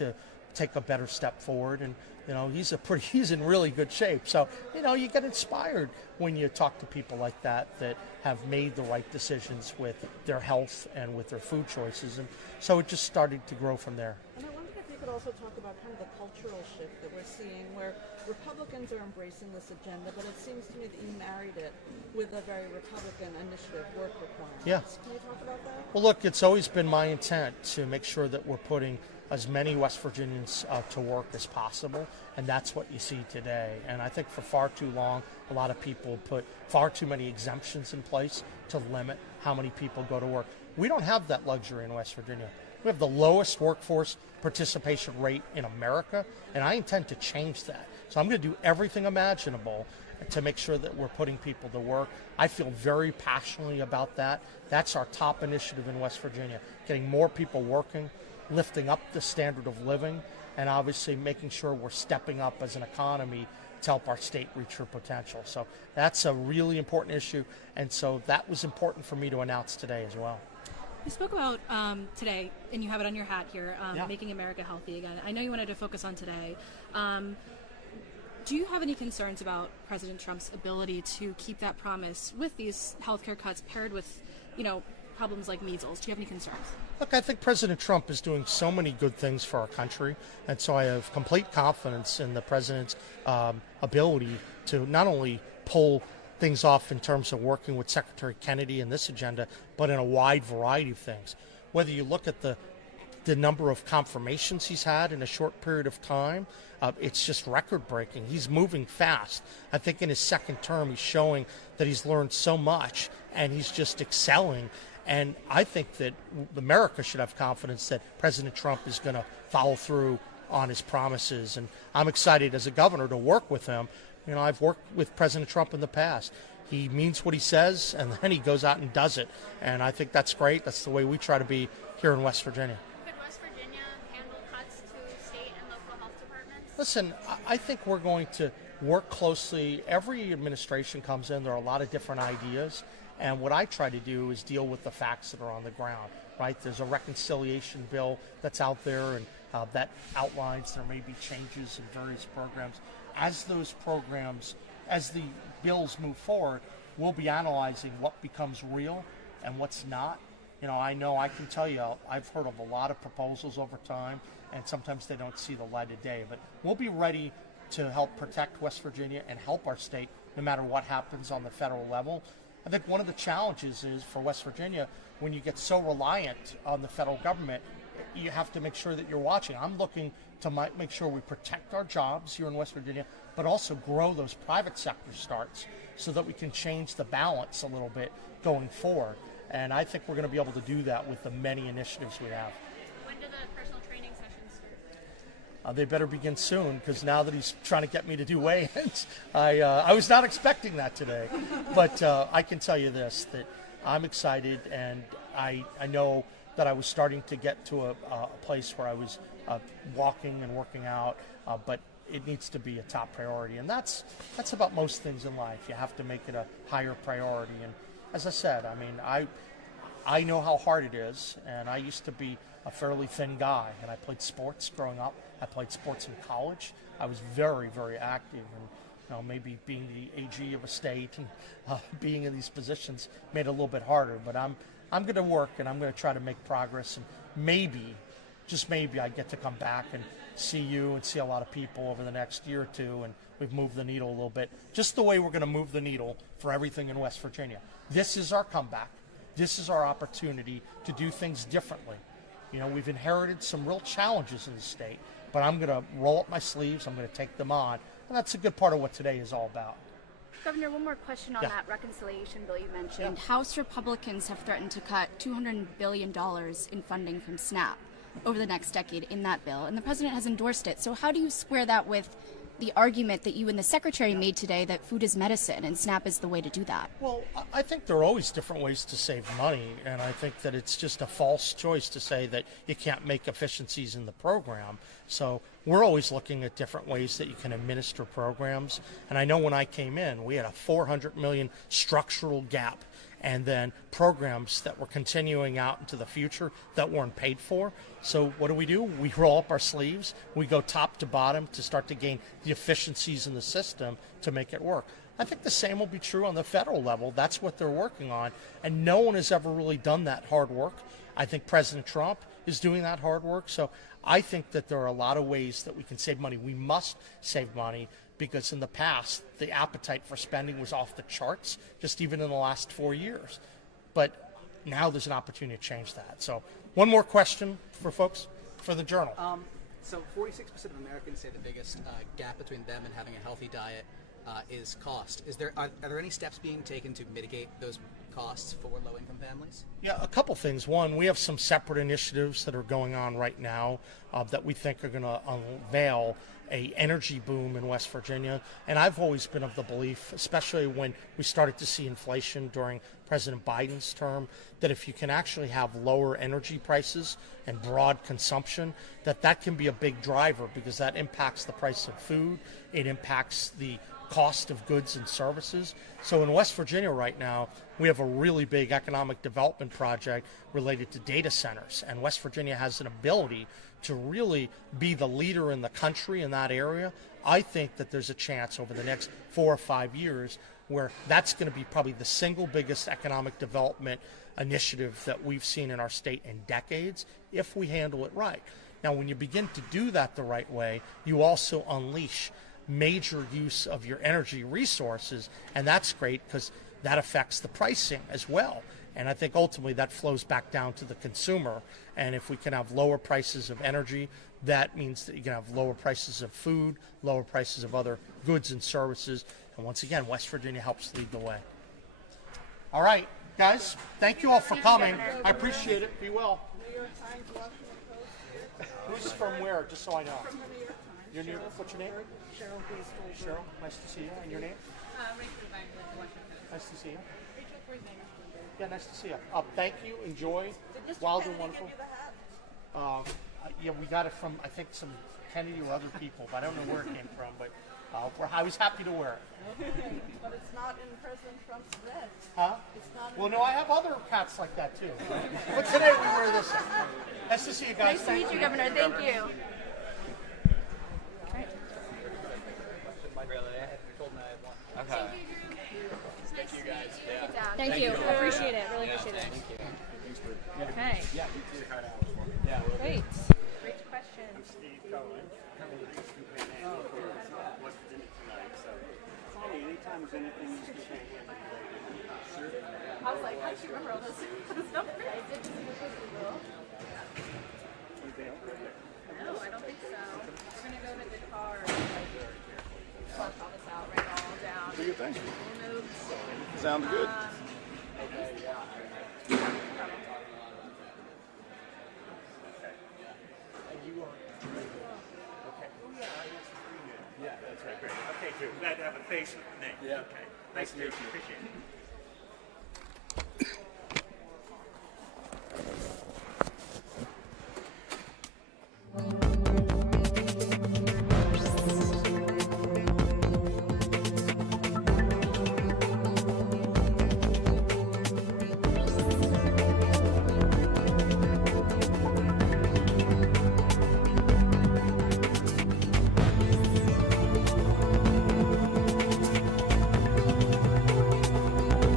to take a better step forward. And he's in really good shape. So you get inspired when you talk to people like that have made the right decisions with their health and with their food choices. And so it just started to grow from there. And I wondered if you could also talk about kind of the cultural shift that we're seeing, where Republicans are embracing this agenda, but it seems to me that you married it with a very Republican initiative, work requirements. Yeah. Can you talk about that? Well, look, it's always been my intent to make sure that we're putting as many West Virginians to work as possible, and that's what you see today. And I think for far too long, a lot of people put far too many exemptions in place to limit how many people go to work. We don't have that luxury in West Virginia. We have the lowest workforce participation rate in America, and I intend to change that. So I'm going to do everything imaginable to make sure that we're putting people to work. I feel very passionately about that. That's our top initiative in West Virginia, getting more people working, lifting up the standard of living, and obviously making sure we're stepping up as an economy to help our state reach her potential. So that's a really important issue, and so that was important for me to announce today as well. You spoke about today, and you have it on your hat here, Yeah. Making America Healthy Again. I know you wanted to focus on today. Do you have any concerns about President Trump's ability to keep that promise with these healthcare cuts paired with, problems like measles? Do you have any concerns? Look, I think President Trump is doing so many good things for our country, and so I have complete confidence in the president's ability to not only pull things off in terms of working with Secretary Kennedy in this agenda, but in a wide variety of things. Whether you look at the number of confirmations he's had in a short period of time, it's just record-breaking. He's moving fast. I think in his second term, he's showing that he's learned so much, and he's just excelling. And I think that America should have confidence that President Trump is going to follow through on his promises. And I'm excited as a governor to work with him. I've worked with President Trump in the past. He means what he says, and then he goes out and does it. And I think that's great. That's the way we try to be here in West Virginia. Could West Virginia handle cuts to state and local health departments? Listen, I think we're going to work closely. Every administration comes in, there are a lot of different ideas. And what I try to do is deal with the facts that are on the ground, right? There's a reconciliation bill that's out there, and that outlines there may be changes in various programs. As those programs, as the bills move forward, we'll be analyzing what becomes real and what's not. I know I can tell you, I've heard of a lot of proposals over time, and sometimes they don't see the light of day. But we'll be ready to help protect West Virginia and help our state no matter what happens on the federal level. I think one of the challenges is for West Virginia, when you get so reliant on the federal government, you have to make sure that you're watching. I'm looking to make sure we protect our jobs here in West Virginia, but also grow those private sector starts so that we can change the balance a little bit going forward. And I think we're going to be able to do that with the many initiatives we have. When do the personal training sessions start? They better begin soon, because now that he's trying to get me to do weigh-ins, I was not expecting that today. But I can tell you this, that I'm excited, and I know that I was starting to get to a place where I was walking and working out, but it needs to be a top priority. And that's about most things in life. You have to make it a higher priority. And as I said, I know how hard it is, and I used to be a fairly thin guy, and I played sports growing up. I played sports in college. I was very, very active, and maybe being the AG of a state and being in these positions made it a little bit harder. But I'm going to work, and I'm going to try to make progress, and maybe, just maybe, I get to come back and see you and see a lot of people over the next year or two, and we've moved the needle a little bit, just the way we're going to move the needle for everything in West Virginia. This is our comeback. This is our opportunity to do things differently. We've inherited some real challenges in the state, but I'm going to roll up my sleeves. I'm going to take them on, and that's a good part of what today is all about. Governor, one more question on that reconciliation bill you mentioned. Yeah. House Republicans have threatened to cut $200 billion in funding from SNAP over the next decade in that bill, and the president has endorsed it. So how do you square that with the argument that you and the secretary made today that food is medicine and SNAP is the way to do that? Well, I think there are always different ways to save money, and I think that it's just a false choice to say that you can't make efficiencies in the program. So we're always looking at different ways that you can administer programs. And I know when I came in, we had a $400 million structural gap. and then programs that were continuing out into the future that weren't paid for. So what do? We roll up our sleeves, we go top to bottom to start to gain the efficiencies in the system to make it work. I think the same will be true on the federal level. That's what they're working on, and no one has ever really done that hard work. I think President Trump is doing that hard work. So I think that there are a lot of ways that we can save money. We must save money, because in the past, the appetite for spending was off the charts, just even in the last 4 years. But now there's an opportunity to change that. So one more question for folks for the Journal. So 46% of Americans say the biggest gap between them and having a healthy diet is cost. Are there any steps being taken to mitigate those costs for low-income families? Yeah, a couple things. One, we have some separate initiatives that are going on right now that we think are going to unveil a energy boom in West Virginia. And I've always been of the belief, especially when we started to see inflation during President Biden's term, that if you can actually have lower energy prices and broad consumption, that can be a big driver, because that impacts the price of food, it impacts the cost of goods and services. So in West Virginia right now, we have a really big economic development project related to data centers, and West Virginia has an ability to really be the leader in the country in that area. I think that there's a chance over the next 4 or 5 years where that's going to be probably the single biggest economic development initiative that we've seen in our state in decades, if we handle it right. Now, when you begin to do that the right way, you also unleash major use of your energy resources, and that's great because that affects the pricing as well. And I think ultimately that flows back down to the consumer. And if we can have lower prices of energy, that means that you can have lower prices of food, lower prices of other goods and services. And once again, West Virginia helps lead the way. All right, guys, thank you all for coming. I appreciate it. Be well. New York Times, Washington Post. Who's from where, just so I know? From the New York Times. Your name? What's your name? Cheryl Beasley. Cheryl, nice to see you. And your name? Rachel Bagley, Washington. Nice to see you. Rachel Porzingis. Yeah, nice to see you. Thank you. Enjoy. Did Mr. Wild Kennedy and wonderful. give you the hat? Yeah, we got it from, I think, some Kennedy or other people, but I don't know where it came from. But I was happy to wear it. But it's not in President Trump's red. Huh? It's not. Well, no, I have other hats like that too. But today we wear this. Nice to see you guys. Nice to meet you, Governor. Thank you. Okay. Thank you, guys. Yeah. Thank you. Appreciate it. Really appreciate it. Thank you. Okay. Yeah, you too. Yeah. Great. Great questions. Steve Cohen, coming to West Virginia tonight. So, call me anytime there's anything you can say. I was like, how do you remember all this stuff? I did just see the quickly, though. No, I don't think so. We're going to go to the car and flush all this out, write it all down. Do your thing. Little notes. Sounds good. Yeah, that's right. Great. Okay, good. Glad to have a face with the name. Yeah. Okay. Nice to meet you. Appreciate it.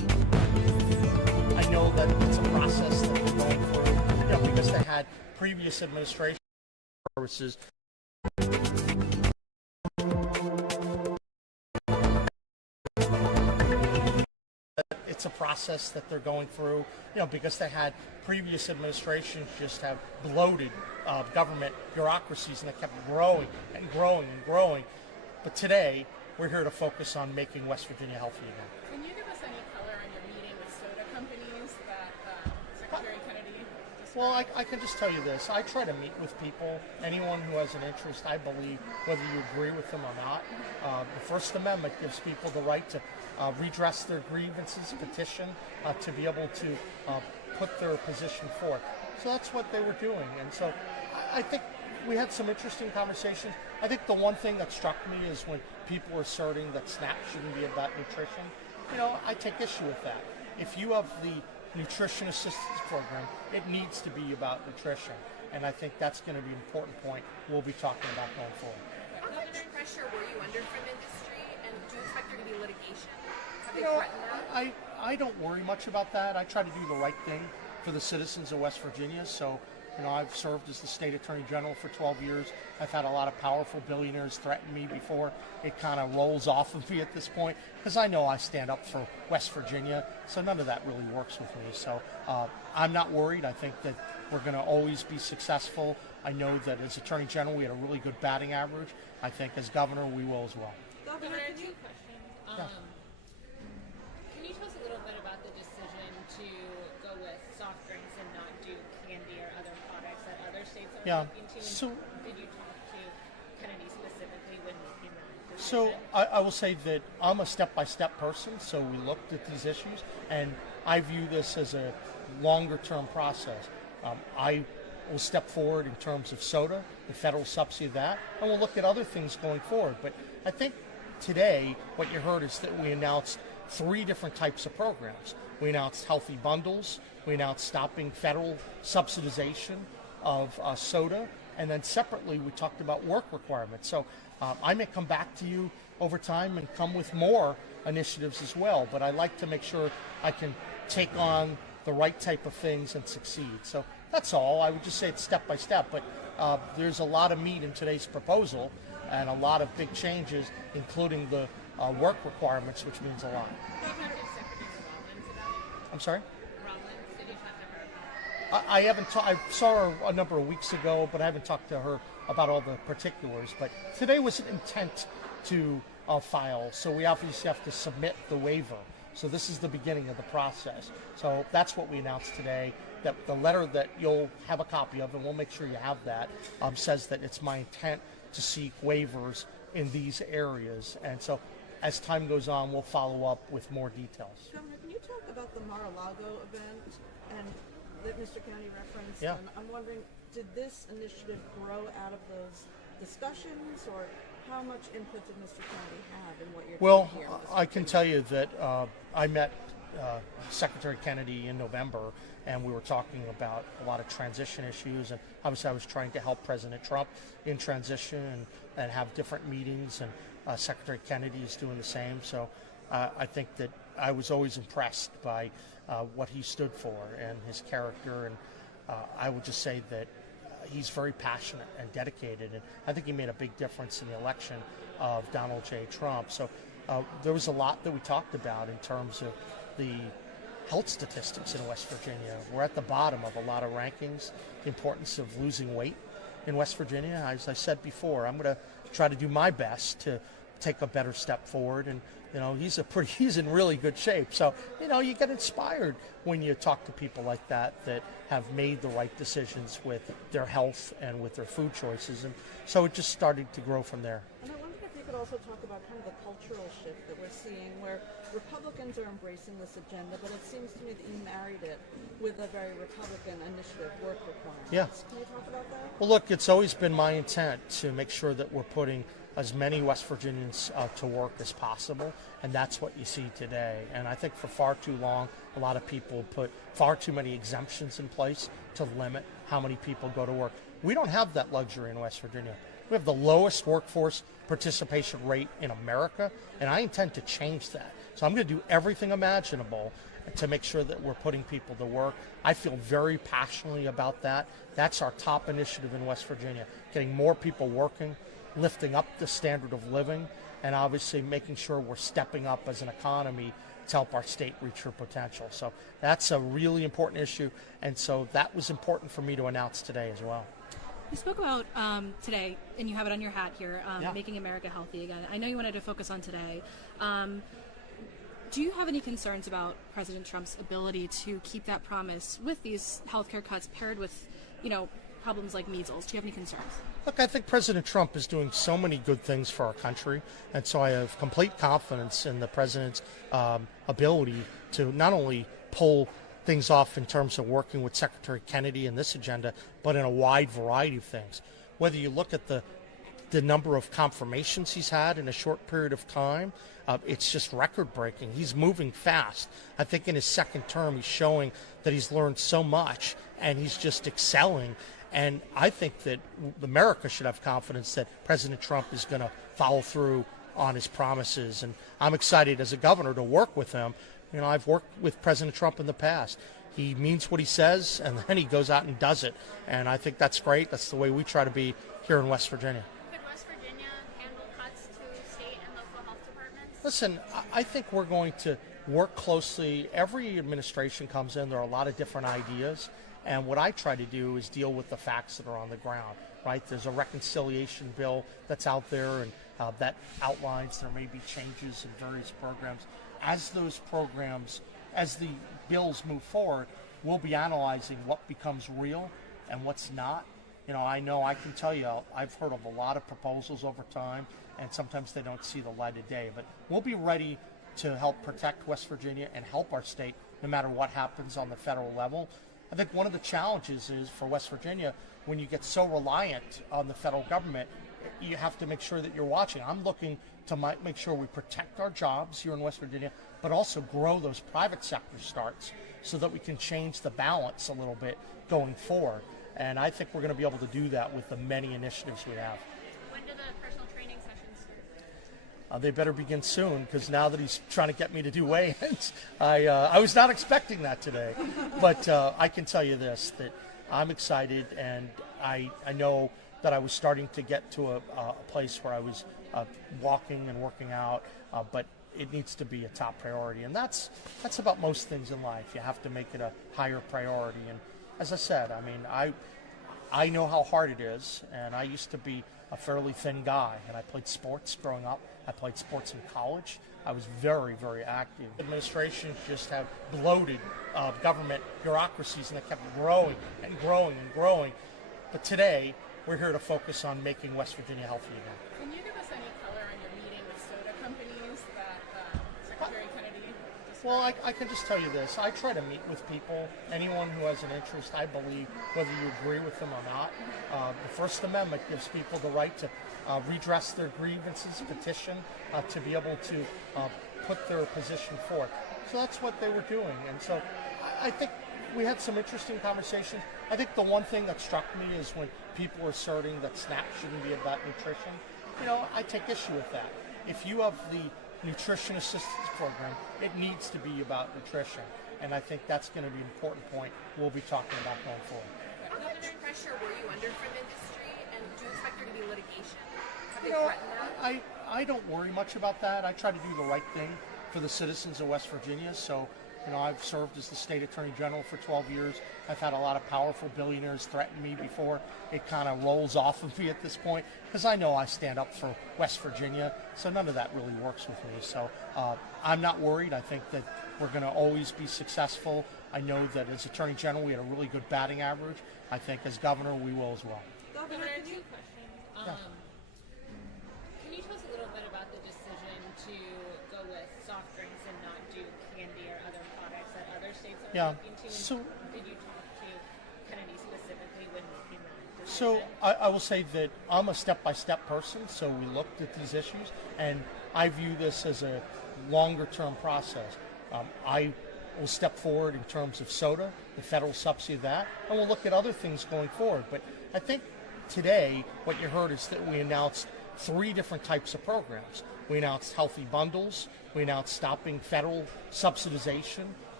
previous administration services. It's a process that they're going through, because they had previous administrations just have bloated government bureaucracies, and they kept growing and growing and growing. But today, we're here to focus on making West Virginia healthy again. Can you give us any color on your meeting with soda companies that Secretary Kennedy described? Well, I can just tell you this. I try to meet with people, anyone who has an interest, I believe, whether you agree with them or not. The First Amendment gives people the right to redress their grievances, petition, to be able to put their position forth. So that's what they were doing. And so I think we had some interesting conversations. I think the one thing that struck me is when people were asserting that SNAP shouldn't be about nutrition. I take issue with that. If you have the nutrition assistance program, it needs to be about nutrition. And I think that's going to be an important point we'll be talking about going forward. How much pressure were you under from industry, and do you expect there to be litigation? Have they threatened that? I don't worry much about that. I try to do the right thing for the citizens of West Virginia. So, I've served as the state attorney general for 12 years. I've had a lot of powerful billionaires threaten me before it kind of rolls off of me at this point, because I know I stand up for West Virginia. So none of that really works with me. So I'm not worried. I think that we're going to always be successful. I know that as attorney general, we had a really good batting average. I think as governor, we will as well. Governor, two questions. Can you tell us a little bit about the decision to go with soft drinks and not do candy or other products that other states are looking to? So, did you talk to Kennedy specifically when making that so decision? I will say that I'm a step-by-step person, so we looked at these issues, and I view this as a longer-term process. I will step forward in terms of soda, the federal subsidy of that, and we'll look at other things going forward. But I think today what you heard is that we announced 3 different types of programs. We announced healthy bundles, we announced stopping federal subsidization of soda, and then separately we talked about work requirements. So I may come back to you over time and come with more initiatives as well, but I like to make sure I can take on the right type of things and succeed. So that's all. I would just say it's step by step, but there's a lot of meat in today's proposal and a lot of big changes, including the work requirements, which means a lot. I'm sorry? I haven't. I saw her a number of weeks ago, but I haven't talked to her about all the particulars. But today was an intent to file, so we obviously have to submit the waiver. So this is the beginning of the process. So that's what we announced today. That the letter that you'll have a copy of, and we'll make sure you have that, says that it's my intent to seek waivers in these areas. And so as time goes on, we'll follow up with more details. Governor, can you talk about the Mar-a-Lago event and that Mr. Kennedy referenced? Yeah. And I'm wondering, did this initiative grow out of those discussions, or how much input did Mr. Kennedy have in what you're doing here? Well, I can tell you that I met Secretary Kennedy in November, and we were talking about a lot of transition issues, and obviously I was trying to help President Trump in transition and have different meetings, and Secretary Kennedy is doing the same. So I think that I was always impressed by what he stood for and his character, and I would just say that he's very passionate and dedicated, and I think he made a big difference in the election of Donald J. Trump. So there was a lot that we talked about in terms of the health statistics in West Virginia. We're at the bottom of a lot of rankings, the importance of losing weight in West Virginia. As I said before, I'm going to try to do my best to take a better step forward, and he's in really good shape. So you get inspired when you talk to people like that have made the right decisions with their health and with their food choices, and so it just started to grow from there. And I wondered if you could also talk about kind of the cultural shift that we're seeing, where Republicans are embracing this agenda, but it seems to me that you married it with a very Republican initiative, work requirements. Yeah. Can you talk about that? Well, look, it's always been my intent to make sure that we're putting as many West Virginians to work as possible, and that's what you see today. And I think for far too long, a lot of people put far too many exemptions in place to limit how many people go to work. We don't have that luxury in West Virginia. We have the lowest workforce participation rate in America, and I intend to change that. So I'm going to do everything imaginable to make sure that we're putting people to work. I feel very passionately about that. That's our top initiative in West Virginia, getting more people working, lifting up the standard of living, and obviously making sure we're stepping up as an economy to help our state reach her potential. So that's a really important issue, and so that was important for me to announce today as well. You spoke about today, and you have it on your hat here, Yeah. making America healthy again. I know you wanted to focus on today. Do you have any concerns about President Trump's ability to keep that promise with these healthcare cuts paired with, problems like measles? Do you have any concerns? Look, I think President Trump is doing so many good things for our country, and so I have complete confidence in the president's ability to not only pull things off in terms of working with Secretary Kennedy in this agenda, but in a wide variety of things. Whether you look at the number of confirmations he's had in a short period of time, it's just record-breaking. He's moving fast. I think in his second term, he's showing that he's learned so much, and he's just excelling. And I think that America should have confidence that President Trump is going to follow through on his promises. And I'm excited as a governor to work with him. I've worked with President Trump in the past. He means what he says, and then he goes out and does it. And I think that's great. That's the way we try to be here in West Virginia. Could West Virginia handle cuts to state and local health departments? Listen, I think we're going to work closely. Every administration comes in, there are a lot of different ideas. And what I try to do is deal with the facts that are on the ground, right? There's a reconciliation bill that's out there, and that outlines there may be changes in various programs. As those programs, as the bills move forward, we'll be analyzing what becomes real and what's not. I know I can tell you, I've heard of a lot of proposals over time, and sometimes they don't see the light of day. But we'll be ready to help protect West Virginia and help our state no matter what happens on the federal level. I think one of the challenges is for West Virginia, when you get so reliant on the federal government, you have to make sure that you're watching. I'm looking to make sure we protect our jobs here in West Virginia, but also grow those private sector starts so that we can change the balance a little bit going forward. And I think we're going to be able to do that with the many initiatives we have. When do the personal training sessions start? They better begin soon, because now that he's trying to get me to do weigh-ins, I was not expecting that today. But I can tell you this, that I'm excited, and I know that I was starting to get to a place where I was walking and working out, but it needs to be a top priority. And that's about most things in life. You have to make it a higher priority. And as I said, I know how hard it is, and I used to be a fairly thin guy, and I played sports growing up. I played sports in college. I was very, very active. Administrations just have bloated government bureaucracies, and they kept growing and growing and growing. But today, we're here to focus on making West Virginia healthy again. Can you give us any color on your meeting with soda companies that Secretary Kennedy described? Well, I can just tell you this. I try to meet with people, anyone who has an interest, I believe, whether you agree with them or not. The First Amendment gives people the right to redress their grievances, petition, to be able to put their position forth. So that's what they were doing. And so I think we had some interesting conversations. I think the one thing that struck me is when people were asserting that SNAP shouldn't be about nutrition. I take issue with that. If you have the nutrition assistance program, it needs to be about nutrition. And I think that's going to be an important point we'll be talking about going forward. How much pressure were you under from industry, and do you expect there to be litigation? Have they threatened that? I don't worry much about that. I try to do the right thing for the citizens of West Virginia. So, I've served as the state attorney general for 12 years. I've had a lot of powerful billionaires threaten me before. It kind of rolls off of me at this point, because I know I stand up for West Virginia. So none of that really works with me. So I'm not worried. I think that we're going to always be successful. I know that as attorney general, we had a really good batting average. I think as governor, we will as well. Governor, two questions. Can you tell us a little bit about the decision to go with soft drinks and not do candy or other products that other states are looking to? So, did you talk to Kennedy specifically when making that decision? So I will say that I'm a step-by-step person, so we looked at these issues, and I view this as a longer-term process. I will step forward in terms of soda, the federal subsidy of that, and we'll look at other things going forward. But I think today what you heard is that we announced 3 different types of programs. We announced healthy bundles, we announced stopping federal subsidization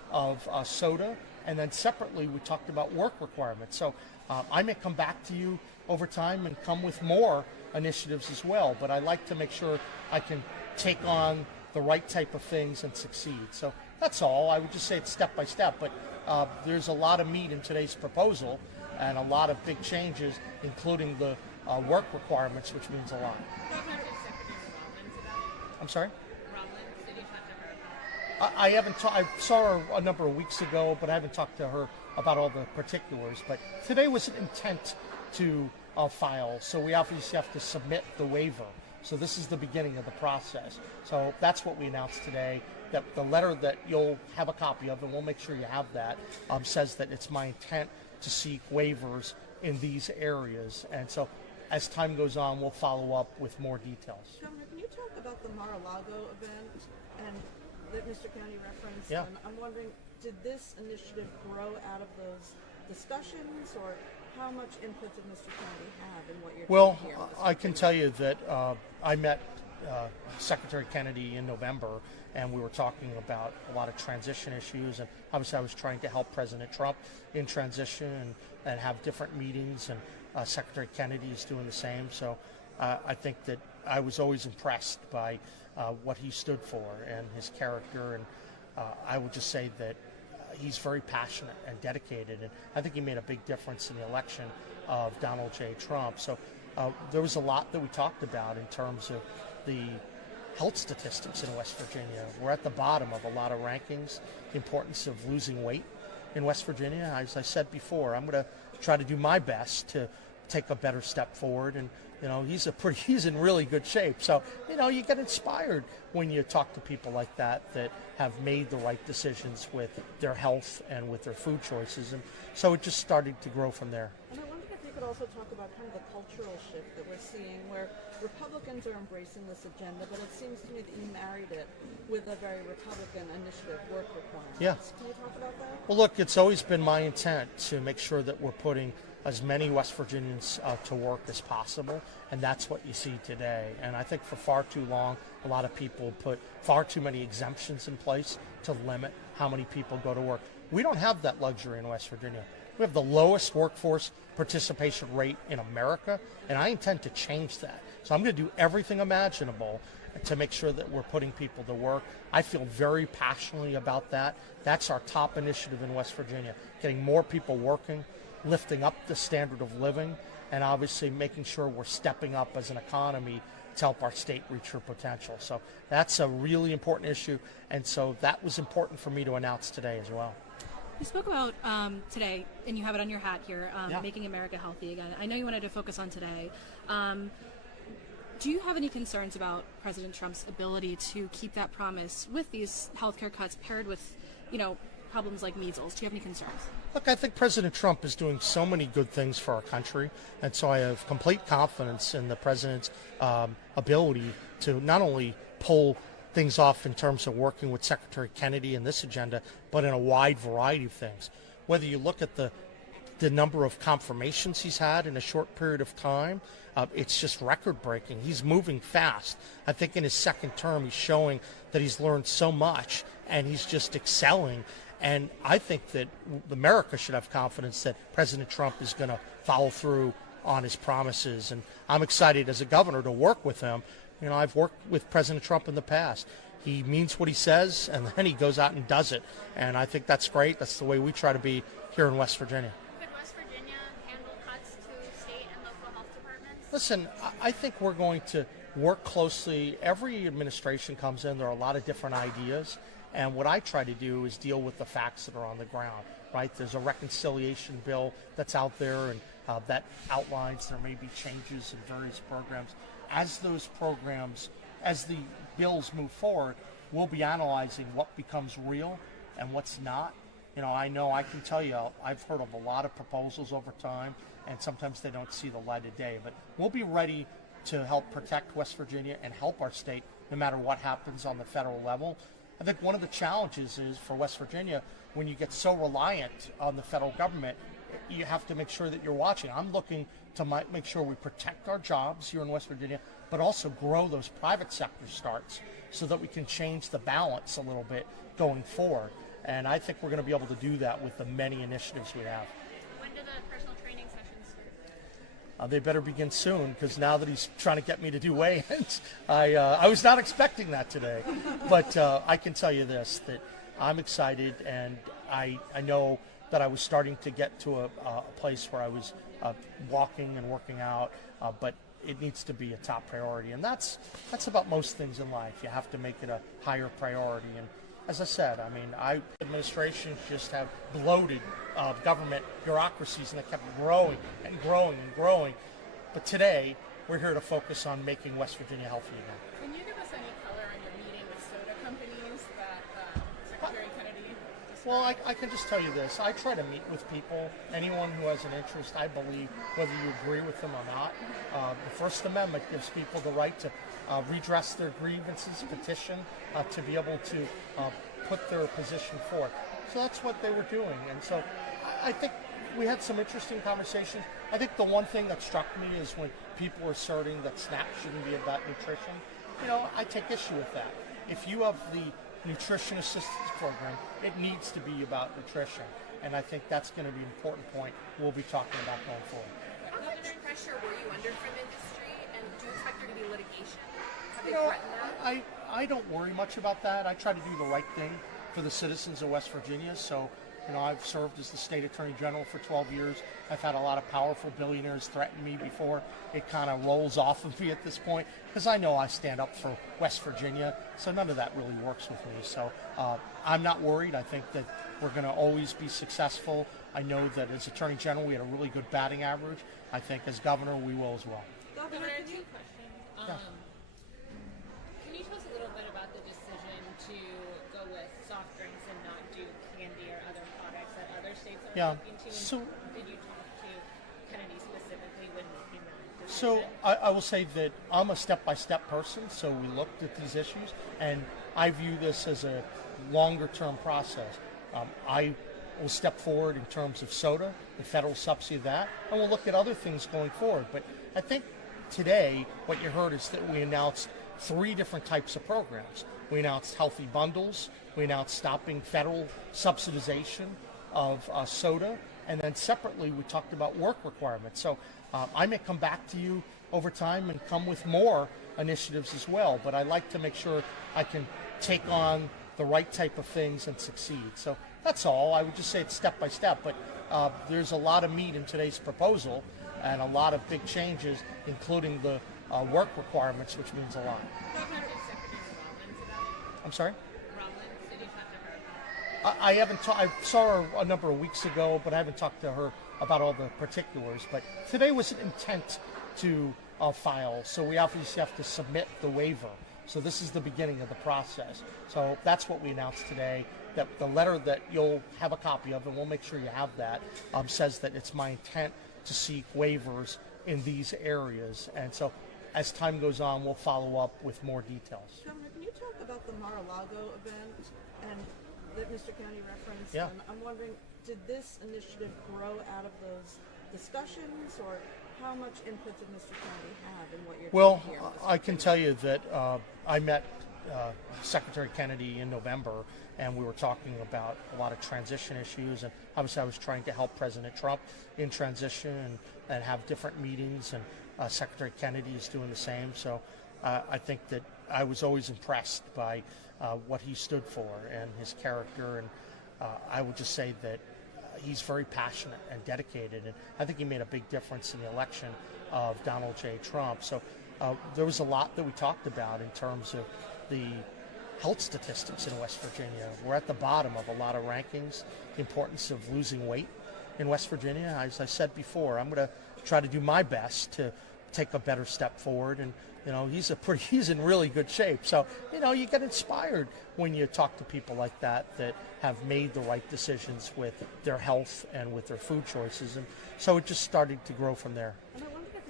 of soda, and then separately we talked about work requirements. So I may come back to you over time and come with more initiatives as well, but I like to make sure I can take on the right type of things and succeed. So that's all. I would just say it's step by step, but there's a lot of meat in today's proposal and a lot of big changes, including the work requirements, which means a lot. I'm sorry? I haven't. I saw her a number of weeks ago, but I haven't talked to her about all the particulars. But today was an intent to file, so we obviously have to submit the waiver. So this is the beginning of the process. So that's what we announced today. That the letter that you'll have a copy of, and we'll make sure you have that, says that it's my intent to seek waivers in these areas. And so as time goes on, we'll follow up with more details. Governor, can you talk about the Mar-a-Lago event and that Mr. Kennedy referenced? Yeah. And I'm wondering, did this initiative grow out of those discussions, or how much input did Mr. Kennedy have in what you're doing here? I can tell you that I met Secretary Kennedy in November, and we were talking about a lot of transition issues, and obviously I was trying to help President Trump in transition and have different meetings, and Secretary Kennedy is doing the same. So I think that I was always impressed by what he stood for and his character, and I would just say that he's very passionate and dedicated, and I think he made a big difference in the election of Donald J. Trump. So there was a lot that we talked about in terms of the health statistics in West Virginia. We're at the bottom of a lot of rankings, the importance of losing weight in West Virginia. As I said before, I'm going to try to do my best to take a better step forward, and he's in really good shape. So you get inspired when you talk to people like that have made the right decisions with their health and with their food choices, and so it just started to grow from there. And I wondered if you could also talk about kind of the cultural shift that we're seeing, where Republicans are embracing this agenda, but it seems to me that you married it with a very Republican initiative, work requirements. Yeah. Can you talk about that? Well, look, it's always been my intent to make sure that we're putting as many West Virginians to work as possible, and that's what you see today. And I think for far too long, a lot of people put far too many exemptions in place to limit how many people go to work. We don't have that luxury in West Virginia. We have the lowest workforce participation rate in America, and I intend to change that. So I'm going to do everything imaginable to make sure that we're putting people to work. I feel very passionately about that. That's our top initiative in West Virginia, getting more people working, lifting up the standard of living, and obviously making sure we're stepping up as an economy to help our state reach her potential. So that's a really important issue, and so that was important for me to announce today as well. You spoke about today, and you have it on your hat here, Yeah. making America healthy again. I know you wanted to focus on today. Do you have any concerns about President Trump's ability to keep that promise with these healthcare cuts paired with, problems like measles? Do you have any concerns? Look, I think President Trump is doing so many good things for our country, and so I have complete confidence in the president's ability to not only pull things off in terms of working with Secretary Kennedy in this agenda, but in a wide variety of things. Whether you look at the number of confirmations he's had in a short period of time, it's just record-breaking. He's moving fast. I think in his second term, he's showing that he's learned so much, and he's just excelling. And I think that America should have confidence that President Trump is going to follow through on his promises. And I'm excited as a governor to work with him. I've worked with President Trump in the past. He means what he says, and then he goes out and does it. And I think that's great. That's the way we try to be here in West Virginia. Could West Virginia handle cuts to state and local health departments? Listen, I think we're going to work closely. Every administration comes in, there are a lot of different ideas. And what I try to do is deal with the facts that are on the ground, right? There's a reconciliation bill that's out there, and that outlines there may be changes in various programs. As those programs, as the bills move forward, we'll be analyzing what becomes real and what's not. I know I can tell you, I've heard of a lot of proposals over time, and sometimes they don't see the light of day. But we'll be ready to help protect West Virginia and help our state no matter what happens on the federal level. I think one of the challenges is for West Virginia, when you get so reliant on the federal government, you have to make sure that you're watching. I'm looking to make sure we protect our jobs here in West Virginia, but also grow those private sector starts so that we can change the balance a little bit going forward. And I think we're going to be able to do that with the many initiatives we have. When do the personal training sessions start? They better begin soon, because now that he's trying to get me to do weigh-ins, I was not expecting that today. But I can tell you this, that I'm excited, and I know that I was starting to get to a place where I was walking and working out, but it needs to be a top priority. And that's about most things in life. You have to make it a higher priority. And as I said, I mean, administrations just have bloated government bureaucracies, and they kept growing and growing and growing. But today, we're here to focus on making West Virginia healthy again. Can you give us any color on your meeting with soda companies that Secretary Kennedy described? Well, I can just tell you this. I try to meet with people, anyone who has an interest, I believe, whether you agree with them or not. The First Amendment gives people the right to redress their grievances, petition, to be able to put their position forth. So that's what they were doing. And so I think we had some interesting conversations. I think the one thing that struck me is when people were asserting that SNAP shouldn't be about nutrition. You know, I take issue with that. If you have the nutrition assistance program, it needs to be about nutrition. And I think that's going to be an important point we'll be talking about going forward. How much pressure were you under from industry, and do you expect there to be litigation? Have they You know, threatened that? I don't worry much about that. I try to do the right thing for the citizens of West Virginia. So, you know, I've served as the state attorney general for 12 years. I've had a lot of powerful billionaires threaten me before it kind of rolls off of me at this point, because I know I stand up for West Virginia. So none of that really works with me. So I'm not worried. I think that we're going to always be successful. I know that as attorney general, we had a really good batting average. I think as governor, we will as well. Governor, two questions. Can you tell us a little bit about the decision to go with soft drinks and not do candy or other products that other states are looking to? So, did you talk to Kennedy specifically when making that So decision? I will say that I'm a step-by-step person, so we looked at these issues, and I view this as a longer-term process. I will step forward in terms of soda, the federal subsidy of that, and we'll look at other things going forward. But I think today what you heard is that we announced 3 different types of programs. We announced healthy bundles, we announced stopping federal subsidization of soda, and then separately we talked about work requirements. So I may come back to you over time and come with more initiatives as well, but I like to make sure I can take on the right type of things and succeed. So that's all. I would just say it's step by step, but there's a lot of meat in today's proposal and a lot of big changes, including the work requirements, which means a lot. I'm sorry? I haven't. I saw her a number of weeks ago, but I haven't talked to her about all the particulars. But today was an intent to file, so we obviously have to submit the waiver. So this is the beginning of the process. So that's what we announced today. That the letter that you'll have a copy of, and we'll make sure you have that, says that it's my intent to seek waivers in these areas. And so as time goes on, we'll follow up with more details. Governor, can you talk about the Mar-a-Lago event and that Mr. Kennedy referenced? Yeah. And I'm wondering, did this initiative grow out of those discussions, or how much input did Mr. Kennedy have in what you're doing here? Well, I can tell you that I met Secretary Kennedy in November, and we were talking about a lot of transition issues, and obviously I was trying to help President Trump in transition and have different meetings, and Secretary Kennedy is doing the same. So I think that I was always impressed by what he stood for and his character, and I would just say that he's very passionate and dedicated, and I think he made a big difference in the election of Donald J. Trump. So there was a lot that we talked about in terms of the health statistics in West Virginia. We're at the bottom of a lot of rankings, the importance of losing weight in West Virginia. As I said before, I'm going to try to do my best to take a better step forward, and you know, he's in really good shape. So, you know, you get inspired when you talk to people like that have made the right decisions with their health and with their food choices. And so it just started to grow from there. And I wondered if you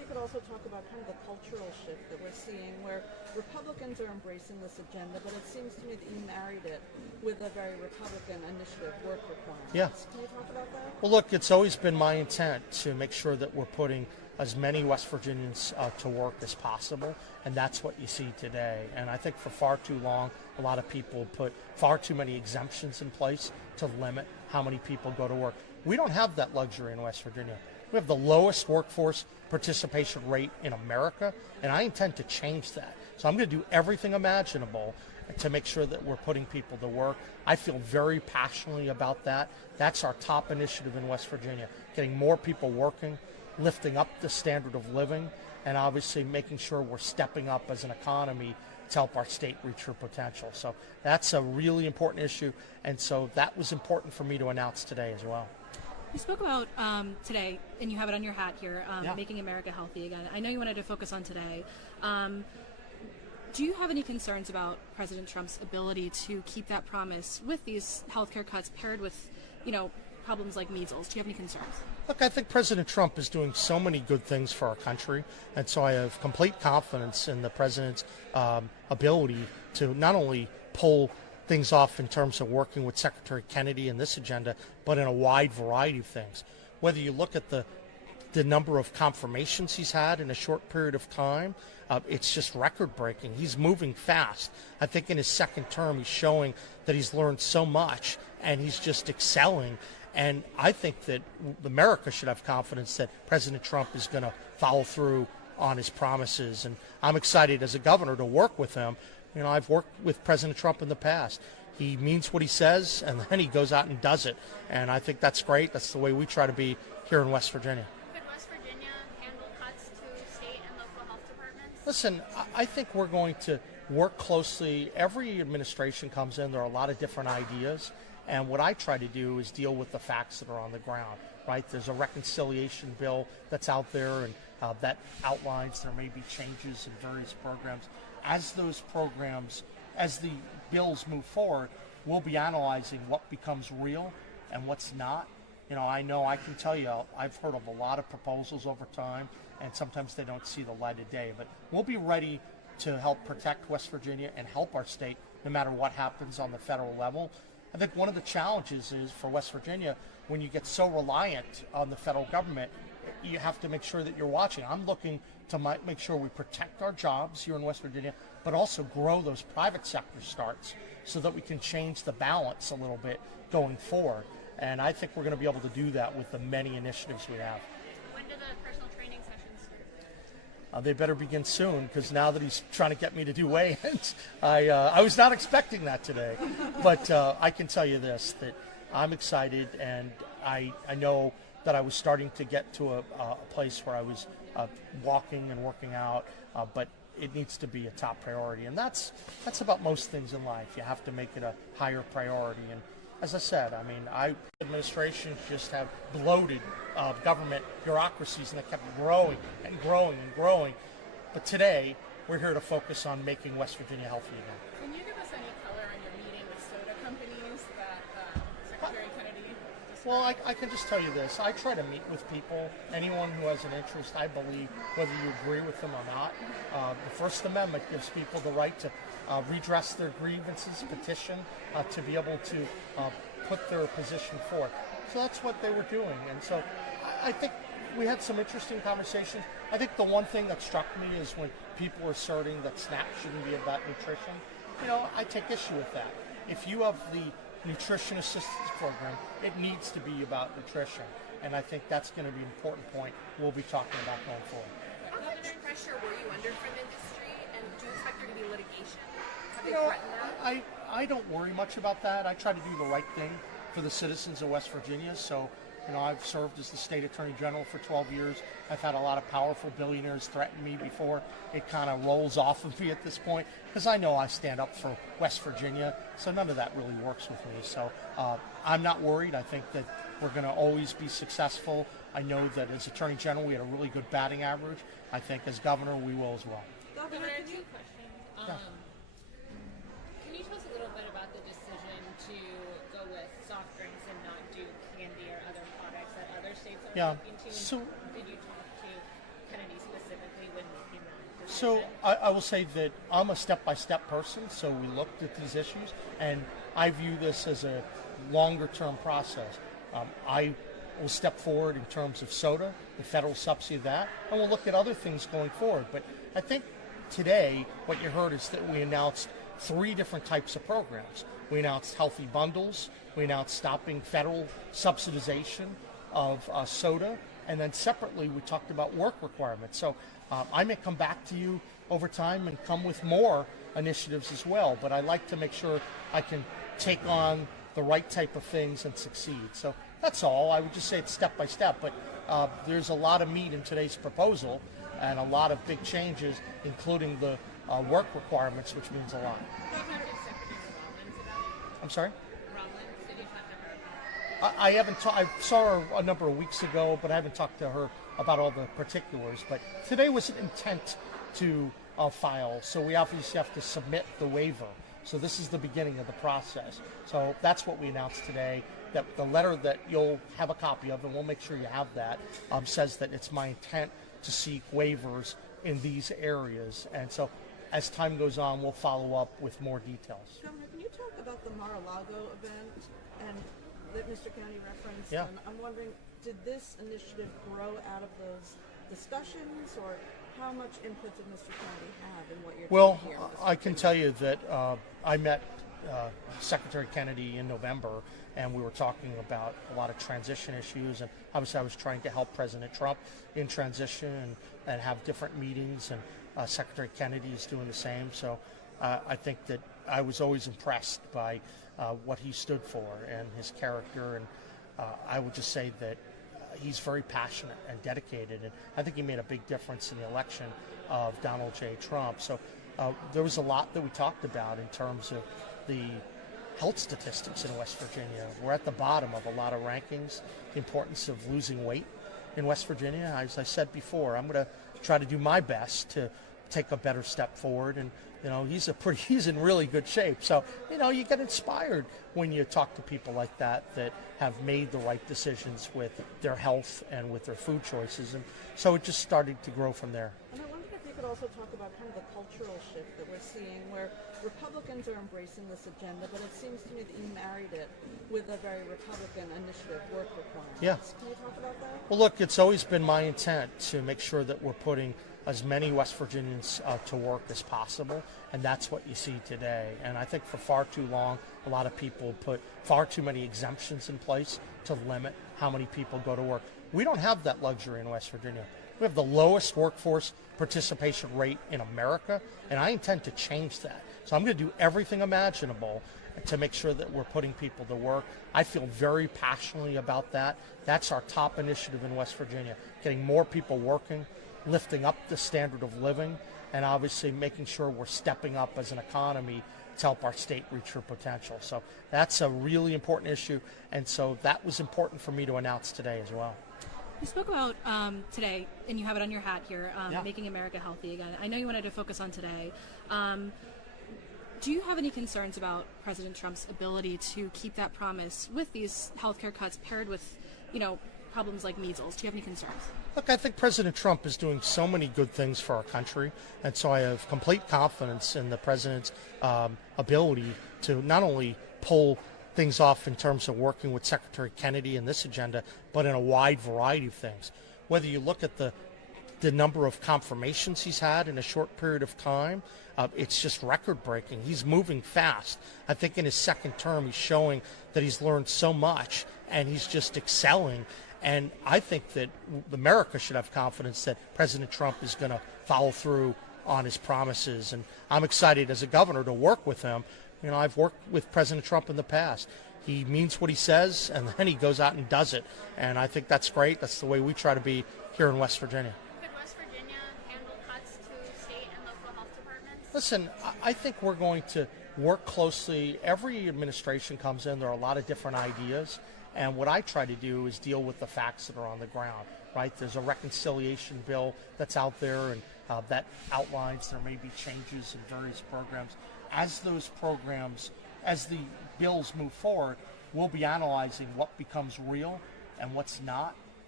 you could also talk about kind of the cultural shift that we're seeing where Republicans are embracing this agenda, but it seems to me that you married it with a very Republican initiative, work requirements. Yeah. Can you talk about that? Well, look, it's always been my intent to make sure that we're putting as many West Virginians to work as possible, and that's what you see today. And I think for far too long, a lot of people put far too many exemptions in place to limit how many people go to work. We don't have that luxury in West Virginia. We have the lowest workforce participation rate in America, and I intend to change that. So I'm going to do everything imaginable to make sure that we're putting people to work. I feel very passionately about that. That's our top initiative in West Virginia, getting more people working, lifting up the standard of living, and obviously making sure we're stepping up as an economy to help our state reach her potential. So that's a really important issue, and so that was important for me to announce today as well. You spoke about today, and you have it on your hat here, Yeah. making America healthy again. I know you wanted to focus on today. Do you have any concerns about President Trump's ability to keep that promise with these healthcare cuts paired with, problems like measles? Do you have any concerns? Look, I think President Trump is doing so many good things for our country, and so I have complete confidence in the president's ability to not only pull things off in terms of working with Secretary Kennedy in this agenda, but in a wide variety of things. Whether you look at the number of confirmations he's had in a short period of time, it's just record-breaking. He's moving fast. I think in his second term, he's showing that he's learned so much, and he's just excelling. And I think that America should have confidence that President Trump is going to follow through on his promises. And I'm excited as a governor to work with him. I've worked with President Trump in the past. He means what he says, and then he goes out and does it. And I think that's great. That's the way we try to be here in West Virginia. Could West Virginia handle cuts to state and local health departments? Listen, I think we're going to work closely. Every administration comes in, there are a lot of different ideas. And what I try to do is deal with the facts that are on the ground, right? There's a reconciliation bill that's out there, and that outlines there may be changes in various programs. As those programs, as the bills move forward, we'll be analyzing what becomes real and what's not. I know I can tell you, I've heard of a lot of proposals over time, and sometimes they don't see the light of day. But we'll be ready to help protect West Virginia and help our state no matter what happens on the federal level. I think one of the challenges is for West Virginia, when you get so reliant on the federal government, you have to make sure that you're watching. I'm looking to make sure we protect our jobs here in West Virginia, but also grow those private sector starts so that we can change the balance a little bit going forward. And I think we're going to be able to do that with the many initiatives we have. When do the personal training sessions start? They better begin soon, because now that he's trying to get me to do weigh-ins, I was not expecting that today. But I can tell you this, that I'm excited, and I know that I was starting to get to a place where I was walking and working out, but it needs to be a top priority. And that's about most things in life. You have to make it a higher priority. And as I said, administrations just have bloated government bureaucracies, and they kept growing and growing and growing. But today, we're here to focus on making West Virginia healthy again. Can you give us any color on your meeting with soda companies that Secretary Kennedy described? Well, I can just tell you this. I try to meet with people, anyone who has an interest, I believe, whether you agree with them or not. The First Amendment gives people the right to redress their grievances, petition, to be able to put their position forth. So that's what they were doing. And so I think we had some interesting conversations. I think the one thing that struck me is when people were asserting that SNAP shouldn't be about nutrition. I take issue with that. If you have the nutrition assistance program, it needs to be about nutrition. And I think that's going to be an important point we'll be talking about going forward. How much pressure were you under from industry, and do you expect there to be litigation? Have they threatened that? I don't worry much about that. I try to do the right thing for the citizens of West Virginia. So, I've served as the state attorney general for 12 years. I've had a lot of powerful billionaires threaten me before. It kind of rolls off of me at this point, because I know I stand up for West Virginia. So none of that really works with me. So I'm not worried. I think that we're going to always be successful. I know that as attorney general, we had a really good batting average. I think as governor, we will as well. Governor, I have two questions. Can you tell us a little bit about the decision to go with soft drinks and not do candy or other products that other states are looking to? So did you talk to Kennedy specifically when making that So decision? I will say that I'm a step-by-step person, so we looked at these issues, and I view this as a longer-term process. I will step forward in terms of soda, the federal subsidy of that, and we'll look at other things going forward. But I think today what you heard is that we announced 3 different types of programs. We announced healthy bundles, we announced stopping federal subsidization of soda, and then separately we talked about work requirements. So I may come back to you over time and come with more initiatives as well, but I like to make sure I can take on the right type of things and succeed. So that's all. I would just say it's step by step, but there's a lot of meat in today's proposal and a lot of big changes, including the work requirements, which means a lot. I'm sorry? I haven't. I saw her a number of weeks ago, but I haven't talked to her about all the particulars. But today was an intent to file, so we obviously have to submit the waiver. So this is the beginning of the process. So that's what we announced today. That the letter that you'll have a copy of, and we'll make sure you have that, says that it's my intent to seek waivers in these areas. And so as time goes on, we'll follow up with more details. Governor, can you talk about the Mar-a-Lago event and that Mr. Kennedy referenced? Yeah. And I'm wondering, did this initiative grow out of those discussions, or how much input did Mr. Kennedy have in what you're Well, doing here? I can tell you that I met Secretary Kennedy in November, and we were talking about a lot of transition issues, and obviously I was trying to help President Trump in transition and have different meetings, and Secretary Kennedy is doing the same. So I think that I was always impressed by what he stood for and his character, and I would just say that he's very passionate and dedicated, and I think he made a big difference in the election of Donald J. Trump. So there was a lot that we talked about in terms of the health statistics in West Virginia. We're at the bottom of a lot of rankings, the importance of losing weight in West Virginia. As I said before, I'm going to try to do my best to take a better step forward, and he's in really good shape. So you get inspired when you talk to people like that have made the right decisions with their health and with their food choices, and so it just started to grow from there. And I wondered if you could also talk about kind of the cultural shift that we're seeing, where Republicans are embracing this agenda, but it seems to me that you married it with a very Republican initiative, work requirements. Yeah. Can you talk about that? Well, look, it's always been my intent to make sure that we're putting as many West Virginians to work as possible, and that's what you see today. And I think for far too long, a lot of people put far too many exemptions in place to limit how many people go to work. We don't have that luxury in West Virginia. We have the lowest workforce participation rate in America, and I intend to change that. So I'm going to do everything imaginable to make sure that we're putting people to work. I feel very passionately about that. That's our top initiative in West Virginia, getting more people working, lifting up the standard of living, and obviously making sure we're stepping up as an economy to help our state reach her potential. So that's a really important issue, and so that was important for me to announce today as well. You spoke about today, and you have it on your hat here, Yeah. making America healthy again. I know you wanted to focus on today. Do you have any concerns about President Trump's ability to keep that promise with these healthcare cuts paired with, problems like measles? Do you have any concerns? Look, I think President Trump is doing so many good things for our country, and so I have complete confidence in the president's ability to not only pull things off in terms of working with Secretary Kennedy in this agenda, but in a wide variety of things. Whether you look at the number of confirmations he's had in a short period of time, it's just record-breaking. He's moving fast. I think in his second term, he's showing that he's learned so much, and he's just excelling. And I think that America should have confidence that President Trump is going to follow through on his promises. And I'm excited as a governor to work with him. I've worked with President Trump in the past. He means what he says, and then he goes out and does it. And I think that's great. That's the way we try to be here in West Virginia. Could West Virginia handle cuts to state and local health departments? Listen, I think we're going to work closely. Every administration comes in, there are a lot of different ideas. And what I try to do is deal with the facts that are on the ground, right? There's a reconciliation bill that's out there, and that outlines there may be changes in various programs. As the bills move forward, we'll be analyzing what becomes real and what's not.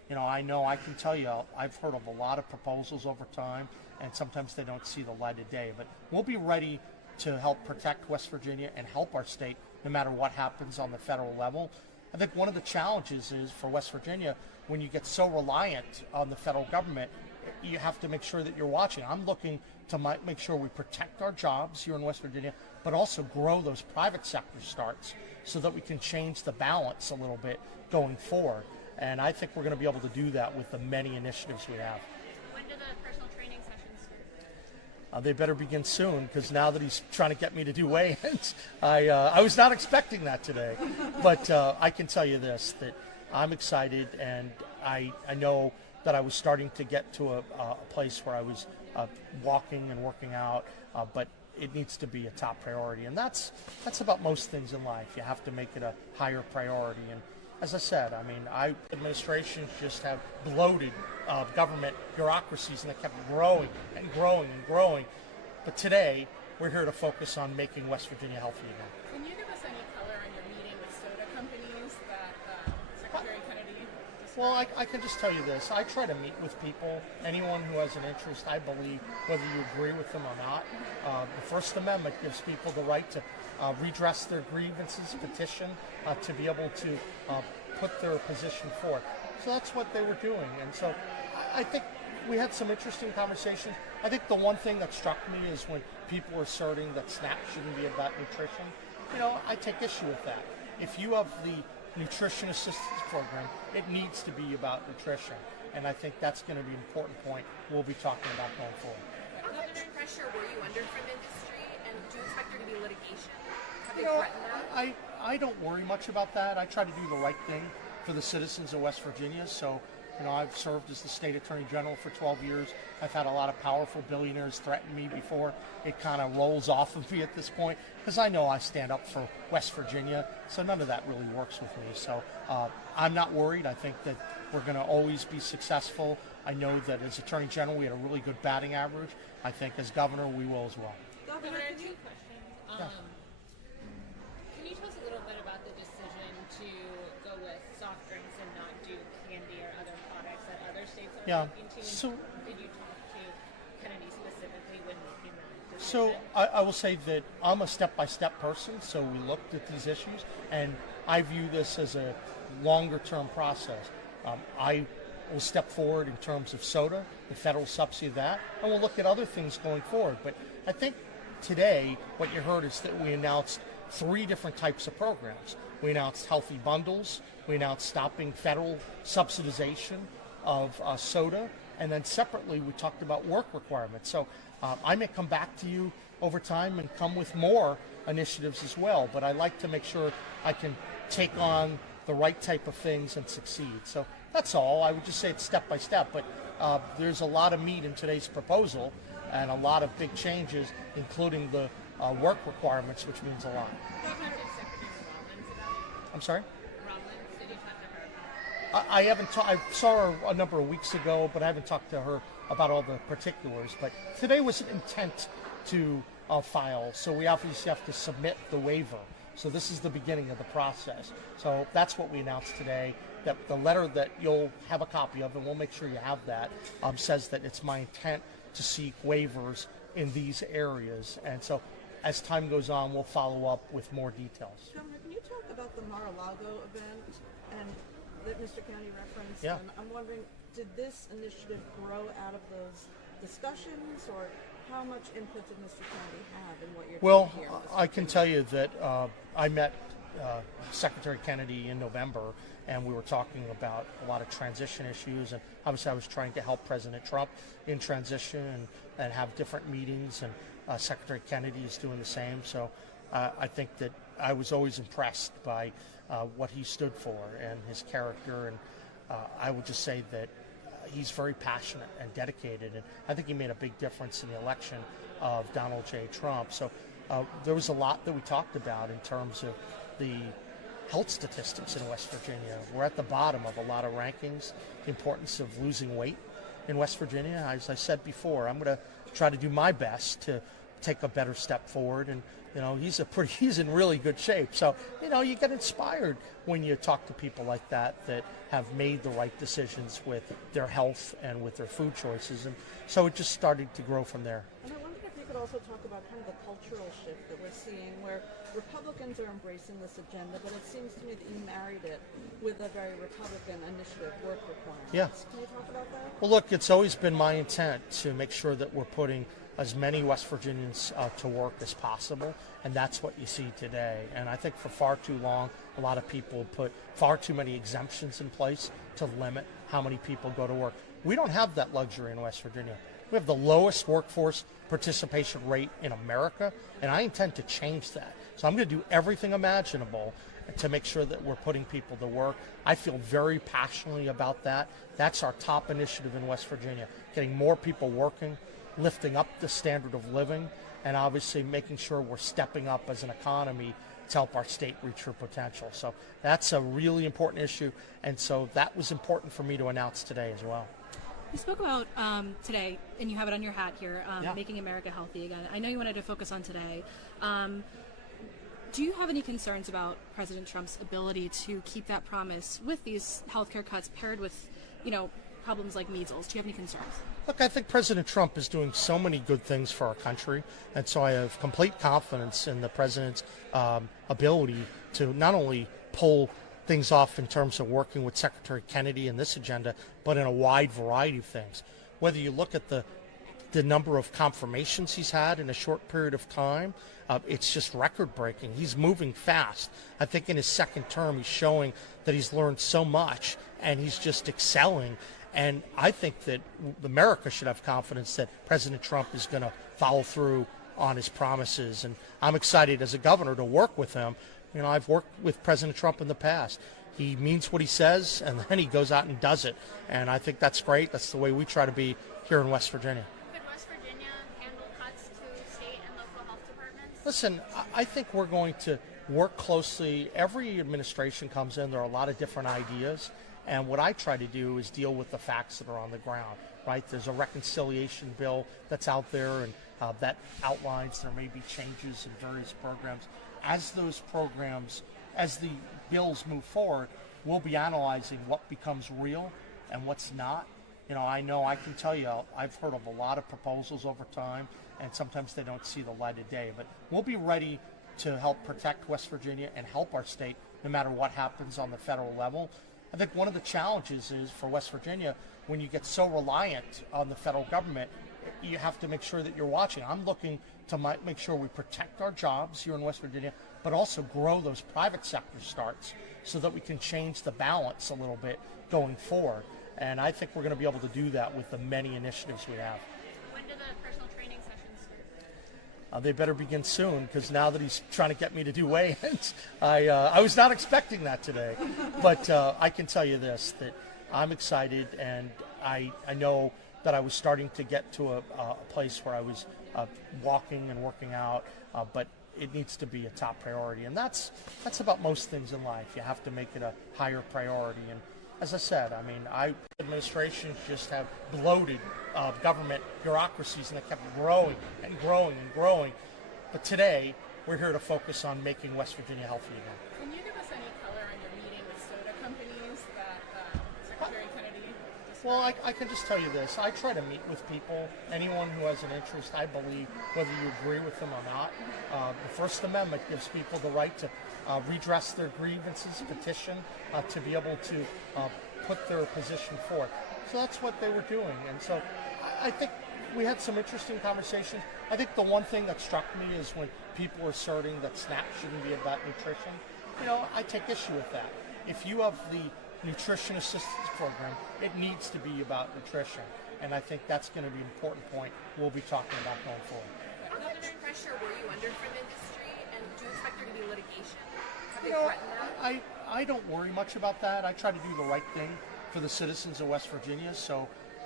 I know I can tell you, I've heard of a lot of proposals over time, and sometimes they don't see the light of day. But we'll be ready to help protect West Virginia and help our state no matter what happens on the federal level. I think one of the challenges is for West Virginia, when you get so reliant on the federal government, you have to make sure that you're watching. I'm looking to make sure we protect our jobs here in West Virginia, but also grow those private sector starts so that we can change the balance a little bit going forward. And I think we're going to be able to do that with the many initiatives we have. When do the personal training sessions start? They better begin soon, because now that he's trying to get me to do weigh-ins, I was not expecting that today. But I can tell you this, that I'm excited, and I know that I was starting to get to a place where I was walking and working out, but it needs to be a top priority. And that's about most things in life. You have to make it a higher priority. And as I said, administrations just have bloated government bureaucracies, and they kept growing and growing and growing. But today, we're here to focus on making West Virginia healthy again. Can you give us any color on your meeting with soda companies that Secretary Kennedy described? Well, I can just tell you this. I try to meet with people, anyone who has an interest, I believe, whether you agree with them or not. The First Amendment gives people the right to redress their grievances, petition, to be able to put their position forth. So that's what they were doing. And so I think we had some interesting conversations. I think the one thing that struck me is when people were asserting that SNAP shouldn't be about nutrition. I take issue with that. If you have the nutrition assistance program, it needs to be about nutrition. And I think that's going to be an important point we'll be talking about going forward. How much pressure were you under from industry, and do you expect there to be litigation? Have they threatened that? I don't worry much about that. I try to do the right thing for the citizens of West Virginia. So, I've served as the state attorney general for 12 years. I've had a lot of powerful billionaires threaten me before it kind of rolls off of me at this point, because I know I stand up for West Virginia. So none of that really works with me. So I'm not worried. I think that we're going to always be successful. I know that as attorney general, we had a really good batting average. I think as governor, we will as well. Governor, two questions. Can you tell us a little bit about the decision to go with soft drinks and not do candy or other products that other states are looking to? So, did you talk to Kennedy specifically when making that decision? So I will say that I'm a step-by-step person, so we looked at these issues, and I view this as a longer-term process. I will step forward in terms of soda, the federal subsidy of that, and we'll look at other things going forward. But I think today what you heard is that we announced 3 different types of programs. We announced healthy bundles, we announced stopping federal subsidization of soda, and then separately we talked about work requirements. So I may come back to you over time and come with more initiatives as well, but I like to make sure I can take on the right type of things and succeed. So that's all. I would just say it's step by step, but there's a lot of meat in today's proposal and a lot of big changes, including the work requirements, which means a lot. I'm sorry? I haven't. I saw her a number of weeks ago, but I haven't talked to her about all the particulars. But today was an intent to file, so we obviously have to submit the waiver. So this is the beginning of the process. So that's what we announced today. That the letter that you'll have a copy of, and we'll make sure you have that, says that it's my intent to seek waivers in these areas. And so as time goes on, we'll follow up with more details. Governor, can you talk about the Mar-a-Lago event and that Mr. Kennedy referenced? Yeah. And I'm wondering, did this initiative grow out of those discussions, or how much input did Mr. Kennedy have in what you're doing here? Well, I can tell you that I met Secretary Kennedy in November, and we were talking about a lot of transition issues, and obviously I was trying to help President Trump in transition and have different meetings, and Secretary Kennedy is doing the same. So I think that I was always impressed by what he stood for and his character, and I would just say that he's very passionate and dedicated, and I think he made a big difference in the election of Donald J. Trump. So there was a lot that we talked about in terms of the health statistics in West Virginia. We're at the bottom of a lot of rankings, the importance of losing weight in West Virginia. As I said before, I'm going to try to do my best to take a better step forward. And he's in really good shape. So you get inspired when you talk to people like that have made the right decisions with their health and with their food choices. And so it just started to grow from there. And I wondered if you could also talk about kind of the cultural shift that we're seeing, where Republicans are embracing this agenda, but it seems to me that you married it with a very Republican initiative, work requirements. Yeah. Can you talk about that? Well, look, it's always been my intent to make sure that we're putting as many West Virginians to work as possible, and that's what you see today. And I think for far too long, a lot of people put far too many exemptions in place to limit how many people go to work. We don't have that luxury in West Virginia. We have the lowest workforce participation rate in America, and I intend to change that. So I'm going to do everything imaginable to make sure that we're putting people to work. I feel very passionately about that. That's our top initiative in West Virginia, getting more people working, lifting up the standard of living, and obviously making sure we're stepping up as an economy to help our state reach her potential. So that's a really important issue, and so that was important for me to announce today as well. You spoke about today, and you have it on your hat here, Yeah. making America healthy again. I know you wanted to focus on today. Do you have any concerns about President Trump's ability to keep that promise with these healthcare cuts paired with, problems like measles? Do you have any concerns? Look, I think President Trump is doing so many good things for our country, and so I have complete confidence in the president's ability to not only pull things off in terms of working with Secretary Kennedy in this agenda, but in a wide variety of things. Whether you look at the number of confirmations he's had in a short period of time, it's just record-breaking. He's moving fast. I think in his second term, he's showing that he's learned so much, and he's just excelling. And I think that America should have confidence that President Trump is going to follow through on his promises. And I'm excited as a governor to work with him. I've worked with President Trump in the past. He means what he says, and then he goes out and does it. And I think that's great. That's the way we try to be here in West Virginia. Could West Virginia handle cuts to state and local health departments? Listen, I think we're going to work closely. Every administration comes in, there are a lot of different ideas. And what I try to do is deal with the facts that are on the ground, right? There's a reconciliation bill that's out there, and that outlines there may be changes in various programs. As those programs, as the bills move forward, we'll be analyzing what becomes real and what's not. I know I can tell you, I've heard of a lot of proposals over time, and sometimes they don't see the light of day. But we'll be ready to help protect West Virginia and help our state no matter what happens on the federal level. I think one of the challenges is for West Virginia, when you get so reliant on the federal government, you have to make sure that you're watching. I'm looking to make sure we protect our jobs here in West Virginia, but also grow those private sector starts so that we can change the balance a little bit going forward. And I think we're going to be able to do that with the many initiatives we have. When do the personal training sessions start? They better begin soon, because now that he's trying to get me to do weigh-ins, I was not expecting that today. But I can tell you this, that I'm excited, and I know that I was starting to get to a place where I was walking and working out, but it needs to be a top priority. And that's about most things in life. You have to make it a higher priority. And as I said, administrations just have bloated government bureaucracies, and they kept growing and growing and growing. But today, we're here to focus on making West Virginia healthy again. Can you give us any color on your meeting with soda companies that Secretary Kennedy described? Well, I can just tell you this. I try to meet with people, anyone who has an interest, I believe, whether you agree with them or not. The First Amendment gives people the right to redress their grievances, petition, to be able to put their position forth. So that's what they were doing. And so I think we had some interesting conversations. I think the one thing that struck me is when people were asserting that SNAP shouldn't be about nutrition. I take issue with that. If you have the nutrition assistance program, it needs to be about nutrition. And I think that's going to be an important point we'll be talking about going forward. How much pressure were you under from industry, and do you expect there to be litigation? Have they threatened that? I don't worry much about that. I try to do the right thing for the citizens of West Virginia. So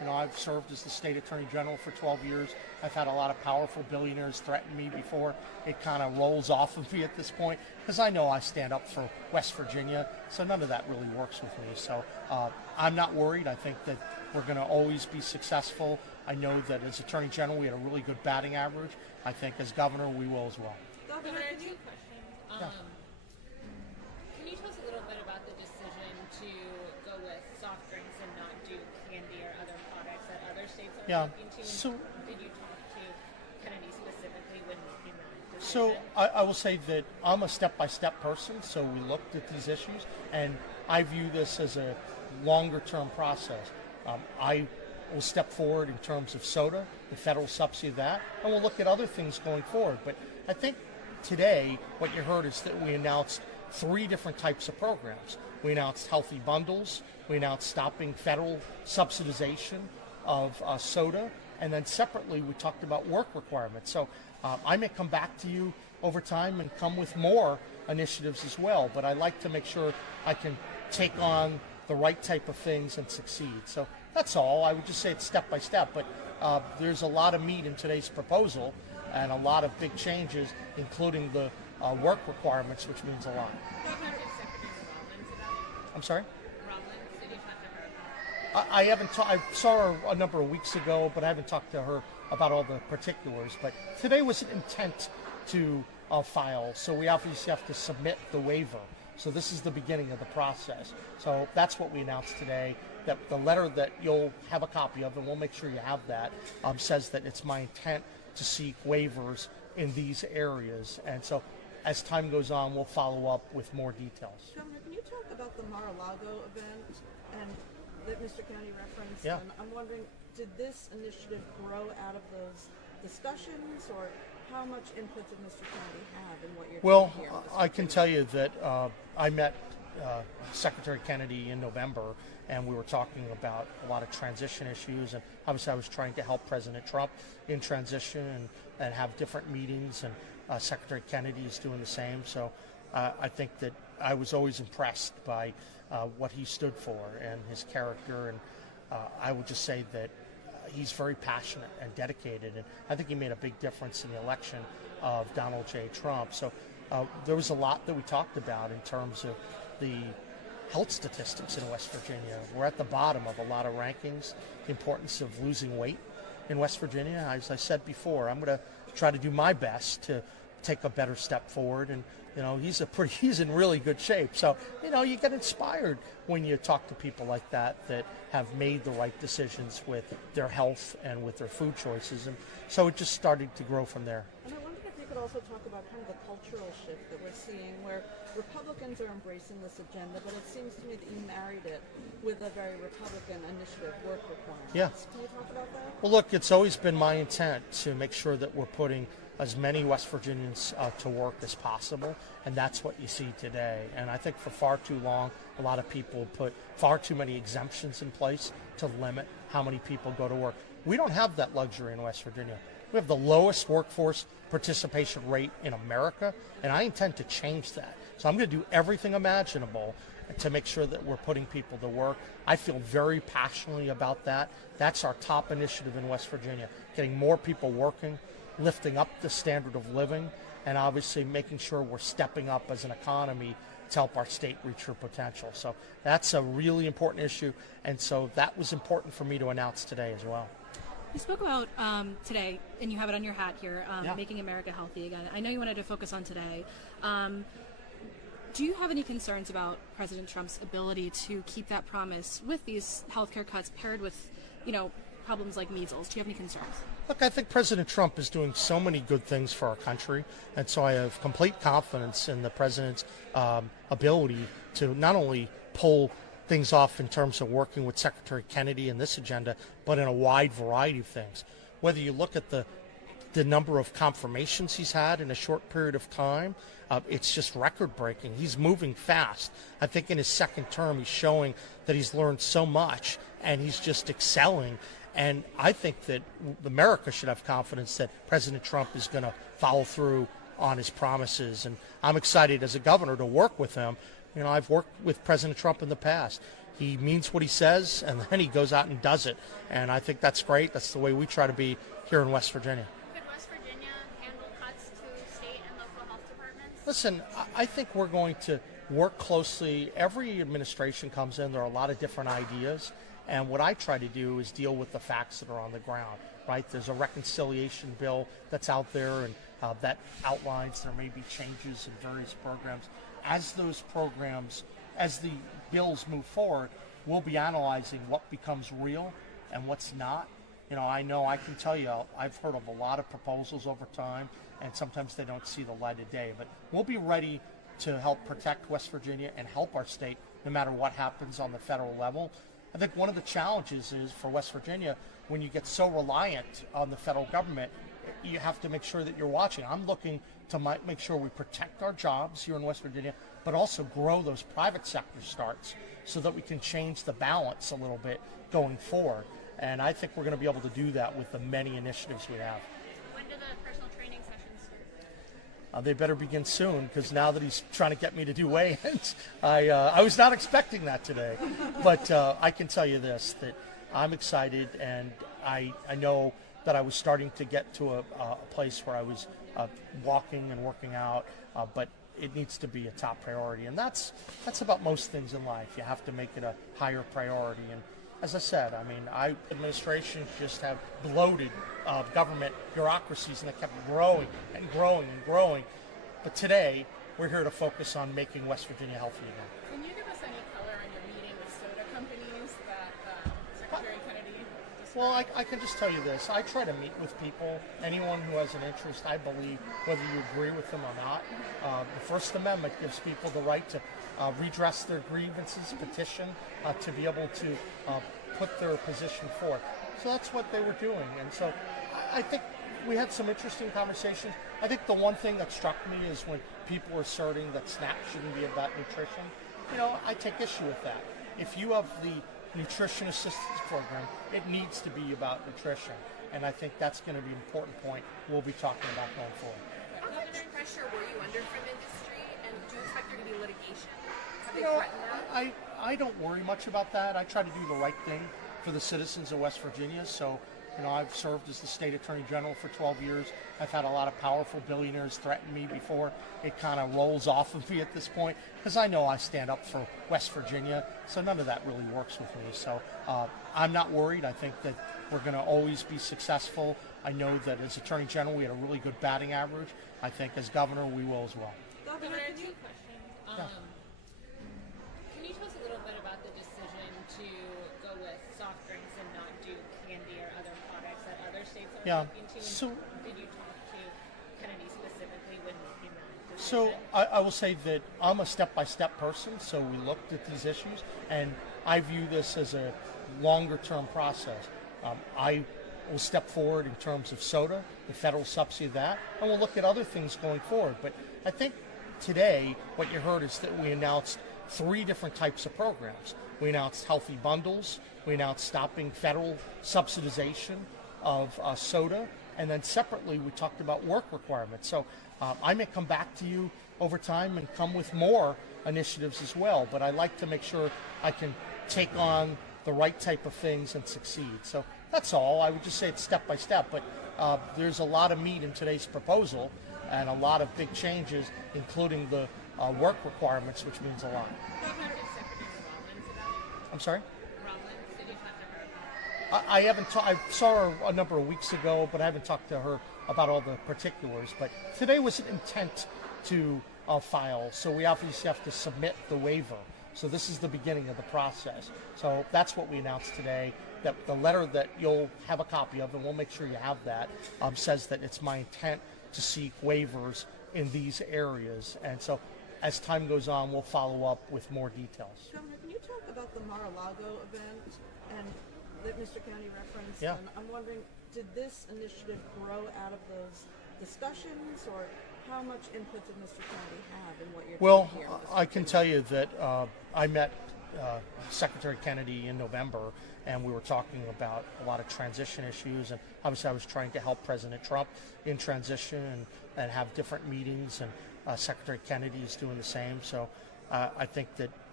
You know, I've served as the state attorney general for 12 years. I've had a lot of powerful billionaires threaten me before. It kind of rolls off of me at this point because I know I stand up for West Virginia, so none of that really works with me. So I'm not worried. I think that we're going to always be successful. I know that as attorney general, we had a really good batting average. I think as governor, we will as well. Governor, I have two questions. Can you tell us a little bit about the decision to go with soft drinks and not do candy or other products that other states are looking to? So, did you talk to Kennedy specifically when making that decision? So I will say that I'm a step-by-step person, so we looked at these issues, and I view this as a longer-term process. I will step forward in terms of soda, the federal subsidy of that, and we'll look at other things going forward. But I think today what you heard is that we announced 3 different types of programs. We announced healthy bundles, we announced stopping federal subsidization of soda, and then separately we talked about work requirements. So I may come back to you over time and come with more initiatives as well, but I like to make sure I can take on the right type of things and succeed. So that's all. I would just say it's step by step, but there's a lot of meat in today's proposal and a lot of big changes, including the work requirements, which means a lot. I'm sorry? I haven't. I saw her a number of weeks ago, but I haven't talked to her about all the particulars. But today was an intent to file, so we obviously have to submit the waiver. So this is the beginning of the process. So that's what we announced today. That the letter that you'll have a copy of, and we'll make sure you have that, says that it's my intent to seek waivers in these areas. And so as time goes on, we'll follow up with more details. Governor, can you talk about the Mar-a-Lago event and that Mr. Kennedy referenced? Yeah. And I'm wondering, did this initiative grow out of those discussions, or how much input did Mr. Kennedy have in what you're doing here? Well, I can tell you that I met Secretary Kennedy in November, and we were talking about a lot of transition issues, and obviously I was trying to help President Trump in transition and have different meetings, and Secretary Kennedy is doing the same. So I think that I was always impressed by what he stood for and his character, and I would just say that he's very passionate and dedicated, and I think he made a big difference in the election of Donald J. Trump. So there was a lot that we talked about in terms of the health statistics in West Virginia. We're at the bottom of a lot of rankings, the importance of losing weight in West Virginia. As I said before, I'm going to try to do my best to take a better step forward, and he's in really good shape. So you get inspired when you talk to people like that have made the right decisions with their health and with their food choices, and so it just started to grow from there. And I wondered if you could also talk about kind of the cultural shift that we're seeing, where Republicans are embracing this agenda, but it seems to me that you married it with a very Republican initiative, work requirements. Yeah. Can you talk about that? Well, look, it's always been my intent to make sure that we're putting as many West Virginians to work as possible, and that's what you see today. And I think for far too long, a lot of people put far too many exemptions in place to limit how many people go to work. We don't have that luxury in West Virginia. We have the lowest workforce participation rate in America, and I intend to change that. So I'm going to do everything imaginable to make sure that we're putting people to work. I feel very passionately about that. That's our top initiative in West Virginia, getting more people working, lifting up the standard of living, and obviously making sure we're stepping up as an economy to help our state reach her potential. So that's a really important issue, and so that was important for me to announce today as well. You spoke about today, and you have it on your hat here, making America healthy again. I know you wanted to focus on today. Do you have any concerns about President Trump's ability to keep that promise with these healthcare cuts paired with, problems like measles? Do you have any concerns? Look, I think President Trump is doing so many good things for our country, and so I have complete confidence in the president's ability to not only pull things off in terms of working with Secretary Kennedy in this agenda, but in a wide variety of things. Whether you look at the number of confirmations he's had in a short period of time, it's just record-breaking. He's moving fast. I think in his second term, he's showing that he's learned so much, and he's just excelling. And I think that America should have confidence that President Trump is going to follow through on his promises. And I'm excited as a governor to work with him. I've worked with President Trump in the past. he means what he says, and then he goes out and does it. And I think that's great. That's the way we try to be here in West Virginia. Could West Virginia handle cuts to state and local health departments? Listen, I think we're going to work closely. Every administration comes in, there are a lot of different ideas, and what I try to do is deal with the facts that are on the ground, right? There's a reconciliation bill that's out there, and that outlines there may be changes in various programs. As those programs, as the bills move forward, we'll be analyzing what becomes real and what's not. You know I can tell you, I've heard of a lot of proposals over time, and sometimes they don't see the light of day, but we'll be ready to help protect West Virginia and help our state no matter what happens on the federal level. I think one of the challenges is for West Virginia, when you get so reliant on the federal government, you have to make sure that you're watching. I'm looking to make sure we protect our jobs here in West Virginia, but also grow those private sector starts so that we can change the balance a little bit going forward. And I think we're going to be able to do that with the many initiatives we have. When do the personal training sessions start? They better begin soon, because now that he's trying to get me to do weigh-ins, I was not expecting that today. But I can tell you this, that I'm excited, and I know that I was starting to get to a place where I was walking and working out, but it needs to be a top priority. And that's about most things in life. You have to make it a higher priority. And as I said, I mean, administrations just have bloated government bureaucracies, and they kept growing and growing and growing. But today, we're here to focus on making West Virginia healthy again. Can you give us any color on your meeting with soda companies that Secretary Kennedy described? Well, I can just tell you this. I try to meet with people, anyone who has an interest, I believe, whether you agree with them or not. The First Amendment gives people the right to redress their grievances, petition, to be able to put their position forth. So that's what they were doing. And so I think we had some interesting conversations. I think the one thing that struck me is when people were asserting that SNAP shouldn't be about nutrition. You know, I take issue with that. If you have the nutrition assistance program, it needs to be about nutrition. And I think that's going to be an important point we'll be talking about going forward. How much pressure were you under from industry, and do you expect there to be litigation? Have they You know, threatened that? I don't worry much about that. I try to do the right thing for the citizens of West Virginia. So, you know, I've served as the state attorney general for 12 years. I've had a lot of powerful billionaires threaten me before it kind of rolls off of me at this point, because I know I stand up for West Virginia. So none of that really works with me. So I'm not worried. I think that we're going to always be successful. I know that as attorney general, we had a really good batting average. I think as governor, we will as well. Governor, two questions. Can you tell us a little bit about the decision to go with soft drinks and not do candy or other products that other states are looking to? So, did you talk to Kennedy specifically when making that So decision? I will say that I'm a step-by-step person, so we looked at these issues, and I view this as a longer-term process. I will step forward in terms of soda, the federal subsidy of that, and we'll look at other things going forward. But I think today what you heard is that we announced 3 different types of programs. We announced healthy bundles, we announced stopping federal subsidization of soda, and then separately we talked about work requirements. So I may come back to you over time and come with more initiatives as well, but I like to make sure I can take on the right type of things and succeed. So that's all. I would just say it's step by step, but there's a lot of meat in today's proposal and a lot of big changes, including the work requirements, which means a lot. I'm sorry? Did you talk to her? I haven't. I saw her a number of weeks ago, but I haven't talked to her about all the particulars. But today was an intent to file, so we obviously have to submit the waiver. So this is the beginning of the process. So that's what we announced today. That the letter that you'll have a copy of, and we'll make sure you have that, says that it's my intent to seek waivers in these areas. And so as time goes on, we'll follow up with more details. Governor, can you talk about the Mar-a-Lago event and that Mr. Kennedy referenced? Yeah. And I'm wondering, did this initiative grow out of those discussions, or how much input did Mr. Kennedy have in what you're Well, doing here? I can tell you that I met Secretary Kennedy in November, and we were talking about a lot of transition issues, and obviously I was trying to help President Trump in transition and have different meetings, and Secretary Kennedy is doing the same. So I think that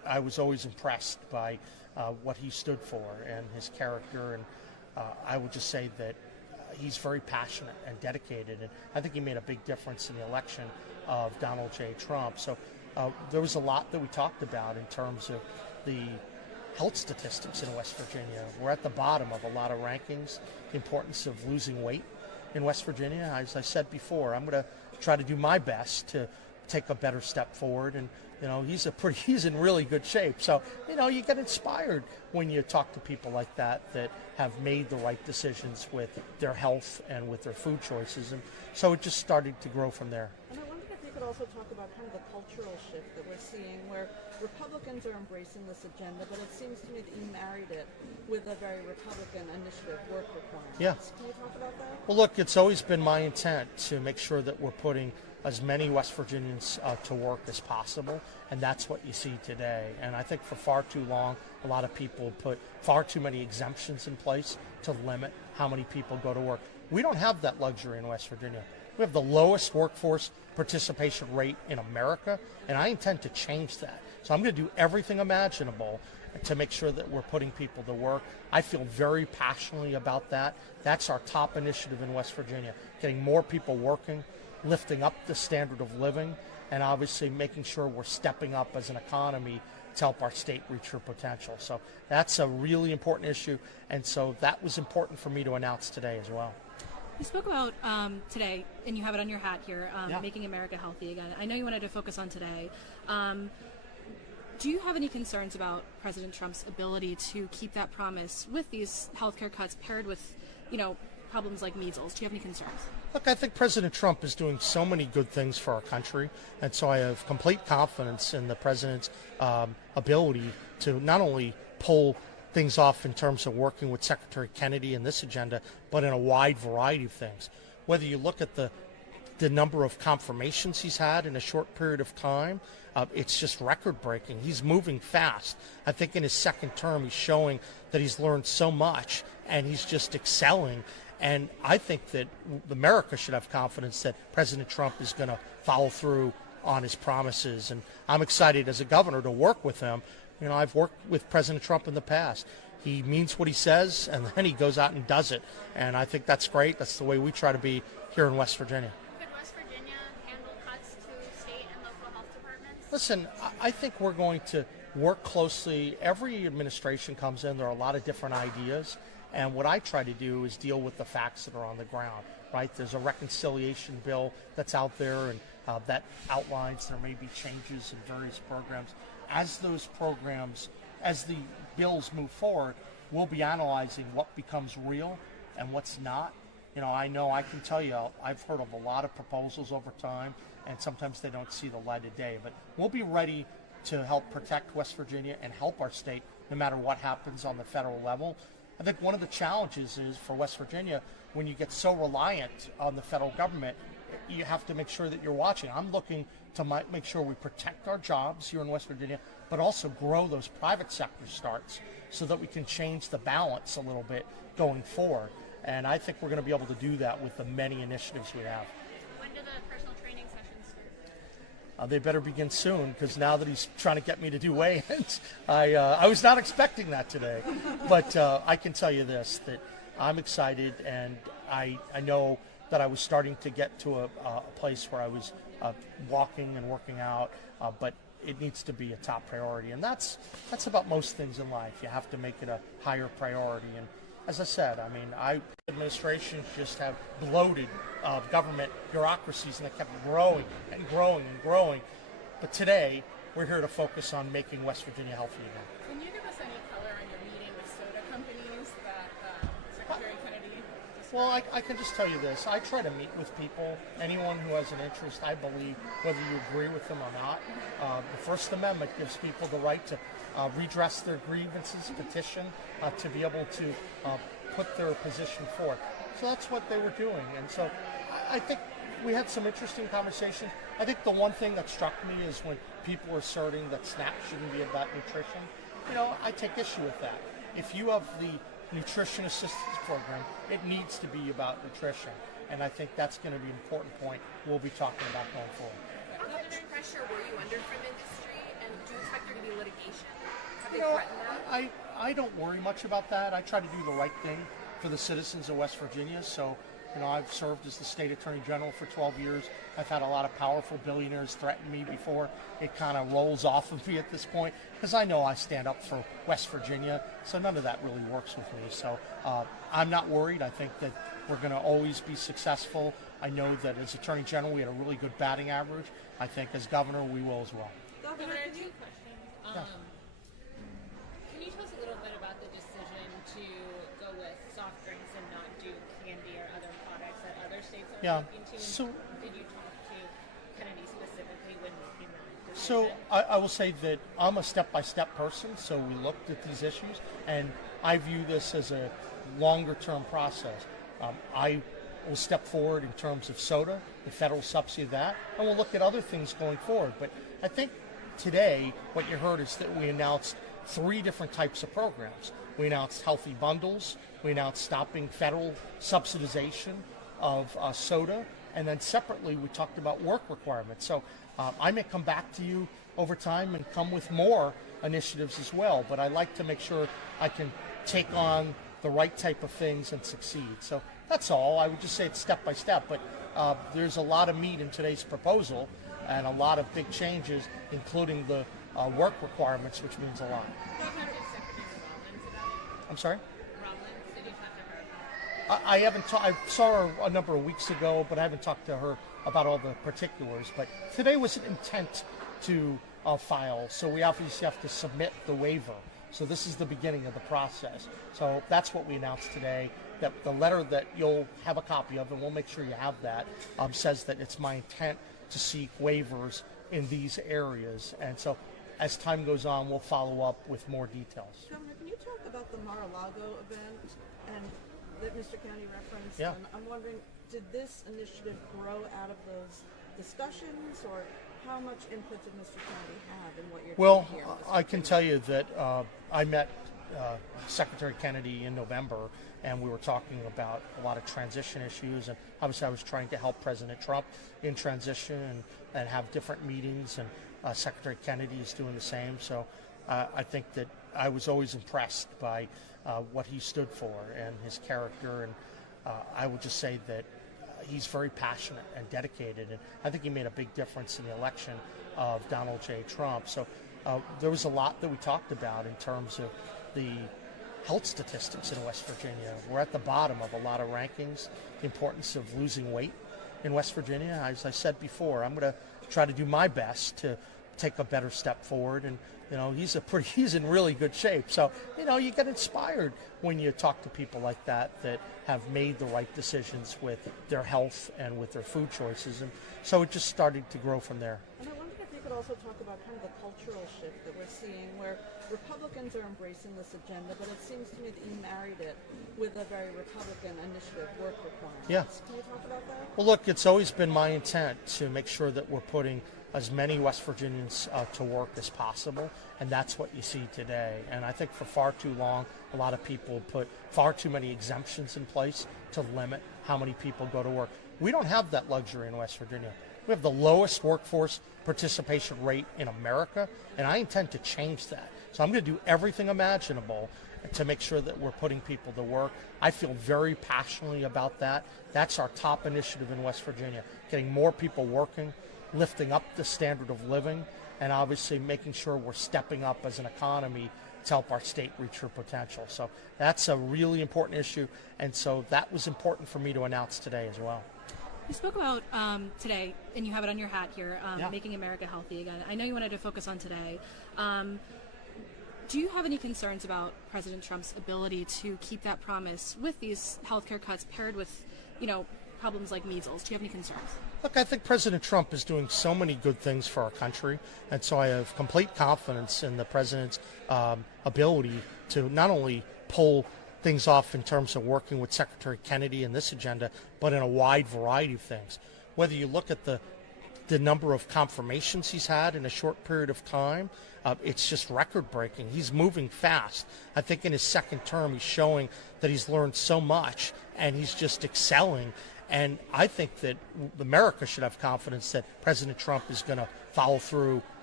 I was always impressed by what he stood for and his character, and I would just say that he's very passionate and dedicated, and I think he made a big difference in the election of Donald J. Trump. So there was a lot that we talked about in terms of the health statistics in West Virginia. We're at the bottom of a lot of rankings, the importance of losing weight in West Virginia. As I said before, I'm going to try to do my best to take a better step forward, and he's in really good shape. So, you get inspired when you talk to people like that have made the right decisions with their health and with their food choices. And so it just started to grow from there. And I wondered if you could also talk about kind of the cultural shift that we're seeing where Republicans are embracing this agenda, but it seems to me that you married it with a very Republican initiative, work requirements. Yeah. Can you talk about that? Well, look, it's always been my intent to make sure that we're putting as many West Virginians to work as possible, and that's what you see today. And I think for far too long, a lot of people put far too many exemptions in place to limit how many people go to work. We don't have that luxury in West Virginia. We have the lowest workforce participation rate in America, and I intend to change that. So I'm going to do everything imaginable to make sure that we're putting people to work. I feel very passionately about that. That's our top initiative in West Virginia, getting more people working, lifting up the standard of living, and obviously making sure we're stepping up as an economy to help our state reach her potential. So that's a really important issue, and so that was important for me to announce today as well. You spoke about today, and you have it on your hat here, making America healthy again. I know you wanted to focus on today. Do you have any concerns about President Trump's ability to keep that promise with these healthcare cuts paired with, problems like measles? Do you have any concerns? Look, I think President Trump is doing so many good things for our country, and so I have complete confidence in the president's ability to not only pull things off in terms of working with Secretary Kennedy in this agenda, but in a wide variety of things. Whether you look at the number of confirmations he's had in a short period of time, it's just record-breaking. He's moving fast. I think in his second term, he's showing that he's learned so much, and he's just excelling. And I think that America should have confidence that President Trump is going to follow through on his promises. And I'm excited as a governor to work with him. I've worked with President Trump in the past. He means what he says, and then he goes out and does it. And I think that's great. That's the way we try to be here in West Virginia. Could West Virginia handle cuts to state and local health departments? Listen, I think we're going to work closely. Every administration comes in, there are a lot of different ideas. And what I try to do is deal with the facts that are on the ground, right? There's a reconciliation bill that's out there, and that outlines there may be changes in various programs. As those programs, as the bills move forward, we'll be analyzing what becomes real and what's not. I know I can tell you, I've heard of a lot of proposals over time, and sometimes they don't see the light of day. But we'll be ready to help protect West Virginia and help our state no matter what happens on the federal level. I think one of the challenges is for West Virginia, when you get so reliant on the federal government, you have to make sure that you're watching. I'm looking to make sure we protect our jobs here in West Virginia, but also grow those private sector starts so that we can change the balance a little bit going forward. And I think we're going to be able to do that with the many initiatives we have. When do the personal training sessions start? They better begin soon, because now that he's trying to get me to do weigh-ins, I was not expecting that today. But I can tell you this, that I'm excited, and I know that I was starting to get to a place where I was walking and working out, but it needs to be a top priority. And that's about most things in life. You have to make it a higher priority. And as I said, administrations just have bloated government bureaucracies, and they kept growing and growing and growing. But today, we're here to focus on making West Virginia healthy again. Can you give us any color on your meeting with soda companies that Secretary Kennedy described? Well, I can just tell you this. I try to meet with people, anyone who has an interest, I believe, whether you agree with them or not. The First Amendment gives people the right to redress their grievances, petition, to be able to put their position forth. So that's what they were doing. And so I think we had some interesting conversations. I think the one thing that struck me is when people were asserting that SNAP shouldn't be about nutrition. I take issue with that. If you have the nutrition assistance program, it needs to be about nutrition. And I think that's going to be an important point we'll be talking about going forward. How much pressure were you under from industry, and do you expect there to be litigation? Have they You know, threatened that? I don't worry much about that. I try to do the right thing for the citizens of West Virginia. So, I've served as the state attorney general for 12 years. I've had a lot of powerful billionaires threaten me before it kind of rolls off of me at this point, because I know I stand up for West Virginia. So none of that really works with me. So I'm not worried. I think that we're going to always be successful. I know that as attorney general, we had a really good batting average. I think as governor, we will as well. Governor, can you question? Yeah. Can you tell us a little bit about the decision to go with soft drinks and not do candy or other products that other states are looking to? So, did you talk to Kennedy specifically when making that So decision? I will say that I'm a step-by-step person, so we looked at these issues, and I view this as a longer-term process. I will step forward in terms of soda, the federal subsidy of that, and we'll look at other things going forward. But I think today what you heard is that we announced 3 different types of programs. We announced healthy bundles, we announced stopping federal subsidization of soda, and then separately we talked about work requirements. So I may come back to you over time and come with more initiatives as well, but I like to make sure I can take on the right type of things and succeed. So that's all. I would just say it's step by step, but there's a lot of meat in today's proposal and a lot of big changes, including the work requirements, which means a lot. Did you talk to Secretary Rollins about it? I'm sorry? Rollins, did you talk to her about it? I haven't. I saw her a number of weeks ago, but I haven't talked to her about all the particulars. But today was an intent to file, so we obviously have to submit the waiver. So this is the beginning of the process. So that's what we announced today. That the letter that you'll have a copy of, and we'll make sure you have that, says that it's my intent to seek waivers in these areas. And so as time goes on, we'll follow up with more details. Governor, can you talk about the Mar-a-Lago event and that Mr. County referenced? Yeah. And I'm wondering, did this initiative grow out of those discussions, or how much input did Mr. County have in what you're Well, doing here? I can tell you that I met Secretary Kennedy in November, and we were talking about a lot of transition issues, and obviously I was trying to help President Trump in transition and have different meetings, and Secretary Kennedy is doing the same. So I think that I was always impressed by what he stood for and his character, and I would just say that he's very passionate and dedicated, and I think he made a big difference in the election of Donald J. Trump. So there was a lot that we talked about in terms of the health statistics in West Virginia. We're at the bottom of a lot of rankings, the importance of losing weight in West Virginia. As I said before, I'm going to try to do my best to take a better step forward, and he's in really good shape. So you get inspired when you talk to people like that have made the right decisions with their health and with their food choices, and so it just started to grow from there. And I wondered if you could also talk about kind of the cultural shift that we're seeing, where Republicans are embracing this agenda, but it seems to me that you married it with a very Republican initiative, work requirements. Yeah. Can you talk about that? Well, look, it's always been my intent to make sure that we're putting as many West Virginians to work as possible, and that's what you see today. And I think for far too long, a lot of people put far too many exemptions in place to limit how many people go to work. We don't have that luxury in West Virginia. We have the lowest workforce participation rate in America, and I intend to change that. So I'm going to do everything imaginable to make sure that we're putting people to work. I feel very passionately about that. That's our top initiative in West Virginia, getting more people working, lifting up the standard of living, and obviously making sure we're stepping up as an economy to help our state reach her potential. So that's a really important issue, and so that was important for me to announce today as well. You spoke about today, and you have it on your hat here, Yeah. making America healthy again. I know you wanted to focus on today. Do you have any concerns about President Trump's ability to keep that promise with these healthcare cuts paired with, problems like measles? Do you have any concerns? Look, I think President Trump is doing so many good things for our country, and so I have complete confidence in the president's ability to not only pull things off in terms of working with Secretary Kennedy in this agenda, but in a wide variety of things. Whether you look at the number of confirmations he's had in a short period of time, it's just record-breaking. He's moving fast. I think in his second term, he's showing that he's learned so much, and he's just excelling. And I think that America should have confidence that President Trump is going to follow through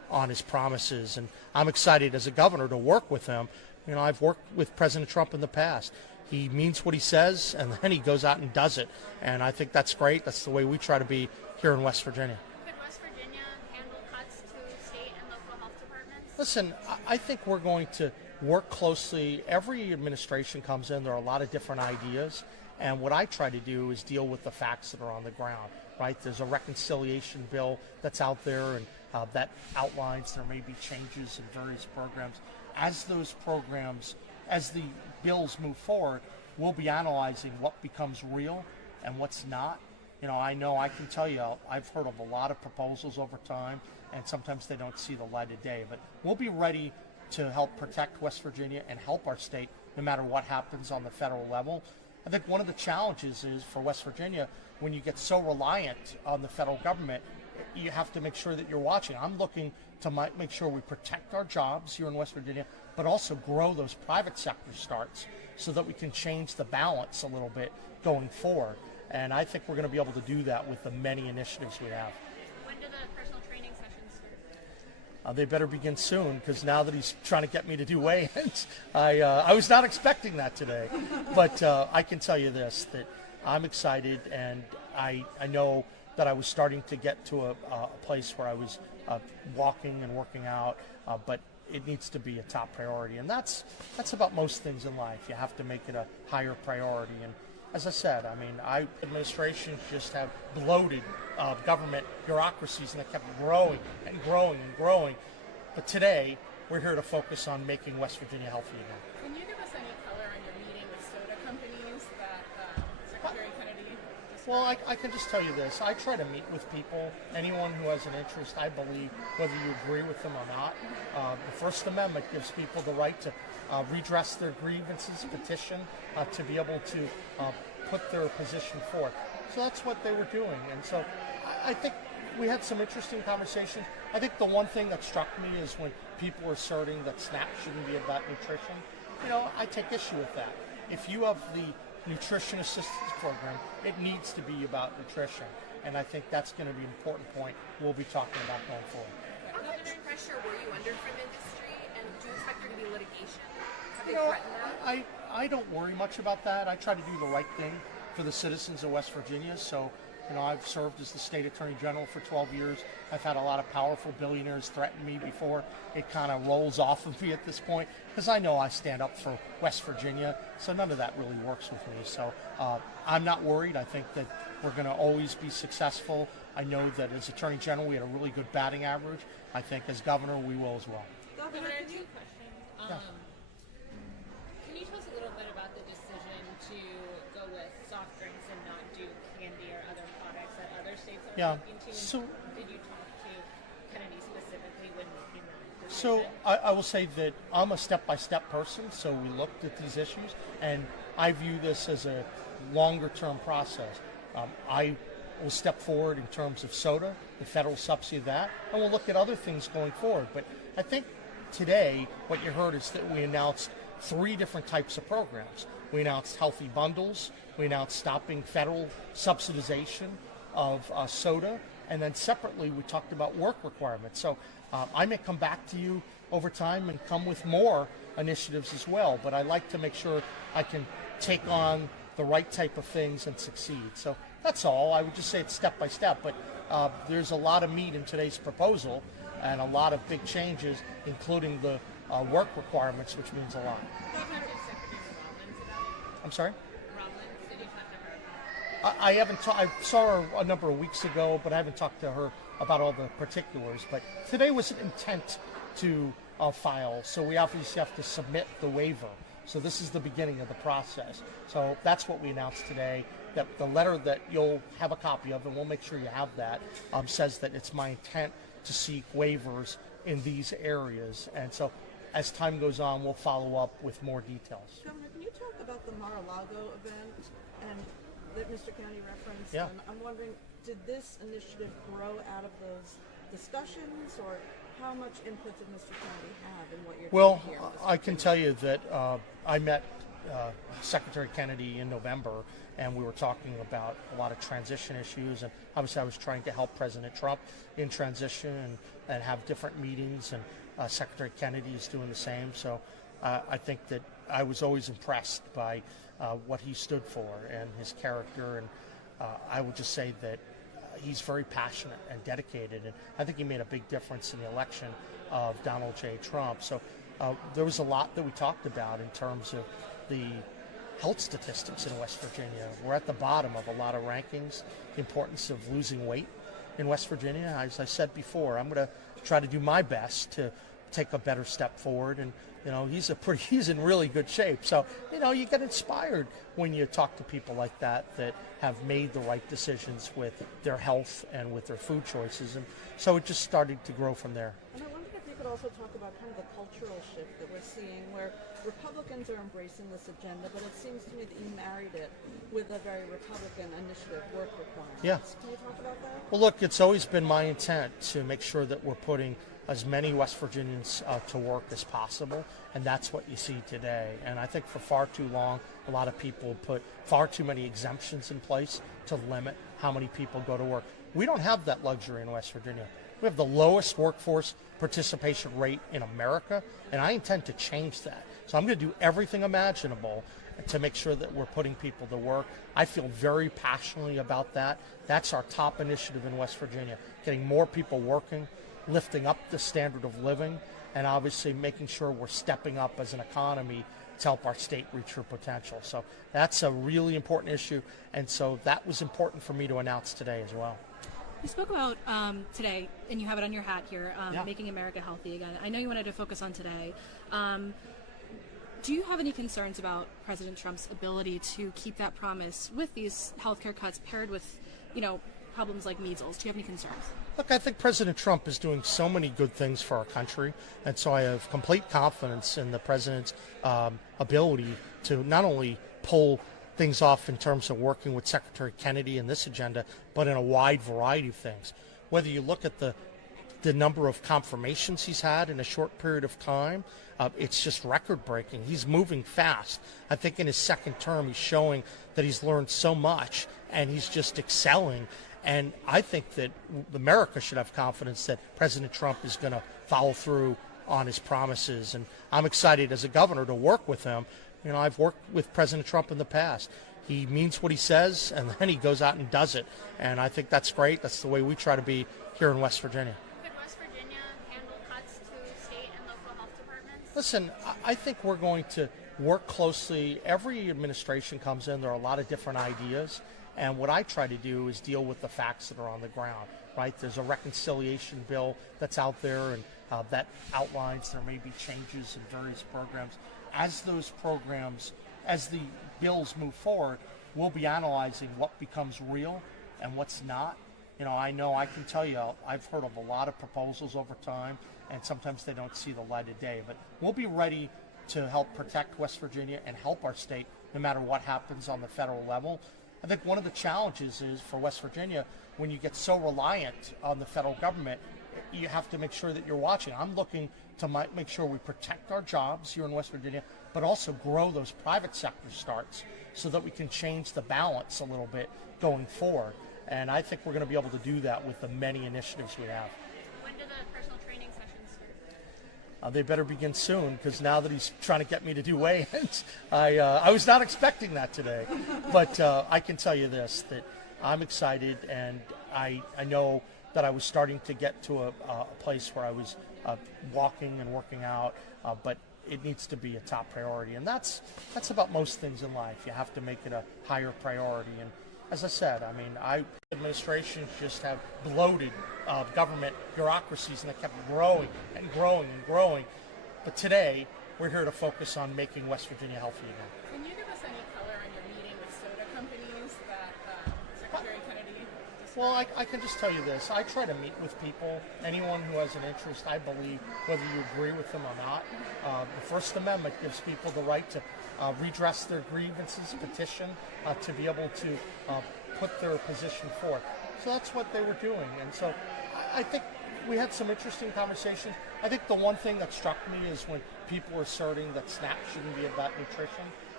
on his promises, and I'm excited as a governor to work with him. You know, I've worked with President Trump in the past. He means what he says, and then he goes out and does it. And I think that's great. That's the way we try to be here in West Virginia. Could West Virginia handle cuts to state and local health departments? Listen, I think we're going to work closely. Every administration comes in, there are a lot of different ideas. And what I try to do is deal with the facts that are on the ground, right? There's a reconciliation bill that's out there, and that outlines there may be changes in various programs. As those programs, as the bills move forward, we'll be analyzing what becomes real and what's not. You know I can tell you, I've heard of a lot of proposals over time, and sometimes they don't see the light of day. But we'll be ready to help protect West Virginia and help our state no matter what happens on the federal level. I think one of the challenges is for West Virginia, when you get so reliant on the federal government, you have to make sure that you're watching. I'm looking to make sure we protect our jobs here in West Virginia, but also grow those private sector starts so that we can change the balance a little bit going forward. And I think we're going to be able to do that with the many initiatives we have. When do the personal training sessions start? They better begin soon, because now that he's trying to get me to do weigh-ins, I was not expecting that today. But I can tell you this, that I'm excited, and I know that I was starting to get to a place where I was walking and working out, but it needs to be a top priority. And that's about most things in life. You have to make it a higher priority. And as I said, I mean, administrations just have bloated government bureaucracies, and they kept growing and growing and growing. But today, we're here to focus on making West Virginia healthy again. Can you give us any color on your meeting with soda companies that Secretary Kennedy described? Well, I can just tell you this. I try to meet with people, anyone who has an interest, I believe, whether you agree with them or not. The First Amendment gives people the right to redress their grievances, petition, to be able to put their position forth. So that's what they were doing. And so I think we had some interesting conversations. I think the one thing that struck me is when people were asserting that SNAP shouldn't be about nutrition. You know, I take issue with that. If you have the nutrition assistance program, it needs to be about nutrition. And I think that's going to be an important point we'll be talking about going forward. How much pressure were you under from industry, and do you expect there to be litigation? Have they You know, threatened that? I don't worry much about that. I try to do the right thing for the citizens of West Virginia. So, you know, I've served as the state attorney general for 12 years. I've had a lot of powerful billionaires threaten me before it kind of rolls off of me at this point, because I know I stand up for West Virginia. So none of that really works with me. So I'm not worried. I think that we're going to always be successful. I know that as attorney general, we had a really good batting average. I think as governor, we will as well. Governor, two questions. Can you tell us a little bit about the decision to go with soft drinks and not do candy or other products that other states are looking to? So, did you talk to Kennedy specifically when making that So decision? I will say that I'm a step-by-step person, so we looked at these issues, and I view this as a longer-term process. I will step forward in terms of soda, the federal subsidy of that, and we'll look at other things going forward. But I think today what you heard is that we announced 3 different types of programs. We announced healthy bundles, we announced stopping federal subsidization of soda, and then separately we talked about work requirements. So I may come back to you over time and come with more initiatives as well, but I like to make sure I can take on the right type of things and succeed. So that's all. I would just say it's step by step, but there's a lot of meat in today's proposal and a lot of big changes, including the work requirements, which means a lot. I'm sorry? I haven't. I saw her a number of weeks ago, but I haven't talked to her about all the particulars. But today was an intent to file, so we obviously have to submit the waiver. So this is the beginning of the process. So that's what we announced today. That the letter that you'll have a copy of, and we'll make sure you have that, says that it's my intent to seek waivers in these areas. And so as time goes on, we'll follow up with more details. Governor, can you talk about the Mar-a-Lago event and that Mr. Kennedy referenced? Yeah. I'm wondering, did this initiative grow out of those discussions, or how much input did Mr. Kennedy have in what you're doing here? Well, I can tell you that I met Secretary Kennedy in November, and we were talking about a lot of transition issues, and obviously I was trying to help President Trump in transition and have different meetings, and Secretary Kennedy is doing the same. So I think that I was always impressed by what he stood for and his character, and I would just say that he's very passionate and dedicated, and I think he made a big difference in the election of Donald J. Trump. So there was a lot that we talked about in terms of the health statistics in West Virginia. We're at the bottom of a lot of rankings, the importance of losing weight in West Virginia. As I said before, I'm going to try to do my best to take a better step forward, and he's in really good shape. So you get inspired when you talk to people like that have made the right decisions with their health and with their food choices, and so it just started to grow from there. And I wondered if you could also talk about kind of the cultural shift that we're seeing, where Republicans are embracing this agenda, but it seems to me that you married it with a very Republican initiative, work requirements. Yeah. Can you talk about that? Well, look, it's always been my intent to make sure that we're putting as many West Virginians to work as possible, and that's what you see today. And I think for far too long, a lot of people put far too many exemptions in place to limit how many people go to work. We don't have that luxury in West Virginia. We have the lowest workforce participation rate in America, and I intend to change that. So I'm going to do everything imaginable to make sure that we're putting people to work. I feel very passionately about that. That's our top initiative in West Virginia, getting more people working, lifting up the standard of living, and obviously making sure we're stepping up as an economy to help our state reach her potential. So that's a really important issue, and so that was important for me to announce today as well. You spoke about today, and you have it on your hat here, Yeah. making America healthy again. I know you wanted to focus on today. Do you have any concerns about President Trump's ability to keep that promise with these healthcare cuts paired with, problems like measles? Do you have any concerns? Look, I think President Trump is doing so many good things for our country, and so I have complete confidence in the president's ability to not only pull things off in terms of working with Secretary Kennedy in this agenda, but in a wide variety of things. Whether you look at the number of confirmations he's had in a short period of time, it's just record-breaking. He's moving fast. I think in his second term, he's showing that he's learned so much, and he's just excelling. And I think that America should have confidence that President Trump is going to follow through on his promises. And I'm excited as a governor to work with him. I've worked with President Trump in the past. He means what he says, and then he goes out and does it. And I think that's great. That's the way we try to be here in West Virginia. Could West Virginia handle cuts to state and local health departments? Listen, I think we're going to work closely. Every administration comes in, there are a lot of different ideas. And what I try to do is deal with the facts that are on the ground, right? There's a reconciliation bill that's out there, and that outlines there may be changes in various programs. As those programs, as the bills move forward, we'll be analyzing what becomes real and what's not. I know I can tell you, I've heard of a lot of proposals over time, and sometimes they don't see the light of day. But we'll be ready to help protect West Virginia and help our state no matter what happens on the federal level. I think one of the challenges is for West Virginia, when you get so reliant on the federal government, you have to make sure that you're watching. I'm looking to make sure we protect our jobs here in West Virginia, but also grow those private sector starts so that we can change the balance a little bit going forward. And I think we're going to be able to do that with the many initiatives we have. When do the personal training sessions start? They better begin soon, because now that he's trying to get me to do weigh-ins, I was not expecting that today. But I can tell you this, that I'm excited, and I know that I was starting to get to a place where I was walking and working out, but it needs to be a top priority. And that's about most things in life. You have to make it a higher priority. And as I said, administrations just have bloated government bureaucracies, and they kept growing and growing and growing. But today, we're here to focus on making West Virginia healthy again. Can you give us any color on your meeting with soda companies that Secretary Kennedy described? Well, I can just tell you this. I try to meet with people, anyone who has an interest, I believe, whether you agree with them or not. The First Amendment gives people the right to redress their grievances, petition, to be able to put their position forth. So that's what they were doing. And so I think we had some interesting conversations. I think the one thing that struck me is when people were asserting that SNAP shouldn't be about nutrition.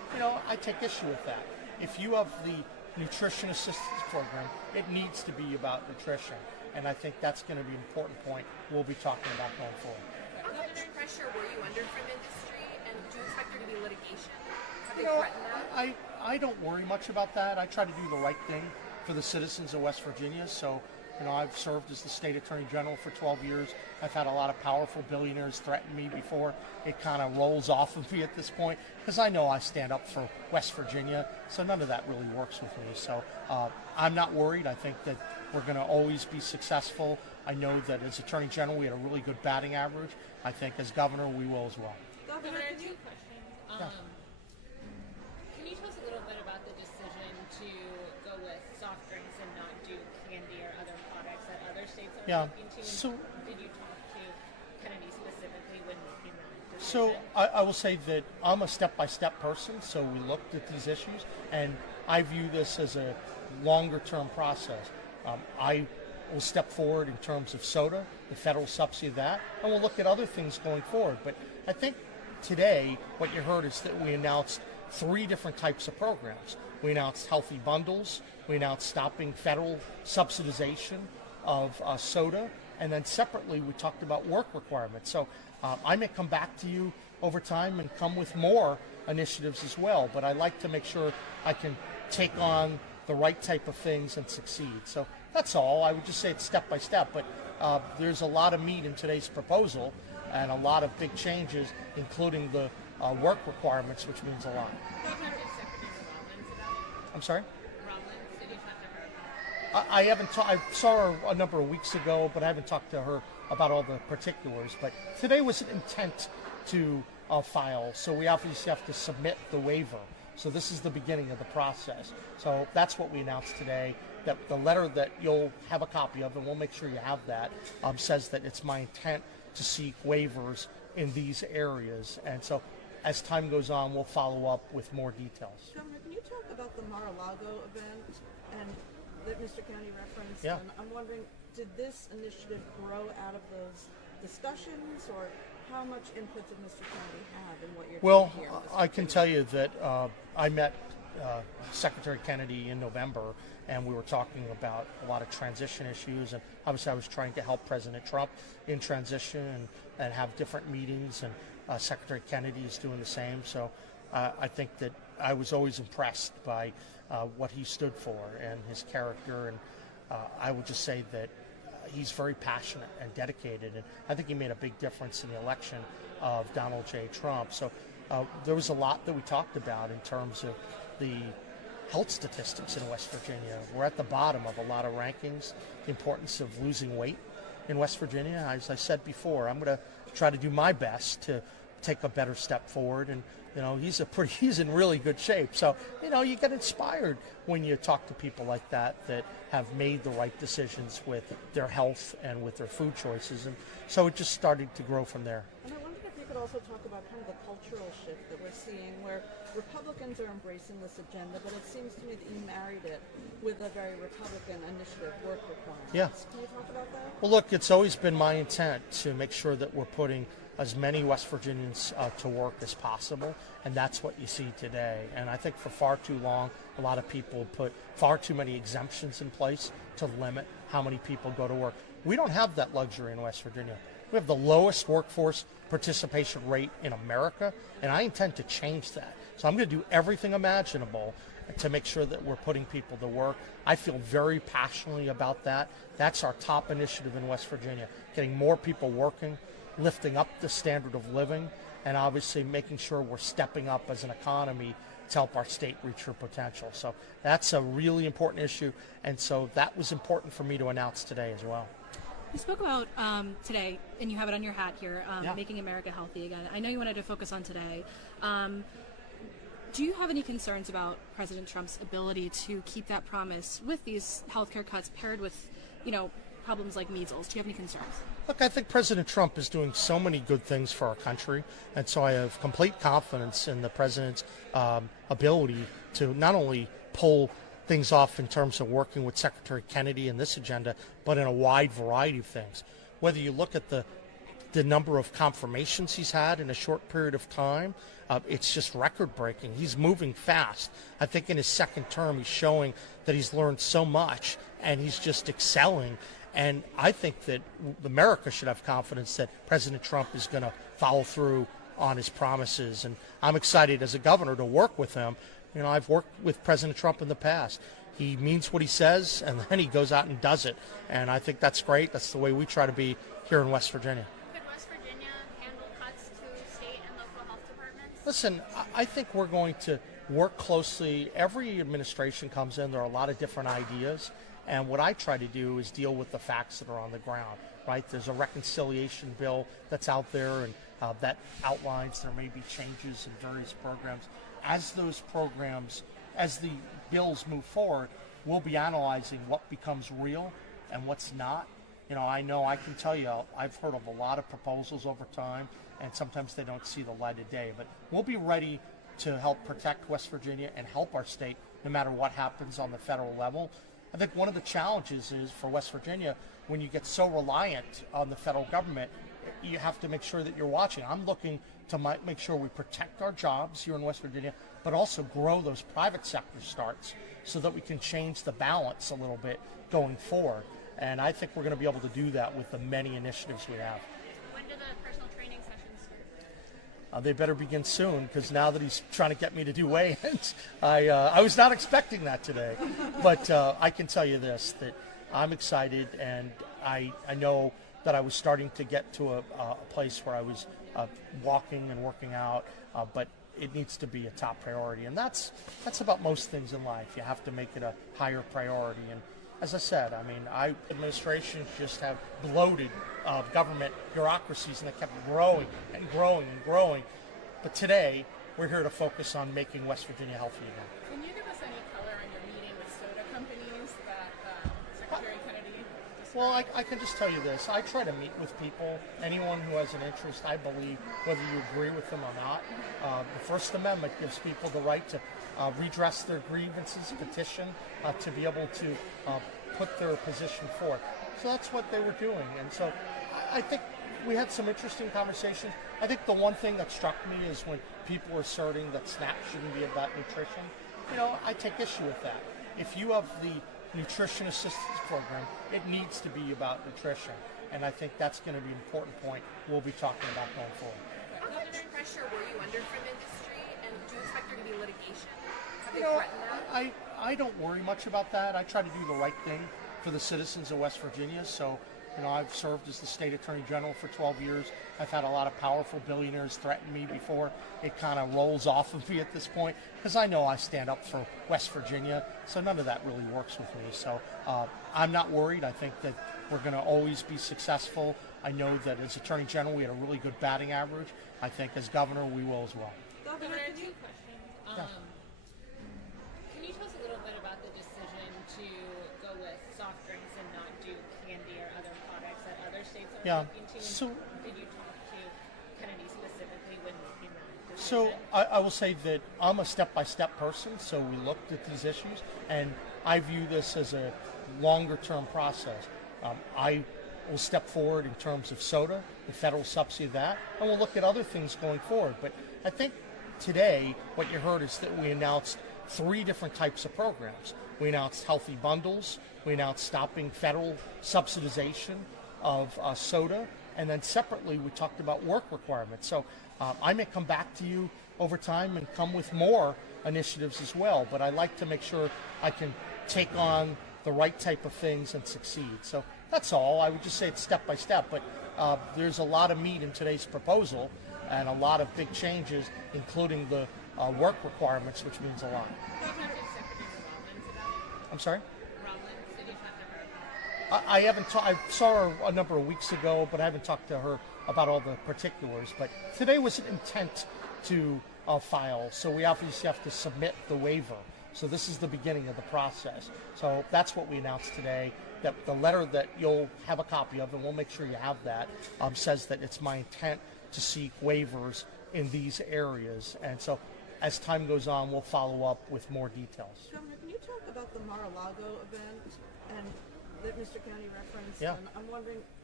I take issue with that. If you have the nutrition assistance program, it needs to be about nutrition. And I think that's going to be an important point we'll be talking about going forward. How much pressure were you under from industry, and do you expect there to be litigation? Have they threatened that? I don't worry much about that. I try to do the right thing for the citizens of West Virginia. So, I've served as the state attorney general for 12 years. I've had a lot of powerful billionaires threaten me before it kind of rolls off of me at this point, because I know I stand up for West Virginia. So none of that really works with me. So I'm not worried. I think that we're going to always be successful. I know that as attorney general, we had a really good batting average. I think as governor, we will as well. Governor, I have two questions. Can you tell us a little bit about the decision to go with soft drinks and not do candy or other products that other states are looking to? So, did you talk to Kennedy specifically when making that decision? So I will say that I'm a step-by-step person, so we looked at these issues, and I view this as a longer-term process. I will step forward in terms of soda, the federal subsidy of that, and we'll look at other things going forward. But I think today what you heard is that we announced 3 different types of programs. We announced healthy bundles, we announced stopping federal subsidization of soda, and then separately we talked about work requirements. So I may come back to you over time and come with more initiatives as well, but I like to make sure I can take on the right type of things and succeed. So that's all. I would just say it's step by step, but there's a lot of meat in today's proposal and a lot of big changes, including the work requirements, which means a lot. I'm sorry? I haven't. I saw her a number of weeks ago, but I haven't talked to her about all the particulars. But today was an intent to file, so we obviously have to submit the waiver. So this is the beginning of the process. So that's what we announced today. That the letter that you'll have a copy of, and we'll make sure you have that, says that it's my intent to seek waivers in these areas. And so as time goes on, we'll follow up with more details. Governor, can you talk about the Mar-a-Lago event and that Mr. Kennedy referenced? Yeah. And I'm wondering, did this initiative grow out of those discussions, or how much input did Mr. Kennedy have in what you're doing here? I can tell you that I met Secretary Kennedy in November, and we were talking about a lot of transition issues, and obviously I was trying to help President Trump in transition and have different meetings, and Secretary Kennedy is doing the same. So I think that I was always impressed by what he stood for and his character, and I would just say that he's very passionate and dedicated, and I think he made a big difference in the election of Donald J. Trump. So there was a lot that we talked about in terms of the health statistics in West Virginia. We're at the bottom of a lot of rankings, the importance of losing weight in West Virginia. As I said before, I'm going to try to do my best to take a better step forward, and he's in really good shape. So you get inspired when you talk to people like that have made the right decisions with their health and with their food choices, and so it just started to grow from there. And I wondered if you could also talk about kind of the cultural shift that we're seeing, where Republicans are embracing this agenda, but it seems to me that you married it with a very Republican initiative, work requirements. Yeah. Can you talk about that? Well, look, it's always been my intent to make sure that we're putting as many West Virginians to work as possible, and that's what you see today. And I think for far too long, a lot of people put far too many exemptions in place to limit how many people go to work. We don't have that luxury in West Virginia. We have the lowest workforce participation rate in America, and I intend to change that. So I'm going to do everything imaginable to make sure that we're putting people to work. I feel very passionately about that. That's our top initiative in West Virginia, getting more people working, lifting up the standard of living, and obviously making sure we're stepping up as an economy to help our state reach her potential. So that's a really important issue, and so that was important for me to announce today as well. You spoke about today, and you have it on your hat here, making America healthy again. I know you wanted to focus on today. Do you have any concerns about President Trump's ability to keep that promise with these healthcare cuts paired with, problems like measles? Do you have any concerns? Look, I think President Trump is doing so many good things for our country, and so I have complete confidence in the president's ability to not only pull things off in terms of working with Secretary Kennedy in this agenda, but in a wide variety of things. Whether you look at the the number of confirmations he's had in a short period of time, it's just record-breaking. He's moving fast. I think in his second term, he's showing that he's learned so much, and he's just excelling. And I think that America should have confidence that President Trump is going to follow through on his promises. And I'm excited as a governor to work with him. You know, I've worked with President Trump in the past. He means what he says, and then he goes out and does it. And I think that's great. That's the way we try to be here in West Virginia. Could West Virginia handle cuts to state and local health departments? Listen, I think we're going to work closely. Every administration comes in, there are a lot of different ideas. And what I try to do is deal with the facts that are on the ground, right? There's a reconciliation bill that's out there, and that outlines there may be changes in various programs. As those programs, as the bills move forward, we'll be analyzing what becomes real and what's not. You know I can tell you, I've heard of a lot of proposals over time, and sometimes they don't see the light of day. But we'll be ready to help protect West Virginia and help our state no matter what happens on the federal level. I think one of the challenges is for West Virginia, when you get so reliant on the federal government, you have to make sure that you're watching. I'm looking to make sure we protect our jobs here in West Virginia, but also grow those private sector starts so that we can change the balance a little bit going forward. And I think we're going to be able to do that with the many initiatives we have. When do the personal training sessions start? They better begin soon, because now that he's trying to get me to do weigh-ins, I was not expecting that today. But I can tell you this, that I'm excited, and I know that I was starting to get to a place where I was walking and working out, but it needs to be a top priority. And that's about most things in life. You have to make it a higher priority. And as I said, I mean, administrations just have bloated government bureaucracies, and they kept growing and growing and growing. But today, we're here to focus on making West Virginia healthy again. Can you give us any color on your meeting with soda companies that Secretary Kennedy described? Well, I can just tell you this. I try to meet with people, anyone who has an interest, I believe, whether you agree with them or not. The First Amendment gives people the right to redress their grievances, petition, to be able to put their position forth. So that's what they were doing. And so I think we had some interesting conversations. I think the one thing that struck me is when people were asserting that SNAP shouldn't be about nutrition. You know, I take issue with that. If you have the nutrition assistance program, it needs to be about nutrition. And I think that's going to be an important point we'll be talking about going forward. How much pressure were you under from industry, and do you expect there to be litigation? Have they You know, threatened that? I don't worry much about that. I try to do the right thing for the citizens of West Virginia. So, you know, I've served as the state attorney general for 12 years. I've had a lot of powerful billionaires threaten me before. It kind of rolls off of me at this point, because I know I stand up for West Virginia. So none of that really works with me. So I'm not worried. I think that we're going to always be successful. I know that as attorney general, we had a really good batting average. I think as governor, we will as well. Governor, two questions. Can you tell us a little bit about the decision to go with soft drinks and not do candy or other products that other states are looking to? So, did you talk to Kennedy specifically when making that decision? So I will say that I'm a step-by-step person, so we looked at these issues, and I view this as a longer-term process. I will step forward in terms of soda, the federal subsidy of that, and we'll look at other things going forward. But I think today what you heard is that we announced 3 different types of programs. We announced healthy bundles, we announced stopping federal subsidization of soda, and then separately we talked about work requirements. So I may come back to you over time and come with more initiatives as well, but I like to make sure I can take on the right type of things and succeed. So that's all. I would just say it's step by step, but there's a lot of meat in today's proposal and a lot of big changes, including the work requirements, which means a lot. I'm sorry? I haven't. I saw her a number of weeks ago, but I haven't talked to her about all the particulars. But today was an intent to file, so we obviously have to submit the waiver. So this is the beginning of the process. So that's what we announced today. That the letter that you'll have a copy of, and we'll make sure you have that, says that it's my intent to seek waivers in these areas. And so as time goes on, we'll follow up with more details. Governor, can you talk about the Mar-a-Lago event and that Mr. Kennedy referenced? Yeah. And I'm wondering,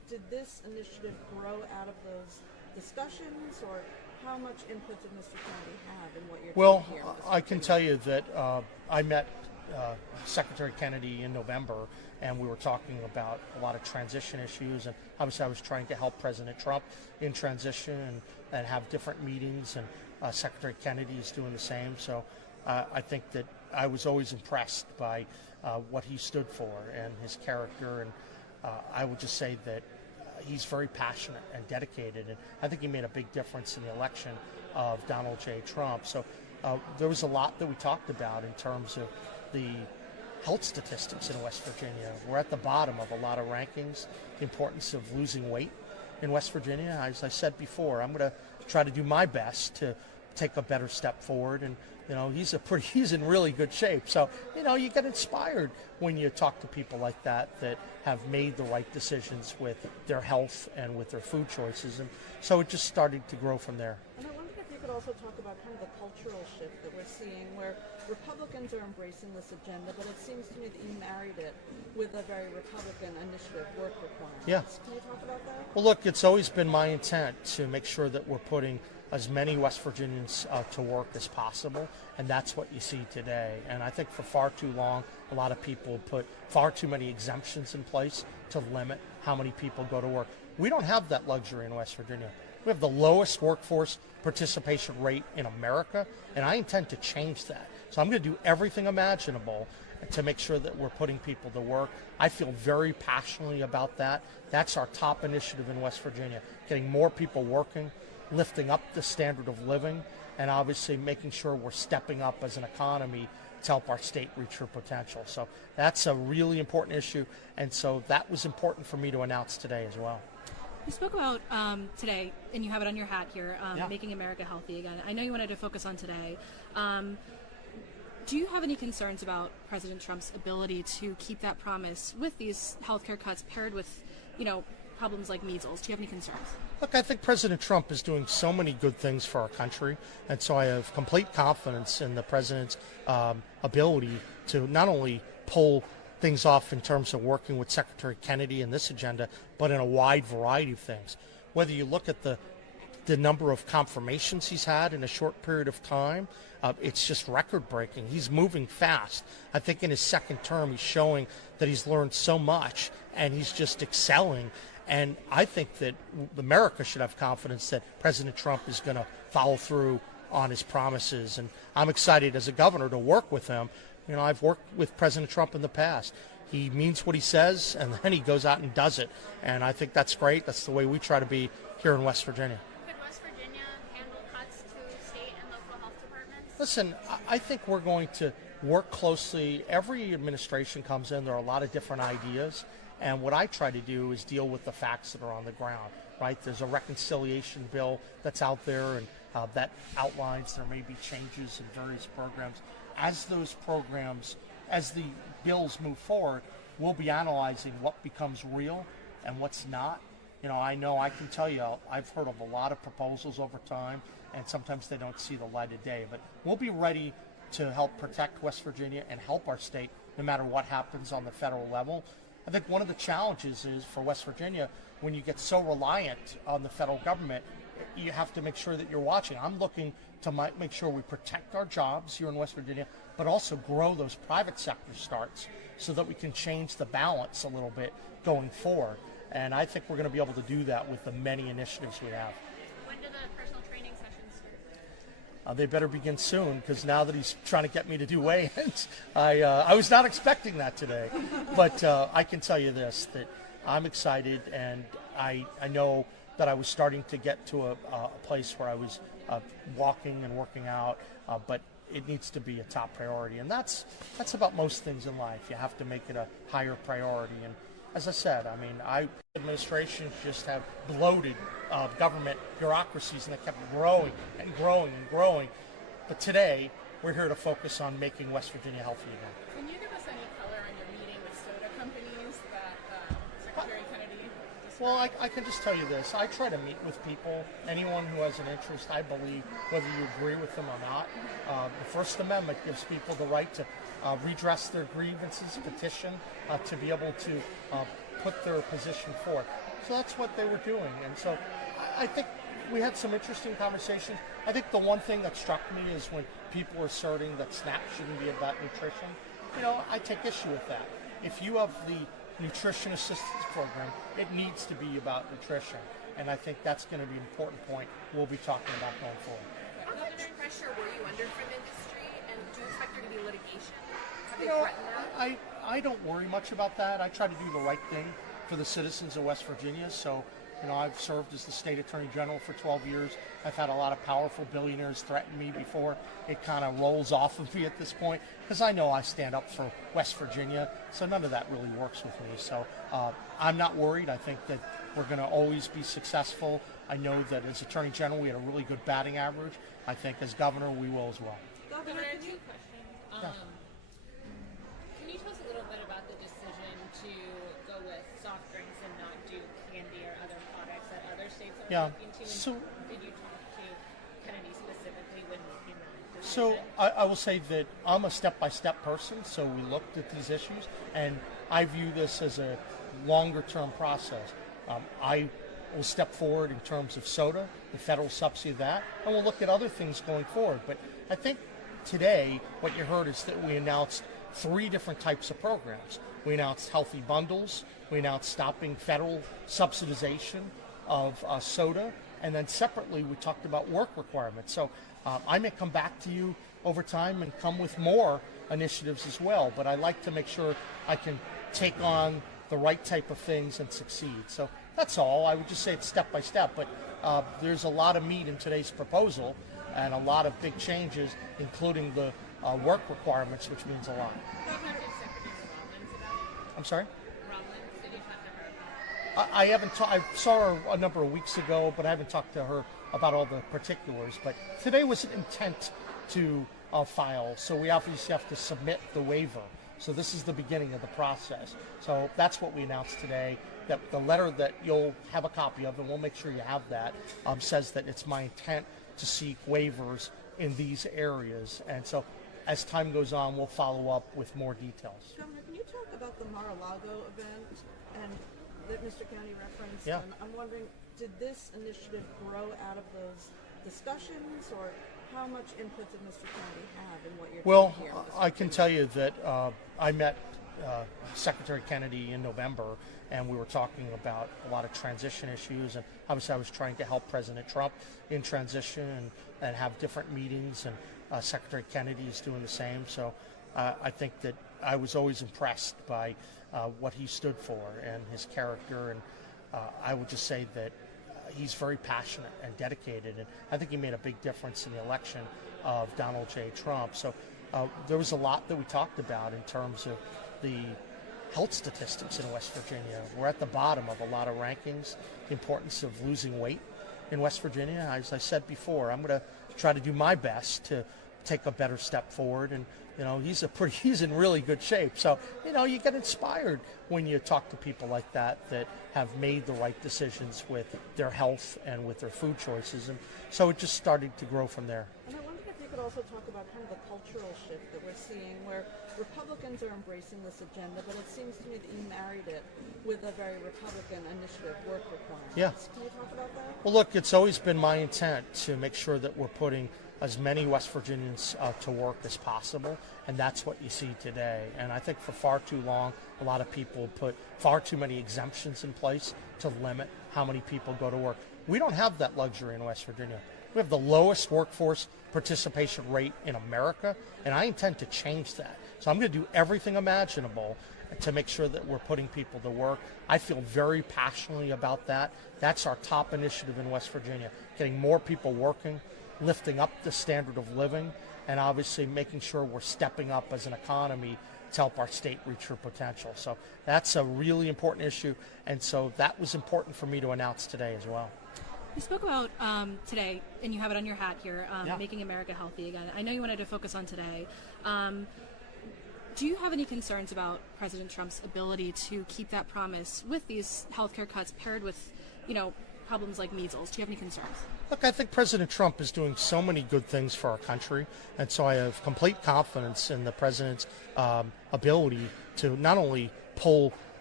did this initiative grow out of those discussions, or how much input did Mr. Kennedy have in what you're doing here? I can tell you that I met Secretary Kennedy in November, and we were talking about a lot of transition issues, and obviously I was trying to help President Trump in transition and have different meetings, and Secretary Kennedy is doing the same. So I think that I was always impressed by what he stood for and his character, and I would just say that he's very passionate and dedicated, and I think he made a big difference in the election of Donald J. Trump. So there was a lot that we talked about in terms of the health statistics in West Virginia. We're at the bottom of a lot of rankings, the importance of losing weight in West Virginia. As I said before, I'm going to try to do my best to take a better step forward, and he's in really good shape. So you get inspired when you talk to people like that have made the right decisions with their health and with their food choices, and so it just started to grow from there. And I wondered if you could also talk about kind of the cultural shift that we're seeing, where Republicans are embracing this agenda, but it seems to me that you married it with a very Republican initiative, work requirements. Yeah. Can you talk about that? Well, look, it's always been my intent to make sure that we're putting as many West Virginians to work as possible, and that's what you see today. And I think for far too long, a lot of people put far too many exemptions in place to limit how many people go to work. We don't have that luxury in West Virginia. We have the lowest workforce participation rate in America, and I intend to change that. So I'm going to do everything imaginable to make sure that we're putting people to work. I feel very passionately about that. That's our top initiative in West Virginia, getting more people working, lifting up the standard of living, and obviously making sure we're stepping up as an economy to help our state reach her potential. So that's a really important issue, and so that was important for me to announce today as well. You spoke about today, and you have it on your hat here, making America healthy again. I know you wanted to focus on today. Do you have any concerns about President Trump's ability to keep that promise with these healthcare cuts paired with, problems like measles? Do you have any concerns? Look, I think President Trump is doing so many good things for our country, and so I have complete confidence in the president's ability to not only pull things off in terms of working with Secretary Kennedy in this agenda, but in a wide variety of things. Whether you look at the number of confirmations he's had in a short period of time, it's just record-breaking. He's moving fast. I think in his second term, he's showing that he's learned so much, and he's just excelling. And I think that America should have confidence that President Trump is going to follow through on his promises. And I'm excited as a governor to work with him. I've worked with President Trump in the past. He means what he says, and then he goes out and does it. And I think that's great. That's the way we try to be here in West Virginia. Could West Virginia handle cuts to state and local health departments? Listen, I think we're going to work closely. Every administration comes in, there are a lot of different ideas. And what I try to do is deal with the facts that are on the ground, right? There's a reconciliation bill that's out there, and that outlines there may be changes in various programs. As those programs, as the bills move forward, we'll be analyzing what becomes real and what's not. I know I can tell you, I've heard of a lot of proposals over time, and sometimes they don't see the light of day. But we'll be ready to help protect West Virginia and help our state no matter what happens on the federal level. I think one of the challenges is for West Virginia, when you get so reliant on the federal government, you have to make sure that you're watching. I'm looking to make sure we protect our jobs here in West Virginia, but also grow those private sector starts so that we can change the balance a little bit going forward. And I think we're going to be able to do that with the many initiatives we have. When do the personal training sessions start? They better begin soon, because now that he's trying to get me to do weigh-ins, I was not expecting that today. But I can tell you this, that I'm excited, and I know that I was starting to get to a place where I was walking and working out, but it needs to be a top priority. And that's about most things in life. You have to make it a higher priority. And as I said, administrations just have bloated government bureaucracies, and they kept growing and growing and growing. But today, we're here to focus on making West Virginia healthy again. Can you give us any color on your meeting with soda companies that Secretary Kennedy described? Well, I can just tell you this. I try to meet with people, anyone who has an interest, I believe, whether you agree with them or not. The First Amendment gives people the right to redress their grievances, petition, to be able to put their position forth. So that's what they were doing. And so I think we had some interesting conversations. I think the one thing that struck me is when people were asserting that SNAP shouldn't be about nutrition. I take issue with that. If you have the nutrition assistance program, it needs to be about nutrition. And I think that's going to be an important point we'll be talking about going forward. How much pressure were you under from industry, and do you expect there to be litigation? Have they threatened that? I don't worry much about that. I try to do the right thing for the citizens of West Virginia. So, I've served as the state attorney general for 12 years. I've had a lot of powerful billionaires threaten me before. It kind of rolls off of me at this point because I know I stand up for West Virginia. So none of that really works with me. So I'm not worried. I think that we're going to always be successful. I know that as attorney general, we had a really good batting average. I think as governor, we will as well. Governor, two questions. Can you tell us a little bit about the decision to go with soft drinks and not do candy or other products that other states are looking to? So, did you talk to Kennedy specifically when making that decision? So I will say that I'm a step-by-step person, so we looked at these issues, and I view this as a longer-term process. I will step forward in terms of soda, the federal subsidy of that, and we'll look at other things going forward. But I think today what you heard is that we announced 3 different types of programs. We announced healthy bundles, we announced stopping federal subsidization of soda, and then separately we talked about work requirements. So I may come back to you over time and come with more initiatives as well, but I like to make sure I can take on the right type of things and succeed. So that's all. I would just say it's step by step, but there's a lot of meat in today's proposal and a lot of big changes, including the work requirements, which means a lot. I'm sorry? I haven't. I saw her a number of weeks ago, but I haven't talked to her about all the particulars. But today was an intent to file, so we obviously have to submit the waiver. So this is the beginning of the process. So that's what we announced today. That the letter that you'll have a copy of, and we'll make sure you have that, says that it's my intent to seek waivers in these areas. And so as time goes on, we'll follow up with more details. Governor, can you talk about the Mar-a-Lago event and that Mr. Kennedy referenced? Yeah. And I'm wondering, did this initiative grow out of those discussions, or how much input did Mr. Kennedy have in what you're doing here? Well, I can tell you that I met Secretary Kennedy in November, and we were talking about a lot of transition issues, and obviously I was trying to help President Trump in transition and have different meetings, and Secretary Kennedy is doing the same. So I think that I was always impressed by what he stood for and his character, and I would just say that he's very passionate and dedicated, and I think he made a big difference in the election of Donald J. Trump. So there was a lot that we talked about in terms of the health statistics in West Virginia. We're at the bottom of a lot of rankings, the importance of losing weight in West Virginia. As I said before, I'm going to try to do my best to take a better step forward, and he's in really good shape. So you get inspired when you talk to people like that have made the right decisions with their health and with their food choices, and so it just started to grow from there. And I wondered if you could also talk about kind of the cultural shift that we're seeing, where Republicans are embracing this agenda, but it seems to me that you married it with a very Republican initiative, work requirements. Yeah. Can you talk about that? Well, look, it's always been my intent to make sure that we're putting as many West Virginians to work as possible, and that's what you see today. And I think for far too long, a lot of people put far too many exemptions in place to limit how many people go to work. We don't have that luxury in West Virginia. We have the lowest workforce participation rate in America, and I intend to change that. So I'm going to do everything imaginable to make sure that we're putting people to work. I feel very passionately about that. That's our top initiative in West Virginia, getting more people working, lifting up the standard of living, and obviously making sure we're stepping up as an economy to help our state reach her potential. So that's a really important issue, and so that was important for me to announce today as well. You spoke about today, and you have it on your hat here, making America healthy again. I know you wanted to focus on today. Do you have any concerns about President Trump's ability to keep that promise with these healthcare cuts paired with, problems like measles? Do you have any concerns? Look, I think President Trump is doing so many good things for our country, and so I have complete confidence in the president's ability to not only pull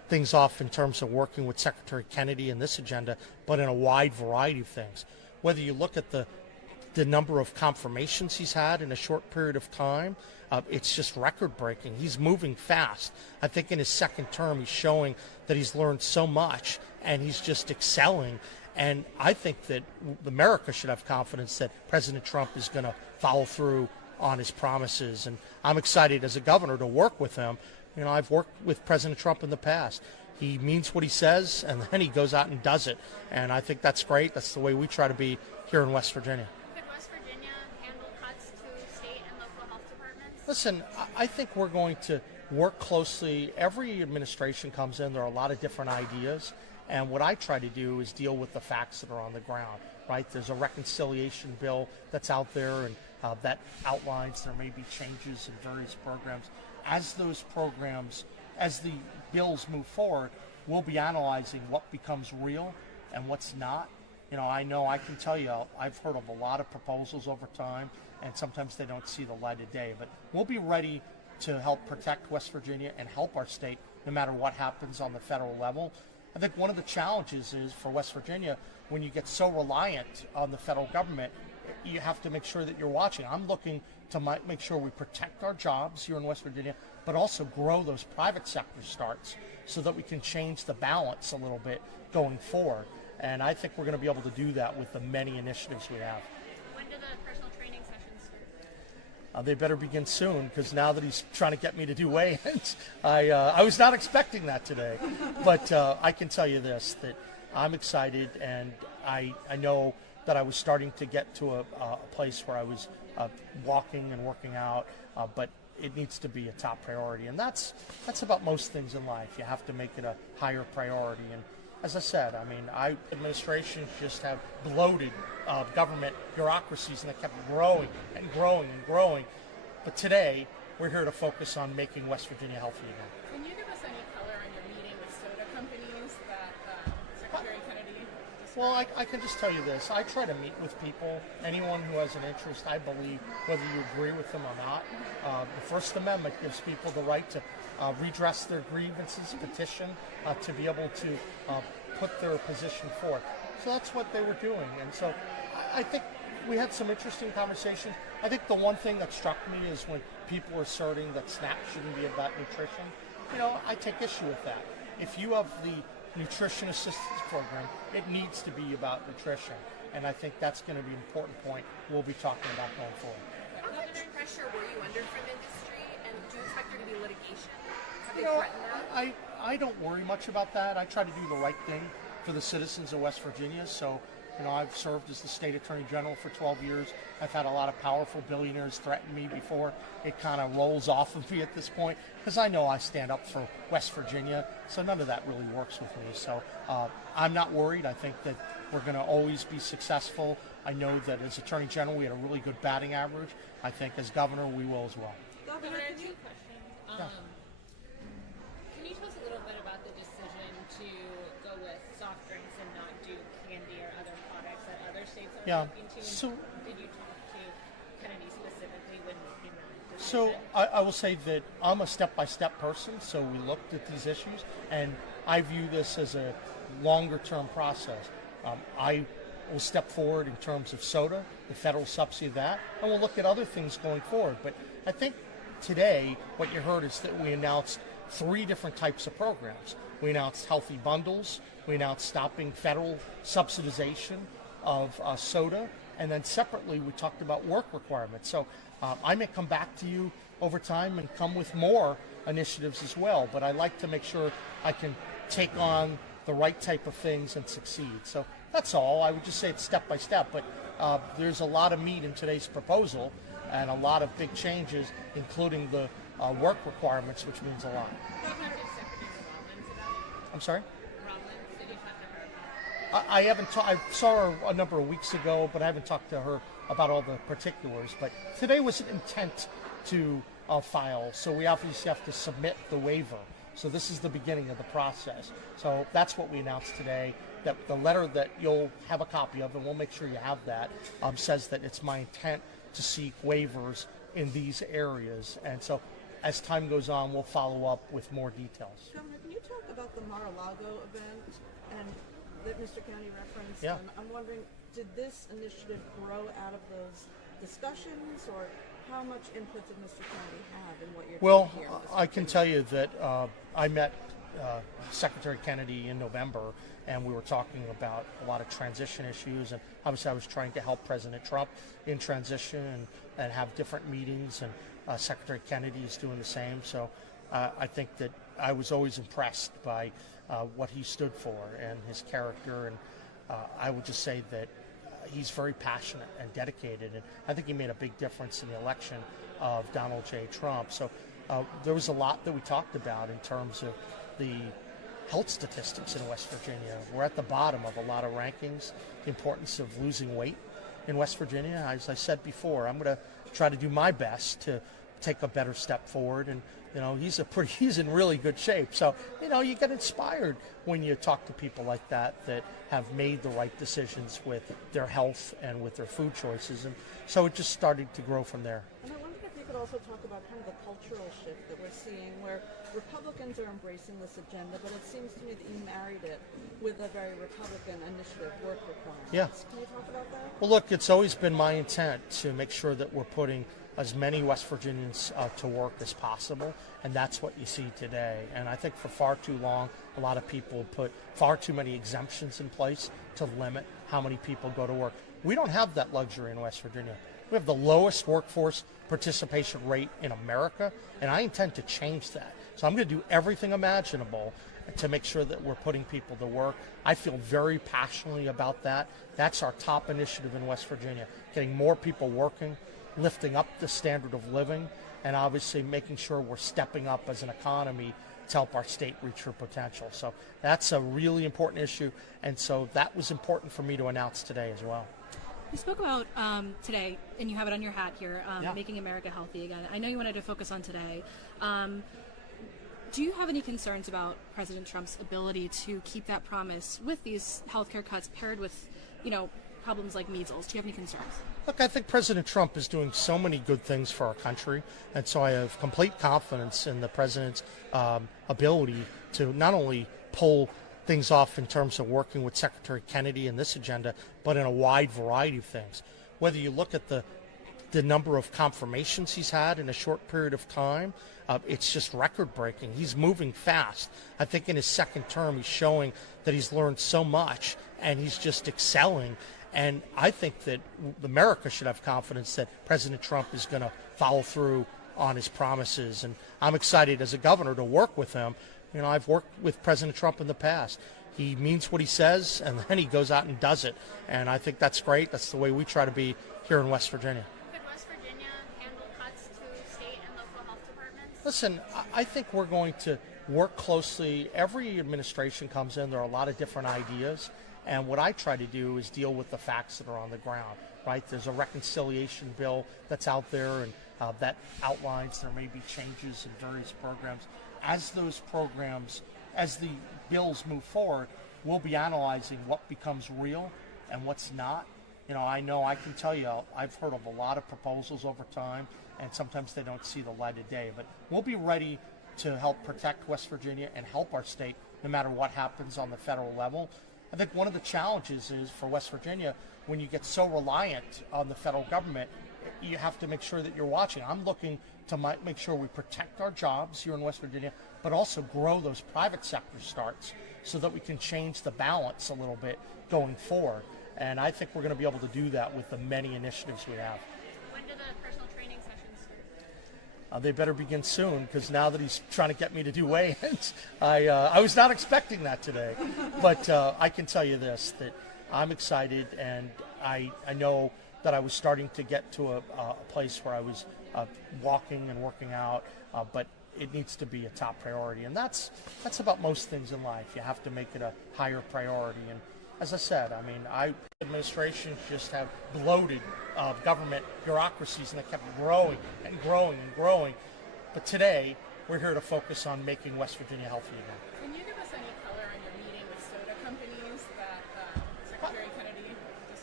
things off in terms of working with Secretary Kennedy in this agenda, but in a wide variety of things. Whether you look at the number of confirmations he's had in a short period of time, it's just record-breaking. He's moving fast. I think in his second term, he's showing that he's learned so much, and he's just excelling. And I think that America should have confidence that President Trump is going to follow through on his promises. And I'm excited as a governor to work with him. You know, I've worked with President Trump in the past. He means what he says, and then he goes out and does it. And I think that's great. That's the way we try to be here in West Virginia. Listen, I think we're going to work closely. Every administration comes in, there are a lot of different ideas, and what I try to do is deal with the facts that are on the ground, right? There's a reconciliation bill that's out there, and that outlines there may be changes in various programs. As those programs, as the bills move forward, we'll be analyzing what becomes real and what's not. You know I can tell you, I've heard of a lot of proposals over time, and sometimes they don't see the light of day. But we'll be ready to help protect West Virginia and help our state no matter what happens on the federal level. I think one of the challenges is for West Virginia, when you get so reliant on the federal government, you have to make sure that you're watching. I'm looking to make sure we protect our jobs here in West Virginia, but also grow those private sector starts so that we can change the balance a little bit going forward. And I think we're going to be able to do that with the many initiatives we have. When do the personal training sessions start? They better begin soon, because now that he's trying to get me to do weigh-ins, I was not expecting that today. But I can tell you this, that I'm excited, and I know that I was starting to get to a place where I was walking and working out, but it needs to be a top priority. And that's about most things in life. You have to make it a higher priority. And as I said, I mean, administrations just have bloated government bureaucracies, and they kept growing and growing and growing. But today, we're here to focus on making West Virginia healthy again. Can you give us any color on your meeting with soda companies that Secretary Kennedy described? Well, I can just tell you this. I try to meet with people, anyone who has an interest, I believe, whether you agree with them or not. The First Amendment gives people the right to redress their grievances, petition, to be able to put their position forth. So that's what they were doing. And so I think we had some interesting conversations. I think the one thing that struck me is when people were asserting that SNAP shouldn't be about nutrition. You know, I take issue with that. If you have the nutrition assistance program, it needs to be about nutrition. And I think that's going to be an important point we'll be talking about going forward. How much pressure were you under from industry, and do you expect there to be litigation? Have they You know, threatened that? I don't worry much about that. I try to do the right thing for the citizens of West Virginia. So, you know, I've served as the state attorney general for 12 years. I've had a lot of powerful billionaires threaten me before it kind of rolls off of me at this point, because I know I stand up for West Virginia. So none of that really works with me. So I'm not worried. I think that we're going to always be successful. I know that as attorney general, we had a really good batting average. I think as governor, we will as well. Governor, two questions. Yeah. Can you tell us a little bit about the decision to go with soft drinks and not do candy or other products that other states are looking to? So, did you talk to Kennedy specifically when making that So decision? I will say that I'm a step-by-step person, so we looked at these issues, and I view this as a longer-term process. I will step forward in terms of soda, the federal subsidy of that, and we'll look at other things going forward. But I think today what you heard is that we announced 3 different types of programs. We announced healthy bundles, we announced stopping federal subsidization of soda, and then separately we talked about work requirements. So I may come back to you over time and come with more initiatives as well, but I like to make sure I can take on the right type of things and succeed. So that's all. I would just say it's step by step, but there's a lot of meat in today's proposal and a lot of big changes, including the work requirements, which means a lot. I'm sorry? I haven't. I saw her a number of weeks ago, but I haven't talked to her about all the particulars. But today was an intent to file, so we obviously have to submit the waiver. So this is the beginning of the process. So that's what we announced today. That the letter that you'll have a copy of, and we'll make sure you have that, says that it's my intent to seek waivers in these areas. And so as time goes on, we'll follow up with more details. Governor, can you talk about the Mar-a-Lago event and that Mr. County referenced? Yeah. And I'm wondering, did this initiative grow out of those discussions, or how much input did Mr. County have in what you're Well, doing here? I can tell you that I met Secretary Kennedy in November, and we were talking about a lot of transition issues, and obviously I was trying to help President Trump in transition and have different meetings, and Secretary Kennedy is doing the same. So I think that I was always impressed by what he stood for and his character, and I would just say that he's very passionate and dedicated, and I think he made a big difference in the election of Donald J. Trump. So there was a lot that we talked about in terms of the health statistics in West Virginia. We're at the bottom of a lot of rankings, the importance of losing weight in West Virginia. As I said before, I'm going to try to do my best to take a better step forward, and he's in really good shape. So, you get inspired when you talk to people like that have made the right decisions with their health and with their food choices. And so it just started to grow from there. And I wondered if you could also talk about kind of the cultural shift that we're seeing, where Republicans are embracing this agenda, but it seems to me that you married it with a very Republican initiative, work requirements. Yeah. Can you talk about that? Well, look, it's always been my intent to make sure that we're putting as many West Virginians to work as possible, and that's what you see today. And I think for far too long, a lot of people put far too many exemptions in place to limit how many people go to work. We don't have that luxury in West Virginia. We have the lowest workforce participation rate in America, and I intend to change that. So I'm going to do everything imaginable to make sure that we're putting people to work. I feel very passionately about that. That's our top initiative in West Virginia, getting more people working, lifting up the standard of living, and obviously making sure we're stepping up as an economy to help our state reach her potential. So that's a really important issue, and so that was important for me to announce today as well. You spoke about today, and you have it on your hat here, Yeah. making America healthy again. I know you wanted to focus on today. Do you have any concerns about President Trump's ability to keep that promise with these healthcare cuts paired with, problems like measles? Do you have any concerns? Look, I think President Trump is doing so many good things for our country, and so I have complete confidence in the president's ability to not only pull things off in terms of working with Secretary Kennedy in this agenda, but in a wide variety of things. Whether you look at the number of confirmations he's had in a short period of time, it's just record-breaking. He's moving fast. I think in his second term, he's showing that he's learned so much, and he's just excelling. And I think that America should have confidence that President Trump is going to follow through on his promises. And I'm excited as a governor to work with him. I've worked with President Trump in the past. He means what he says, and then he goes out and does it. And I think that's great. That's the way we try to be here in West Virginia. Could West Virginia handle cuts to state and local health departments? Listen, I think we're going to work closely. Every administration comes in, there are a lot of different ideas. And what I try to do is deal with the facts that are on the ground, right? There's a reconciliation bill that's out there, and that outlines there may be changes in various programs. As those programs, as the bills move forward, we'll be analyzing what becomes real and what's not. I know I can tell you, I've heard of a lot of proposals over time, and sometimes they don't see the light of day. But we'll be ready to help protect West Virginia and help our state no matter what happens on the federal level. I think one of the challenges is for West Virginia, when you get so reliant on the federal government, you have to make sure that you're watching. I'm looking to make sure we protect our jobs here in West Virginia, but also grow those private sector starts so that we can change the balance a little bit going forward. And I think we're going to be able to do that with the many initiatives we have. When do the personal training sessions start? They better begin soon, because now that he's trying to get me to do weigh-ins, I was not expecting that today. But I can tell you this, that I'm excited, and I know that I was starting to get to a place where I was walking and working out, but it needs to be a top priority. And that's about most things in life. You have to make it a higher priority. And as I said, administrations just have bloated government bureaucracies, and they kept growing and growing and growing. But today, we're here to focus on making West Virginia healthy again. Can you give us any color on your meeting with soda companies that Secretary Kennedy just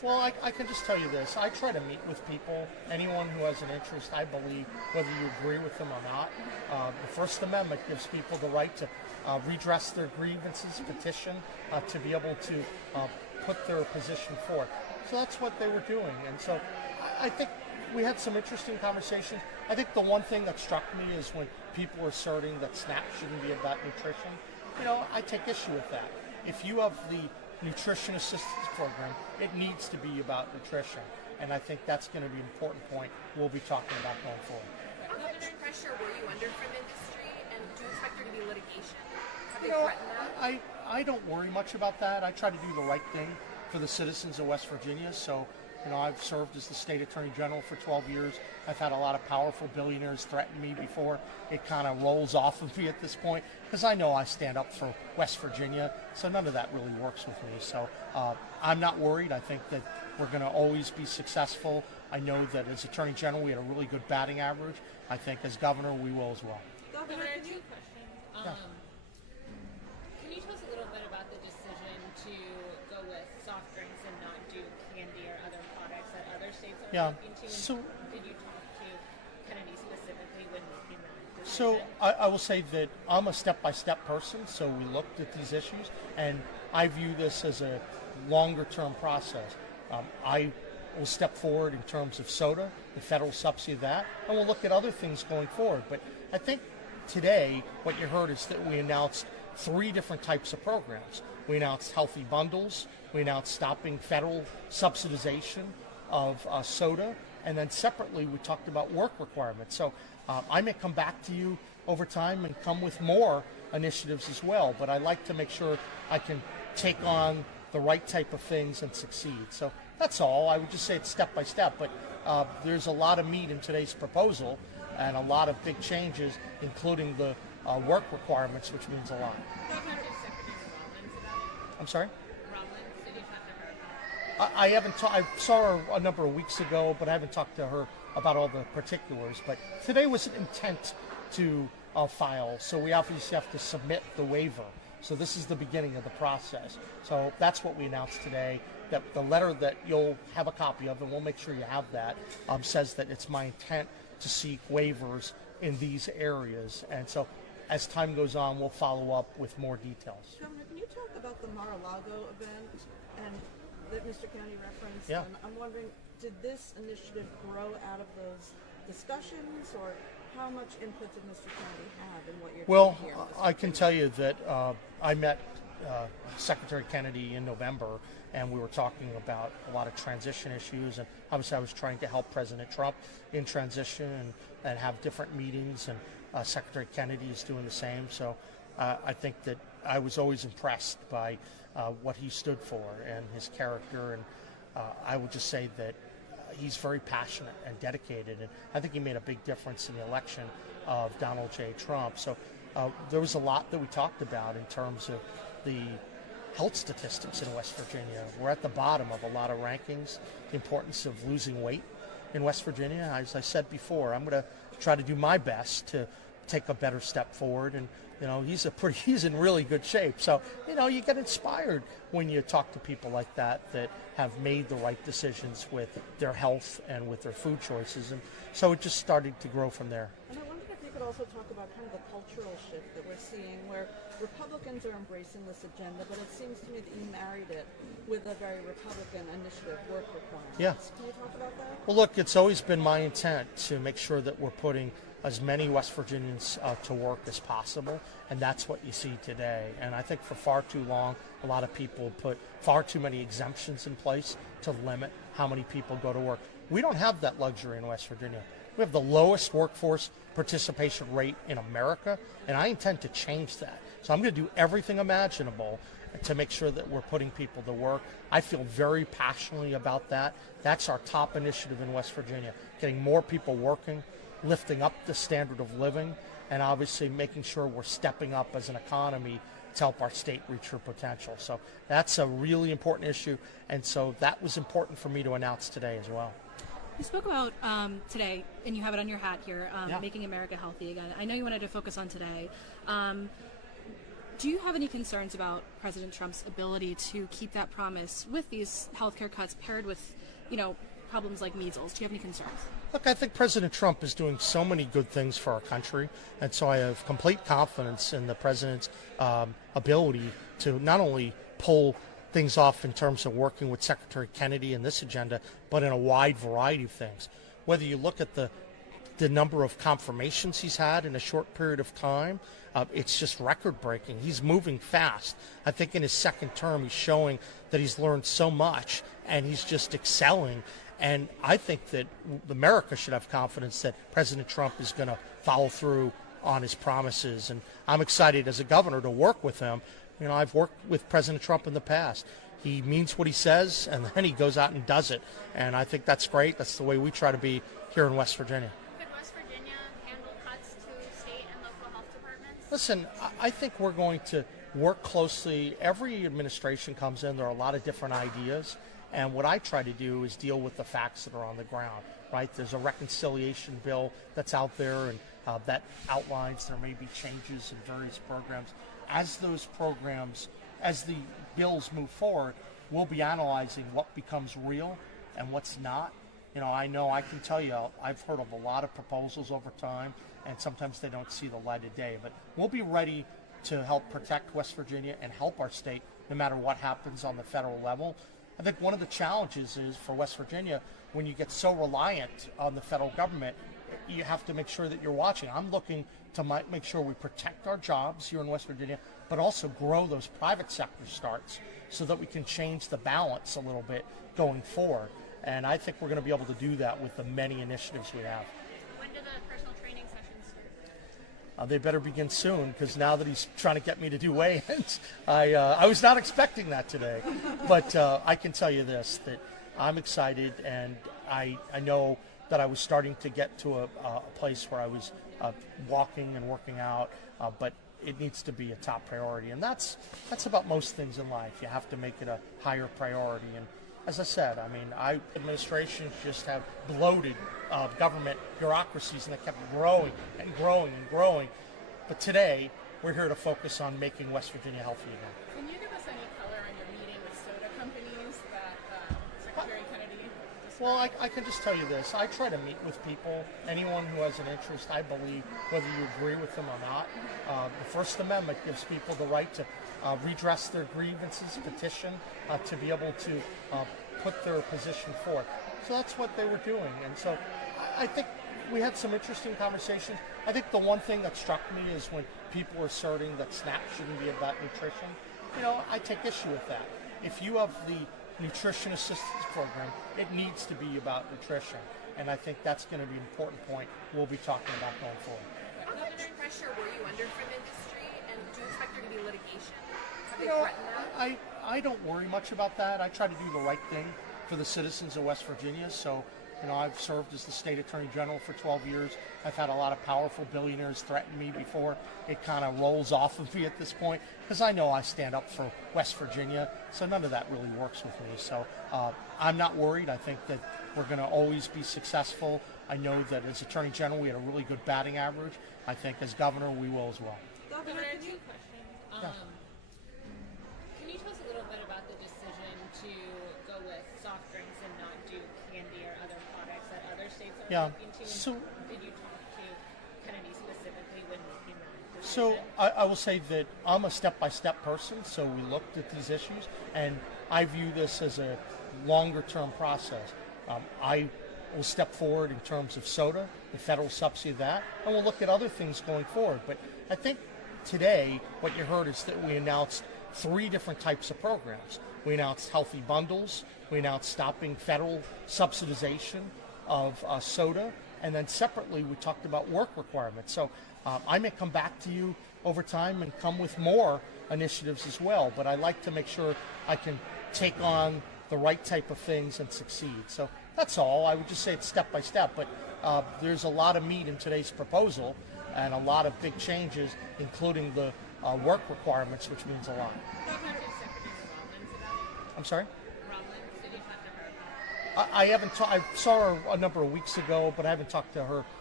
Well, I can just tell you this. I try to meet with people, anyone who has an interest, I believe, whether you agree with them or not. The First Amendment gives people the right to redress their grievances, petition, to be able to put their position forth. So that's what they were doing. And so I think we had some interesting conversations. I think the one thing that struck me is when people were asserting that SNAP shouldn't be about nutrition. I take issue with that. If you have the nutrition assistance program, it needs to be about nutrition. And I think that's going to be an important point we'll be talking about going forward. How much pressure were you under from industry, and do you expect there to be litigation? Have they threatened that? I don't worry much about that. I try to do the right thing for the citizens of West Virginia. So, I've served as the state attorney general for 12 years. I've had a lot of powerful billionaires threaten me before it kind of rolls off of me at this point, because I know I stand up for West Virginia. So none of that really works with me. So I'm not worried. I think that we're going to always be successful. I know that as attorney general, we had a really good batting average. I think as governor, we will as well. Governor, two questions. Can you tell us a little bit about the decision to go with soft drinks and not do candy or other products that other states are looking to? So, did you talk to Kennedy specifically when making that decision? So I will say that I'm a step-by-step person, so we looked at these issues, and I view this as a longer-term process. I will step forward in terms of soda, the federal subsidy of that, and we'll look at other things going forward. But I think today what you heard is that we announced 3 different types of programs. We announced healthy bundles, we announced stopping federal subsidization of soda, and then separately we talked about work requirements. So I may come back to you over time and come with more initiatives as well, but I like to make sure I can take on the right type of things and succeed. So that's all. I would just say it's step by step, but there's a lot of meat in today's proposal and a lot of big changes, including the work requirements, which means a lot. I'm sorry? I haven't. I saw her a number of weeks ago, but I haven't talked to her about all the particulars. But today was an intent to file, so we obviously have to submit the waiver. So this is the beginning of the process. So that's what we announced today. That the letter that you'll have a copy of, and we'll make sure you have that, says that it's my intent to seek waivers in these areas. And so as time goes on, we'll follow up with more details. Governor, can you talk about the Mar-a-Lago event and that Mr. County referenced? Yeah. And I'm wondering, did this initiative grow out of those discussions, or how much input did Mr. County have in what you're doing here? Well, I can tell you that I met Secretary Kennedy in November, and we were talking about a lot of transition issues, and obviously I was trying to help President Trump in transition and have different meetings, and Secretary Kennedy is doing the same. So I think that I was always impressed by what he stood for and his character, and I would just say that he's very passionate and dedicated, and I think he made a big difference in the election of Donald J. Trump. So there was a lot that we talked about in terms of the health statistics in West Virginia. We're at the bottom of a lot of rankings, the importance of losing weight in West Virginia. As I said before, I'm going to try to do my best to take a better step forward, and he's in really good shape. So, you get inspired when you talk to people like that have made the right decisions with their health and with their food choices. And so it just started to grow from there. And I wondered if you could also talk about kind of the cultural shift that we're seeing, where Republicans are embracing this agenda, but it seems to me that you married it with a very Republican initiative, work requirements. Yeah. Can you talk about that? Well, look, it's always been my intent to make sure that we're putting as many West Virginians to work as possible, and that's what you see today. And I think for far too long, a lot of people put far too many exemptions in place to limit how many people go to work. We don't have that luxury in West Virginia. We have the lowest workforce participation rate in America, and I intend to change that. So I'm going to do everything imaginable to make sure that we're putting people to work. I feel very passionately about that. That's our top initiative in West Virginia, getting more people working, lifting up the standard of living, and obviously making sure we're stepping up as an economy to help our state reach her potential. So that's a really important issue, and so that was important for me to announce today as well. You spoke about today, and you have it on your hat here, making America healthy again. I know you wanted to focus on today. Do you have any concerns about President Trump's ability to keep that promise with these healthcare cuts paired with, problems like measles? Do you have any concerns? Look, I think President Trump is doing so many good things for our country, and so I have complete confidence in the president's ability to not only pull things off in terms of working with Secretary Kennedy in this agenda, but in a wide variety of things. Whether you look at the number of confirmations he's had in a short period of time, it's just record-breaking. He's moving fast. I think in his second term, he's showing that he's learned so much, and he's just excelling. And I think that America should have confidence that President Trump is going to follow through on his promises. And I'm excited as a governor to work with him. I've worked with President Trump in the past. He means what he says, and then he goes out and does it. And I think that's great. That's the way we try to be here in West Virginia. Could West Virginia handle cuts to state and local health departments? Listen, I think we're going to work closely. Every administration comes in, there are a lot of different ideas. And what I try to do is deal with the facts that are on the ground, right? There's a reconciliation bill that's out there, and that outlines there may be changes in various programs. As those programs, as the bills move forward, we'll be analyzing what becomes real and what's not. I know I can tell you, I've heard of a lot of proposals over time, and sometimes they don't see the light of day. But we'll be ready to help protect West Virginia and help our state no matter what happens on the federal level. I think one of the challenges is for West Virginia, when you get so reliant on the federal government, you have to make sure that you're watching. I'm looking to make sure we protect our jobs here in West Virginia, but also grow those private sector starts so that we can change the balance a little bit going forward. And I think we're going to be able to do that with the many initiatives we have. When do the personal training sessions start? They better begin soon, because now that he's trying to get me to do weigh-ins, I was not expecting that today. But I can tell you this, that I'm excited, and I know that I was starting to get to a place where I was walking and working out, but it needs to be a top priority. And that's about most things in life. You have to make it a higher priority. And as I said, administrations just have bloated government bureaucracies, and they kept growing and growing and growing. But today, we're here to focus on making West Virginia healthy again. Can you give us any color on your meeting with soda companies that Secretary Kennedy described? Well, I can just tell you this. I try to meet with people, anyone who has an interest, I believe, whether you agree with them or not. The First Amendment gives people the right to redress their grievances, petition, to be able to put their position forth. So that's what they were doing. And so I think we had some interesting conversations. I think the one thing that struck me is when people were asserting that SNAP shouldn't be about nutrition. I take issue with that. If you have the nutrition assistance program, it needs to be about nutrition. And I think that's going to be an important point we'll be talking about going forward. How much pressure were you under from industry, and do you expect there to be litigation? Have they threatened that? I don't worry much about that. I try to do the right thing for the citizens of West Virginia. So, I've served as the state attorney general for 12 years. I've had a lot of powerful billionaires threaten me before it kind of rolls off of me at this point, because I know I stand up for West Virginia. So none of that really works with me. So I'm not worried. I think that we're going to always be successful. I know that as attorney general, we had a really good batting average. I think as governor, we will as well. Governor, I have two questions. Can you tell us a little bit about the decision to go with soft drinks and not do candy or other products that other states are looking to? So, did you talk to Kennedy specifically when making that so decision? I will say that I'm a step-by-step person, so we looked at these issues, and I view this as a longer-term process. I will step forward in terms of soda, the federal subsidy of that, and we'll look at other things going forward. But I think today what you heard is that we announced 3 different types of programs. We announced healthy bundles, we announced stopping federal subsidization of soda, and then separately we talked about work requirements. So I may come back to you over time and come with more initiatives as well, but I like to make sure I can take on the right type of things and succeed. So that's all. I would just say it's step by step, but there's a lot of meat in today's proposal and a lot of big changes, including the work requirements, which means a lot. I'm sorry? Did you talk to her about I haven't. I saw her a number of weeks ago, but I haven't talked to her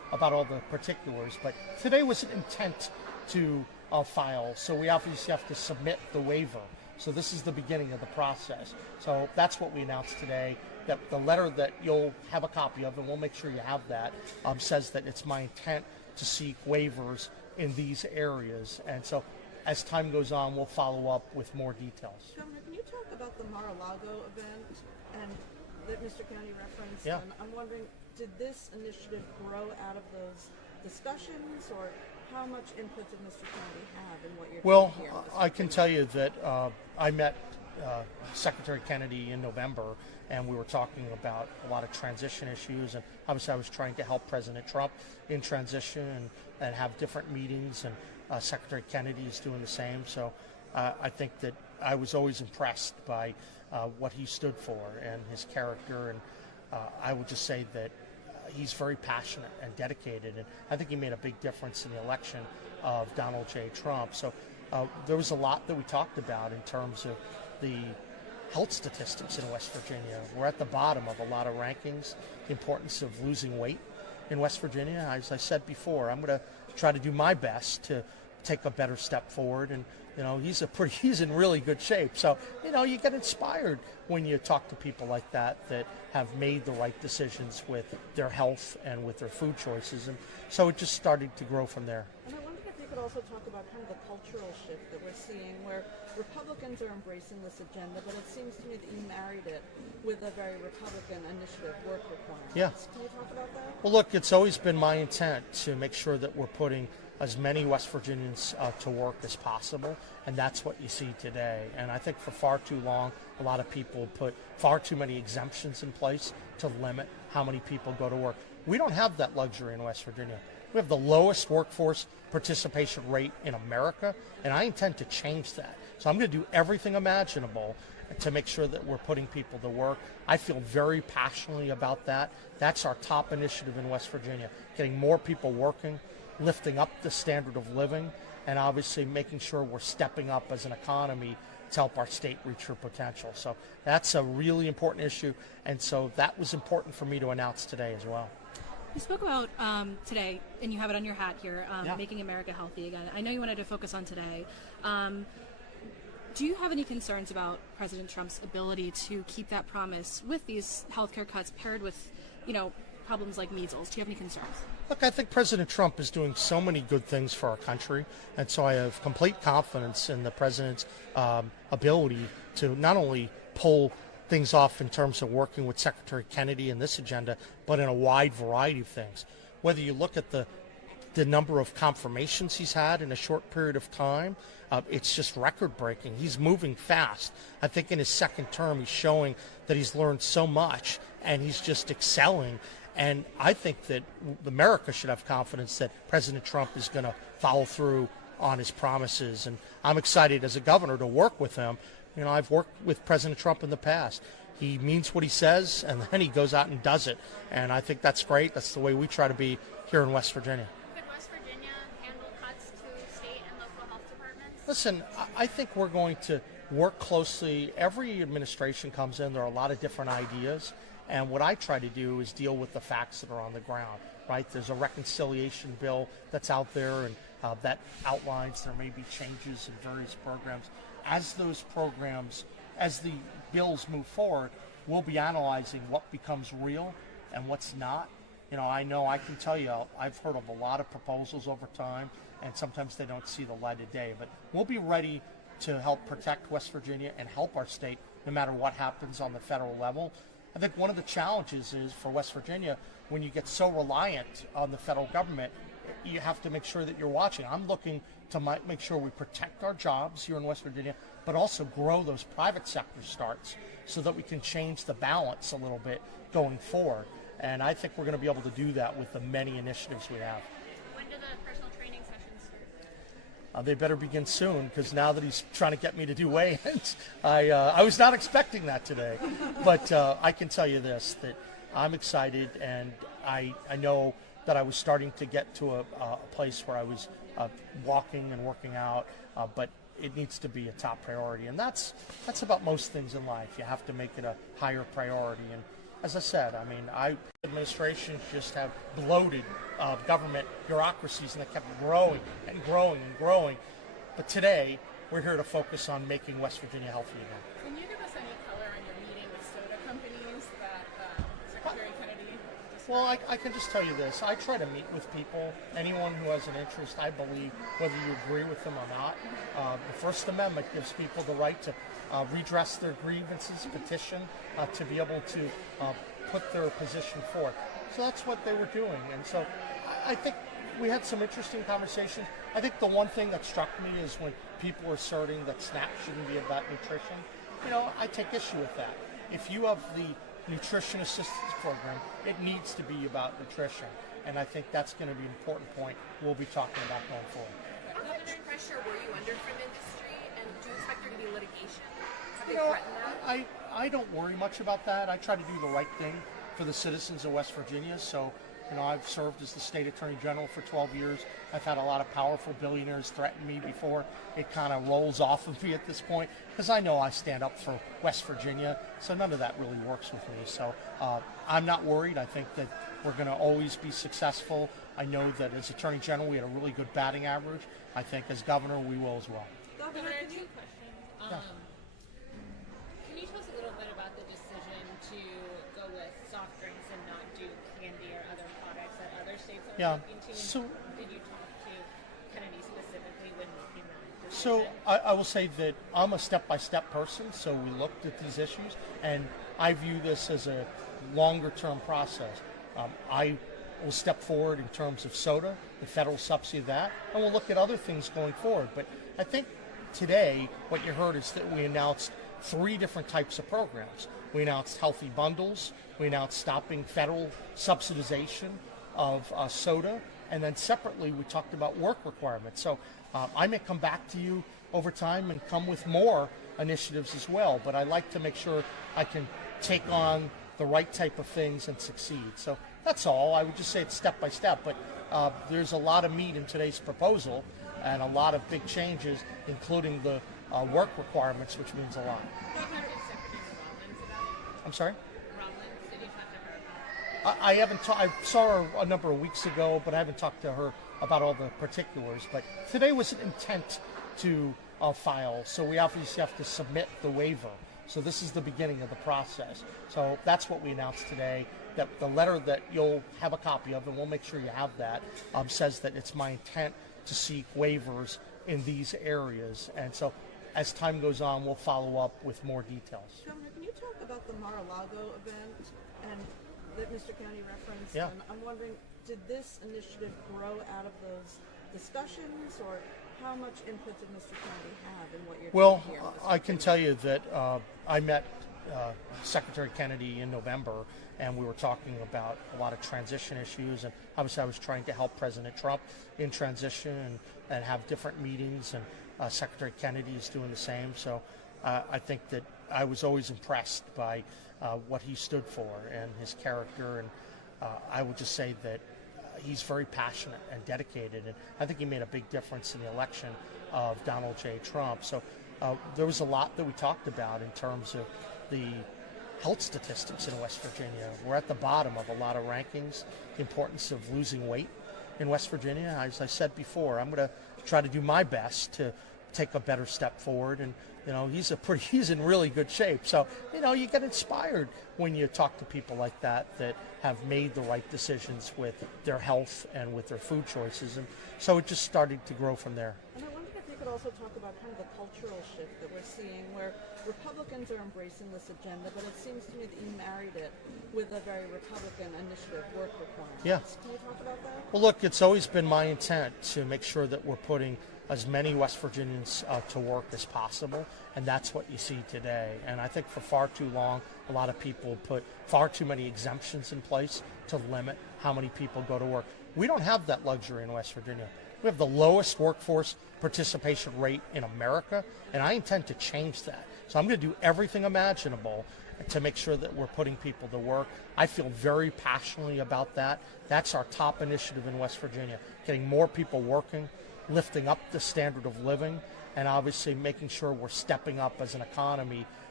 about all the particulars. But today was an intent to file, so we obviously have to submit the waiver. So this is the beginning of the process. So that's what we announced today. That the letter that you'll have a copy of, and we'll make sure you have that, says that it's my intent to seek waivers in these areas. And so as time goes on, we'll follow up with more details. Governor, can you talk about the Mar-a-Lago event and that Mr. Kennedy referenced? Yeah. And I'm wondering, did this initiative grow out of those discussions, or how much input did Mr. Kennedy have in what you're Well, doing here? I can tell you that I met Secretary Kennedy in November, and we were talking about a lot of transition issues, and obviously I was trying to help President Trump in transition and have different meetings, and Secretary Kennedy is doing the same. So I think that I was always impressed by what he stood for and his character, and I would just say that he's very passionate and dedicated, and I think he made a big difference in the election of Donald J. Trump. So there was a lot that we talked about in terms of the health statistics in West Virginia. We're at the bottom of a lot of rankings, the importance of losing weight in West Virginia. As I said before, I'm going to try to do my best to take a better step forward, and he's in really good shape. So you get inspired when you talk to people like that have made the right decisions with their health and with their food choices, and so it just started to grow from there. And I wondered if you could also talk about kind of the cultural shift that we're seeing, where Republicans are embracing this agenda, but it seems to me that you married it with a very Republican initiative, work requirements. Yeah. Can you talk about that? Well, look, it's always been my intent to make sure that we're putting as many West Virginians to work as possible, and that's what you see today. And I think for far too long, a lot of people put far too many exemptions in place to limit how many people go to work. We don't have that luxury in West Virginia. We have the lowest workforce participation rate in America, and I intend to change that. So I'm going to do everything imaginable to make sure that we're putting people to work. I feel very passionately about that. That's our top initiative in West Virginia, getting more people working, lifting up the standard of living, and obviously making sure we're stepping up as an economy to help our state reach her potential. So that's a really important issue, and so that was important for me to announce today as well. You spoke about today, and you have it on your hat here, Yeah. making America healthy again. I know you wanted to focus on today. Do you have any concerns about President Trump's ability to keep that promise with these healthcare cuts paired with, problems like measles? Do you have any concerns? Look, I think President Trump is doing so many good things for our country, and so I have complete confidence in the president's ability to not only pull things off in terms of working with Secretary Kennedy in this agenda, but in a wide variety of things. Whether you look at the number of confirmations he's had in a short period of time, it's just record-breaking. He's moving fast. I think in his second term, he's showing that he's learned so much, and he's just excelling. And I think that America should have confidence that President Trump is going to follow through on his promises. And I'm excited as a governor to work with him. I've worked with President Trump in the past. He means what he says, and then he goes out and does it. And I think that's great. That's the way we try to be here in West Virginia. Could West Virginia handle cuts to state and local health departments? Listen, I think we're going to work closely. Every administration comes in, there are a lot of different ideas. And what I try to do is deal with the facts that are on the ground, right? There's a reconciliation bill that's out there, and that outlines there may be changes in various programs. As those programs, as the bills move forward, we'll be analyzing what becomes real and what's not. I know I can tell you, I've heard of a lot of proposals over time, and sometimes they don't see the light of day. But we'll be ready to help protect West Virginia and help our state no matter what happens on the federal level. I think one of the challenges is for West Virginia, when you get so reliant on the federal government, you have to make sure that you're watching. I'm looking to make sure we protect our jobs here in West Virginia, but also grow those private sector starts so that we can change the balance a little bit going forward. And I think we're going to be able to do that with the many initiatives we have. When do the personal training sessions start? They better begin soon, because now that he's trying to get me to do weigh-ins, I was not expecting that today. But I can tell you this, that I'm excited, and I know that I was starting to get to a place where I was walking and working out, but it needs to be a top priority. And that's about most things in life. You have to make it a higher priority. And as I said, I mean, administrations just have bloated government bureaucracies, and they kept growing and growing and growing. But today, we're here to focus on making West Virginia healthy again. Can you give us any color on your meeting with soda companies that Secretary Kennedy described? Well, I can just tell you this. I try to meet with people, anyone who has an interest, I believe, whether you agree with them or not. The First Amendment gives people the right to redress their grievances, petition, to be able to put their position forth. So that's what they were doing. And so I think we had some interesting conversations. I think the one thing that struck me is when people were asserting that SNAP shouldn't be about nutrition. You know, I take issue with that. If you have the nutrition assistance program, it needs to be about nutrition. And I think that's going to be an important point we'll be talking about going forward. How much pressure were you under from industry, and do you expect there to be litigation? Have they You know, threatened that? I don't worry much about that. I try to do the right thing for the citizens of West Virginia. So, you know, I've served as the state attorney general for 12 years. I've had a lot of powerful billionaires threaten me before it kind of rolls off of me at this point, because I know I stand up for West Virginia. So none of that really works with me. So I'm not worried. I think that we're going to always be successful. I know that as attorney general, we had a really good batting average. I think as governor, we will as well. Governor, two questions. Can you tell us a little bit about the decision to go with soft drinks and not do candy or other products that other states are looking to? So, did you talk to Kennedy specifically when making that so decision? I will say that I'm a step-by-step person, so we looked at these issues, and I view this as a longer-term process. I will step forward in terms of soda, the federal subsidy of that, and we'll look at other things going forward. But I think today what you heard is that we announced 3 different types of programs. We announced healthy bundles, we announced stopping federal subsidization of soda, and then separately we talked about work requirements. So I may come back to you over time and come with more initiatives as well, but I like to make sure I can take on the right type of things and succeed. So that's all. I would just say it's step by step, but there's a lot of meat in today's proposal and a lot of big changes, including the work requirements, which means a lot. I'm sorry? I haven't. I saw her a number of weeks ago, but I haven't talked to her about all the particulars. But today was an intent to file, so we obviously have to submit the waiver. So this is the beginning of the process. So that's what we announced today. That the letter that you'll have a copy of, and we'll make sure you have that, says that it's my intent to seek waivers in these areas. And so as time goes on, we'll follow up with more details. Governor, can you talk about the Mar-a-Lago event and that Mr. Kennedy referenced? Yeah. And I'm wondering, did this initiative grow out of those discussions, or how much input did Mr. Kennedy have in what you're doing here? I can tell you that I met Secretary Kennedy in November, and we were talking about a lot of transition issues, and obviously I was trying to help President Trump in transition and have different meetings, and Secretary Kennedy is doing the same. So I think that I was always impressed by what he stood for and his character, and I would just say that he's very passionate and dedicated, and I think he made a big difference in the election of Donald J. Trump. So there was a lot that we talked about in terms of the health statistics in West Virginia. We're at the bottom of a lot of rankings, the importance of losing weight in West Virginia. As I said before, I'm going to try to do my best to take a better step forward, and you know, he's in really good shape. So, you know, you get inspired when you talk to people like that have made the right decisions with their health and with their food choices. And so it just started to grow from there. And I wondered if you could also talk about kind of the cultural shift that we're seeing, where Republicans are embracing this agenda, but it seems to me that you married it with a very Republican initiative, work requirements. Yeah. Can you talk about that? Well, look, it's always been my intent to make sure that we're putting as many West Virginians to work as possible, and that's what you see today. And I think for far too long, a lot of people put far too many exemptions in place to limit how many people go to work. We don't have that luxury in West Virginia. We have the lowest workforce participation rate in America, and I intend to change that. So I'm going to do everything imaginable to make sure that we're putting people to work. I feel very passionately about that. That's our top initiative in West Virginia, getting more people working, lifting up the standard of living, and obviously making sure we're stepping up as an economy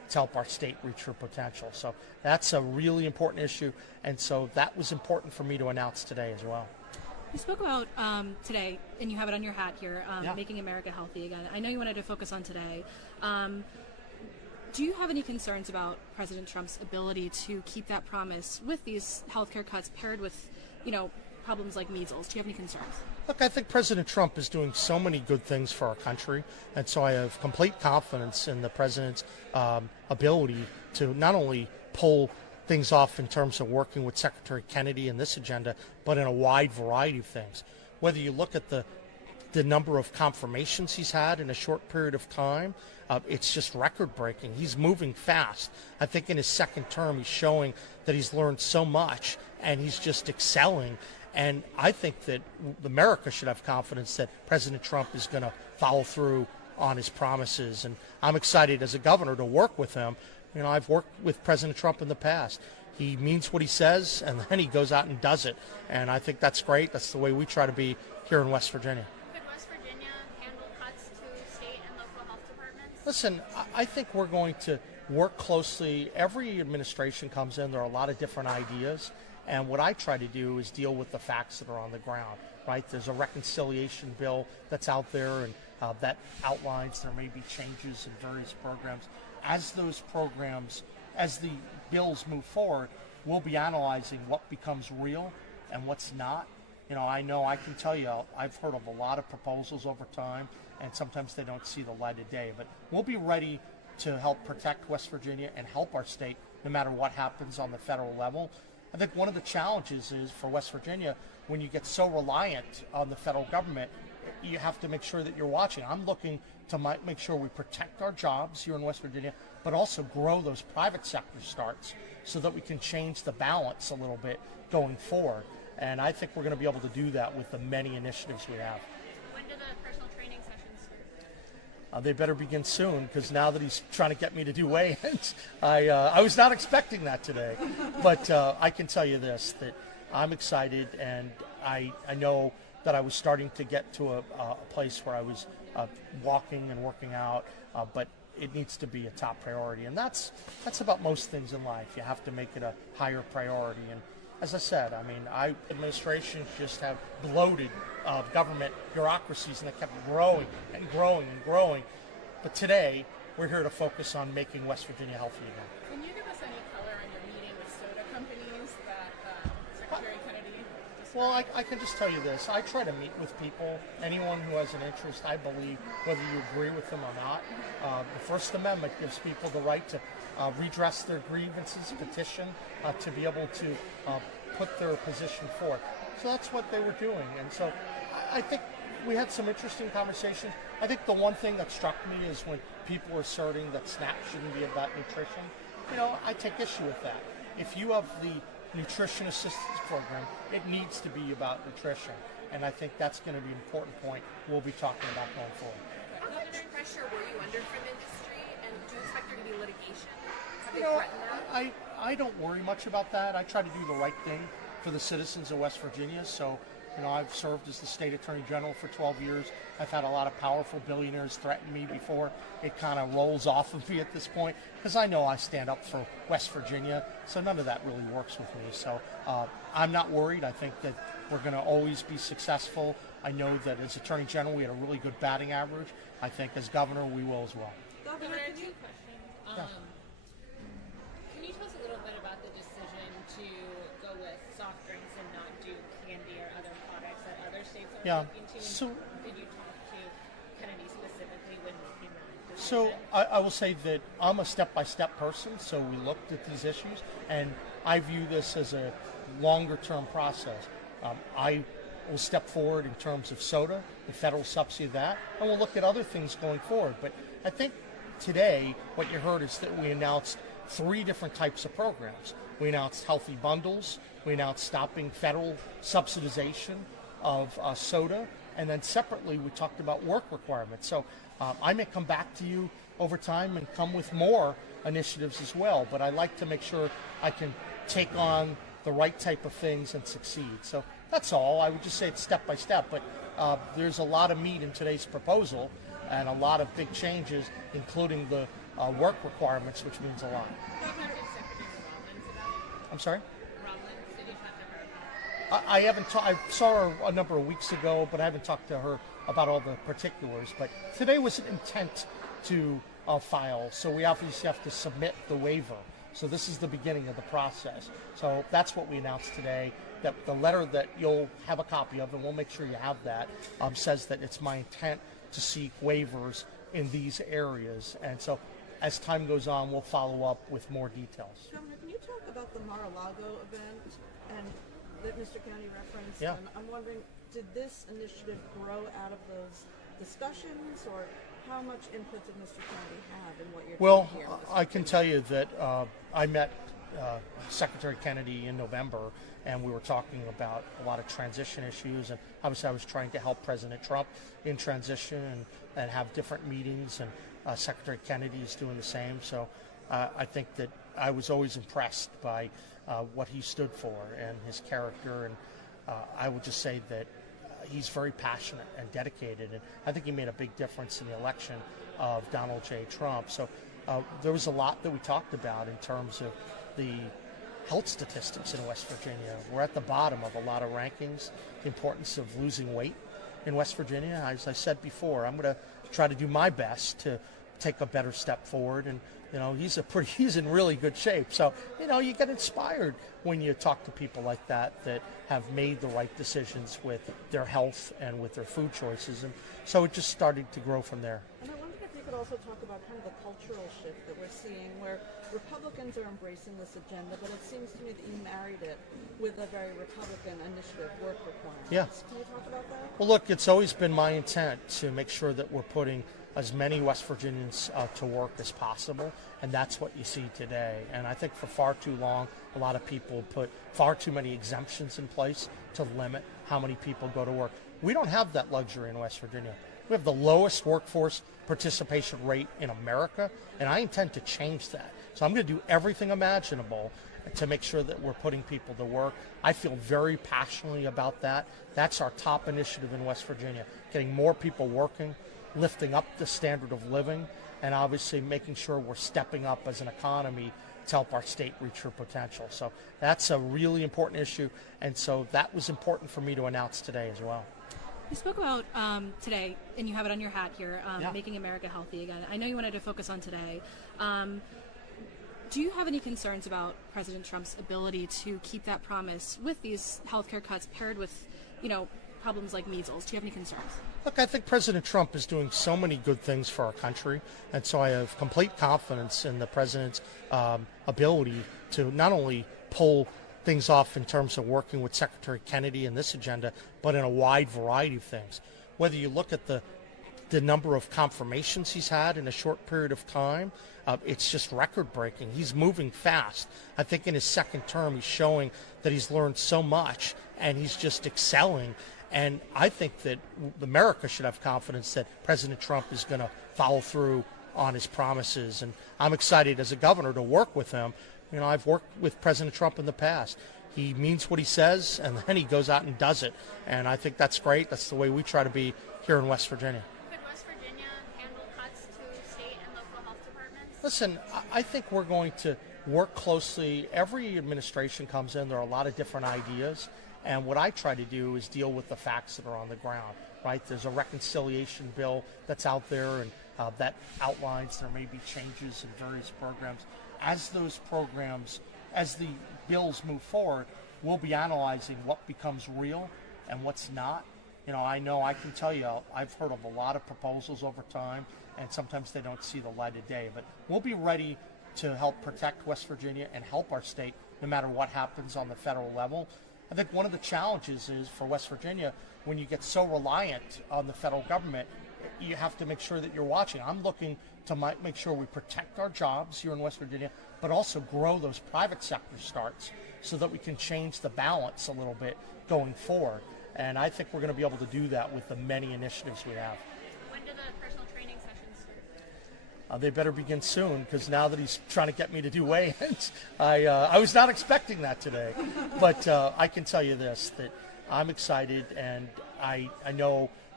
to help our state reach her potential. So that's a really important issue, and so that was important for me to announce today as well. You spoke about today, and you have it on your hat here, Yeah. making America healthy again. I know you wanted to focus on today. Do you have any concerns about President Trump's ability to keep that promise with these healthcare cuts paired with, problems like measles? Do you have any concerns? Look, I think President Trump is doing so many good things for our country, and so I have complete confidence in the president's ability to not only pull things off in terms of working with Secretary Kennedy in this agenda, but in a wide variety of things. Whether you look at the number of confirmations he's had in a short period of time, it's just record-breaking. He's moving fast. I think in his second term, he's showing that he's learned so much, and he's just excelling. And I think that America should have confidence that President Trump is going to follow through on his promises. And I'm excited as a governor to work with him. I've worked with President Trump in the past. He means what he says, and then he goes out and does it. And I think that's great. That's the way we try to be here in West Virginia. Could West Virginia handle cuts to state and local health departments? Listen, I think we're going to work closely. Every administration comes in, there are a lot of different ideas. And what I try to do is deal with the facts that are on the ground, right? There's a reconciliation bill that's out there, and that outlines there may be changes in various programs. As those programs, as the bills move forward, we'll be analyzing what becomes real and what's not. I know I can tell you, I've heard of a lot of proposals over time, and sometimes they don't see the light of day. But we'll be ready to help protect West Virginia and help our state no matter what happens on the federal level. I think one of the challenges is for West Virginia, when you get so reliant on the federal government, you have to make sure that you're watching. I'm looking to make sure we protect our jobs here in West Virginia, but also grow those private sector starts so that we can change the balance a little bit going forward. And I think we're going to be able to do that with the many initiatives we have. When do the personal training sessions start? They better begin soon, because now that he's trying to get me to do weigh-ins, I was not expecting that today. But I can tell you this, that I'm excited, and I know that I was starting to get to a place where I was walking and working out, but it needs to be a top priority. And that's about most things in life. You have to make it a higher priority. And as I said, administrations just have bloated government bureaucracies, and they kept growing and growing and growing. But today, we're here to focus on making West Virginia healthy again. Can you give us any color on your meeting with soda companies that Secretary Kennedy described? Well, I can just tell you this. I try to meet with people, anyone who has an interest, I believe, whether you agree with them or not. The First Amendment gives people the right to redress their grievances, petition, to be able to put their position forth. So that's what they were doing. And so I think we had some interesting conversations. I think the one thing that struck me is when people were asserting that SNAP shouldn't be about nutrition. I take issue with that. If you have the nutrition assistance program, it needs to be about nutrition. And I think that's going to be an important point we'll be talking about going forward. How much pressure were you under from industry, and do you expect there to be litigation? Have they threatened that? I don't worry much about that. I try to do the right thing for the citizens of West Virginia. So, I've served as the state attorney general for 12 years. I've had a lot of powerful billionaires threaten me before. It kind of rolls off of me at this point, because I know I stand up for West Virginia. So none of that really works with me. So I'm not worried. I think that we're going to always be successful. I know that as attorney general, we had a really good batting average. I think as governor, we will as well. Governor, I have two questions. Can you tell us a little bit about the decision to go with soft drinks and not do candy or other products that other states are looking to? So, did you talk to Kennedy specifically when making that decision? So I will say that I'm a step-by-step person, so we looked at these issues, and I view this as a longer-term process. I will step forward in terms of soda, the federal subsidy of that, and we'll look at other things going forward. But I think today what you heard is that we announced 3 different types of programs. We announced healthy bundles, we announced stopping federal subsidization of soda, and then separately we talked about work requirements. So I may come back to you over time and come with more initiatives as well, but I like to make sure I can take on the right type of things and succeed. So that's all. I would just say it's step by step, but there's a lot of meat in today's proposal and a lot of big changes, including the work requirements, which means a lot. I'm sorry? I haven't. I saw her a number of weeks ago, but I haven't talked to her about all the particulars. But today was an intent to file, so we obviously have to submit the waiver. So this is the beginning of the process. So that's what we announced today. That the letter that you'll have a copy of, and we'll make sure you have that, says that it's my intent to seek waivers in these areas. And so as time goes on, we'll follow up with more details. Governor, can you talk about the Mar-a-Lago event and that Mr. Kennedy referenced? Yeah. And I'm wondering, did this initiative grow out of those discussions, or how much input did Mr. Kennedy have in what you're doing here? Well, I can tell you that I met Secretary Kennedy in November, and we were talking about a lot of transition issues, and obviously I was trying to help President Trump in transition and have different meetings, and Secretary Kennedy is doing the same. So I think that I was always impressed by what he stood for and his character, and I would just say that he's very passionate and dedicated, and I think he made a big difference in the election of Donald J. Trump. So there was a lot that we talked about in terms of the health statistics in West Virginia. We're at the bottom of a lot of rankings, the importance of losing weight in West Virginia. As I said before, I'm going to try to do my best to take a better step forward, and he's in really good shape. So, you get inspired when you talk to people like that have made the right decisions with their health and with their food choices. And so it just started to grow from there. And I wondered if you could also talk about kind of the cultural shift that we're seeing, where Republicans are embracing this agenda, but it seems to me that you married it with a very Republican initiative, work requirements. Yeah. Can you talk about that? Well, look, it's always been my intent to make sure that we're putting as many West Virginians to work as possible, and that's what you see today. And I think for far too long, a lot of people put far too many exemptions in place to limit how many people go to work. We don't have that luxury in West Virginia. We have the lowest workforce participation rate in America, and I intend to change that. So I'm going to do everything imaginable to make sure that we're putting people to work. I feel very passionately about that. That's our top initiative in West Virginia, getting more people working, lifting up the standard of living, and obviously making sure we're stepping up as an economy to help our state reach her potential. So that's a really important issue, and so that was important for me to announce today as well. You spoke about today, and you have it on your hat here, Yeah. making America healthy again. I know you wanted to focus on today. Do you have any concerns about President Trump's ability to keep that promise with these healthcare cuts paired with, problems like measles? Do you have any concerns? Look, I think President Trump is doing so many good things for our country, and so I have complete confidence in the president's ability to not only pull things off in terms of working with Secretary Kennedy in this agenda, but in a wide variety of things. Whether you look at the number of confirmations he's had in a short period of time, it's just record-breaking. He's moving fast. I think in his second term, he's showing that he's learned so much, and he's just excelling. And I think that America should have confidence that President Trump is going to follow through on his promises. And I'm excited as a governor to work with him. I've worked with President Trump in the past. He means what he says, and then he goes out and does it. And I think that's great. That's the way we try to be here in West Virginia. Could West Virginia handle cuts to state and local health departments? Listen, I think we're going to work closely. Every administration comes in, there are a lot of different ideas. And what I try to do is deal with the facts that are on the ground, right? There's a reconciliation bill that's out there, and that outlines there may be changes in various programs. As those programs, as the bills move forward, we'll be analyzing what becomes real and what's not. I know I can tell you, I've heard of a lot of proposals over time, and sometimes they don't see the light of day. But we'll be ready to help protect West Virginia and help our state no matter what happens on the federal level. I think one of the challenges is for West Virginia, when you get so reliant on the federal government, you have to make sure that you're watching. I'm looking to make sure we protect our jobs here in West Virginia, but also grow those private sector starts so that we can change the balance a little bit going forward. And I think we're going to be able to do that with the many initiatives we have. When do the personal training sessions start? They better begin soon, because now that he's trying to get me to do weigh-ins, I was not expecting that today. But I can tell you this, that I'm excited, and I know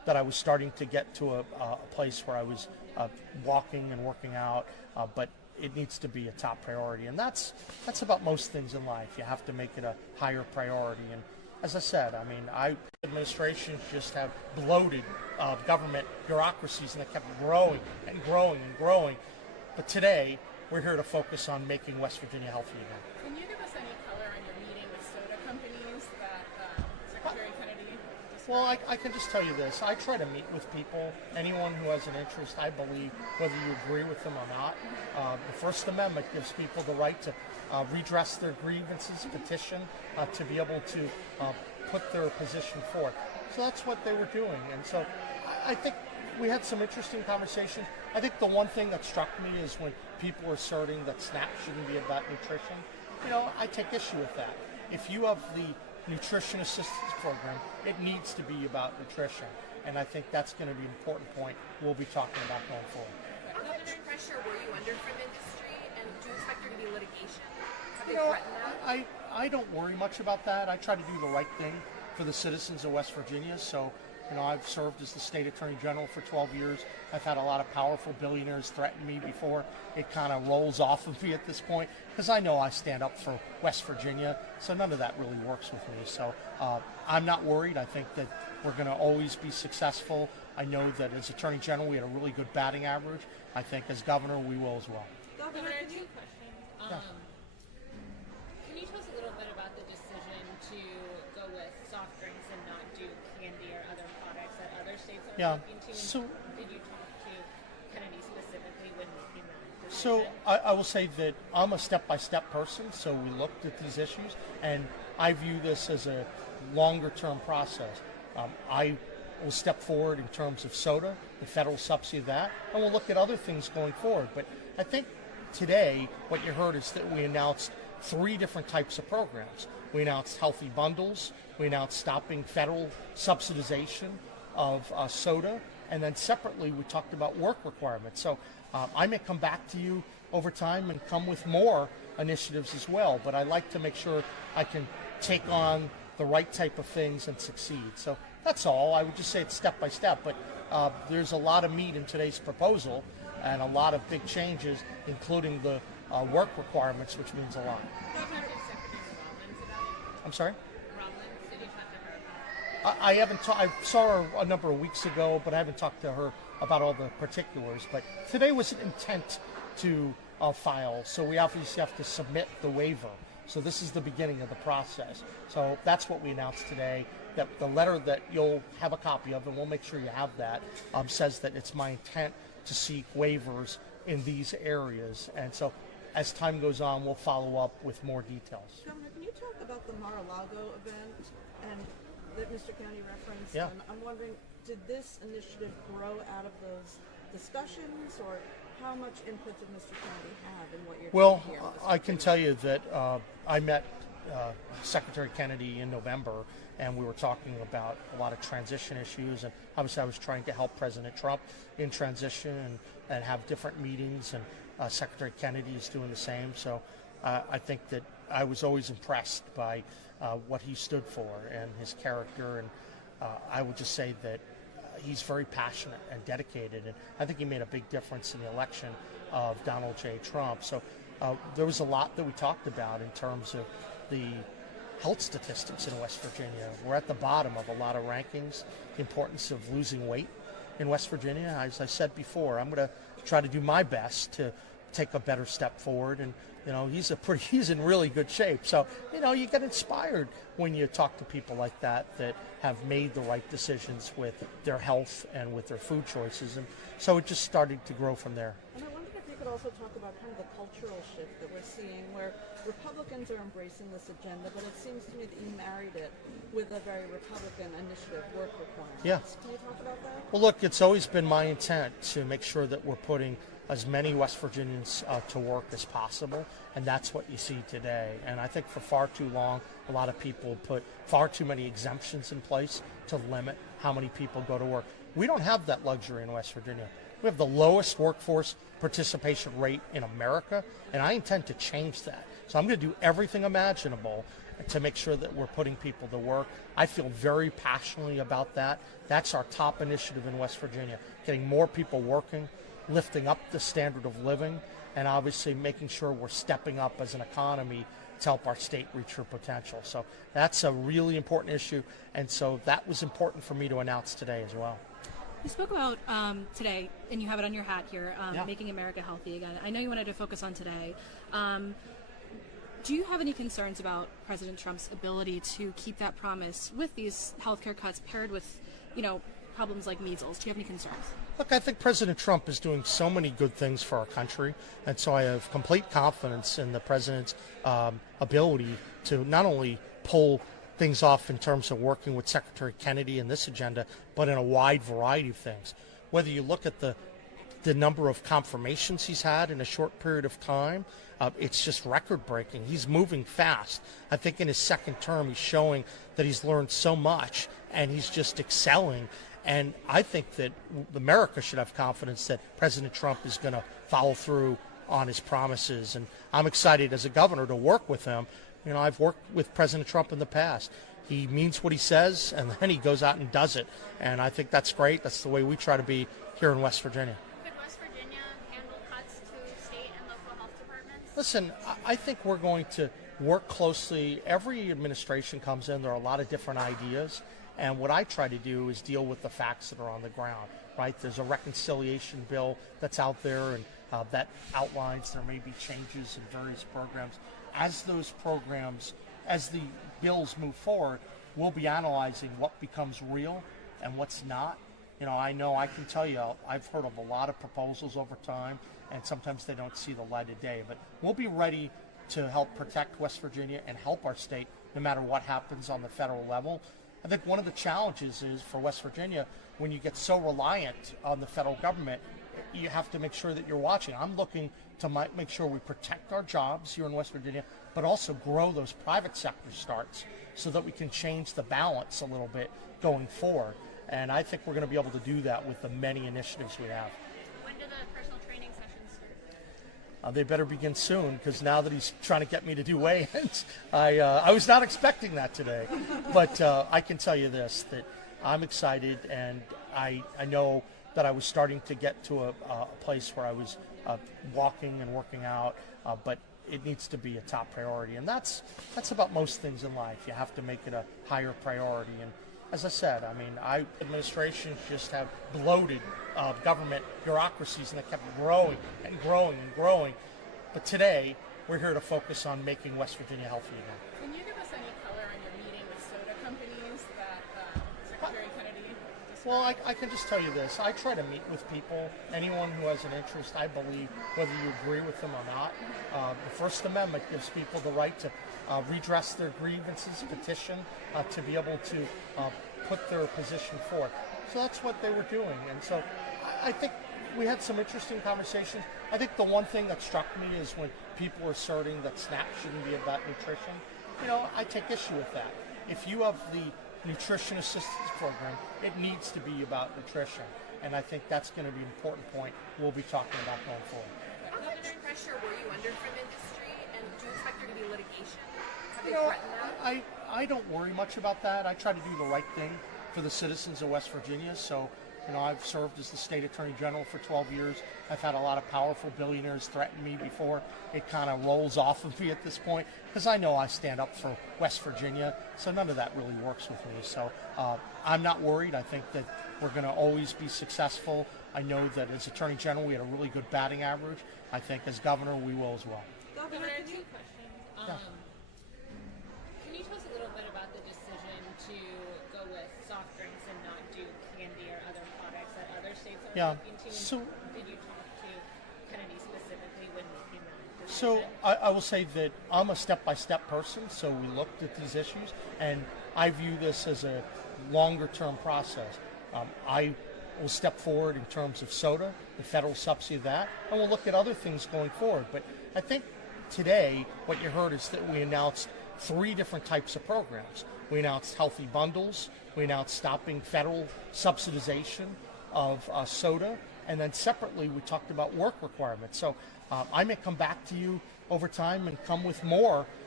that I was starting to get to a place where I was walking and working out, but it needs to be a top priority. And that's about most things in life. You have to make it a higher priority. And as I said, I mean, administrations just have bloated government bureaucracies, and they kept growing and growing and growing. But today, we're here to focus on making West Virginia healthy again. Can you give us any color on your meeting with soda companies that Secretary Kennedy described? Well, I can just tell you this. I try to meet with people, anyone who has an interest, I believe, whether you agree with them or not. The First Amendment gives people the right to redress their grievances, petition, to be able to put their position forth. So that's what they were doing. And so I think we had some interesting conversations. I think the one thing that struck me is when people were asserting that SNAP shouldn't be about nutrition. You know, I take issue with that. If you have the nutrition assistance program, it needs to be about nutrition. And I think that's going to be an important point we'll be talking about going forward. How much pressure were you under from industry, and do you expect there to be litigation? Have they You know, threatened that? I don't worry much about that. I try to do the right thing for the citizens of West Virginia. So, you know, I've served as the state attorney general for 12 years. I've had a lot of powerful billionaires threaten me before. It kind of rolls off of me at this point because I know I stand up for West Virginia. So none of that really works with me. So I'm not worried. I think that we're going to always be successful. I know that as attorney general, we had a really good batting average. I think as governor, we will as well. Governor, two questions. Can you tell us a little bit about the decision to go with soft drinks and not do candy or other products that other states are looking to? So, did you talk to Kennedy specifically when making that decision? So I will say that I'm a step-by-step person, so we looked at these issues, and I view this as a longer-term process. I will step forward in terms of soda, the federal subsidy of that, and we'll look at other things going forward. But I think today what you heard is that we announced 3 different types of programs. We announced healthy bundles, we announced stopping federal subsidization of soda, and then separately we talked about work requirements. So I may come back to you over time and come with more initiatives as well, but I like to make sure I can take on the right type of things and succeed. So that's all. I would just say it's step by step, but there's a lot of meat in today's proposal and a lot of big changes, including the work requirements, which means a lot. I'm sorry? I haven't. I saw her a number of weeks ago, but I haven't talked to her about all the particulars. But today was an intent to file, so we obviously have to submit the waiver. So this is the beginning of the process. So that's what we announced today. That the letter that you'll have a copy of, and we'll make sure you have that, says that it's my intent to seek waivers in these areas. And so as time goes on, we'll follow up with more details. Governor, can you talk about the Mar-a-Lago event and that Mr. Kennedy referenced? Yeah. And I'm wondering, did this initiative grow out of those discussions, or how much input did Mr. Kennedy have in what you're doing here? I can tell you that I met Secretary Kennedy in November, and we were talking about a lot of transition issues, and obviously I was trying to help President Trump in transition and have different meetings, and Secretary Kennedy is doing the same. So I think that I was always impressed by what he stood for and his character, and I would just say that he's very passionate and dedicated, and I think he made a big difference in the election of Donald J. Trump. So there was a lot that we talked about in terms of the health statistics in West Virginia. We're at the bottom of a lot of rankings, the importance of losing weight in West Virginia. As I said before, I'm going to try to do my best to take a better step forward, and he's in really good shape. So, you get inspired when you talk to people like that have made the right decisions with their health and with their food choices. And so it just started to grow from there. And I wondered if you could also talk about kind of the cultural shift that we're seeing, where Republicans are embracing this agenda, but it seems to me that you married it with a very Republican initiative, work requirements. Yeah. Can you talk about that? Well, look, it's always been my intent to make sure that we're putting as many West Virginians to work as possible, and that's what you see today. And I think for far too long, a lot of people put far too many exemptions in place to limit how many people go to work. We don't have that luxury in West Virginia. We have the lowest workforce participation rate in America, and I intend to change that. So I'm going to do everything imaginable to make sure that we're putting people to work. I feel very passionately about that. That's our top initiative in West Virginia, getting more people working, lifting up the standard of living, and obviously making sure we're stepping up as an economy to help our state reach her potential. So that's a really important issue, and so that was important for me to announce today as well. You spoke about today, and you have it on your hat here, Yeah. making America healthy again. I know you wanted to focus on today. Do you have any concerns about President Trump's ability to keep that promise with these healthcare cuts paired with, problems like measles? Do you have any concerns? Look, I think President Trump is doing so many good things for our country, and so I have complete confidence in the president's ability to not only pull things off in terms of working with Secretary Kennedy in this agenda, but in a wide variety of things. Whether you look at the number of confirmations he's had in a short period of time, it's just record-breaking. He's moving fast. I think in his second term, he's showing that he's learned so much, and he's just excelling. And I think that America should have confidence that President Trump is going to follow through on his promises. And I'm excited as a governor to work with him. I've worked with President Trump in the past. He means what he says, and then he goes out and does it. And I think that's great. That's the way we try to be here in West Virginia. Could West Virginia handle cuts to state and local health departments? Listen, I think we're going to work closely. Every administration comes in, there are a lot of different ideas. And what I try to do is deal with the facts that are on the ground, right? There's a reconciliation bill that's out there, and that outlines there may be changes in various programs. As those programs, as the bills move forward, we'll be analyzing what becomes real and what's not. I know I can tell you, I've heard of a lot of proposals over time, and sometimes they don't see the light of day. But we'll be ready to help protect West Virginia and help our state no matter what happens on the federal level. I think one of the challenges is for West Virginia, when you get so reliant on the federal government, you have to make sure that you're watching. I'm looking to make sure we protect our jobs here in West Virginia, but also grow those private sector starts so that we can change the balance a little bit going forward. And I think we're going to be able to do that with the many initiatives we have. When do the personal training sessions start? They better begin soon, because now that he's trying to get me to do weigh-ins, I was not expecting that today. But I can tell you this, that I'm excited, and I know that I was starting to get to a place where I was walking and working out, but it needs to be a top priority. And that's about most things in life. You have to make it a higher priority. And as I said, administrations just have bloated government bureaucracies, and they kept growing and growing and growing. But today, we're here to focus on making West Virginia healthy again. Can you give us any color on your meeting with soda companies that Secretary Kennedy described? Well, I can just tell you this. I try to meet with people, anyone who has an interest, I believe, whether you agree with them or not. The First Amendment gives people the right to redress their grievances, petition, to be able to put their position forth. So that's what they were doing. And so I think we had some interesting conversations. I think the one thing that struck me is when people were asserting that SNAP shouldn't be about nutrition. I take issue with that. If you have the nutrition assistance program, it needs to be about nutrition. And I think that's going to be an important point we'll be talking about going forward. How much pressure were you under from industry, and do you expect there to be litigation? Have they threatened that? I don't worry much about that. I try to do the right thing for the citizens of West Virginia. So, I've served as the state attorney general for 12 years. I've had a lot of powerful billionaires threaten me before. It kind of rolls off of me at this point, because I know I stand up for West Virginia. So none of that really works with me. So I'm not worried. I think that we're going to always be successful. I know that as attorney general, we had a really good batting average. I think as governor, we will as well. Governor, two questions. Yeah. Can you tell us a little bit about the decision to go with soft drinks and not do candy or other products that other states are looking to? So, did you talk to Kennedy specifically when making that decision? So I will say that I'm a step-by-step person, so we looked at these issues, and I view this as a longer-term process. I will step forward in terms of soda, the federal subsidy of that, and we'll look at other things going forward. But I think today what you heard is that we announced 3 different types of programs. We announced healthy bundles, we announced stopping federal subsidization of soda, and then separately we talked about work requirements. So I may come back to you over time and come with more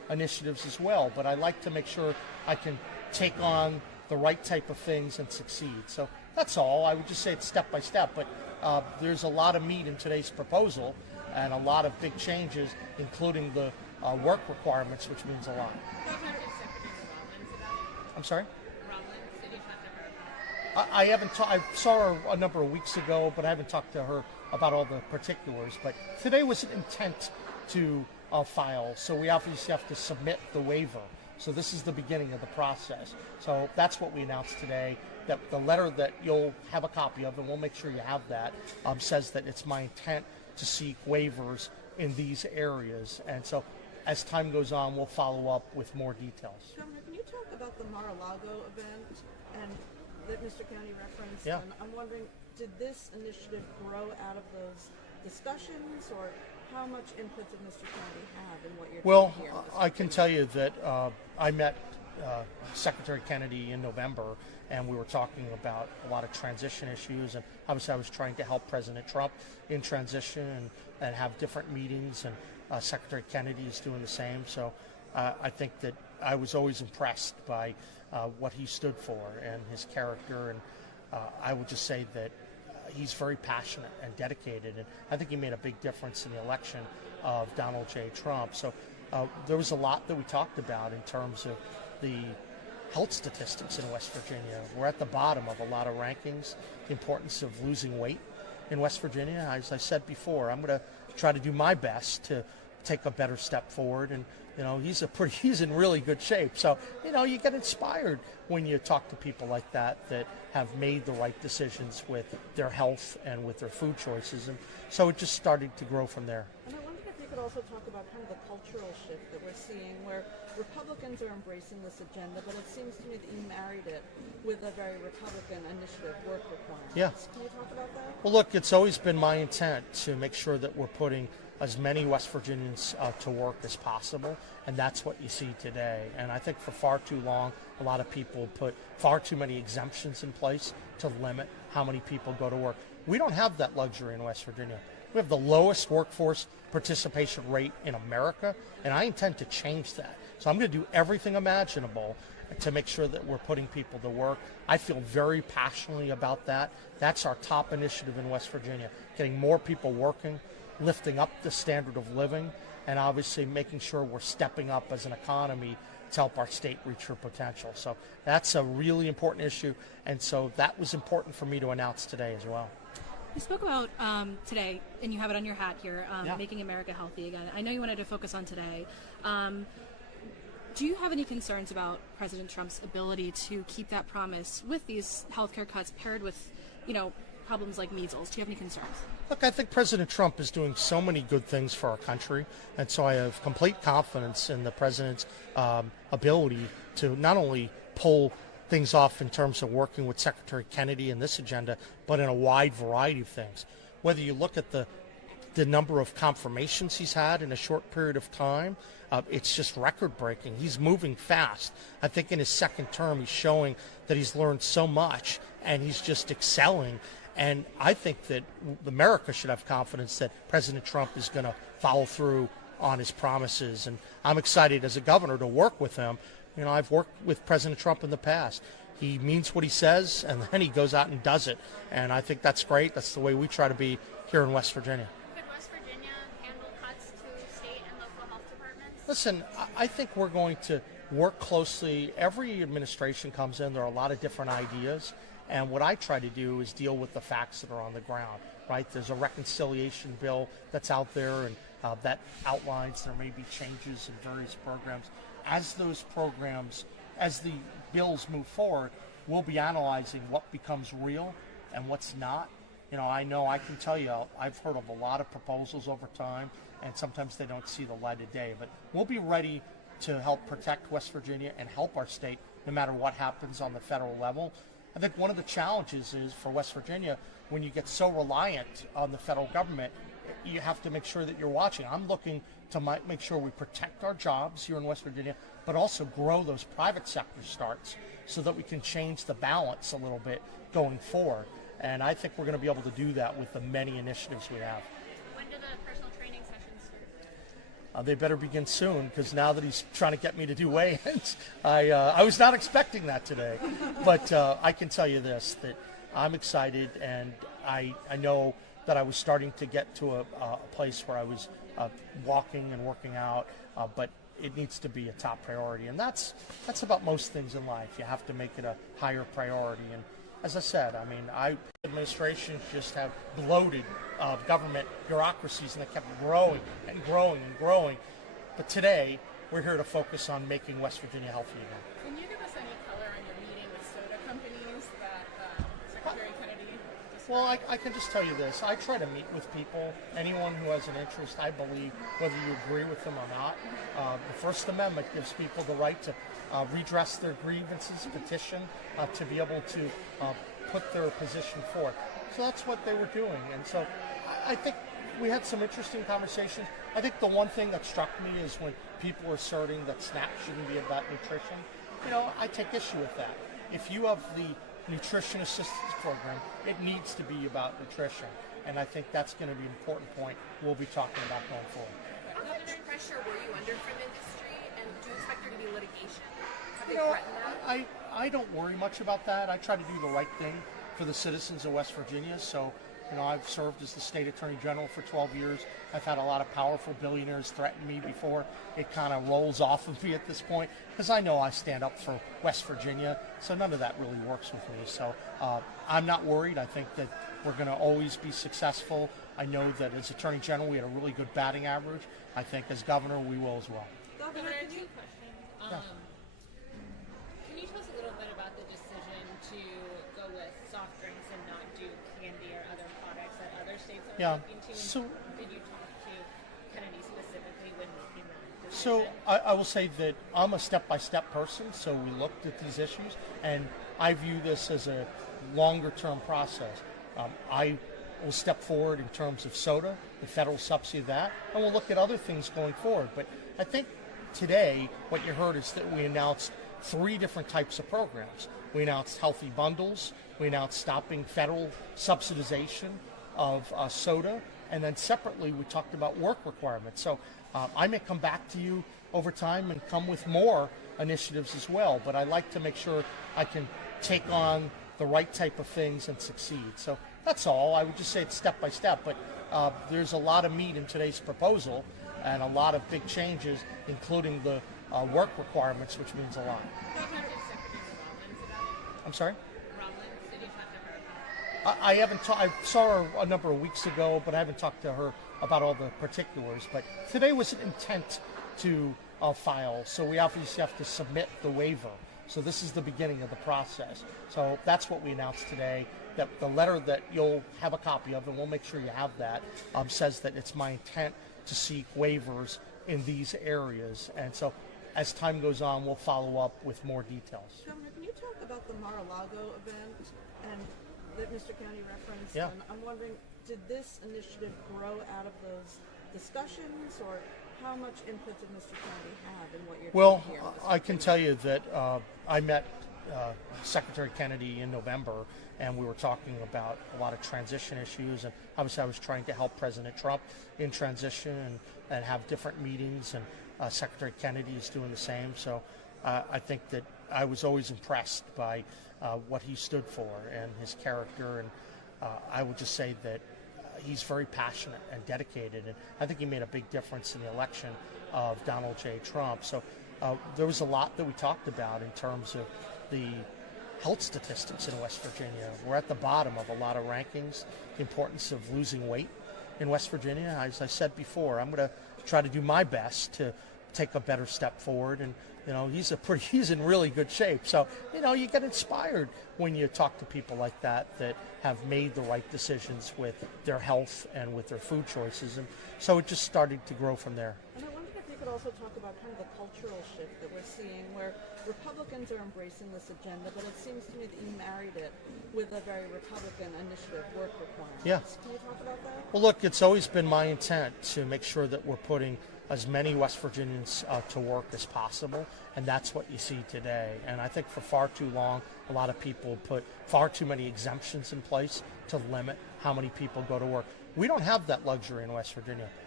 initiatives as well. But I like to make sure I can take on the right type of things and succeed. So that's all. I would just say it's step by step. But there's a lot of meat in today's proposal and a lot of big changes, including the work requirements, which means a lot. I'm sorry? I haven't. I saw her a number of weeks ago, but I haven't talked to her about all the particulars. But today was an intent to file, so we obviously have to submit the waiver. So this is the beginning of the process. So that's what we announced today. That the letter that you'll have a copy of, and we'll make sure you have that, says that it's my intent to seek waivers in these areas. And so as time goes on, we'll follow up with more details. Governor, can you talk about the Mar-a-Lago event and that Mr. County referenced? Yeah. And I'm wondering, did this initiative grow out of those discussions, or how much input did Mr. County have in what you're doing here? Well, I can tell you that I met Secretary Kennedy in November, and we were talking about a lot of transition issues, and obviously I was trying to help President Trump in transition and have different meetings, and Secretary Kennedy is doing the same. So I think that I was always impressed by what he stood for and his character, and I would just say that he's very passionate and dedicated, and I think he made a big difference in the election of Donald J. Trump. So there was a lot that we talked about in terms of the health statistics in West Virginia. We're at the bottom of a lot of rankings, the importance of losing weight in West Virginia. As I said before, I'm going to try to do my best to take a better step forward, and he's in really good shape. So, you get inspired when you talk to people like that have made the right decisions with their health and with their food choices. And so it just started to grow from there. And I wondered if you could also talk about kind of the cultural shift that we're seeing, where Republicans are embracing this agenda, but it seems to me that you married it with a very Republican initiative, work requirements. Yeah. Can you talk about that? Well, look, it's always been my intent to make sure that we're putting as many West Virginians to work as possible, and that's what you see today. And I think for far too long, a lot of people put far too many exemptions in place to limit how many people go to work. We don't have that luxury in West Virginia. We have the lowest workforce participation rate in America, and I intend to change that. So I'm going to do everything imaginable to make sure that we're putting people to work. I feel very passionately about that. That's our top initiative in West Virginia, getting more people working, lifting up the standard of living, and obviously making sure we're stepping up as an economy to help our state reach her potential. So that's a really important issue, and so that was important for me to announce today as well. You spoke about today, and you have it on your hat here, making America healthy again. I know you wanted to focus on today. Do you have any concerns about President Trump's ability to keep that promise with these healthcare cuts paired with, problems like measles? Do you have any concerns? Look, I think President Trump is doing so many good things for our country, and so I have complete confidence in the president's ability to not only pull things off in terms of working with Secretary Kennedy in this agenda, but in a wide variety of things. Whether you look at the number of confirmations he's had in a short period of time, it's just record-breaking. He's moving fast. I think in his second term, he's showing that he's learned so much, and he's just excelling. And I think that America should have confidence that President Trump is going to follow through on his promises. And I'm excited as a governor to work with him. I've worked with President Trump in the past. He means what he says, and then he goes out and does it. And I think that's great. That's the way we try to be here in West Virginia. Could West Virginia handle cuts to state and local health departments? Listen, I think we're going to work closely. Every administration comes in, there are a lot of different ideas. And what I try to do is deal with the facts that are on the ground, right? There's a reconciliation bill that's out there, and that outlines there may be changes in various programs. As those programs, as the bills move forward, we'll be analyzing what becomes real and what's not. I know I can tell you, I've heard of a lot of proposals over time, and sometimes they don't see the light of day. But we'll be ready to help protect West Virginia and help our state no matter what happens on the federal level. I think one of the challenges is for West Virginia, when you get so reliant on the federal government, you have to make sure that you're watching. I'm looking to make sure we protect our jobs here in West Virginia, but also grow those private sector starts so that we can change the balance a little bit going forward. And I think we're going to be able to do that with the many initiatives we have. When do the personal training sessions they better begin soon, because now that he's trying to get me to do weigh-ins, I was not expecting that today. But I can tell you this, that I'm excited, and I know that I was starting to get to a place where I was walking and working out, but it needs to be a top priority. And that's about most things in life. You have to make it a higher priority. And as I said, I mean, administrations just have bloated government bureaucracies, and they kept growing and growing and growing. But today, we're here to focus on making West Virginia healthy again. Can you give us any color on your meeting with soda companies that Secretary Kennedy described? Well, I can just tell you this. I try to meet with people, anyone who has an interest, I believe, whether you agree with them or not. The First Amendment gives people the right to redress their grievances, petition, to be able to put their position forth. So that's what they were doing. And so I think we had some interesting conversations. I think the one thing that struck me is when people were asserting that SNAP shouldn't be about nutrition. You know, I take issue with that. If you have the nutrition assistance program, it needs to be about nutrition. And I think that's going to be an important point we'll be talking about going forward. How much pressure were you under from industry, and do you expect there to be litigation? Have they You know, threatened that? I don't worry much about that. I try to do the right thing for the citizens of West Virginia. So, you know, I've served as the state attorney general for 12 years. I've had a lot of powerful billionaires threaten me before it kind of rolls off of me at this point, because I know I stand up for West Virginia. So none of that really works with me. So I'm not worried. I think that we're going to always be successful. I know that as attorney general, we had a really good batting average. I think as governor, we will as well. Governor, two questions. Can you tell us a little bit about the decision to go with soft drinks and not do candy or other products that other states are looking to? So, did you talk to Kennedy specifically when making that So decision? I will say that I'm a step-by-step person, so we looked at these issues, and I view this as a longer-term process. I will step forward in terms of soda, the federal subsidy of that, and we'll look at other things going forward. But I think today what you heard is that we announced 3 different types of programs. We announced healthy bundles, we announced stopping federal subsidization of soda, and then separately we talked about work requirements. So I may come back to you over time and come with more initiatives as well, but I like to make sure I can take on the right type of things and succeed. So that's all. I would just say it's step by step, but there's a lot of meat in today's proposal and a lot of big changes, including the work requirements, which means a lot. I'm sorry? I haven't. I saw her a number of weeks ago, but I haven't talked to her about all the particulars. But today was an intent to file, so we obviously have to submit the waiver. So this is the beginning of the process. So that's what we announced today. That the letter that you'll have a copy of, and we'll make sure you have that, says that it's my intent to seek waivers in these areas. And so as time goes on, we'll follow up with more details. Governor, can you talk about the Mar-a-Lago event and that Mr. Kennedy referenced? Yeah. And I'm wondering, did this initiative grow out of those discussions, or how much input did Mr. Kennedy have in what you're doing here? Well, I can tell you that I met Secretary Kennedy in November, and we were talking about a lot of transition issues, and obviously I was trying to help President Trump in transition and have different meetings, and Secretary Kennedy is doing the same. So I think that I was always impressed by what he stood for and his character, and I would just say that he's very passionate and dedicated, and I think he made a big difference in the election of Donald J. Trump. So there was a lot that we talked about in terms of the health statistics in West Virginia. We're at the bottom of a lot of rankings, the importance of losing weight in West Virginia. As I said before, I'm going to try to do my best to take a better step forward, and you know, he's in really good shape. So, you know, you get inspired when you talk to people like that have made the right decisions with their health and with their food choices. And so it just started to grow from there. And I wondered if you could also talk about kind of the cultural shift that we're seeing, where Republicans are embracing this agenda, but it seems to me that you married it with a very Republican initiative, work requirements. Yeah. Can you talk about that? Well, look, it's always been my intent to make sure that we're putting as many West Virginians to work as possible, and that's what you see today. And I think for far too long, a lot of people put far too many exemptions in place to limit how many people go to work. We don't have that luxury in West Virginia.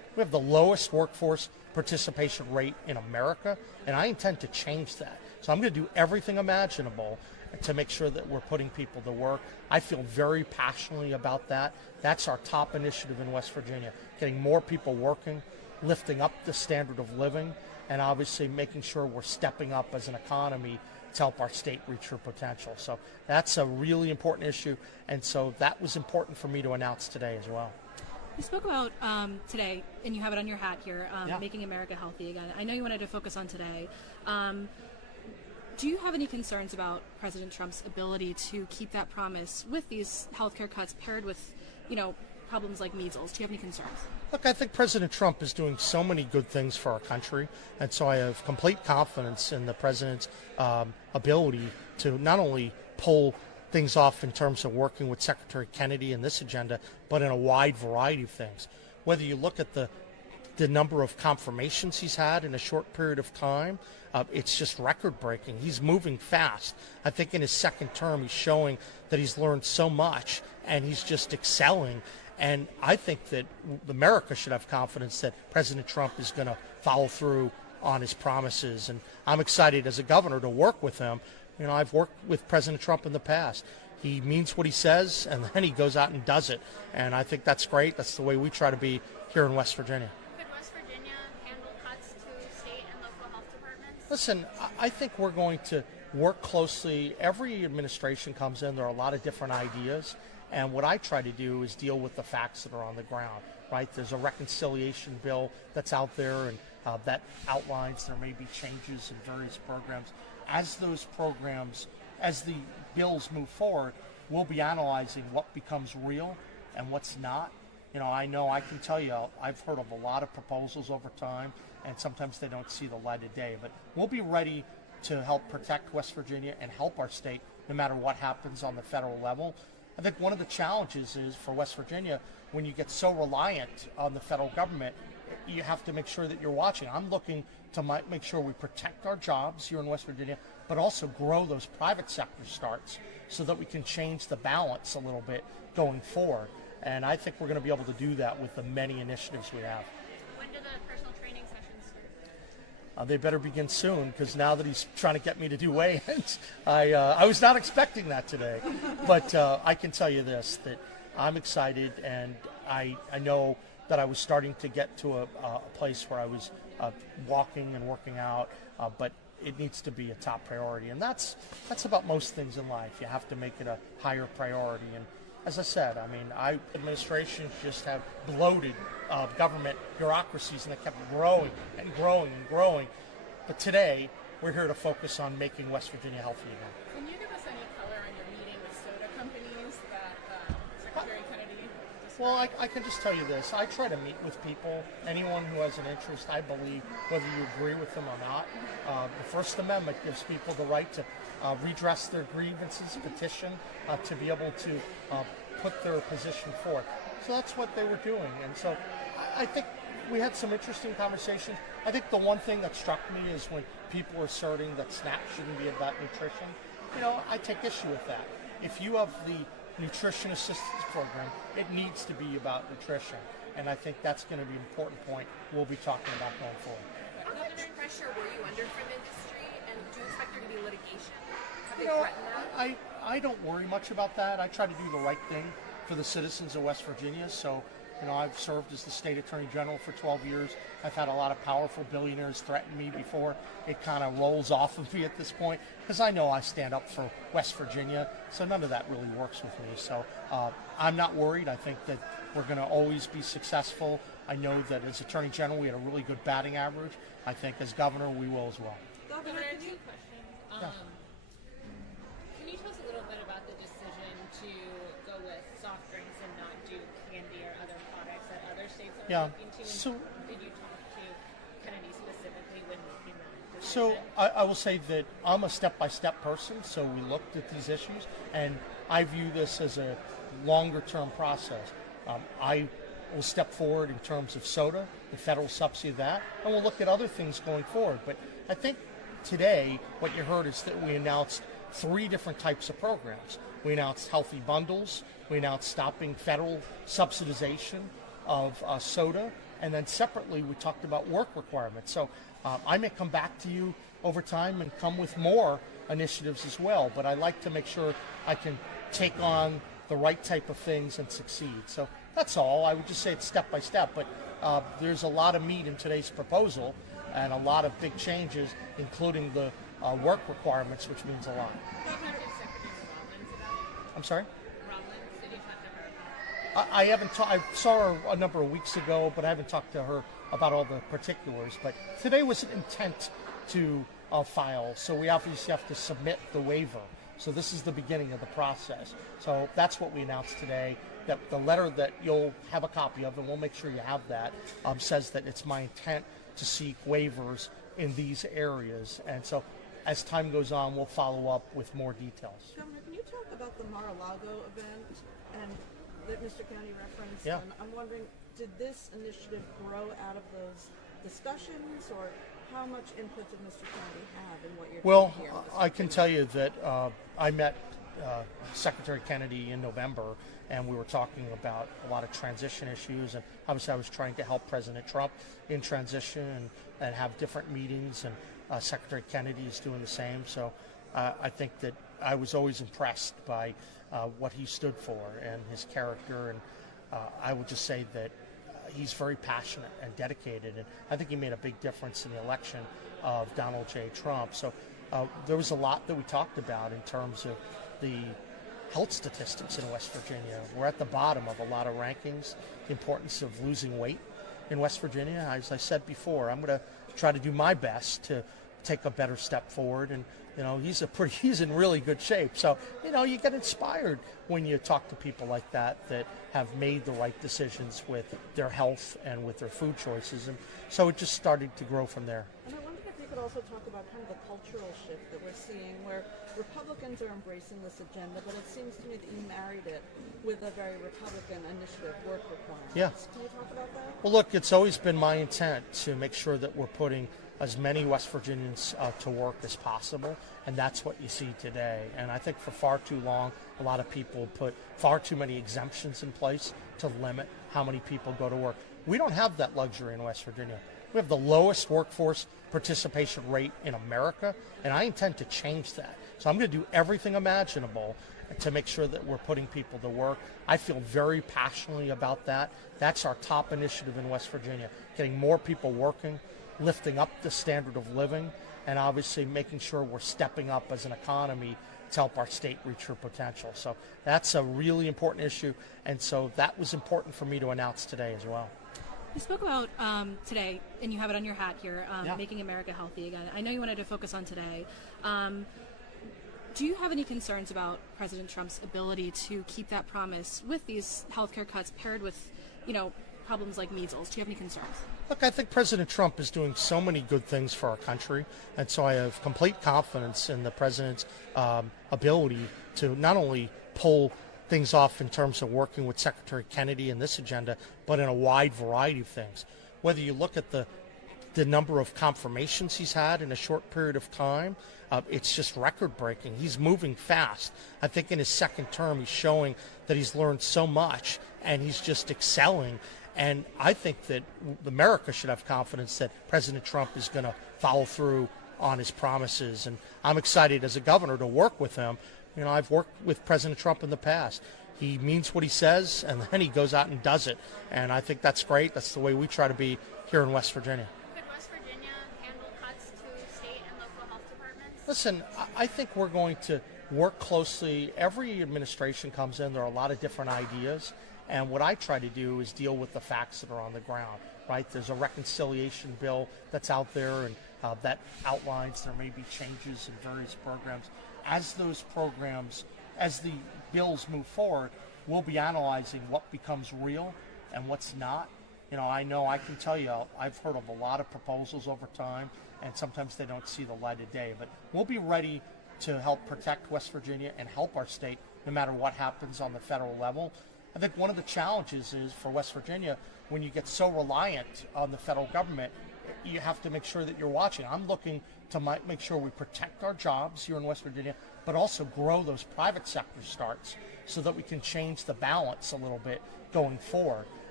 We have the lowest workforce participation rate in America, and I intend to change that. So I'm going to do everything imaginable to make sure that we're putting people to work. I feel very passionately about that. That's our top initiative in West Virginia, getting more people working, lifting up the standard of living, and obviously making sure we're stepping up as an economy to help our state reach her potential. So that's a really important issue, and so that was important for me to announce today as well. You spoke about today, and you have it on your hat here, Yeah. making America healthy again. I know you wanted to focus on today. Do you have any concerns about President Trump's ability to keep that promise with these healthcare cuts paired with, problems like measles? Do you have any concerns? Look, I think President Trump is doing so many good things for our country, and so I have complete confidence in the president's ability to not only pull things off in terms of working with Secretary Kennedy in this agenda, but in a wide variety of things. Whether you look at the number of confirmations he's had in a short period of time, it's just record-breaking. He's moving fast. I think in his second term, he's showing that he's learned so much, and he's just excelling. And I think that America should have confidence that President Trump is going to follow through on his promises. And I'm excited as a governor to work with him. I've worked with President Trump in the past. He means what he says, and then he goes out and does it. And I think that's great. That's the way we try to be here in West Virginia. Could West Virginia handle cuts to state and local health departments? Listen, I think we're going to work closely. Every administration comes in, there are a lot of different ideas. And what I try to do is deal with the facts that are on the ground, right? There's a reconciliation bill that's out there, and that outlines there may be changes in various programs. As those programs, as the bills move forward, we'll be analyzing what becomes real and what's not. I know I can tell you, I've heard of a lot of proposals over time, and sometimes they don't see the light of day. But we'll be ready to help protect West Virginia and help our state no matter what happens on the federal level. I think one of the challenges is for West Virginia, when you get so reliant on the federal government, you have to make sure that you're watching. I'm looking to make sure we protect our jobs here in West Virginia, but also grow those private sector starts so that we can change the balance a little bit going forward. And I think we're going to be able to do that with the many initiatives we have. When do the personal training sessions start? They better begin soon, because now that he's trying to get me to do weigh-ins, I was not expecting that today. But I can tell you this, that I'm excited, and I know that I was starting to get to a place where I was walking and working out, but it needs to be a top priority. And that's about most things in life. You have to make it a higher priority. And as I said, administrations just have bloated government bureaucracies, and they kept growing and growing and growing. But today, we're here to focus on making West Virginia healthy again. Can you give us any color on your meeting with soda companies that Secretary Kennedy described? Well, I can just tell you this. I try to meet with people, anyone who has an interest, I believe, whether you agree with them or not. The First Amendment gives people the right to redress their grievances, petition, to be able to put their position forth. So that's what they were doing. And so I think we had some interesting conversations. I think the one thing that struck me is when people were asserting that SNAP shouldn't be about nutrition. I take issue with that. If you have the nutrition assistance program, it needs to be about nutrition. And I think that's going to be an important point we'll be talking about going forward. How much pressure were you under from industry, and do you expect there to be litigation? Have they threatened that? I don't worry much about that. I try to do the right thing for the citizens of West Virginia. So, I've served as the state attorney general for 12 years. I've had a lot of powerful billionaires threaten me before it kind of rolls off of me at this point, because I know I stand up for West Virginia. So none of that really works with me. So I'm not worried. I think that we're going to always be successful. I know that as attorney general, we had a really good batting average. I think as governor, we will as well. Governor, I have two questions. Can you tell us a little bit about the decision to go with soft drinks and not do candy or other products that other states are looking to? So, did you talk to Kennedy specifically when making that So decision? I will say that I'm a step-by-step person, so we looked at these issues, and I view this as a longer-term process. I will step forward in terms of soda, the federal subsidy of that, and we'll look at other things going forward. But I think today what you heard is that we announced 3 different types of programs. We announced healthy bundles, we announced stopping federal subsidization of soda, And then separately, we talked about work requirements. So I may come back to you over time and come with more initiatives as well. But I like to make sure I can take on the right type of things and succeed. So that's all. I would just say it's step by step. But there's a lot of meat in today's proposal and a lot of big changes, including the work requirements, which means a lot. I'm sorry? I haven't. I saw her a number of weeks ago, but I haven't talked to her about all the particulars. But today was an intent to file, so we obviously have to submit the waiver. So this is the beginning of the process. So that's what we announced today. That the letter that you'll have a copy of, and we'll make sure you have that, says that it's my intent to seek waivers in these areas. And so as time goes on, we'll follow up with more details. Governor, can you talk about the Mar-a-Lago event and that Mr. County referenced? Yeah. And I'm wondering, did this initiative grow out of those discussions, or how much input did Mr. County have in what you're doing here? Well, I can tell you that I met Secretary Kennedy in November, and we were talking about a lot of transition issues, and obviously I was trying to help President Trump in transition and have different meetings, and Secretary Kennedy is doing the same. So I think that I was always impressed by what he stood for and his character, and I would just say that he's very passionate and dedicated, and I think he made a big difference in the election of Donald J. Trump. So there was a lot that we talked about in terms of the health statistics in West Virginia. We're at the bottom of a lot of rankings, the importance of losing weight in West Virginia. As I said before, I'm going to try to do my best to take a better step forward, and he's in really good shape. So you get inspired when you talk to people like that have made the right decisions with their health and with their food choices, and so it just started to grow from there. And I wondered if you could also talk about kind of the cultural shift that we're seeing, where Republicans are embracing this agenda, but it seems to me that you married it with a very Republican initiative, work requirements. Yeah. Can you talk about that? Well, look, it's always been my intent to make sure that we're putting as many West Virginians to work as possible, and that's what you see today. And I think for far too long, a lot of people put far too many exemptions in place to limit how many people go to work. We don't have that luxury in West Virginia. We have the lowest workforce participation rate in America, and I intend to change that. So I'm going to do everything imaginable to make sure that we're putting people to work. I feel very passionately about that. That's our top initiative in West Virginia, getting more people working, lifting up the standard of living, and obviously making sure we're stepping up as an economy to help our state reach her potential. So that's a really important issue, and so that was important for me to announce today as well. You spoke about today, and you have it on your hat here, Yeah. making America healthy again. I know you wanted to focus on today. Do you have any concerns about President Trump's ability to keep that promise with these healthcare cuts paired with, problems like measles? Do you have any concerns? Look, I think President Trump is doing so many good things for our country, and so I have complete confidence in the president's ability to not only pull things off in terms of working with Secretary Kennedy in this agenda, but in a wide variety of things. Whether you look at the number of confirmations he's had in a short period of time, it's just record-breaking. He's moving fast. I think in his second term, he's showing that he's learned so much, and he's just excelling. And I think that America should have confidence that President Trump is going to follow through on his promises. And I'm excited as a governor to work with him. I've worked with President Trump in the past. He means what he says, and then he goes out and does it. And I think that's great. That's the way we try to be here in West Virginia. Could West Virginia handle cuts to state and local health departments? Listen, I think we're going to work closely. Every administration comes in, there are a lot of different ideas. And what I try to do is deal with the facts that are on the ground, right? There's a reconciliation bill that's out there, and that outlines there may be changes in various programs. As those programs, as the bills move forward, we'll be analyzing what becomes real and what's not. I know I can tell you, I've heard of a lot of proposals over time, and sometimes they don't see the light of day. But we'll be ready to help protect West Virginia and help our state no matter what happens on the federal level. I think one of the challenges is for West Virginia, when you get so reliant on the federal government, you have to make sure that you're watching. I'm looking to make sure we protect our jobs here in West Virginia, but also grow those private sector starts so that we can change the balance a little bit going forward.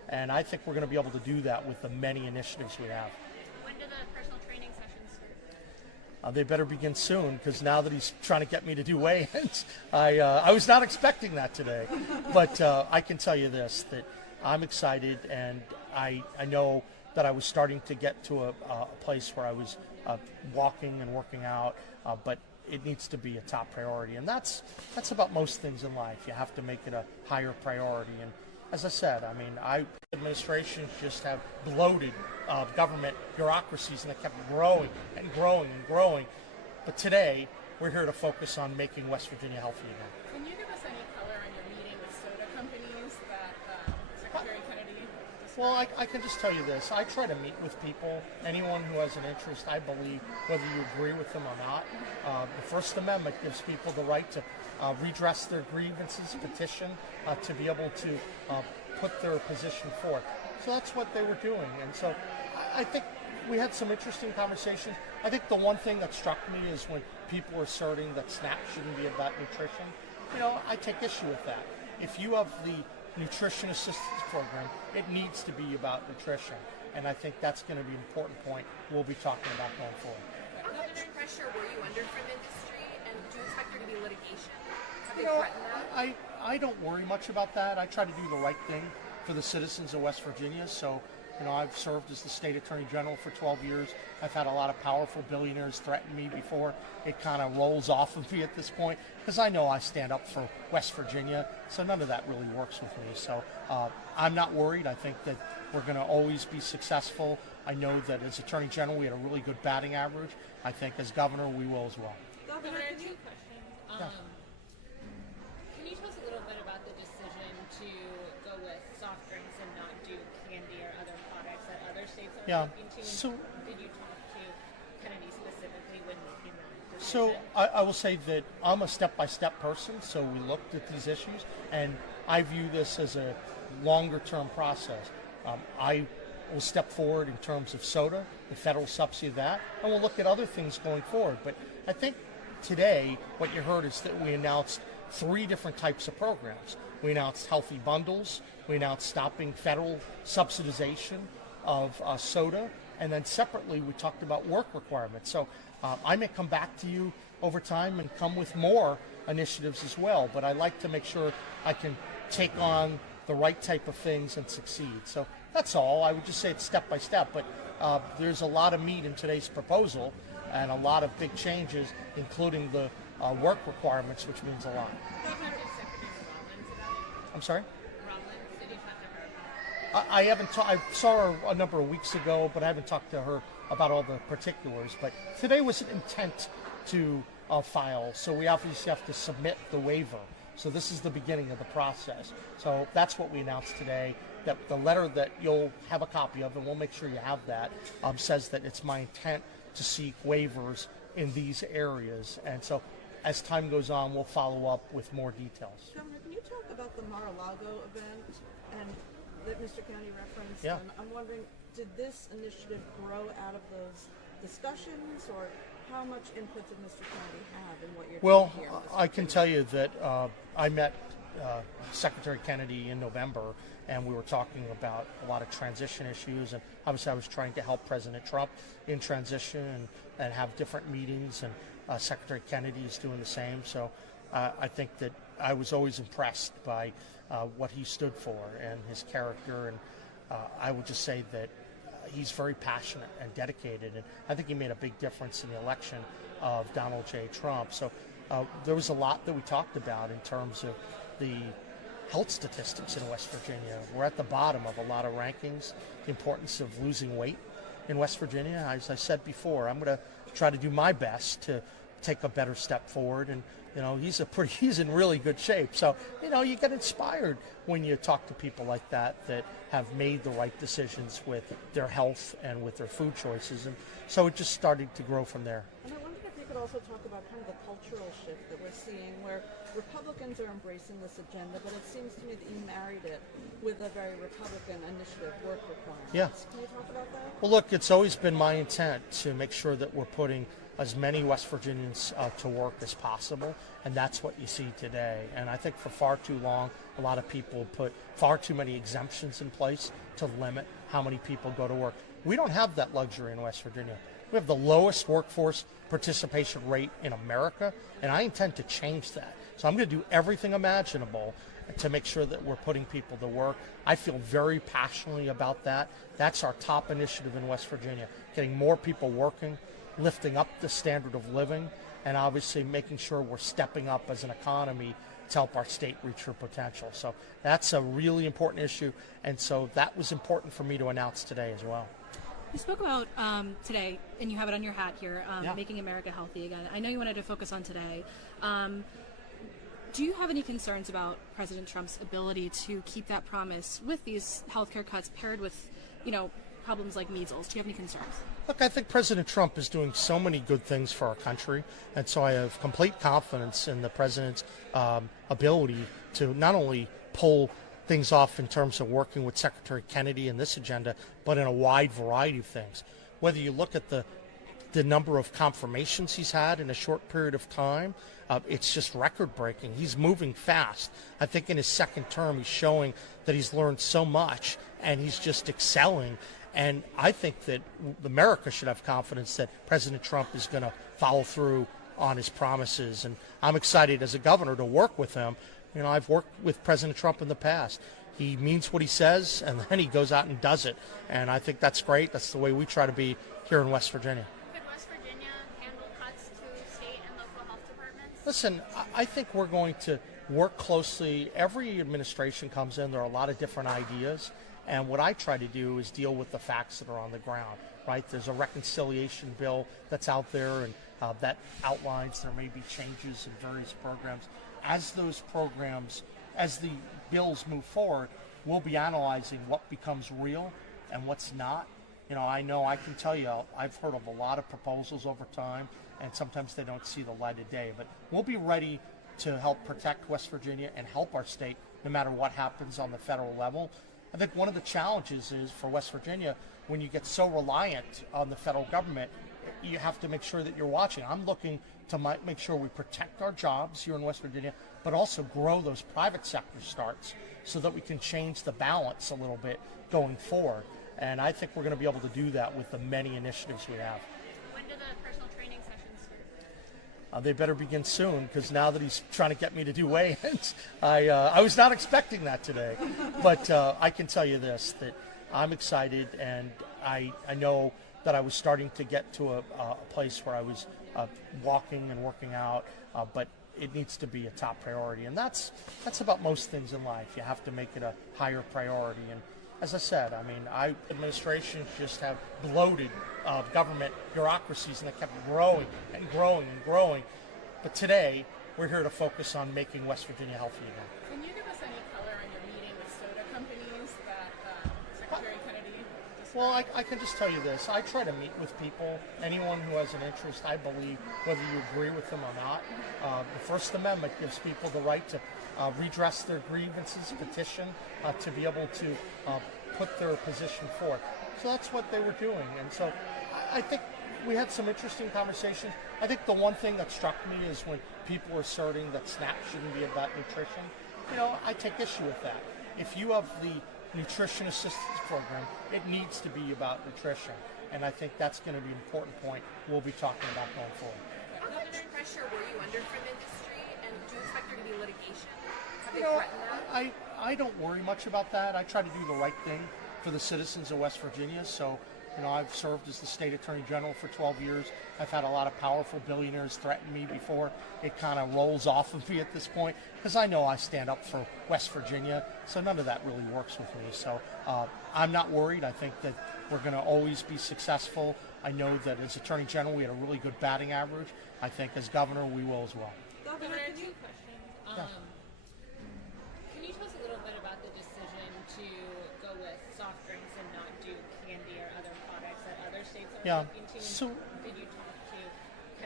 And I think we're going to be able to do that with the many initiatives we have. When do the personal training sessions start? They better begin soon, because now that he's trying to get me to do weigh-ins, I was not expecting that today. But I can tell you this, that I'm excited, and I know that I was starting to get to a place where I was walking and working out, but it needs to be a top priority. And that's about most things in life. You have to make it a higher priority. And as I said, I mean, administrations just have bloated government bureaucracies, and they kept growing and growing and growing. But today, we're here to focus on making West Virginia healthy again. Can you give us any color on your meeting with soda companies that Secretary Kennedy described? Well, I can just tell you this. I try to meet with people, anyone who has an interest, I believe, whether you agree with them or not. The First Amendment gives people the right to redress their grievances, petition, to be able to put their position forth. So that's what they were doing. And so I think we had some interesting conversations. I think the one thing that struck me is when people were asserting that SNAP shouldn't be about nutrition. You know, I take issue with that. If you have the nutrition assistance program, it needs to be about nutrition. And I think that's going to be an important point we'll be talking about going forward. How much pressure were you under from industry, and do you expect there to be litigation? Have they You know, threatened that? I don't worry much about that. I try to do the right thing for the citizens of West Virginia. So, you know, I've served as the state attorney general for 12 years. I've had a lot of powerful billionaires threaten me before it kind of rolls off of me at this point, because I know I stand up for West Virginia. So none of that really works with me. So I'm not worried. I think that we're going to always be successful. I know that as attorney general, we had a really good batting average. I think as governor, we will as well. Governor, two questions. Can you tell us a little bit about the decision to go with soft drinks and not do candy or other products that other states are looking to? So, did you talk to Kennedy specifically when making that decision? So I will say that I'm a step-by-step person, so we looked at these issues, and I view this as a longer-term process. I will step forward in terms of soda, the federal subsidy of that, and we'll look at other things going forward. But I think today what you heard is that we announced 3 different types of programs. We announced healthy bundles, we announced stopping federal subsidization of soda, and then separately we talked about work requirements. So I may come back to you over time and come with more initiatives as well, but I like to make sure I can take on the right type of things and succeed. So that's all. I would just say it's step by step, but there's a lot of meat in today's proposal and a lot of big changes, including the work requirements, which means a lot. I'm sorry? I haven't. I saw her a number of weeks ago, but I haven't talked to her about all the particulars. But today was an intent to file, so we obviously have to submit the waiver. So this is the beginning of the process. So that's what we announced today. That the letter that you'll have a copy of, and we'll make sure you have that, says that it's my intent to seek waivers in these areas. And so as time goes on, we'll follow up with more details. Governor, can you talk about the Mar-a-Lago event and that Mr. Kennedy referenced? Yeah. And I'm wondering, did this initiative grow out of those discussions, or how much input did Mr. Kennedy have in what you're doing here? Well, I can tell you that I met Secretary Kennedy in November, and we were talking about a lot of transition issues, and obviously I was trying to help President Trump in transition and have different meetings, and Secretary Kennedy is doing the same. So I think that I was always impressed by what he stood for and his character, and I would just say that he's very passionate and dedicated, and I think he made a big difference in the election of Donald J. Trump. So there was a lot that we talked about in terms of the health statistics in West Virginia. We're at the bottom of a lot of rankings, the importance of losing weight in West Virginia. As I said before, I'm going to try to do my best to take a better step forward, and you know, he's in really good shape. So, you know, you get inspired when you talk to people like that have made the right decisions with their health and with their food choices. And so it just started to grow from there. And I wondered if you could also talk about kind of the cultural shift that we're seeing where Republicans are embracing this agenda, but it seems to me that you married it with a very Republican initiative, work requirements. Yeah. Can you talk about that? Well, look, it's always been my intent to make sure that we're putting as many West Virginians to work as possible, and that's what you see today. And I think for far too long, a lot of people put far too many exemptions in place to limit how many people go to work. We don't have that luxury in West Virginia. We have the lowest workforce participation rate in America, and I intend to change that. So I'm going to do everything imaginable to make sure that we're putting people to work. I feel very passionately about that. That's our top initiative in West Virginia, getting more people working, lifting up the standard of living, and obviously making sure we're stepping up as an economy to help our state reach her potential. So that's a really important issue, and so that was important for me to announce today as well. You spoke about today, and you have it on your hat here, Yeah. making America healthy again. I know you wanted to focus on today. Do you have any concerns about President Trump's ability to keep that promise with these healthcare cuts paired with, problems like measles? Do you have any concerns? Look, I think President Trump is doing so many good things for our country, and so I have complete confidence in the president's ability to not only pull things off in terms of working with Secretary Kennedy in this agenda, but in a wide variety of things. Whether you look at the number of confirmations he's had in a short period of time, it's just record-breaking. He's moving fast. I think in his second term, he's showing that he's learned so much, and he's just excelling. And I think that America should have confidence that President Trump is going to follow through on his promises. And I'm excited as a governor to work with him. I've worked with President Trump in the past. He means what he says, and then he goes out and does it. And I think that's great. That's the way we try to be here in West Virginia. Could West Virginia handle cuts to state and local health departments? Listen, I think we're going to work closely. Every administration comes in, there are a lot of different ideas. And what I try to do is deal with the facts that are on the ground, right? There's a reconciliation bill that's out there, and that outlines there may be changes in various programs. As those programs, as the bills move forward, we'll be analyzing what becomes real and what's not. I know I can tell you, I've heard of a lot of proposals over time, and sometimes they don't see the light of day. But we'll be ready to help protect West Virginia and help our state no matter what happens on the federal level. I think one of the challenges is for West Virginia, when you get so reliant on the federal government, you have to make sure that you're watching. I'm looking to make sure we protect our jobs here in West Virginia, but also grow those private sector starts so that we can change the balance a little bit going forward. And I think we're going to be able to do that with the many initiatives we have. When do the personal training sessions start? They better begin soon, because now that he's trying to get me to do weigh-ins, I was not expecting that today. But I can tell you this, that I'm excited, and I know that I was starting to get to a place where I was walking and working out, but it needs to be a top priority. And that's about most things in life. You have to make it a higher priority. And as I said, administrations just have bloated government bureaucracies, and they kept growing and growing and growing. But today, we're here to focus on making West Virginia healthy again. Can you give us any color on your meeting with soda companies that Secretary Kennedy described? Well, I can just tell you this. I try to meet with people, anyone who has an interest, I believe, whether you agree with them or not. The First Amendment gives people the right to redress their grievances, petition, to be able to put their position forth. So that's what they were doing. And so I think we had some interesting conversations. I think the one thing that struck me is when people were asserting that SNAP shouldn't be about nutrition. I take issue with that. If you have the nutrition assistance program, it needs to be about nutrition. And I think that's going to be an important point we'll be talking about going forward. How much pressure were you under from industry, and do you expect there to be litigation? Have they threatened that? I don't worry much about that. I try to do the right thing for the citizens of West Virginia. So, I've served as the state attorney general for 12 years. I've had a lot of powerful billionaires threaten me before. It kind of rolls off of me at this point, because I know I stand up for West Virginia. So none of that really works with me. So I'm not worried. I think that we're going to always be successful. I know that as attorney general, we had a really good batting average. I think as governor, we will as well. Governor, I have two questions. Can you tell us a little bit about the decision to go with soft drinks and not do candy or other products that other states are looking to? So did you talk to kind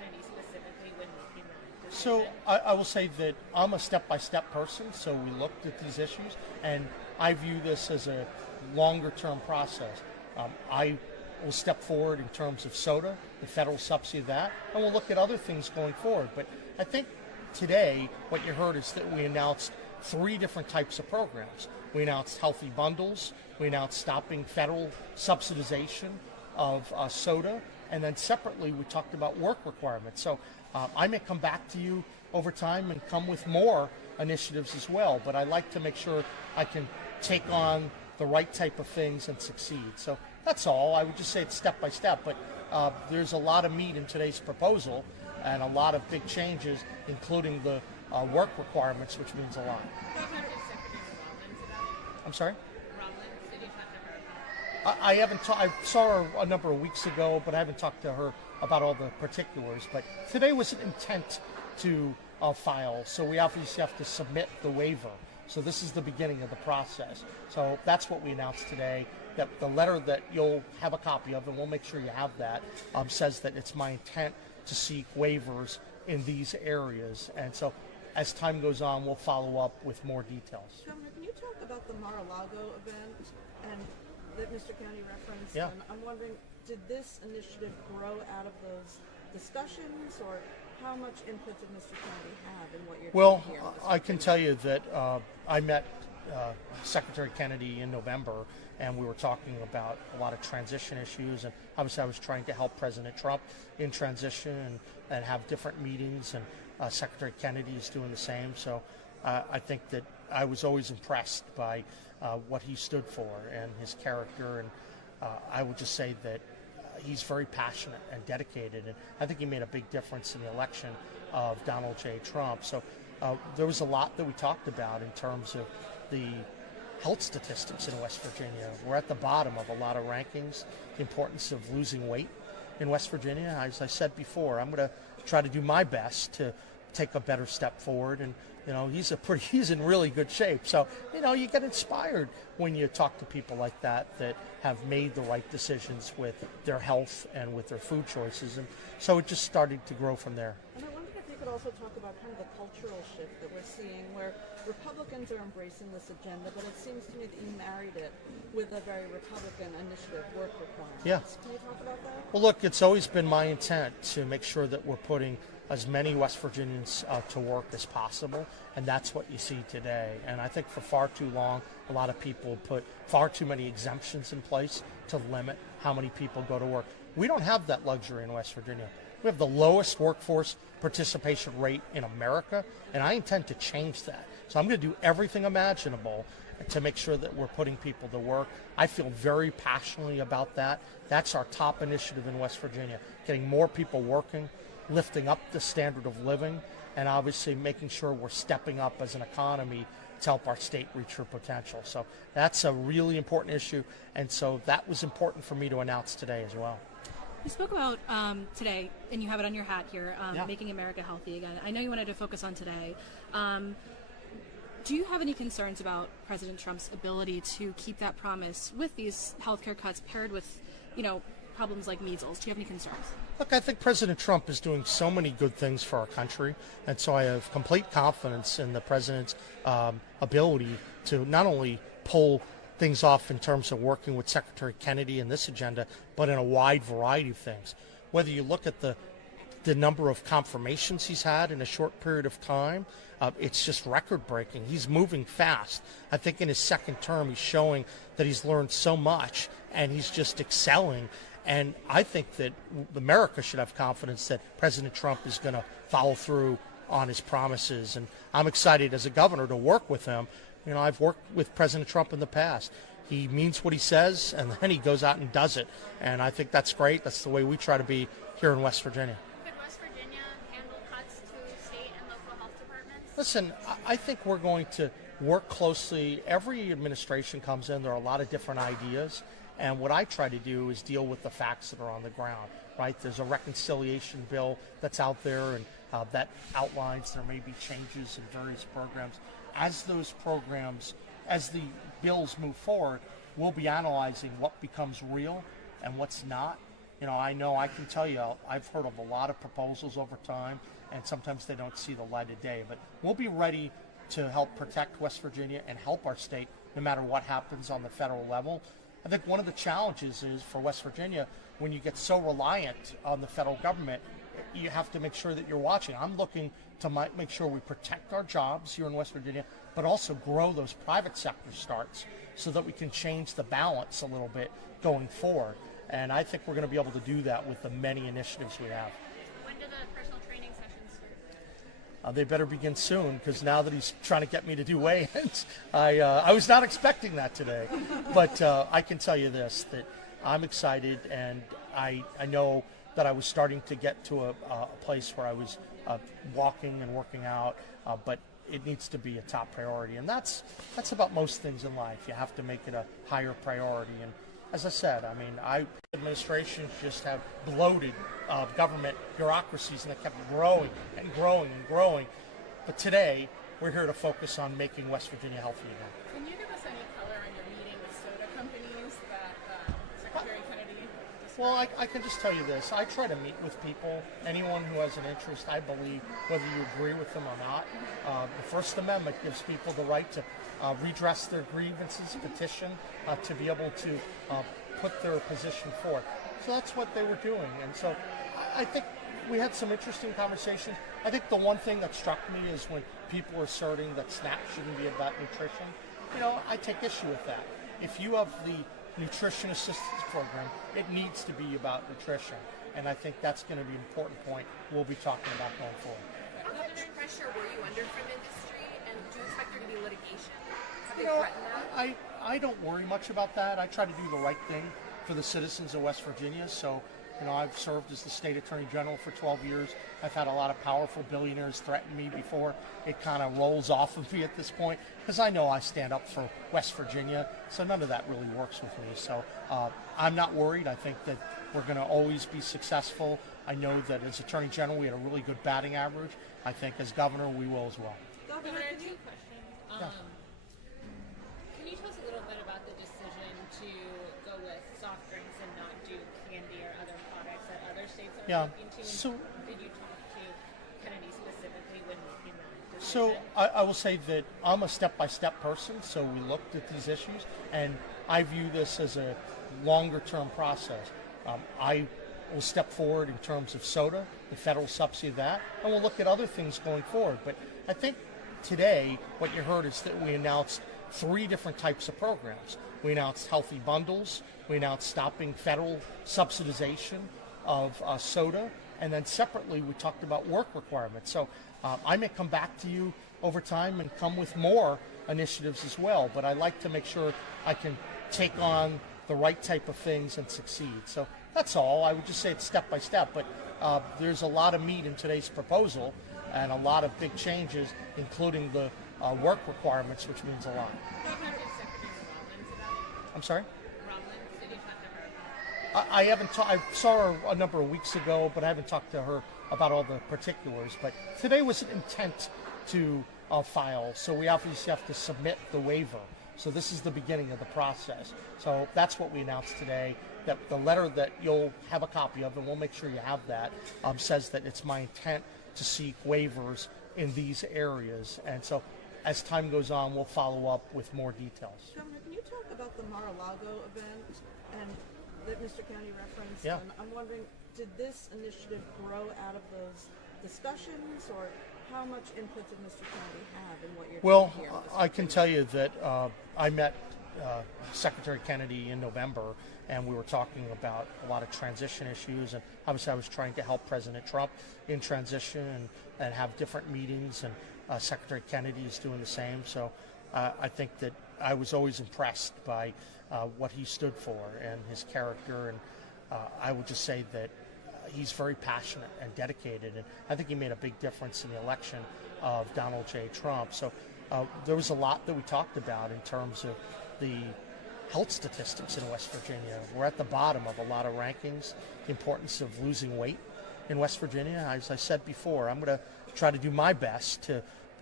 Kennedy specifically when making that decision? So I will say that I'm a step-by-step person, so we looked at these issues, and I view this as a longer-term process. I will step forward in terms of soda, the federal subsidy of that, and we'll look at other things going forward. But I think today what you heard is that we announced 3 different types of programs. We announced healthy bundles, we announced stopping federal subsidization of soda, and then separately we talked about work requirements. So I may come back to you over time and come with more initiatives as well, but I like to make sure I can take on the right type of things and succeed. So that's all. I would just say it's step by step, but there's a lot of meat in today's proposal and a lot of big changes, including the work requirements, which means a lot. I'm sorry? I haven't. I saw her a number of weeks ago, but I haven't talked to her about all the particulars. But today was an intent to file, so we obviously have to submit the waiver. So this is the beginning of the process. So that's what we announced today. That the letter that you'll have a copy of, and we'll make sure you have that, says that it's my intent to seek waivers in these areas. And so as time goes on, we'll follow up with more details. Governor, can you talk about the Mar-a-Lago event and that Mr. Kennedy referenced? Yeah. And I'm wondering, did this initiative grow out of those discussions, or how much input did Mr. Kennedy have in what you're doing here? Well, I can tell you that I met Secretary Kennedy in November, and we were talking about a lot of transition issues, and obviously I was trying to help President Trump in transition and have different meetings, and Secretary Kennedy is doing the same. So I think that I was always impressed by what he stood for and his character, and I would just say that he's very passionate and dedicated, and I think he made a big difference in the election of Donald J. Trump. So there was a lot that we talked about in terms of the health statistics in West Virginia. We're at the bottom of a lot of rankings, the importance of losing weight in West Virginia. As I said before, I'm going to try to do my best to take a better step forward, and he's in really good shape. So you get inspired when you talk to people like that have made the right decisions with their health and with their food choices, and so it just started to grow from there. And I wondered if you could also talk about kind of the cultural shift that we're seeing, where Republicans are embracing this agenda, but it seems to me that you married it with a very Republican initiative, work requirements. Yeah. Can you talk about that? Well, look, it's always been my intent to make sure that we're putting as many West Virginians to work as possible, and that's what you see today. And I think for far too long, a lot of people put far too many exemptions in place to limit how many people go to work. We don't have that luxury in West Virginia. We have the lowest workforce participation rate in America, and I intend to change that. So I'm going to do everything imaginable to make sure that we're putting people to work. I feel very passionately about that. That's our top initiative in West Virginia, getting more people working, lifting up the standard of living, and obviously making sure we're stepping up as an economy to help our state reach her potential. So that's a really important issue, and so that was important for me to announce today as well. You spoke about today, and you have it on your hat here, Yeah. making America healthy again. I know you wanted to focus on today. Do you have any concerns about President Trump's ability to keep that promise with these healthcare cuts paired with, problems like measles? Do you have any concerns? Look, I think President Trump is doing so many good things for our country, and so I have complete confidence in the president's ability to not only pull things off in terms of working with Secretary Kennedy in this agenda, but in a wide variety of things. Whether you look at the number of confirmations he's had in a short period of time, it's just record-breaking. He's moving fast. I think in his second term, he's showing that he's learned so much, and he's just excelling. And I think that America should have confidence that President Trump is going to follow through on his promises. And I'm excited as a governor to work with him. I've worked with President Trump in the past. He means what he says, and then he goes out and does it. And I think that's great. That's the way we try to be here in West Virginia. Could West Virginia handle cuts to state and local health departments? Listen, I think we're going to work closely. Every administration comes in, there are a lot of different ideas. And what I try to do is deal with the facts that are on the ground, right? There's a reconciliation bill that's out there, and that outlines there may be changes in various programs. As the bills move forward, we'll be analyzing what becomes real and what's not. I know I can tell you I've heard of a lot of proposals over time, and sometimes they don't see the light of day. But we'll be ready to help protect West Virginia and help our state no matter what happens on the federal level. I think one of the challenges is for West Virginia, when you get so reliant on the federal government, you have to make sure that you're watching. I'm looking to make sure we protect our jobs here in West Virginia, but also grow those private sector starts so that we can change the balance a little bit going forward. And I think we're going to be able to do that with the many initiatives we have. When do the personal training sessions start? They better begin soon, because now that he's trying to get me to do weigh-ins, I was not expecting that today. But I can tell you this, that I'm excited, and I know that I was starting to get to a place where I was walking and working out, but it needs to be a top priority. And that's about most things in life. You have to make it a higher priority. And as I said, I mean, administrations just have bloated government bureaucracies, and they kept growing and growing and growing. But today, we're here to focus on making West Virginia healthy again. Can you give us any color on your meeting with soda companies that Secretary Kennedy described? Well, I can just tell you this. I try to meet with people, anyone who has an interest, I believe, whether you agree with them or not. The First Amendment gives people the right to redress their grievances, petition, to be able to put their position forth. So that's what they were doing. And so I think we had some interesting conversations. I think the one thing that struck me is when people were asserting that SNAP shouldn't be about nutrition. I take issue with that. If you have the nutrition assistance program, it needs to be about nutrition. And I think that's going to be an important point we'll be talking about going forward. How much pressure were you under from industry, and do you expect there to be litigation? Have they threatened that? I don't worry much about that. I try to do the right thing for the citizens of West Virginia. So, I've served as the state attorney general for 12 years. I've had a lot of powerful billionaires threaten me before. It kind of rolls off of me at this point, because I know I stand up for West Virginia. So none of that really works with me. So I'm not worried. I think that we're going to always be successful. I know that as attorney general, we had a really good batting average. I think as governor, we will as well. Governor, I have two questions. Can you tell us a little bit about the decision to go with soft drinks and not do candy or other products that other states are looking to? So, did you talk to Kennedy specifically when making that decision? So I will say that I'm a step-by-step person, so we looked at these issues, and I view this as a longer-term process. I will step forward in terms of soda, the federal subsidy of that, and we'll look at other things going forward. But I think today what you heard is that we announced 3 different types of programs. We announced healthy bundles, we announced stopping federal subsidization of soda, and then separately we talked about work requirements. So I may come back to you over time and come with more initiatives as well, but I like to make sure I can take on the right type of things and succeed. So that's all. I would just say it's step by step, but there's a lot of meat in today's proposal and a lot of big changes, including the work requirements, which means a lot. I'm sorry? I haven't. I saw her a number of weeks ago, but I haven't talked to her about all the particulars. But today was an intent to file, so we obviously have to submit the waiver. So this is the beginning of the process. So that's what we announced today. That the letter that you'll have a copy of, and we'll make sure you have that, says that it's my intent to seek waivers in these areas. And so as time goes on, we'll follow up with more details. Governor, can you talk about the Mar-a-Lago event and that Mr. Kennedy referenced? Yeah. And I'm wondering, did this initiative grow out of those discussions, or how much input did Mr. Kennedy have in what you're doing here? Well, I can tell you that I met Secretary Kennedy in November, and we were talking about a lot of transition issues, and obviously I was trying to help President Trump in transition and have different meetings, and Secretary Kennedy is doing the same. So I think that I was always impressed by what he stood for and his character, and I would just say that he's very passionate and dedicated, and I think he made a big difference in the election of Donald J. Trump. So there was a lot that we talked about in terms of the health statistics in West Virginia. We're at the bottom of a lot of rankings, the importance of losing weight in West Virginia. As I said before, I'm going to try to do my best to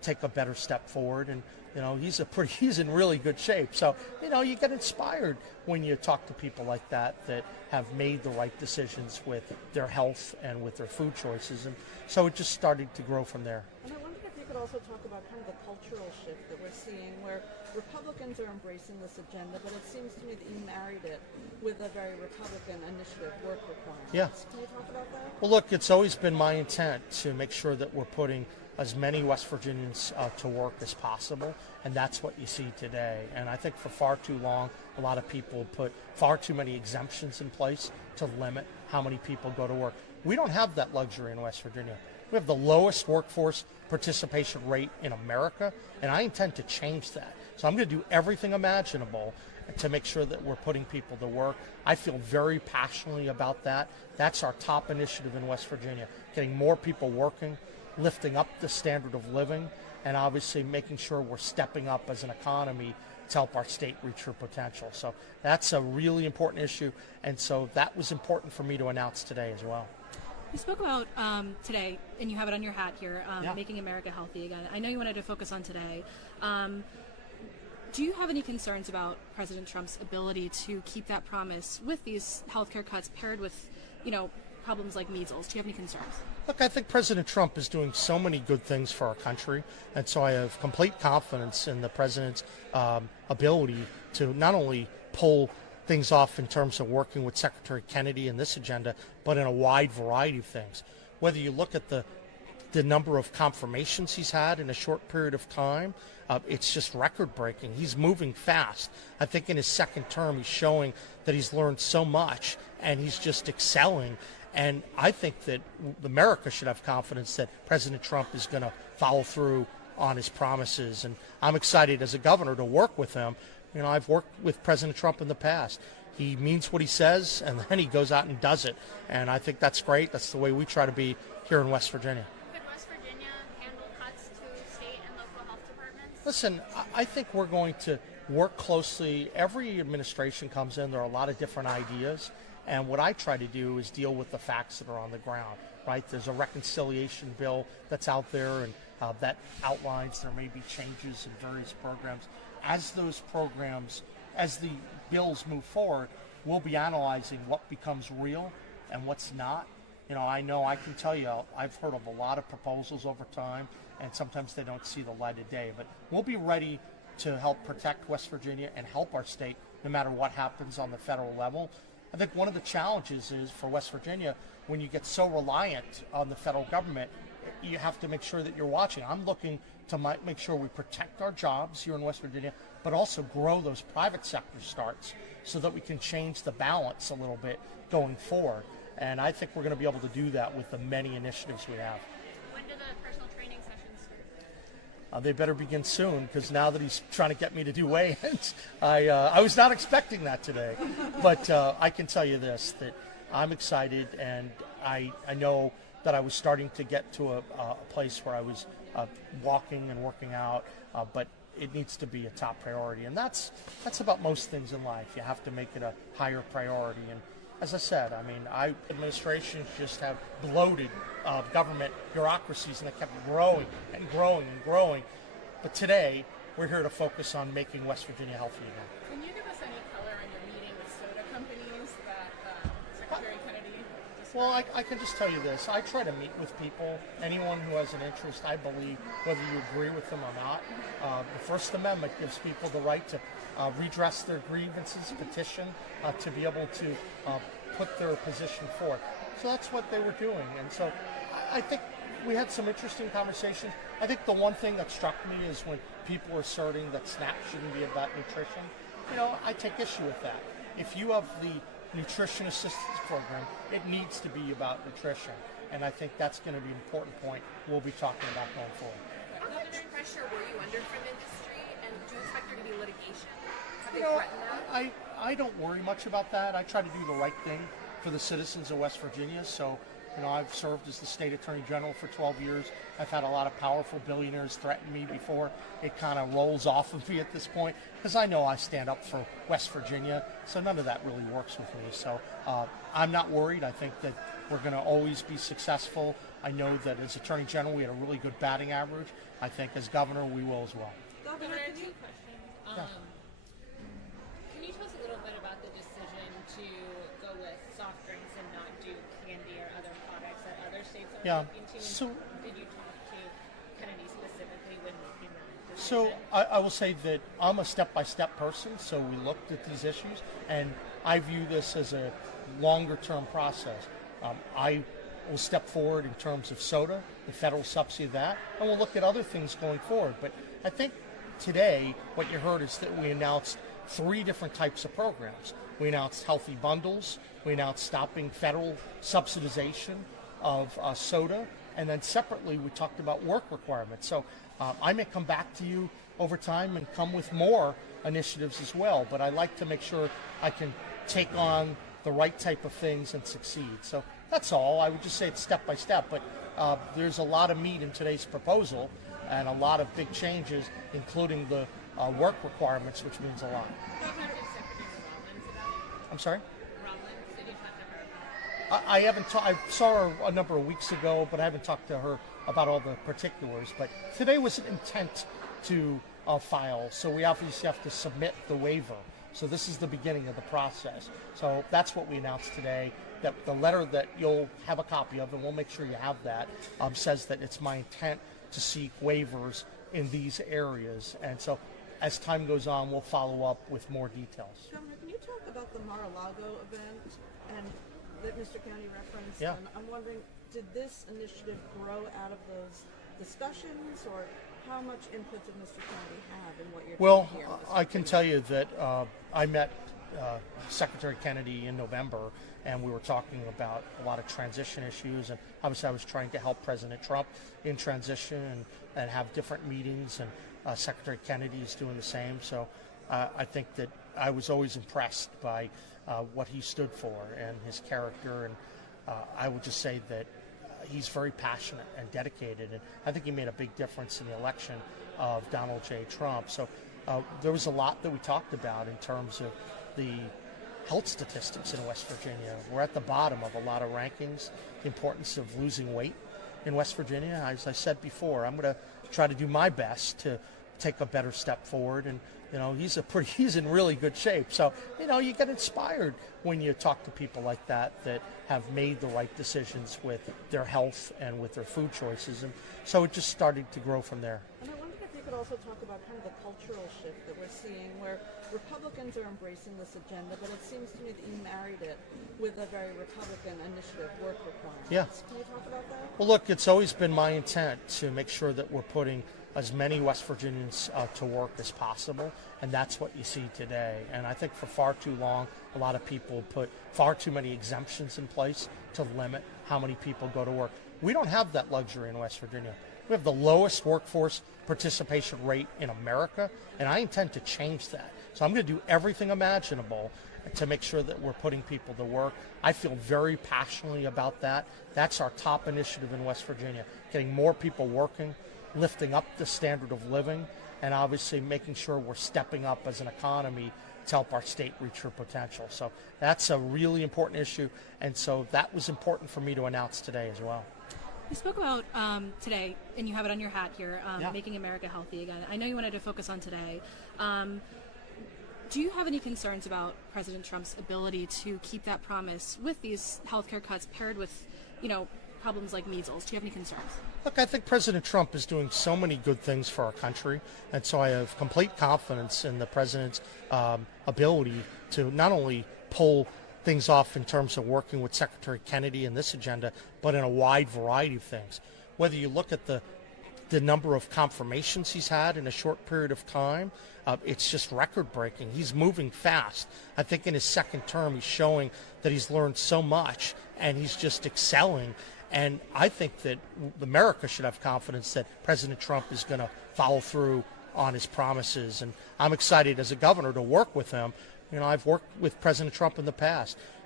take a better step forward. And he's in really good shape. So you get inspired when you talk to people like that have made the right decisions with their health and with their food choices. And so it just started to grow from there. And I wondered if you could also talk about kind of the cultural shift that we're seeing, where Republicans are embracing this agenda, but it seems to me that you married it with a very Republican initiative, work requirements. Yeah. Can you talk about that? Well, look, it's always been my intent to make sure that we're putting as many West Virginians to work as possible, and that's what you see today. And I think for far too long, a lot of people put far too many exemptions in place to limit how many people go to work. We don't have that luxury in West Virginia. We have the lowest workforce participation rate in America, and I intend to change that. So I'm going to do everything imaginable to make sure that we're putting people to work. I feel very passionately about that. That's our top initiative in West Virginia, getting more people working, lifting up the standard of living, and obviously making sure we're stepping up as an economy to help our state reach her potential. So that's a really important issue, and so that was important for me to announce today as well. You spoke about today, and you have it on your hat here, Yeah. making America healthy again. I know you wanted to focus on today. Do you have any concerns about President Trump's ability to keep that promise with these healthcare cuts paired with, problems like measles? Do you have any concerns? Look, I think President Trump is doing so many good things for our country, and so I have complete confidence in the president's ability to not only pull things off in terms of working with Secretary Kennedy in this agenda, but in a wide variety of things. Whether you look at the number of confirmations he's had in a short period of time, it's just record-breaking. He's moving fast. I think in his second term, he's showing that he's learned so much, and he's just excelling. And I think that America should have confidence that President Trump is going to follow through on his promises. And I'm excited as a governor to work with him. I've worked with President Trump in the past. He means what he says, and then he goes out and does it. And I think that's great. That's the way we try to be here in West Virginia. Could West Virginia handle cuts to state and local health departments? Listen, I think we're going to work closely. Every administration comes in, there are a lot of different ideas. And what I try to do is deal with the facts that are on the ground, right? There's a reconciliation bill that's out there, and that outlines there may be changes in various programs. As those programs, as the bills move forward, we'll be analyzing what becomes real and what's not. I can tell you, I've heard of a lot of proposals over time, and sometimes they don't see the light of day. But we'll be ready to help protect West Virginia and help our state no matter what happens on the federal level. I think one of the challenges is for West Virginia, when you get so reliant on the federal government, you have to make sure that you're watching. I'm looking to make sure we protect our jobs here in West Virginia, but also grow those private sector starts so that we can change the balance a little bit going forward. And I think we're going to be able to do that with the many initiatives we have. When do the personal training sessions start? They better begin soon, because now that he's trying to get me to do weigh-ins, I was not expecting that today. But I can tell you this, that I'm excited, and I know that I was starting to get to a place where I was walking and working out, but it needs to be a top priority. And that's about most things in life. You have to make it a higher priority. And as I said, administrations just have bloated government bureaucracies, and they kept growing and growing and growing. But today, we're here to focus on making West Virginia healthy again. Can you give us any color on your meeting with soda companies that Secretary Kennedy described? Well, I can just tell you this. I try to meet with people, anyone who has an interest, I believe, whether you agree with them or not. The First Amendment gives people the right to redress their grievances, petition, to be able to put their position forth. So that's what they were doing. And so I think we had some interesting conversations. I think the one thing that struck me is when people were asserting that SNAP shouldn't be about nutrition. I take issue with that. If you have the nutrition assistance program, it needs to be about nutrition. And I think that's going to be an important point we'll be talking about going forward. How much pressure were you under from industry, and do you expect there to be litigation? Have they threatened that? I don't worry much about that. I try to do the right thing for the citizens of West Virginia. So I've served as the state attorney general for 12 years. I've had a lot of powerful billionaires threaten me before it kind of rolls off of me at this point, because I know I stand up for West Virginia, so none of that really works with me. So I'm not worried. I think that we're going to always be successful. I know that as attorney general we had a really good batting average. I think as governor we will as well. Governor, two questions. Can you tell us a little bit about the decision to go with soft drinks and not do candy or other products that other states are looking to? So, did you talk to Kennedy specifically when making that decision? So I will say that I'm a step-by-step person, so we looked at these issues, and I view this as a longer-term process. I will step forward in terms of soda, the federal subsidy of that, and we'll look at other things going forward. But I think today what you heard is that we announced 3 different types of programs. We announced healthy bundles, we announced stopping federal subsidization of soda, and then separately we talked about work requirements. So I may come back to you over time and come with more initiatives as well, but I like to make sure I can take on the right type of things and succeed. So that's all. I would just say it's step by step, but there's a lot of meat in today's proposal and a lot of big changes, including the work requirements, which means a lot. I'm sorry? I haven't. I saw her a number of weeks ago, but I haven't talked to her about all the particulars. But today was an intent to file, so we obviously have to submit the waiver. So this is the beginning of the process. So that's what we announced today. That the letter that you'll have a copy of, and we'll make sure you have that, says that it's my intent to seek waivers in these areas. And so as time goes on, we'll follow up with more details. Governor, can you talk about the Mar-a-Lago event and that Mr. County referenced? Yeah. And I'm wondering, did this initiative grow out of those discussions, or how much input did Mr. County have in what you're doing here? Well, I can tell you that I met Secretary Kennedy in November, and we were talking about a lot of transition issues, and obviously I was trying to help President Trump in transition and have different meetings, and Secretary Kennedy is doing the same. So I think that I was always impressed by what he stood for and his character, and I would just say that he's very passionate and dedicated, and I think he made a big difference in the election of Donald J. Trump. So there was a lot that we talked about in terms of the health statistics in West Virginia. We're at the bottom of a lot of rankings, the importance of losing weight in West Virginia. As I said before, I'm going to try to do my best to take a better step forward, and he's in really good shape. So you get inspired when you talk to people like that have made the right decisions with their health and with their food choices, and so it just started to grow from there. And I wondered if you could also talk about kind of the cultural shift that we're seeing, where Republicans are embracing this agenda, but it seems to me that you married it with a very Republican initiative, work requirements. Yeah. Can you talk about that? Well, look, it's always been my intent to make sure that we're putting as many West Virginians to work as possible, and that's what you see today. And I think for far too long, a lot of people put far too many exemptions in place to limit how many people go to work. We don't have that luxury in West Virginia. We have the lowest workforce participation rate in America, and I intend to change that. So I'm going to do everything imaginable to make sure that we're putting people to work. I feel very passionately about that. That's our top initiative in West Virginia, getting more people working, lifting up the standard of living, and obviously making sure we're stepping up as an economy to help our state reach her potential. So that's a really important issue, and so that was important for me to announce today as well. You spoke about today, and you have it on your hat here, making America healthy again. I know you wanted to focus on today. Do you have any concerns about President Trump's ability to keep that promise with these healthcare cuts paired with, problems like measles? Do you have any concerns? Look, I think President Trump is doing so many good things for our country, and so I have complete confidence in the president's ability to not only pull things off in terms of working with Secretary Kennedy in this agenda, but in a wide variety of things. Whether you look at the number of confirmations he's had in a short period of time, it's just record-breaking. He's moving fast. I think in his second term, he's showing that he's learned so much, and he's just excelling. And I think that America should have confidence that President Trump is going to follow through on his promises. And I'm excited as a governor to work with him. I've worked with President Trump in the past.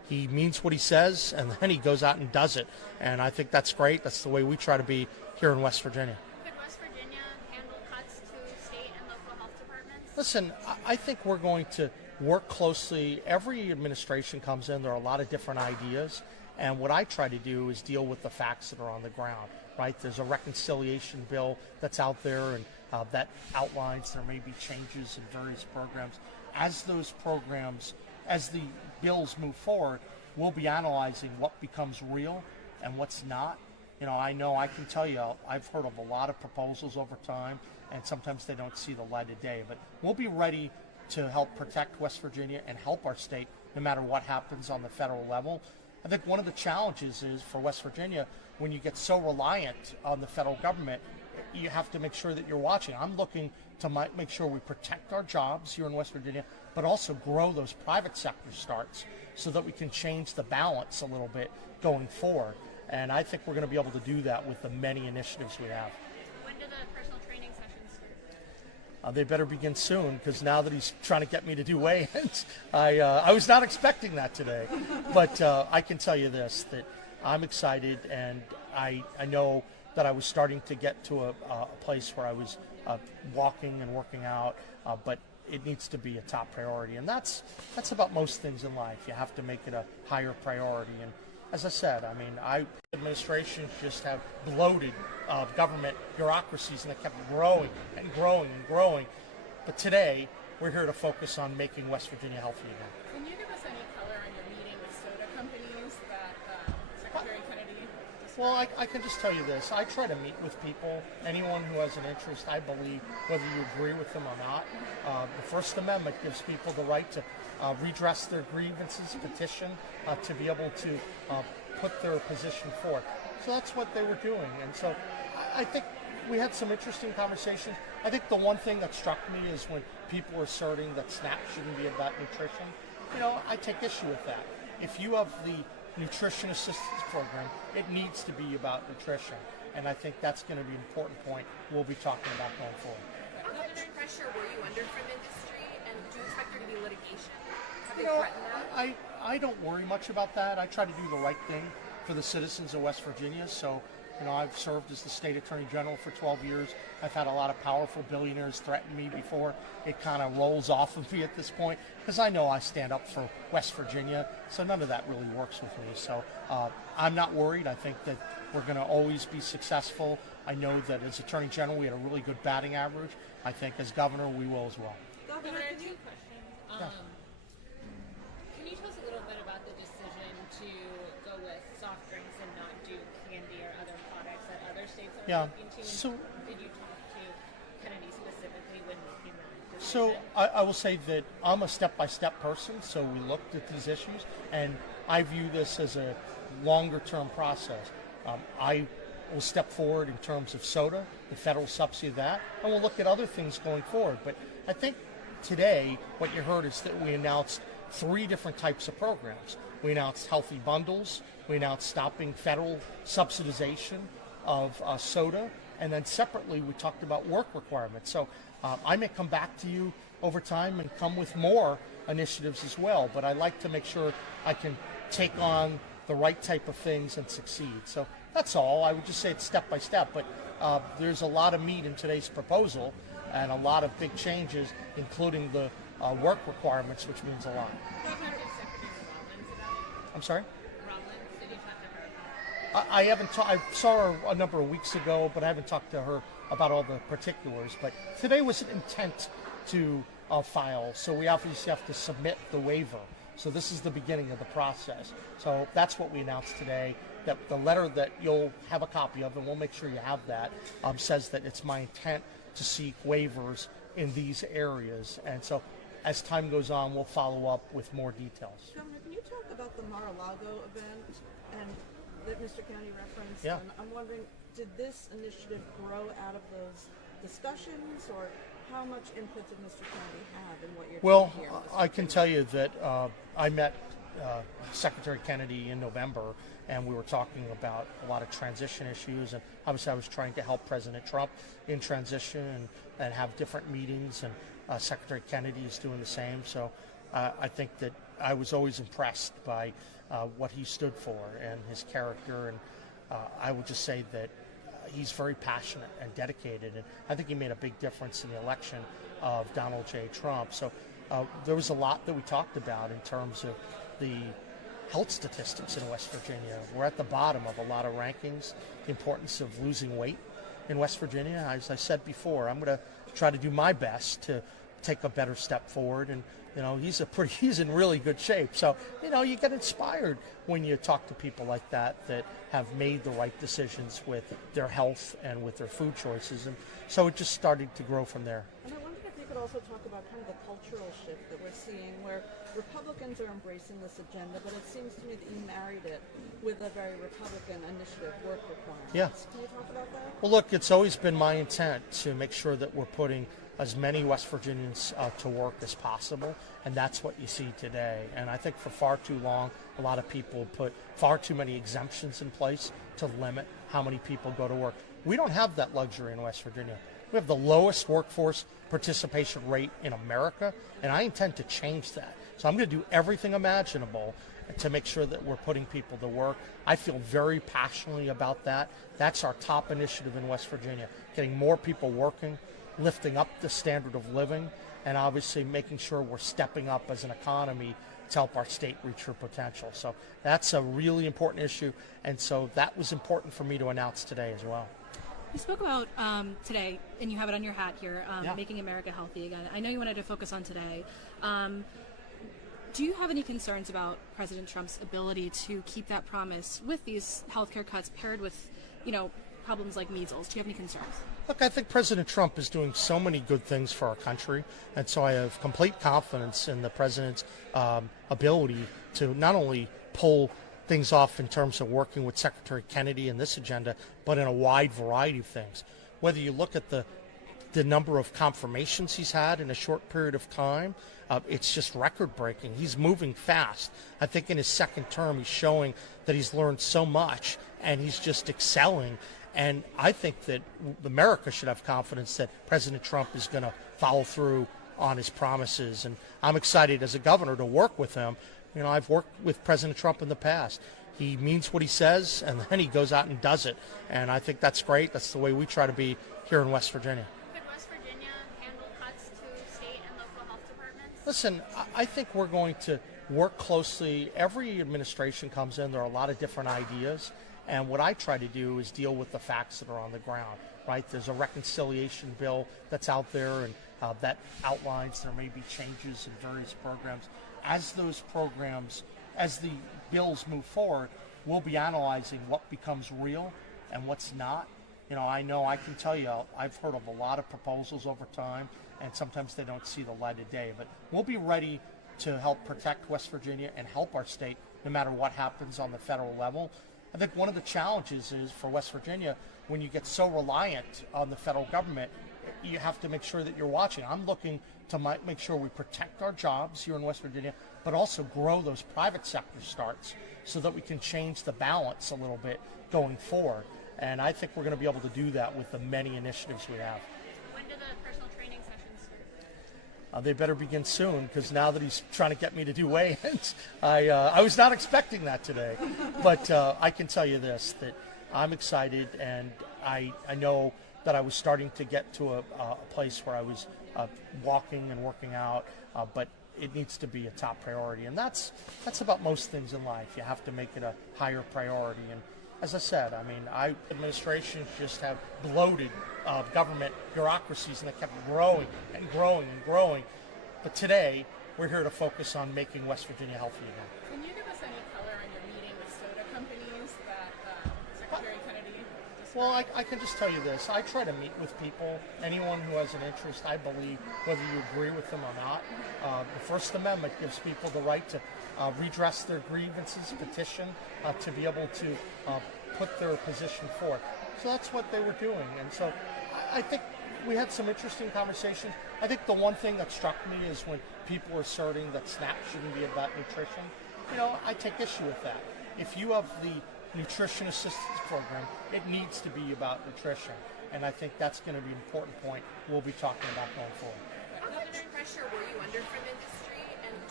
he means what he says, and then he goes out and does it. And I think that's great. That's the way we try to be here in West Virginia. Could West Virginia handle cuts to state and local health departments? Listen, I think we're going to work closely. Every administration comes in, there are a lot of different ideas. And what I try to do is deal with the facts that are on the ground, right? There's a reconciliation bill that's out there, and that outlines there may be changes in various programs. As those programs, as the bills move forward, we'll be analyzing what becomes real and what's not. You know I can tell you, I've heard of a lot of proposals over time, and sometimes they don't see the light of day. But we'll be ready to help protect West Virginia and help our state no matter what happens on the federal level. I think one of the challenges is for West Virginia, when you get so reliant on the federal government, you have to make sure that you're watching. I'm looking to make sure we protect our jobs here in West Virginia, but also grow those private sector starts so that we can change the balance a little bit going forward. And I think we're going to be able to do that with the many initiatives we have. When do the personal training sessions start? They better begin soon, because now that he's trying to get me to do weigh-ins, I was not expecting that today. But I can tell you this, that I'm excited, and I know that I was starting to get to a place where I was walking and working out, but it needs to be a top priority. And that's about most things in life. You have to make it a higher priority. And as I said, I mean, administrations just have bloated government bureaucracies, and they kept growing and growing and growing. But today, we're here to focus on making West Virginia healthy again. Can you give us any color on your meeting with soda companies that Secretary Kennedy described? Well, I can just tell you this. I try to meet with people, anyone who has an interest, I believe, whether you agree with them or not. The First Amendment gives people the right to redress their grievances, petition, to be able to put their position forth. So that's what they were doing. And so I think we had some interesting conversations. I think the one thing that struck me is when people were asserting that SNAP shouldn't be about nutrition. You know, I take issue with that. If you have the nutrition assistance program, it needs to be about nutrition. And I think that's going to be an important point we'll be talking about going forward. How much pressure were you under from industry, and do you expect there to be litigation? Have they You know, threatened that? I don't worry much about that. I try to do the right thing for the citizens of West Virginia. So, you know, I've served as the state attorney general for 12 years. I've had a lot of powerful billionaires threaten me before it kind of rolls off of me at this point, because I know I stand up for West Virginia. So none of that really works with me. So I'm not worried. I think that we're going to always be successful. I know that as attorney general, we had a really good batting average. I think as governor, we will as well. Governor, Governor, can two you questions. Yes. Can you tell us a little bit about the decision to go with soft drinks and not do candy or other products that other states are looking to? So, did you talk to Kennedy specifically when making that So decision? I will say that I'm a step-by-step person, so we looked at these issues, and I view this as a longer-term process. I will step forward in terms of soda, the federal subsidy of that, and we'll look at other things going forward. But I think today what you heard is that we announced 3 different types of programs. We announced healthy bundles, we announced stopping federal subsidization of soda, and then separately we talked about work requirements. So I may come back to you over time and come with more initiatives as well, but I like to make sure I can take on the right type of things and succeed. So that's all. I would just say it's step by step, but there's a lot of meat in today's proposal and a lot of big changes, including the work requirements, which means a lot. Did you talk to Secretary Rollins about it? I'm sorry? Rollins, did you talk to her about it? I haven't. I saw her a number of weeks ago, but I haven't talked to her about all the particulars. But today was an intent to file, so we obviously have to submit the waiver. So this is the beginning of the process. So that's what we announced today. That the letter that you'll have a copy of, and we'll make sure you have that, says that it's my intent to seek waivers in these areas. And so as time goes on, we'll follow up with more details. Governor, can you talk about the Mar-a-Lago event and that Mr. Kennedy referenced? Yeah. And I'm wondering, did this initiative grow out of those discussions, or how much input did Mr. Kennedy have in what you're Well, doing here? with this I can report? tell you that I met Secretary Kennedy in November, and we were talking about a lot of transition issues, and obviously I was trying to help President Trump in transition and have different meetings, and Secretary Kennedy is doing the same. So I think that I was always impressed by what he stood for and his character, and I would just say that he's very passionate and dedicated, and I think he made a big difference in the election of Donald J. Trump. So there was a lot that we talked about in terms of the health statistics in West Virginia. We're at the bottom of a lot of rankings, the importance of losing weight in West Virginia. As I said before, I'm going to try to do my best to take a better step forward, and he's in really good shape. So you get inspired when you talk to people like that have made the right decisions with their health and with their food choices, and so it just started to grow from there. And I wondered if you could also talk about kind of the cultural shift that we're seeing, where Republicans are embracing this agenda, but it seems to me that you married it with a very Republican initiative, work requirements. Yeah. Can you talk about that? Well, look, it's always been my intent to make sure that we're putting as many West Virginians to work as possible, and that's what you see today. And I think for far too long, a lot of people put far too many exemptions in place to limit how many people go to work. We don't have that luxury in West Virginia. We have the lowest workforce participation rate in America, and I intend to change that. So I'm going to do everything imaginable to make sure that we're putting people to work. I feel very passionately about that. That's our top initiative in West Virginia, getting more people working, lifting up the standard of living, and obviously making sure we're stepping up as an economy to help our state reach her potential. So that's a really important issue, and so that was important for me to announce today as well. You spoke about today, and you have it on your hat here, making America healthy again. I know you wanted to focus on today. Do you have any concerns about President Trump's ability to keep that promise with these healthcare cuts paired with, problems like measles? Do you have any concerns? Look, I think President Trump is doing so many good things for our country, and so I have complete confidence in the president's ability to not only pull things off in terms of working with Secretary Kennedy in this agenda, but in a wide variety of things. Whether you look at the number of confirmations he's had in a short period of time, it's just record-breaking. He's moving fast. I think in his second term, he's showing that he's learned so much, and he's just excelling. And I think that America should have confidence that President Trump is going to follow through on his promises. And I'm excited as a governor to work with him. I've worked with President Trump in the past. He means what he says, and then he goes out and does it. And I think that's great. That's the way we try to be here in West Virginia. Could West Virginia handle cuts to state and local health departments? Listen, I think we're going to work closely. Every administration comes in, there are a lot of different ideas. And what I try to do is deal with the facts that are on the ground, right? There's a reconciliation bill that's out there, and that outlines there may be changes in various programs. As those programs, as the bills move forward, we'll be analyzing what becomes real and what's not. I know I can tell you, I've heard of a lot of proposals over time, and sometimes they don't see the light of day. But we'll be ready to help protect West Virginia and help our state no matter what happens on the federal level. I think one of the challenges is for West Virginia, when you get so reliant on the federal government, you have to make sure that you're watching. I'm looking to make sure we protect our jobs here in West Virginia, but also grow those private sector starts so that we can change the balance a little bit going forward. And I think we're going to be able to do that with the many initiatives we have. When do the personal training sessions start? They better begin soon, because now that he's trying to get me to do weigh-ins, I was not expecting that today. But I can tell you this, that I'm excited, and I know that I was starting to get to a place where I was walking and working out, but it needs to be a top priority. And that's about most things in life. You have to make it a higher priority. And as I said, administrations just have bloated government bureaucracies, and they kept growing and growing and growing. But today, we're here to focus on making West Virginia healthy again. Can you give us any color on your meeting with soda companies that Secretary Kennedy described? Well, I can just tell you this. I try to meet with people, anyone who has an interest, I believe, whether you agree with them or not. The First Amendment gives people the right to redress their grievances, petition, to be able to put their position forth. So that's what they were doing. And so I think we had some interesting conversations. I think the one thing that struck me is when people were asserting that SNAP shouldn't be about nutrition. I take issue with that. If you have the nutrition assistance program, it needs to be about nutrition. And I think that's going to be an important point we'll be talking about going forward. How much pressure were you under from industry, and do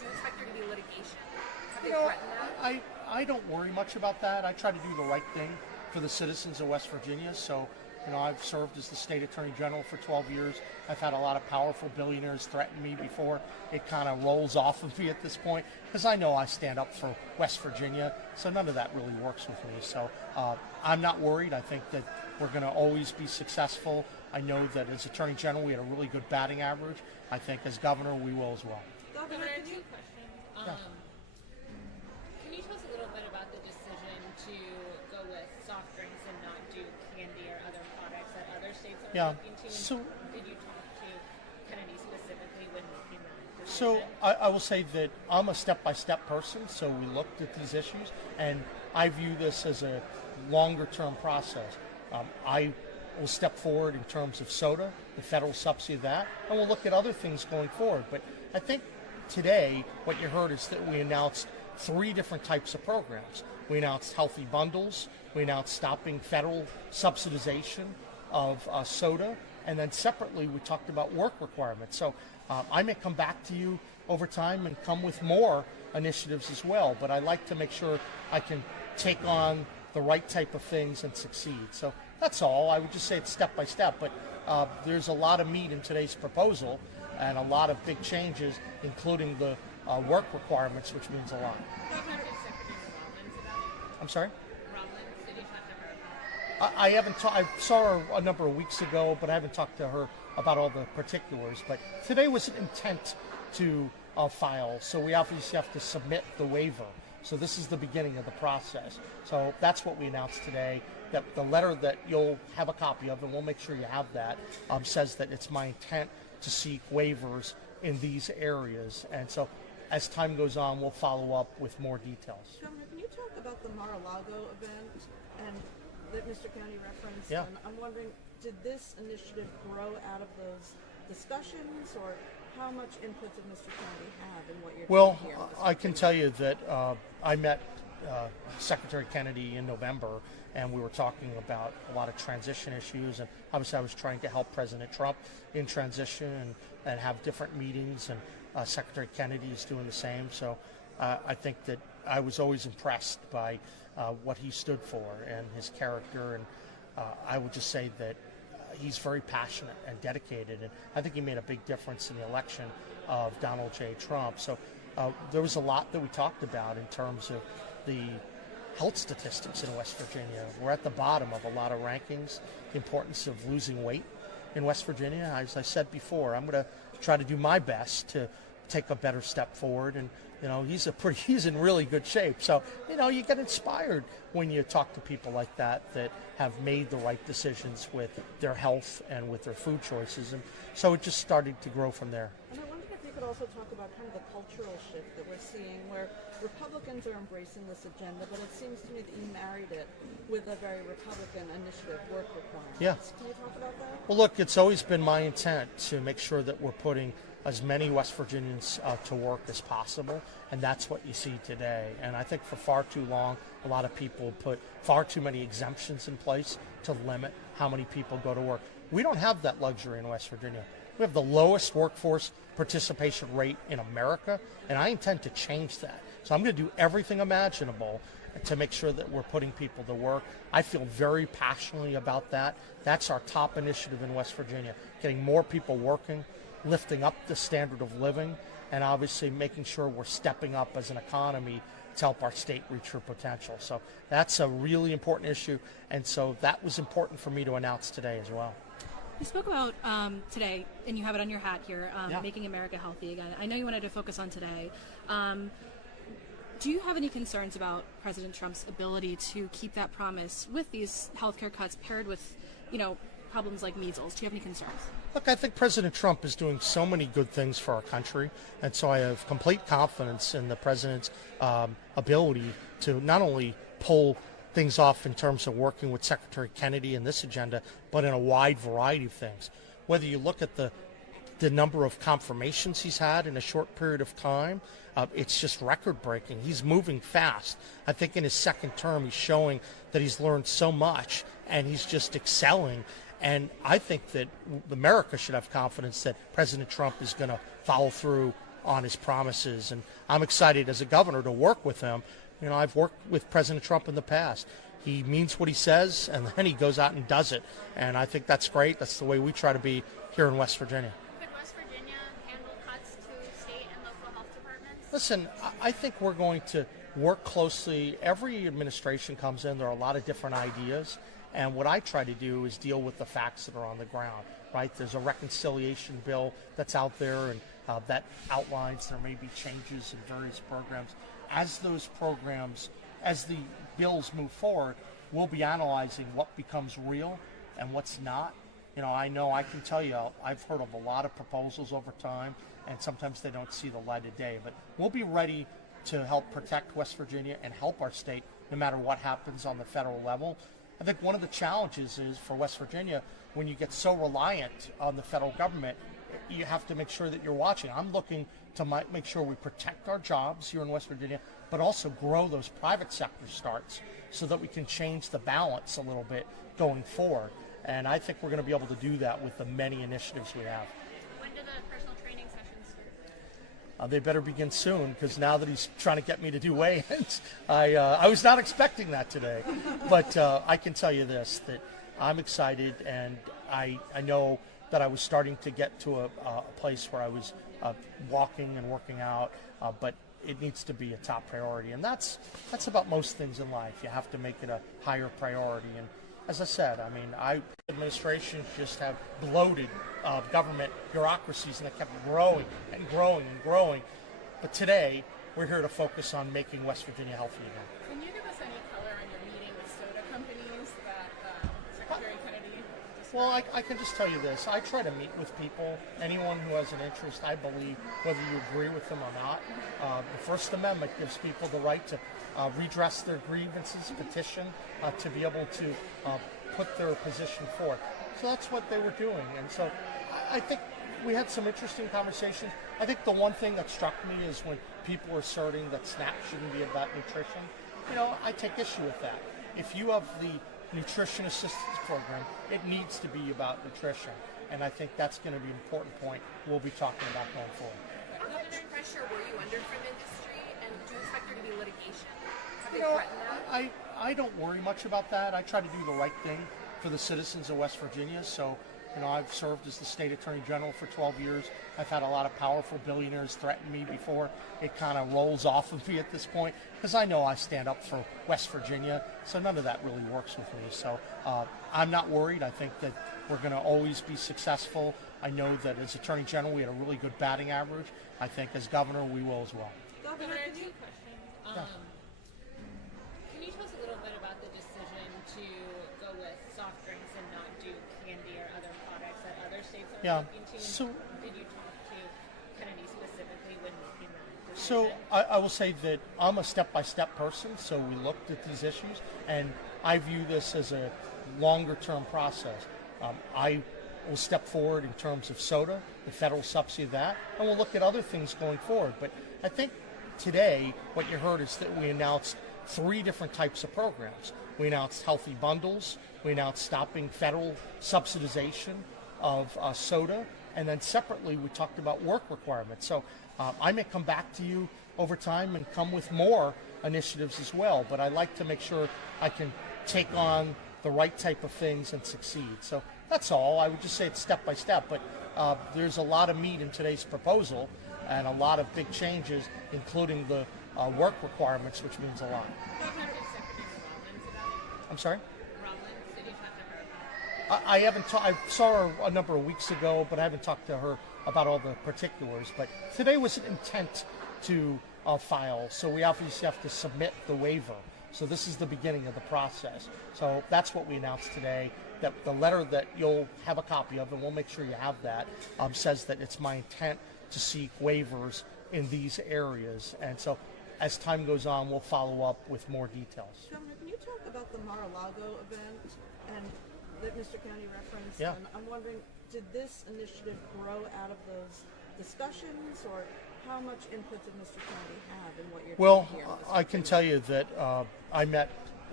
you expect there to be litigation? Have they You know, threatened that? I don't worry much about that. I try to do the right thing for the citizens of West Virginia. So, I've served as the state attorney general for 12 years. I've had a lot of powerful billionaires threaten me before it kind of rolls off of me at this point, because I know I stand up for West Virginia. So none of that really works with me. So I'm not worried. I think that we're going to always be successful. I know that as attorney general, we had a really good batting average. I think as governor, we will as well. Governor, two questions. Can you tell us a little bit about the decision to go with soft drinks and not do candy or other products that other states are looking to? So, did you talk to Kennedy specifically when making that So decision? I will say that I'm a step-by-step person, so we looked at these issues, and I view this as a longer-term process. I will step forward in terms of soda, the federal subsidy of that, and we'll look at other things going forward. But I think today what you heard is that we announced 3 different types of programs. We announced healthy bundles, we announced stopping federal subsidization of soda, and then separately we talked about work requirements. So I may come back to you over time and come with more initiatives as well, but I like to make sure I can take on the right type of things and succeed. So that's all. I would just say it's step by step, but there's a lot of meat in today's proposal and a lot of big changes, including the work requirements, which means a lot. I'm sorry? I haven't. I saw her a number of weeks ago, but I haven't talked to her about all the particulars. But today was an intent to file, so we obviously have to submit the waiver. So this is the beginning of the process. So that's what we announced today. That the letter that you'll have a copy of, and we'll make sure you have that, says that it's my intent to seek waivers in these areas. And so as time goes on, we'll follow up with more details. Governor, can you talk about the Mar-a-Lago event and that Mr. Kennedy referenced? Yeah. And I'm wondering, did this initiative grow out of those discussions, or how much input did Mr. Kennedy have in what you're doing here? Well, I can tell you that I met Secretary Kennedy in November, and we were talking about a lot of transition issues, and obviously I was trying to help President Trump in transition and have different meetings, and Secretary Kennedy is doing the same. So I think that I was always impressed by what he stood for and his character, and I would just say that he's very passionate and dedicated, and I think he made a big difference in the election of Donald J. Trump. So there was a lot that we talked about in terms of the health statistics in West Virginia. We're at the bottom of a lot of rankings, the importance of losing weight in West Virginia. As I said before, I'm going to try to do my best to take a better step forward, and he's in really good shape. So you get inspired when you talk to people like that have made the right decisions with their health and with their food choices, and so it just started to grow from there. And I wondered if you could also talk about kind of the cultural shift that we're seeing, where Republicans are embracing this agenda, but it seems to me that you married it with a very Republican initiative, work requirements. Yeah. Can you talk about that? Well, look, it's always been my intent to make sure that we're putting as many West Virginians to work as possible, and that's what you see today. And I think for far too long, a lot of people put far too many exemptions in place to limit how many people go to work. We don't have that luxury in West Virginia. We have the lowest workforce participation rate in America, and I intend to change that. So I'm going to do everything imaginable to make sure that we're putting people to work. I feel very passionately about that. That's our top initiative in West Virginia, getting more people working, lifting up the standard of living, and obviously making sure we're stepping up as an economy to help our state reach her potential. So that's a really important issue, and so that was important for me to announce today as well. You spoke about today, and you have it on your hat here, making America healthy again. I know you wanted to focus on today. Do you have any concerns about President Trump's ability to keep that promise with these healthcare cuts paired with, problems like measles? Do you have any concerns? Look, I think President Trump is doing so many good things for our country, and so I have complete confidence in the president's ability to not only pull things off in terms of working with Secretary Kennedy in this agenda, but in a wide variety of things. Whether you look at the number of confirmations he's had in a short period of time, it's just record-breaking. He's moving fast. I think in his second term, he's showing that he's learned so much, and he's just excelling. And I think that America should have confidence that President Trump is going to follow through on his promises, and I'm excited as a governor to work with him. You know, I've worked with President Trump in the past. He means what he says, and then he goes out and does it, and I think that's great. That's the way we try to be here in West Virginia. Could West Virginia handle cuts to state and local health departments? Listen, I think we're going to work closely. Every administration comes in, there are a lot of different ideas, and what I try to do is deal with the facts that are on the ground, right? There's a reconciliation bill that's out there, and that outlines there may be changes in various programs. As those programs, as the bills move forward, we'll be analyzing what becomes real and what's not. You know I can tell you, I've heard of a lot of proposals over time, and sometimes they don't see the light of day. But we'll be ready to help protect West Virginia and help our state no matter what happens on the federal level. I think one of the challenges is for West Virginia, when you get so reliant on the federal government, you have to make sure that you're watching. I'm looking to make sure we protect our jobs here in West Virginia, but also grow those private sector starts so that we can change the balance a little bit going forward. And I think we're going to be able to do that with the many initiatives we have. When do the personal training sessions start? They better begin soon, because now that he's trying to get me to do weigh-ins, I was not expecting that today. But I can tell you this, that I'm excited, and I know that I was starting to get to a place where I was walking and working out, but it needs to be a top priority. And that's about most things in life. You have to make it a higher priority. And as I said, I mean, administrations just have bloated government bureaucracies, and they kept growing and growing and growing. But today, we're here to focus on making West Virginia healthy again. Can you give us any color on your meeting with soda companies that Secretary Kennedy described? Well, I can just tell you this. I try to meet with people, anyone who has an interest, I believe, whether you agree with them or not. The First Amendment gives people the right to redress their grievances, petition, to be able to put their position forth. So that's what they were doing. And so I think we had some interesting conversations. I think the one thing that struck me is when people were asserting that SNAP shouldn't be about nutrition. You know, I take issue with that. If you have the nutrition assistance program, it needs to be about nutrition. And I think that's going to be an important point we'll be talking about going forward. How much pressure were you under from industry, and do you expect there to be litigation? Have they You know, threatened that? I don't worry much about that. I try to do the right thing for the citizens of West Virginia. So, you know, I've served as the state attorney general for 12 years. I've had a lot of powerful billionaires threaten me before it kind of rolls off of me at this point, because I know I stand up for West Virginia. So none of that really works with me. So I'm not worried. I think that we're going to always be successful. I know that as attorney general, we had a really good batting average. I think as governor, we will as well. Governor, I have two questions. Can you tell us a little bit about the decision to go with soft drinks and not do candy or other products that other states are looking to? So, did you talk to Kennedy specifically when making that decision? So I will say that I'm a step-by-step person, so we looked at these issues, and I view this as a longer-term process. I will step forward in terms of soda, the federal subsidy of that, and we'll look at other things going forward. But I think today what you heard is that we announced 3 different types of programs. We announced healthy bundles, we announced stopping federal subsidization of soda, and then separately we talked about work requirements. So I may come back to you over time and come with more initiatives as well, but I like to make sure I can take on the right type of things and succeed. So that's all. I would just say it's step by step, but there's a lot of meat in today's proposal and a lot of big changes, including the work requirements, which means a lot. I'm sorry? I haven't. I saw her a number of weeks ago, but I haven't talked to her about all the particulars. But today was an intent to file, so we obviously have to submit the waiver. So this is the beginning of the process. So that's what we announced today. That the letter that you'll have a copy of, and we'll make sure you have that, says that it's my intent to seek waivers in these areas. And so as time goes on, we'll follow up with more details. Governor, can you talk about the Mar-a-Lago event and that Mr. Kennedy referenced? Yeah. And I'm wondering, did this initiative grow out of those discussions, or how much input did Mr. Kennedy have in what you're doing here? Well, I can tell you that I met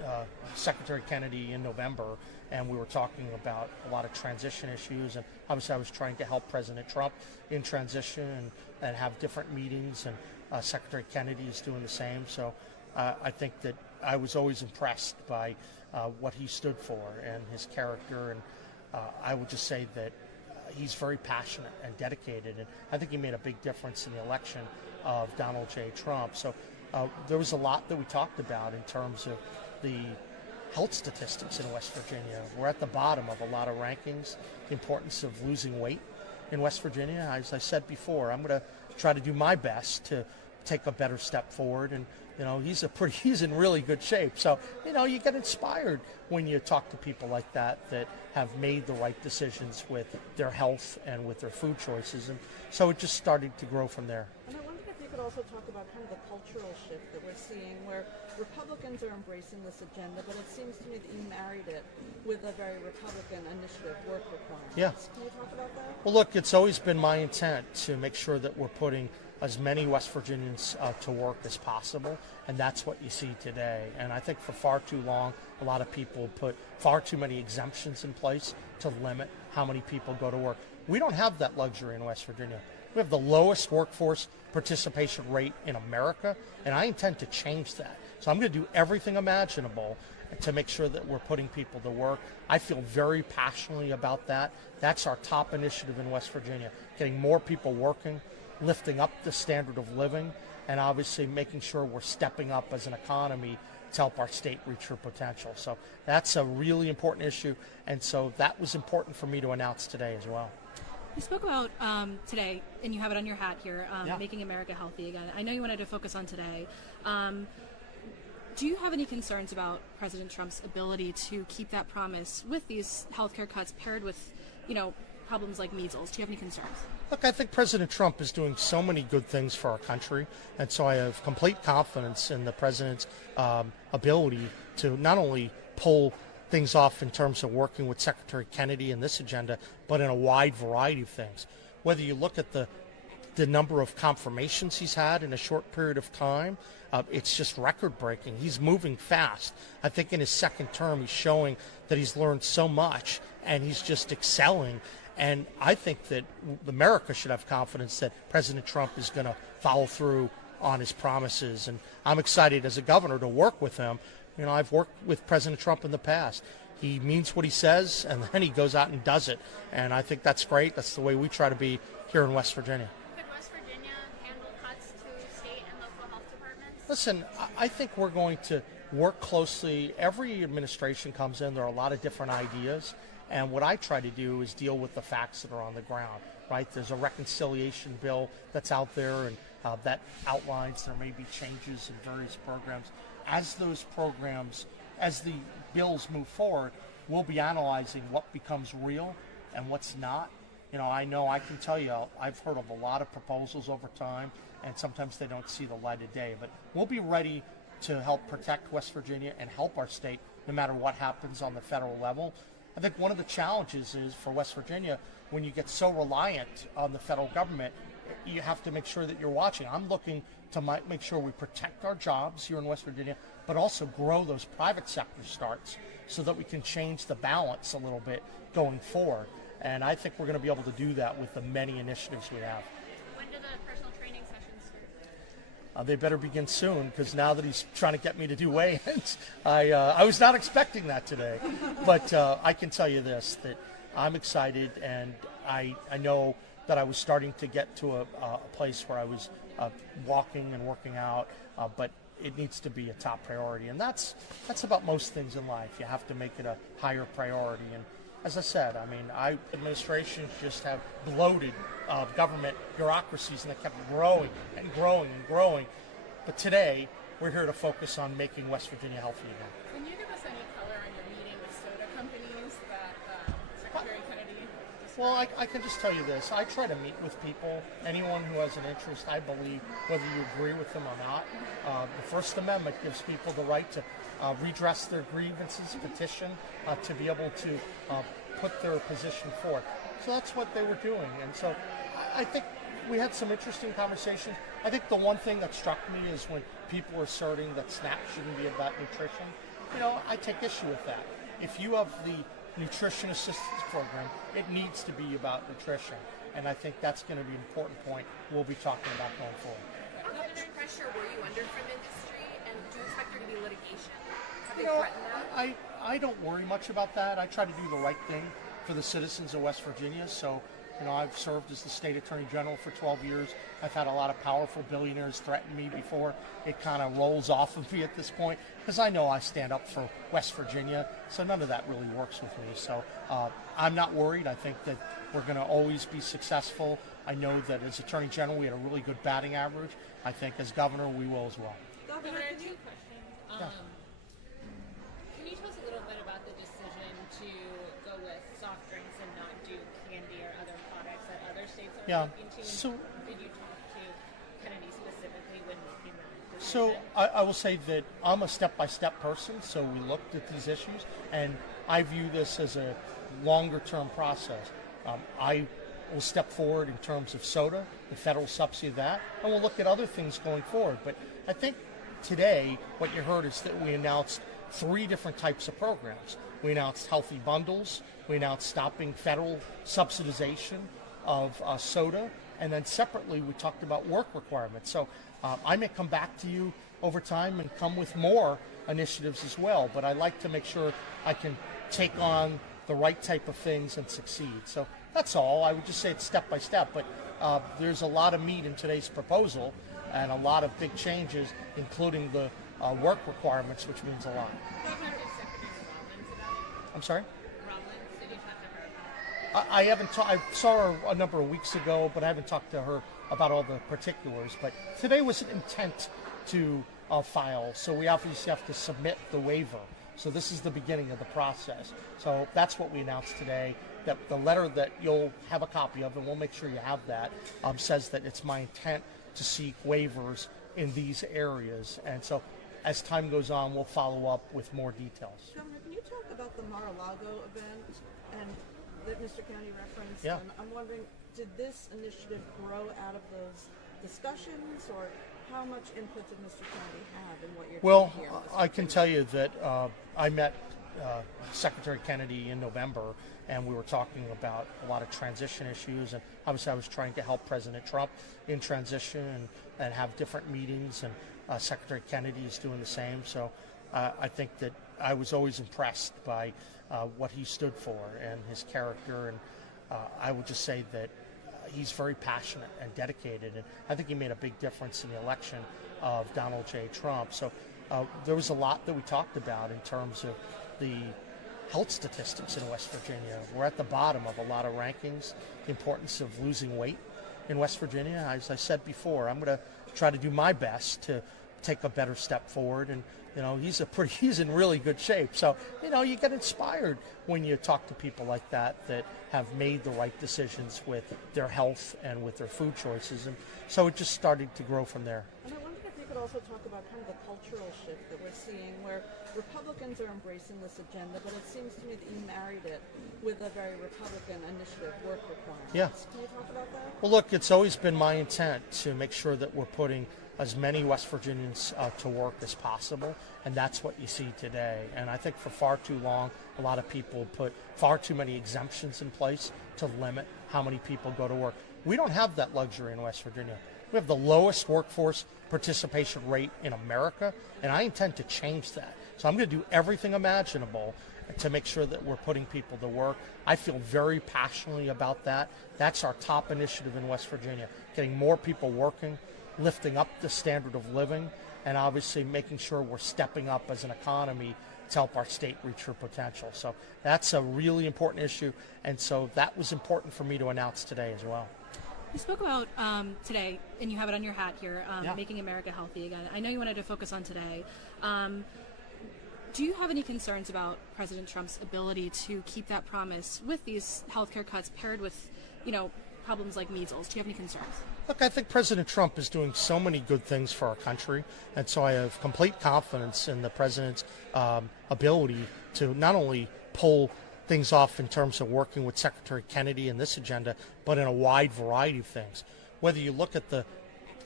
Secretary Kennedy in November, and we were talking about a lot of transition issues, and obviously I was trying to help President Trump in transition and have different meetings, and Secretary Kennedy is doing the same. So I think that I was always impressed by what he stood for and his character, and I would just say that he's very passionate and dedicated, and I think he made a big difference in the election of Donald J. Trump. So there was a lot that we talked about in terms of the health statistics in West Virginia. We're at the bottom of a lot of rankings, the importance of losing weight in West Virginia. As I said before, I'm going to try to do my best to take a better step forward, and he's in really good shape. So you get inspired when you talk to people like that have made the right decisions with their health and with their food choices, and so it just started to grow from there. And I wondered if you could also talk about kind of the cultural shift that we're seeing, where Republicans are embracing this agenda, but it seems to me that you married it with a very Republican initiative, work requirements. Yeah. Can you talk about that? Well, look, it's always been my intent to make sure that we're putting as many West Virginians to work as possible, and that's what you see today. And I think for far too long, a lot of people put far too many exemptions in place to limit how many people go to work. We don't have that luxury in West Virginia. We have the lowest workforce participation rate in America, and I intend to change that. So I'm going to do everything imaginable to make sure that we're putting people to work. I feel very passionately about that. That's our top initiative in West Virginia, getting more people working, lifting up the standard of living, and obviously making sure we're stepping up as an economy to help our state reach her potential. So that's a really important issue, and so that was important for me to announce today as well. You spoke about today, and you have it on your hat here, Yeah. making America healthy again. I know you wanted to focus on today. Do you have any concerns about President Trump's ability to keep that promise with these healthcare cuts paired with, problems like measles? Do you have any concerns? Look, I think President Trump is doing so many good things for our country, and so I have complete confidence in the president's ability to not only pull things off in terms of working with Secretary Kennedy in this agenda, but in a wide variety of things. Whether you look at the number of confirmations he's had in a short period of time, it's just record-breaking. He's moving fast. I think in his second term, he's showing that he's learned so much, and he's just excelling. And I think that America should have confidence that President Trump is going to follow through on his promises. And I'm excited as a governor to work with him. I've worked with President Trump in the past. He means what he says, and then he goes out and does it. And I think that's great. That's the way we try to be here in West Virginia. Could West Virginia handle cuts to state and local health departments? Listen, I think we're going to work closely. Every administration comes in, there are a lot of different ideas. And what I try to do is deal with the facts that are on the ground, right? There's a reconciliation bill that's out there, and that outlines there may be changes in various programs. As those programs, as the bills move forward, we'll be analyzing what becomes real and what's not. I know I can tell you, I've heard of a lot of proposals over time, and sometimes they don't see the light of day. But we'll be ready to help protect West Virginia and help our state no matter what happens on the federal level. I think one of the challenges is for West Virginia, when you get so reliant on the federal government, you have to make sure that you're watching. I'm looking to make sure we protect our jobs here in West Virginia, but also grow those private sector starts so that we can change the balance a little bit going forward. And I think we're going to be able to do that with the many initiatives we have. When do the personal training sessions start? They better begin soon, because now that he's trying to get me to do weigh-ins, I was not expecting that today. But I can tell you this, that I'm excited, and I know that I was starting to get to a place where I was walking and working out, but it needs to be a top priority. And that's about most things in life. You have to make it a higher priority. And as I said, administrations just have bloated government bureaucracies, and they kept growing and growing and growing. But today, we're here to focus on making West Virginia healthy again. Can you give us any color on your meeting with soda companies that Secretary Kennedy described? Well, I can just tell you this. I try to meet with people, anyone who has an interest, I believe, whether you agree with them or not. The First Amendment gives people the right to redress their grievances, petition, to be able to put their position forth. So that's what they were doing. And so I think we had some interesting conversations. I think the one thing that struck me is when people were asserting that SNAP shouldn't be about nutrition. I take issue with that. If you have the nutrition assistance program, it needs to be about nutrition. And I think that's going to be an important point we'll be talking about going forward. How much pressure were you under from industry, and do you expect there to be litigation? Have they threatened that? I don't worry much about that. I try to do the right thing for the citizens of West Virginia. So, I've served as the state attorney general for 12 years. I've had a lot of powerful billionaires threaten me before. It kind of rolls off of me at this point because I know I stand up for West Virginia. So none of that really works with me. So I'm not worried. I think that we're going to always be successful. I know that as attorney general, we had a really good batting average. I think as governor, we will as well. Governor, two questions. Can you tell us a little bit about the decision to go with soft drinks and not do candy or other products that other states are looking to? So, did you talk to Kennedy specifically when making that decision? So I will say that I'm a step-by-step person, so we looked at these issues, and I view this as a longer-term process. I will step forward in terms of soda, the federal subsidy of that, and we'll look at other things going forward. But I think today what you heard is that we announced 3 different types of programs. We announced healthy bundles, we announced stopping federal subsidization of soda, and then separately we talked about work requirements. So I may come back to you over time and come with more initiatives as well, but I like to make sure I can take on the right type of things and succeed. So that's all. I would just say it's step by step, but there's a lot of meat in today's proposal and a lot of big changes, including the work requirements, which means a lot. I'm sorry? I haven't. I saw her a number of weeks ago, but I haven't talked to her about all the particulars. But today was an intent to file, so we obviously have to submit the waiver. So this is the beginning of the process. So that's what we announced today. That the letter that you'll have a copy of, and we'll make sure you have that, says that it's my intent to seek waivers in these areas. And so as time goes on, we'll follow up with more details. Governor, can you talk about the Mar-a-Lago event and that Mr. Kennedy referenced? Yeah. And I'm wondering, did this initiative grow out of those discussions, or how much input did Mr. Kennedy have in what you're doing here? I can tell you that I met Secretary Kennedy in November, and we were talking about a lot of transition issues, and obviously I was trying to help President Trump in transition and have different meetings, and Secretary Kennedy is doing the same. So I think that I was always impressed by what he stood for and his character, and I would just say that he's very passionate and dedicated, and I think he made a big difference in the election of Donald J. Trump. So there was a lot that we talked about in terms of the health statistics in West Virginia. We're at the bottom of a lot of rankings, the importance of losing weight in West Virginia. As I said before, I'm going to try to do my best to take a better step forward, and he's in really good shape. So you get inspired when you talk to people like that have made the right decisions with their health and with their food choices, and so it just started to grow from there. And I wondered if you could also talk about kind of the cultural shift that we're seeing, where Republicans are embracing this agenda, but it seems to me that you married it with a very Republican initiative, work requirements. Yeah. Can you talk about that? Well, look, it's always been my intent to make sure that we're putting as many West Virginians to work as possible, and that's what you see today. And I think for far too long, a lot of people put far too many exemptions in place to limit how many people go to work. We don't have that luxury in West Virginia. We have the lowest workforce participation rate in America, and I intend to change that. So I'm going to do everything imaginable to make sure that we're putting people to work. I feel very passionately about that. That's our top initiative in West Virginia, getting more people working, lifting up the standard of living, and obviously making sure we're stepping up as an economy to help our state reach her potential. So that's a really important issue, and so that was important for me to announce today as well. You spoke about today, and you have it on your hat here, making America healthy again. I know you wanted to focus on today. Do you have any concerns about President Trump's ability to keep that promise with these healthcare cuts paired with, problems like measles? Do you have any concerns? Look, I think President Trump is doing so many good things for our country, and so I have complete confidence in the president's ability to not only pull things off in terms of working with Secretary Kennedy in this agenda, but in a wide variety of things. Whether you look at the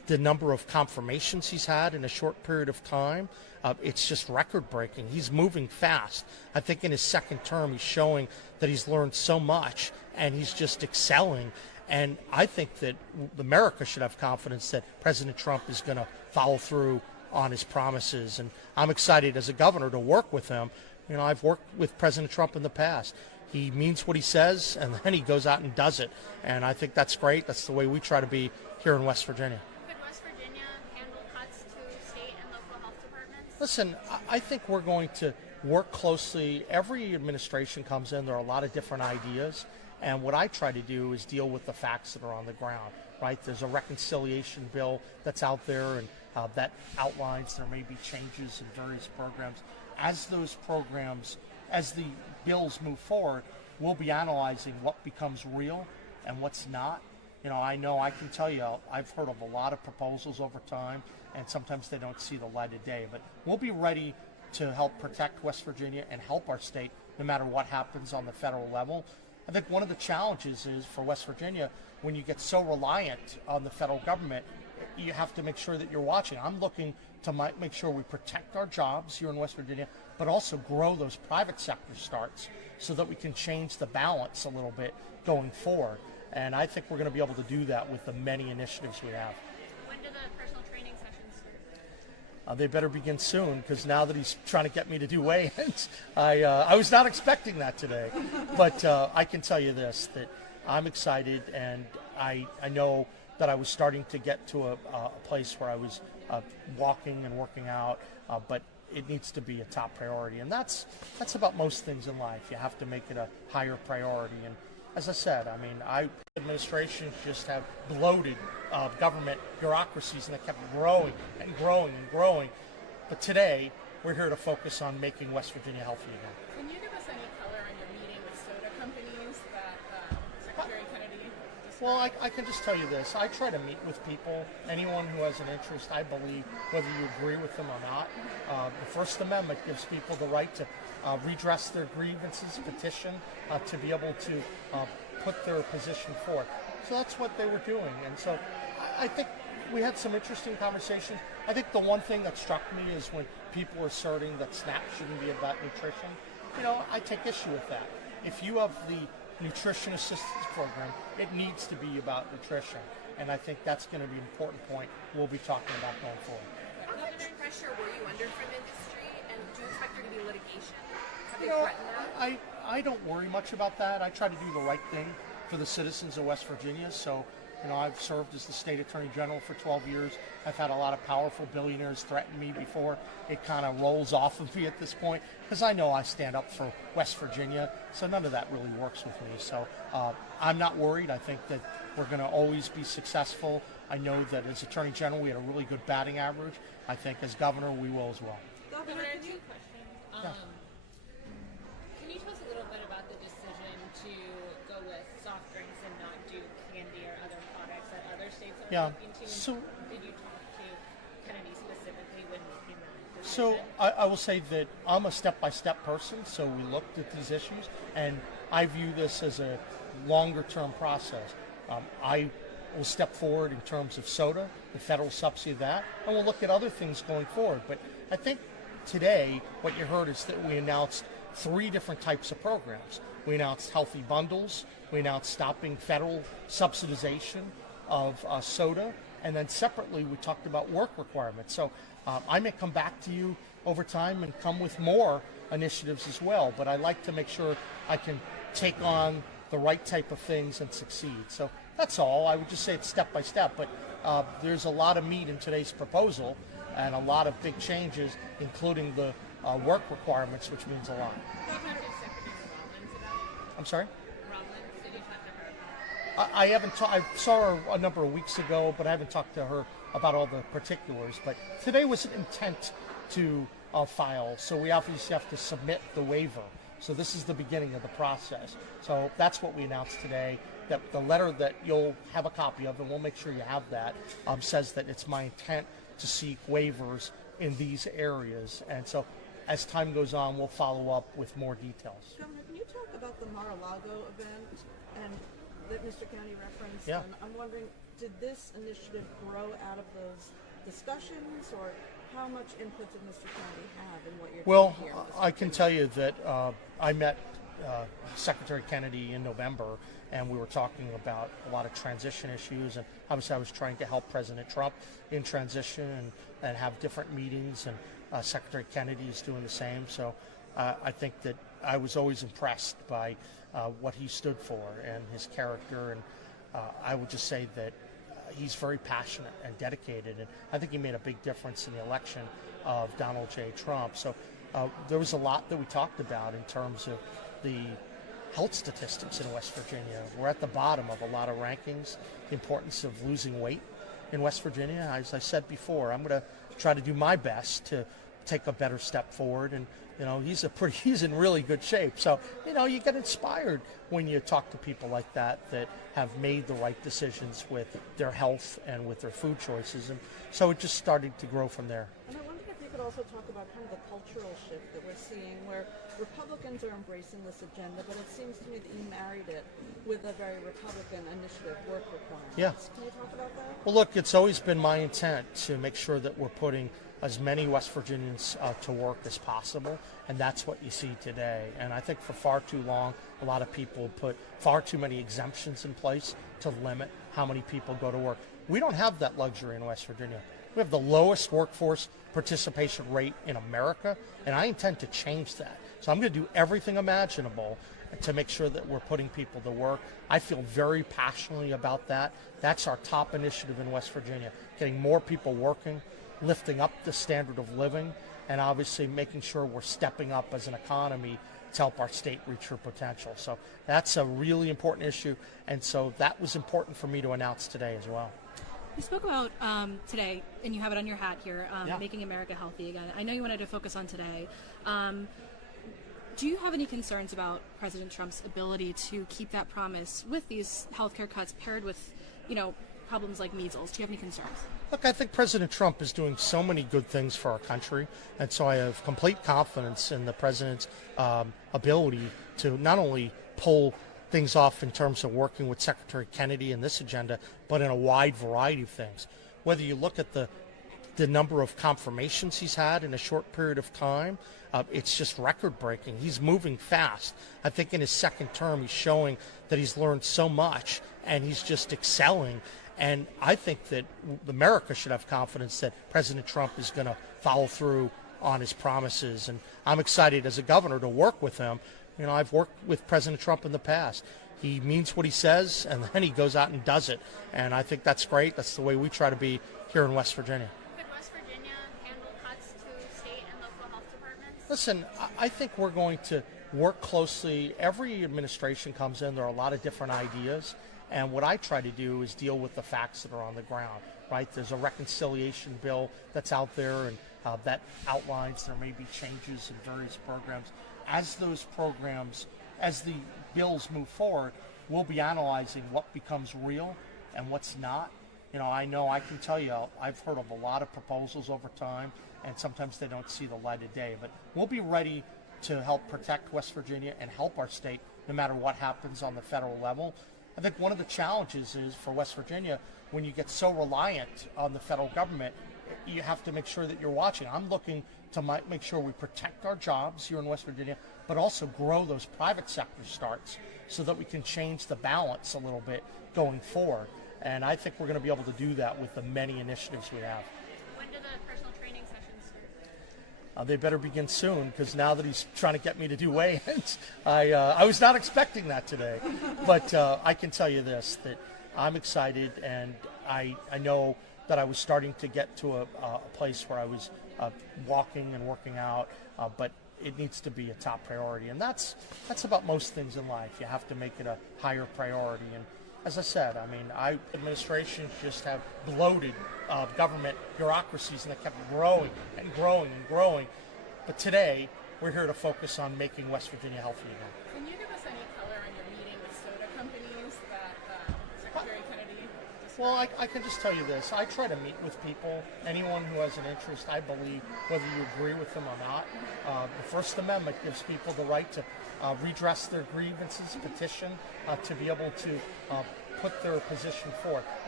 the number of confirmations he's had in a short period of time, it's just record-breaking. He's moving fast. I think in his second term, he's showing that he's learned so much, and he's just excelling. And I think that America should have confidence that President Trump is going to follow through on his promises. And I'm excited as a governor to work with him. You know, I've worked with President Trump in the past. He means what he says, and then he goes out and does it. And I think that's great. That's the way we try to be here in West Virginia. Could West Virginia handle cuts to state and local health departments? Listen, I think we're going to work closely. Every administration comes in, there are a lot of different ideas. And what I try to do is deal with the facts that are on the ground, right? There's a reconciliation bill that's out there, and that outlines there may be changes in various programs. As those programs, as the bills move forward, we'll be analyzing what becomes real and what's not. You know I can tell you, I've heard of a lot of proposals over time, and sometimes they don't see the light of day. But we'll be ready to help protect West Virginia and help our state no matter what happens on the federal level. I think one of the challenges is for West Virginia, when you get so reliant on the federal government, you have to make sure that you're watching. I'm looking to make sure we protect our jobs here in West Virginia, but also grow those private sector starts so that we can change the balance a little bit going forward. And I think we're going to be able to do that with the many initiatives we have. When do the personal training sessions start? They better begin soon, because now that he's trying to get me to do weigh-ins, I was not expecting that today. But I can tell you this, that I'm excited, and I know that I was starting to get to a place where I was walking and working out, but it needs to be a top priority. And that's about most things in life. You have to make it a higher priority. And as I said, I mean, administrations just have bloated government bureaucracies, and they kept growing and growing and growing. But today, we're here to focus on making West Virginia healthy again. Can you give us any color on your meeting with soda companies that Secretary Kennedy described? Well, I can just tell you this. I try to meet with people, anyone who has an interest, I believe, whether you agree with them or not. The First Amendment gives people the right to redress their grievances, petition, to be able to put their position forth. So that's what they were doing. And so I think we had some interesting conversations. I think the one thing that struck me is when people were asserting that SNAP shouldn't be about nutrition. You know, I take issue with that. If you have the nutrition assistance program, it needs to be about nutrition. And I think that's going to be an important point we'll be talking about going forward. How much pressure were you under from industry, and do you expect there to be litigation? Have they You know, threatened that? I don't worry much about that. I try to do the right thing for the citizens of West Virginia. So, you know, I've served as the state attorney general for 12 years. I've had a lot of powerful billionaires threaten me before. It kind of rolls off of me at this point, because I know I stand up for West Virginia. So none of that really works with me. So I'm not worried. I think that we're going to always be successful. I know that as attorney general, we had a really good batting average. I think as governor, we will as well. Governor, two questions. Can you tell us a little bit about the decision to go with soft drinks and not do candy or other products that other states are looking to? So, did you talk to Kennedy specifically when making that decision? So I will say that I'm a step-by-step person, so we looked at these issues, and I view this as a longer-term process. I will step forward in terms of soda, the federal subsidy of that, and we'll look at other things going forward. But I think today what you heard is that we announced 3 different types of programs. We announced healthy bundles, we announced stopping federal subsidization of soda, and then separately we talked about work requirements. So I may come back to you over time and come with more initiatives as well, but I like to make sure I can take on the right type of things and succeed. So that's all. I would just say it's step by step, but there's a lot of meat in today's proposal and a lot of big changes, including the work requirements, which means a lot. I'm sorry? I haven't. I saw her a number of weeks ago, but I haven't talked to her about all the particulars. But today was an intent to file, so we obviously have to submit the waiver. So this is the beginning of the process. So that's what we announced today. That the letter that you'll have a copy of, and we'll make sure you have that, says that it's my intent to seek waivers in these areas. And so as time goes on, we'll follow up with more details. Governor, can you talk about the Mar-a-Lago event and that Mr. Kennedy referenced? Yeah. And I'm wondering, did this initiative grow out of those discussions, or how much input did Mr. Kennedy have in what you're doing here? Well, I can tell you that I met Secretary Kennedy in November, and we were talking about a lot of transition issues, and obviously I was trying to help President Trump in transition and have different meetings, and Secretary Kennedy is doing the same. So I think that I was always impressed by what he stood for and his character, and I would just say that he's very passionate and dedicated, and I think he made a big difference in the election of Donald J. Trump. So there was a lot that we talked about in terms of the health statistics in West Virginia. We're at the bottom of a lot of rankings. The importance of losing weight in West Virginia. As I said before, I'm going to try to do my best to take a better step forward. And he's in really good shape. So you get inspired when you talk to people like that have made the right decisions with their health and with their food choices. And so it just started to grow from there. And I wondered if you could also talk about kind of the cultural shift that we're seeing, where Republicans are embracing this agenda, but it seems to me that you married it with a very Republican initiative, work requirements. Yeah. Can you talk about that? Well, look, it's always been my intent to make sure that we're putting as many West Virginians to work as possible, and that's what you see today. And I think for far too long, a lot of people put far too many exemptions in place to limit how many people go to work. We don't have that luxury in West Virginia. We have the lowest workforce participation rate in America, and I intend to change that. So I'm going to do everything imaginable to make sure that we're putting people to work. I feel very passionately about that. That's our top initiative in West Virginia, getting more people working, lifting up the standard of living, and obviously making sure we're stepping up as an economy to help our state reach her potential. So that's a really important issue, and so that was important for me to announce today as well. You spoke about today, and you have it on your hat here, Yeah. making America healthy again. I know you wanted to focus on today. Do you have any concerns about President Trump's ability to keep that promise with these healthcare cuts paired with, problems like measles? Do you have any concerns? Look, I think President Trump is doing so many good things for our country, and so I have complete confidence in the president's ability to not only pull things off in terms of working with Secretary Kennedy in this agenda, but in a wide variety of things. Whether you look at the number of confirmations he's had in a short period of time, it's just record-breaking. He's moving fast. I think in his second term, he's showing that he's learned so much, and he's just excelling. And I think that America should have confidence that President Trump is going to follow through on his promises. And I'm excited as a governor to work with him. I've worked with President Trump in the past. He means what he says, and then he goes out and does it. And I think that's great. That's the way we try to be here in West Virginia. Could West Virginia handle cuts to state and local health departments? Listen, I think we're going to work closely. Every administration comes in, there are a lot of different ideas. And what I try to do is deal with the facts that are on the ground, right? There's a reconciliation bill that's out there, and that outlines there may be changes in various programs. As those programs, as the bills move forward, we'll be analyzing what becomes real and what's not. I know I can tell you, I've heard of a lot of proposals over time, and sometimes they don't see the light of day. But we'll be ready to help protect West Virginia and help our state no matter what happens on the federal level. I think one of the challenges is for West Virginia, when you get so reliant on the federal government, you have to make sure that you're watching. I'm looking to make sure we protect our jobs here in West Virginia, but also grow those private sector starts so that we can change the balance a little bit going forward. And I think we're going to be able to do that with the many initiatives we have. When do the personal training sessions start? They better begin soon, because now that he's trying to get me to do weigh-ins, I was not expecting that today. But I can tell you this, that I'm excited, and I know that I was starting to get to a place where I was walking and working out, but it needs to be a top priority. And that's about most things in life. You have to make it a higher priority. And as I said, administrations just have bloated government bureaucracies, and they kept growing and growing and growing. But today, we're here to focus on making West Virginia healthy again. Can you give us any color on your meeting with soda companies that Secretary Kennedy described? Well, I can just tell you this. I try to meet with people, anyone who has an interest, I believe, whether you agree with them or not. The First Amendment gives people the right to redress their grievances, petition, to be able to put their position forth.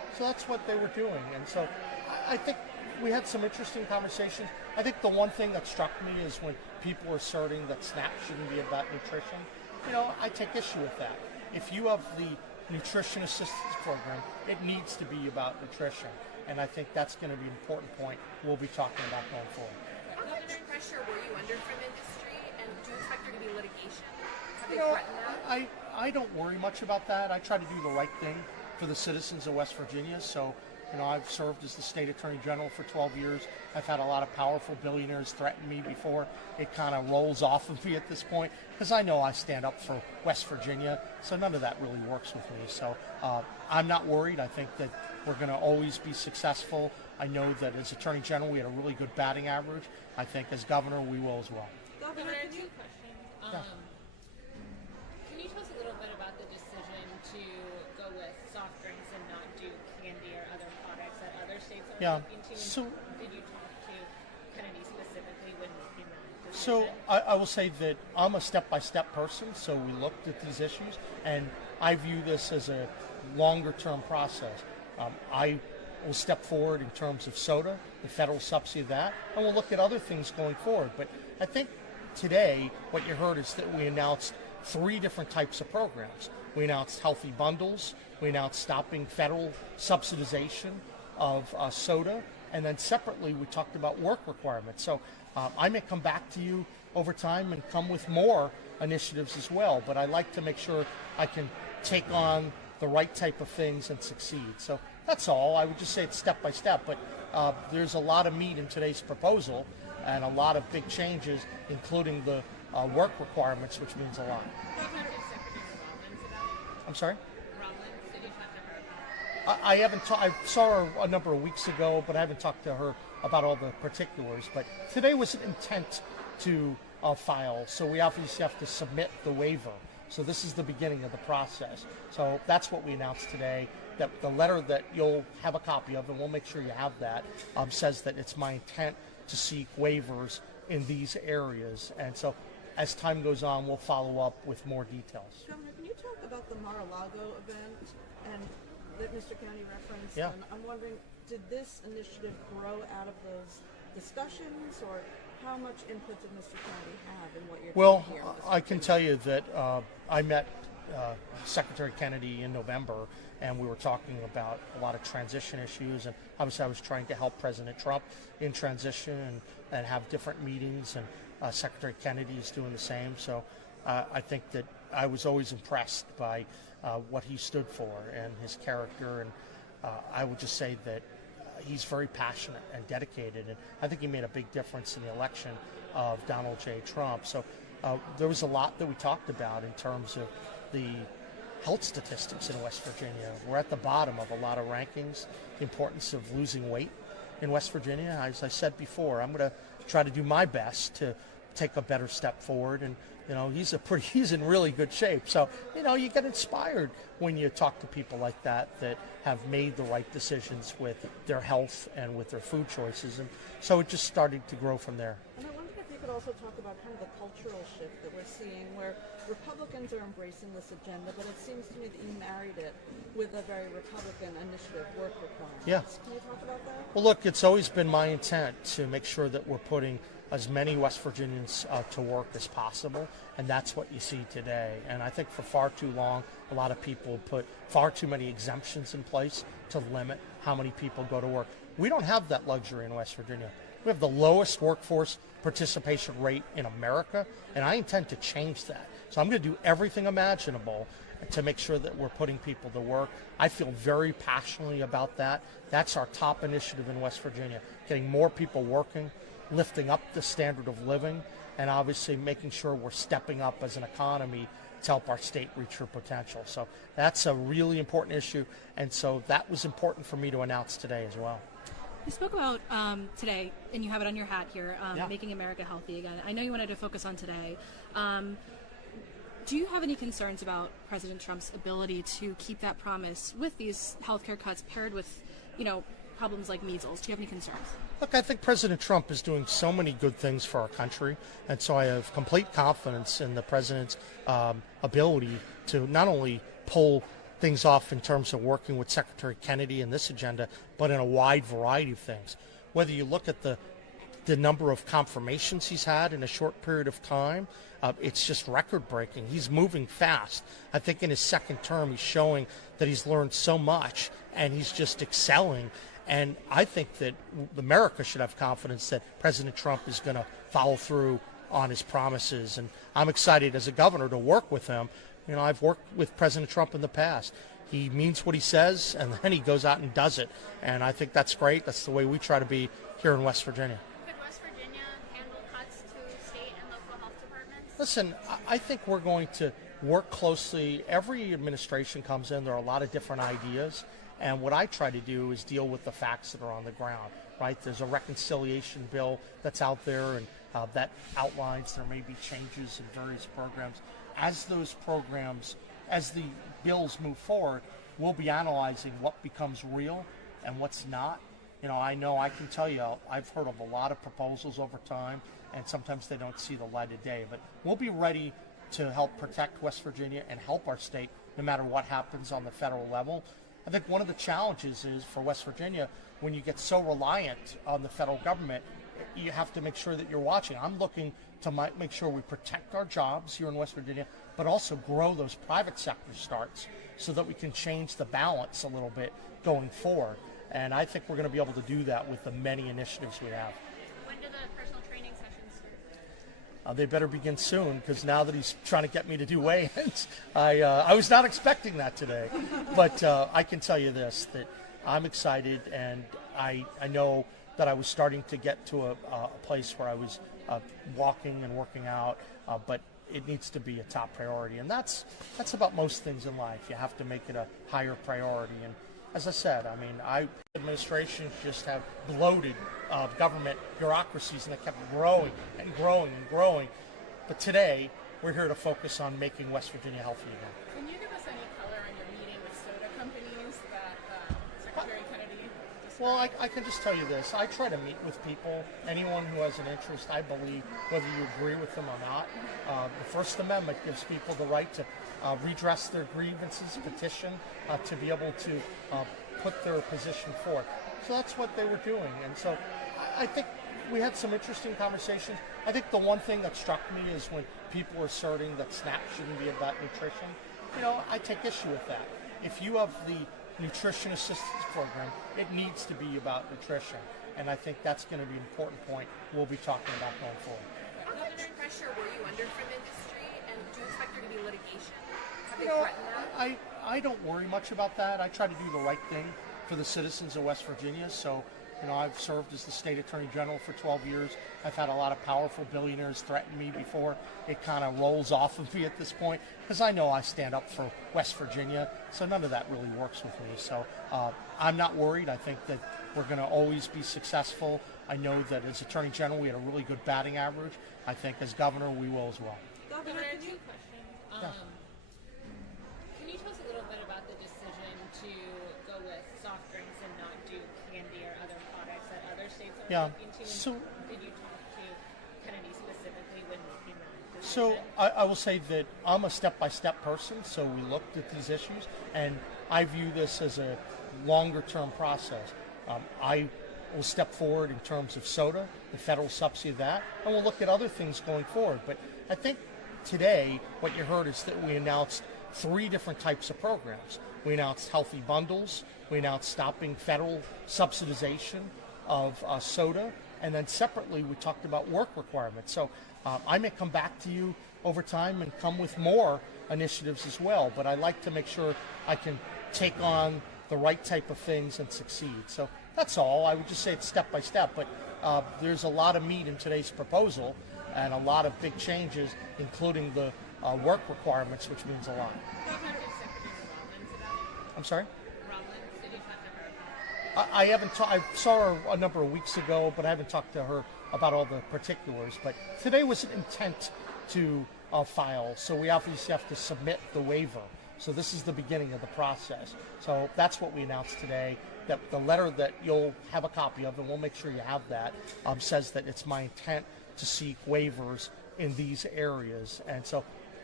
So that's what they were doing. And so I think we had some interesting conversations. I think the one thing that struck me is when people were asserting that SNAP shouldn't be about nutrition. I take issue with that. If you have the nutrition assistance program, it needs to be about nutrition. And I think that's going to be an important point we'll be talking about going forward. How much pressure were you under from industry, and do you expect there to be litigation? Have they threatened that? I don't worry much about that. I try to do the right thing for the citizens of West Virginia. So, I've served as the state attorney general for 12 years. I've had a lot of powerful billionaires threaten me before. It kind of rolls off of me at this point because I know I stand up for West Virginia. So none of that really works with me. So I'm not worried. I think that we're going to always be successful. I know that as attorney general, we had a really good batting average. I think as governor, we will as well. Governor, two questions. Can you tell us a little bit about the decision to go with soft drinks and not do candy or other products that other states are looking to? So, did you talk to Kennedy specifically when making that decision? So I will say that I'm a step-by-step person, so we looked at these issues, and I view this as a longer-term process. I will step forward in terms of soda, the federal subsidy of that, and we'll look at other things going forward. But I think today what you heard is that we announced 3 different types of programs. We announced healthy bundles, we announced stopping federal subsidization of soda, and then separately we talked about work requirements. So I may come back to you over time and come with more initiatives as well, but I like to make sure I can take on the right type of things and succeed. So that's all. I would just say it's step by step, but there's a lot of meat in today's proposal and a lot of big changes, including the work requirements, which means a lot. I'm sorry? I haven't. I saw her a number of weeks ago, but I haven't talked to her about all the particulars. But today was an intent to file, so we obviously have to submit the waiver. So this is the beginning of the process. So that's what we announced today. That the letter that you'll have a copy of, and we'll make sure you have that, says that it's my intent to seek waivers in these areas. And so as time goes on, we'll follow up with more details. Governor, can you talk about the Mar-a-Lago event and that Mr. County referenced? Yeah. And I'm wondering, did this initiative grow out of those discussions, or how much input did Mr. County have in what you're doing here? Well, I can tell you that I met Secretary Kennedy in November, and we were talking about a lot of transition issues, and obviously I was trying to help President Trump in transition and have different meetings, and Secretary Kennedy is doing the same. So I think that I was always impressed by what he stood for and his character, and I would just say that he's very passionate and dedicated, and I think he made a big difference in the election of Donald J. Trump. So there was a lot that we talked about in terms of the health statistics in West Virginia. We're at the bottom of a lot of rankings, the importance of losing weight in West Virginia. As I said before, I'm going to try to do my best to take a better step forward, and he's in really good shape. So, you get inspired when you talk to people like that have made the right decisions with their health and with their food choices. And so it just started to grow from there. And I wondered if you could also talk about kind of the cultural shift that we're seeing, where Republicans are embracing this agenda, but it seems to me that you married it with a very Republican initiative, work requirements. Yeah. Can you talk about that? Well, look, it's always been my intent to make sure that we're putting as many West Virginians to work as possible, and that's what you see today. And I think for far too long, a lot of people put far too many exemptions in place to limit how many people go to work. We don't have that luxury in West Virginia. We have the lowest workforce participation rate in America, and I intend to change that. So I'm going to do everything imaginable to make sure that we're putting people to work. I feel very passionately about that. That's our top initiative in West Virginia, getting more people working, lifting up the standard of living, and obviously making sure we're stepping up as an economy to help our state reach her potential. So that's a really important issue, and so that was important for me to announce today as well. You spoke about today, and you have it on your hat here, making America healthy again. I know you wanted to focus on today. Do you have any concerns about President Trump's ability to keep that promise with these healthcare cuts paired with, problems like measles? Do you have any concerns? Look, I think President Trump is doing so many good things for our country, and so I have complete confidence in the president's ability to not only pull things off in terms of working with Secretary Kennedy in this agenda, but in a wide variety of things. Whether you look at the number of confirmations he's had in a short period of time, it's just record-breaking. He's moving fast. I think in his second term, he's showing that he's learned so much, and he's just excelling. And I think that America should have confidence that President Trump is going to follow through on his promises. And I'm excited as a governor to work with him. You know, I've worked with President Trump in the past. He means what he says, and then he goes out and does it. And I think that's great. That's the way we try to be here in West Virginia. Could West Virginia handle cuts to state and local health departments? Listen, I think we're going to work closely. Every administration comes in, there are a lot of different ideas. And what I try to do is deal with the facts that are on the ground, right? There's a reconciliation bill that's out there, and that outlines there may be changes in various programs. As those programs, as the bills move forward, we'll be analyzing what becomes real and what's not. You know I can tell you, I've heard of a lot of proposals over time, and sometimes they don't see the light of day. But we'll be ready to help protect West Virginia and help our state no matter what happens on the federal level. I think one of the challenges is for West Virginia, when you get so reliant on the federal government, you have to make sure that you're watching. I'm looking to make sure we protect our jobs here in West Virginia, but also grow those private sector starts so that we can change the balance a little bit going forward. And I think we're going to be able to do that with the many initiatives we have. When do the personal training sessions start? They better begin soon, because now that he's trying to get me to do weigh-ins, I was not expecting that today. But I can tell you this, that I'm excited, and I know that I was starting to get to a place where I was walking and working out, but it needs to be a top priority. And that's about most things in life. You have to make it a higher priority. And as I said, I mean, administrations just have bloated government bureaucracies, and they kept growing and growing and growing. But today, we're here to focus on making West Virginia healthy again. Can you give us any color on your meeting with soda companies that Secretary Kennedy described? Well, I can just tell you this. I try to meet with people, anyone who has an interest, I believe, whether you agree with them or not. The First Amendment gives people the right to redress their grievances, petition, to be able to put their position forth. So that's what they were doing. And so I think we had some interesting conversations. I think the one thing that struck me is when people are asserting that SNAP shouldn't be about nutrition. You know, I take issue with that. If you have the nutrition assistance program, it needs to be about nutrition. And I think that's going to be an important point we'll be talking about going forward. How much pressure were you under from industry, and do you expect there to be litigation? Have they You know, threatened that? I don't worry much about that. I try to do the right thing for the citizens of West Virginia. So, you know, I've served as the state attorney general for 12 years. I've had a lot of powerful billionaires threaten me before it kind of rolls off of me at this point, because I know I stand up for West Virginia. So none of that really works with me. So I'm not worried. I think that we're going to always be successful. I know that as attorney general, we had a really good batting average. I think as governor, we will as well. Governor, Governor, can two you questions. Yes. Can you tell us a little bit about the decision to go with soft drinks and not do candy or other products that other states are looking to? So, did you talk to Kennedy specifically when making that So decision? I will say that I'm a step-by-step person, so we looked at these issues, and I view this as a longer-term process. I will step forward in terms of soda, the federal subsidy of that, and we'll look at other things going forward. But I think today what you heard is that we announced 3 different types of programs. We announced healthy bundles, we announced stopping federal subsidization of soda, and then separately we talked about work requirements. So I may come back to you over time and come with more initiatives as well, but I like to make sure I can take on the right type of things and succeed. So that's all. I would just say it's step by step, but there's a lot of meat in today's proposal and a lot of big changes, including the work requirements, which means a lot. Did you talk to Secretary Rollins about it? I'm sorry? Rollins, did you talk to her about it? I haven't. I saw her a number of weeks ago, but I haven't talked to her about all the particulars. But today was an intent to file, so we obviously have to submit the waiver. So this is the beginning of the process. So that's what we announced today. That the letter that you'll have a copy of, and we'll make sure you have that, says that it's my intent to seek waivers in these areas. And so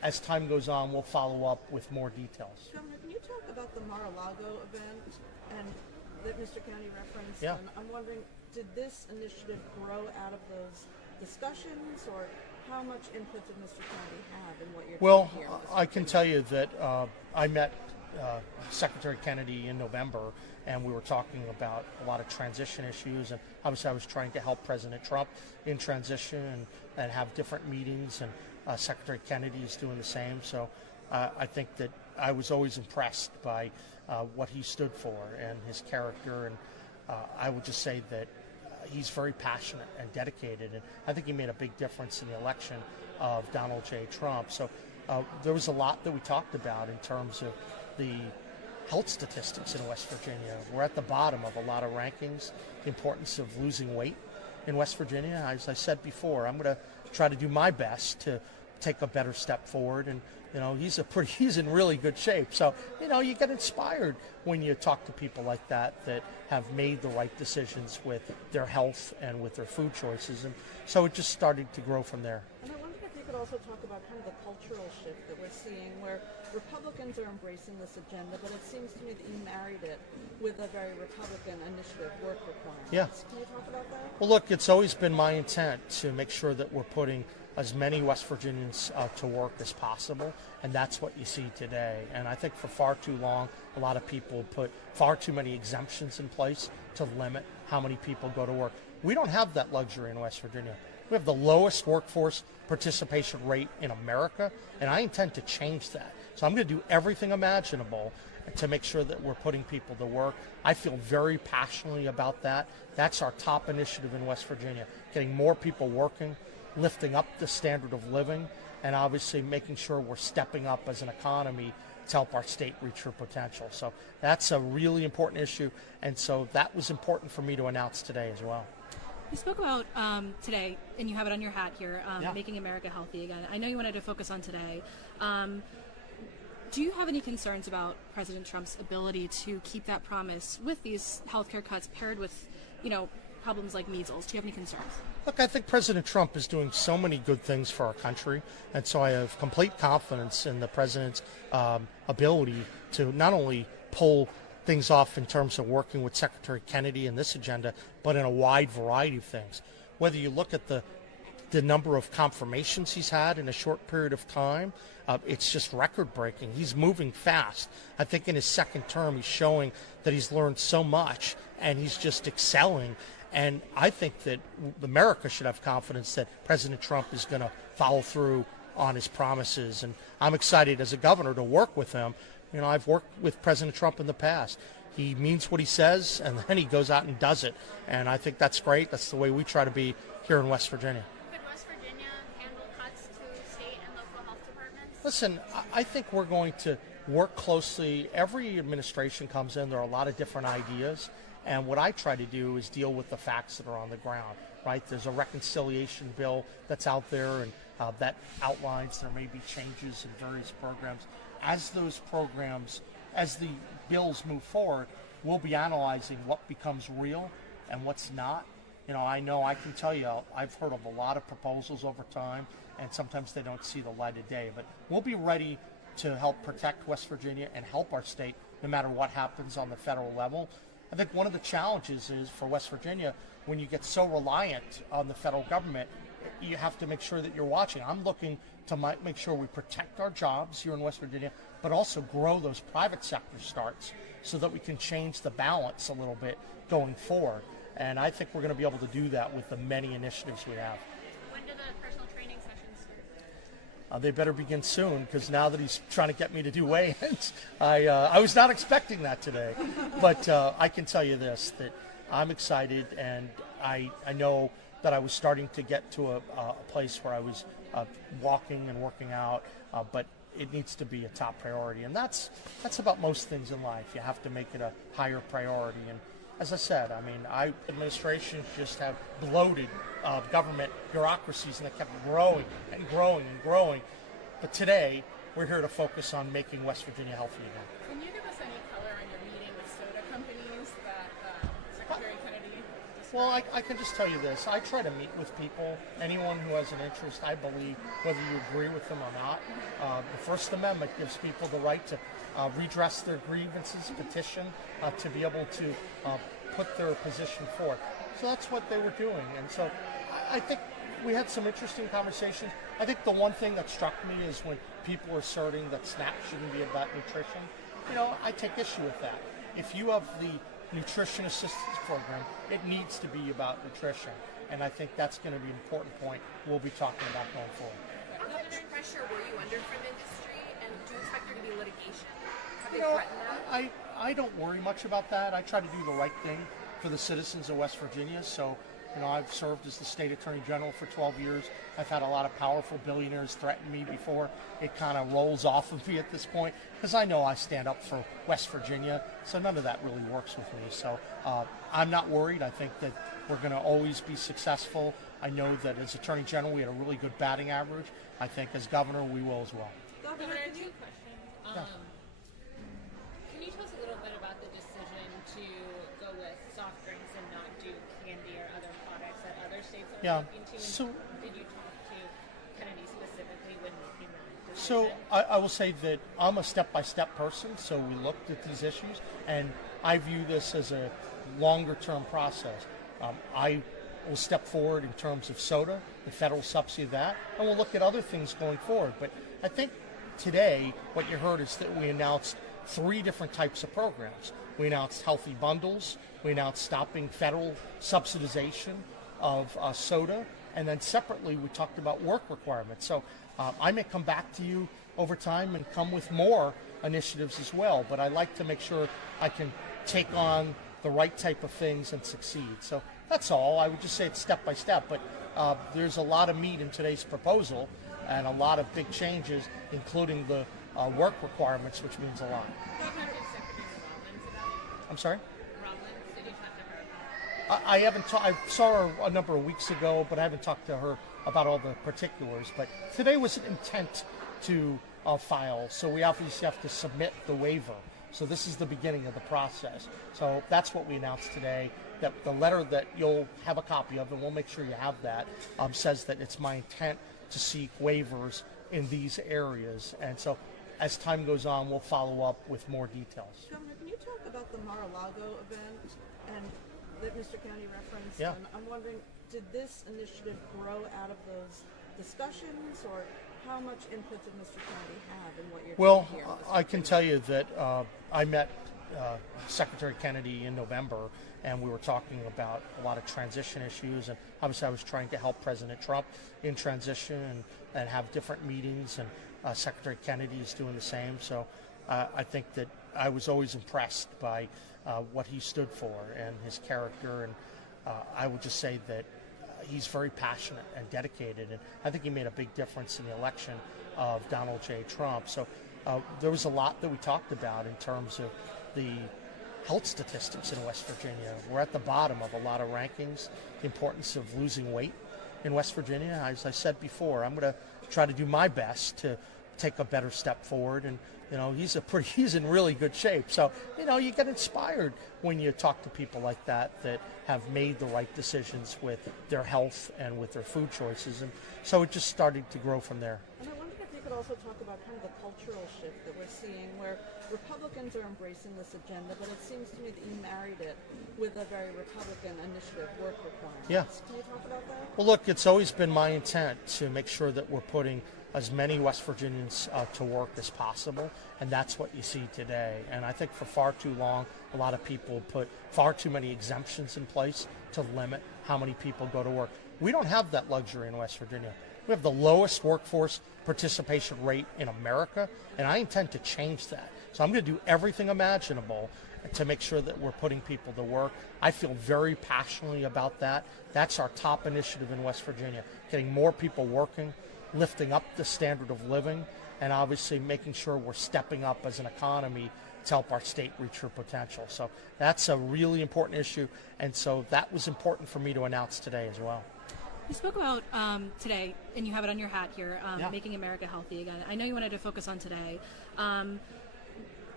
as time goes on, we'll follow up with more details. Governor, can you talk about the Mar-a-Lago event and that Mr. Kennedy referenced? Yeah. And I'm wondering, did this initiative grow out of those discussions, or how much input did Mr. Kennedy have in what you're Well, doing here? I can tell you that I met Secretary Kennedy in November, and we were talking about a lot of transition issues, and obviously I was trying to help President Trump in transition and have different meetings, and Secretary Kennedy is doing the same. So I think that I was always impressed by what he stood for and his character, and I would just say that he's very passionate and dedicated, and I think he made a big difference in the election of Donald J. Trump. So there was a lot that we talked about in terms of the health statistics in West Virginia. We're at the bottom of a lot of rankings, the importance of losing weight in West Virginia. As I said before, I'm going to try to do my best to take a better step forward, and he's in really good shape. So, you get inspired when you talk to people like that have made the right decisions with their health and with their food choices. And so it just started to grow from there. And I wondered if you could also talk about kind of the cultural shift that we're seeing, where Republicans are embracing this agenda, but it seems to me that you married it with a very Republican initiative, work requirements. Yeah. Can you talk about that? Well, look, it's always been my intent to make sure that we're putting as many West Virginians to work as possible, and that's what you see today. And I think for far too long, a lot of people put far too many exemptions in place to limit how many people go to work. We don't have that luxury in West Virginia. We have the lowest workforce participation rate in America, and I intend to change that. So I'm going to do everything imaginable to make sure that we're putting people to work. I feel very passionately about that. That's our top initiative in West Virginia, getting more people working, lifting up the standard of living, and obviously making sure we're stepping up as an economy to help our state reach her potential. So that's a really important issue, and so that was important for me to announce today as well. You spoke about today, and you have it on your hat here, Yeah. making America healthy again. I know you wanted to focus on today. Do you have any concerns about President Trump's ability to keep that promise with these healthcare cuts paired with, problems like measles? Do you have any concerns? Look, I think President Trump is doing so many good things for our country, and so I have complete confidence in the president's ability to not only pull things off in terms of working with Secretary Kennedy in this agenda, but in a wide variety of things. Whether you look at the number of confirmations he's had in a short period of time, it's just record-breaking. He's moving fast. I think in his second term, he's showing that he's learned so much, and he's just excelling. And I think that America should have confidence that President Trump is going to follow through on his promises. And I'm excited as a governor to work with him. I've worked with President Trump in the past. He means what he says, and then he goes out and does it. And I think that's great. That's the way we try to be here in West Virginia. Could West Virginia handle cuts to state and local health departments? Listen, I think we're going to work closely. Every administration comes in, there are a lot of different ideas. And what I try to do is deal with the facts that are on the ground, right? There's a reconciliation bill that's out there, and that outlines there may be changes in various programs. As those programs, as the bills move forward, we'll be analyzing what becomes real and what's not. I know I can tell you, I've heard of a lot of proposals over time, and sometimes they don't see the light of day. But we'll be ready to help protect West Virginia and help our state no matter what happens on the federal level. I think one of the challenges is for West Virginia, when you get so reliant on the federal government, you have to make sure that you're watching. I'm looking to make sure we protect our jobs here in West Virginia, but also grow those private sector starts so that we can change the balance a little bit going forward. And I think we're going to be able to do that with the many initiatives we have. When do the personal training sessions start? They better begin soon, because now that he's trying to get me to do weigh-ins, I was not expecting that today. But I can tell you this, that I'm excited, and I know that I was starting to get to a place where I was walking and working out, but it needs to be a top priority. And that's about most things in life. You have to make it a higher priority. And as I said, administrations just have bloated government bureaucracies, and they kept growing and growing and growing. But today, we're here to focus on making West Virginia healthy again. Can you give us any color on your meeting with soda companies that Secretary Kennedy Well, I can just tell you this. I try to meet with people, anyone who has an interest, I believe, whether you agree with them or not. The First Amendment gives people the right to redress their grievances, petition, to be able to put their position forth. So that's what they were doing. And so I think we had some interesting conversations. I think the one thing that struck me is when people were asserting that SNAP shouldn't be about nutrition. I take issue with that. If you have the nutrition assistance program, it needs to be about nutrition. And I think that's going to be an important point we'll be talking about going forward. How much pressure were you under from industry, and do you expect there to be litigation? Have they threatened that? I don't worry much about that. I try to do the right thing for the citizens of West Virginia. So, I've served as the state attorney general for 12 years. I've had a lot of powerful billionaires threaten me before it kind of rolls off of me at this point, because I know I stand up for West Virginia. So none of that really works with me. So I'm not worried. I think that we're going to always be successful. I know that as attorney general, we had a really good batting average. I think as governor, we will as well. Governor, two questions. Can you tell us a little bit about the decision to go with soft drinks and not do candy or other products that other states are looking to? So, did you talk to Kennedy specifically when making that so decision? I will say that I'm a step-by-step person, so we looked at these issues, and I view this as a longer-term process. I will step forward in terms of soda, the federal subsidy of that, and we'll look at other things going forward. But I think today what you heard is that we announced 3 different types of programs. We announced healthy bundles, we announced stopping federal subsidization of soda, and then separately we talked about work requirements. So I may come back to you over time and come with more initiatives as well, but I like to make sure I can take on the right type of things and succeed. So that's all. I would just say it's step by step, but there's a lot of meat in today's proposal and a lot of big changes, including the work requirements, which means a lot. I'm sorry? I haven't. I saw her a number of weeks ago, but I haven't talked to her about all the particulars. But today was an intent to file, so we obviously have to submit the waiver. So this is the beginning of the process. So that's what we announced today. That the letter that you'll have a copy of, and we'll make sure you have that, says that it's my intent to seek waivers in these areas. And so as time goes on, we'll follow up with more details. Governor, can you talk about the Mar-a-Lago event and that Mr. Kennedy referenced? Yeah. And I'm wondering, did this initiative grow out of those discussions, or how much input did Mr. Kennedy have in what you're doing here? Well, I can tell you that I met Secretary Kennedy in November, and we were talking about a lot of transition issues, and obviously I was trying to help President Trump in transition and have different meetings, and Secretary Kennedy is doing the same. So I think that I was always impressed by what he stood for and his character, and I would just say that he's very passionate and dedicated, and I think he made a big difference in the election of Donald J. Trump. So there was a lot that we talked about in terms of the health statistics in West Virginia. We're at the bottom of a lot of rankings, the importance of losing weight in West Virginia. As I said before, I'm going to try to do my best to take a better step forward, and he's in really good shape. So you get inspired when you talk to people like that have made the right decisions with their health and with their food choices, and so it just started to grow from there. And I wondered if you could also talk about kind of the cultural shift that we're seeing, where Republicans are embracing this agenda, but it seems to me that you married it with a very Republican initiative, work requirements. Yeah. Can you talk about that? Well, look, it's always been my intent to make sure that we're putting as many West Virginians to work as possible, and that's what you see today. And I think for far too long, a lot of people put far too many exemptions in place to limit how many people go to work. We don't have that luxury in West Virginia. We have the lowest workforce participation rate in America, and I intend to change that. So I'm going to do everything imaginable to make sure that we're putting people to work. I feel very passionately about that. That's our top initiative in West Virginia, getting more people working, lifting up the standard of living, and obviously making sure we're stepping up as an economy to help our state reach her potential. So that's a really important issue, and so that was important for me to announce today as well. You spoke about today, and you have it on your hat here, making America healthy again. I know you wanted to focus on today.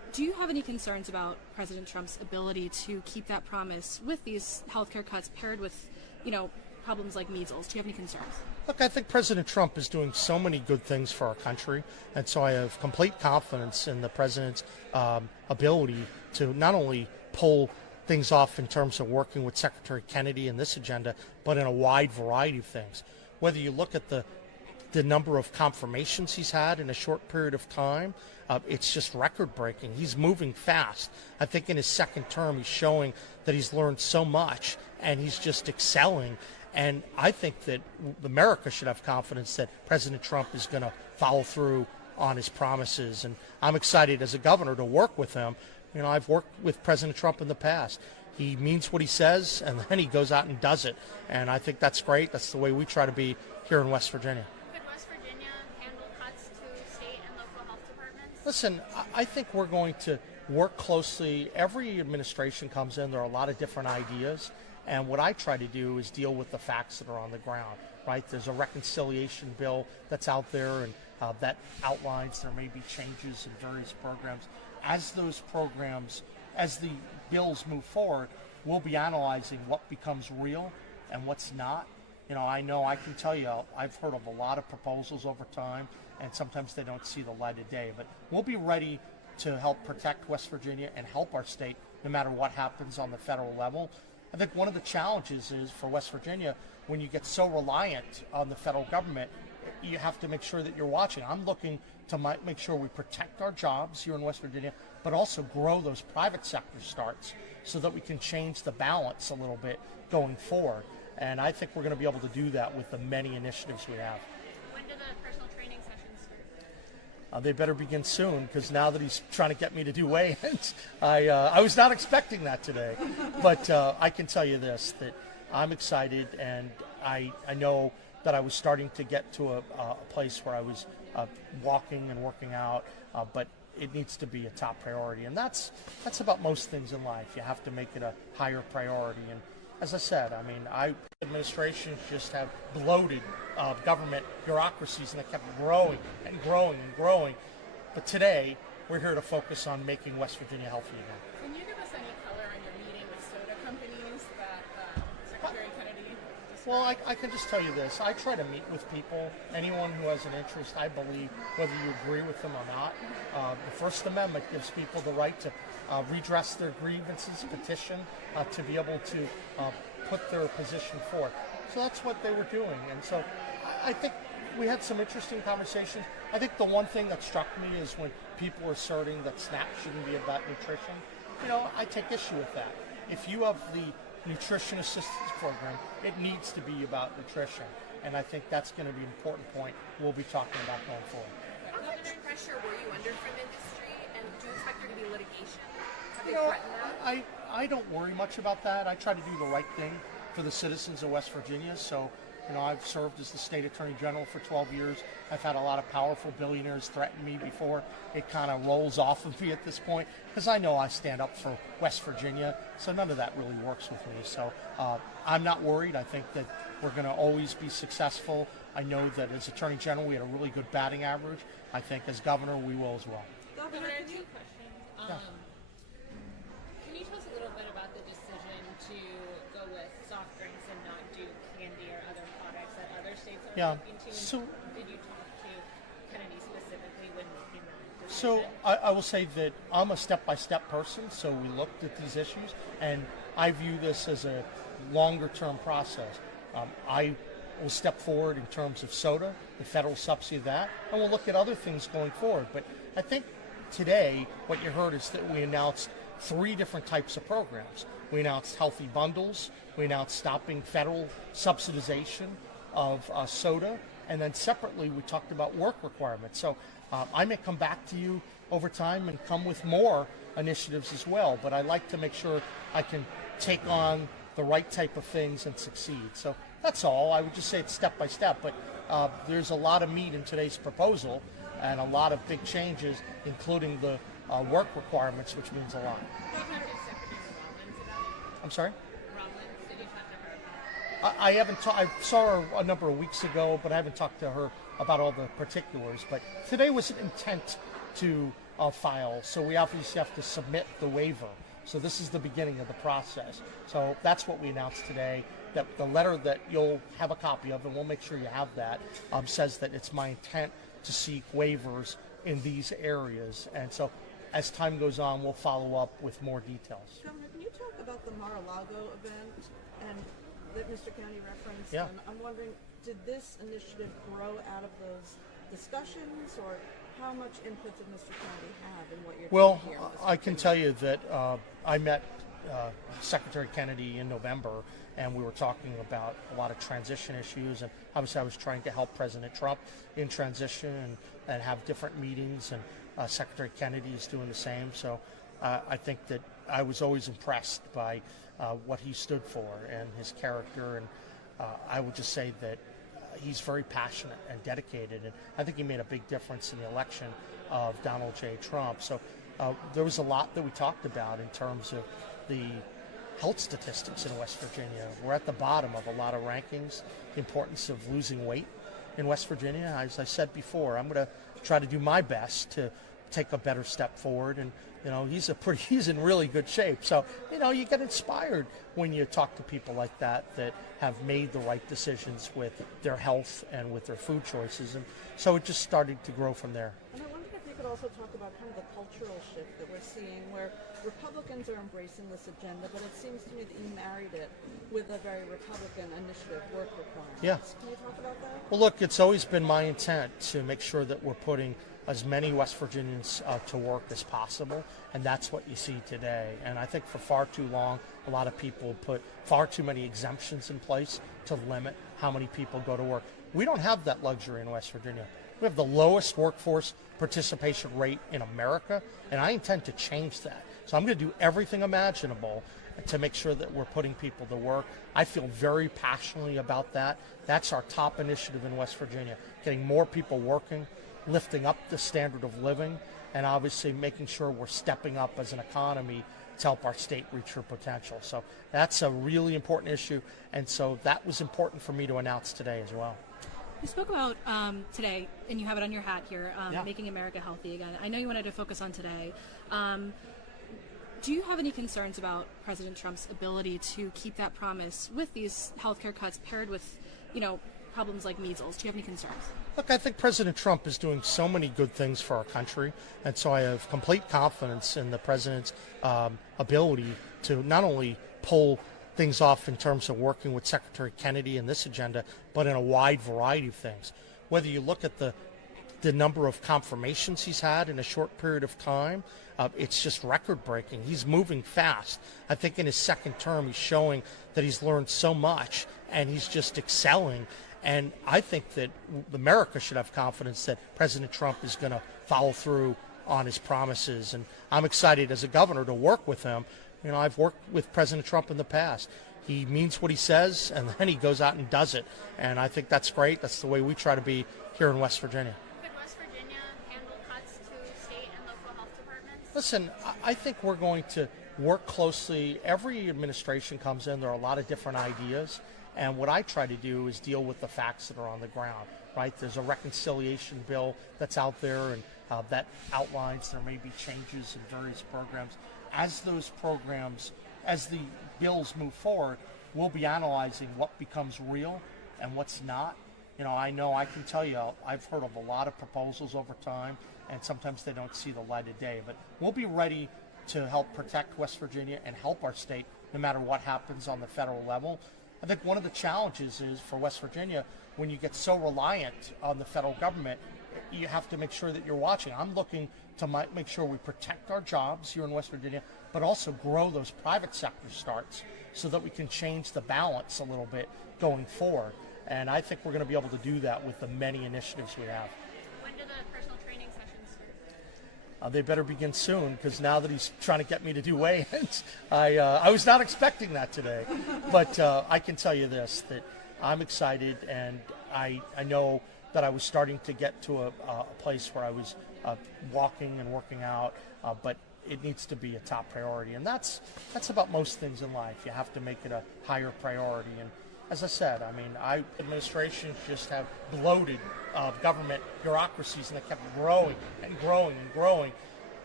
Do you have any concerns about President Trump's ability to keep that promise with these healthcare cuts paired with, problems like measles? Do you have any concerns? Look, I think President Trump is doing so many good things for our country, and so I have complete confidence in the president's ability to not only pull things off in terms of working with Secretary Kennedy in this agenda, but in a wide variety of things. Whether you look at the number of confirmations he's had in a short period of time, it's just record-breaking. He's moving fast. I think in his second term, he's showing that he's learned so much, and he's just excelling. And I think that America should have confidence that President Trump is going to follow through on his promises. And I'm excited as a governor to work with him. I've worked with President Trump in the past. He means what he says, and then he goes out and does it. And I think that's great. That's the way we try to be here in West Virginia. Could West Virginia handle cuts to state and local health departments? Listen, I think we're going to work closely. Every administration comes in, there are a lot of different ideas. And what I try to do is deal with the facts that are on the ground, right? There's a reconciliation bill that's out there, and that outlines there may be changes in various programs. As those programs, as the bills move forward, we'll be analyzing what becomes real and what's not. I know I can tell you, I've heard of a lot of proposals over time, and sometimes they don't see the light of day. But we'll be ready to help protect West Virginia and help our state no matter what happens on the federal level. I think one of the challenges is for West Virginia, when you get so reliant on the federal government, you have to make sure that you're watching. I'm looking to make sure we protect our jobs here in West Virginia, but also grow those private sector starts so that we can change the balance a little bit going forward. And I think we're going to be able to do that with the many initiatives we have. When do the personal training sessions start? They better begin soon, because now that he's trying to get me to do weigh-ins, I was not expecting that today. But I can tell you this, that I'm excited, and I know that I was starting to get to a place where I was walking and working out, but it needs to be a top priority. And that's about most things in life. You have to make it a higher priority. And as I said, administrations just have bloated government bureaucracies, and they kept growing and growing and growing. But today, we're here to focus on making West Virginia healthy again. Can you give us any color on your meeting with soda companies that Secretary Kennedy described? Well, I can just tell you this. I try to meet with people, anyone who has an interest, I believe, whether you agree with them or not. The First Amendment gives people the right to redress their grievances, petition, to be able to put their position forth. So that's what they were doing. And so I think we had some interesting conversations. I think the one thing that struck me is when people were asserting that SNAP shouldn't be about nutrition. I take issue with that. If you have the nutrition assistance program, it needs to be about nutrition. And I think that's going to be an important point we'll be talking about going forward. How much pressure were you under from industry, and do you expect there to be litigation? Have they threatened that? I don't worry much about that. I try to do the right thing for the citizens of West Virginia. So, I've served as the state attorney general for 12 years. I've had a lot of powerful billionaires threaten me before it kind of rolls off of me at this point, because I know I stand up for West Virginia. So none of that really works with me. So I'm not worried. I think that we're going to always be successful. I know that as attorney general, we had a really good batting average. I think as governor, we will as well. Governor, I have two questions. Can you tell us a little bit about the decision to go with soft drinks and not do candy or other products that other states are looking to? So, did you talk to Kennedy specifically when making that decision? So I will say that I'm a step-by-step person, so we looked at these issues, and I view this as a longer-term process. I will step forward in terms of soda, the federal subsidy of that, and we'll look at other things going forward. But I think today what you heard is that we announced 3 different types of programs. We announced healthy bundles, we announced stopping federal subsidization of soda, and then separately we talked about work requirements. So I may come back to you over time and come with more initiatives as well, but I like to make sure I can take on the right type of things and succeed. So that's all. I would just say it's step by step, but there's a lot of meat in today's proposal and a lot of big changes, including the work requirements, which means a lot. I'm sorry? I haven't. I saw her a number of weeks ago, but I haven't talked to her about all the particulars. But today was an intent to file. So we obviously have to submit the waiver. So this is the beginning of the process. So that's what we announced today. That the letter that you'll have a copy of, and we'll make sure you have that, says that it's my intent to seek waivers in these areas. And so as time goes on, we'll follow up with more details. Governor, can you talk about the Mar-a-Lago event and that Mr. County referenced? Yeah. And I'm wondering, did this initiative grow out of those discussions, or how much input did Mr. County have in what you're Well, doing here? I can tell you that I met Secretary Kennedy in November, and we were talking about a lot of transition issues, and obviously I was trying to help President Trump in transition and have different meetings, and Secretary Kennedy is doing the same. So I think that I was always impressed by what he stood for and his character, and I would just say that he's very passionate and dedicated, and I think he made a big difference in the election of Donald J. Trump. So there was a lot that we talked about in terms of the health statistics in West Virginia. We're at the bottom of a lot of rankings, the importance of losing weight in West Virginia. As I said before, I'm going to try to do my best to take a better step forward, and he's in really good shape. So you get inspired when you talk to people like that have made the right decisions with their health and with their food choices, and so it just started to grow from there. And I wondered if you could also talk about kind of the cultural shift that we're seeing, where Republicans are embracing this agenda, but it seems to me that you married it with a very Republican initiative, work requirements. Yeah. Can you talk about that? Well, look, it's always been my intent to make sure that we're putting as many West Virginians to work as possible, and that's what you see today. And I think for far too long, a lot of people put far too many exemptions in place to limit how many people go to work. We don't have that luxury in West Virginia. We have the lowest workforce participation rate in America, and I intend to change that. So I'm going to do everything imaginable to make sure that we're putting people to work. I feel very passionately about that. That's our top initiative in West Virginia, getting more people working, lifting up the standard of living, and obviously making sure we're stepping up as an economy to help our state reach her potential. So that's a really important issue, and so that was important for me to announce today as well. You spoke about today, and you have it on your hat here, Yeah. making America healthy again. I know you wanted to focus on today. Do you have any concerns about President Trump's ability to keep that promise with these healthcare cuts paired with, problems like measles? Do you have any concerns? Look, I think President Trump is doing so many good things for our country, and so I have complete confidence in the president's ability to not only pull things off in terms of working with Secretary Kennedy in this agenda, but in a wide variety of things. Whether you look at the number of confirmations he's had in a short period of time, it's just record-breaking. He's moving fast. I think in his second term, he's showing that he's learned so much, and he's just excelling. And I think that America should have confidence that President Trump is going to follow through on his promises. And I'm excited as a governor to work with him. I've worked with President Trump in the past. He means what he says, and then he goes out and does it. And I think that's great. That's the way we try to be here in West Virginia. Could West Virginia handle cuts to state and local health departments? Listen, I think we're going to work closely. Every administration comes in, there are a lot of different ideas. And what I try to do is deal with the facts that are on the ground, right? There's a reconciliation bill that's out there, and that outlines there may be changes in various programs. As those programs, as the bills move forward, we'll be analyzing what becomes real and what's not. I know I can tell you, I've heard of a lot of proposals over time, and sometimes they don't see the light of day. But we'll be ready to help protect West Virginia and help our state no matter what happens on the federal level. I think one of the challenges is for West Virginia, when you get so reliant on the federal government, you have to make sure that you're watching. I'm looking to make sure we protect our jobs here in West Virginia, but also grow those private sector starts so that we can change the balance a little bit going forward. And I think we're going to be able to do that with the many initiatives we have. When do the personal training sessions start? They better begin soon, because now that he's trying to get me to do weigh-ins, I was not expecting that today. But I can tell you this, that I'm excited, and I know that I was starting to get to a place where I was walking and working out, but it needs to be a top priority. And that's about most things in life. You have to make it a higher priority. And as I said, administrations just have bloated government bureaucracies, and they kept growing and growing and growing.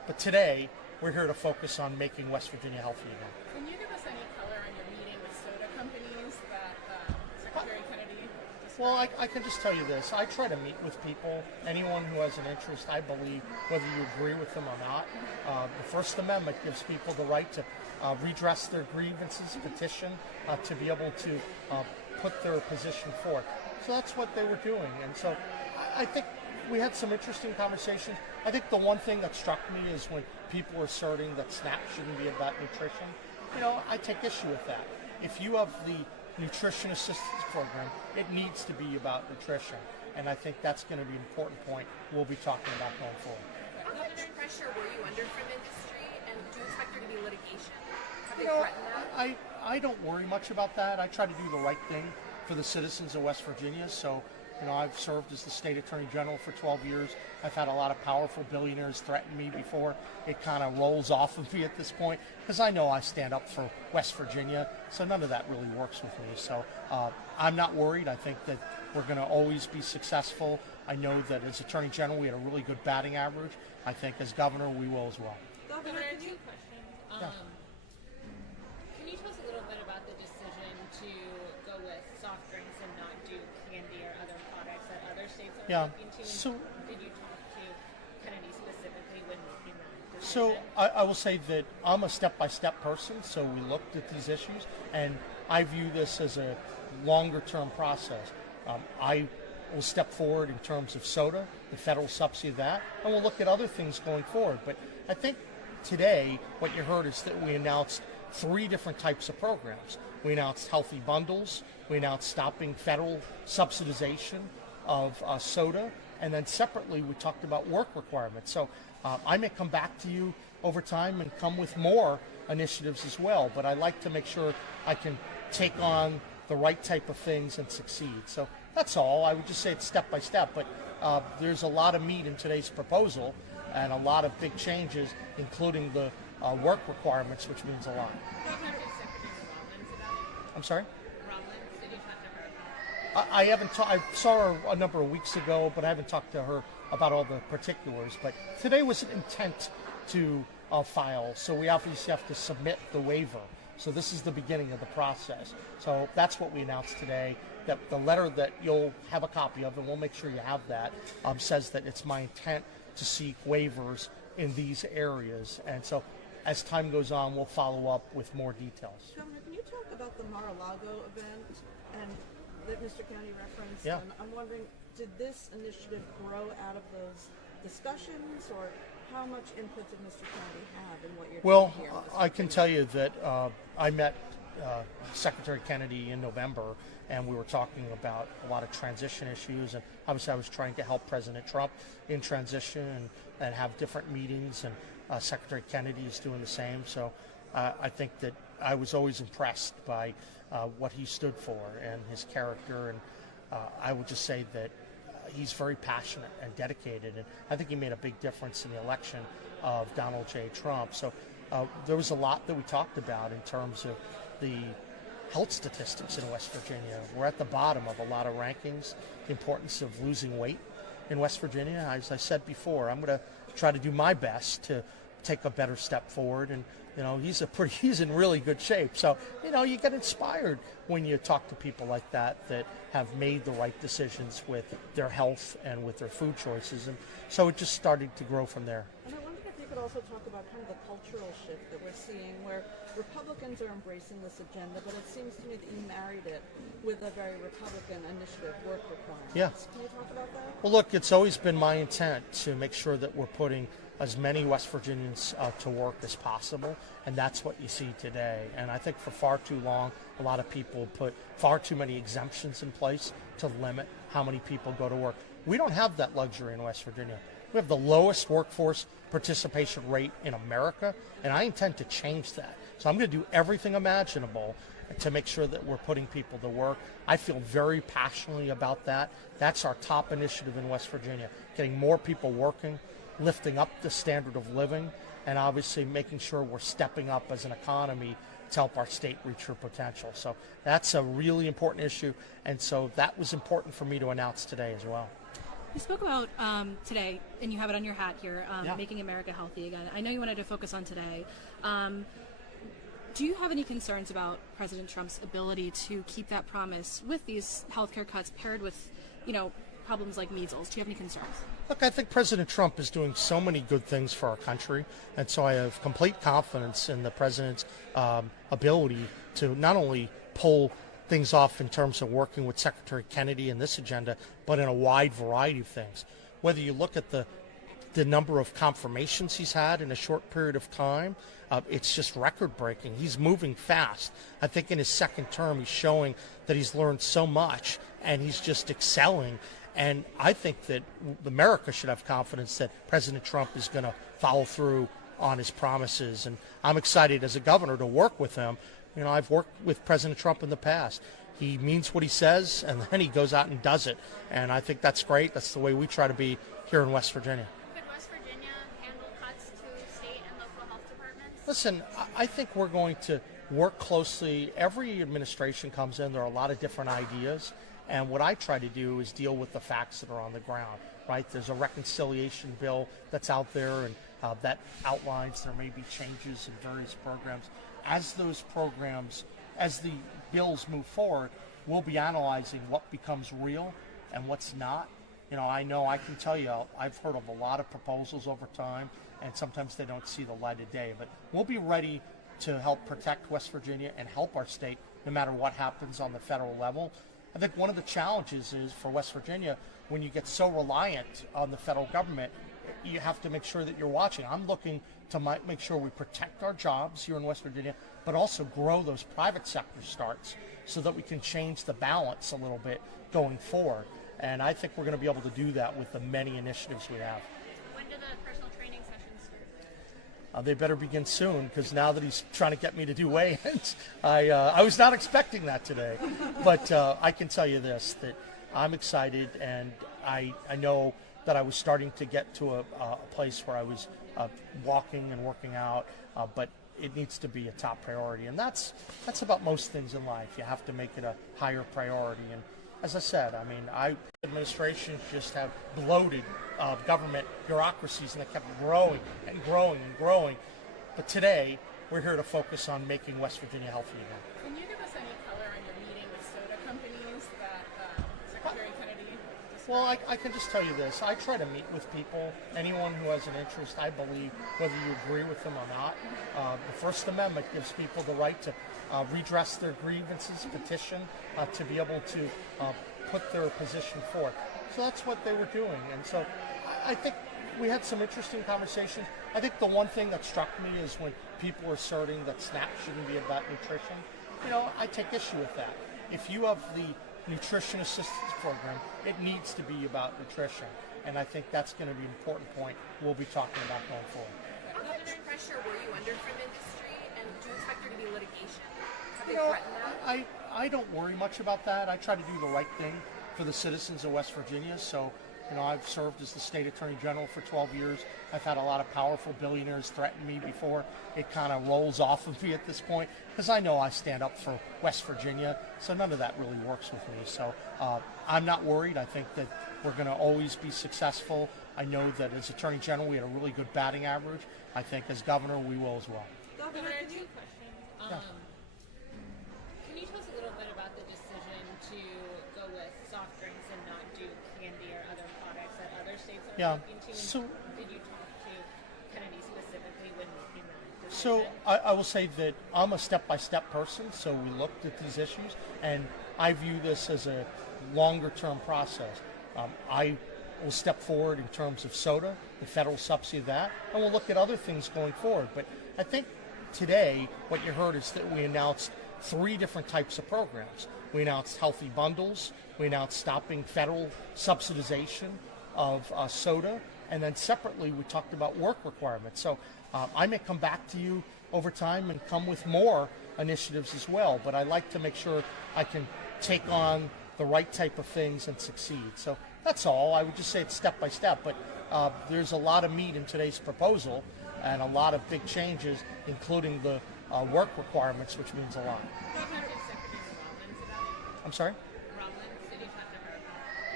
But today, we're here to focus on making West Virginia healthy again. Can you give us any color on your meeting with soda companies that Secretary Kennedy described? Well, I can just tell you this. I try to meet with people, anyone who has an interest, I believe, whether you agree with them or not. The First Amendment gives people the right to redress their grievances, petition, to be able to put their position forth. So that's what they were doing. And so I think we had some interesting conversations. I think the one thing that struck me is when people were asserting that SNAP shouldn't be about nutrition. I take issue with that. If you have the nutrition assistance program, it needs to be about nutrition. And I think that's going to be an important point we'll be talking about going forward. How much pressure were you under from industry, and do you expect there to be litigation? Have they threatened that? I don't worry much about that. I try to do the right thing for the citizens of West Virginia. So, I've served as the state attorney general for 12 years. I've had a lot of powerful billionaires threaten me before. It kind of rolls off of me at this point because I know I stand up for West Virginia. So none of that really works with me. So I'm not worried. I think that we're going to always be successful. I know that as attorney general, we had a really good batting average. I think as governor, we will as well. Governor, two questions. Can you tell us a little bit about the decision to go with soft drinks and not do candy or other products that other states are looking to? So, did you talk to Kennedy specifically when making that decision? So I will say that I'm a step-by-step person, so we looked at these issues, and I view this as a longer-term process. I will step forward in terms of soda, the federal subsidy of that, and we'll look at other things going forward. But I think today what you heard is that we announced 3 different types of programs. We announced healthy bundles, we announced stopping federal subsidization of soda, and then separately we talked about work requirements. So I may come back to you over time and come with more initiatives as well, but I like to make sure I can take on the right type of things and succeed. So that's all. I would just say it's step by step, but there's a lot of meat in today's proposal and a lot of big changes, including the work requirements, which means a lot. I'm sorry? I haven't. I saw her a number of weeks ago, but I haven't talked to her about all the particulars. But today was an intent to file, so we obviously have to submit the waiver. So this is the beginning of the process. So that's what we announced today. That the letter that you'll have a copy of, and we'll make sure you have that, says that it's my intent to seek waivers in these areas. And so as time goes on, we'll follow up with more details. Governor, can you talk about the Mar-a-Lago event and that Mr. Kennedy referenced? Yeah. And I'm wondering, did this initiative grow out of those discussions, or how much input did Mr. Kennedy have in what you're doing here? I can tell you that I met Secretary Kennedy in November, and we were talking about a lot of transition issues, and obviously I was trying to help President Trump in transition and have different meetings, and Secretary Kennedy is doing the same. So I think that I was always impressed by what he stood for and his character, and I would just say that he's very passionate and dedicated, and I think he made a big difference in the election of Donald J. Trump. So there was a lot that we talked about in terms of the health statistics in West Virginia. We're at the bottom of a lot of rankings, the importance of losing weight in West Virginia. As I said before, I'm going to try to do my best to take a better step forward, and he's in really good shape. So you get inspired when you talk to people like that have made the right decisions with their health and with their food choices, and so it just started to grow from there. And I wondered if you could also talk about kind of the cultural shift that we're seeing, where Republicans are embracing this agenda, but it seems to me that you married it with a very Republican initiative, work requirements. Yeah. Can you talk about that? Well, look, it's always been my intent to make sure that we're putting as many West Virginians to work as possible, and that's what you see today. And I think for far too long, a lot of people put far too many exemptions in place to limit how many people go to work. We don't have that luxury in West Virginia. We have the lowest workforce participation rate in America, and I intend to change that. So I'm going to do everything imaginable to make sure that we're putting people to work. I feel very passionately about that. That's our top initiative in West Virginia, getting more people working, lifting up the standard of living, and obviously making sure we're stepping up as an economy to help our state reach her potential. So that's a really important issue, and so that was important for me to announce today as well. You spoke about today, and you have it on your hat here, Yeah. making America healthy again. I know you wanted to focus on today. Do you have any concerns about President Trump's ability to keep that promise with these healthcare cuts paired with, problems like measles? Do you have any concerns? Look, I think President Trump is doing so many good things for our country, and so I have complete confidence in the president's ability to not only pull things off in terms of working with Secretary Kennedy in this agenda, but in a wide variety of things. Whether you look at the number of confirmations he's had in a short period of time, it's just record-breaking. He's moving fast. I think in his second term, he's showing that he's learned so much, and he's just excelling. And I think that America should have confidence that President Trump is going to follow through on his promises. And I'm excited as a governor to work with him. I've worked with President Trump in the past. He means what he says, and then he goes out and does it. And I think that's great. That's the way we try to be here in West Virginia. Could West Virginia handle cuts to state and local health departments? Listen, I think we're going to work closely. Every administration comes in, there are a lot of different ideas. And what I try to do is deal with the facts that are on the ground, right? There's a reconciliation bill that's out there, and that outlines there may be changes in various programs. As those programs, as the bills move forward, we'll be analyzing what becomes real and what's not. I know I can tell you, I've heard of a lot of proposals over time, and sometimes they don't see the light of day. But we'll be ready to help protect West Virginia and help our state no matter what happens on the federal level. I think one of the challenges is for West Virginia, when you get so reliant on the federal government, you have to make sure that you're watching. I'm looking to make sure we protect our jobs here in West Virginia, but also grow those private sector starts so that we can change the balance a little bit going forward. And I think we're going to be able to do that with the many initiatives we have. When do the personal training sessions start? They better begin soon, because now that he's trying to get me to do weigh-ins, I was not expecting that today. But I can tell you this, that I'm excited, and I know that I was starting to get to a place where I was walking and working out, but it needs to be a top priority. And that's about most things in life. You have to make it a higher priority. And as I said, administrations just have bloated government bureaucracies, and they kept growing and growing and growing. But today, we're here to focus on making West Virginia healthy again. Can you give us any color on your meeting with soda companies that Secretary Kennedy described? Well, I can just tell you this. I try to meet with people, anyone who has an interest, I believe, whether you agree with them or not. The First Amendment gives people the right to redress their grievances, petition, to be able to put their position forth. So that's what they were doing. And so I think we had some interesting conversations. I think the one thing that struck me is when people were asserting that SNAP shouldn't be about nutrition. I take issue with that. If you have the nutrition assistance program, it needs to be about nutrition. And I think that's going to be an important point we'll be talking about going forward. How much pressure were you under from industry, and do you expect there to be litigation? Have they threatened that? I don't worry much about that. I try to do the right thing for the citizens of West Virginia. So, I've served as the state attorney general for 12 years. I've had a lot of powerful billionaires threaten me before. It kind of rolls off of me at this point, because I know I stand up for West Virginia. So none of that really works with me. So I'm not worried. I think that we're going to always be successful. I know that as attorney general, we had a really good batting average. I think as governor, we will as well. Governor, I have two questions. Can you tell us a little bit about the decision to go with soft drinks and not do candy or other products that other states are looking to? So, did you talk to Kennedy specifically when making that decision? So I will say that I'm a step-by-step person, so we looked at these issues, and I view this as a longer-term process. I will step forward in terms of soda, the federal subsidy of that, and we'll look at other things going forward. But I think today what you heard is that we announced 3 different types of programs. We announced healthy bundles, we announced stopping federal subsidization of soda, and then separately we talked about work requirements. So I may come back to you over time and come with more initiatives as well, but I like to make sure I can take on the right type of things and succeed. So that's all. I would just say it's step by step, but there's a lot of meat in today's proposal and a lot of big changes, including the work requirements, which means a lot. I'm sorry?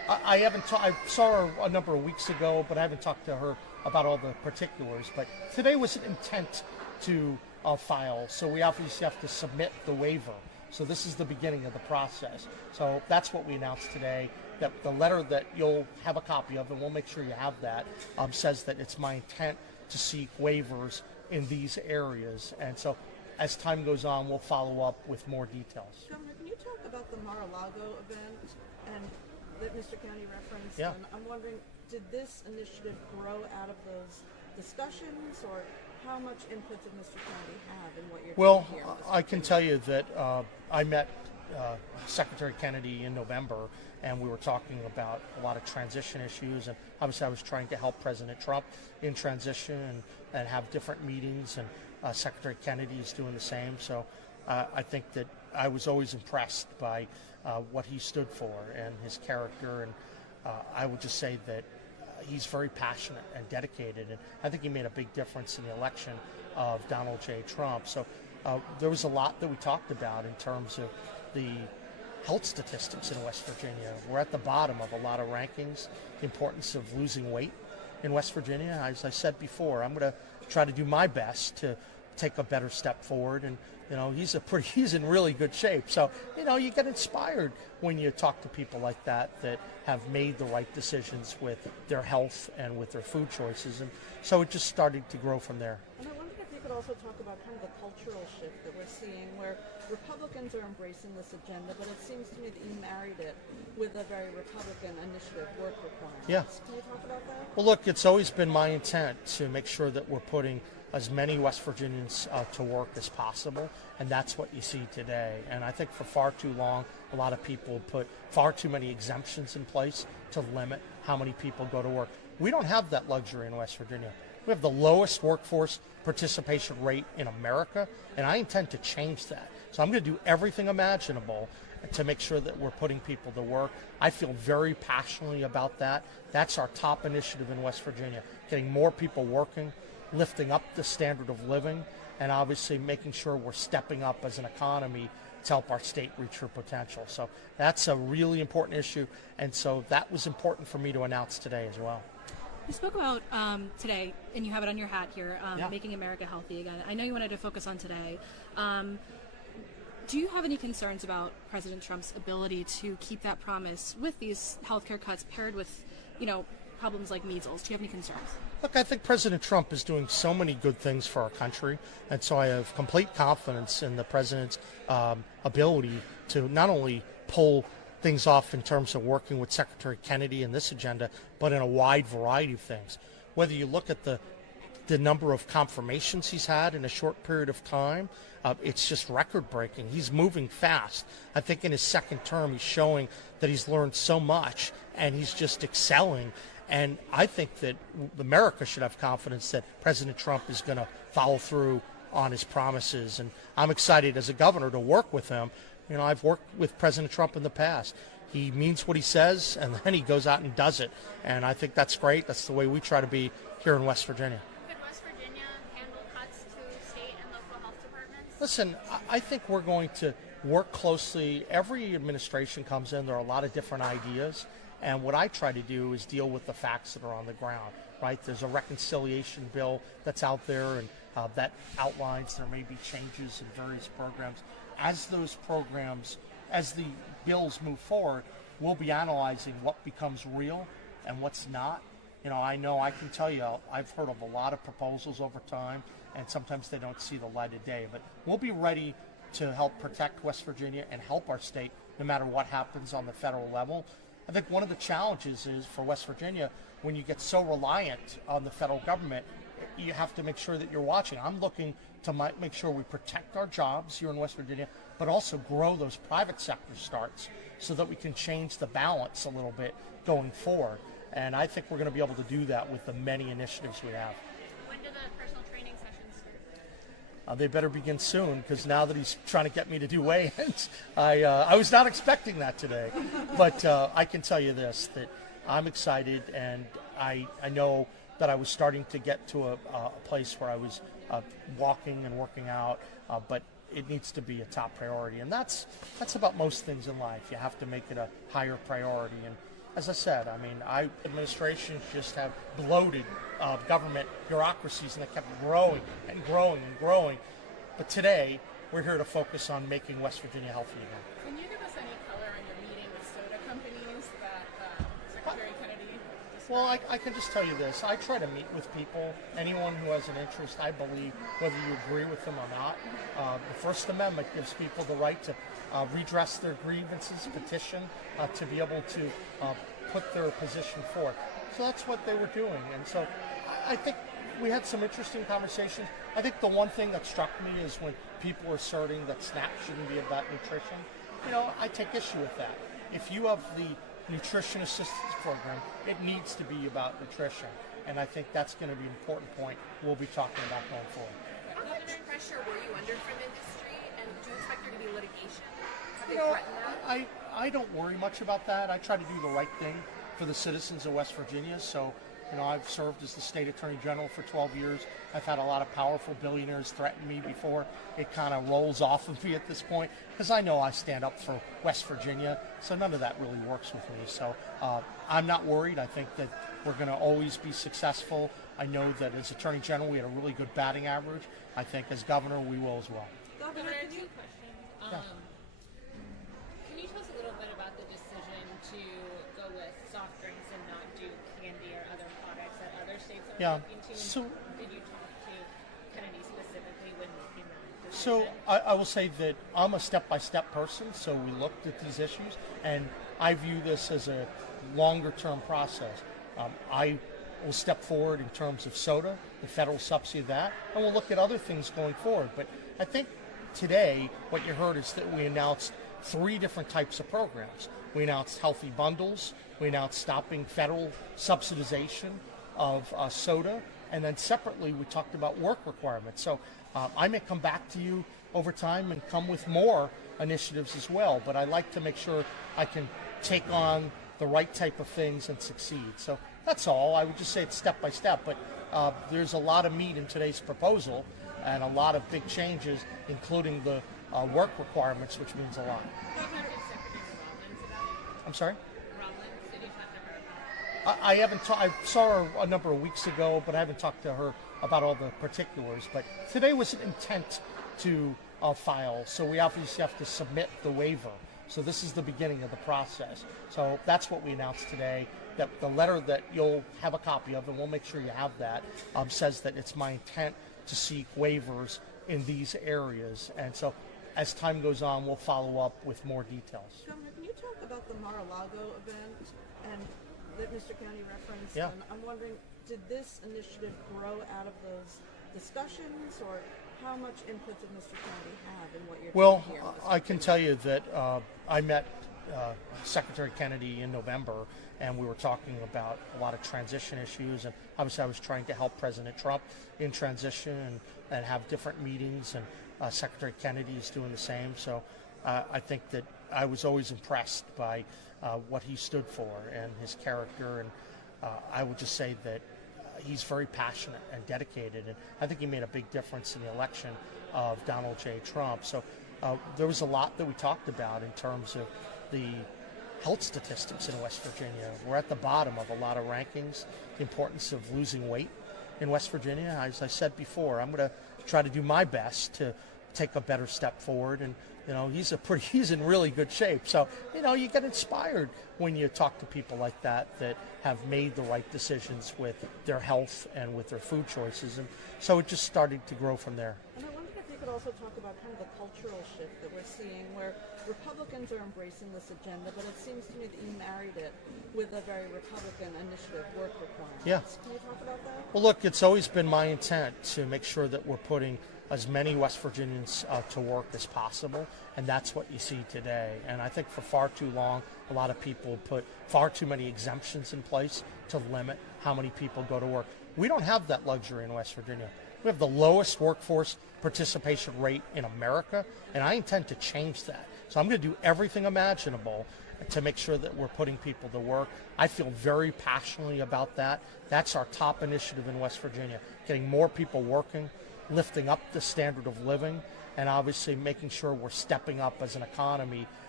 I haven't. I saw her a number of weeks ago, but I haven't talked to her about all the particulars. But today was an intent to file, so we obviously have to submit the waiver. So this is the beginning of the process. So that's what we announced today. That the letter that you'll have a copy of, and we'll make sure you have that, says that it's my intent to seek waivers in these areas. And so as time goes on, we'll follow up with more details. Governor, can you talk about the Mar-a-Lago event and that Mr. County referenced? Yeah. And I'm wondering, did this initiative grow out of those discussions, or how much input did Mr. County have in what you're doing here? I can tell you that I met Secretary Kennedy in November, and we were talking about a lot of transition issues, and obviously I was trying to help President Trump in transition and have different meetings, and Secretary Kennedy is doing the same. So I think that I was always impressed by what he stood for and his character, and I would just say that he's very passionate and dedicated, and I think he made a big difference in the election of Donald J. Trump. So there was a lot that we talked about in terms of the health statistics in West Virginia. We're at the bottom of a lot of rankings, the importance of losing weight in West Virginia. As I said before, I'm going to try to do my best to take a better step forward, and he's in really good shape. So you get inspired when you talk to people like that have made the right decisions with their health and with their food choices, and so it just started to grow from there. And I wondered if you could also talk about kind of the cultural shift that we're seeing, where Republicans are embracing this agenda, but it seems to me that you married it with a very Republican initiative, work requirements. Yeah. Can you talk about that? Well, look, it's always been my intent to make sure that we're putting as many West Virginians to work as possible, and that's what you see today. And I think for far too long, a lot of people put far too many exemptions in place to limit how many people go to work. We don't have that luxury in West Virginia. We have the lowest workforce participation rate in America, and I intend to change that. So I'm going to do everything imaginable to make sure that we're putting people to work. I feel very passionately about that. That's our top initiative in West Virginia, getting more people working, lifting up the standard of living, and obviously making sure we're stepping up as an economy to help our state reach her potential. So that's a really important issue, and so that was important for me to announce today as well. You spoke about today, and you have it on your hat here, Yeah. making America healthy again. I know you wanted to focus on today. Do you have any concerns about President Trump's ability to keep that promise with these healthcare cuts paired with, problems like measles? Do you have any concerns? Look, I think President Trump is doing so many good things for our country, and so I have complete confidence in the president's ability to not only pull things off in terms of working with Secretary Kennedy in this agenda, but in a wide variety of things. Whether you look at the number of confirmations he's had in a short period of time, it's just record-breaking. He's moving fast. I think in his second term, he's showing that he's learned so much, and he's just excelling. And I think that America should have confidence that President Trump is going to follow through on his promises. And I'm excited as a governor to work with him. I've worked with President Trump in the past. He means what he says, and then he goes out and does it. And I think that's great. That's the way we try to be here in West Virginia. Could West Virginia handle cuts to state and local health departments? Listen, I think we're going to work closely. Every administration comes in, there are a lot of different ideas. And what I try to do is deal with the facts that are on the ground, right? There's a reconciliation bill that's out there, and that outlines there may be changes in various programs. As those programs, as the bills move forward, we'll be analyzing what becomes real and what's not. I know I can tell you, I've heard of a lot of proposals over time, and sometimes they don't see the light of day. But we'll be ready to help protect West Virginia and help our state no matter what happens on the federal level. I think one of the challenges is for West Virginia, when you get so reliant on the federal government, you have to make sure that you're watching. I'm looking to make sure we protect our jobs here in West Virginia, but also grow those private sector starts so that we can change the balance a little bit going forward. And I think we're going to be able to do that with the many initiatives we have. When do the personal training sessions start? They better begin soon, because now that he's trying to get me to do weigh-ins, I was not expecting that today. But I can tell you this, that I'm excited, and I know that I was starting to get to a place where I was walking and working out, but it needs to be a top priority. And that's about most things in life. You have to make it a higher priority. And as I said, I mean, administrations just have bloated government bureaucracies, and they kept growing and growing and growing. But today, we're here to focus on making West Virginia healthy again. Can you give us any color on your meeting with soda companies that Secretary Kennedy described? Well, I can just tell you this. I try to meet with people, anyone who has an interest, I believe, whether you agree with them or not. The First Amendment gives people the right to redress their grievances, petition, to be able to put their position forth. So that's what they were doing. And so I think we had some interesting conversations. I think the one thing that struck me is when people were asserting that SNAP shouldn't be about nutrition. You know, I take issue with that. If you have the nutrition assistance program, it needs to be about nutrition. And I think that's going to be an important point we'll be talking about going forward. How much pressure were you under from industry, and do you expect there to be litigation? Have they You know, threatened that? I don't worry much about that. I try to do the right thing for the citizens of West Virginia. So, you know, I've served as the state attorney general for 12 years. I've had a lot of powerful billionaires threaten me before it kind of rolls off of me at this point, because I know I stand up for West Virginia. So none of that really works with me. So I'm not worried. I think that we're going to always be successful. I know that as attorney general, we had a really good batting average. I think as governor, we will as well. Governor, two questions. Yeah. Can you tell us a little bit about the decision to go with soft drinks and not do candy or other products that other states are looking to? So, did you talk to Kennedy specifically when making that So decision? I will say that I'm a step-by-step person, so we looked at these issues, and I view this as a longer-term process. I will step forward in terms of soda, the federal subsidy of that, and we'll look at other things going forward. But I think today what you heard is that we announced 3 different types of programs. We announced healthy bundles, we announced stopping federal subsidization of soda, and then separately we talked about work requirements. So I may come back to you over time and come with more initiatives as well, but I like to make sure I can take on the right type of things and succeed. So that's all. I would just say it's step by step, but there's a lot of meat in today's proposal and a lot of big changes, including the work requirements, which means a lot. I'm sorry? I haven't. I saw her a number of weeks ago, but I haven't talked to her about all the particulars. But today was an intent to file, so we obviously have to submit the waiver. So this is the beginning of the process. So that's what we announced today. That the letter that you'll have a copy of, and we'll make sure you have that, says that it's my intent to seek waivers in these areas. And so as time goes on, we'll follow up with more details. Governor, can you talk about the Mar-a-Lago event and that Mr. County referenced? Yeah. And I'm wondering, did this initiative grow out of those discussions, or how much input did Mr. County have in what you're doing here? I can tell you that I met Secretary Kennedy in November, and we were talking about a lot of transition issues, and obviously I was trying to help President Trump in transition and have different meetings, and Secretary Kennedy is doing the same. So I think that I was always impressed by what he stood for and his character, and I would just say that he's very passionate and dedicated, and I think he made a big difference in the election of Donald J. Trump. So there was a lot that we talked about in terms of the health statistics in West Virginia. We're at the bottom of a lot of rankings, the importance of losing weight in West Virginia. As I said before, I'm going to try to do my best to take a better step forward, and you know, he's in really good shape. So, you know, you get inspired when you talk to people like that have made the right decisions with their health and with their food choices. And so it just started to grow from there. And I wondered if you could also talk about kind of the cultural shift that we're seeing, where Republicans are embracing this agenda, but it seems to me that you married it with a very Republican initiative, work requirements. Yeah. Can you talk about that? Well, look, it's always been my intent to make sure that we're putting as many West Virginians to work as possible, and that's what you see today. And I think for far too long, a lot of people put far too many exemptions in place to limit how many people go to work. We don't have that luxury in West Virginia. We have the lowest workforce participation rate in America, and I intend to change that. So I'm going to do everything imaginable to make sure that we're putting people to work. I feel very passionately about that. That's our top initiative in West Virginia, getting more people working, lifting up the standard of living, and obviously making sure we're stepping up as an economy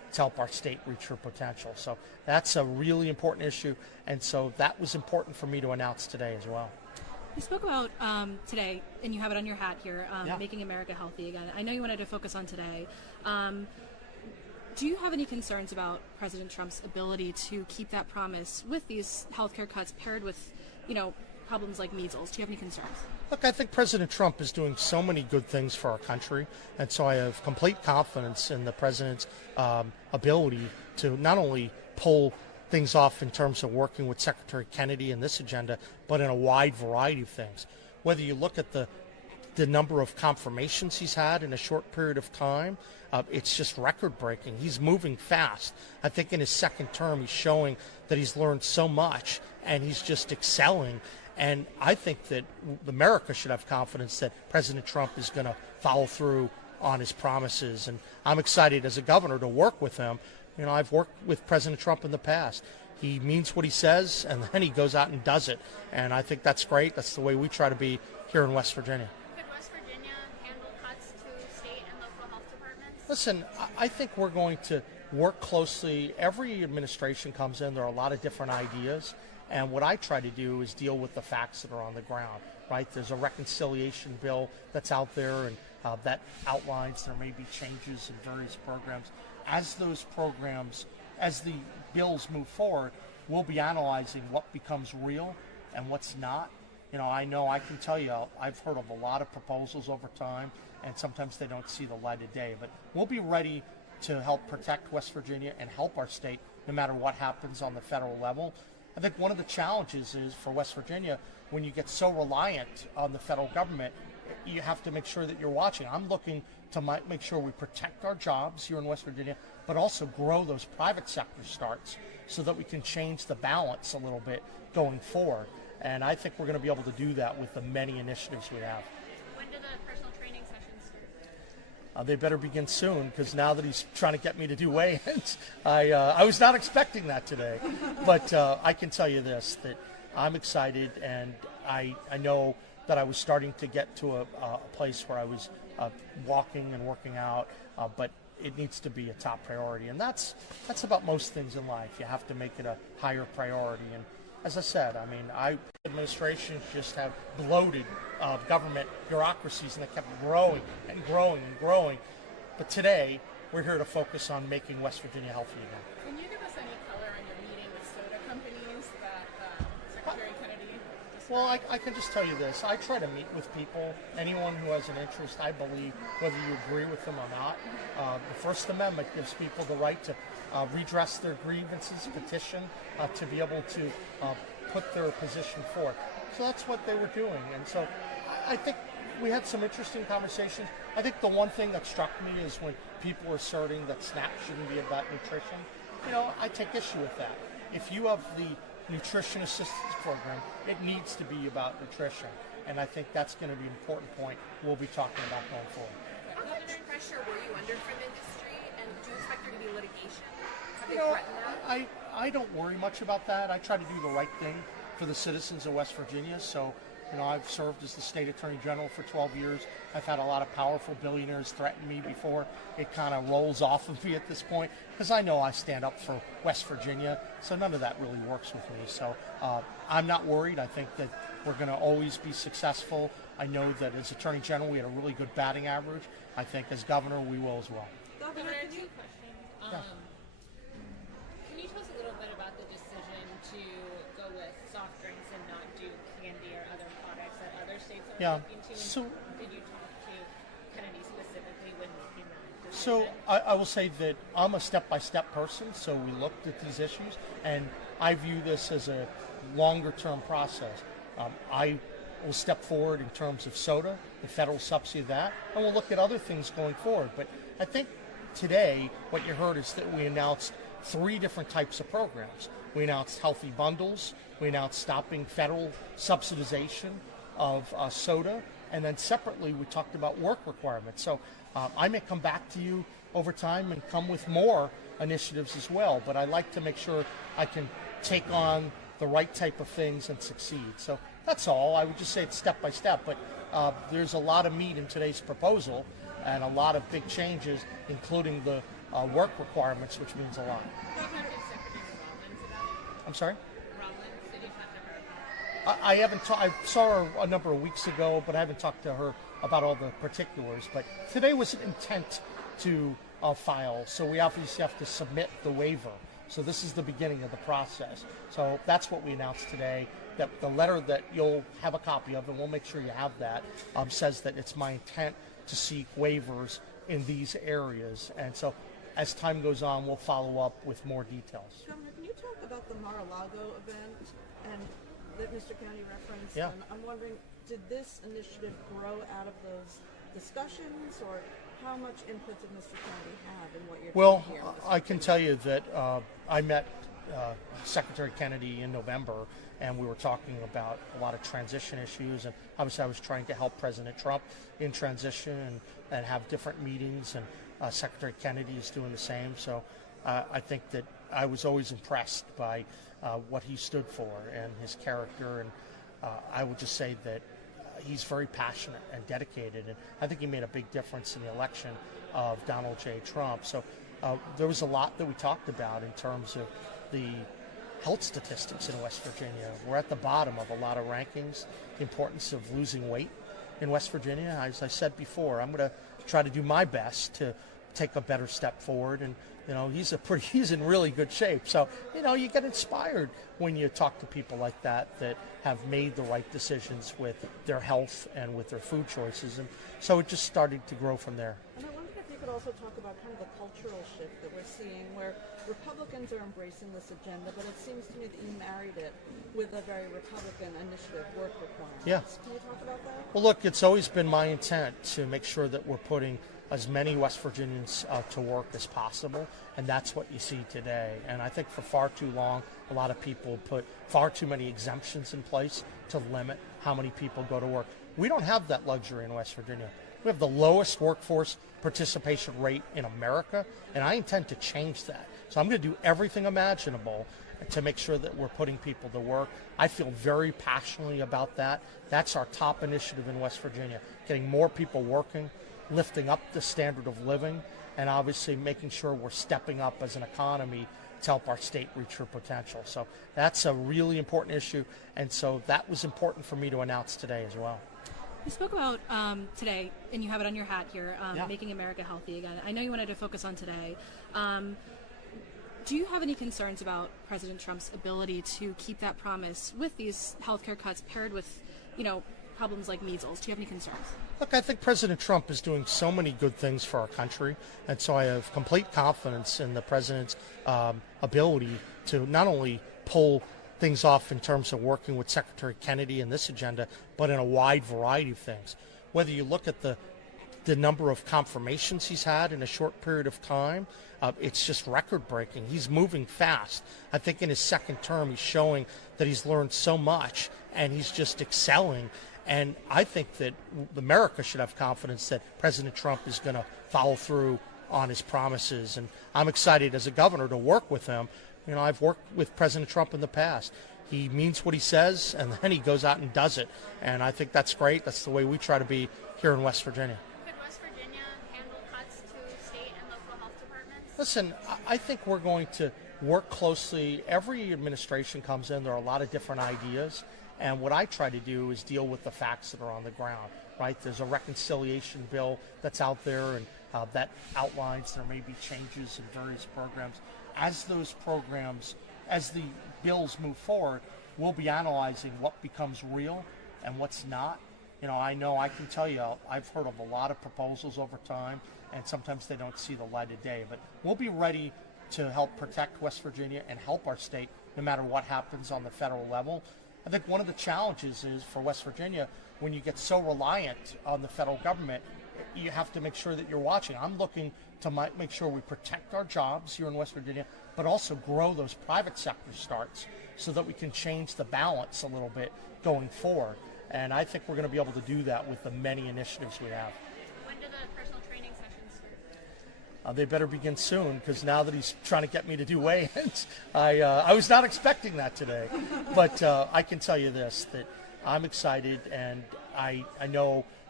to help our state reach her potential. So that's a really important issue, and so that was important for me to announce today as well. You spoke about today, and you have it on your hat here, Yeah. making America healthy again. I know you wanted to focus on today. Do you have any concerns about President Trump's ability to keep that promise with these healthcare cuts paired with, problems like measles? Do you have any concerns? Look, I think President Trump is doing so many good things for our country, and so I have complete confidence in the president's ability to not only pull things off in terms of working with Secretary Kennedy in this agenda, but in a wide variety of things. Whether you look at the number of confirmations he's had in a short period of time, it's just record-breaking. He's moving fast. I think in his second term, he's showing that he's learned so much, and he's just excelling. And I think that America should have confidence that President Trump is going to follow through on his promises. And I'm excited as a governor to work with him. I've worked with President Trump in the past. He means what he says, and then he goes out and does it. And I think that's great. That's the way we try to be here in West Virginia. Could West Virginia handle cuts to state and local health departments? Listen, I think we're going to work closely. Every administration comes in, there are a lot of different ideas. And what I try to do is deal with the facts that are on the ground, right? There's a reconciliation bill that's out there, and that outlines there may be changes in various programs. As those programs, as the bills move forward, we'll be analyzing what becomes real and what's not. I know I can tell you, I've heard of a lot of proposals over time, and sometimes they don't see the light of day. But we'll be ready to help protect West Virginia and help our state no matter what happens on the federal level. I think one of the challenges is for West Virginia, when you get so reliant on the federal government, you have to make sure that you're watching. I'm looking to make sure we protect our jobs here in West Virginia, but also grow those private sector starts so that we can change the balance a little bit going forward. And I think we're going to be able to do that with the many initiatives we have. When do the personal training sessions start? They better begin soon, because now that he's trying to get me to do weigh-ins, I was not expecting that today. But I can tell you this, that I'm excited, and I know that I was starting to get to a place where I was walking and working out, but it needs to be a top priority. And that's about most things in life. You have to make it a higher priority. And as I said, administrations just have bloated government bureaucracies, and they kept growing and growing and growing. But today, we're here to focus on making West Virginia healthy again. Can you give us any color on your meeting with soda companies that Secretary Kennedy described? Well, I can just tell you this. I try to meet with people, anyone who has an interest, I believe, whether you agree with them or not. The First Amendment gives people the right to redress their grievances, petition, to be able to put their position forth. So that's what they were doing. And so I think we had some interesting conversations. I think the one thing that struck me is when people were asserting that SNAP shouldn't be about nutrition. I take issue with that. If you have the nutrition assistance program, it needs to be about nutrition. And I think that's going to be an important point we'll be talking about going forward. How much pressure were you under from industry, and do you expect there to be litigation? Have they threatened that? I don't worry much about that. I try to do the right thing for the citizens of West Virginia. So, I've served as the state attorney general for 12 years. I've had a lot of powerful billionaires threaten me before it kind of rolls off of me at this point, because I know I stand up for West Virginia. So none of that really works with me. So I'm not worried. I think that we're going to always be successful. I know that as attorney general, we had a really good batting average. I think as governor, we will as well. Governor, Governor, can two you questions. Can you tell us a little bit about the decision to go with soft drinks and not do candy or other products that other states are looking to? So, did you talk to Kennedy specifically when making that So decision? I will say that I'm a step-by-step person, so we looked at these issues, and I view this as a longer-term process. I will step forward in terms of soda, the federal subsidy of that, and we'll look at other things going forward. But I think today what you heard is that we announced 3 different types of programs. We announced healthy bundles, we announced stopping federal subsidization of soda, and then separately we talked about work requirements. So I may come back to you over time and come with more initiatives as well, but I like to make sure I can take on the right type of things and succeed. So that's all. I would just say it's step by step, but there's a lot of meat in today's proposal and a lot of big changes, including the work requirements, which means a lot. I'm sorry? I haven't. I saw her a number of weeks ago, but I haven't talked to her about all the particulars. But today was an intent to file, so we obviously have to submit the waiver. So this is the beginning of the process. So that's what we announced today. That the letter that you'll have a copy of, and we'll make sure you have that, says that it's my intent to seek waivers in these areas. And so as time goes on, we'll follow up with more details. Governor, can you talk about the Mar-a-Lago event and that Mr. County referenced? Yeah. And I'm wondering, did this initiative grow out of those discussions, or how much input did Mr. County have in what you're doing here? Well, I can tell you that I met Secretary Kennedy in November, and we were talking about a lot of transition issues, and obviously I was trying to help President Trump in transition and have different meetings, and Secretary Kennedy is doing the same. So I think that I was always impressed by what he stood for and his character, and I would just say that he's very passionate and dedicated, and I think he made a big difference in the election of Donald J. Trump. So there was a lot that we talked about in terms of the health statistics in West Virginia. We're at the bottom of a lot of rankings, the importance of losing weight in West Virginia. As I said before, I'm going to try to do my best to take a better step forward, and he's in really good shape. So, you get inspired when you talk to people like that have made the right decisions with their health and with their food choices. And so it just started to grow from there. And I wondered if you could also talk about kind of the cultural shift that we're seeing, where Republicans are embracing this agenda, but it seems to me that you married it with a very Republican initiative, work requirements. Yeah. Can you talk about that? Well, look, it's always been my intent to make sure that we're putting as many West Virginians to work as possible, and that's what you see today. And I think for far too long, a lot of people put far too many exemptions in place to limit how many people go to work. We don't have that luxury in West Virginia. We have the lowest workforce participation rate in America, and I intend to change that. So I'm going to do everything imaginable to make sure that we're putting people to work. I feel very passionately about that. That's our top initiative in West Virginia, getting more people working, lifting up the standard of living, and obviously making sure we're stepping up as an economy to help our state reach her potential. So that's a really important issue, and so that was important for me to announce today as well. You spoke about today, and you have it on your hat here, making America healthy again. I know you wanted to focus on today. Do you have any concerns about President Trump's ability to keep that promise with these healthcare cuts paired with, problems like measles? Do you have any concerns? Look, I think President Trump is doing so many good things for our country, and so I have complete confidence in the president's ability to not only pull things off in terms of working with Secretary Kennedy in this agenda, but in a wide variety of things. Whether you look at the number of confirmations he's had in a short period of time, it's just record-breaking. He's moving fast. I think in his second term, he's showing that he's learned so much, and he's just excelling. And I think that America should have confidence that President Trump is going to follow through on his promises. And I'm excited as a governor to work with him. I've worked with President Trump in the past. He means what he says, and then he goes out and does it. And I think that's great. That's the way we try to be here in West Virginia. Could West Virginia handle cuts to state and local health departments? Listen, I think we're going to work closely. Every administration comes in, there are a lot of different ideas. And what I try to do is deal with the facts that are on the ground, right? There's a reconciliation bill that's out there, and that outlines there may be changes in various programs. As those programs, as the bills move forward, we'll be analyzing what becomes real and what's not. I can tell you, I've heard of a lot of proposals over time, and sometimes they don't see the light of day. But we'll be ready to help protect West Virginia and help our state no matter what happens on the federal level. I think one of the challenges is for West Virginia, when you get so reliant on the federal government, you have to make sure that you're watching. I'm looking to make sure we protect our jobs here in West Virginia, but also grow those private sector starts so that we can change the balance a little bit going forward. And I think we're going to be able to do that with the many initiatives we have. When do the personal training sessions start? They better begin soon, because now that he's trying to get me to do weigh-ins, I was not expecting that today. But I can tell you this, that I'm excited, and I know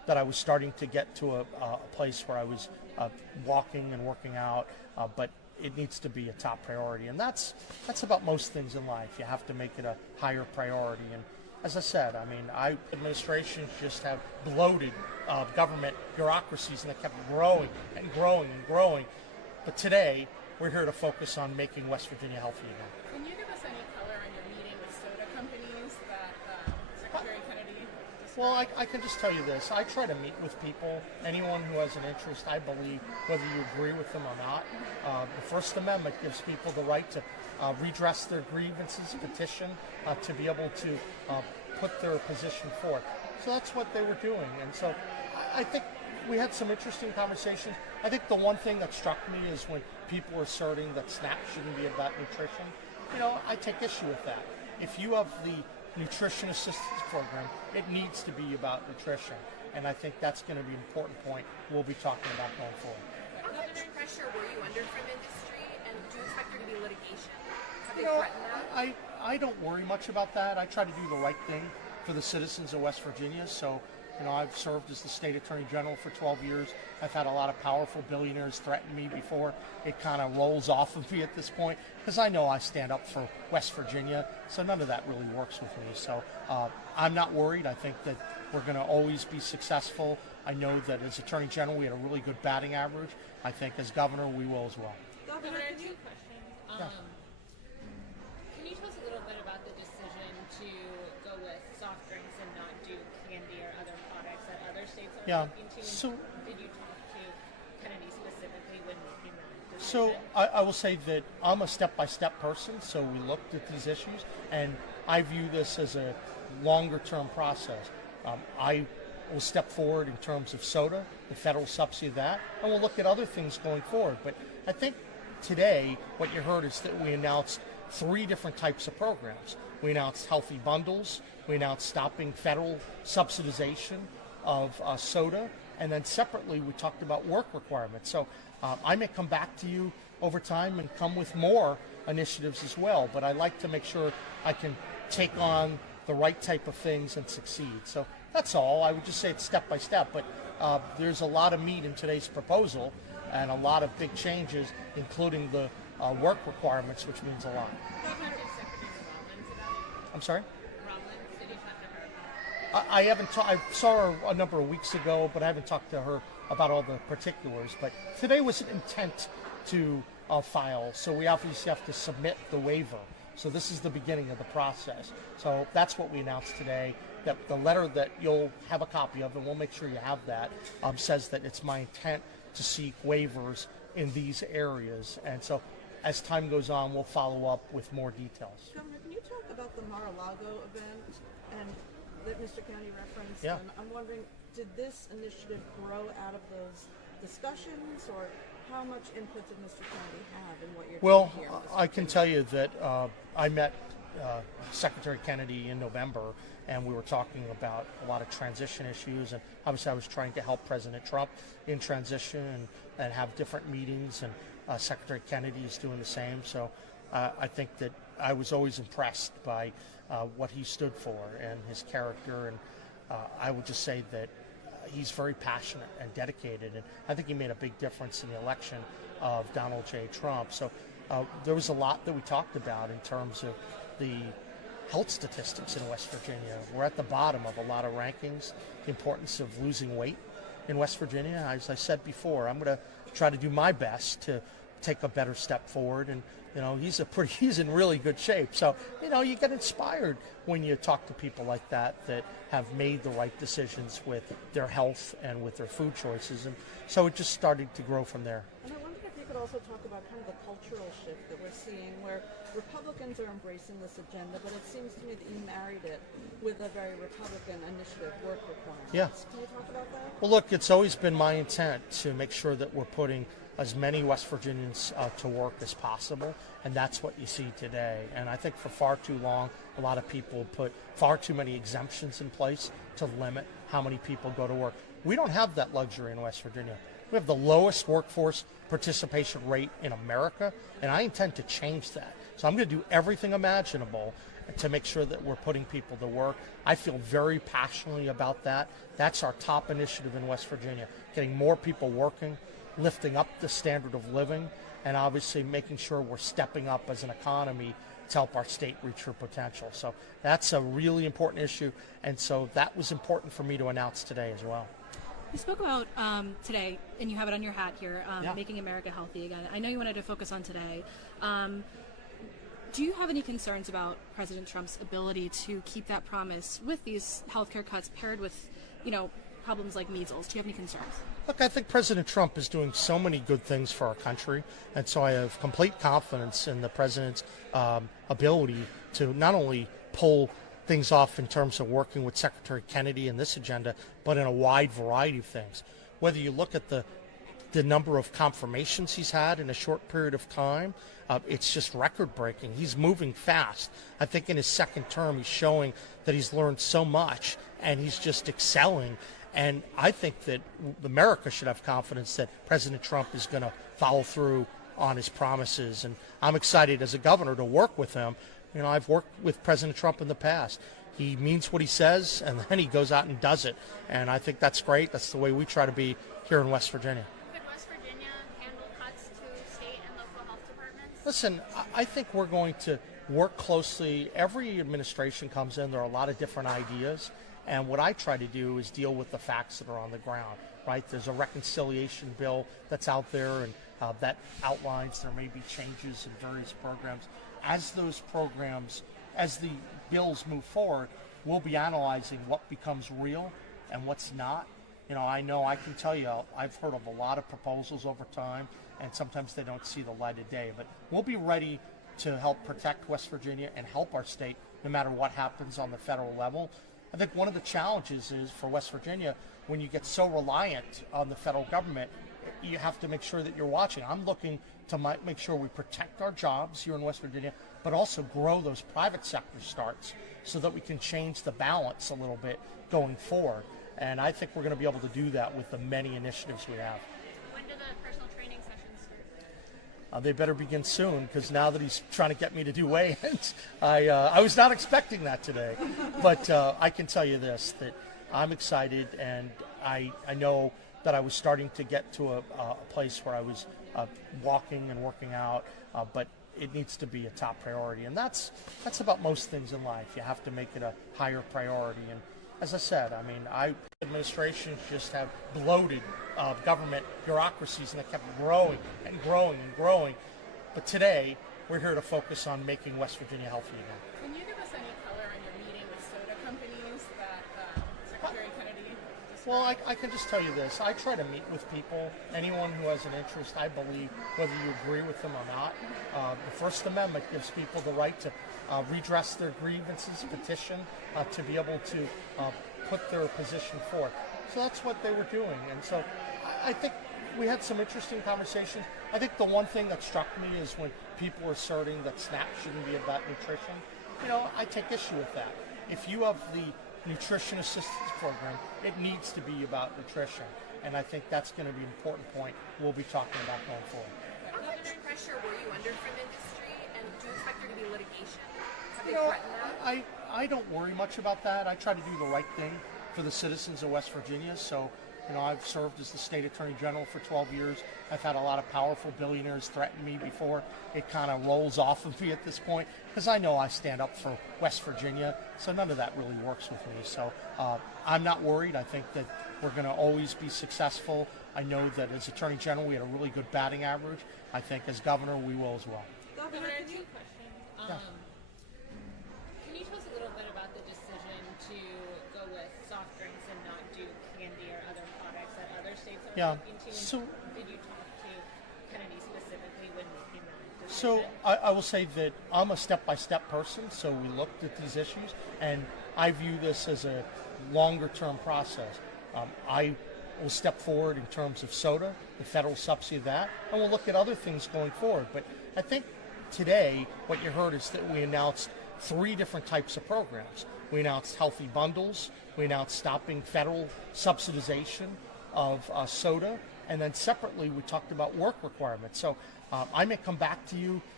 that I was starting to get to a place where I was walking and working out, but it needs to be a top priority. And that's about most things in life. You have to make it a higher priority. And as I said, I mean, administrations just have bloated government bureaucracies, and they kept growing and growing and growing. But today, we're here to focus on making West Virginia healthy again. Can you give us any color on your meeting with soda companies that Secretary Kennedy described? Well, I can just tell you this. I try to meet with people, anyone who has an interest, I believe, whether you agree with them or not. The First Amendment gives people the right to redress their grievances, petition, to be able to put their position forth. So that's what they were doing. And so I think we had some interesting conversations. I think the one thing that struck me is when people were asserting that SNAP shouldn't be about nutrition. You know, I take issue with that. If you have the nutrition assistance program, it needs to be about nutrition. And I think that's going to be an important point we'll be talking about going forward. How much pressure were you under from industry, and do you expect there to be litigation? Have they You know, threatened that? I don't worry much about that. I try to do the right thing for the citizens of West Virginia. So, you know, I've served as the state attorney general for 12 years. I've had a lot of powerful billionaires threaten me before it kind of rolls off of me at this point, because I know I stand up for West Virginia. So none of that really works with me. So I'm not worried. I think that we're going to always be successful. I know that as attorney general, we had a really good batting average. I think as governor, we will as well. Governor, two questions. Can you tell us a little bit about the decision to go with soft drinks and not do candy or other products that other states are looking to? So, did you talk to Kennedy specifically when making that So decision? I will say that I'm a step-by-step person, so we looked at these issues, and I view this as a longer-term process. I will step forward in terms of soda, the federal subsidy of that, and we'll look at other things going forward. But I think today what you heard is that we announced 3 different types of programs. We announced healthy bundles, we announced stopping federal subsidization of soda, and then separately we talked about work requirements. So I may come back to you over time and come with more initiatives as well, but I like to make sure I can take on the right type of things and succeed. So that's all. I would just say it's step by step, but there's a lot of meat in today's proposal and a lot of big changes, including the work requirements, which means a lot. I'm sorry? I haven't. I saw her a number of weeks ago, but I haven't talked to her about all the particulars. But today was an intent to file, so we obviously have to submit the waiver. So this is the beginning of the process. So that's what we announced today. That the letter that you'll have a copy of, and we'll make sure you have that, says that it's my intent to seek waivers in these areas. And so as time goes on, we'll follow up with more details. Governor, can you talk about the Mar-a-Lago event and that Mr. Kennedy referenced? Yeah. And I'm wondering, did this initiative grow out of those discussions, or how much input did Mr. Kennedy have in what you're doing here? Well, I can tell you that I met Secretary Kennedy in November, and we were talking about a lot of transition issues, and obviously I was trying to help President Trump in transition and have different meetings, and Secretary Kennedy is doing the same. So I think that I was always impressed by what he stood for and his character, and I would just say that he's very passionate and dedicated, and I think he made a big difference in the election of Donald J. Trump. So there was a lot that we talked about in terms of the health statistics in West Virginia. We're at the bottom of a lot of rankings, the importance of losing weight in West Virginia. As I said before, I'm going to try to do my best to take a better step forward, and you know, he's in really good shape. So, you know, you get inspired when you talk to people like that have made the right decisions with their health and with their food choices. And so it just started to grow from there. And I wondered if you could also talk about kind of the cultural shift that we're seeing, where Republicans are embracing this agenda, but it seems to me that you married it with a very Republican initiative, work requirements. Yeah. Can you talk about that? Well, look, it's always been my intent to make sure that we're putting as many West Virginians to work as possible, and that's what you see today. And I think for far too long, a lot of people put far too many exemptions in place to limit how many people go to work. We don't have that luxury in West Virginia. We have the lowest workforce participation rate in America, and I intend to change that. So I'm going to do everything imaginable to make sure that we're putting people to work. I feel very passionately about that. That's our top initiative in West Virginia, getting more people working, lifting up the standard of living, and obviously making sure we're stepping up as an economy to help our state reach her potential. So that's a really important issue, and so that was important for me to announce today as well. You spoke about today, and you have it on your hat here, Yeah. making America healthy again. I know you wanted to focus on today. Do you have any concerns about President Trump's ability to keep that promise with these healthcare cuts paired with, problems like measles? Do you have any concerns? Look, I think President Trump is doing so many good things for our country, and so I have complete confidence in the president's ability to not only pull things off in terms of working with Secretary Kennedy in this agenda, but in a wide variety of things. Whether you look at the number of confirmations he's had in a short period of time, it's just record-breaking. He's moving fast. I think in his second term, he's showing that he's learned so much, and he's just excelling. And I think that America should have confidence that President Trump is going to follow through on his promises. And I'm excited as a governor to work with him. I've worked with President Trump in the past. He means what he says, and then he goes out and does it. And I think that's great. That's the way we try to be here in West Virginia. Could West Virginia handle cuts to state and local health departments? Listen, I think we're going to work closely. Every administration comes in, there are a lot of different ideas. And what I try to do is deal with the facts that are on the ground, right? There's a reconciliation bill that's out there, and that outlines there may be changes in various programs. As those programs, as the bills move forward, we'll be analyzing what becomes real and what's not. I know I can tell you, I've heard of a lot of proposals over time, and sometimes they don't see the light of day. But we'll be ready to help protect West Virginia and help our state no matter what happens on the federal level. I think one of the challenges is for West Virginia, when you get so reliant on the federal government, you have to make sure that you're watching. I'm looking to make sure we protect our jobs here in West Virginia, but also grow those private sector starts so that we can change the balance a little bit going forward. And I think we're going to be able to do that with the many initiatives we have. When do the personal training sessions start? They better begin soon, because now that he's trying to get me to do weigh-ins, I was not expecting that today. But I can tell you this, that I'm excited, and I know that I was starting to get to a place where I was walking and working out, but it needs to be a top priority. And that's about most things in life. You have to make it a higher priority. And as I said, administrations just have bloated government bureaucracies, and they kept growing and growing and growing. But today, we're here to focus on making West Virginia healthy again. Can you give us any color on your meeting with soda companies that Secretary Kennedy described? Well, I can just tell you this. I try to meet with people, anyone who has an interest, I believe, whether you agree with them or not. The First Amendment gives people the right to redress their grievances, petition, to be able to put their position forth. So that's what they were doing. And so I think we had some interesting conversations. I think the one thing that struck me is when people were asserting that SNAP shouldn't be about nutrition. I take issue with that. If you have the nutrition assistance program, it needs to be about nutrition. And I think that's going to be an important point we'll be talking about going forward. How much pressure were you under from industry, and do you expect there to be litigation? Have they threatened that? I don't worry much about that. I try to do the right thing for the citizens of West Virginia. So, I've served as the state attorney general for 12 years. I've had a lot of powerful billionaires threaten me before. It kind of rolls off of me at this point, because I know I stand up for West Virginia. So none of that really works with me. So I'm not worried. I think that we're going to always be successful. I know that as attorney general, we had a really good batting average. I think as governor, we will as well. Governor, two questions. Can you tell us a little bit about the decision to go with soft drinks and not do candy or other products that other states are looking to? So, did you talk to Kennedy specifically when making that decision? So I will say that I'm a step-by-step person, so we looked at these issues, and I view this as a longer-term process. I will step forward in terms of soda, the federal subsidy of that, and we'll look at other things going forward. But I think today what you heard is that we announced 3 different types of programs. We announced healthy bundles, we announced stopping federal subsidization of soda, and then separately we talked about work requirements. So I may come back to you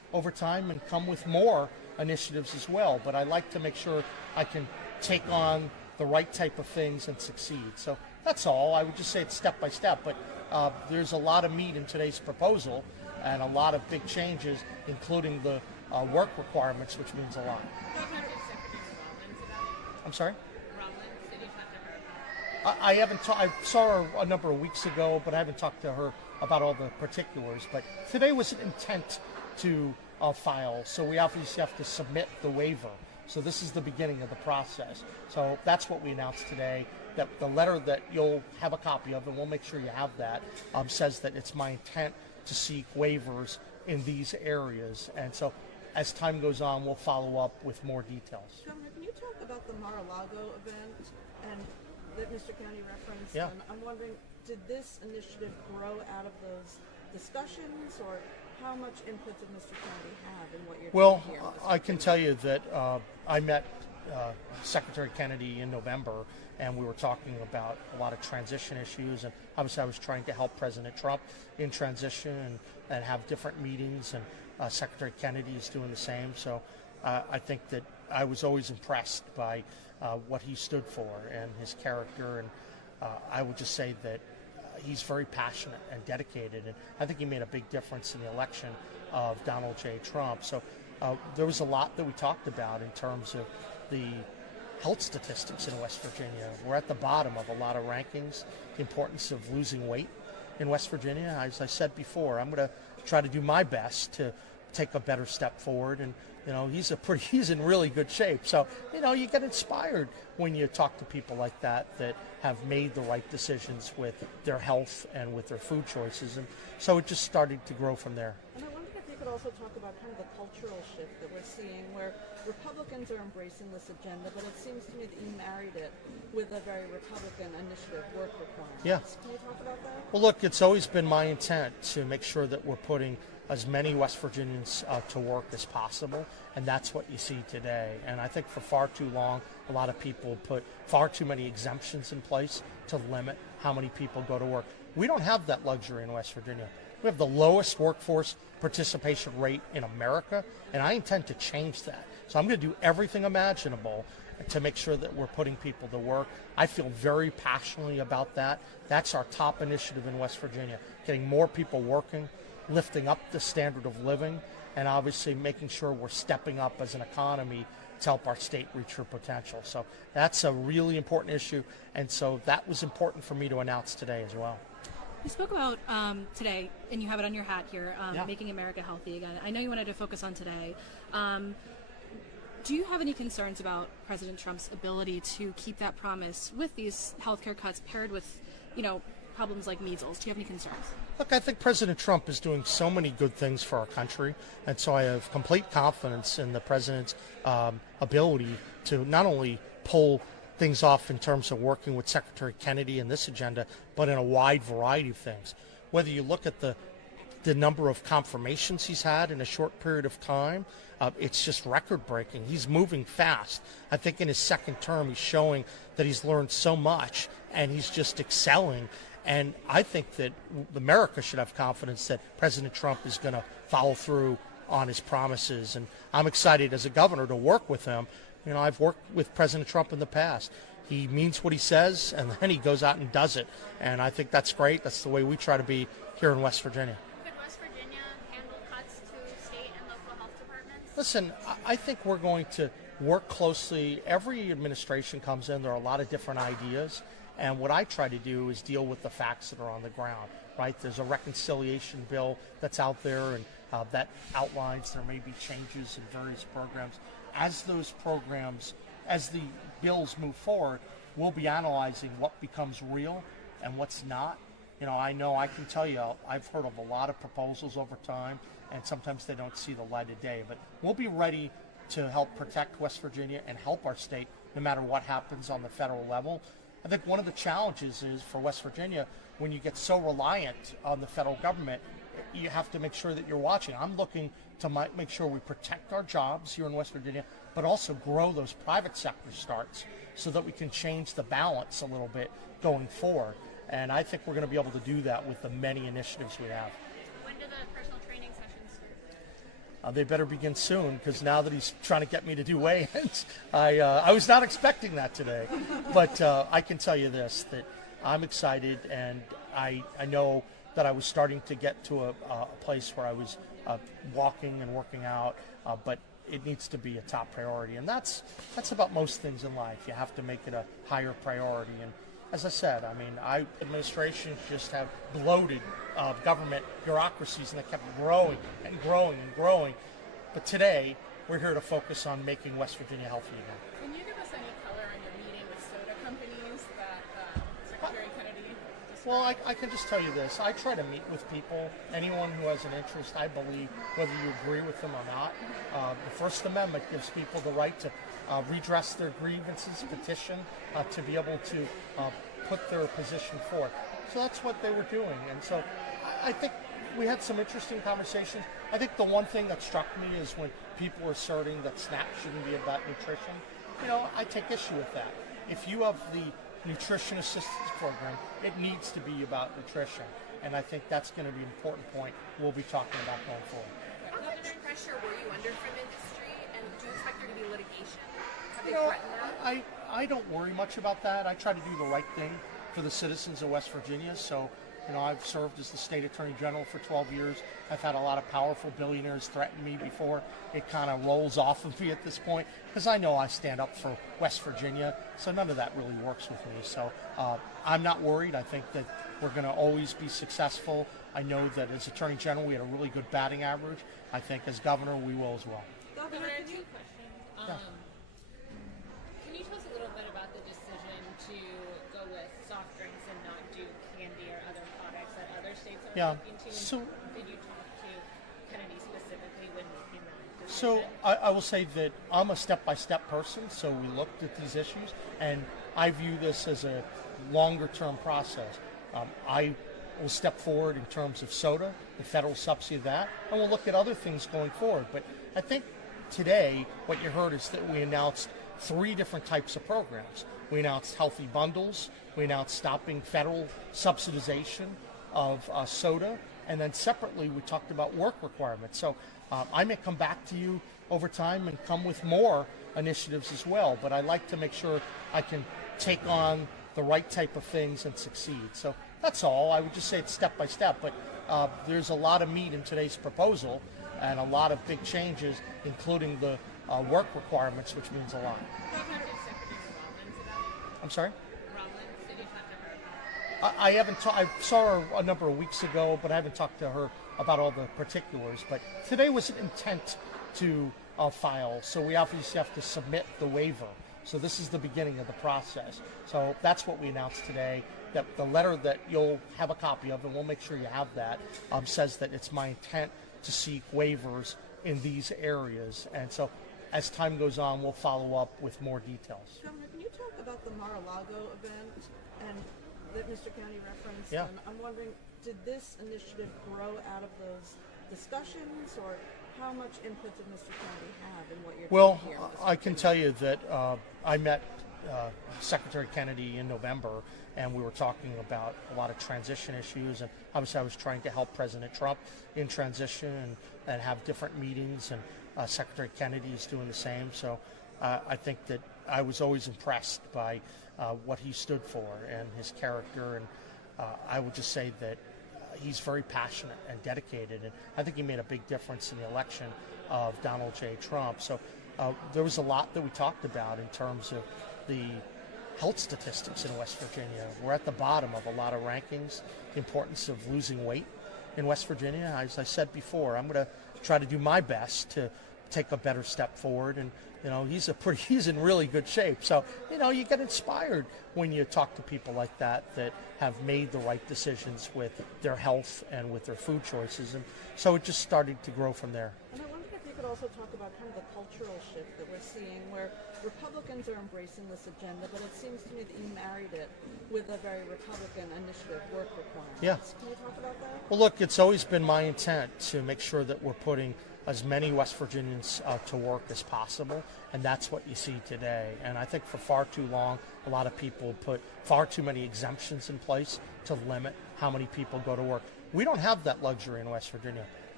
over time and come with more initiatives as well. But I like to make sure I can take on the right type of things and succeed. So that's all. I would just say it's step by step. But there's a lot of meat in today's proposal and a lot of big changes, including the work requirements, which means a lot. I'm sorry? I haven't. I saw her a number of weeks ago, but I haven't talked to her about all the particulars. But today was an intent to file, so we obviously have to submit the waiver. So this is the beginning of the process. So that's what we announced today. That the letter that you'll have a copy of, and we'll make sure you have that, says that it's my intent to seek waivers in these areas. And so as time goes on, we'll follow up with more details. Governor, can you talk about the Mar-a-Lago event and that Mr. County referenced? Yeah. I'm wondering, did this initiative grow out of those discussions, or how much input did Mr. County have in what you're doing here? Well, I can tell you that I met Secretary Kennedy in November, and we were talking about a lot of transition issues, and obviously I was trying to help President Trump in transition and have different meetings, and Secretary Kennedy is doing the same. So I think that I was always impressed by what he stood for and his character, and I would just say that he's very passionate and dedicated, and I think he made a big difference in the election of Donald J. Trump. So there was a lot that we talked about in terms of the health statistics in West Virginia. We're at the bottom of a lot of rankings, the importance of losing weight in West Virginia. As I said before, I'm going to try to do my best to take a better step forward, and he's in really good shape. So you get inspired when you talk to people like that have made the right decisions with their health and with their food choices, and so it just started to grow from there. And I wondered if you could also talk about kind of the cultural shift that we're seeing, where Republicans are embracing this agenda, but it seems to me that you married it with a very Republican initiative, work requirements. Yeah. Can you talk about that? Well, look, it's always been my intent to make sure that we're putting as many West Virginians to work as possible, and that's what you see today. And I think for far too long, a lot of people put far too many exemptions in place to limit how many people go to work. We don't have that luxury in West Virginia. We have the lowest workforce participation rate in America, and I intend to change that. So I'm going to do everything imaginable to make sure that we're putting people to work. I feel very passionately about that. That's our top initiative in West Virginia, getting more people working, lifting up the standard of living, and obviously making sure we're stepping up as an economy to help our state reach her potential. So that's a really important issue, and so that was important for me to announce today as well. You spoke about today, and you have it on your hat here, Yeah. making America healthy again. I know you wanted to focus on today. Do you have any concerns about President Trump's ability to keep that promise with these healthcare cuts paired with, problems like measles? Do you have any concerns? Look, I think President Trump is doing so many good things for our country, and so I have complete confidence in the president's ability to not only pull things off in terms of working with Secretary Kennedy in this agenda, but in a wide variety of things. Whether you look at the number of confirmations he's had in a short period of time, it's just record-breaking. He's moving fast. I think in his second term, he's showing that he's learned so much, and he's just excelling. And I think that America should have confidence that President Trump is going to follow through on his promises. And I'm excited as a governor to work with him. I've worked with President Trump in the past. He means what he says, and then he goes out and does it. And I think that's great. That's the way we try to be here in West Virginia. Could West Virginia handle cuts to state and local health departments? Listen, I think we're going to work closely. Every administration comes in, there are a lot of different ideas. And what I try to do is deal with the facts that are on the ground, right? There's a reconciliation bill that's out there, and that outlines there may be changes in various programs. As those programs, as the bills move forward, we'll be analyzing what becomes real and what's not. I know I can tell you, I've heard of a lot of proposals over time, and sometimes they don't see the light of day. But we'll be ready to help protect West Virginia and help our state no matter what happens on the federal level. I think one of the challenges is for West Virginia, when you get so reliant on the federal government, you have to make sure that you're watching. I'm looking to make sure we protect our jobs here in West Virginia, but also grow those private sector starts so that we can change the balance a little bit going forward. And I think we're going to be able to do that with the many initiatives we have. When do the personal training sessions start? they better begin soon, because now that he's trying to get me to do weigh-ins, I was not expecting that today. But I can tell you this, that I'm excited, and I know that I was starting to get to a place where I was walking and working out, but it needs to be a top priority. And that's about most things in life. You have to make it a higher priority. And as I said, I mean, administrations just have bloated government bureaucracies, and they kept growing and growing and growing. But today, we're here to focus on making West Virginia healthy again. Can you give us any color on your meeting with soda companies that Secretary Kennedy described? Well, I can just tell you this. I try to meet with people, anyone who has an interest, I believe, whether you agree with them or not. The First Amendment gives people the right to redress their grievances, petition, to be able to put their position forth. So that's what they were doing. And so I think we had some interesting conversations. I think the one thing that struck me is when people were asserting that SNAP shouldn't be about nutrition. You know, I take issue with that. If you have the nutrition assistance program, it needs to be about nutrition. And I think that's going to be an important point we'll be talking about going forward. How much pressure were you under from industry, and do you expect there to be litigation? Have they threatened that? I don't worry much about that. I try to do the right thing for the citizens of West Virginia. So, you know, I've served as the state attorney general for 12 years. I've had a lot of powerful billionaires threaten me before. It kind of rolls off of me at this point, because I know I stand up for West Virginia. So none of that really works with me. So I'm not worried. I think that we're going to always be successful. I know that as attorney general, we had a really good batting average. I think as governor, we will as well. Governor, I have two questions. Can you tell us a little bit about the decision to go with soft drinks and not do candy or other products that other states are looking to? So, did you talk to Kennedy specifically when making that decision? So I will say that I'm a step-by-step person, so we looked at these issues, and I view this as a longer-term process. I will step forward in terms of soda, the federal subsidy of that, and we'll look at other things going forward. But I think today what you heard is that we announced 3 different types of programs. We announced healthy bundles, we announced stopping federal subsidization of soda, and then separately we talked about work requirements. So I may come back to you over time and come with more initiatives as well, but I like to make sure I can take on the right type of things and succeed. So that's all. I would just say it's step by step, but there's a lot of meat in today's proposal and a lot of big changes, including the work requirements, which means a lot. I'm sorry? I haven't. I saw her a number of weeks ago, but I haven't talked to her about all the particulars. But today was an intent to file, so we obviously have to submit the waiver. So this is the beginning of the process. So that's what we announced today. That the letter that you'll have a copy of, and we'll make sure you have that, says that it's my intent to seek waivers in these areas. And so as time goes on, we'll follow up with more details. Governor, can you talk about the Mar-a-Lago event and that Mr. County referenced? Yeah. And I'm wondering, did this initiative grow out of those discussions, or how much input did Mr. County have in what you're doing here? Well, I can tell you that I met Secretary Kennedy in November, and we were talking about a lot of transition issues, and obviously I was trying to help President Trump in transition and have different meetings, and Secretary Kennedy is doing the same. So I think that I was always impressed by what he stood for and his character, and I would just say that he's very passionate and dedicated, and I think he made a big difference in the election of Donald J. Trump. So there was a lot that we talked about in terms of the health statistics in West Virginia. We're at the bottom of a lot of rankings, the importance of losing weight in West Virginia. As I said before, I'm going to try to do my best to take a better step forward, and he's in really good shape. So, you get inspired when you talk to people like that have made the right decisions with their health and with their food choices. And so it just started to grow from there. And I wondered if you could also talk about kind of the cultural shift that we're seeing, where Republicans are embracing this agenda, but it seems to me that you married it with a very Republican initiative, work requirements. Yeah. Can you talk about that? Well, look, it's always been my intent to make sure that we're putting as many West Virginians to work as possible, and that's what you see today. And I think for far too long, a lot of people put far too many exemptions in place to limit how many people go to work. We don't have that luxury in West Virginia.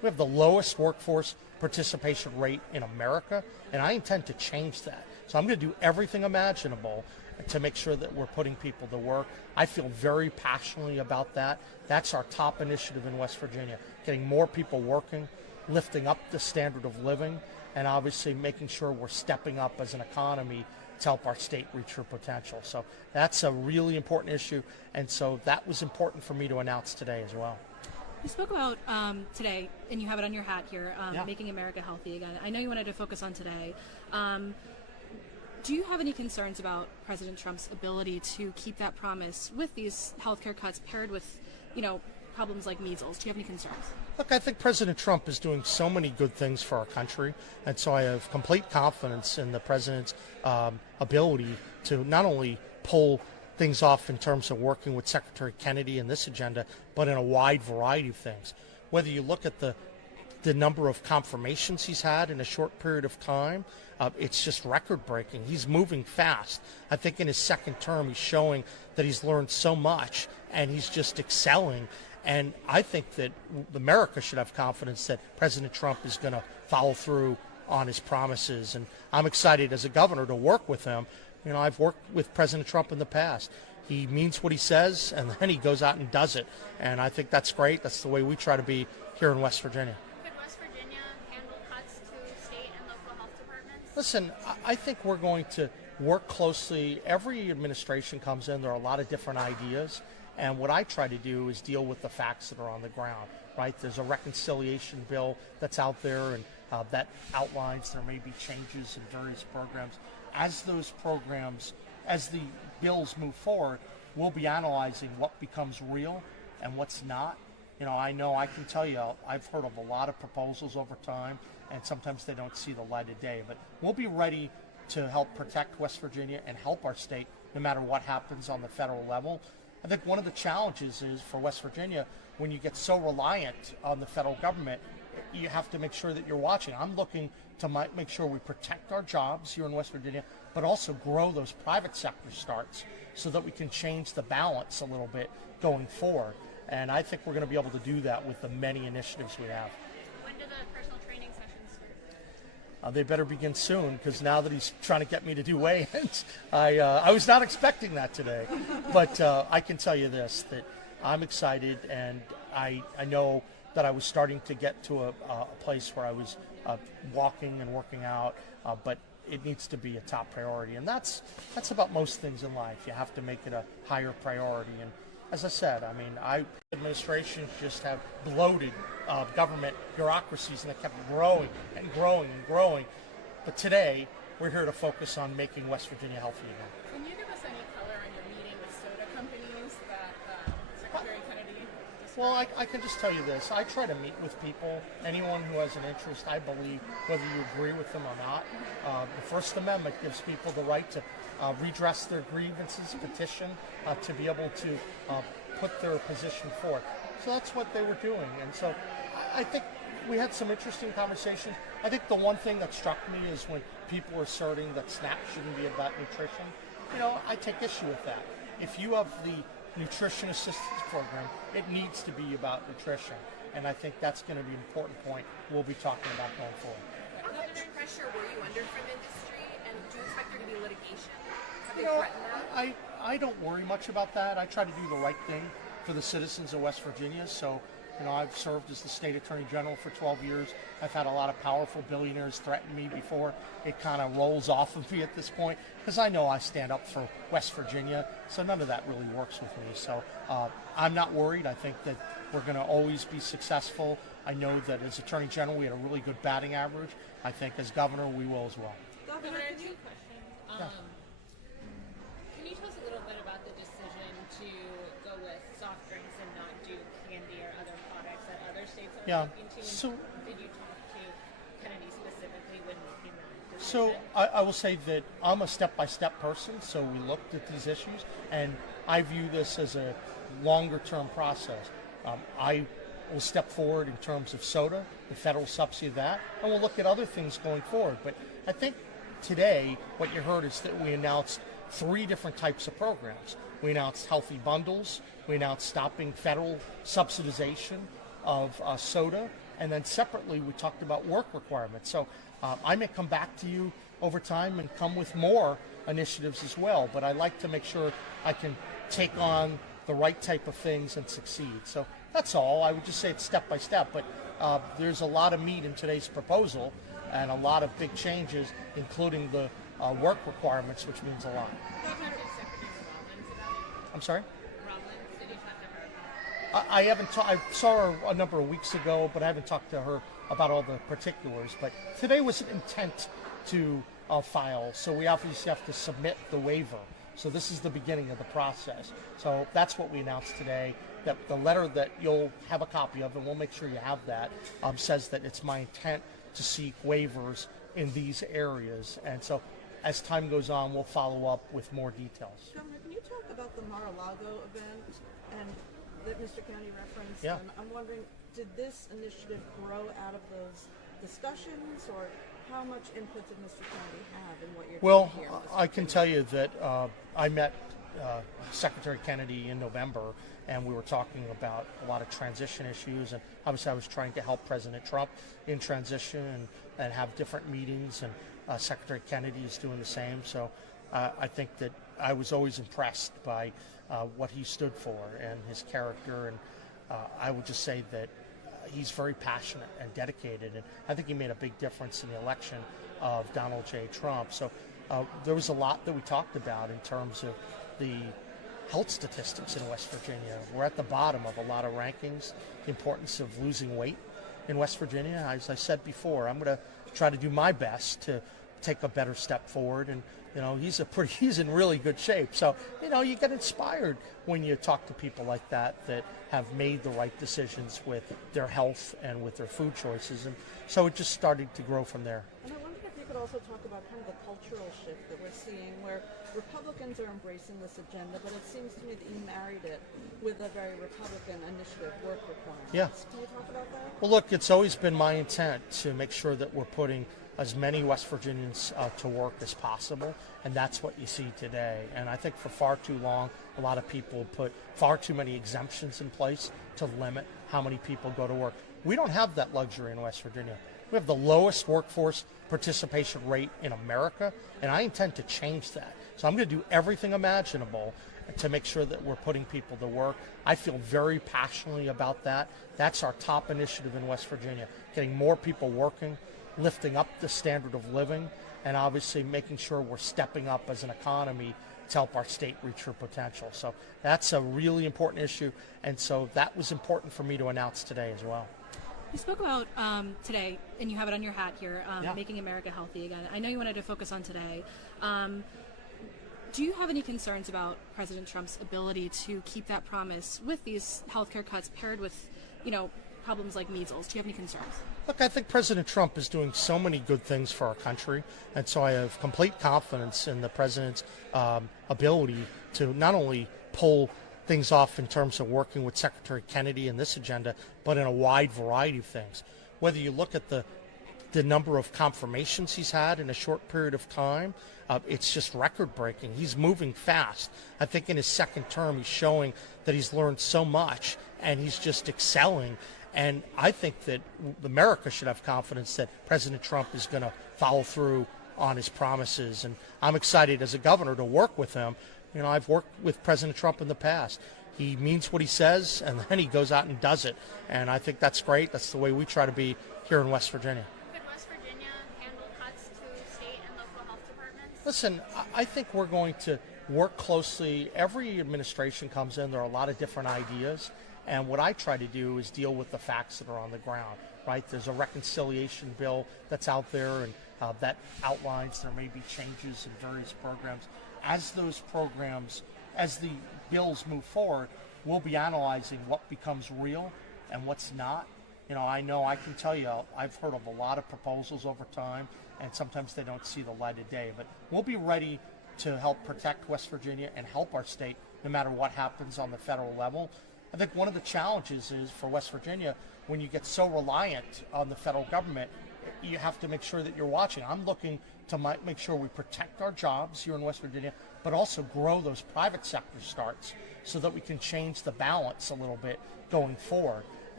We have the lowest workforce participation rate in America, and I intend to change that. So I'm going to do everything imaginable to make sure that we're putting people to work. I feel very passionately about that. That's our top initiative in West Virginia, getting more people working, lifting up the standard of living, and obviously making sure we're stepping up as an economy to help our state reach her potential. So that's a really important issue, and so that was important for me to announce today as well. You spoke about today, and you have it on your hat here, making America healthy again. I know you wanted to focus on today. Do you have any concerns about President Trump's ability to keep that promise with these healthcare cuts paired with, problems like measles? Do you have any concerns? Look, I think President Trump is doing so many good things for our country, and so I have complete confidence in the president's ability to not only pull things off in terms of working with Secretary Kennedy in this agenda, but in a wide variety of things. Whether you look at the number of confirmations he's had in a short period of time, it's just record-breaking. He's moving fast. I think in his second term, he's showing that he's learned so much, and he's just excelling. And I think that America should have confidence that President Trump is going to follow through on his promises. And I'm excited as a governor to work with him. I've worked with President Trump in the past. He means what he says, and then he goes out and does it. And I think that's great. That's the way we try to be here in West Virginia. Could West Virginia handle cuts to state and local health departments? Listen, I think we're going to work closely. Every administration comes in, there are a lot of different ideas. And what I try to do is deal with the facts that are on the ground, right? There's a reconciliation bill that's out there, and that outlines there may be changes in various programs. As those programs, as the bills move forward, we'll be analyzing what becomes real and what's not. I know I can tell you, I've heard of a lot of proposals over time, and sometimes they don't see the light of day. But we'll be ready to help protect West Virginia and help our state no matter what happens on the federal level. I think one of the challenges is for West Virginia, when you get so reliant on the federal government, you have to make sure that you're watching. I'm looking to make sure we protect our jobs here in West Virginia, but also grow those private sector starts so that we can change the balance a little bit going forward. And I think we're going to be able to do that with the many initiatives we have. When do the personal training sessions start? They better begin soon, because now that he's trying to get me to do weigh-ins, I was not expecting that today. But I can tell you this, that I'm excited, and I know that I was starting to get to a place where I was walking and working out, but it needs to be a top priority. And that's about most things in life. You have to make it a higher priority. And as I said, administrations just have bloated government bureaucracies, and they kept growing and growing and growing. But today, we're here to focus on making West Virginia healthy again. Can you give us any color on your meeting with soda companies that Secretary Kennedy described? Well, I can just tell you this. I try to meet with people, anyone who has an interest, I believe, whether you agree with them or not. The First Amendment gives people the right to redress their grievances, petition, to be able to put their position forth. So that's what they were doing. And so I think we had some interesting conversations. I think the one thing that struck me is when people were asserting that SNAP shouldn't be about nutrition. I take issue with that. If you have the nutrition assistance program, it needs to be about nutrition. And I think that's going to be an important point we'll be talking about going forward. How much pressure were you under from industry, and do you expect there to be litigation? Have they threatened that? I don't worry much about that. I try to do the right thing for the citizens of West Virginia. So, I've served as the state attorney general for 12 years. I've had a lot of powerful billionaires threaten me before. It kind of rolls off of me at this point, because I know I stand up for West Virginia. So none of that really works with me. So I'm not worried. I think that we're going to always be successful. I know that as attorney general, we had a really good batting average. I think as governor, we will as well. Governor, I have two questions. Can you tell us a little bit about the decision to go with soft drinks and not do candy or other products that other states are looking to? So, did you talk to Kennedy specifically when making that decision? So I will say that I'm a step-by-step person, so we looked at these issues, and I view this as a longer-term process. I will step forward in terms of soda, the federal subsidy of that, and we'll look at other things going forward. But I think today what you heard is that we announced 3 different types of programs. We announced healthy bundles, we announced stopping federal subsidization of soda, And then separately, we talked about work requirements. So I may come back to you over time and come with more initiatives as well. But I like to make sure I can take on the right type of things and succeed. So that's all. I would just say it's step by step. But there's a lot of meat in today's proposal and a lot of big changes, including the work requirements, which means a lot. I'm sorry? I haven't. I saw her a number of weeks ago, but I haven't talked to her about all the particulars. But today was an intent to file, so we obviously have to submit the waiver. So this is the beginning of the process. So that's what we announced today. That the letter that you'll have a copy of, and we'll make sure you have that, says that it's my intent to seek waivers in these areas. And so as time goes on, we'll follow up with more details. Governor, can you talk about the Mar-a-Lago event and that Mr. Kennedy referenced? Yeah. And I'm wondering, did this initiative grow out of those discussions, or how much input did Mr. Kennedy have in what you're doing here? Well, I can tell you that I met Secretary Kennedy in November, and we were talking about a lot of transition issues, and obviously I was trying to help President Trump in transition and have different meetings, and Secretary Kennedy is doing the same. So I think that I was always impressed by what he stood for and his character, and I would just say that he's very passionate and dedicated, and I think he made a big difference in the election of Donald J. Trump. So there was a lot that we talked about in terms of the health statistics in West Virginia. We're at the bottom of a lot of rankings. The importance of losing weight in West Virginia. As I said before, I'm going to try to do my best to take a better step forward. And he's in really good shape. So you get inspired when you talk to people like that have made the right decisions with their health and with their food choices. And so it just started to grow from there. And I wondered if you could also talk about kind of the cultural shift that we're seeing, where Republicans are embracing this agenda, but it seems to me that you married it with a very Republican initiative, work requirements. Yeah. Can you talk about that? Well, look, it's always been my intent to make sure that we're putting as many West Virginians to work as possible, and that's what you see today. And I think for far too long, a lot of people put far too many exemptions in place to limit how many people go to work. We don't have that luxury in West Virginia. We have the lowest workforce participation rate in America, and I intend to change that. So I'm going to do everything imaginable to make sure that we're putting people to work. I feel very passionately about that. That's our top initiative in West Virginia, getting more people working, lifting up the standard of living, and obviously making sure we're stepping up as an economy to help our state reach her potential. So that's a really important issue, and so that was important for me to announce today as well. You spoke about today, and you have it on your hat here, Yeah. making America healthy again. I know you wanted to focus on today. Do you have any concerns about President Trump's ability to keep that promise with these healthcare cuts paired with, problems like measles? Do you have any concerns? Look, I think President Trump is doing so many good things for our country, and so I have complete confidence in the president's ability to not only pull things off in terms of working with Secretary Kennedy in this agenda, but in a wide variety of things. Whether you look at the number of confirmations he's had in a short period of time, it's just record-breaking. He's moving fast. I think in his second term, he's showing that he's learned so much, and he's just excelling. And I think that America should have confidence that President Trump is going to follow through on his promises. And I'm excited as a governor to work with him. I've worked with President Trump in the past. He means what he says, and then he goes out and does it. And I think that's great. That's the way we try to be here in West Virginia. Could West Virginia handle cuts to state and local health departments? Listen, I think we're going to work closely. Every administration comes in, there are a lot of different ideas. And what I try to do is deal with the facts that are on the ground, right? There's a reconciliation bill that's out there, and that outlines there may be changes in various programs. As those programs, as the bills move forward, we'll be analyzing what becomes real and what's not. I know I can tell you, I've heard of a lot of proposals over time, and sometimes they don't see the light of day. But we'll be ready to help protect West Virginia and help our state no matter what happens on the federal level. I think one of the challenges is for West Virginia, when you get so reliant on the federal government, you have to make sure that you're watching. I'm looking to make sure we protect our jobs here in West Virginia, but also grow those private sector starts so that we can change the balance a little bit going forward.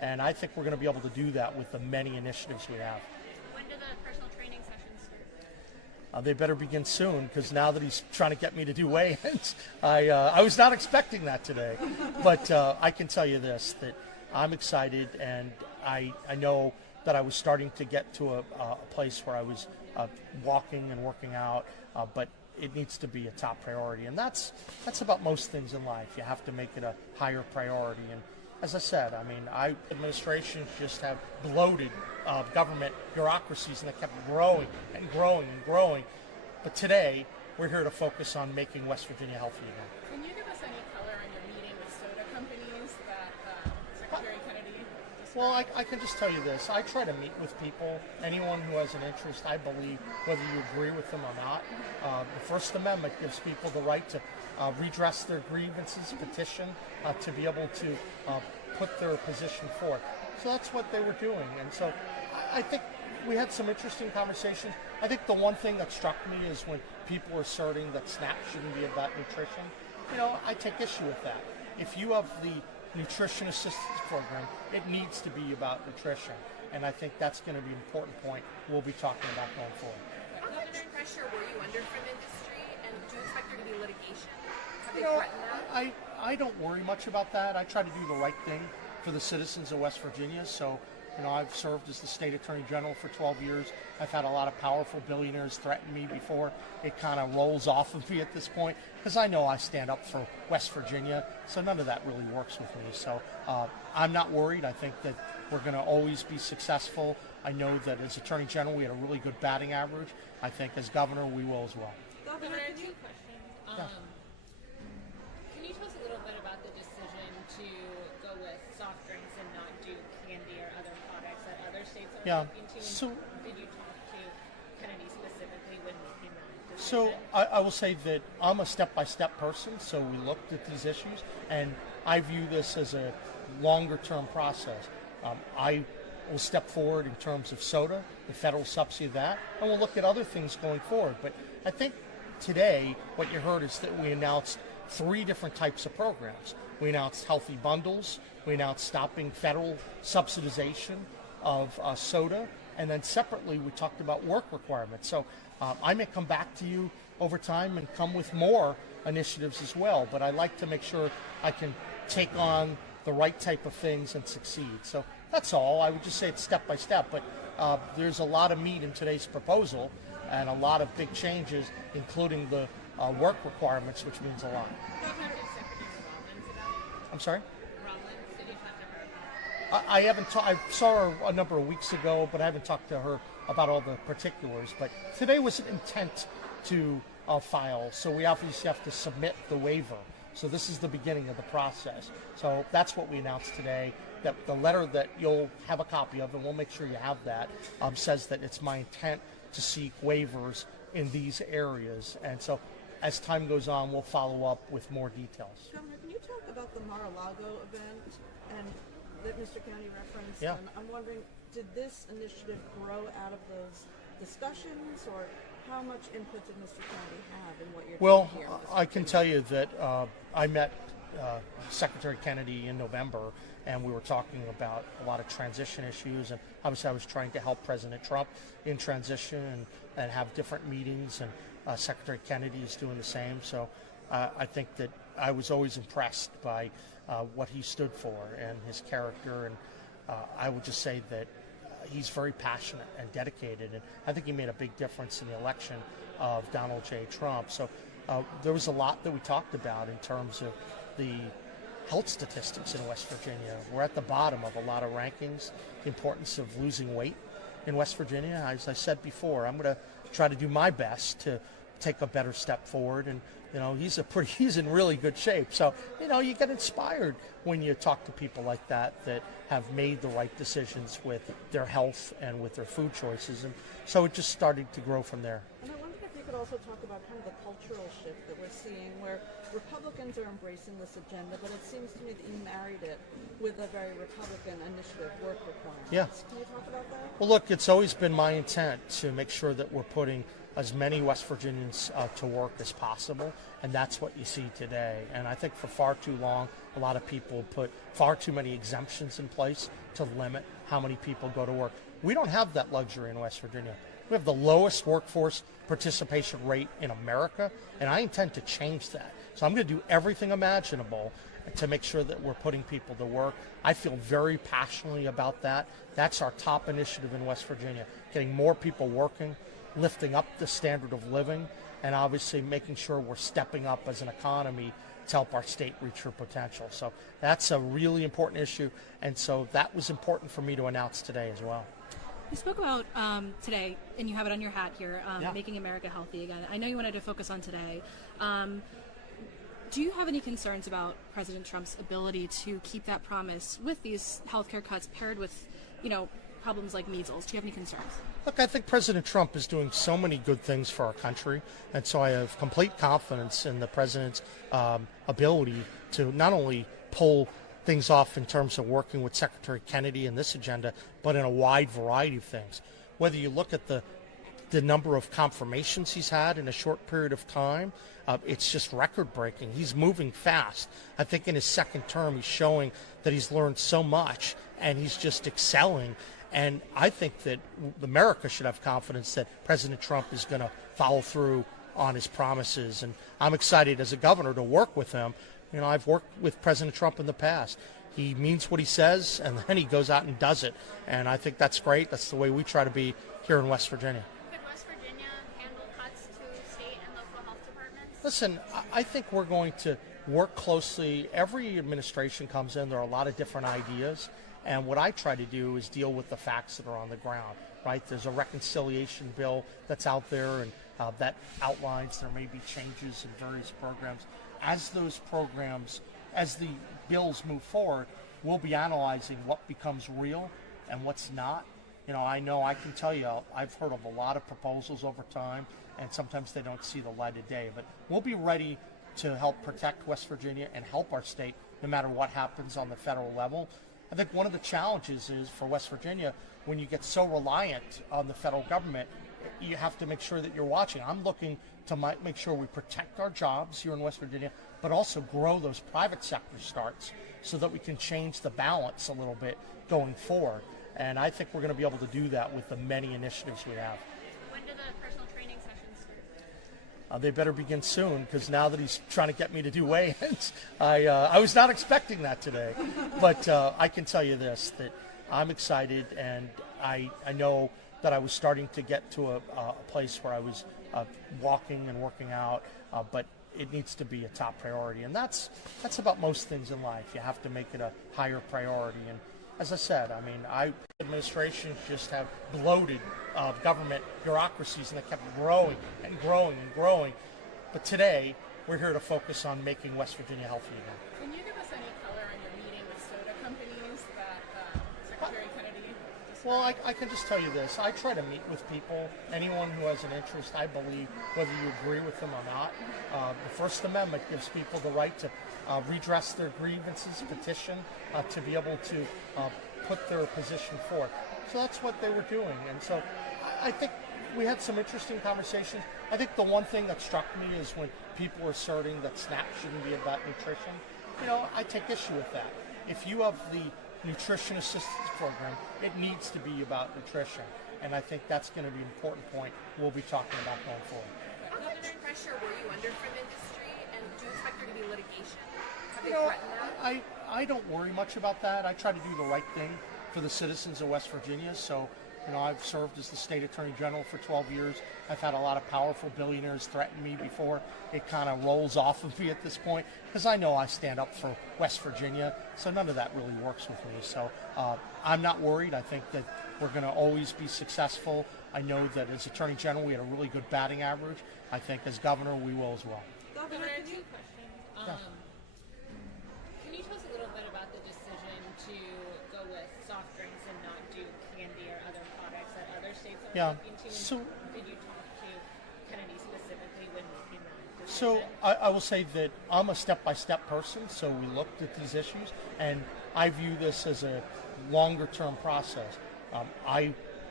And I think we're going to be able to do that with the many initiatives we have. When do the personal training sessions start? They better begin soon, because now that he's trying to get me to do weigh-ins, I was not expecting that today. But I can tell you this, that I'm excited, and I know that I was starting to get to a place where I was walking and working out, but it needs to be a top priority. And that's about most things in life. You have to make it a higher priority. And as I said, I mean, administrations just have bloated government bureaucracies, and they kept growing and growing and growing. But today, we're here to focus on making West Virginia healthy again. Can you give us any color on your meeting with soda companies that Secretary Kennedy described? Well, I can just tell you this. I try to meet with people, anyone who has an interest, I believe, whether you agree with them or not. The First Amendment gives people the right to redress their grievances, petition, to be able to put their position forth. So that's what they were doing. And so I think we had some interesting conversations. I think the one thing that struck me is when people were asserting that SNAP shouldn't be about nutrition. You know, I take issue with that. If you have the nutrition assistance program, it needs to be about nutrition. And I think that's going to be an important point we'll be talking about going forward. How much pressure were you under from industry, and do you expect there to be litigation? Have they You know, threatened that? I don't worry much about that. I try to do the right thing for the citizens of West Virginia. So, you know, I've served as the state attorney general for 12 years. I've had a lot of powerful billionaires threaten me before. It kind of rolls off of me at this point, because I know I stand up for West Virginia. So none of that really works with me. So I'm not worried. I think that we're going to always be successful. I know that as attorney general, we had a really good batting average. I think as governor, we will as well. Governor, two questions. Yeah. Can you tell us a little bit about the decision to go with soft drinks and not do candy or other products that other states are looking to? So, did you talk to Kennedy specifically when making that so decision? I will say that I'm a step-by-step person, so we looked at these issues, and I view this as a longer-term process. I will step forward in terms of soda, the federal subsidy of that, and we'll look at other things going forward. But I think today what you heard is that we announced 3 different types of programs. We announced healthy bundles, we announced stopping federal subsidization of soda, and then separately we talked about work requirements. So I may come back to you over time and come with more initiatives as well, but I like to make sure I can take on the right type of things and succeed. So that's all. I would just say it's step by step, but there's a lot of meat in today's proposal and a lot of big changes, including the work requirements, which means a lot. I'm sorry? I haven't. I saw her a number of weeks ago, but I haven't talked to her about all the particulars. But today was an intent to file, so we obviously have to submit the waiver. So this is the beginning of the process. So that's what we announced today. That the letter that you'll have a copy of, and we'll make sure you have that, says that it's my intent to seek waivers in these areas. And so as time goes on, we'll follow up with more details. Governor, can you talk about the Mar-a-Lago event and that Mr. Kennedy referenced? Yeah. And I'm wondering, did this initiative grow out of those discussions, or how much input did Mr. Kennedy have in what you're doing here? Well, I can tell you that I met Secretary Kennedy in November, and we were talking about a lot of transition issues, and obviously I was trying to help President Trump in transition and have different meetings, and Secretary Kennedy is doing the same. So I think that I was always impressed by what he stood for and his character, and I would just say that he's very passionate and dedicated, and I think he made a big difference in the election of Donald J. Trump. So there was a lot that we talked about in terms of the health statistics in West Virginia. We're at the bottom of a lot of rankings, the importance of losing weight in West Virginia. As I said before, I'm going to try to do my best to take a better step forward, and you know, he's in really good shape. So, you know, you get inspired when you talk to people like that have made the right decisions with their health and with their food choices. And so it just started to grow from there. And I wondered if you could also talk about kind of the cultural shift that we're seeing, where Republicans are embracing this agenda, but it seems to me that you married it with a very Republican initiative, work requirements. Yeah. Can you talk about that? Well, look, it's always been my intent to make sure that we're putting as many West Virginians to work as possible, and that's what you see today. And I think for far too long, a lot of people put far too many exemptions in place to limit how many people go to work. We don't have that luxury in West Virginia. We have the lowest workforce participation rate in America, and I intend to change that. So I'm going to do everything imaginable to make sure that we're putting people to work. I feel very passionately about that. That's our top initiative in West Virginia, getting more people working, lifting up the standard of living, and obviously making sure we're stepping up as an economy to help our state reach her potential. So that's a really important issue, and so that was important for me to announce today as well. You spoke about today, and you have it on your hat here, making America healthy again. I know you wanted to focus on today. Do you have any concerns about President Trump's ability to keep that promise with these healthcare cuts paired with, problems like measles? Do you have any concerns? Look, I think President Trump is doing so many good things for our country, and so I have complete confidence in the president's ability to not only pull things off in terms of working with Secretary Kennedy in this agenda, but in a wide variety of things. Whether you look at the number of confirmations he's had in a short period of time, it's just record-breaking. He's moving fast. I think in his second term, he's showing that he's learned so much, and he's just excelling. And I think that America should have confidence that President Trump is going to follow through on his promises. And I'm excited as a governor to work with him. I've worked with President Trump in the past. He means what he says, and then he goes out and does it. And I think that's great. That's the way we try to be here in West Virginia. Could West Virginia handle cuts to state and local health departments? Listen, I think we're going to work closely. Every administration comes in, there are a lot of different ideas. And what I try to do is deal with the facts that are on the ground, right? There's a reconciliation bill that's out there, and that outlines there may be changes in various programs. As those programs, as the bills move forward, we'll be analyzing what becomes real and what's not. I know I can tell you, I've heard of a lot of proposals over time, and sometimes they don't see the light of day. But we'll be ready to help protect West Virginia and help our state no matter what happens on the federal level. I think one of the challenges is for West Virginia, when you get so reliant on the federal government, you have to make sure that you're watching. I'm looking to make sure we protect our jobs here in West Virginia, but also grow those private sector starts so that we can change the balance a little bit going forward. And I think we're going to be able to do that with the many initiatives we have. When do the personal training sessions start? They better begin soon, because now that he's trying to get me to do weigh-ins, I was not expecting that today. But I can tell you this, that I'm excited, and I know that I was starting to get to a place where I was walking and working out, but it needs to be a top priority. And that's about most things in life. You have to make it a higher priority. And as I said, administrations just have bloated government bureaucracies, and they kept growing and growing and growing. But today, we're here to focus on making West Virginia healthy again. Can you give us any color on your meeting with soda companies that Secretary Kennedy described? Well, I can just tell you this. I try to meet with people, anyone who has an interest, I believe, whether you agree with them or not. The First Amendment gives people the right to redress their grievances, petition, to be able to put their position forth. So that's what they were doing. And so I think we had some interesting conversations. I think the one thing that struck me is when people were asserting that SNAP shouldn't be about nutrition. I take issue with that. If you have the nutrition assistance program, it needs to be about nutrition. And I think that's going to be an important point we'll be talking about going forward. How much pressure were you under from industry, and do you expect there to be litigation? Have they threatened that? I don't worry much about that. I try to do the right thing for the citizens of West Virginia. So, I've served as the state attorney general for 12 years. I've had a lot of powerful billionaires threaten me before it kind of rolls off of me at this point, because I know I stand up for West Virginia. So none of that really works with me. So I'm not worried. I think that we're going to always be successful. I know that as attorney general, we had a really good batting average. I think as governor, we will as well. Governor, I have two questions. Can you tell us a little bit about the decision to go with soft drinks and not do candy or other products that other states are looking to? So, did you talk to Kennedy specifically when making that decision? So I will say that I'm a step-by-step person, so we looked at these issues, and I view this as a longer-term process. I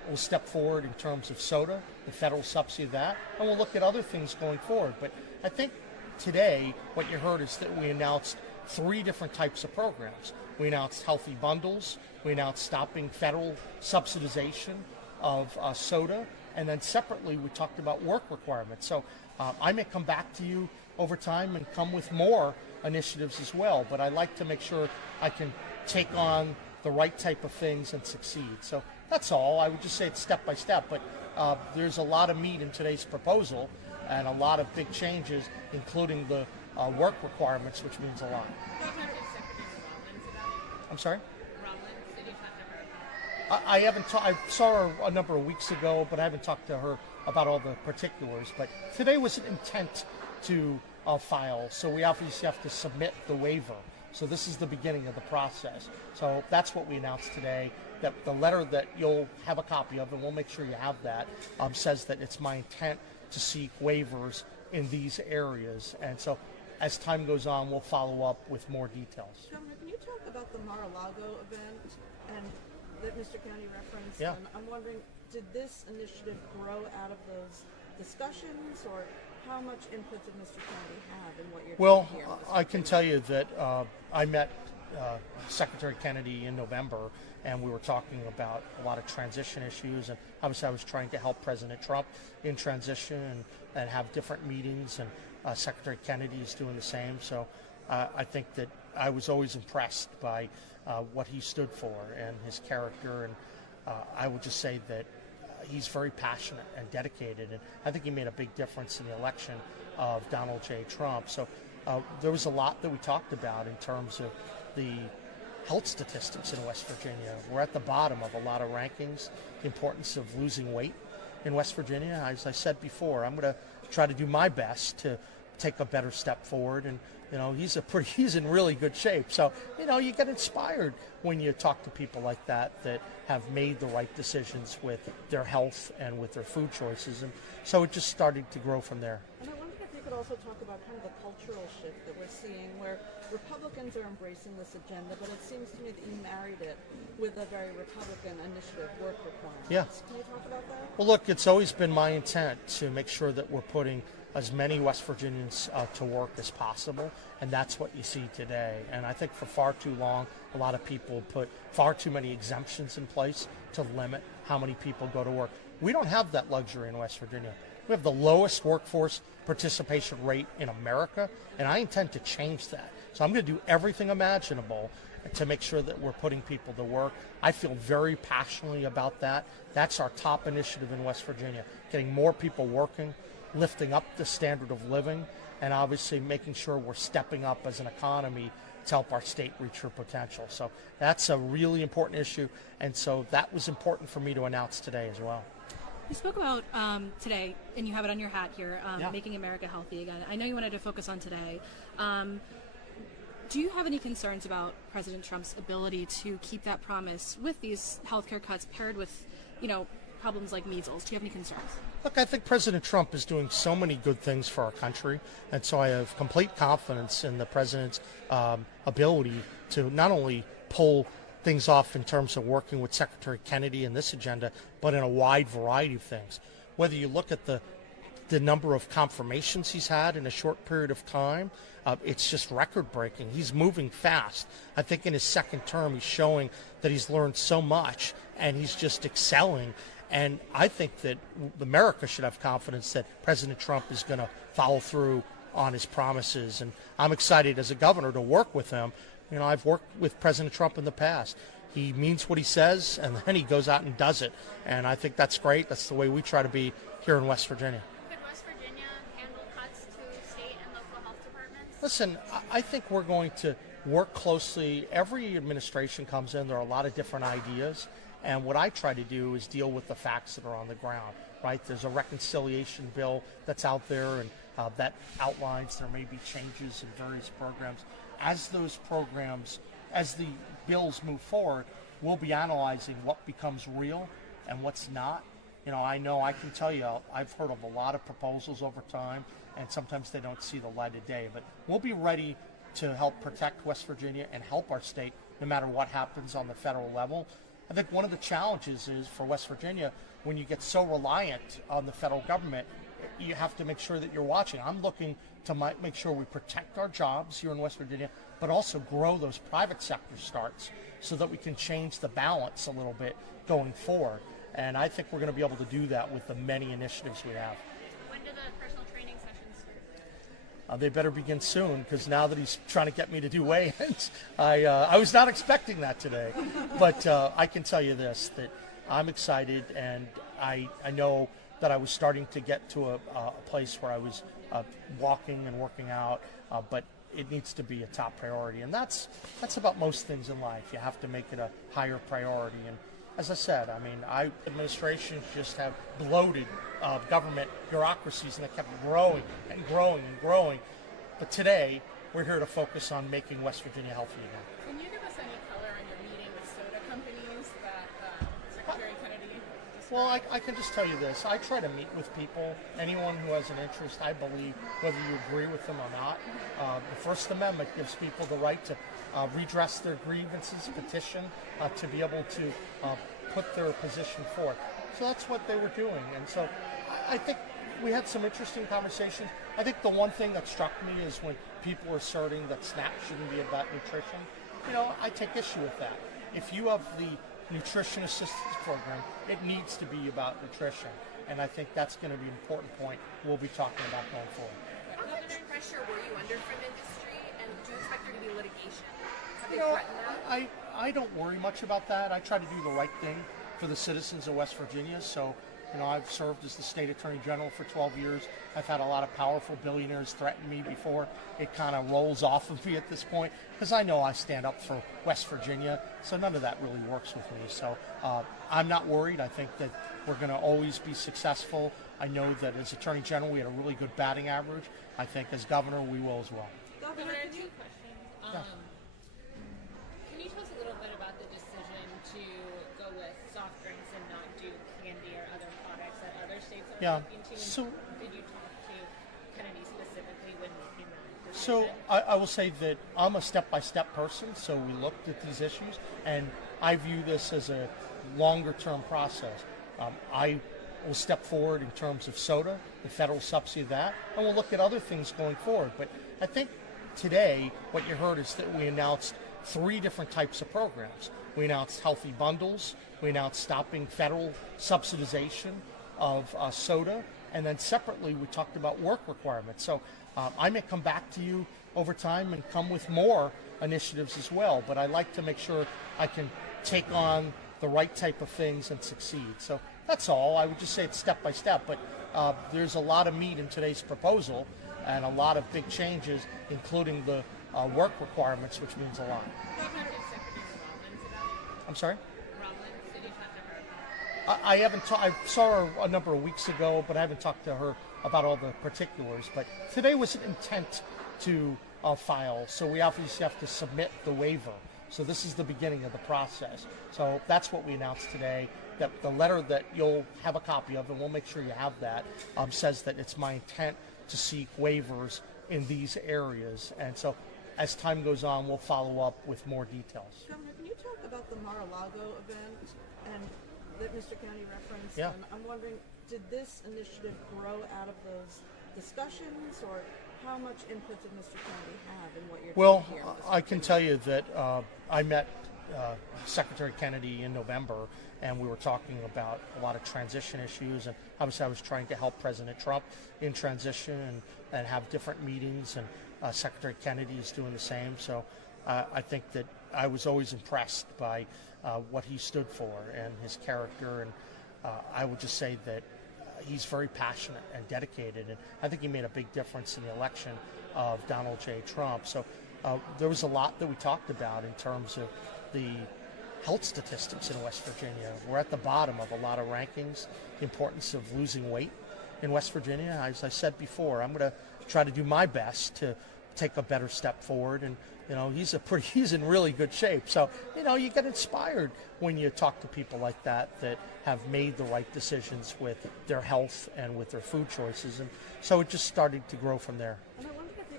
we'll step forward in terms of soda, the federal subsidy of that, and we'll look at other things going forward. But I think today what you heard is that we announced 3 different types of programs. We announced healthy bundles, we announced stopping federal subsidization of soda, and then separately we talked about work requirements. So I may come back to you over time and come with more initiatives as well, but I like to make sure I can take on the right type of things and succeed. So that's all. I would just say it's step by step, but there's a lot of meat in today's proposal and a lot of big changes, including the work requirements, which means a lot. I'm sorry? I haven't. I saw her a number of weeks ago, but I haven't talked to her about all the particulars. But today was an intent to file, so we obviously have to submit the waiver. So this is the beginning of the process. So that's what we announced today. That the letter that you'll have a copy of, and we'll make sure you have that, says that it's my intent to seek waivers in these areas. And so as time goes on, we'll follow up with more details. Governor, can you talk about the Mar-a-Lago event and that Mr. County referenced? Yeah. And I'm wondering, did this initiative grow out of those discussions, or how much input did Mr. Kennedy have in what you're doing here? Well, I can tell you that I met Secretary Kennedy in November, and we were talking about a lot of transition issues, and obviously I was trying to help President Trump in transition and have different meetings, and Secretary Kennedy is doing the same. So I think that I was always impressed by what he stood for and his character, and I would just say that he's very passionate and dedicated, and I think he made a big difference in the election of Donald J. Trump. So there was a lot that we talked about in terms of the health statistics in West Virginia. We're at the bottom of a lot of rankings, the importance of losing weight in West Virginia. As I said before, I'm going to try to do my best to take a better step forward, and he's in really good shape. So you get inspired when you talk to people like that have made the right decisions with their health and with their food choices, and so it just started to grow from there. And I wondered if you could also talk about kind of the cultural shift that we're seeing, where Republicans are embracing this agenda, but it seems to me that you married it with a very Republican initiative, work requirements. Yeah. Can you talk about that? Well, look, it's always been my intent to make sure that we're putting as many West Virginians to work as possible, and that's what you see today. And I think for far too long, a lot of people put far too many exemptions in place to limit how many people go to work. We don't have that luxury in West Virginia. We have the lowest workforce participation rate in America, and I intend to change that. So I'm going to do everything imaginable to make sure that we're putting people to work. I feel very passionately about that. That's our top initiative in West Virginia, getting more people working, lifting up the standard of living, and obviously making sure we're stepping up as an economy to help our state reach her potential. So that's a really important issue, and so that was important for me to announce today as well. You spoke about today, and you have it on your hat here, Yeah. making America healthy again. I know you wanted to focus on today. Do you have any concerns about President Trump's ability to keep that promise with these healthcare cuts paired with, problems like measles? Do you have any concerns? Look, I think President Trump is doing so many good things for our country, and so I have complete confidence in the president's ability to not only pull things off in terms of working with Secretary Kennedy in this agenda, but in a wide variety of things. Whether you look at the number of confirmations he's had in a short period of time, it's just record-breaking. He's moving fast. I think in his second term, he's showing that he's learned so much, and he's just excelling. And I think that America should have confidence that President Trump is going to follow through on his promises. And I'm excited as a governor to work with him. I've worked with President Trump in the past. He means what he says, and then he goes out and does it. And I think that's great. That's the way we try to be here in West Virginia. Could West Virginia handle cuts to state and local health departments? Listen, I think we're going to work closely. Every administration comes in, there are a lot of different ideas. And what I try to do is deal with the facts that are on the ground, right? There's a reconciliation bill that's out there, and that outlines there may be changes in various programs. As those programs, as the bills move forward, we'll be analyzing what becomes real and what's not. I know I can tell you, I've heard of a lot of proposals over time, and sometimes they don't see the light of day. But we'll be ready to help protect West Virginia and help our state no matter what happens on the federal level. I think one of the challenges is for West Virginia, when you get so reliant on the federal government, you have to make sure that you're watching. I'm looking to make sure we protect our jobs here in West Virginia, but also grow those private sector starts so that we can change the balance a little bit going forward. And I think we're going to be able to do that with the many initiatives we have. When do the personal training sessions start? They better begin soon, because now that he's trying to get me to do weigh-ins, I was not expecting that today. But I can tell you this, that I'm excited, and I know that I was starting to get to a place where I was walking and working out, but it needs to be a top priority. And that's about most things in life. You have to make it a higher priority. And as I said, I mean, administrations just have bloated government bureaucracies, and they kept growing and growing and growing. But today, we're here to focus on making West Virginia healthy again. Can you give us any color on your meeting with soda companies that Secretary Kennedy described? Well, I can just tell you this. I try to meet with people, anyone who has an interest, I believe, whether you agree with them or not. The First Amendment gives people the right to redress their grievances, petition, to be able to put their position forth. So that's what they were doing. And so I think we had some interesting conversations. I think the one thing that struck me is when people were asserting that SNAP shouldn't be about nutrition. You know, I take issue with that. If you have the nutrition assistance program, it needs to be about nutrition. And I think that's going to be an important point we'll be talking about going forward. How much pressure were you under from industry, and do you expect there to be litigation? Have they You know, threatened that? I don't worry much about that. I try to do the right thing for the citizens of West Virginia. So, you know, I've served as the state attorney general for 12 years. I've had a lot of powerful billionaires threaten me before it kind of rolls off of me at this point, because I know I stand up for West Virginia. So none of that really works with me. So I'm not worried. I think that we're going to always be successful. I know that as attorney general, we had a really good batting average. I think as governor, we will as well. Governor, two questions. Can you tell us a little bit about the decision to go with soft drinks and not do candy or other products that other states are looking to? So, did you talk to Kennedy specifically when making that So decision? I will say that I'm a step-by-step person, so we looked at these issues, and I view this as a longer-term process. I will step forward in terms of soda, the federal subsidy of that, and we'll look at other things going forward. But I think today what you heard is that we announced 3 different types of programs. We announced healthy bundles, we announced stopping federal subsidization of soda, and then separately we talked about work requirements. So I may come back to you over time and come with more initiatives as well, but I like to make sure I can take on the right type of things and succeed. So that's all. I would just say it's step by step, but there's a lot of meat in today's proposal and a lot of big changes, including the work requirements, which means a lot. I'm sorry? I haven't. I saw her a number of weeks ago, but I haven't talked to her about all the particulars. But today was an intent to file, so we obviously have to submit the waiver. So this is the beginning of the process. So that's what we announced today. That the letter that you'll have a copy of, and we'll make sure you have that, says that it's my intent to seek waivers in these areas. And so as time goes on, we'll follow up with more details. Governor, can you talk about the Mar-a-Lago event and that Mr. Kennedy referenced? Yeah. And I'm wondering, did this initiative grow out of those discussions, or how much input did Mr. Kennedy have in what you're Well, doing here? I can tell you that I met Secretary Kennedy in November, and we were talking about a lot of transition issues, and obviously I was trying to help President Trump in transition and have different meetings, and Secretary Kennedy is doing the same. So I think that I was always impressed by what he stood for and his character, and I would just say that he's very passionate and dedicated, and I think he made a big difference in the election of Donald J. Trump. So there was a lot that we talked about in terms of the health statistics in West Virginia. We're at the bottom of a lot of rankings, the importance of losing weight in West Virginia. As I said before, I'm going to try to do my best to take a better step forward, and you know, he's in really good shape. So, you know, you get inspired when you talk to people like that have made the right decisions with their health and with their food choices. And so it just started to grow from there. And I wondered if you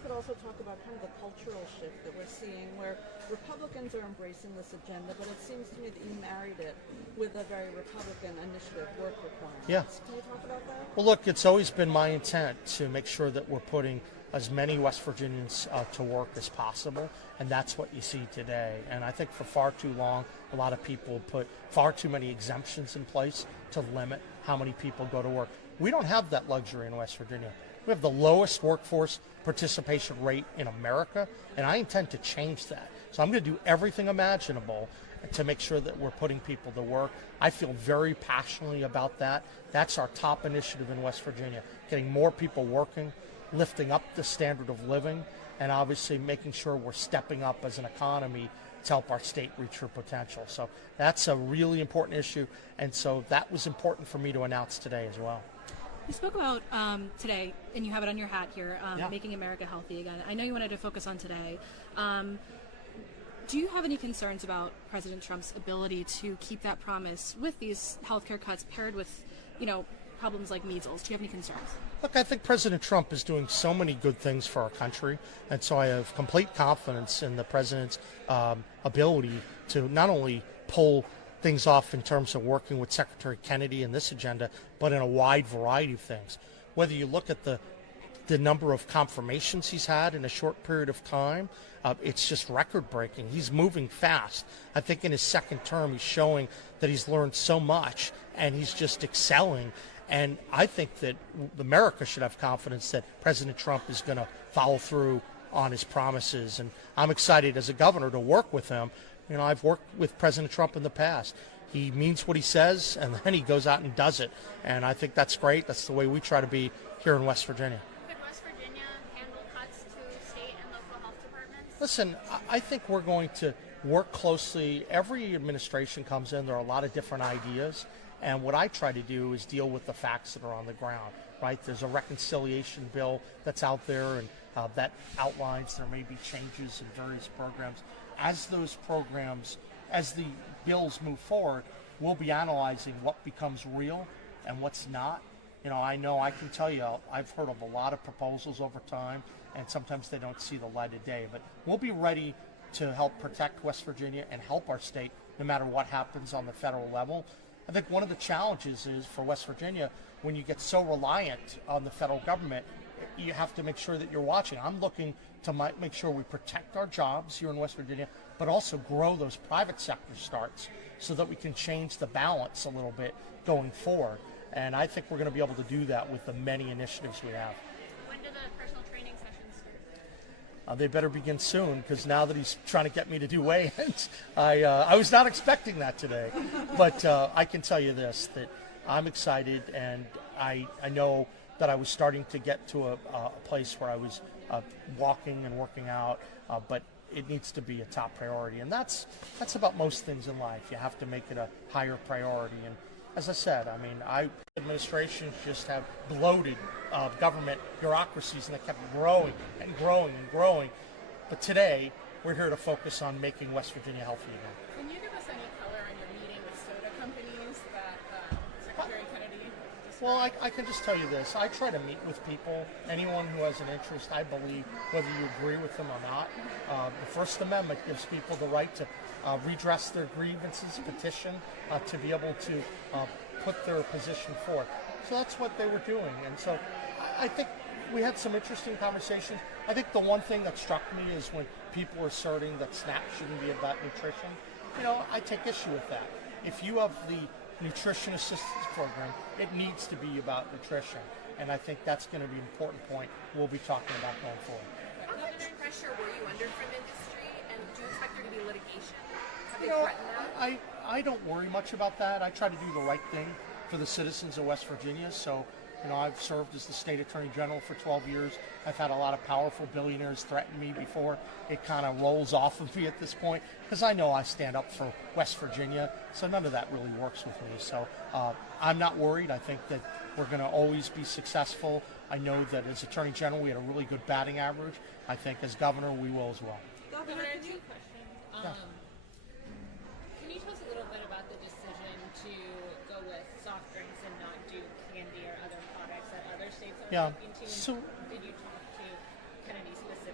could also talk about kind of the cultural shift that we're seeing where Republicans are embracing this agenda, but it seems to me that you married it with a very Republican initiative, work requirements. Yeah. Can you talk about that? Well, look, it's always been my intent to make sure that we're putting as many West Virginians to work as possible, and that's what you see today. And I think for far too long, a lot of people put far too many exemptions in place to limit how many people go to work. We don't have that luxury in West Virginia. We have the lowest workforce participation rate in America, and I intend to change that. So I'm going to do everything imaginable to make sure that we're putting people to work. I feel very passionately about that. That's our top initiative in West Virginia, getting more people working, lifting up the standard of living, and obviously making sure we're stepping up as an economy to help our state reach her potential. So that's a really important issue, and so that was important for me to announce today as well. You spoke about today, and you have it on your hat here, Yeah. making America healthy again. I know you wanted to focus on today. Do you have any concerns about President Trump's ability to keep that promise with these healthcare cuts paired with, problems like measles? Do you have any concerns? Look, I think President Trump is doing so many good things for our country, and so I have complete confidence in the president's ability to not only pull things off in terms of working with Secretary Kennedy in this agenda, but in a wide variety of things. Whether you look at the number of confirmations he's had in a short period of time, it's just record-breaking. He's moving fast. I think in his second term, he's showing that he's learned so much, and he's just excelling. And I think that America should have confidence that President Trump is going to follow through on his promises. And I'm excited as a governor to work with him. I've worked with President Trump in the past. He means what he says, and then he goes out and does it. And I think that's great. That's the way we try to be here in West Virginia. Could West Virginia handle cuts to state and local health departments? Listen, I think we're going to work closely. Every administration comes in, there are a lot of different ideas. And what I try to do is deal with the facts that are on the ground, right? There's a reconciliation bill that's out there, and that outlines there may be changes in various programs. As those programs, as the bills move forward, we'll be analyzing what becomes real and what's not. I know I can tell you, I've heard of a lot of proposals over time, and sometimes they don't see the light of day. But we'll be ready to help protect West Virginia and help our state no matter what happens on the federal level. I think one of the challenges is for West Virginia, when you get so reliant on the federal government, you have to make sure that you're watching. I'm looking to make sure we protect our jobs here in West Virginia, but also grow those private sector starts so that we can change the balance a little bit going forward. And I think we're going to be able to do that with the many initiatives we have. When do the personal training sessions start? They better begin soon, because now that he's trying to get me to do weigh-ins, I was not expecting that today. But I can tell you this, that I'm excited, and I know that I was starting to get to a place where I was walking and working out, but it needs to be a top priority. And that's about most things in life. You have to make it a higher priority. And as I said, administrations just have bloated government bureaucracies, and they kept growing and growing and growing. But today, we're here to focus on making West Virginia healthy again. Can you give us any color on your meeting with soda companies that Secretary Kennedy described? Well, I can just tell you this. I try to meet with people, anyone who has an interest, I believe, whether you agree with them or not. The First Amendment gives people the right to redress their grievances, petition, to be able to put their position forth. So that's what they were doing. And so I think we had some interesting conversations. I think the one thing that struck me is when people were asserting that SNAP shouldn't be about nutrition. I take issue with that. If you have the nutrition assistance program, it needs to be about nutrition. And I think that's going to be an important point we'll be talking about going forward. How much pressure were you under from industry, and do you expect there to be litigation? Have they threatened that? I don't worry much about that. I try to do the right thing for the citizens of West Virginia. So, I've served as the state attorney general for 12 years. I've had a lot of powerful billionaires threaten me before it kind of rolls off of me at this point, because I know I stand up for West Virginia. So none of that really works with me. So I'm not worried. I think that we're going to always be successful. I know that as attorney general, we had a really good batting average. I think as governor, we will as well. Governor, two questions. Can you tell us a little bit about the decision to go with soft drinks and not do candy or other products that other states are looking to? So did you talk to Kennedy specifically?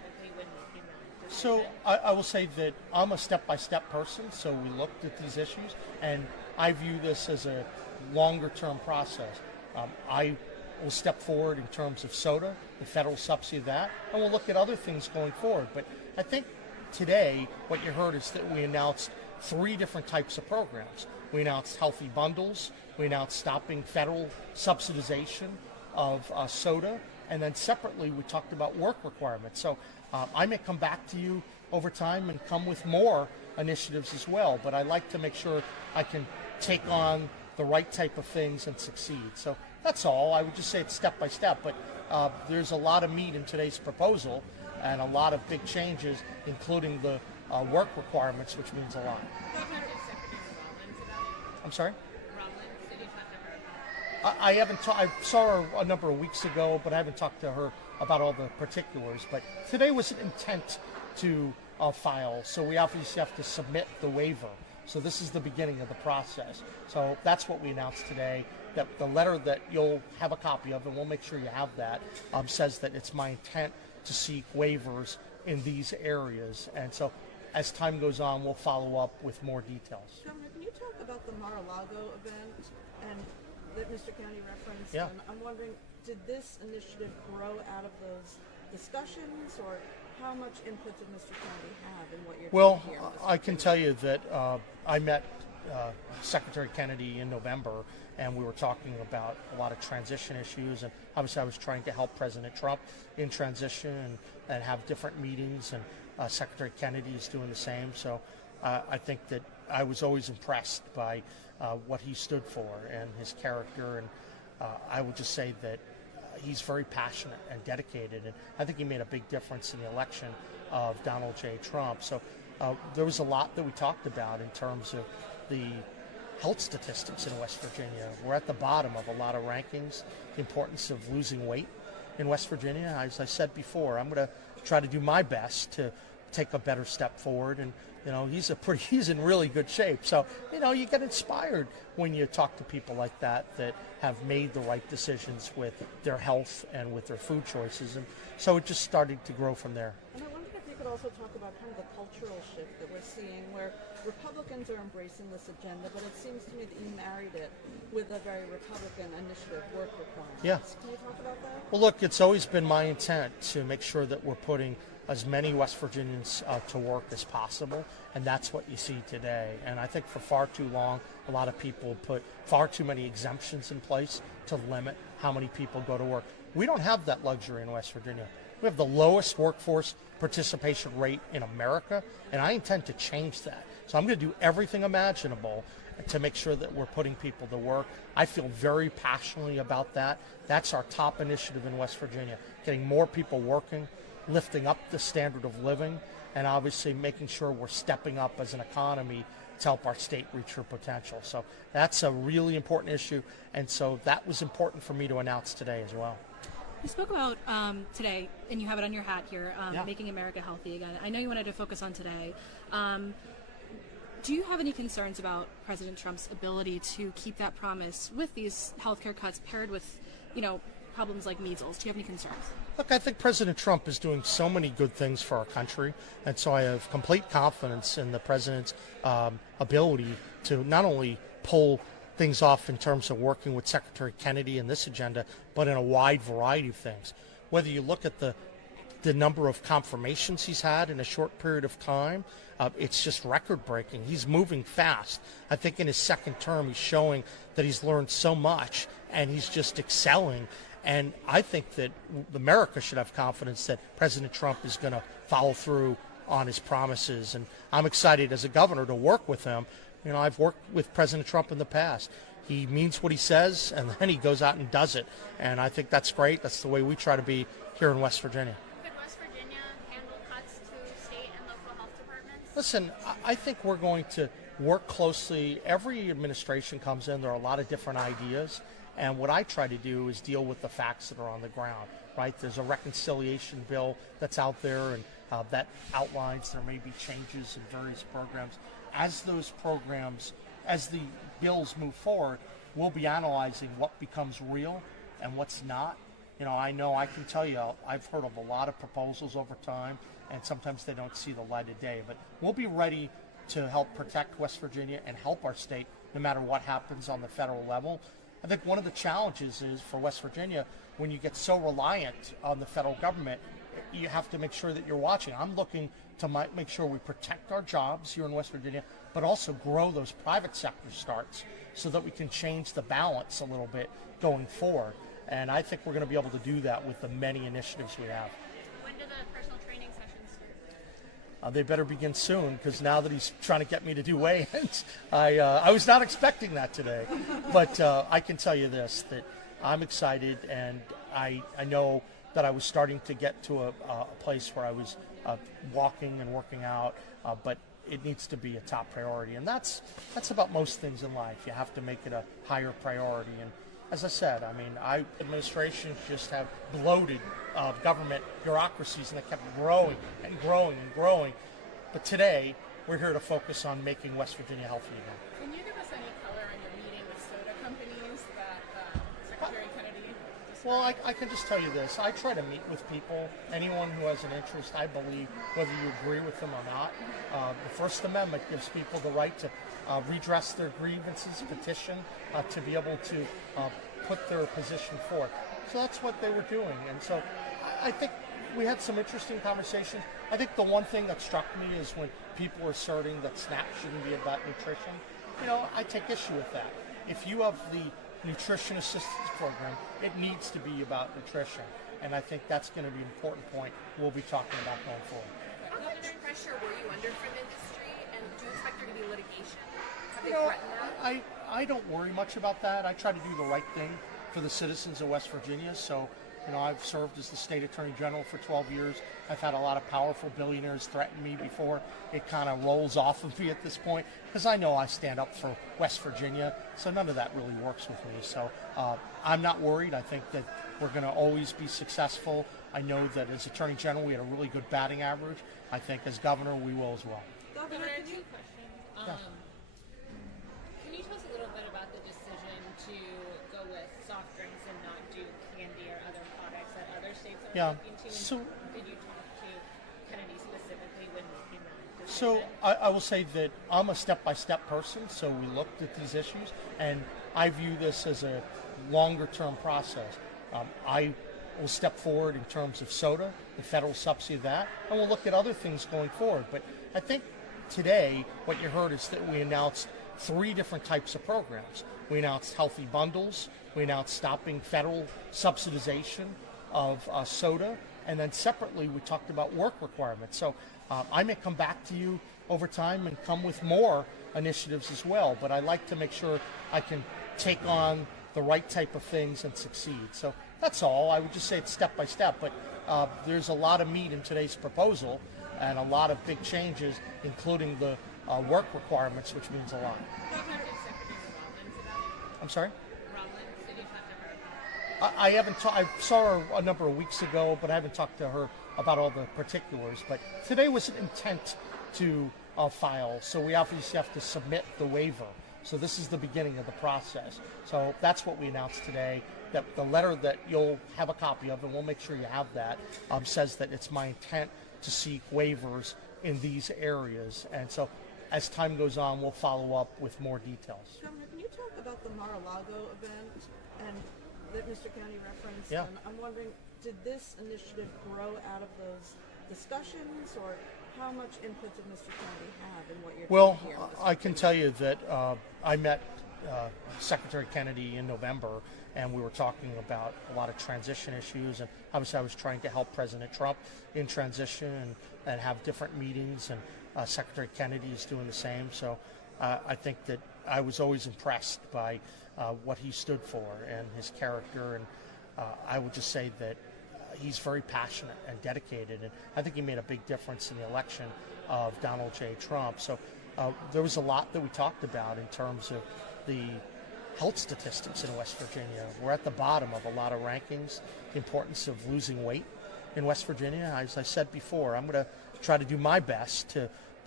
So I will say that I'm a step-by-step person, so we looked at these issues, and I view this as a longer-term process. I will step forward in terms of soda, the federal subsidy of that, and we'll look at other things going forward. But I think today what you heard is that we announced 3 different types of programs. We announced healthy bundles, we announced stopping federal subsidization of soda, and then separately we talked about work requirements. So I may come back to you over time and come with more initiatives as well, but I like to make sure I can take on the right type of things and succeed. So that's all. I would just say it's step by step, but there's a lot of meat in today's proposal and a lot of big changes, including the work requirements, which means a lot. I'm sorry? I haven't. I saw her a number of weeks ago, but I haven't talked to her about all the particulars. But today was an intent to file, so we obviously have to submit the waiver. So this is the beginning of the process. So that's what we announced today. That the letter that you'll have a copy of, and we'll make sure you have that, says that it's my intent to seek waivers in these areas. And so as time goes on, we'll follow up with more details. Governor, can you talk about the Mar-a-Lago event and that Mr. County referenced? Yeah. I'm wondering, did this initiative grow out of those discussions, or how much input did Mr. County have in what you're doing here? I can tell you that I met Secretary Kennedy in November, and we were talking about a lot of transition issues, and obviously I was trying to help President Trump in transition and have different meetings, and Secretary Kennedy is doing the same. So I think that I was always impressed by what he stood for and his character, and I would just say that he's very passionate and dedicated, and I think he made a big difference in the election of Donald J. Trump. So there was a lot that we talked about in terms of the health statistics in West Virginia. We're at the bottom of a lot of rankings, the importance of losing weight in West Virginia. As I said before, I'm going to try to do my best to take a better step forward, and he's in really good shape. So you get inspired when you talk to people like that have made the right decisions with their health and with their food choices, and so it just started to grow from there. And I wondered if you could also talk about kind of the cultural shift that we're seeing, where Republicans are embracing this agenda, but it seems to me that you married it with a very Republican initiative, work requirements. Yeah. Can you talk about that? Well, look, it's always been my intent to make sure that we're putting as many West Virginians to work as possible, and that's what you see today. And I think for far too long, a lot of people put far too many exemptions in place to limit how many people go to work. We don't have that luxury in West Virginia. We have the lowest workforce participation rate in America, and I intend to change that. So I'm going to do everything imaginable to make sure that we're putting people to work. I feel very passionately about that. That's our top initiative in West Virginia, getting more people working, lifting up the standard of living, and obviously making sure we're stepping up as an economy to help our state reach her potential. So that's a really important issue, and so that was important for me to announce today as well. You spoke about today, and you have it on your hat here, Yeah. making America healthy again. I know you wanted to focus on today. Do you have any concerns about President Trump's ability to keep that promise with these healthcare cuts paired with, problems like measles? Do you have any concerns? Look, I think President Trump is doing so many good things for our country, and so I have complete confidence in the president's ability to not only pull things off in terms of working with Secretary Kennedy in this agenda, but in a wide variety of things. Whether you look at the number of confirmations he's had in a short period of time, it's just record-breaking. He's moving fast. I think in his second term, he's showing that he's learned so much, and he's just excelling. And I think that America should have confidence that President Trump is going to follow through on his promises. And I'm excited as a governor to work with him. I've worked with President Trump in the past. He means what he says, and then he goes out and does it. And I think that's great. That's the way we try to be here in West Virginia. Could West Virginia handle cuts to state and local health departments? Listen, I think we're going to work closely. Every administration comes in, there are a lot of different ideas. And what I try to do is deal with the facts that are on the ground, right? There's a reconciliation bill that's out there, and that outlines there may be changes in various programs. As those programs, as the bills move forward, we'll be analyzing what becomes real and what's not. I know I can tell you I've heard of a lot of proposals over time and sometimes they don't see the light of day. But we'll be ready to help protect West Virginia and help our state no matter what happens on the federal level. I think one of the challenges is for West Virginia, when you get so reliant on the federal government, you have to make sure that you're watching. I'm looking to make sure we protect our jobs here in West Virginia, but also grow those private sector starts so that we can change the balance a little bit going forward. And I think we're going to be able to do that with the many initiatives we have. When do the personal training sessions start? They better begin soon, because now that he's trying to get me to do weigh-ins, I was not expecting that today. But I can tell you this, that I'm excited, and I know that I was starting to get to a place where I was walking and working out, but it needs to be a top priority. And that's about most things in life. You have to make it a higher priority. And as I said, I mean, administrations just have bloated government bureaucracies, and they kept growing and growing and growing. But today, we're here to focus on making West Virginia healthy again. Can you give us any color on your meeting with soda companies that Secretary Kennedy described? Well, I can just tell you this. I try to meet with people, anyone who has an interest, I believe, whether you agree with them or not. The First Amendment gives people the right to redress their grievances, petition, to be able to put their position forth. So that's what they were doing. And so I think we had some interesting conversations. I think the one thing that struck me is when people were asserting that SNAP shouldn't be about nutrition. You know, I take issue with that. If you have the nutrition assistance program, it needs to be about nutrition. And I think that's going to be an important point we'll be talking about going forward. How much pressure were you under from industry, and do you expect there to be litigation? Have they threatened that? I don't worry much about that. I try to do the right thing for the citizens of West Virginia. So, you know, I've served as the state attorney general for 12 years. I've had a lot of powerful billionaires threaten me before. It kind of rolls off of me at this point, because I know I stand up for West Virginia. So none of that really works with me. So I'm not worried. I think that we're going to always be successful. I know that as attorney general, we had a really good batting average. I think as governor, we will as well. Governor, two questions. Can you tell us a little bit about the decision to go with soft drinks and not do candy or other products that other states are looking to? So, did you talk to Kennedy specifically when making that decision? So I will say that I'm a step-by-step person, so we looked at these issues, and I view this as a longer-term process. I will step forward in terms of soda, the federal subsidy of that, and we'll look at other things going forward. But I think today what you heard is that we announced 3 different types of programs. We announced healthy bundles, we announced stopping federal subsidization of soda, and then separately we talked about work requirements. So I may come back to you over time and come with more initiatives as well, but I like to make sure I can take on the right type of things and succeed. So that's all. I would just say it's step by step, but there's a lot of meat in today's proposal and a lot of big changes, including the work requirements, which means a lot. I'm sorry? I haven't. I saw her a number of weeks ago, but I haven't talked to her about all the particulars. But today was an intent to file, so we obviously have to submit the waiver. So this is the beginning of the process. So that's what we announced today. That the letter that you'll have a copy of, and we'll make sure you have that, says that it's my intent to seek waivers in these areas. And so as time goes on, we'll follow up with more details. Governor, can you talk about the Mar-a-Lago event and that Mr. Kennedy referenced? Yeah. And I'm wondering, did this initiative grow out of those discussions, or how much input did Mr. Kennedy have in what you're doing here? I can tell you that I met Secretary Kennedy in November, and we were talking about a lot of transition issues, and obviously I was trying to help President Trump in transition and have different meetings, and Secretary Kennedy is doing the same. So I think that I was always impressed by what he stood for and his character, and I would just say that he's very passionate and dedicated, and I think he made a big difference in the election of Donald J. Trump. So there was a lot that we talked about in terms of the health statistics in West Virginia. We're at the bottom of a lot of rankings, the importance of losing weight in West Virginia. As I said before, I'm going to try to do my best to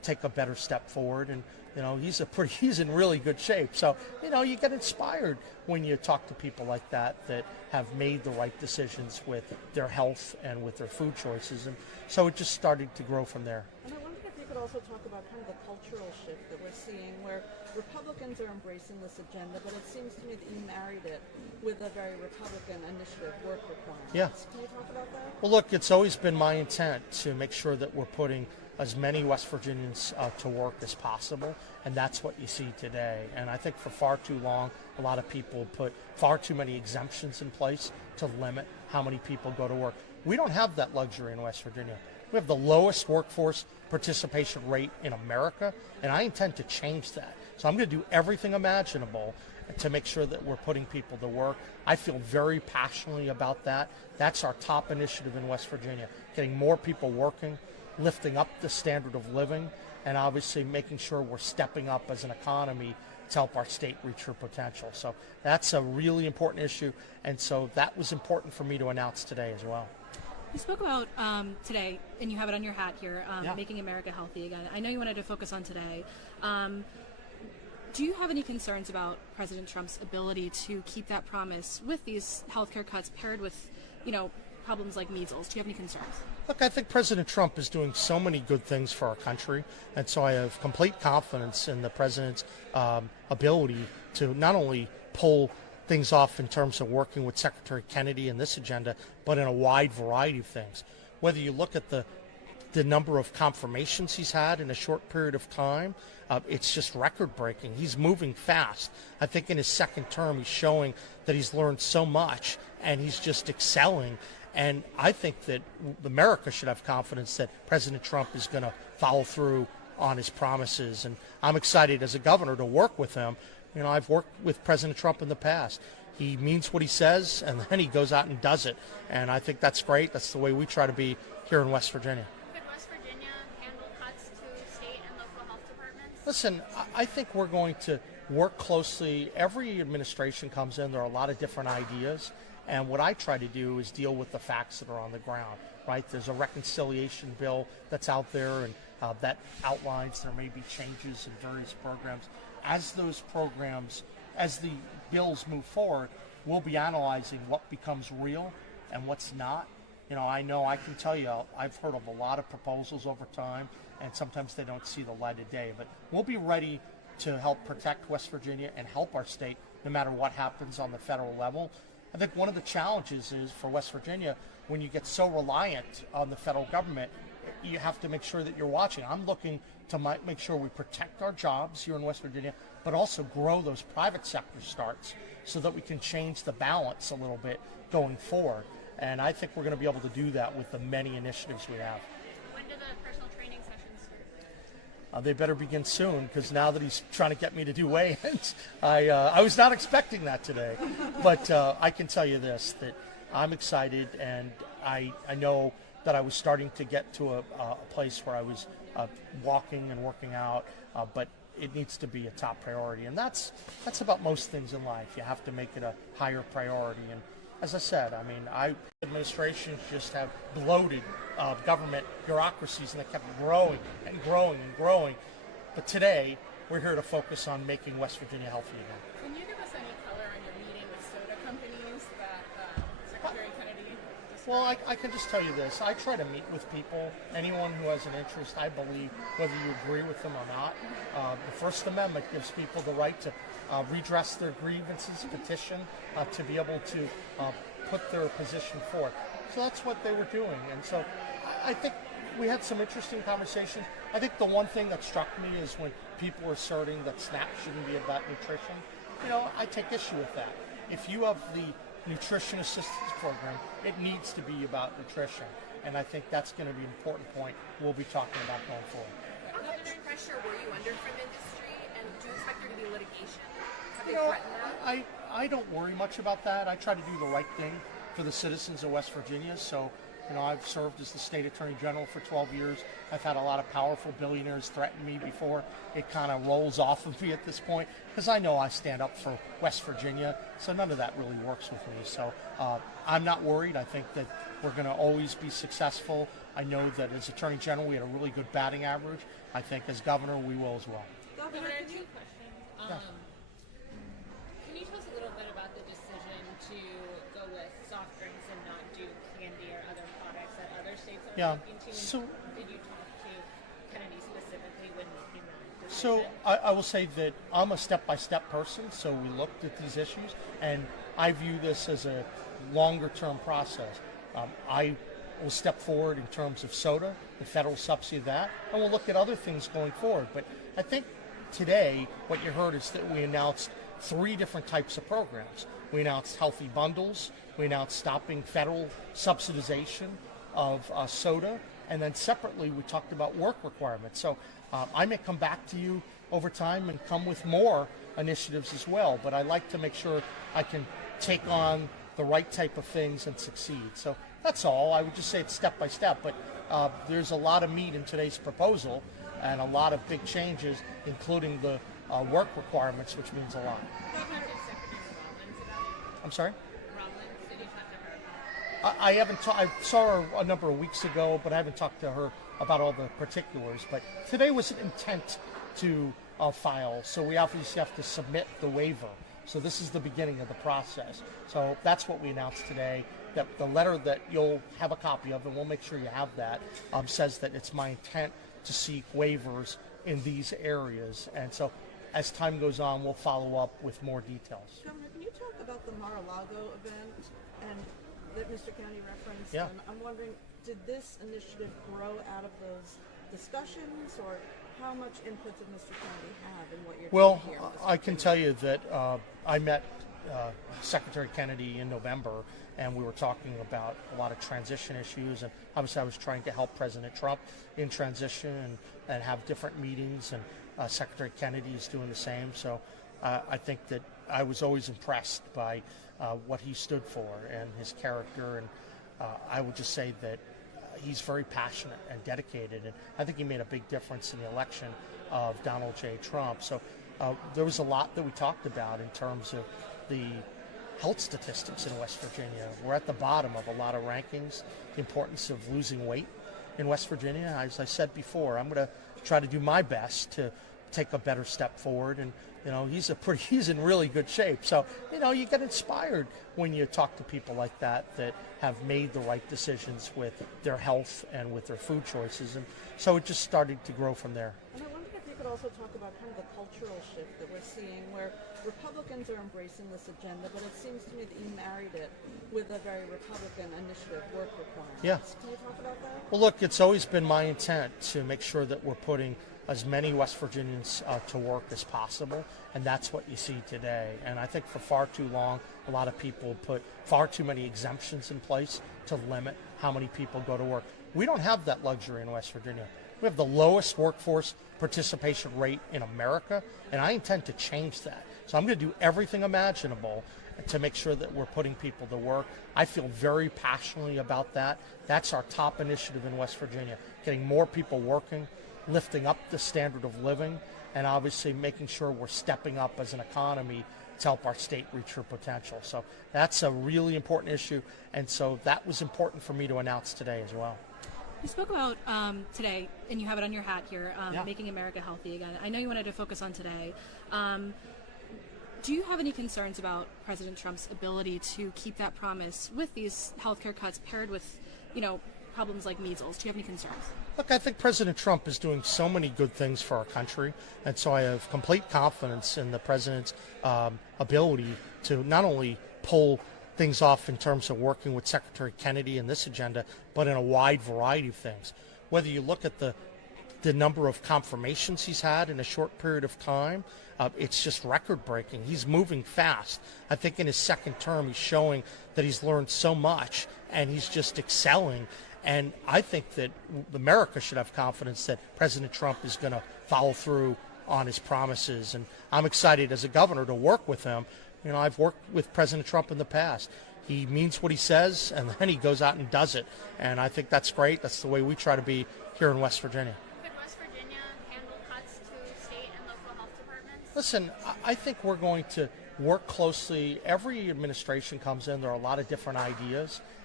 take a better step forward. And he's in really good shape. So you get inspired when you talk to people like that have made the right decisions with their health and with their food choices. And so it just started to grow from there. And I wondered if you could also talk about kind of the cultural shift that we're seeing, where Republicans are embracing this agenda, but it seems to me that you married it with a very Republican initiative, work requirements. Yeah. Can you talk about that? Well, look, it's always been my intent to make sure that we're putting as many West Virginians to work as possible, and that's what you see today. And I think for far too long, a lot of people put far too many exemptions in place to limit how many people go to work. We don't have that luxury in West Virginia. We have the lowest workforce participation rate in America, and I intend to change that. So I'm going to do everything imaginable to make sure that we're putting people to work. I feel very passionately about that. That's our top initiative in West Virginia, getting more people working, lifting up the standard of living, and obviously making sure we're stepping up as an economy to help our state reach her potential. So that's a really important issue, and so that was important for me to announce today as well. You spoke about today, and you have it on your hat here, Yeah. making America healthy again. I know you wanted to focus on today. Do you have any concerns about President Trump's ability to keep that promise with these healthcare cuts paired with, problems like measles? Do you have any concerns? Look, I think President Trump is doing so many good things for our country, and so I have complete confidence in the president's ability to not only pull things off in terms of working with Secretary Kennedy in this agenda, but in a wide variety of things. Whether you look at the number of confirmations he's had in a short period of time, it's just record-breaking. He's moving fast. I think in his second term, he's showing that he's learned so much, and he's just excelling. And I think that America should have confidence that President Trump is going to follow through on his promises. And I'm excited as a governor to work with him. I've worked with President Trump in the past. He means what he says, and then he goes out and does it. And I think that's great. That's the way we try to be here in West Virginia. Could West Virginia handle cuts to state and local health departments? Listen, I think we're going to work closely. Every administration comes in, there are a lot of different ideas. And what I try to do is deal with the facts that are on the ground, right? There's a reconciliation bill that's out there, and that outlines there may be changes in various programs. As those programs, as the bills move forward, we'll be analyzing what becomes real and what's not. I know I can tell you, I've heard of a lot of proposals over time, and sometimes they don't see the light of day. But we'll be ready to help protect West Virginia and help our state no matter what happens on the federal level. I think one of the challenges is for West Virginia, when you get so reliant on the federal government, you have to make sure that you're watching. I'm looking to make sure we protect our jobs here in West Virginia, but also grow those private sector starts so that we can change the balance a little bit going forward. And I think we're going to be able to do that with the many initiatives we have. When do the personal training sessions start? They better begin soon, because now that he's trying to get me to do weigh-ins, I was not expecting that today. But I can tell you this, that I'm excited, and I know that I was starting to get to a place where I was walking and working out, but it needs to be a top priority. And that's about most things in life. You have to make it a higher priority. And as I said, administrations just have bloated government bureaucracies, and they kept growing and growing and growing. But today, we're here to focus on making West Virginia healthy again. Can you give us any color on your meeting with soda companies that Secretary Kennedy described? Well, I can just tell you this. I try to meet with people, anyone who has an interest, I believe, whether you agree with them or not. The First Amendment gives people the right to redress their grievances, petition, to be able to put their position forth. So that's what they were doing. And so I think we had some interesting conversations. I think the one thing that struck me is when people were asserting that SNAP shouldn't be about nutrition. I take issue with that. If you have the nutrition assistance program, it needs to be about nutrition. And I think that's going to be an important point we'll be talking about going forward. How much pressure were you under from industry, and do you expect there to be litigation? Have they threatened that? I don't worry much about that. I try to do the right thing for the citizens of West Virginia. So, I've served as the state attorney general for 12 years. I've had a lot of powerful billionaires threaten me before. It kind of rolls off of me at this point, because I know I stand up for West Virginia. So none of that really works with me. So I'm not worried. I think that we're going to always be successful I know that as Attorney General we had a really good batting average. I think as Governor we will as well. Governor, two questions. Can you tell us a little bit about the decision to go with soft drinks and not do candy or other products that other states are looking to? So, did you talk to Kennedy specifically when making that decision? So I will say that I'm a step-by-step person, so we looked at these issues, and I view this as a longer-term process. I will step forward in terms of soda, the federal subsidy of that, and we'll look at other things going forward. But I think today what you heard is that we announced 3 different types of programs. We announced healthy bundles, we announced stopping federal subsidization of soda, and then separately we talked about work requirements. So I may come back to you over time and come with more initiatives as well, but I like to make sure I can take on the right type of things and succeed. So that's all. I would just say it's step by step, but there's a lot of meat in today's proposal and a lot of big changes, including the work requirements, which means a lot. I'm sorry? I haven't. I saw her a number of weeks ago, but I haven't talked to her about all the particulars. But today was an intent to file, so we obviously have to submit the waiver. So this is the beginning of the process. So that's what we announced today. That the letter that you'll have a copy of, and we'll make sure you have that, says that it's my intent to seek waivers in these areas. And so as time goes on, we'll follow up with more details. Governor, can you talk about the Mar-a-Lago event and that Mr. Kennedy referenced? Yeah. And I'm wondering, did this initiative grow out of those discussions, or how much input did Mr. Kennedy have in what you're doing here? Well, I can tell you that I met Secretary Kennedy in November, and we were talking about a lot of transition issues, and obviously I was trying to help President Trump in transition and have different meetings, and Secretary Kennedy is doing the same. So I think that I was always impressed by what he stood for and his character, and I would just say that he's very passionate and dedicated, and I think he made a big difference in the election of Donald J. Trump. So there was a lot that we talked about in terms of the health statistics in West Virginia. We're at the bottom of a lot of rankings, the importance of losing weight in West Virginia. As I said before, I'm going to try to do my best to take a better step forward, and he's in really good shape. So you get inspired when you talk to people like that have made the right decisions with their health and with their food choices, and so it just started to grow from there. And I wondered if you could also talk about kind of the cultural shift that we're seeing, where Republicans are embracing this agenda, but it seems to me that you married it with a very Republican initiative, work requirements. Yeah. Can you talk about that? Well, look, it's always been my intent to make sure that we're putting as many West Virginians to work as possible, and that's what you see today. And I think for far too long, a lot of people put far too many exemptions in place to limit how many people go to work. We don't have that luxury in West Virginia. We have the lowest workforce participation rate in America, and I intend to change that. So I'm going to do everything imaginable to make sure that we're putting people to work. I feel very passionately about that. That's our top initiative in West Virginia, getting more people working, lifting up the standard of living, and obviously making sure we're stepping up as an economy to help our state reach her potential. So that's a really important issue, and so that was important for me to announce today as well. You spoke about today, and you have it on your hat here, making America healthy again. I know you wanted to focus on today. Do you have any concerns about President Trump's ability to keep that promise with these healthcare cuts paired with, problems like measles? Do you have any concerns? Look, I think President Trump is doing so many good things for our country, and so I have complete confidence in the president's ability to not only pull things off in terms of working with Secretary Kennedy in this agenda, but in a wide variety of things. Whether you look at the number of confirmations he's had in a short period of time, it's just record-breaking. He's moving fast. I think in his second term, he's showing that he's learned so much, and he's just excelling. And I think that America should have confidence that President Trump is going to follow through on his promises. And I'm excited as a governor to work with him. I've worked with President Trump in the past. He means what he says, and then he goes out and does it. And I think that's great. That's the way we try to be here in West Virginia. Could West Virginia handle cuts to state and local health departments? Listen, I think we're going to work closely. Every administration comes in, there are a lot of different ideas,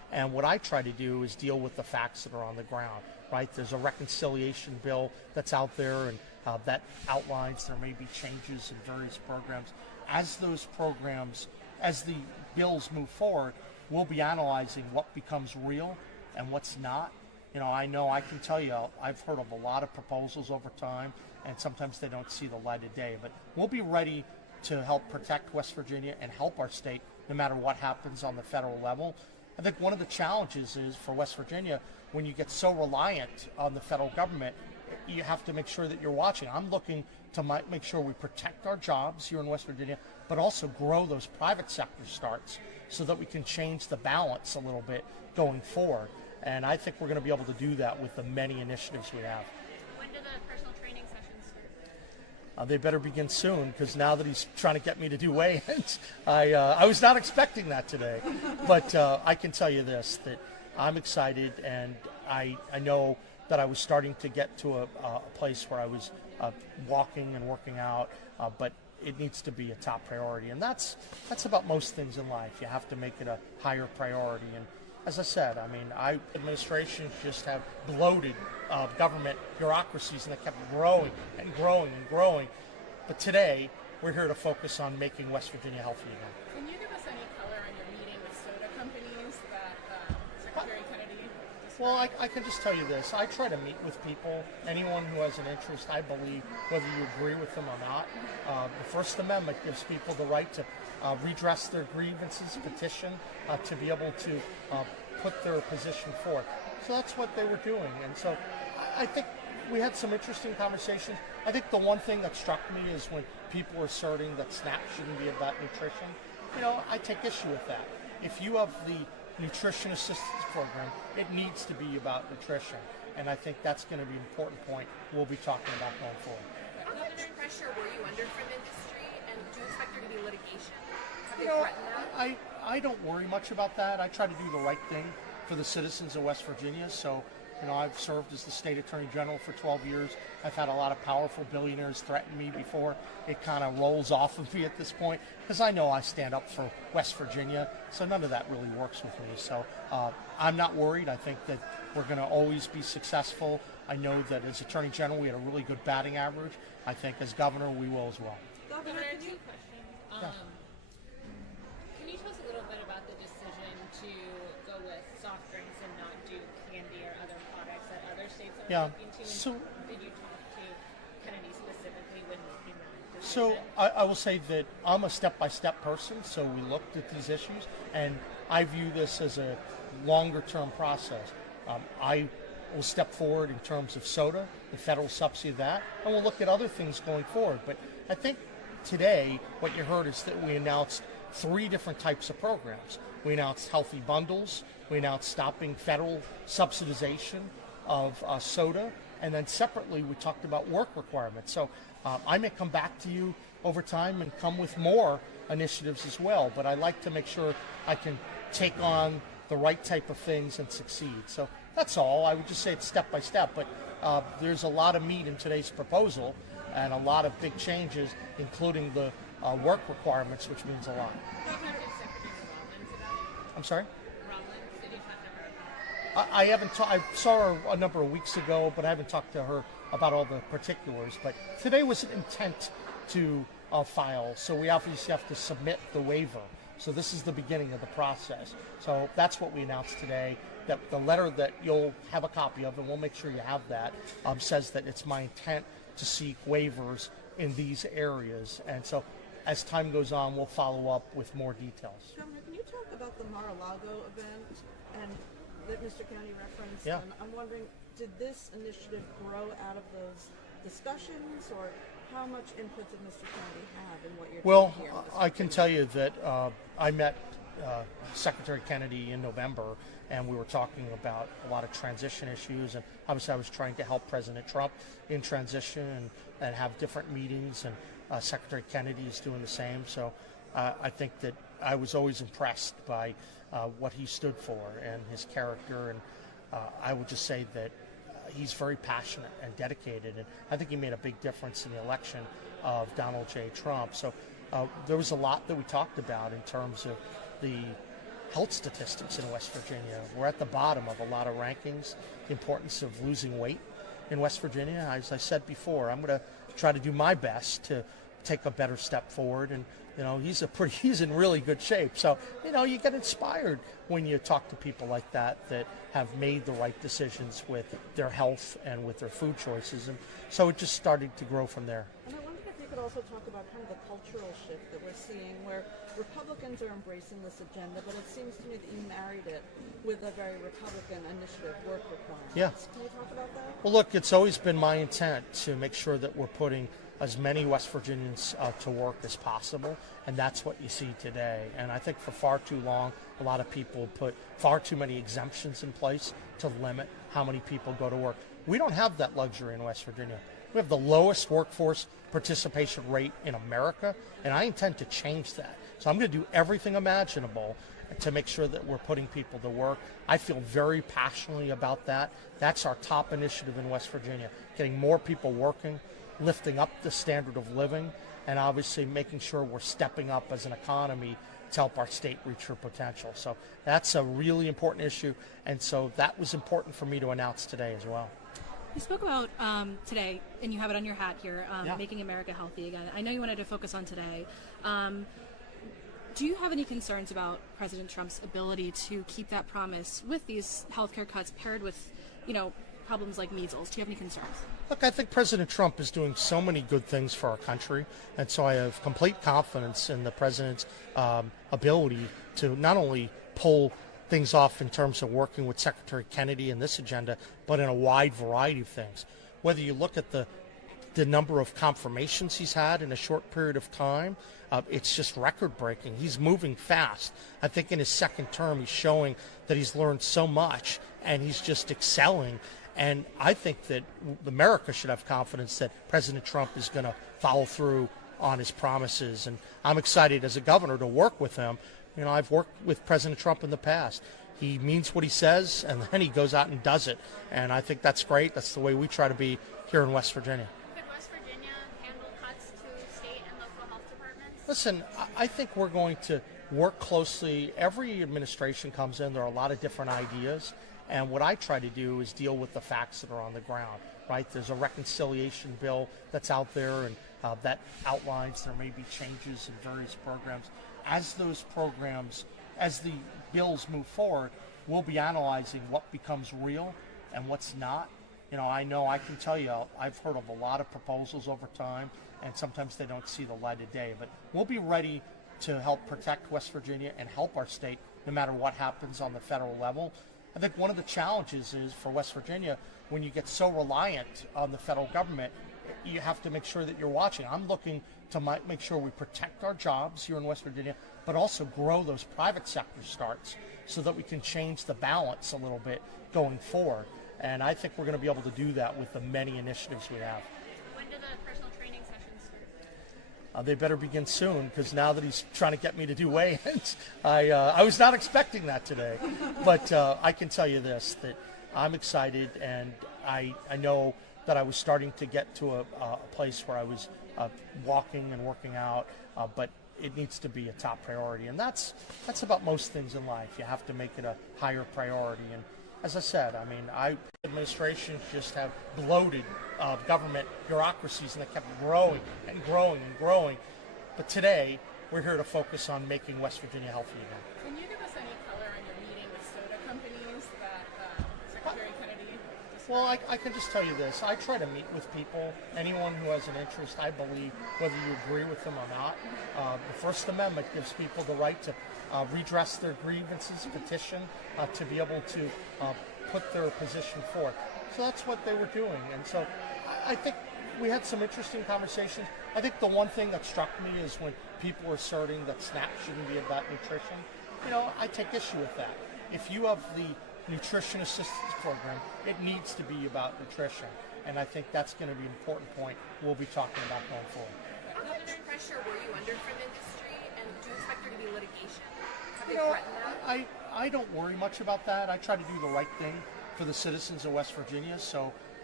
And what I try to do is deal with the facts that are on the ground, right? There's a reconciliation bill that's out there, and that outlines there may be changes in various programs. As those programs, as the bills move forward, we'll be analyzing what becomes real and what's not. You know I can tell you, I've heard of a lot of proposals over time, and sometimes they don't see the light of day. But we'll be ready to help protect West Virginia and help our state no matter what happens on the federal level. I think one of the challenges is for West Virginia, when you get so reliant on the federal government, you have to make sure that you're watching. I'm looking to make sure we protect our jobs here in West Virginia, but also grow those private sector starts so that we can change the balance a little bit going forward. And I think we're going to be able to do that with the many initiatives we have. When do the personal training sessions start? They better begin soon, because now that he's trying to get me to do weigh-ins, I was not expecting that today. But I can tell you this, that I'm excited, and I know that I was starting to get to a place where I was walking and working out, but it needs to be a top priority. And that's about most things in life. You have to make it a higher priority. And as I said, I mean, administrations just have bloated government bureaucracies, and they kept growing and growing and growing. But today, we're here to focus on making West Virginia healthy again. Can you give us any color on your meeting with soda companies that Secretary Kennedy described? Well, I can just tell you this. I try to meet with people, anyone who has an interest, I believe, whether you agree with them or not. The First Amendment gives people the right to redress their grievances, petition, to be able to put their position forth. So that's what they were doing. And so I think we had some interesting conversations. I think the one thing that struck me is when people were asserting that SNAP shouldn't be about nutrition. You know, I take issue with that. If you have the nutrition assistance program, it needs to be about nutrition. And I think that's going to be an important point we'll be talking about going forward. How much pressure were you under from industry, and do you expect there to be litigation? Have they You know, threatened that? I don't worry much about that. I try to do the right thing for the citizens of West Virginia. So, you know, I've served as the state attorney general for 12 years. I've had a lot of powerful billionaires threaten me before it kind of rolls off of me at this point, because I know I stand up for West Virginia. So none of that really works with me. So I'm not worried. I think that we're going to always be successful. I know that as attorney general, we had a really good batting average. I think as governor, we will as well. Governor, can you? Yeah. Can you tell us a little bit about the decision to go with soft drinks and not do candy or other products that other states are looking to? So, did you talk to Kennedy specifically when making that So decision? I will say that I'm a step-by-step person, so we looked at these issues, and I view this as a longer-term process. I will step forward in terms of soda, the federal subsidy of that, and we'll look at other things going forward. But I think today what you heard is that we announced 3 different types of programs. We announced healthy bundles, we announced stopping federal subsidization of soda, and then separately we talked about work requirements. So I may come back to you over time and come with more initiatives as well, but I like to make sure I can take on the right type of things and succeed. So that's all. I would just say it's step by step, but there's a lot of meat in today's proposal and a lot of big changes, including the work requirements, which means a lot. I'm sorry? Did you talk to her? I haven't. I saw her a number of weeks ago, but I haven't talked to her about all the particulars. But today was an intent to file, so we obviously have to submit the waiver. So this is the beginning of the process. So that's what we announced today. That the letter that you'll have a copy of, and we'll make sure you have that, says that it's my intent to seek waivers in these areas. And so as time goes on, we'll follow up with more details. Governor, can you talk about the Mar-a-Lago event and that Mr. Kennedy referenced? Yeah. And I'm wondering, did this initiative grow out of those discussions, or how much input did Mr. Kennedy have in what you're Well, doing here? I can tell you that I met Secretary Kennedy in November, and we were talking about a lot of transition issues, and obviously I was trying to help President Trump in transition and have different meetings, and Secretary Kennedy is doing the same. So I think that I was always impressed by what he stood for and his character, and I would just say that he's very passionate and dedicated, and I think he made a big difference in the election of Donald J. Trump. So there was a lot that we talked about in terms of the health statistics in West Virginia. We're at the bottom of a lot of rankings. The importance of losing weight in West Virginia. As I said before, I'm going to try to do my best to take a better step forward. And he's in really good shape. So you get inspired when you talk to people like that have made the right decisions with their health and with their food choices. And so it just started to grow from there. And I wondered if you could also talk about kind of the cultural shift that we're seeing, where Republicans are embracing this agenda, but it seems to me that you married it with a very Republican initiative, work requirements. Yeah. Can you talk about that? Well, look, it's always been my intent to make sure that we're putting as many West Virginians to work as possible, and that's what you see today. And I think for far too long, a lot of people put far too many exemptions in place to limit how many people go to work. We don't have that luxury in West Virginia. We have the lowest workforce participation rate in America, and I intend to change that. So I'm going to do everything imaginable to make sure that we're putting people to work. I feel very passionately about that. That's our top initiative in West Virginia, getting more people working, lifting up the standard of living, and obviously making sure we're stepping up as an economy to help our state reach her potential. So that's a really important issue, and so that was important for me to announce today as well. You spoke about today, and you have it on your hat here, making America healthy again. I know you wanted to focus on today. Do you have any concerns about President Trump's ability to keep that promise with these healthcare cuts paired with, problems like measles? Do you have any concerns? Look, I think President Trump is doing so many good things for our country, and so I have complete confidence in the president's ability to not only pull things off in terms of working with Secretary Kennedy in this agenda, but in a wide variety of things. Whether you look at the number of confirmations he's had in a short period of time, it's just record-breaking. He's moving fast. I think in his second term, he's showing that he's learned so much, and he's just excelling. And I think that America should have confidence that President Trump is going to follow through on his promises. And I'm excited as a governor to work with him. I've worked with President Trump in the past. He means what he says, and then he goes out and does it. And I think that's great. That's the way we try to be here in West Virginia. Could West Virginia handle cuts to state and local health departments? Listen, I think we're going to work closely. Every administration comes in, there are a lot of different ideas. And what I try to do is deal with the facts that are on the ground, right? There's a reconciliation bill that's out there, and that outlines there may be changes in various programs. As those programs, as the bills move forward, we'll be analyzing what becomes real and what's not. I know I can tell you, I've heard of a lot of proposals over time, and sometimes they don't see the light of day. But we'll be ready to help protect West Virginia and help our state no matter what happens on the federal level. I think one of the challenges is for West Virginia, when you get so reliant on the federal government, you have to make sure that you're watching. I'm looking to make sure we protect our jobs here in West Virginia, but also grow those private sector starts so that we can change the balance a little bit going forward. And I think we're going to be able to do that with the many initiatives we have. When do the personal training sessions start? They better begin soon, because now that he's trying to get me to do weigh-ins, I was not expecting that today. But I can tell you this, that I'm excited, and I know that I was starting to get to a place where I was walking and working out, but it needs to be a top priority. And that's about most things in life. You have to make it a higher priority. And as I said, administrations just have bloated government bureaucracies, and they kept growing and growing and growing. But today, we're here to focus on making West Virginia healthy again. Can you give us any color on your meeting with soda companies that Secretary Kennedy described? Well, I can just tell you this. I try to meet with people, anyone who has an interest, I believe, whether you agree with them or not. The First Amendment gives people the right to redress their grievances, petition, to be able to put their position forth. So that's what they were doing. And so I think we had some interesting conversations. I think the one thing that struck me is when people were asserting that SNAP shouldn't be about nutrition. I take issue with that. If you have the nutrition assistance program, it needs to be about nutrition. And I think that's going to be an important point we'll be talking about going forward. How much pressure were you under from industry, and do you expect there to be litigation? Have they threatened that? I don't worry much about that. I try to do the right thing for the citizens of West Virginia. So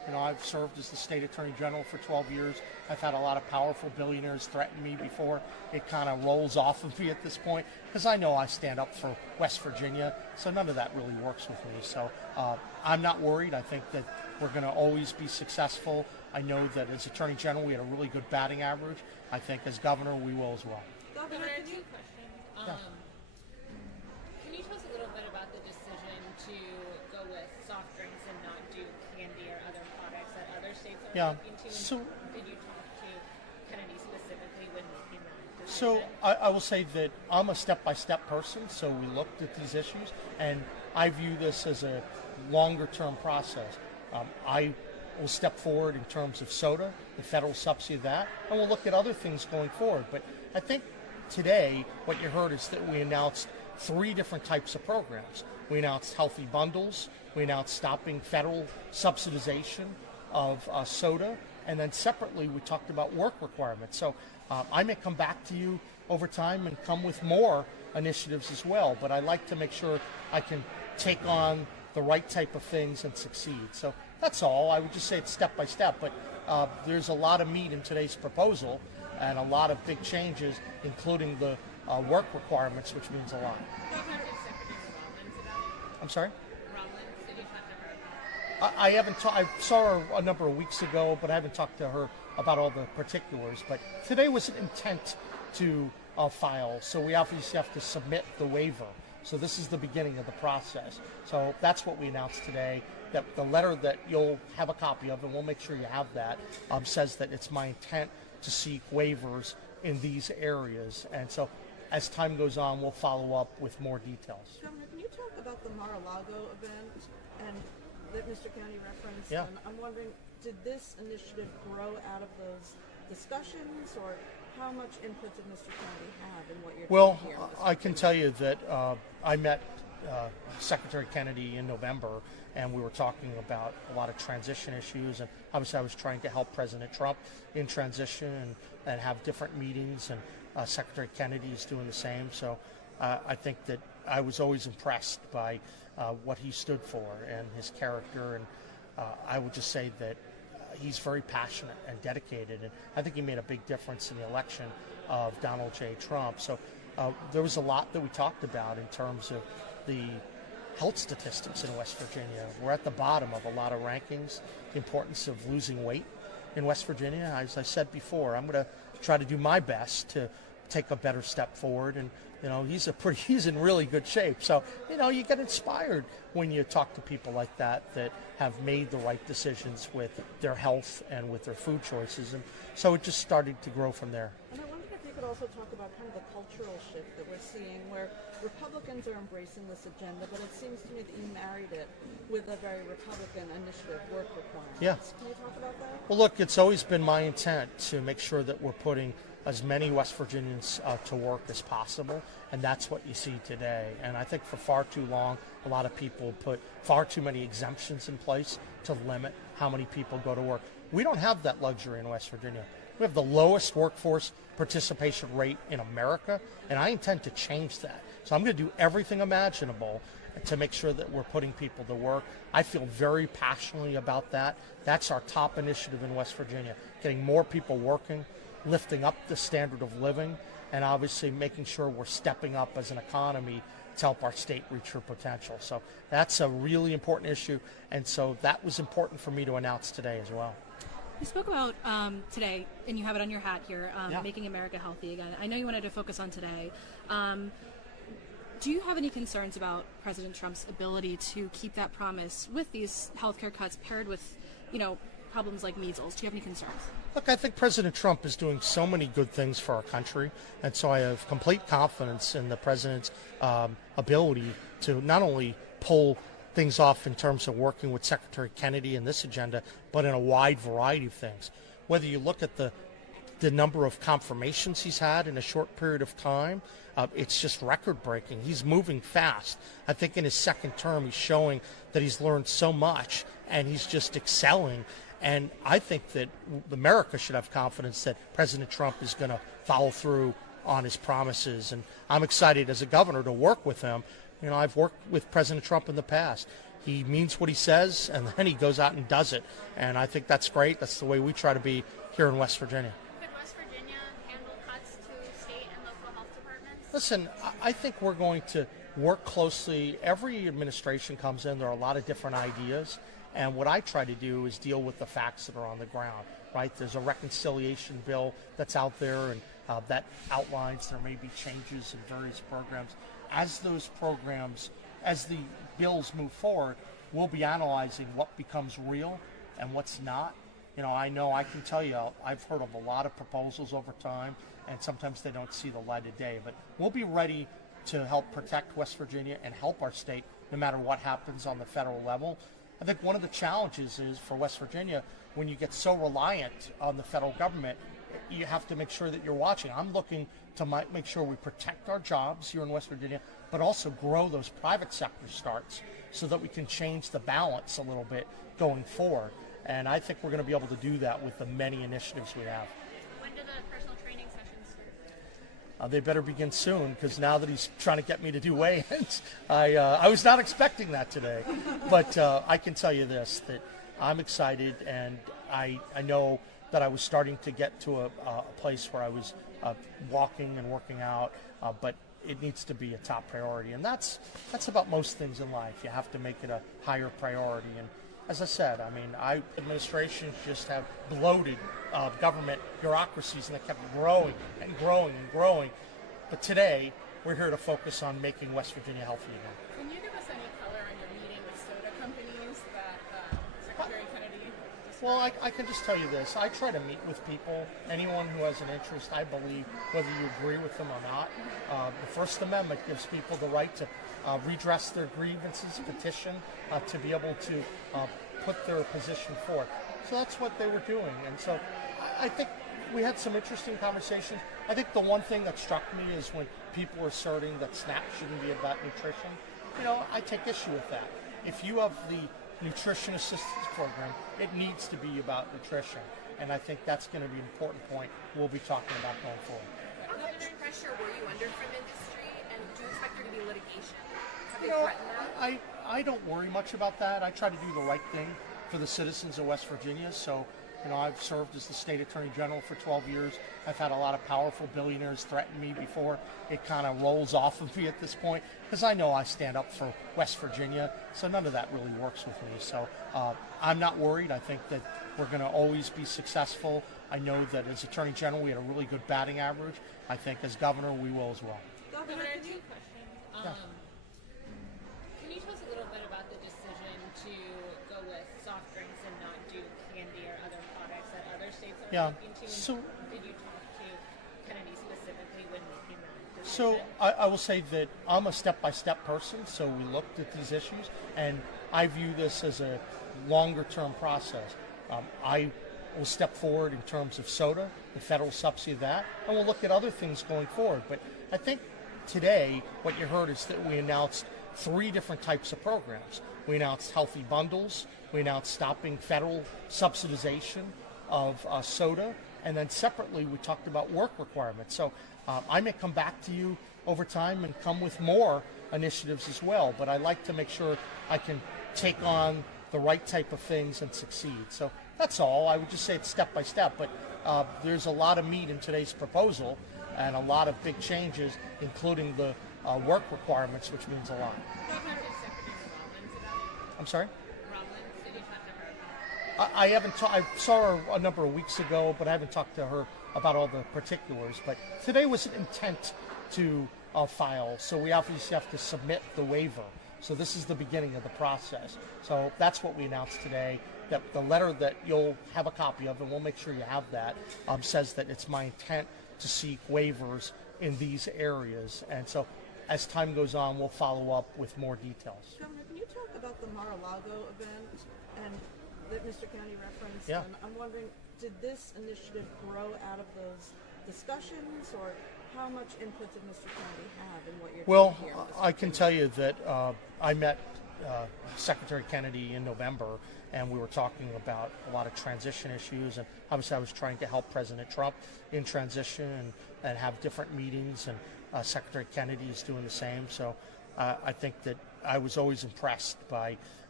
I've served as the state attorney general for 12 years. I've had a lot of powerful billionaires threaten me before it kind of rolls off of me at this point, because I know I stand up for West Virginia, so none of that really works with me. So I'm not worried. I think that we're going to always be successful. I know that as attorney general, we had a really good batting average. I think as governor, we will as well. Governor, can you question? Yeah. Can you tell us a little bit about the decision to go with soft drinks and not do candy or other products that other states are looking to? So, did you talk to Kennedy specifically when making that decision? So I will say that I'm a step-by-step person, so we looked at these issues, and I view this as a longer-term process. I will step forward in terms of soda, the federal subsidy of that, and we'll look at other things going forward. But I think today what you heard is that we announced 3 different types of programs. We announced healthy bundles, we announced stopping federal subsidization of soda, and then separately we talked about work requirements. So I may come back to you over time and come with more initiatives as well, but I like to make sure I can take on the right type of things and succeed. So that's all. I would just say it's step by step, but there's a lot of meat in today's proposal and a lot of big changes, including the work requirements, which means a lot. I'm sorry? I haven't. I saw her a number of weeks ago, but I haven't talked to her about all the particulars. But today was an intent to file, so we obviously have to submit the waiver. So this is the beginning of the process. So that's what we announced today. That the letter that you'll have a copy of, and we'll make sure you have that, says that it's my intent to seek waivers in these areas. And so as time goes on, we'll follow up with more details. Governor, can you talk about the Mar-a-Lago event and that Mr. County referenced? Yeah. And I'm wondering, did this initiative grow out of those discussions, or how much input did Mr. County have in what you're doing here? Well, I can tell you that I met Secretary Kennedy in November, and we were talking about a lot of transition issues, and obviously I was trying to help President Trump in transition and have different meetings, and Secretary Kennedy is doing the same. So I think that I was always impressed by what he stood for and his character, and I would just say that he's very passionate and dedicated, and I think he made a big difference in the election of Donald J. Trump. So there was a lot that we talked about in terms of the health statistics in West Virginia. We're at the bottom of a lot of rankings, the importance of losing weight in West Virginia. As I said before, I'm going to try to do my best to take a better step forward, and he's in really good shape. So you get inspired when you talk to people like that have made the right decisions with their health and with their food choices, and so it just started to grow from there. And I wondered if you could also talk about kind of the cultural shift that we're seeing, where Republicans are embracing this agenda, but it seems to me that you married it with a very Republican initiative, work requirements. Yeah. Can you talk about that? Well, look, it's always been my intent to make sure that we're putting as many West Virginians to work as possible, and that's what you see today. And I think for far too long, a lot of people put far too many exemptions in place to limit how many people go to work. We don't have that luxury in West Virginia. We have the lowest workforce participation rate in America, and I intend to change that. So I'm going to do everything imaginable to make sure that we're putting people to work. I feel very passionately about that. That's our top initiative in West Virginia, getting more people working, lifting up the standard of living, and obviously making sure we're stepping up as an economy to help our state reach her potential. So that's a really important issue, and so that was important for me to announce today as well. You spoke about today, and you have it on your hat here, making America healthy again. I know you wanted to focus on today. Do you have any concerns about President Trump's ability to keep that promise with these healthcare cuts paired with, problems like measles? Do you have any concerns? Look, I think President Trump is doing so many good things for our country, and so I have complete confidence in the president's ability to not only pull things off in terms of working with Secretary Kennedy in this agenda, but in a wide variety of things. Whether you look at the number of confirmations he's had in a short period of time, it's just record-breaking. He's moving fast. I think in his second term, he's showing that he's learned so much, and he's just excelling. And I think that America should have confidence that President Trump is going to follow through on his promises. And I'm excited as a governor to work with him. I've worked with President Trump in the past. he means what he says, and then he goes out and does it. And I think that's great. That's the way we try to be here in West Virginia. Could West Virginia handle cuts to state and local health departments? Listen, I think we're going to work closely. Every administration comes in, there are a lot of different ideas. And what I try to do is deal with the facts that are on the ground, right? There's a reconciliation bill that's out there, and that outlines there may be changes in various programs. As those programs, as the bills move forward, we'll be analyzing what becomes real and what's not. I know I can tell you, I've heard of a lot of proposals over time, and sometimes they don't see the light of day. But we'll be ready to help protect West Virginia and help our state no matter what happens on the federal level. I think one of the challenges is for West Virginia, when you get so reliant on the federal government, you have to make sure that you're watching. I'm looking to make sure we protect our jobs here in West Virginia, but also grow those private sector starts so that we can change the balance a little bit going forward. And I think we're going to be able to do that with the many initiatives we have. When do the personal training sessions start? They better begin soon, because now that he's trying to get me to do weigh-ins, I was not expecting that today. But I can tell you this, that I'm excited, and I know that I was starting to get to a place where I was walking and working out, but it needs to be a top priority. And that's about most things in life. You have to make it a higher priority. And as I said, administrations just have bloated government bureaucracies, and they kept growing and growing and growing. But today, we're here to focus on making West Virginia healthy again. Can you give us any color on your meeting with soda companies that Secretary Kennedy described? Well, I can just tell you this. I try to meet with people, anyone who has an interest, I believe, whether you agree with them or not. The First Amendment gives people the right to redress their grievances, petition, to be able to put their position forth. So that's what they were doing. And so I think we had some interesting conversations. I think the one thing that struck me is when people were asserting that SNAP shouldn't be about nutrition. I take issue with that. If you have the nutrition assistance program, it needs to be about nutrition. And I think that's going to be an important point we'll be talking about going forward. How much pressure were you under from industry, and do you expect there to be litigation? Have they threatened that? I don't worry much about that. I try to do the right thing for the citizens of West Virginia. So, I've served as the state attorney general for 12 years. I've had a lot of powerful billionaires threaten me before it kind of rolls off of me at this point, because I know I stand up for West Virginia. So none of that really works with me. So I'm not worried. I think that we're going to always be successful. I know that as attorney general, we had a really good batting average. I think as governor, we will as well. Governor, I have two questions. Can you tell us a little bit about the decision to go with soft drinks and not do candy or other products that other states are looking to? So, did you talk to Kennedy specifically when making that So decision? I will say that I'm a step-by-step person, so we looked at these issues, and I view this as a longer-term process. I will step forward in terms of soda, the federal subsidy of that, and we'll look at other things going forward. But I think today what you heard is that we announced 3 different types of programs. We announced healthy bundles, we announced stopping federal subsidization of soda, and then separately we talked about work requirements. So I may come back to you over time and come with more initiatives as well, but I like to make sure I can take on the right type of things and succeed. So that's all. I would just say it's step by step, but there's a lot of meat in today's proposal and a lot of big changes, including the work requirements, which means a lot. I'm sorry? I haven't. I saw her a number of weeks ago, but I haven't talked to her about all the particulars. But today was an intent to file, so we obviously have to submit the waiver. So this is the beginning of the process. So that's what we announced today. That the letter that you'll have a copy of, and we'll make sure you have that, says that it's my intent to seek waivers in these areas. And so as time goes on, we'll follow up with more details. Governor, can you talk about the Mar-a-Lago event and that Mr. Kennedy referenced? Yeah. And I'm wondering, did this initiative grow out of those discussions, or how much input did Mr. Kennedy have in what you're doing here? Well, I can tell you that I met Secretary Kennedy in November, and we were talking about a lot of transition issues, and obviously I was trying to help President Trump in transition and have different meetings, and Secretary Kennedy is doing the same. So I think that I was always impressed by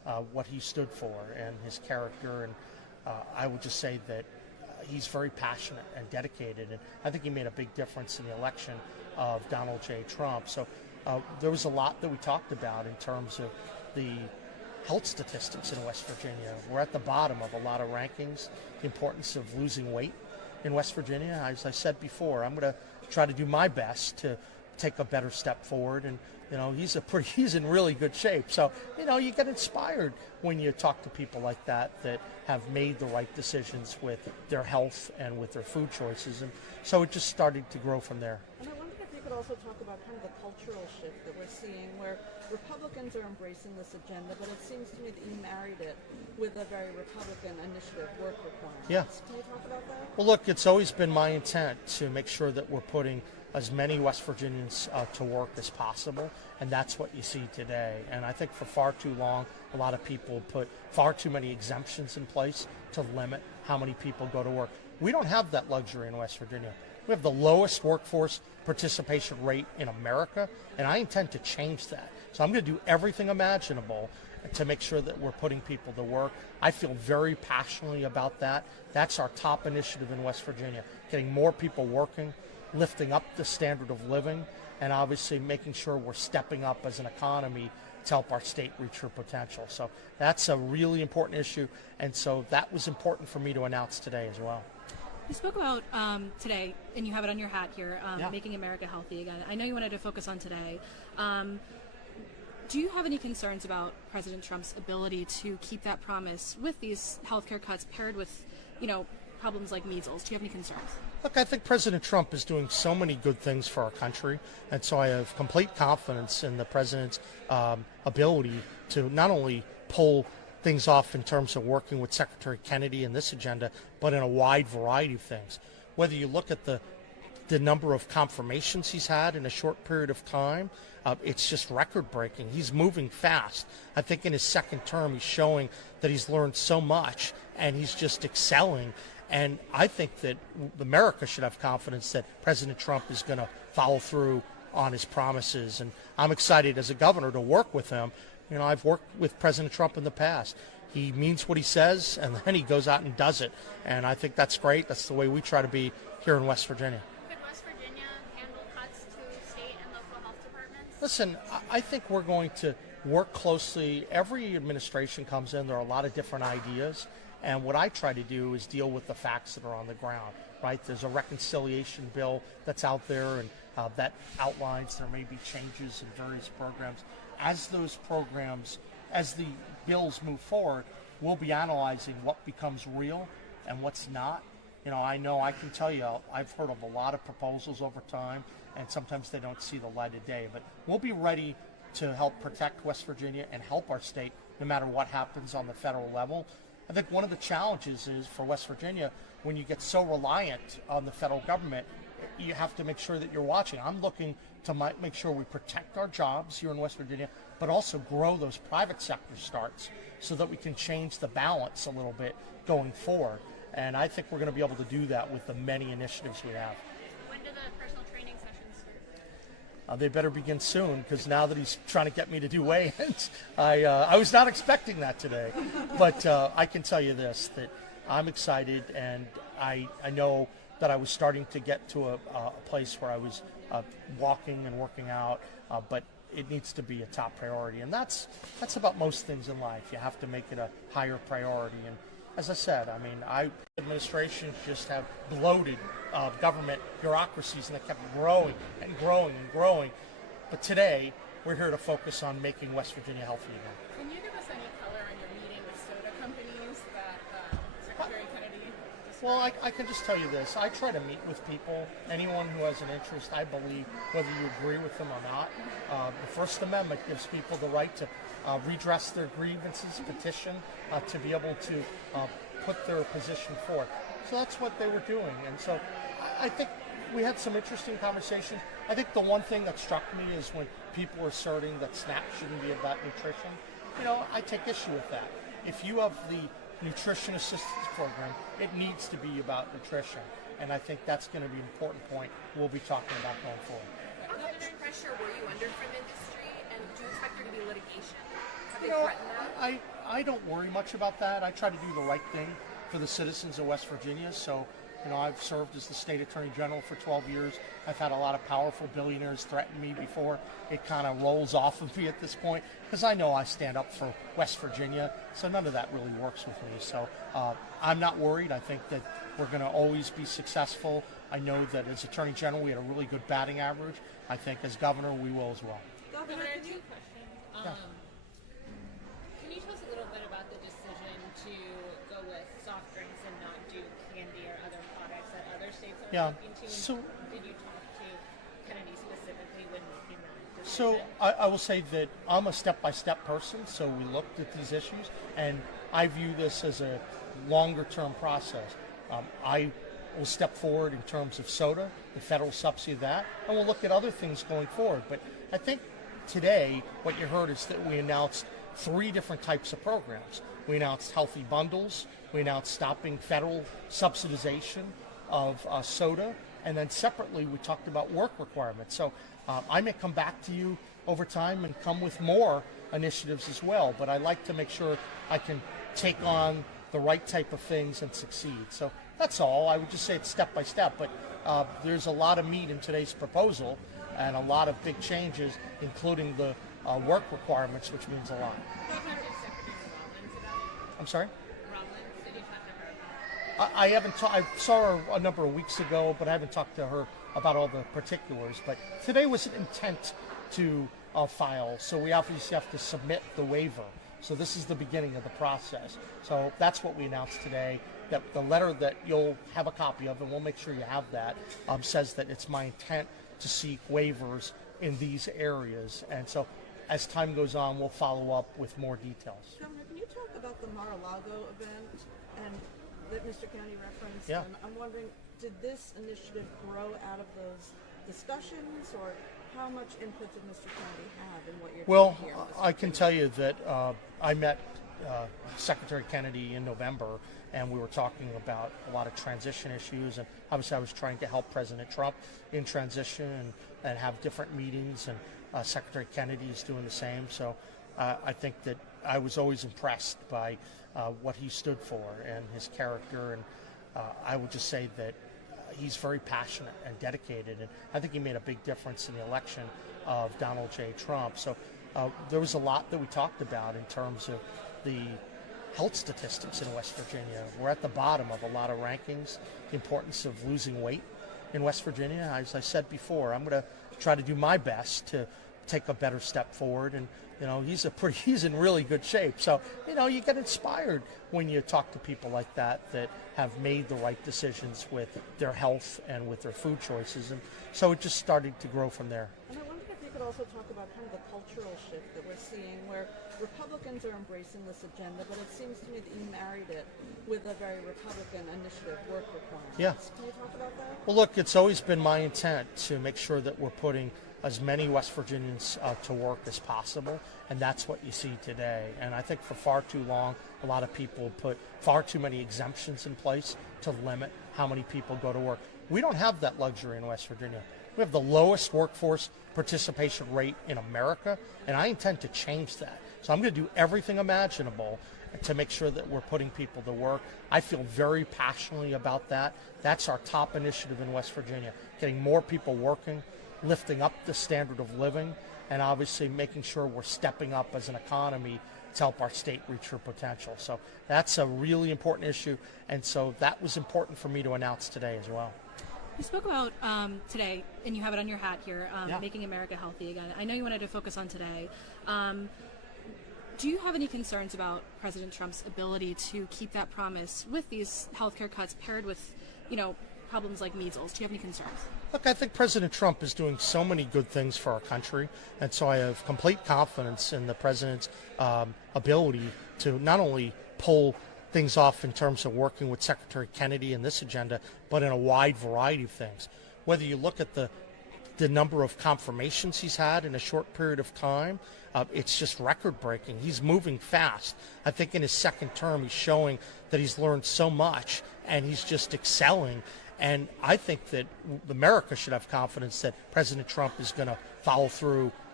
what he stood for and his character. And I would just say that he's very passionate and dedicated, and I think he made a big difference in the election of Donald J. Trump. So there was a lot that we talked about in terms of the health statistics in West Virginia. We're at the bottom of a lot of rankings, the importance of losing weight in West Virginia. As I said before, I'm going to try to do my best to take a better step forward. And he's in really good shape. So you get inspired when you talk to people like that have made the right decisions with their health and with their food choices. And so it just started to grow from there. And I wondered if you could also talk about kind of the cultural shift that we're seeing, where Republicans are embracing this agenda, but it seems to me that you married it with a very Republican initiative, work requirements. Yeah. Can you talk about that? Well, look, it's always been my intent to make sure that we're putting as many West Virginians to work as possible, and that's what you see today. And I think for far too long, a lot of people put far too many exemptions in place to limit how many people go to work. We don't have that luxury in West Virginia. We have the lowest workforce participation rate in America, and I intend to change that. So I'm going to do everything imaginable to make sure that we're putting people to work. I feel very passionately about that. That's our top initiative in West Virginia, getting more people working, lifting up the standard of living, and obviously making sure we're stepping up as an economy to help our state reach her potential. So that's a really important issue, and so that was important for me to announce today as well. You spoke about today, and you have it on your hat here, Yeah. making America healthy again. I know you wanted to focus on today. Do you have any concerns about President Trump's ability to keep that promise with these healthcare cuts paired with, problems like measles? Do you have any concerns? Look, I think President Trump is doing so many good things for our country, and so I have complete confidence in the president's ability to not only pull things off in terms of working with Secretary Kennedy in this agenda, but in a wide variety of things. Whether you look at the number of confirmations he's had in a short period of time, it's just record-breaking. He's moving fast. I think in his second term, he's showing that he's learned so much, and he's just excelling. And I think that America should have confidence that President Trump is going to follow through on his promises. And I'm excited as a governor to work with him. I've worked with President Trump in the past. He means what he says, and then he goes out and does it. And I think that's great. That's the way we try to be here in West Virginia. Could West Virginia handle cuts to state and local health departments? Listen, I think we're going to work closely. Every administration comes in, there are a lot of different ideas. And what I try to do is deal with the facts that are on the ground, right? There's a reconciliation bill that's out there, and that outlines there may be changes in various programs. As those programs, as the bills move forward, we'll be analyzing what becomes real and what's not. I know I can tell you, I've heard of a lot of proposals over time, and sometimes they don't see the light of day. But we'll be ready to help protect West Virginia and help our state no matter what happens on the federal level. I think one of the challenges is for West Virginia, when you get so reliant on the federal government, you have to make sure that you're watching. I'm looking to make sure we protect our jobs here in West Virginia, but also grow those private sector starts so that we can change the balance a little bit going forward. And I think we're going to be able to do that with the many initiatives we have. When do the personal training sessions start? They better begin soon, because now that he's trying to get me to do weigh-ins, I was not expecting that today. But I can tell you this, that I'm excited, and I know that I was starting to get to a place where I was walking and working out, but it needs to be a top priority. And that's about most things in life. You have to make it a higher priority. And as I said, administrations just have bloated government bureaucracies, and they kept growing and growing and growing. But today, we're here to focus on making West Virginia healthy again. Can you give us any color on your meeting with soda companies that Secretary Kennedy described? Well, I can just tell you this. I try to meet with people, anyone who has an interest, I believe, whether you agree with them or not. The First Amendment gives people the right to redress their grievances, petition, to be able to put their position forth. So that's what they were doing. And so I think we had some interesting conversations. I think the one thing that struck me is when people were asserting that SNAP shouldn't be about nutrition. I take issue with that. If you have the nutrition assistance program, it needs to be about nutrition. And I think that's going to be an important point we'll be talking about going forward. How much pressure were you under from industry, and do you expect there to be litigation? Have they threatened that? I don't worry much about that. I try to do the right thing for the citizens of West Virginia. So, I've served as the state attorney general for 12 years. I've had a lot of powerful billionaires threaten me before it kind of rolls off of me at this point, because I know I stand up for West Virginia. So none of that really works with me. So I'm not worried. I think that we're going to always be successful. I know that as attorney general, we had a really good batting average. I think as governor, we will as well. Governor, two questions. Can you tell us a little bit about the decision to go with soft drinks and not do candy or other products that other states are looking to? So, did you talk to Kennedy specifically when making that decision? So I will say that I'm a step-by-step person, so we looked at these issues, and I view this as a longer-term process. I will step forward in terms of soda, the federal subsidy of that, and we'll look at other things going forward. But I think today what you heard is that we announced 3 different types of programs. We announced healthy bundles, we announced stopping federal subsidization of soda, and then separately we talked about work requirements. So I may come back to you over time and come with more initiatives as well, but I like to make sure I can take on the right type of things and succeed. So that's all. I would just say it's step by step, but there's a lot of meat in today's proposal and a lot of big changes, including the work requirements, which means a lot. I'm sorry? I haven't. I saw her a number of weeks ago, but I haven't talked to her about all the particulars. But today was an intent to file, so we obviously have to submit the waiver. So this is the beginning of the process. So that's what we announced today. That the letter that you'll have a copy of, and we'll make sure you have that, says that it's my intent to seek waivers in these areas. And so as time goes on, we'll follow up with more details. Governor, can you talk about the Mar-a-Lago event and that Mr. Kennedy referenced? Yeah. And I'm wondering, did this initiative grow out of those discussions, or how much input did Mr. Kennedy have in what you're doing here? Well, I can tell you that I met Secretary Kennedy in November, and we were talking about a lot of transition issues, and obviously I was trying to help President Trump in transition and have different meetings, and Secretary Kennedy is doing the same. So I think that I was always impressed by what he stood for and his character, and I would just say that he's very passionate and dedicated, and I think he made a big difference in the election of Donald J. Trump. So there was a lot that we talked about in terms of the health statistics in West Virginia. We're at the bottom of a lot of rankings, the importance of losing weight in West Virginia. As I said before, I'm going to try to do my best to take a better step forward, and he's in really good shape. So you get inspired when you talk to people like that have made the right decisions with their health and with their food choices, and so it just started to grow from there. And I wondered if you could also talk about kind of the cultural shift that we're seeing, where Republicans are embracing this agenda, but it seems to me that you married it with a very Republican initiative, work requirements. Yeah. Can you talk about that? Well, look, it's always been my intent to make sure that we're putting as many West Virginians to work as possible, and that's what you see today. And I think for far too long, a lot of people put far too many exemptions in place to limit how many people go to work. We don't have that luxury in West Virginia. We have the lowest workforce participation rate in America, and I intend to change that. So I'm going to do everything imaginable to make sure that we're putting people to work. I feel very passionately about that. That's our top initiative in West Virginia, getting more people working, lifting up the standard of living, and obviously making sure we're stepping up as an economy to help our state reach her potential. So that's a really important issue, and so that was important for me to announce today as well. You spoke about today, and you have it on your hat here, making America healthy again. I know you wanted to focus on today. Do you have any concerns about President Trump's ability to keep that promise with these healthcare cuts paired with, problems like measles? Do you have any concerns? Look, I think President Trump is doing so many good things for our country, and so I have complete confidence in the president's ability to not only pull things off in terms of working with Secretary Kennedy in this agenda, but in a wide variety of things. Whether you look at the number of confirmations he's had in a short period of time, it's just record-breaking. He's moving fast. I think in his second term, he's showing that he's learned so much, and he's just excelling. And I think that America should have confidence that President Trump is going to follow through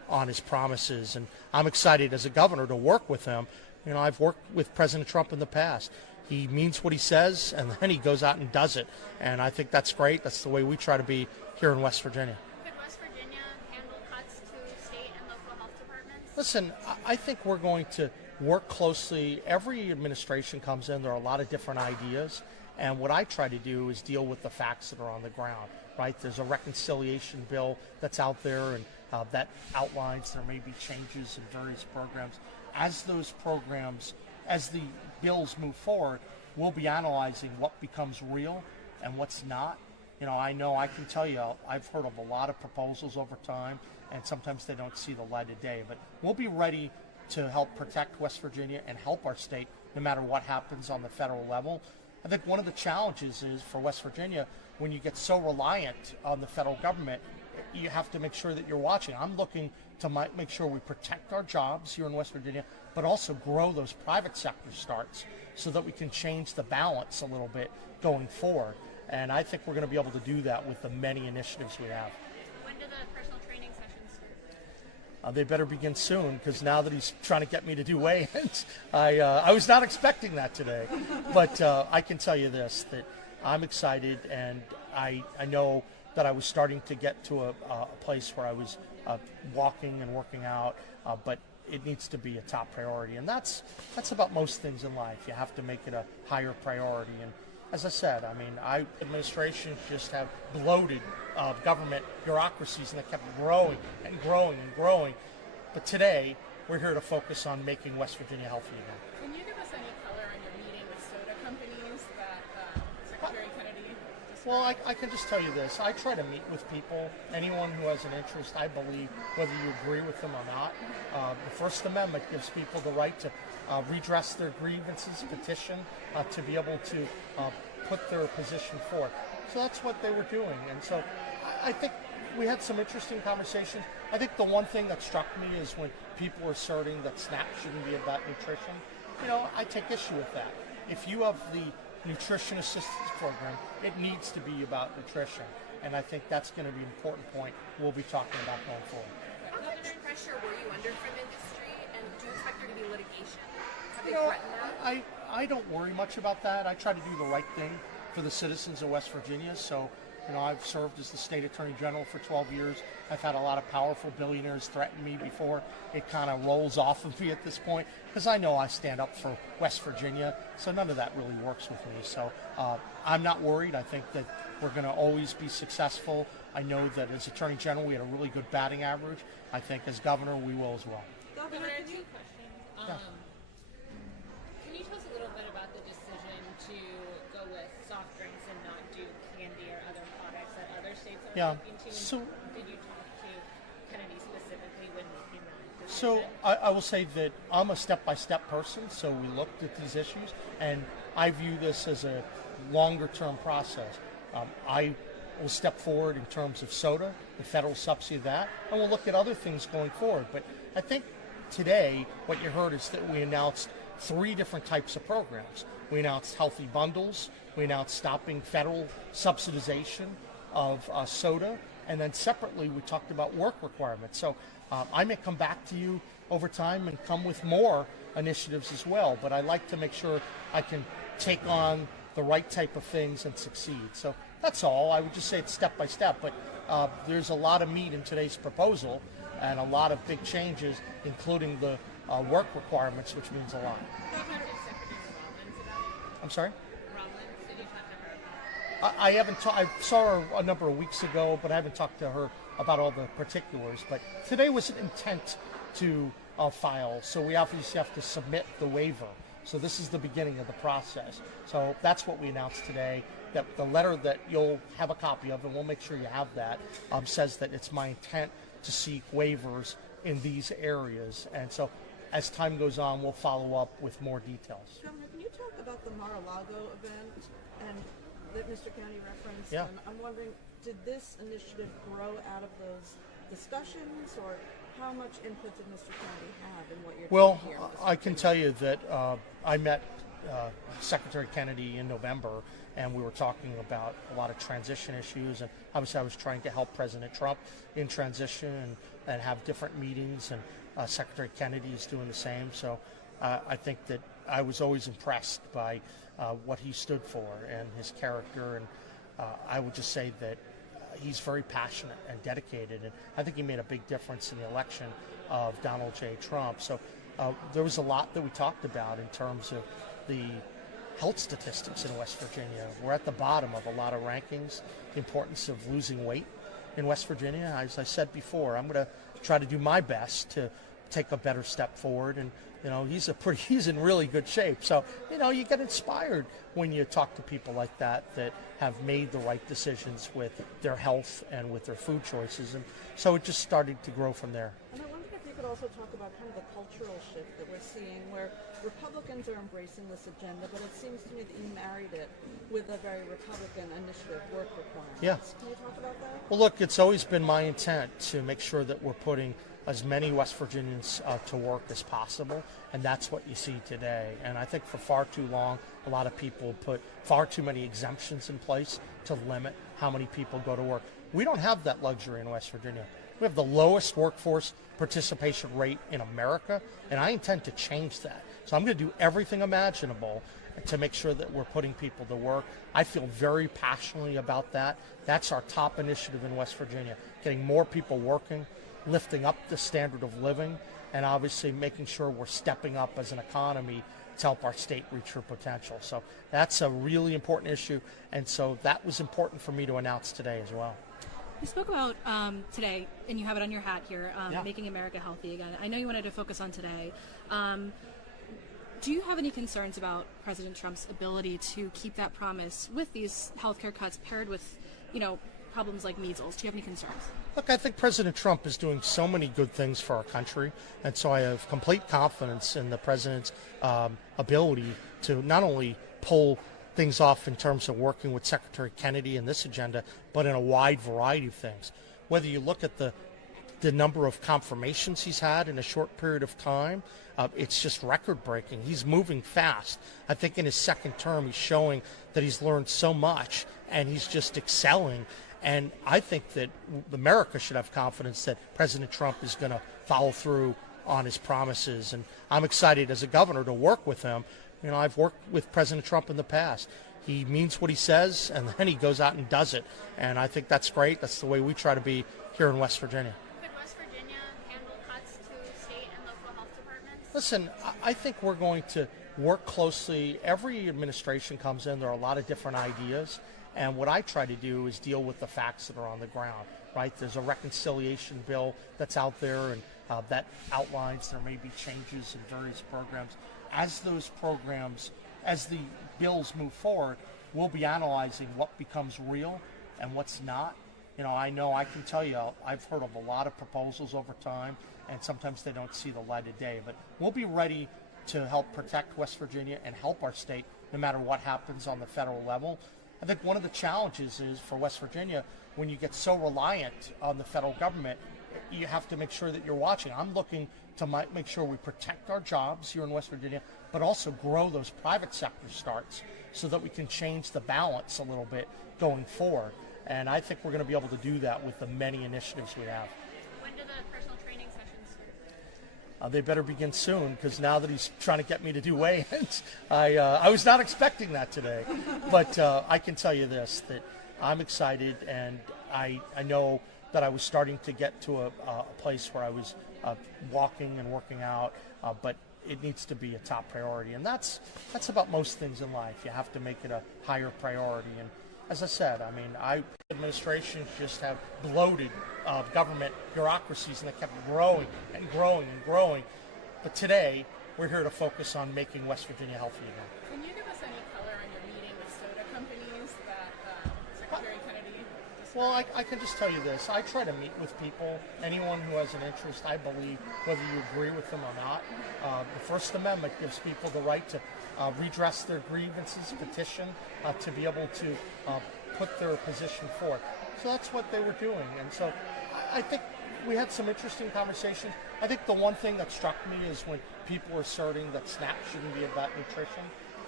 on his promises, and I'm excited as a governor to work with him. You know, I've worked with President Trump in the past. He means what he says, and then he goes out and does it. And I think that's great. That's the way we try to be here in West Virginia. Could West Virginia handle cuts to state and local health departments? Listen, I think we're going to work closely. Every administration comes in, there are a lot of different ideas. And what I try to do is deal with the facts that are on the ground, right? There's a reconciliation bill that's out there, and that outlines there may be changes in various programs. As those programs, as the bills move forward, we'll be analyzing what becomes real and what's not. You know I can tell you, I've heard of a lot of proposals over time, and sometimes they don't see the light of day. But we'll be ready to help protect West Virginia and help our state no matter what happens on the federal level. I think one of the challenges is for West Virginia, when you get so reliant on the federal government, you have to make sure that you're watching. I'm looking to make sure we protect our jobs here in West Virginia, but also grow those private sector starts so that we can change the balance a little bit going forward. And I think we're going to be able to do that with the many initiatives we have. When do the personal training sessions start? They better begin soon, because now that he's trying to get me to do weigh-ins, I was not expecting that today. But I can tell you this, that I'm excited, and I know that I was starting to get to a place where I was walking and working out, but it needs to be a top priority. And that's about most things in life. You have to make it a higher priority. And as I said, I mean, administrations just have bloated government bureaucracies, and they kept growing and growing and growing. But today, we're here to focus on making West Virginia healthy again. Can you give us any color on your meeting with soda companies that Secretary Kennedy described? Well, I can just tell you this. I try to meet with people, anyone who has an interest, I believe, whether you agree with them or not. The First Amendment gives people the right to redress their grievances, petition, to be able to put their position forth. So that's what they were doing. And so I think we had some interesting conversations. I think the one thing that struck me is when people were asserting that SNAP shouldn't be about nutrition. You know, I take issue with that. If you have the nutrition assistance program, it needs to be about nutrition. And I think that's going to be an important point we'll be talking about going forward. How much pressure were you under from industry, and do you expect there to be litigation? Have they threatened that? I don't worry much about that. I try to do the right thing for the citizens of West Virginia. So, you know, I've served as the state attorney general for 12 years. I've had a lot of powerful billionaires threaten me before. It kind of rolls off of me at this point, because I know I stand up for West Virginia. So none of that really works with me. So I'm not worried. I think that we're going to always be successful. I know that as attorney general, we had a really good batting average. I think as governor, we will as well. Governor, I have two questions. Can you tell us a little bit about the decision to go with soft drinks and not do candy or other products that other states are looking to? So, did you talk to Kennedy specifically when making that decision? So I will say that I'm a step-by-step person, so we looked at these issues, and I view this as a longer-term process. I will step forward in terms of soda, the federal subsidy of that, and we'll look at other things going forward. But I think today what you heard is that we announced 3 different types of programs. We announced healthy bundles, we announced stopping federal subsidization of soda, and then separately we talked about work requirements. So I may come back to you over time and come with more initiatives as well, but I like to make sure I can take on the right type of things and succeed. So that's all. I would just say it's step by step, but there's a lot of meat in today's proposal and a lot of big changes, including the work requirements, which means a lot. I'm sorry? I haven't. I saw her a number of weeks ago, but I haven't talked to her about all the particulars. But today was an intent to file, so we obviously have to submit the waiver. So this is the beginning of the process. So that's what we announced today. That the letter that you'll have a copy of, and we'll make sure you have that, says that it's my intent to seek waivers in these areas. And so as time goes on, we'll follow up with more details. Governor, can you talk about the Mar-a-Lago event and that Mr. Kennedy referenced? Yeah. And I'm wondering, did this initiative grow out of those discussions, or how much input did Mr. Kennedy have in what you're doing here? Well, I can tell you that I met Secretary Kennedy in November, and we were talking about a lot of transition issues. And obviously, I was trying to help President Trump in transition and have different meetings. And Secretary Kennedy is doing the same. So I think that I was always impressed by what he stood for and his character. And I would just say that he's very passionate and dedicated. And I think he made a big difference in the election of Donald J. Trump. So there was a lot that we talked about in terms of the health statistics in West Virginia. We're at the bottom of a lot of rankings. The importance of losing weight in West Virginia. As I said before, I'm going to try to do my best to take a better step forward. And he's in really good shape. So you get inspired when you talk to people like that have made the right decisions with their health and with their food choices. And so it just started to grow from there. And I wondered if you could also talk about kind of the cultural shift that we're seeing, where Republicans are embracing this agenda, but it seems to me that you married it with a very Republican initiative, work requirements. Yeah. Can you talk about that? Well, look, it's always been my intent to make sure that we're putting as many West Virginians to work as possible, and that's what you see today. And I think for far too long, a lot of people put far too many exemptions in place to limit how many people go to work. We don't have that luxury in West Virginia. We have the lowest workforce participation rate in America, and I intend to change that. So I'm going to do everything imaginable to make sure that we're putting people to work. I feel very passionately about that. That's our top initiative in West Virginia, getting more people working, lifting up the standard of living, and obviously making sure we're stepping up as an economy to help our state reach her potential. So that's a really important issue, and so that was important for me to announce today as well. You spoke about today, and you have it on your hat here, making America healthy again. I know you wanted to focus on today. Do you have any concerns about President Trump's ability to keep that promise with these healthcare cuts paired with, problems like measles? Do you have any concerns? Look, I think President Trump is doing so many good things for our country, and so I have complete confidence in the president's ability to not only pull things off in terms of working with Secretary Kennedy in this agenda, but in a wide variety of things. Whether you look at the number of confirmations he's had in a short period of time, it's just record-breaking. He's moving fast. I think in his second term, he's showing that he's learned so much, and he's just excelling. And I think that America should have confidence that President Trump is going to follow through on his promises. And I'm excited as a governor to work with him. I've worked with President Trump in the past. He means what he says, and then he goes out and does it. And I think that's great. That's the way we try to be here in West Virginia. Could West Virginia handle cuts to state and local health departments? Listen, I think we're going to work closely. Every administration comes in, there are a lot of different ideas. And what I try to do is deal with the facts that are on the ground, right? There's a reconciliation bill that's out there, and that outlines there may be changes in various programs. As those programs, as the bills move forward, we'll be analyzing what becomes real and what's not. I know I can tell you, I've heard of a lot of proposals over time, and sometimes they don't see the light of day. But we'll be ready to help protect West Virginia and help our state no matter what happens on the federal level. I think one of the challenges is for West Virginia, when you get so reliant on the federal government, you have to make sure that you're watching. I'm looking to make sure we protect our jobs here in West Virginia, but also grow those private sector starts so that we can change the balance a little bit going forward. And I think we're going to be able to do that with the many initiatives we have. When do the personal training sessions start? They better begin soon, because now that he's trying to get me to do weigh-ins, I was not expecting that today. But I can tell you this, that I'm excited, and I know that I was starting to get to a place where I was walking and working out, but it needs to be a top priority. And that's about most things in life. You have to make it a higher priority. And as I said, administrations just have bloated government bureaucracies, and they kept growing and growing and growing. But today, we're here to focus on making West Virginia healthy again. Can you give us any color on your meeting with soda companies that Secretary Kennedy described? Well, I can just tell you this. I try to meet with people, anyone who has an interest, I believe, whether you agree with them or not. The First Amendment gives people the right to redress their grievances, petition, to be able to put their position forth. So that's what they were doing. And so I think we had some interesting conversations. I think the one thing that struck me is when people were asserting that SNAP shouldn't be about nutrition.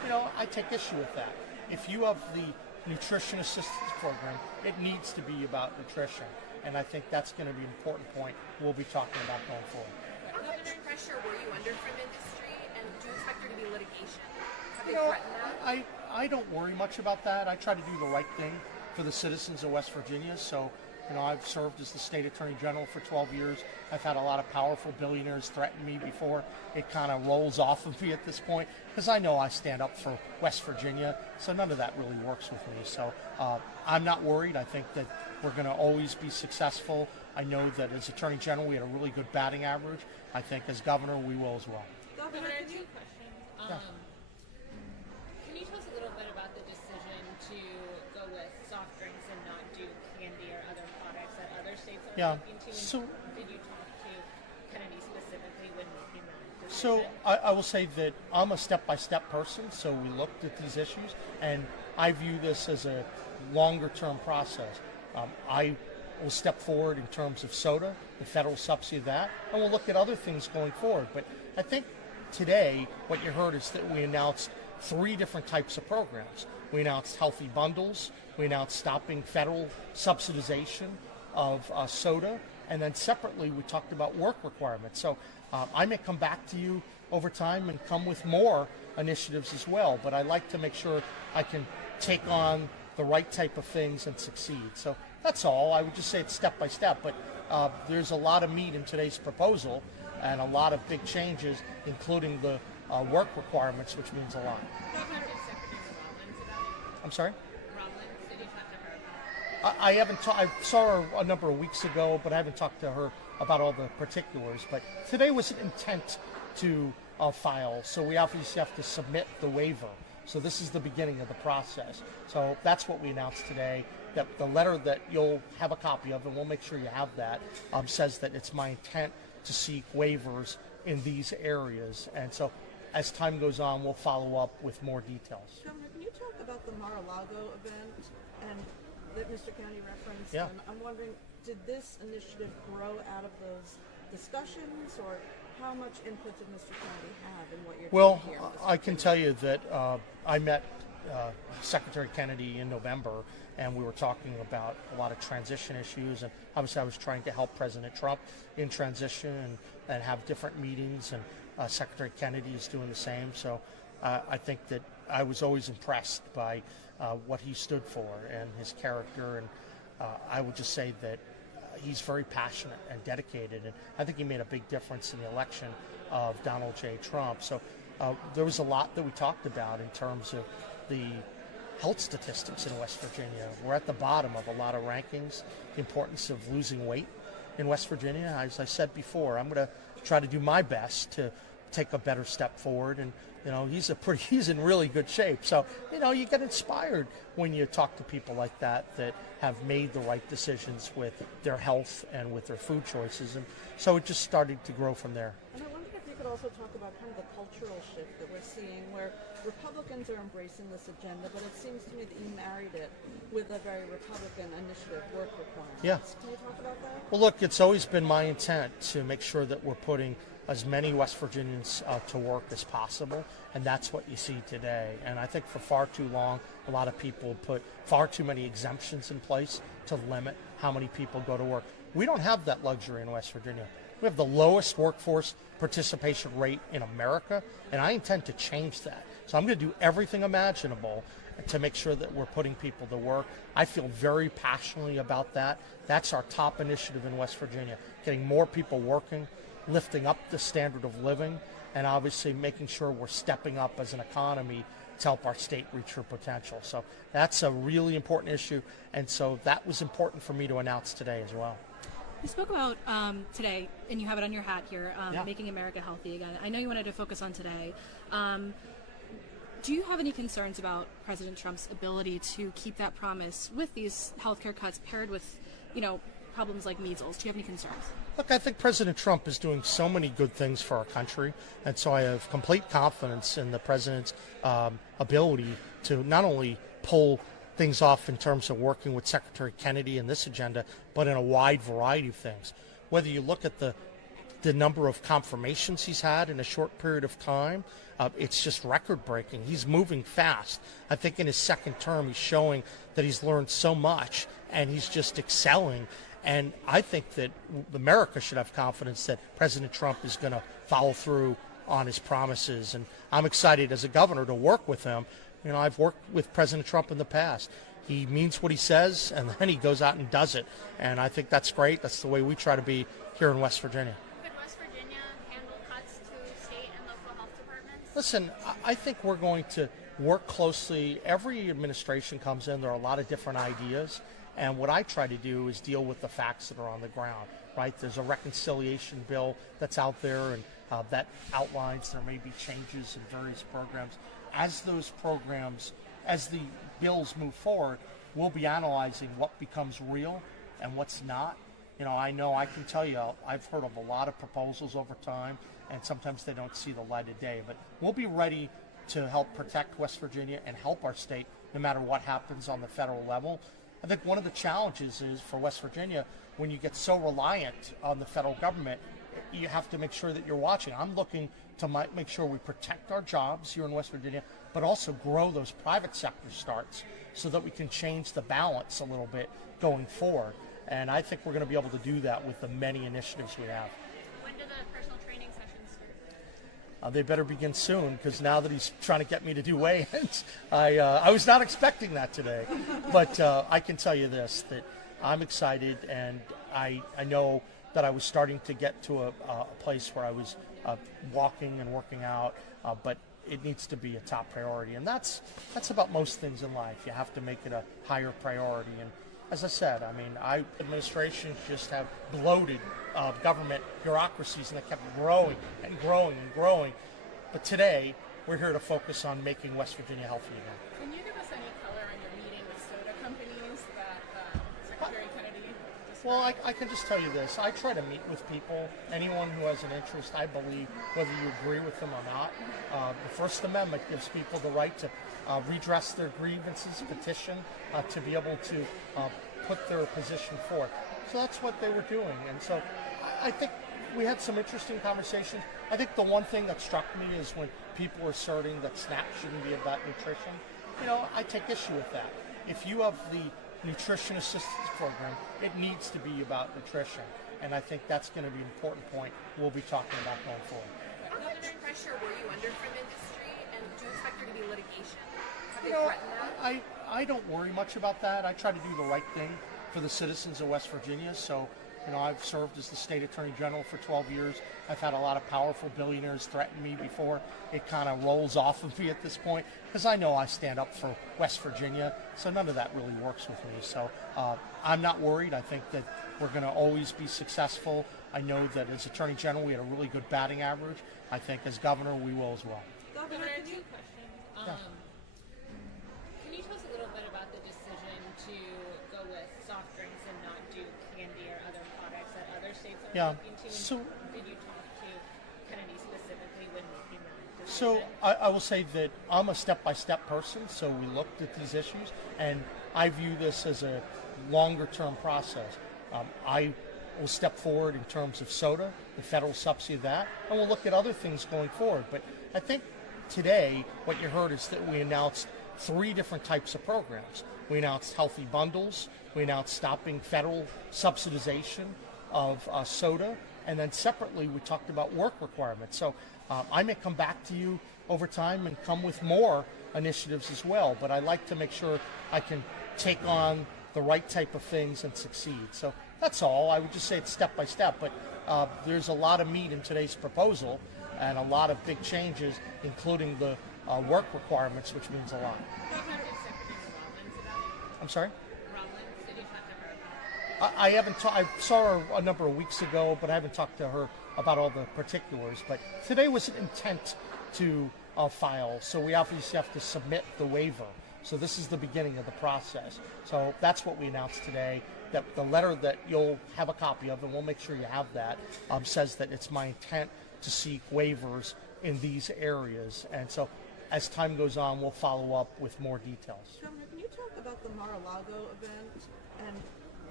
I take issue with that. If you have the nutrition assistance program, it needs to be about nutrition. And I think that's going to be an important point we'll be talking about going forward. How much pressure were you under from industry, and do you expect there to be litigation? Have they threatened that? I don't worry much about that. I try to do the right thing for the citizens of West Virginia. So, I've served as the state attorney general for 12 years. I've had a lot of powerful billionaires threaten me before. It kind of rolls off of me at this point because I know I stand up for West Virginia. So none of that really works with me. So I'm not worried. I think that we're going to always be successful. I know that as attorney general, we had a really good batting average. I think as governor, we will as well. Governor, two questions. Can you tell us a little bit about the decision to go with soft drinks and not do candy or other products that other states are looking to? So, did you talk to Kennedy specifically when making that decision? So I will say that I'm a step-by-step person, so we looked at these issues, and I view this as a longer-term process. I will step forward in terms of soda, the federal subsidy of that, and we'll look at other things going forward. But I think today what you heard is that we announced 3 different types of programs. We announced healthy bundles, we announced stopping federal subsidization of soda, and then separately we talked about work requirements. So I may come back to you over time and come with more initiatives as well, but I like to make sure I can take on the right type of things and succeed. So that's all. I would just say it's step by step, but there's a lot of meat in today's proposal and a lot of big changes, including the work requirements, which means a lot. I'm sorry? I haven't. I saw her a number of weeks ago, but I haven't talked to her about all the particulars. But today was an intent to file, so we obviously have to submit the waiver. So this is the beginning of the process. So that's what we announced today. That the letter that you'll have a copy of, and we'll make sure you have that, says that it's my intent to seek waivers in these areas. And so as time goes on, we'll follow up with more details. Governor, can you talk about the Mar-a-Lago event and that Mr. Kennedy referenced? Yeah. And I'm wondering, did this initiative grow out of those discussions, or how much input did Mr. Kennedy have in what you're doing here? Well, I can tell you that I met Secretary Kennedy in November, and we were talking about a lot of transition issues, and obviously I was trying to help President Trump in transition and have different meetings, and Secretary Kennedy is doing the same. So I think that I was always impressed by what he stood for and his character, and I would just say that he's very passionate and dedicated, and I think he made a big difference in the election of Donald J. Trump. So there was a lot that we talked about in terms of the health statistics in West Virginia. We're at the bottom of a lot of rankings, the importance of losing weight in West Virginia. As I said before, I'm going to try to do my best to take a better step forward, and he's in really good shape. So you get inspired when you talk to people like that have made the right decisions with their health and with their food choices, and so it just started to grow from there. And I wondered if you could also talk about kind of the cultural shift that we're seeing, where Republicans are embracing this agenda, but it seems to me that you married it with a very Republican initiative, work requirements. Yeah. Can you talk about that? Well, look, it's always been my intent to make sure that we're putting as many West Virginians to work as possible, and that's what you see today. And I think for far too long, a lot of people put far too many exemptions in place to limit how many people go to work. We don't have that luxury in West Virginia. We have the lowest workforce participation rate in America, and I intend to change that. So I'm going to do everything imaginable to make sure that we're putting people to work. I feel very passionately about that. That's our top initiative in West Virginia, getting more people working, lifting up the standard of living, and obviously making sure we're stepping up as an economy to help our state reach her potential. So that's a really important issue, and so that was important for me to announce today as well. You spoke about today, and you have it on your hat here, making America healthy again. I know you wanted to focus on today. Do you have any concerns about President Trump's ability to keep that promise with these healthcare cuts paired with, problems like measles? Do you have any concerns? Look, I think President Trump is doing so many good things for our country, and so I have complete confidence in the president's ability to not only pull things off in terms of working with Secretary Kennedy in this agenda, but in a wide variety of things. Whether you look at the the number of confirmations he's had in a short period of time, it's just record-breaking. He's moving fast. I think in his second term, he's showing that he's learned so much, and he's just excelling. And I think that America should have confidence that President Trump is going to follow through on his promises. And I'm excited as a governor to work with him. You know, I've worked with President Trump in the past. He means what he says, and then he goes out and does it. And I think that's great. That's the way we try to be here in West Virginia. Could West Virginia handle cuts to state and local health departments? Listen, I think we're going to work closely. Every administration comes in, there are a lot of different ideas. And what I try to do is deal with the facts that are on the ground, right? There's a reconciliation bill that's out there, and that outlines there may be changes in various programs. As those programs, as the bills move forward, we'll be analyzing what becomes real and what's not. You know I can tell you, I've heard of a lot of proposals over time, and sometimes they don't see the light of day. But we'll be ready to help protect West Virginia and help our state no matter what happens on the federal level. I think one of the challenges is for West Virginia, when you get so reliant on the federal government, you have to make sure that you're watching. I'm looking to make sure we protect our jobs here in West Virginia, but also grow those private sector starts so that we can change the balance a little bit going forward. And I think we're going to be able to do that with the many initiatives we have. When do the personal training sessions start? They better begin soon, because now that he's trying to get me to do weigh-ins, I was not expecting that today. But I can tell you this, that I'm excited, and I know that I was starting to get to a place where I was walking and working out, but it needs to be a top priority. And that's about most things in life. You have to make it a higher priority. And as I said, I mean, administrations just have bloated government bureaucracies, and they kept growing and growing and growing. But today, we're here to focus on making West Virginia healthy again. Can you give us any color on your meeting with soda companies that Secretary Kennedy described? Well, I can just tell you this. I try to meet with people, anyone who has an interest, I believe, whether you agree with them or not. The First Amendment gives people the right to redress their grievances, petition, to be able to put their position forth. So that's what they were doing. And so I think we had some interesting conversations. I think the one thing that struck me is when people were asserting that SNAP shouldn't be about nutrition. You know, I take issue with that. If you have the nutrition assistance program, it needs to be about nutrition. And I think that's going to be an important point we'll be talking about going forward. How much pressure were you under from industry, and do you expect there to be litigation? Have they You know, threatened that? I don't worry much about that. I try to do the right thing for the citizens of West Virginia. So, you know, I've served as the state attorney general for 12 years. I've had a lot of powerful billionaires threaten me before it kind of rolls off of me at this point, because I know I stand up for West Virginia. So none of that really works with me. So I'm not worried. I think that we're going to always be successful. I know that as attorney general, we had a really good batting average. I think as governor, we will as well. Governor, two questions. Yeah. Can you tell us a little bit about the decision to go with soft drinks and not do candy or other products that other states are looking to? So, did you talk to Kennedy specifically when making that decision? So I will say that I'm a step-by-step person, so we looked at these issues, and I view this as a longer-term process. I will step forward in terms of soda, the federal subsidy of that, and we'll look at other things going forward. But I think today what you heard is that we announced 3 different types of programs. We announced healthy bundles, we announced stopping federal subsidization of soda, and then separately we talked about work requirements. So I may come back to you over time and come with more initiatives as well, but I like to make sure I can take on the right type of things and succeed. So that's all. I would just say it's step by step, but there's a lot of meat in today's proposal and a lot of big changes, including the work requirements, which means a lot. I'm sorry? Did you talk to her? I haven't. I saw her a number of weeks ago, but I haven't talked to her about all the particulars. But today was an intent to file, so we obviously have to submit the waiver. So this is the beginning of the process. So that's what we announced today. That the letter that you'll have a copy of, and we'll make sure you have that, says that it's my intent to seek waivers in these areas. And so as time goes on, we'll follow up with more details. Governor, can you talk about the Mar-a-Lago event and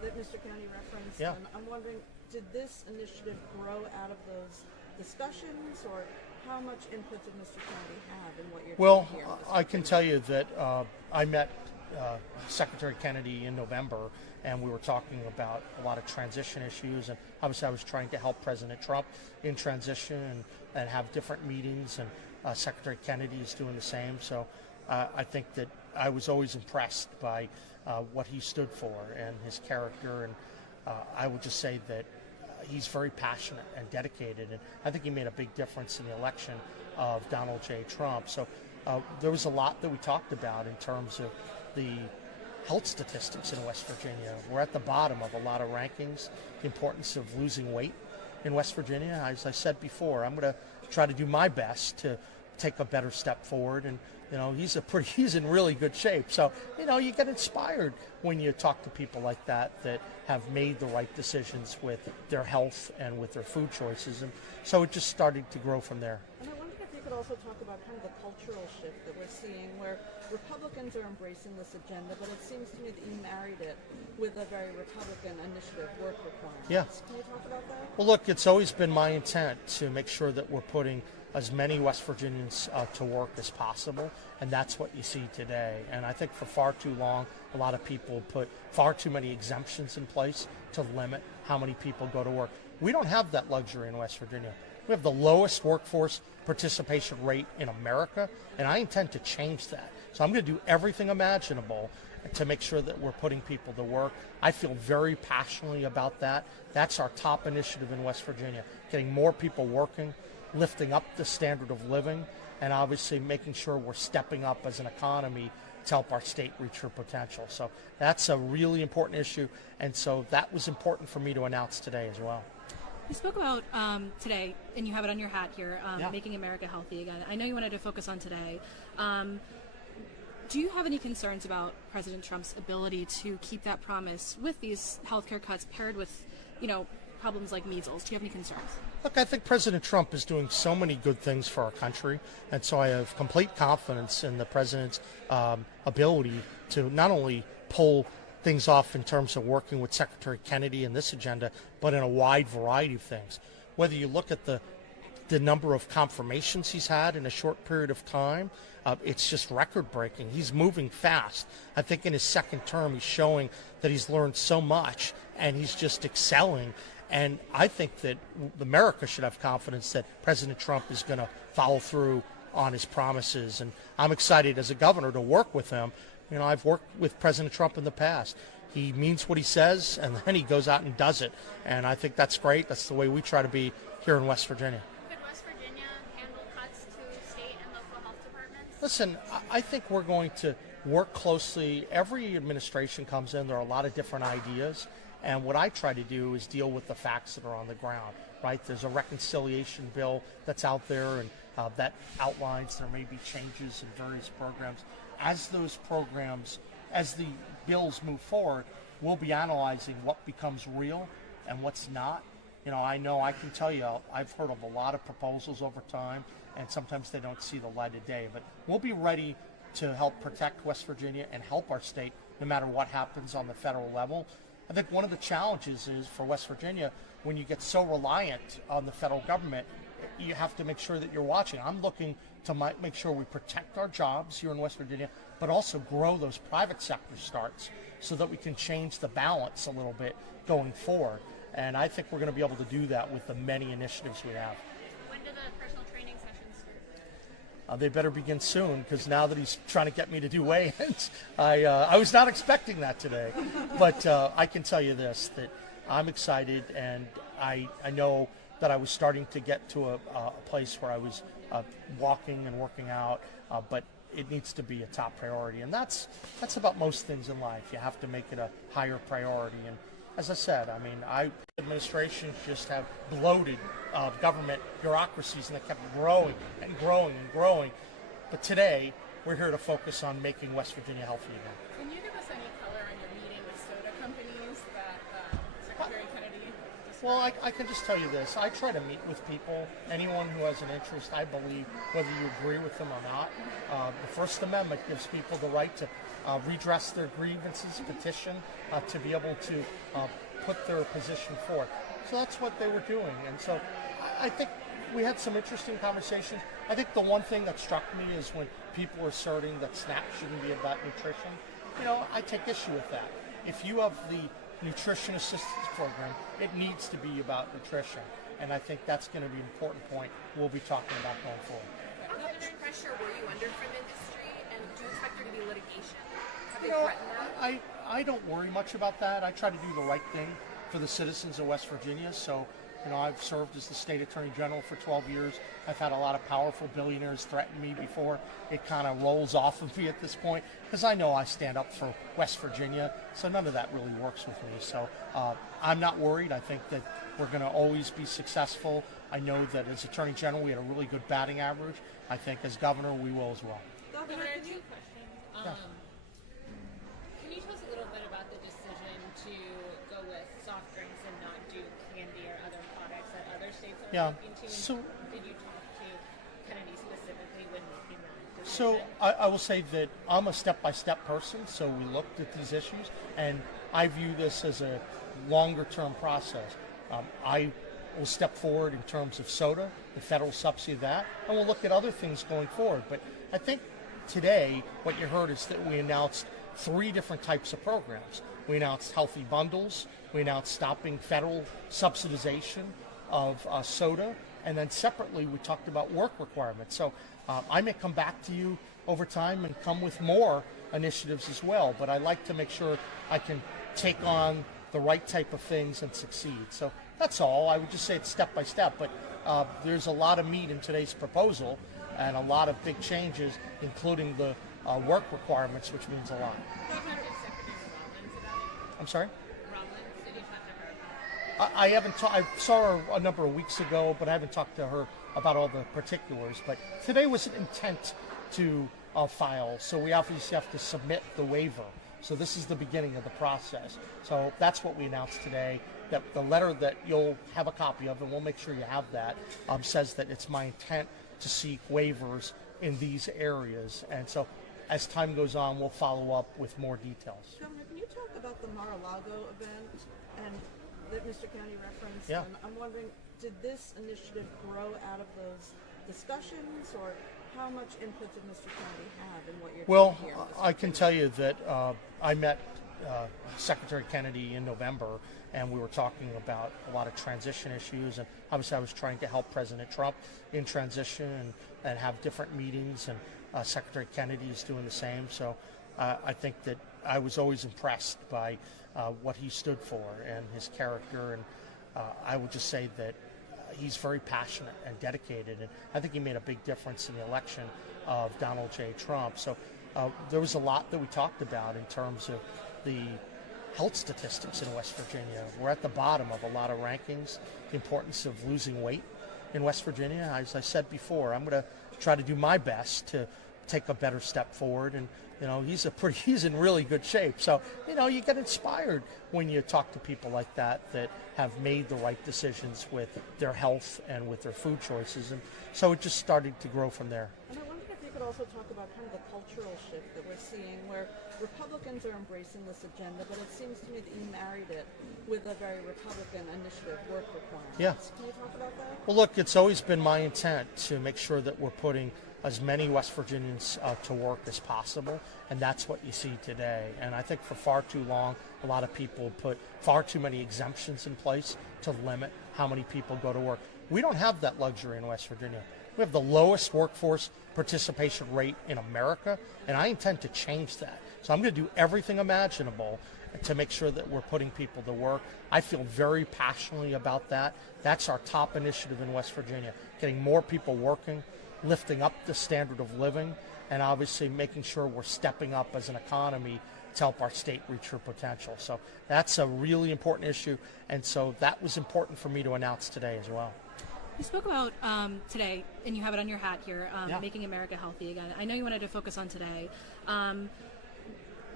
that Mr. Kennedy referenced. Yeah. And I'm wondering, did this initiative grow out of those discussions, or how much input did Mr. Kennedy have in what you're Well, doing here? I can tell you that I met Secretary Kennedy in November, and we were talking about a lot of transition issues, and obviously I was trying to help President Trump in transition and have different meetings, and Secretary Kennedy is doing the same. So I think that I was always impressed by what he stood for and his character, and I would just say that he's very passionate and dedicated, and I think he made a big difference in the election of Donald J. Trump. So there was a lot that we talked about in terms of the health statistics in West Virginia. We're at the bottom of a lot of rankings, the importance of losing weight in West Virginia. As I said before, I'm going to try to do my best to take a better step forward, and he's in really good shape. So, you get inspired when you talk to people like that have made the right decisions with their health and with their food choices. And so it just started to grow from there. And I wondered if you could also talk about kind of the cultural shift that we're seeing, where Republicans are embracing this agenda, but it seems to me that you married it with a very Republican initiative, work requirements. Yeah. Can you talk about that? Well, look, it's always been my intent to make sure that we're putting as many West Virginians to work as possible, and that's what you see today. And I think for far too long, a lot of people put far too many exemptions in place to limit how many people go to work. We don't have that luxury in West Virginia. We have the lowest workforce participation rate in America, and I intend to change that. So I'm going to do everything imaginable to make sure that we're putting people to work. I feel very passionately about that. That's our top initiative in West Virginia, getting more people working, lifting up the standard of living, and obviously making sure we're stepping up as an economy to help our state reach her potential. So that's a really important issue, and so that was important for me to announce today as well. You spoke about today, and you have it on your hat here, Yeah. making America healthy again. I know you wanted to focus on today. Do you have any concerns about President Trump's ability to keep that promise with these healthcare cuts paired with, problems like measles? Do you have any concerns? Look, I think President Trump is doing so many good things for our country, and so I have complete confidence in the president's ability to not only pull things off in terms of working with Secretary Kennedy in this agenda, but in a wide variety of things. Whether you look at the number of confirmations he's had in a short period of time, it's just record-breaking. He's moving fast. I think in his second term, he's showing that he's learned so much, and he's just excelling. And I think that America should have confidence that President Trump is going to follow through on his promises. And I'm excited as a governor to work with him. I've worked with President Trump in the past. He means what he says, and then he goes out and does it. And I think that's great. That's the way we try to be here in West Virginia. Could West Virginia handle cuts to state and local health departments? Listen, I think we're going to work closely. Every administration comes in, there are a lot of different ideas. And what I try to do is deal with the facts that are on the ground, right? There's a reconciliation bill that's out there, and that outlines there may be changes in various programs. As those programs, as the bills move forward, we'll be analyzing what becomes real and what's not. I know I can tell you, I've heard of a lot of proposals over time, and sometimes they don't see the light of day. But we'll be ready to help protect West Virginia and help our state no matter what happens on the federal level. I think one of the challenges is for West Virginia, when you get so reliant on the federal government, you have to make sure that you're watching. I'm looking to make sure we protect our jobs here in West Virginia, but also grow those private sector starts so that we can change the balance a little bit going forward. And I think we're going to be able to do that with the many initiatives we have. When do the personal training sessions start? They better begin soon, because now that he's trying to get me to do weigh-ins, I was not expecting that today. But I can tell you this, that I'm excited, and I know that I was starting to get to a place where I was walking and working out, but it needs to be a top priority. And that's about most things in life. You have to make it a higher priority. And as I said, administrations just have bloated government bureaucracies, and they kept growing and growing and growing. But today, we're here to focus on making West Virginia healthy again. Can you give us any color on your meeting with soda companies that Secretary Kennedy just Well, I can just tell you this. I try to meet with people, anyone who has an interest, I believe, whether you agree with them or not. The First Amendment gives people the right to redress their grievances, petition, to be able to put their position forth. So that's what they were doing. And so I think we had some interesting conversations. I think the one thing that struck me is when people were asserting that SNAP shouldn't be about nutrition. I take issue with that. If you have the nutrition assistance program, it needs to be about nutrition. And I think that's going to be an important point we'll be talking about going forward. How much pressure were you under from industry, and do you expect there to be litigation? Have they threatened that? I don't worry much about that. I try to do the right thing for the citizens of West Virginia. So, I've served as the state attorney general for 12 years. I've had a lot of powerful billionaires threaten me before it kind of rolls off of me at this point, because I know I stand up for West Virginia. So none of that really works with me. So I'm not worried. I think that we're going to always be successful. I know that as attorney general, we had a really good batting average. I think as governor, we will as well. Governor, I have two questions. Yeah. Can you tell us a little bit about the decision to go with soft drinks and not do candy or other products that other states are looking to? So, did you talk to Kennedy specifically when making that decision? So I will say that I'm a step-by-step person, so we looked at these issues, and I view this as a longer-term process. I will step forward in terms of soda, the federal subsidy of that, and we'll look at other things going forward. But I think today what you heard is that we announced 3 different types of programs. We announced healthy bundles, we announced stopping federal subsidization of soda, and then separately we talked about work requirements. So I may come back to you over time and come with more initiatives as well, but I like to make sure I can take on the right type of things and succeed. So that's all. I would just say it's step by step, but there's a lot of meat in today's proposal and a lot of big changes, including the work requirements, which means a lot. I'm sorry? I haven't. I saw her a number of weeks ago, but I haven't talked to her about all the particulars. But today was an intent to file, so we obviously have to submit the waiver. So this is the beginning of the process. So that's what we announced today. That the letter that you'll have a copy of, and we'll make sure you have that, says that it's my intent to seek waivers in these areas. And so as time goes on, we'll follow up with more details. Governor, can you talk about the Mar-a-Lago event and that Mr. County referenced? Yeah. And I'm wondering, did this initiative grow out of those discussions, or how much input did Mr. County have in what you're doing here? Well, I can tell you that I met Secretary Kennedy in November, and we were talking about a lot of transition issues, and obviously I was trying to help President Trump in transition and have different meetings, and Secretary Kennedy is doing the same. So I think that I was always impressed by what he stood for and his character, and I would just say that he's very passionate and dedicated, and I think he made a big difference in the election of Donald J. Trump. So there was a lot that we talked about in terms of the health statistics in West Virginia. We're at the bottom of a lot of rankings, the importance of losing weight in West Virginia. As I said before, I'm going to try to do my best to take a better step forward, and he's in really good shape. So you get inspired when you talk to people like that have made the right decisions with their health and with their food choices, and so it just started to grow from there. And I wondered if you could also talk about kind of the cultural shift that we're seeing, where Republicans are embracing this agenda, but it seems to me that you married it with a very Republican initiative, work requirements. Yeah. Can you talk about that? Well, look, it's always been my intent to make sure that we're putting as many West Virginians to work as possible, and that's what you see today. And I think for far too long, a lot of people put far too many exemptions in place to limit how many people go to work. We don't have that luxury in West Virginia. We have the lowest workforce participation rate in America, and I intend to change that. So I'm going to do everything imaginable to make sure that we're putting people to work. I feel very passionately about that. That's our top initiative in West Virginia, getting more people working, lifting up the standard of living, and obviously making sure we're stepping up as an economy to help our state reach her potential. So that's a really important issue, and so that was important for me to announce today as well. You spoke about today, and you have it on your hat here, making America healthy again. I know you wanted to focus on today.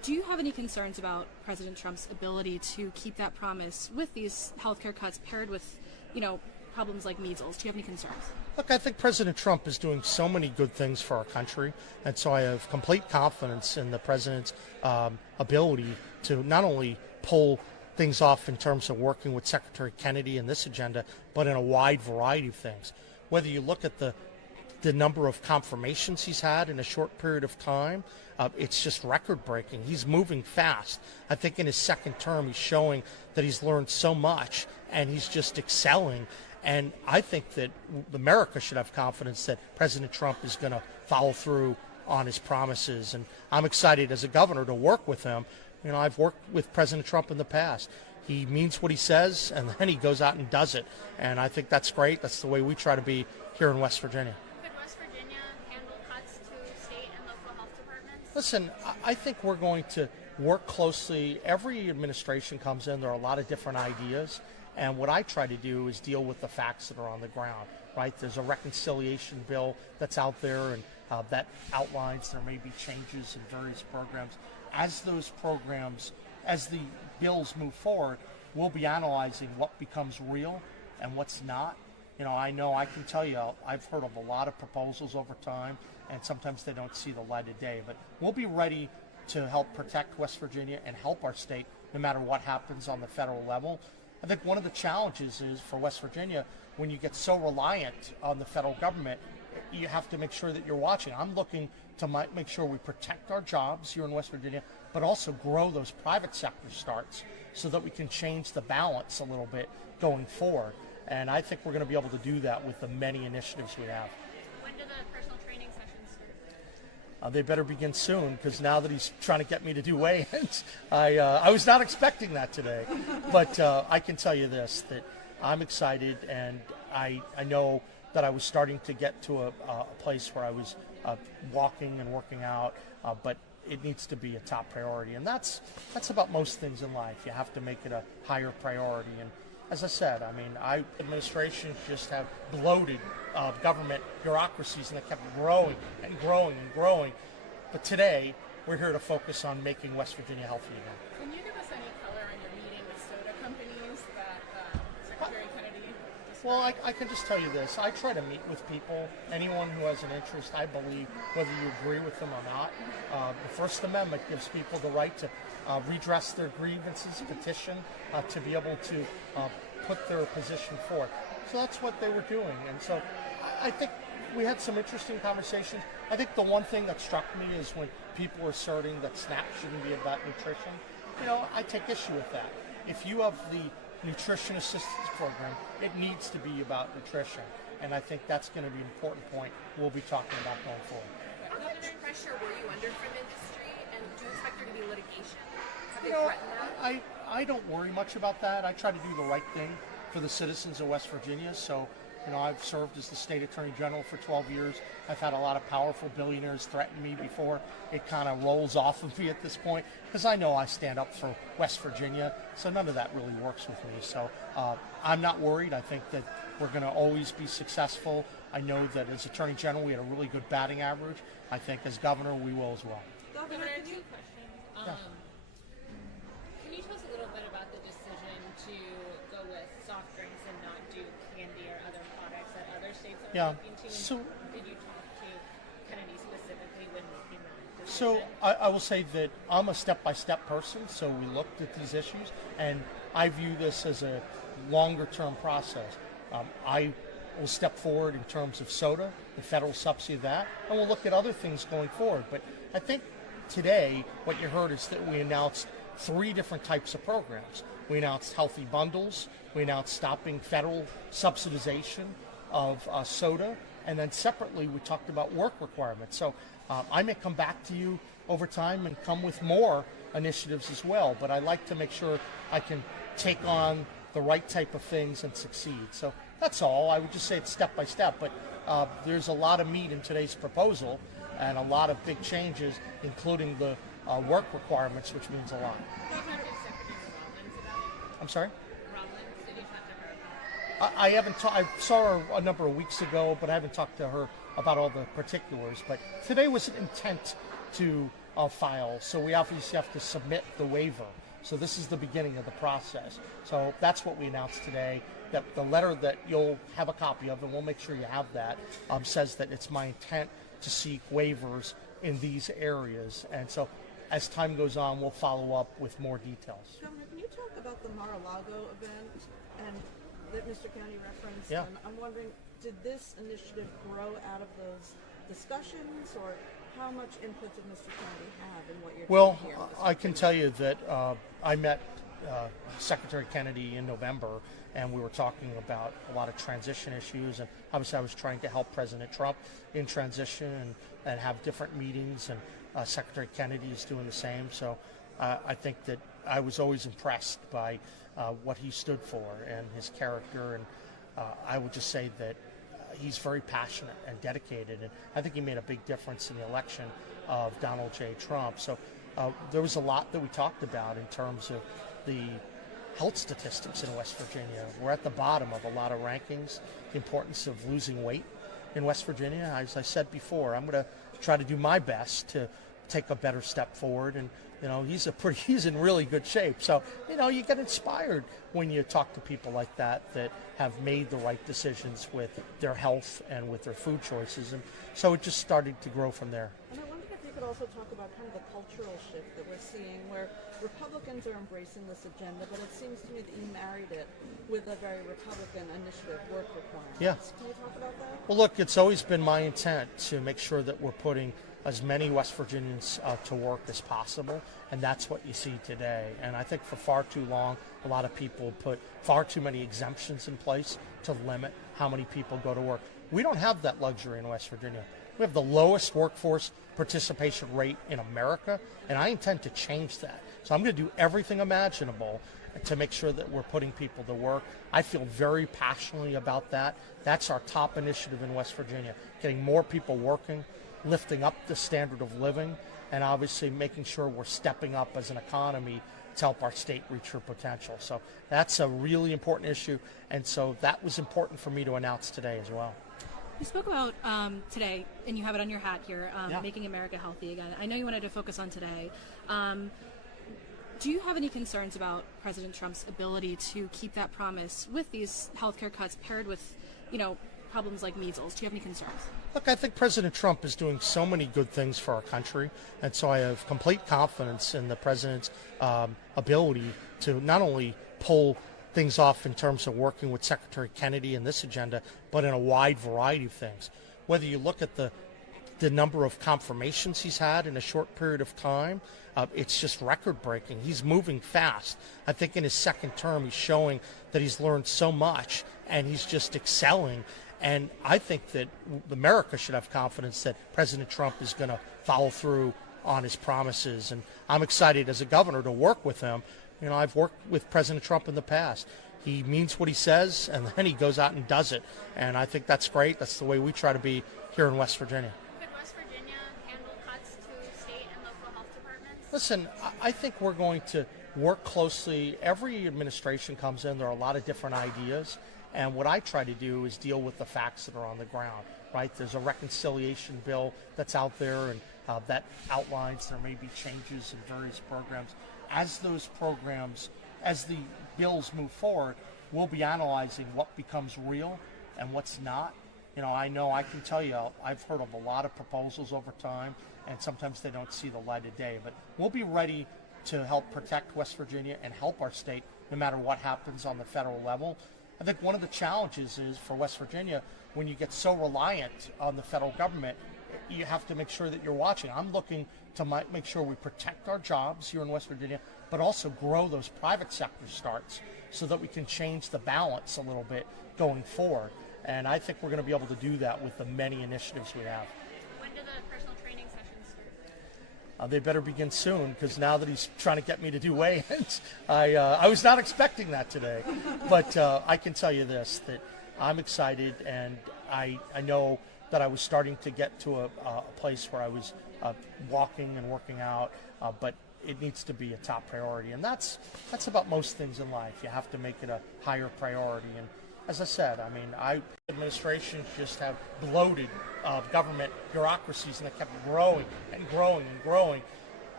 Do you have any concerns about President Trump's ability to keep that promise with these healthcare cuts paired with, problems like measles? Do you have any concerns? Look, I think President Trump is doing so many good things for our country, and so I have complete confidence in the president's ability to not only pull things off in terms of working with Secretary Kennedy in this agenda, but in a wide variety of things. Whether you look at the number of confirmations he's had in a short period of time, it's just record-breaking. He's moving fast. I think in his second term, he's showing that he's learned so much, and he's just excelling. And I think that America should have confidence that President Trump is going to follow through on his promises. And I'm excited as a governor to work with him. I've worked with President Trump in the past. He means what he says, and then he goes out and does it. And I think that's great. That's the way we try to be here in West Virginia. Could West Virginia handle cuts to state and local health departments? Listen, I think we're going to work closely. Every administration comes in, there are a lot of different ideas. And what I try to do is deal with the facts that are on the ground, right? There's a reconciliation bill that's out there, and that outlines there may be changes in various programs. As those programs, as the bills move forward, we'll be analyzing what becomes real and what's not. I know I can tell you, I've heard of a lot of proposals over time, and sometimes they don't see the light of day. But we'll be ready to help protect West Virginia and help our state no matter what happens on the federal level. I think one of the challenges is for West Virginia, when you get so reliant on the federal government, you have to make sure that you're watching. I'm looking to make sure we protect our jobs here in West Virginia, but also grow those private sector starts so that we can change the balance a little bit going forward. And I think we're going to be able to do that with the many initiatives we have. When do the personal training sessions start? They better begin soon, because now that he's trying to get me to do weigh-ins, I was not expecting that today. But I can tell you this, that I'm excited, and I know that I was starting to get to a place where I was walking and working out, but it needs to be a top priority. And that's about most things in life. You have to make it a higher priority. And as I said, administrations just have bloated government bureaucracies, and they kept growing and growing and growing. But today, we're here to focus on making West Virginia healthy again. Can you give us any color on your meeting with soda companies that Secretary Kennedy described? Well, I can just tell you this. I try to meet with people, anyone who has an interest, I believe, whether you agree with them or not. The First Amendment gives people the right to redress their grievances, petition, to be able to put their position forth. So that's what they were doing. And so I think we had some interesting conversations. I think the one thing that struck me is when people were asserting that SNAP shouldn't be about nutrition. I take issue with that. If you have the nutrition assistance program, it needs to be about nutrition. And I think that's going to be an important point we'll be talking about going forward. How much pressure were you under from industry, and do you expect there to be litigation? Have they threatened that? I don't worry much about that. I try to do the right thing for the citizens of West Virginia. So, I've served as the state attorney general for 12 years. I've had a lot of powerful billionaires threaten me before it kind of rolls off of me at this point, because I know I stand up for West Virginia. So none of that really works with me. So I'm not worried. I think that we're going to always be successful. I know that as attorney general, we had a really good batting average. I think as governor, we will as well. Governor, I have two questions. Can you tell us a little bit about the decision to go with soft drinks and not do candy or other products that other states are looking to? So, did you talk to Kennedy specifically when making that so decision? I will say that I'm a step-by-step person, so we looked at these issues, and I view this as a longer-term process. I will step forward in terms of soda, the federal subsidy of that, and we'll look at other things going forward. But I think today what you heard is that we announced 3 different types of programs. We announced healthy bundles, we announced stopping federal subsidization of soda, and then separately we talked about work requirements. So I may come back to you over time and come with more initiatives as well, but I like to make sure I can take on the right type of things and succeed. So that's all. I would just say it's step by step, but there's a lot of meat in today's proposal and a lot of big changes, including the work requirements, which means a lot. I'm sorry? I haven't. I saw her a number of weeks ago, but I haven't talked to her about all the particulars. But today was an intent to file. So we obviously have to submit the waiver. So this is the beginning of the process. So that's what we announced today, that the letter that you'll have a copy of, and we'll make sure you have that, says that it's my intent to seek waivers in these areas. And so as time goes on, we'll follow up with more details. Governor, can you talk about the Mar-a-Lago event and that Mr. County referenced? Yeah. I'm wondering, did this initiative grow out of those discussions, or how much input did Mr. Kennedy have in what you're Well, doing here? I can tell you that I met Secretary Kennedy in November, and we were talking about a lot of transition issues, and obviously I was trying to help President Trump in transition and have different meetings, and Secretary Kennedy is doing the same. So I think that I was always impressed by what he stood for and his character, and I would just say that he's very passionate and dedicated, and I think he made a big difference in the election of Donald J. Trump. So there was a lot that we talked about in terms of the health statistics in West Virginia. We're at the bottom of a lot of rankings, the importance of losing weight in West Virginia. As I said before, I'm going to try to do my best to take a better step forward, and he's in really good shape. So you get inspired when you talk to people like that have made the right decisions with their health and with their food choices, and so it just started to grow from there. And I wondered if you could also talk about kind of the cultural shift that we're seeing, where Republicans are embracing this agenda, but it seems to me that you married it with a very Republican initiative, work requirements. Yeah. Can you talk about that? Well, look, it's always been my intent to make sure that we're putting as many West Virginians to work as possible, and that's what you see today. And I think for far too long, a lot of people put far too many exemptions in place to limit how many people go to work. We don't have that luxury in West Virginia. We have the lowest workforce participation rate in America, and I intend to change that. So I'm going to do everything imaginable to make sure that we're putting people to work. I feel very passionately about that. That's our top initiative in West Virginia, getting more people working, lifting up the standard of living, and obviously making sure we're stepping up as an economy to help our state reach her potential. So that's a really important issue, and so that was important for me to announce today as well. You spoke about today, and you have it on your hat here, Yeah. making America healthy again. I know you wanted to focus on today. Do you have any concerns about President Trump's ability to keep that promise with these healthcare cuts paired with, problems like measles? Do you have any concerns? Look, I think President Trump is doing so many good things for our country, and so I have complete confidence in the president's ability to not only pull things off in terms of working with Secretary Kennedy in this agenda, but in a wide variety of things. Whether you look at the number of confirmations he's had in a short period of time, it's just record-breaking. He's moving fast. I think in his second term, he's showing that he's learned so much, and he's just excelling. And I think that America should have confidence that President Trump is going to follow through on his promises. And I'm excited as a governor to work with him. I've worked with President Trump in the past. He means what he says, and then he goes out and does it. And I think that's great. That's the way we try to be here in West Virginia. Could West Virginia handle cuts to state and local health departments? Listen, I think we're going to work closely. Every administration comes in, there are a lot of different ideas. And what I try to do is deal with the facts that are on the ground, right? There's a reconciliation bill that's out there, and that outlines there may be changes in various programs. As those programs, as the bills move forward, we'll be analyzing what becomes real and what's not. I know I can tell you, I've heard of a lot of proposals over time, and sometimes they don't see the light of day. But we'll be ready to help protect West Virginia and help our state no matter what happens on the federal level. I think one of the challenges is for West Virginia, when you get so reliant on the federal government, you have to make sure that you're watching. I'm looking to make sure we protect our jobs here in West Virginia, but also grow those private sector starts so that we can change the balance a little bit going forward. And I think we're going to be able to do that with the many initiatives we have. When do the personal training sessions start? They better begin soon, because now that he's trying to get me to do weigh-ins, I was not expecting that today. But I can tell you this, that I'm excited, and I know that I was starting to get to a place where I was walking and working out, but it needs to be a top priority. And that's about most things in life. You have to make it a higher priority. And as I said, administrations just have bloated government bureaucracies, and they kept growing and growing and growing.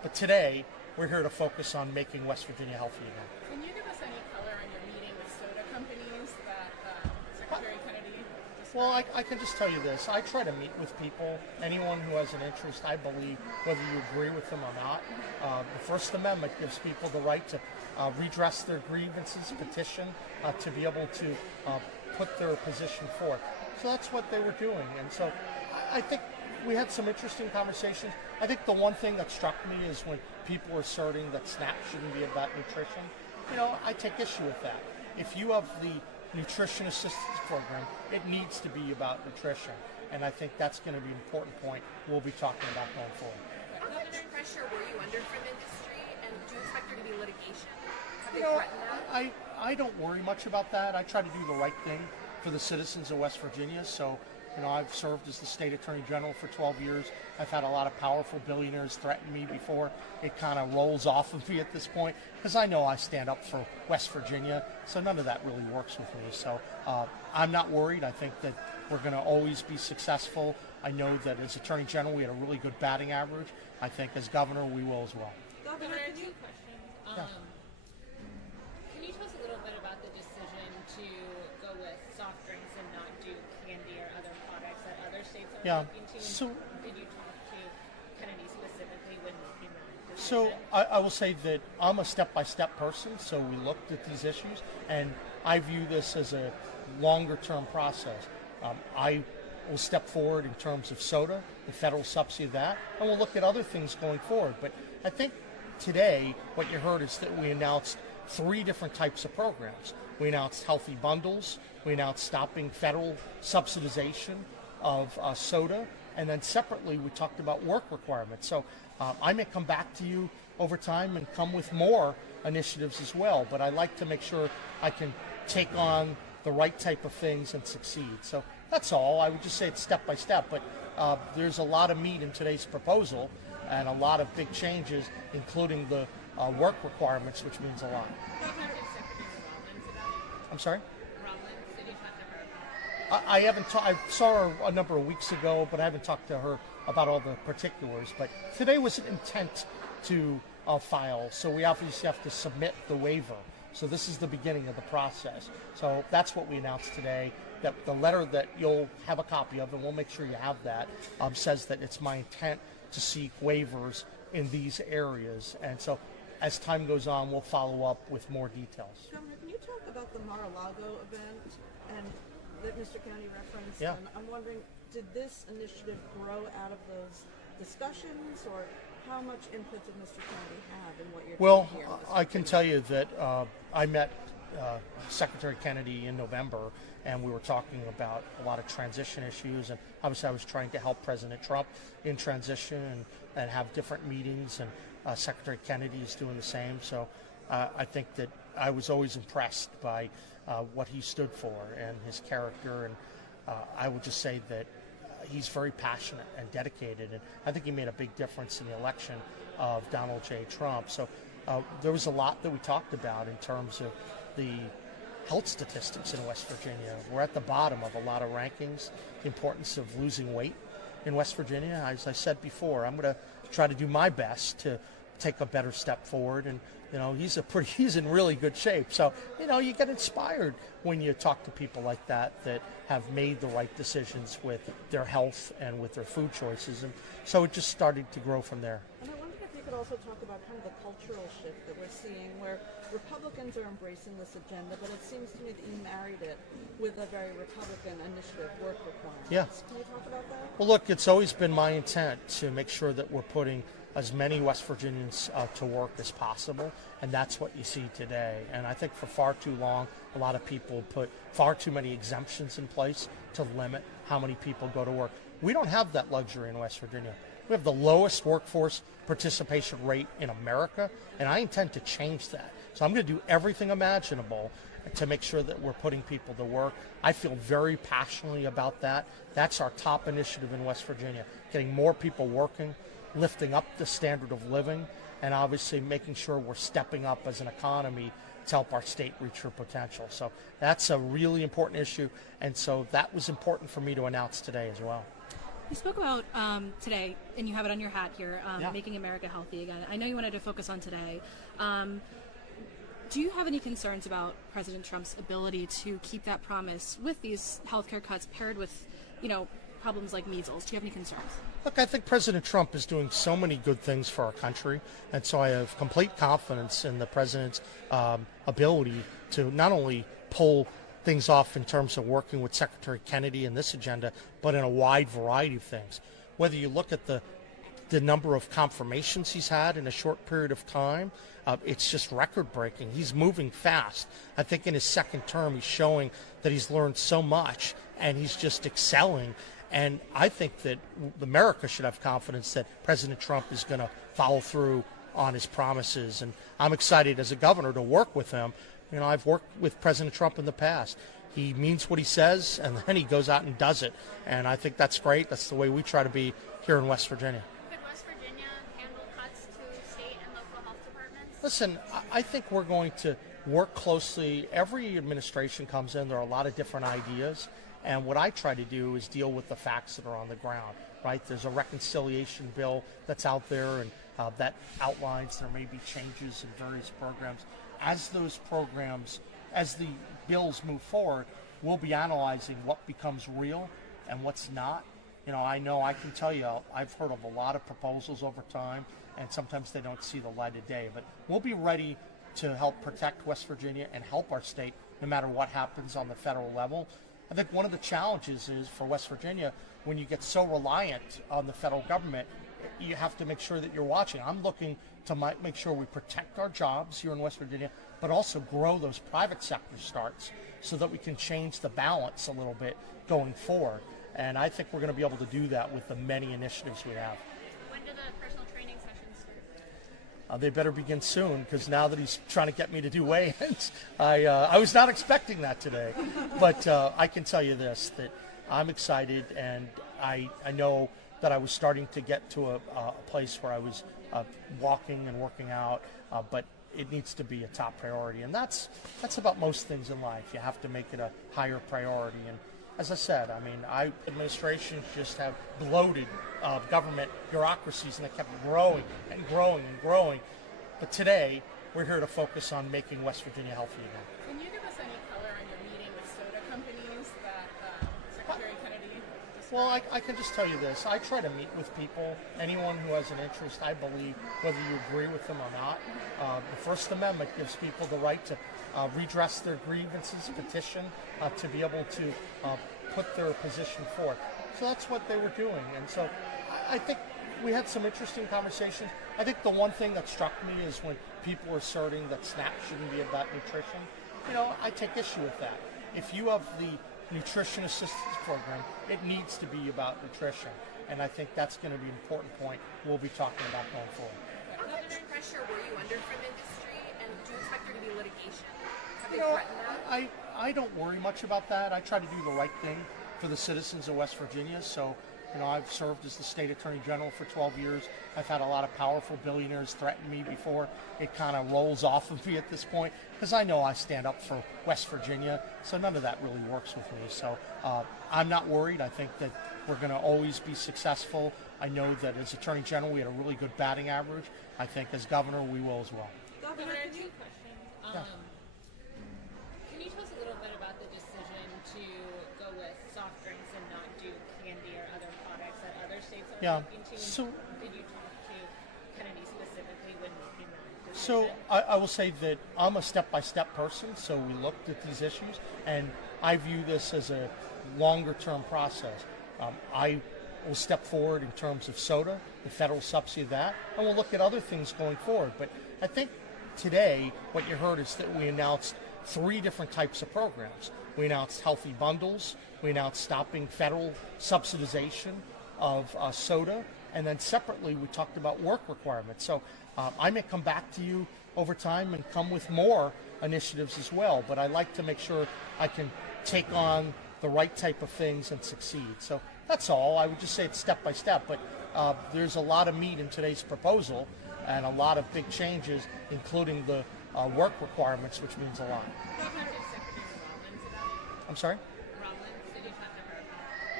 But today, we're here to focus on making West Virginia healthy again. Can you give us any color on your meeting with soda companies that Secretary Kennedy described? Well, I can just tell you this. I try to meet with people, anyone who has an interest, I believe, whether you agree with them or not. The First Amendment gives people the right to redress their grievances, petition, to be able to put their position forth. So that's what they were doing. And so I think we had some interesting conversations. I think the one thing that struck me is when people were asserting that SNAP shouldn't be about nutrition. I take issue with that. If you have the nutrition assistance program, it needs to be about nutrition. And I think that's going to be an important point we'll be talking about going forward. How much pressure were you under from industry, and do you expect there to be litigation? Have they threatened that? I don't worry much about that. I try to do the right thing for the citizens of West Virginia. So, I've served as the state attorney general for 12 years. I've had a lot of powerful billionaires threaten me before it kind of rolls off of me at this point, because I know I stand up for West Virginia. So none of that really works with me. So I'm not worried. I think that we're going to always be successful. I know that as attorney general, we had a really good batting average. I think as governor, we will as well. Governor, I have two questions. Can you tell us a little bit about the decision to go with soft drinks and not do candy or other products that other states are looking to? So, did you talk to Kennedy specifically when making that so decision? I will say that I'm a step-by-step person, so we looked at these issues, and I view this as a longer-term process. I will step forward in terms of soda, the federal subsidy of that, and we'll look at other things going forward. But I think today what you heard is that we announced 3 different types of programs. We announced healthy bundles, we announced stopping federal subsidization of soda, and then separately we talked about work requirements. So I may come back to you over time and come with more initiatives as well, but I like to make sure I can take on the right type of things and succeed. So that's all. I would just say it's step by step, but there's a lot of meat in today's proposal and a lot of big changes, including the work requirements, which means a lot. I'm sorry? I haven't. I saw her a number of weeks ago, but I haven't talked to her about all the particulars. But today was an intent to file, so we obviously have to submit the waiver. So this is the beginning of the process. So that's what we announced today. That the letter that you'll have a copy of, and we'll make sure you have that, says that it's my intent to seek waivers in these areas. And so as time goes on, we'll follow up with more details. Governor, can you talk about the Mar-a-Lago event and that Mr. Kennedy referenced? Yeah. And I'm wondering, did this initiative grow out of those discussions, or how much input did Mr. Kennedy have in what you're doing here? Well, I can tell you that I met Secretary Kennedy in November, and we were talking about a lot of transition issues, and obviously I was trying to help President Trump in transition and have different meetings, and Secretary Kennedy is doing the same. So I think that I was always impressed by what he stood for and his character, and I would just say that he's very passionate and dedicated, and I think he made a big difference in the election of Donald J. Trump. So there was a lot that we talked about in terms of the health statistics in West Virginia. We're at the bottom of a lot of rankings, the importance of losing weight in West Virginia. As I said before, I'm going to try to do my best to take a better step forward, and he's in really good shape. So you get inspired when you talk to people like that have made the right decisions with their health and with their food choices, and so it just started to grow from there. And I wondered if you could also talk about kind of the cultural shift that we're seeing, where Republicans are embracing this agenda, but it seems to me that you married it with a very Republican initiative, work requirements. Yeah. Can you talk about that? Well, look, it's always been my intent to make sure that we're putting as many West Virginians to work as possible, and that's what you see today. And I think for far too long, a lot of people put far too many exemptions in place to limit how many people go to work. We don't have that luxury in West Virginia. We have the lowest workforce participation rate in America, and I intend to change that. So I'm going to do everything imaginable to make sure that we're putting people to work. I feel very passionately about that. That's our top initiative in West Virginia, getting more people working, lifting up the standard of living, and obviously making sure we're stepping up as an economy to help our state reach her potential. So that's a really important issue, and so that was important for me to announce today as well. You spoke about today, and you have it on your hat here, Yeah. making America healthy again. I know you wanted to focus on today. Do you have any concerns about President Trump's ability to keep that promise with these healthcare cuts paired with, problems like measles? Do you have any concerns? Look, I think President Trump is doing so many good things for our country, and so I have complete confidence in the president's ability to not only pull things off in terms of working with Secretary Kennedy in this agenda, but in a wide variety of things. Whether you look at the number of confirmations he's had in a short period of time, it's just record-breaking. He's moving fast. I think in his second term, he's showing that he's learned so much, and he's just excelling. And I think that America should have confidence that President Trump is going to follow through on his promises. And I'm excited as a governor to work with him. I've worked with President Trump in the past. He means what he says, and then he goes out and does it. And I think that's great. That's the way we try to be here in West Virginia. Could West Virginia handle cuts to state and local health departments? Listen, I think we're going to work closely. Every administration comes in, there are a lot of different ideas. And what I try to do is deal with the facts that are on the ground, right? There's a reconciliation bill that's out there, and that outlines there may be changes in various programs. As those programs, as the bills move forward, we'll be analyzing what becomes real and what's not. I know I can tell you, I've heard of a lot of proposals over time, and sometimes they don't see the light of day. But we'll be ready to help protect West Virginia and help our state no matter what happens on the federal level. I think one of the challenges is for West Virginia, when you get so reliant on the federal government, you have to make sure that you're watching. I'm looking to make sure we protect our jobs here in West Virginia, but also grow those private sector starts so that we can change the balance a little bit going forward. And I think we're going to be able to do that with the many initiatives we have. When do the personal training sessions start? They better begin soon, because now that he's trying to get me to do weigh-ins, I was not expecting that today. But I can tell you this, that I'm excited, and I know that I was starting to get to a place where I was walking and working out, but it needs to be a top priority. And that's about most things in life. You have to make it a higher priority. And as I said, administrations just have bloated government bureaucracies, and they kept growing and growing and growing. But today, we're here to focus on making West Virginia healthy again. Can you give us any color on your meeting with soda companies that Secretary Kennedy described? Well, I can just tell you this. I try to meet with people, anyone who has an interest, I believe, whether you agree with them or not. The First Amendment gives people the right to redress their grievances, petition, to be able to put their position forth. So that's what they were doing. And so I think we had some interesting conversations. I think the one thing that struck me is when people were asserting that SNAP shouldn't be about nutrition. I take issue with that. If you have the nutrition assistance program, it needs to be about nutrition. And I think that's going to be an important point we'll be talking about going forward. How much pressure were you under from industry, and do you expect there to be litigation? Have they threatened that? I don't worry much about that. I try to do the right thing for the citizens of West Virginia. So, I've served as the state attorney general for 12 years. I've had a lot of powerful billionaires threaten me before. It kind of rolls off of me at this point, because I know I stand up for West Virginia. So none of that really works with me. So I'm not worried. I think that we're going to always be successful. I know that as attorney general, we had a really good batting average. I think as governor, we will as well. Governor, I have two questions. Can you tell us a little bit about the decision to go with soft drinks and not do candy or other products that other states are looking to? So, did you talk to Kennedy specifically when making that decision? So I will say that I'm a step-by-step person, so we looked at these issues, and I view this as a longer-term process. I will step forward in terms of soda, the federal subsidy of that, and we'll look at other things going forward. But I think today what you heard is that we announced 3 different types of programs. We announced healthy bundles, we announced stopping federal subsidization of soda, and then separately we talked about work requirements. So I may come back to you over time and come with more initiatives as well, but I like to make sure I can take on the right type of things and succeed. So that's all. I would just say it's step by step, but there's a lot of meat in today's proposal and a lot of big changes, including the work requirements, which means a lot. Did you talk to Secretary Rollins about it? I'm sorry? Rollins, did you talk to her?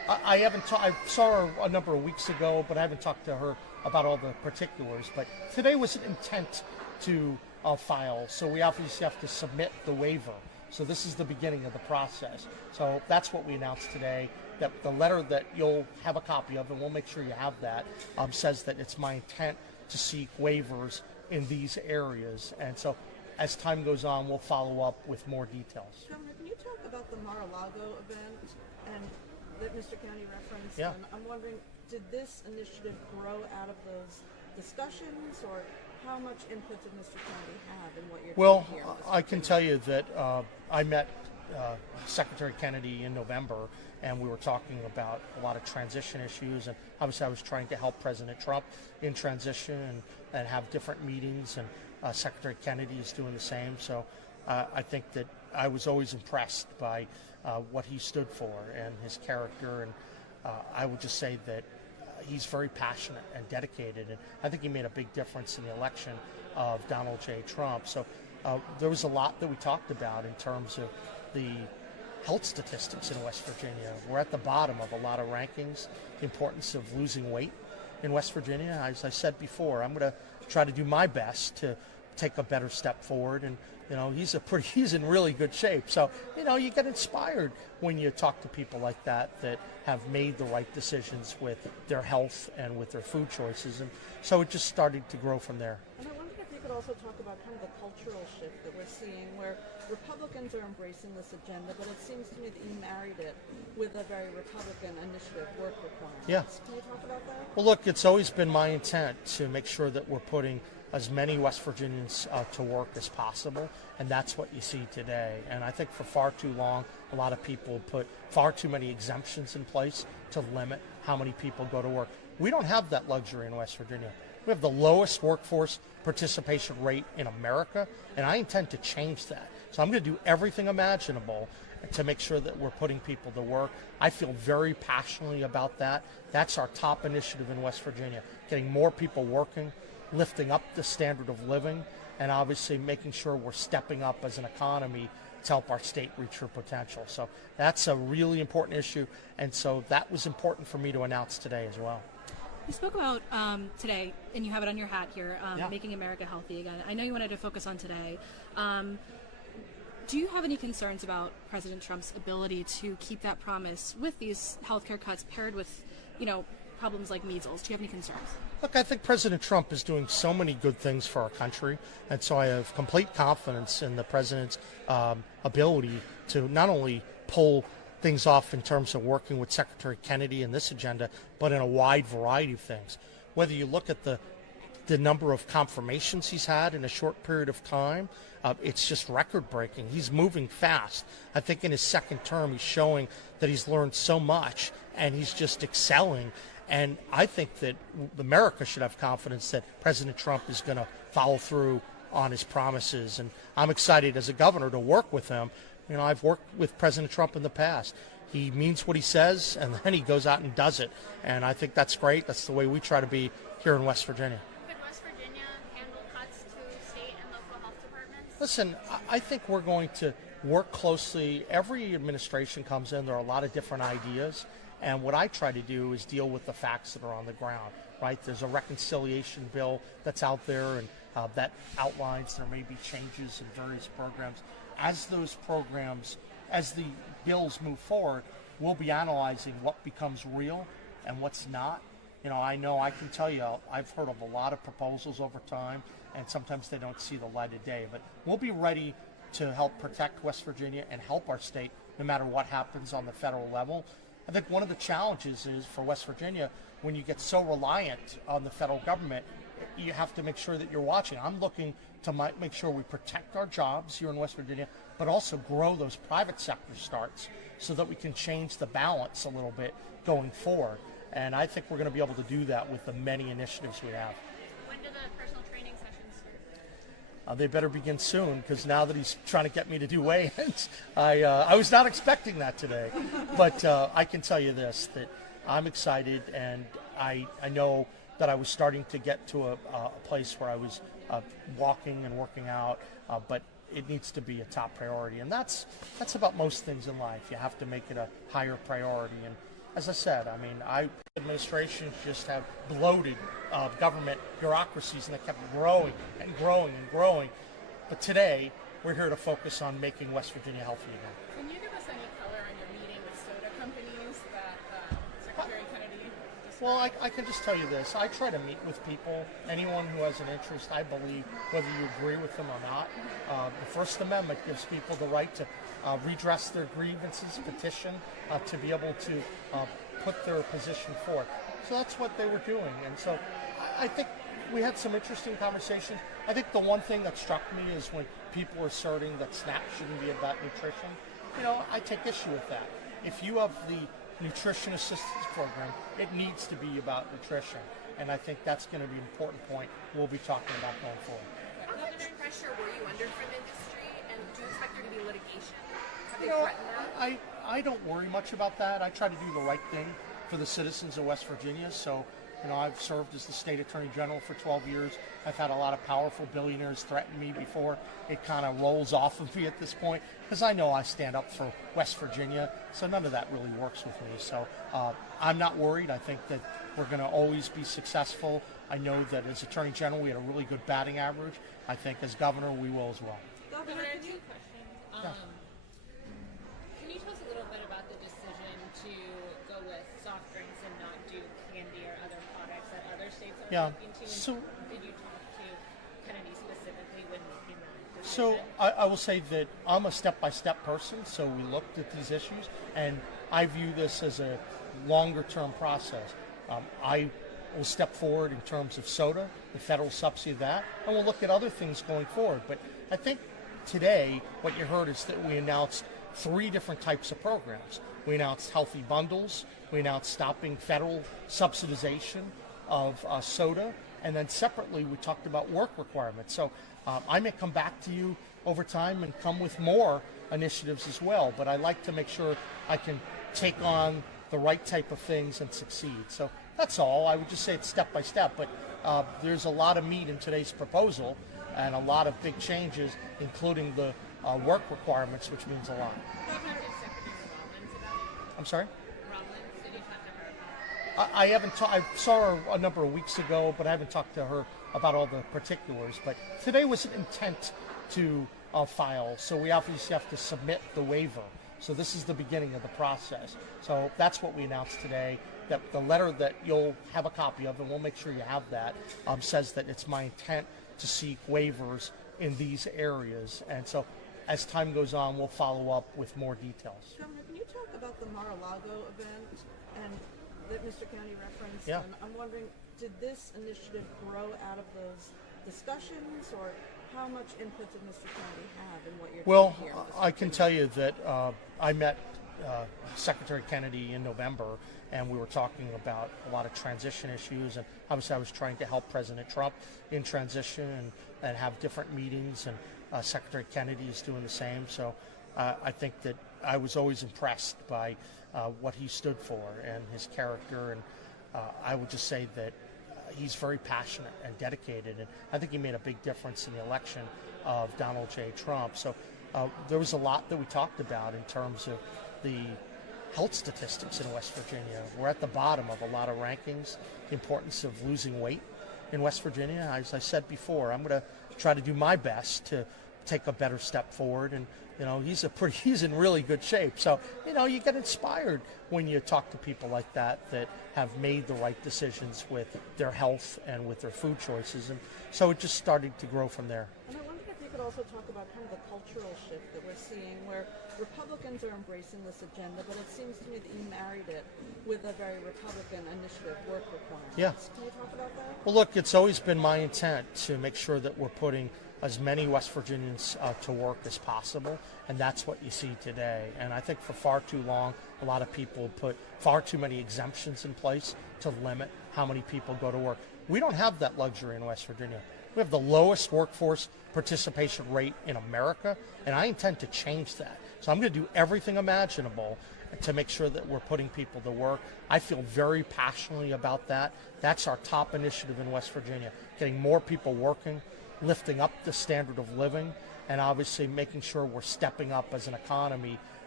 I haven't. I saw her a number of weeks ago, but I haven't talked to her about all the particulars. But today was an intent to file, so we obviously have to submit the waiver. So this is the beginning of the process. So that's what we announced today. That the letter that you'll have a copy of, and we'll make sure you have that, says that it's my intent to seek waivers in these areas. And so as time goes on, we'll follow up with more details. Governor, can you talk about the Mar-a-Lago event and that Mr. Kennedy referenced? Yeah. And I'm wondering, did this initiative grow out of those discussions, or how much input did Mr. Kennedy have in what you're doing here? Well, I can tell you that I met Secretary Kennedy in November, and we were talking about a lot of transition issues, and obviously I was trying to help President Trump in transition and have different meetings, and Secretary Kennedy is doing the same. So I think that I was always impressed by what he stood for and his character, and I would just say that he's very passionate and dedicated, and I think he made a big difference in the election of Donald J. Trump. So there was a lot that we talked about in terms of the health statistics in West Virginia. We're at the bottom of a lot of rankings, the importance of losing weight in West Virginia. As I said before, I'm going to try to do my best to take a better step forward, and he's in really good shape. So, you get inspired when you talk to people like that have made the right decisions with their health and with their food choices. And so it just started to grow from there. And I wondered if you could also talk about kind of the cultural shift that we're seeing, where Republicans are embracing this agenda, but it seems to me that you married it with a very Republican initiative, work requirements. Yeah. Can you talk about that? Well, look, it's always been my intent to make sure that we're putting as many West Virginians to work as possible, and that's what you see today. And I think for far too long, a lot of people put far too many exemptions in place to limit how many people go to work. We don't have that luxury in West Virginia. We have the lowest workforce participation rate in America, and I intend to change that. So I'm going to do everything imaginable to make sure that we're putting people to work. I feel very passionately about that. That's our top initiative in West Virginia, getting more people working, lifting up the standard of living, and obviously making sure we're stepping up as an economy to help our state reach her potential. So that's a really important issue, and so that was important for me to announce today as well. You spoke about today, and you have it on your hat here, Yeah. making America healthy again. I know you wanted to focus on today. Do you have any concerns about President Trump's ability to keep that promise with these healthcare cuts paired with, problems like measles? Do you have any concerns? Look, I think President Trump is doing so many good things for our country, and so I have complete confidence in the president's ability to not only pull things off in terms of working with Secretary Kennedy in this agenda, but in a wide variety of things. Whether you look at the number of confirmations he's had in a short period of time, it's just record-breaking. He's moving fast. I think in his second term, he's showing that he's learned so much, and he's just excelling. And I think that America should have confidence that President Trump is going to follow through on his promises. And I'm excited as a governor to work with him. I've worked with President Trump in the past. He means what he says, and then he goes out and does it. And I think that's great. That's the way we try to be here in West Virginia. Could West Virginia handle cuts to state and local health departments? Listen, I think we're going to work closely. Every administration comes in, there are a lot of different ideas. And what I try to do is deal with the facts that are on the ground, right? There's a reconciliation bill that's out there, and that outlines there may be changes in various programs. As those programs, as the bills move forward, we'll be analyzing what becomes real and what's not. I know I can tell you, I've heard of a lot of proposals over time, and sometimes they don't see the light of day. But we'll be ready to help protect West Virginia and help our state no matter what happens on the federal level. I think one of the challenges is for West Virginia, when you get so reliant on the federal government, you have to make sure that you're watching. I'm looking to make sure we protect our jobs here in West Virginia, but also grow those private sector starts so that we can change the balance a little bit going forward. And I think we're going to be able to do that with the many initiatives we have. When do the personal training sessions start? They better begin soon, because now that he's trying to get me to do weigh-ins, I was not expecting that today. But I can tell you this, that I'm excited, and I know that I was starting to get to a place where I was walking and working out, but it needs to be a top priority. And that's about most things in life. You have to make it a higher priority. And as I said, I mean, administrations just have bloated government bureaucracies, and they kept growing and growing and growing. But today, we're here to focus on making West Virginia healthy again. Can you give us any color on your meeting with soda companies that Secretary Kennedy described? Well, I can just tell you this. I try to meet with people, anyone who has an interest, I believe, whether you agree with them or not. The First Amendment gives people the right to redress their grievances, petition, to be able to put their position forth. So that's what they were doing. And so I think we had some interesting conversations. I think the one thing that struck me is when people were asserting that SNAP shouldn't be about nutrition. You know, I take issue with that. If you have the nutrition assistance program, it needs to be about nutrition. And I think that's going to be an important point we'll be talking about going forward. How much pressure were you under from industry, and do you expect there to be litigation? Have they You know, threatened that? I don't worry much about that. I try to do the right thing for the citizens of West Virginia. So, you know, I've served as the state attorney general for 12 years. I've had a lot of powerful billionaires threaten me before. It kind of rolls off of me at this point because I know I stand up for West Virginia. So none of that really works with me. So I'm not worried. I think that we're going to always be successful. I know that as attorney general, we had a really good batting average. I think as governor, we will as well. Governor, I have two questions. Can you tell us a little bit about the decision to go with soft drinks and not do candy or other products that other states are looking to? So, did you talk to Kennedy specifically when making that decision? So I will say that I'm a step-by-step person, so we looked at these issues, and I view this as a longer-term process. I will step forward in terms of soda, the federal subsidy of that, and we'll look at other things going forward. But I think today what you heard is that we announced 3 different types of programs. We announced healthy bundles, we announced stopping federal subsidization of soda, and then separately we talked about work requirements. So I may come back to you over time and come with more initiatives as well, but I like to make sure I can take on the right type of things and succeed. So that's all. I would just say it's step by step, but there's a lot of meat in today's proposal and a lot of big changes, including the work requirements, which means a lot. I'm sorry? I haven't. I saw her a number of weeks ago, but I haven't talked to her about all the particulars. But today was an intent to file, so we obviously have to submit the waiver. So this is the beginning of the process. So that's what we announced today. That the letter that you'll have a copy of, and we'll make sure you have that, says that it's my intent to seek waivers in these areas. And so as time goes on, we'll follow up with more details. Governor, can you talk about the Mar-a-Lago event and that Mr. Kennedy referenced? Yeah. And I'm wondering, did this initiative grow out of those discussions, or how much input did Mr. Kennedy have in what you're doing here? Well, I can tell you that I met Secretary Kennedy in November, and we were talking about a lot of transition issues, and obviously I was trying to help President Trump in transition and have different meetings, and Secretary Kennedy is doing the same. So I think that I was always impressed by what he stood for and his character, and I would just say that he's very passionate and dedicated, and I think he made a big difference in the election of Donald J. Trump. So there was a lot that we talked about in terms of the health statistics in West Virginia. We're at the bottom of a lot of rankings, the importance of losing weight in West Virginia. As I said before, I'm going to try to do my best to take a better step forward, and he's in really good shape. So, you get inspired when you talk to people like that have made the right decisions with their health and with their food choices. And so it just started to grow from there. And I wondered if you could also talk about kind of the cultural shift that we're seeing, where Republicans are embracing this agenda, but it seems to me that you married it with a very Republican initiative, work requirements. Yeah. Can you talk about that? Well, look, it's always been my intent to make sure that we're putting as many West Virginians to work as possible, and that's what you see today. And I think for far too long, a lot of people put far too many exemptions in place to limit how many people go to work. We don't have that luxury in West Virginia. We have the lowest workforce participation rate in America, and I intend to change that. So I'm going to do everything imaginable to make sure that we're putting people to work. I feel very passionately about that. That's our top initiative in West Virginia, getting more people working, lifting up the standard of living, and obviously making sure we're stepping up as an economy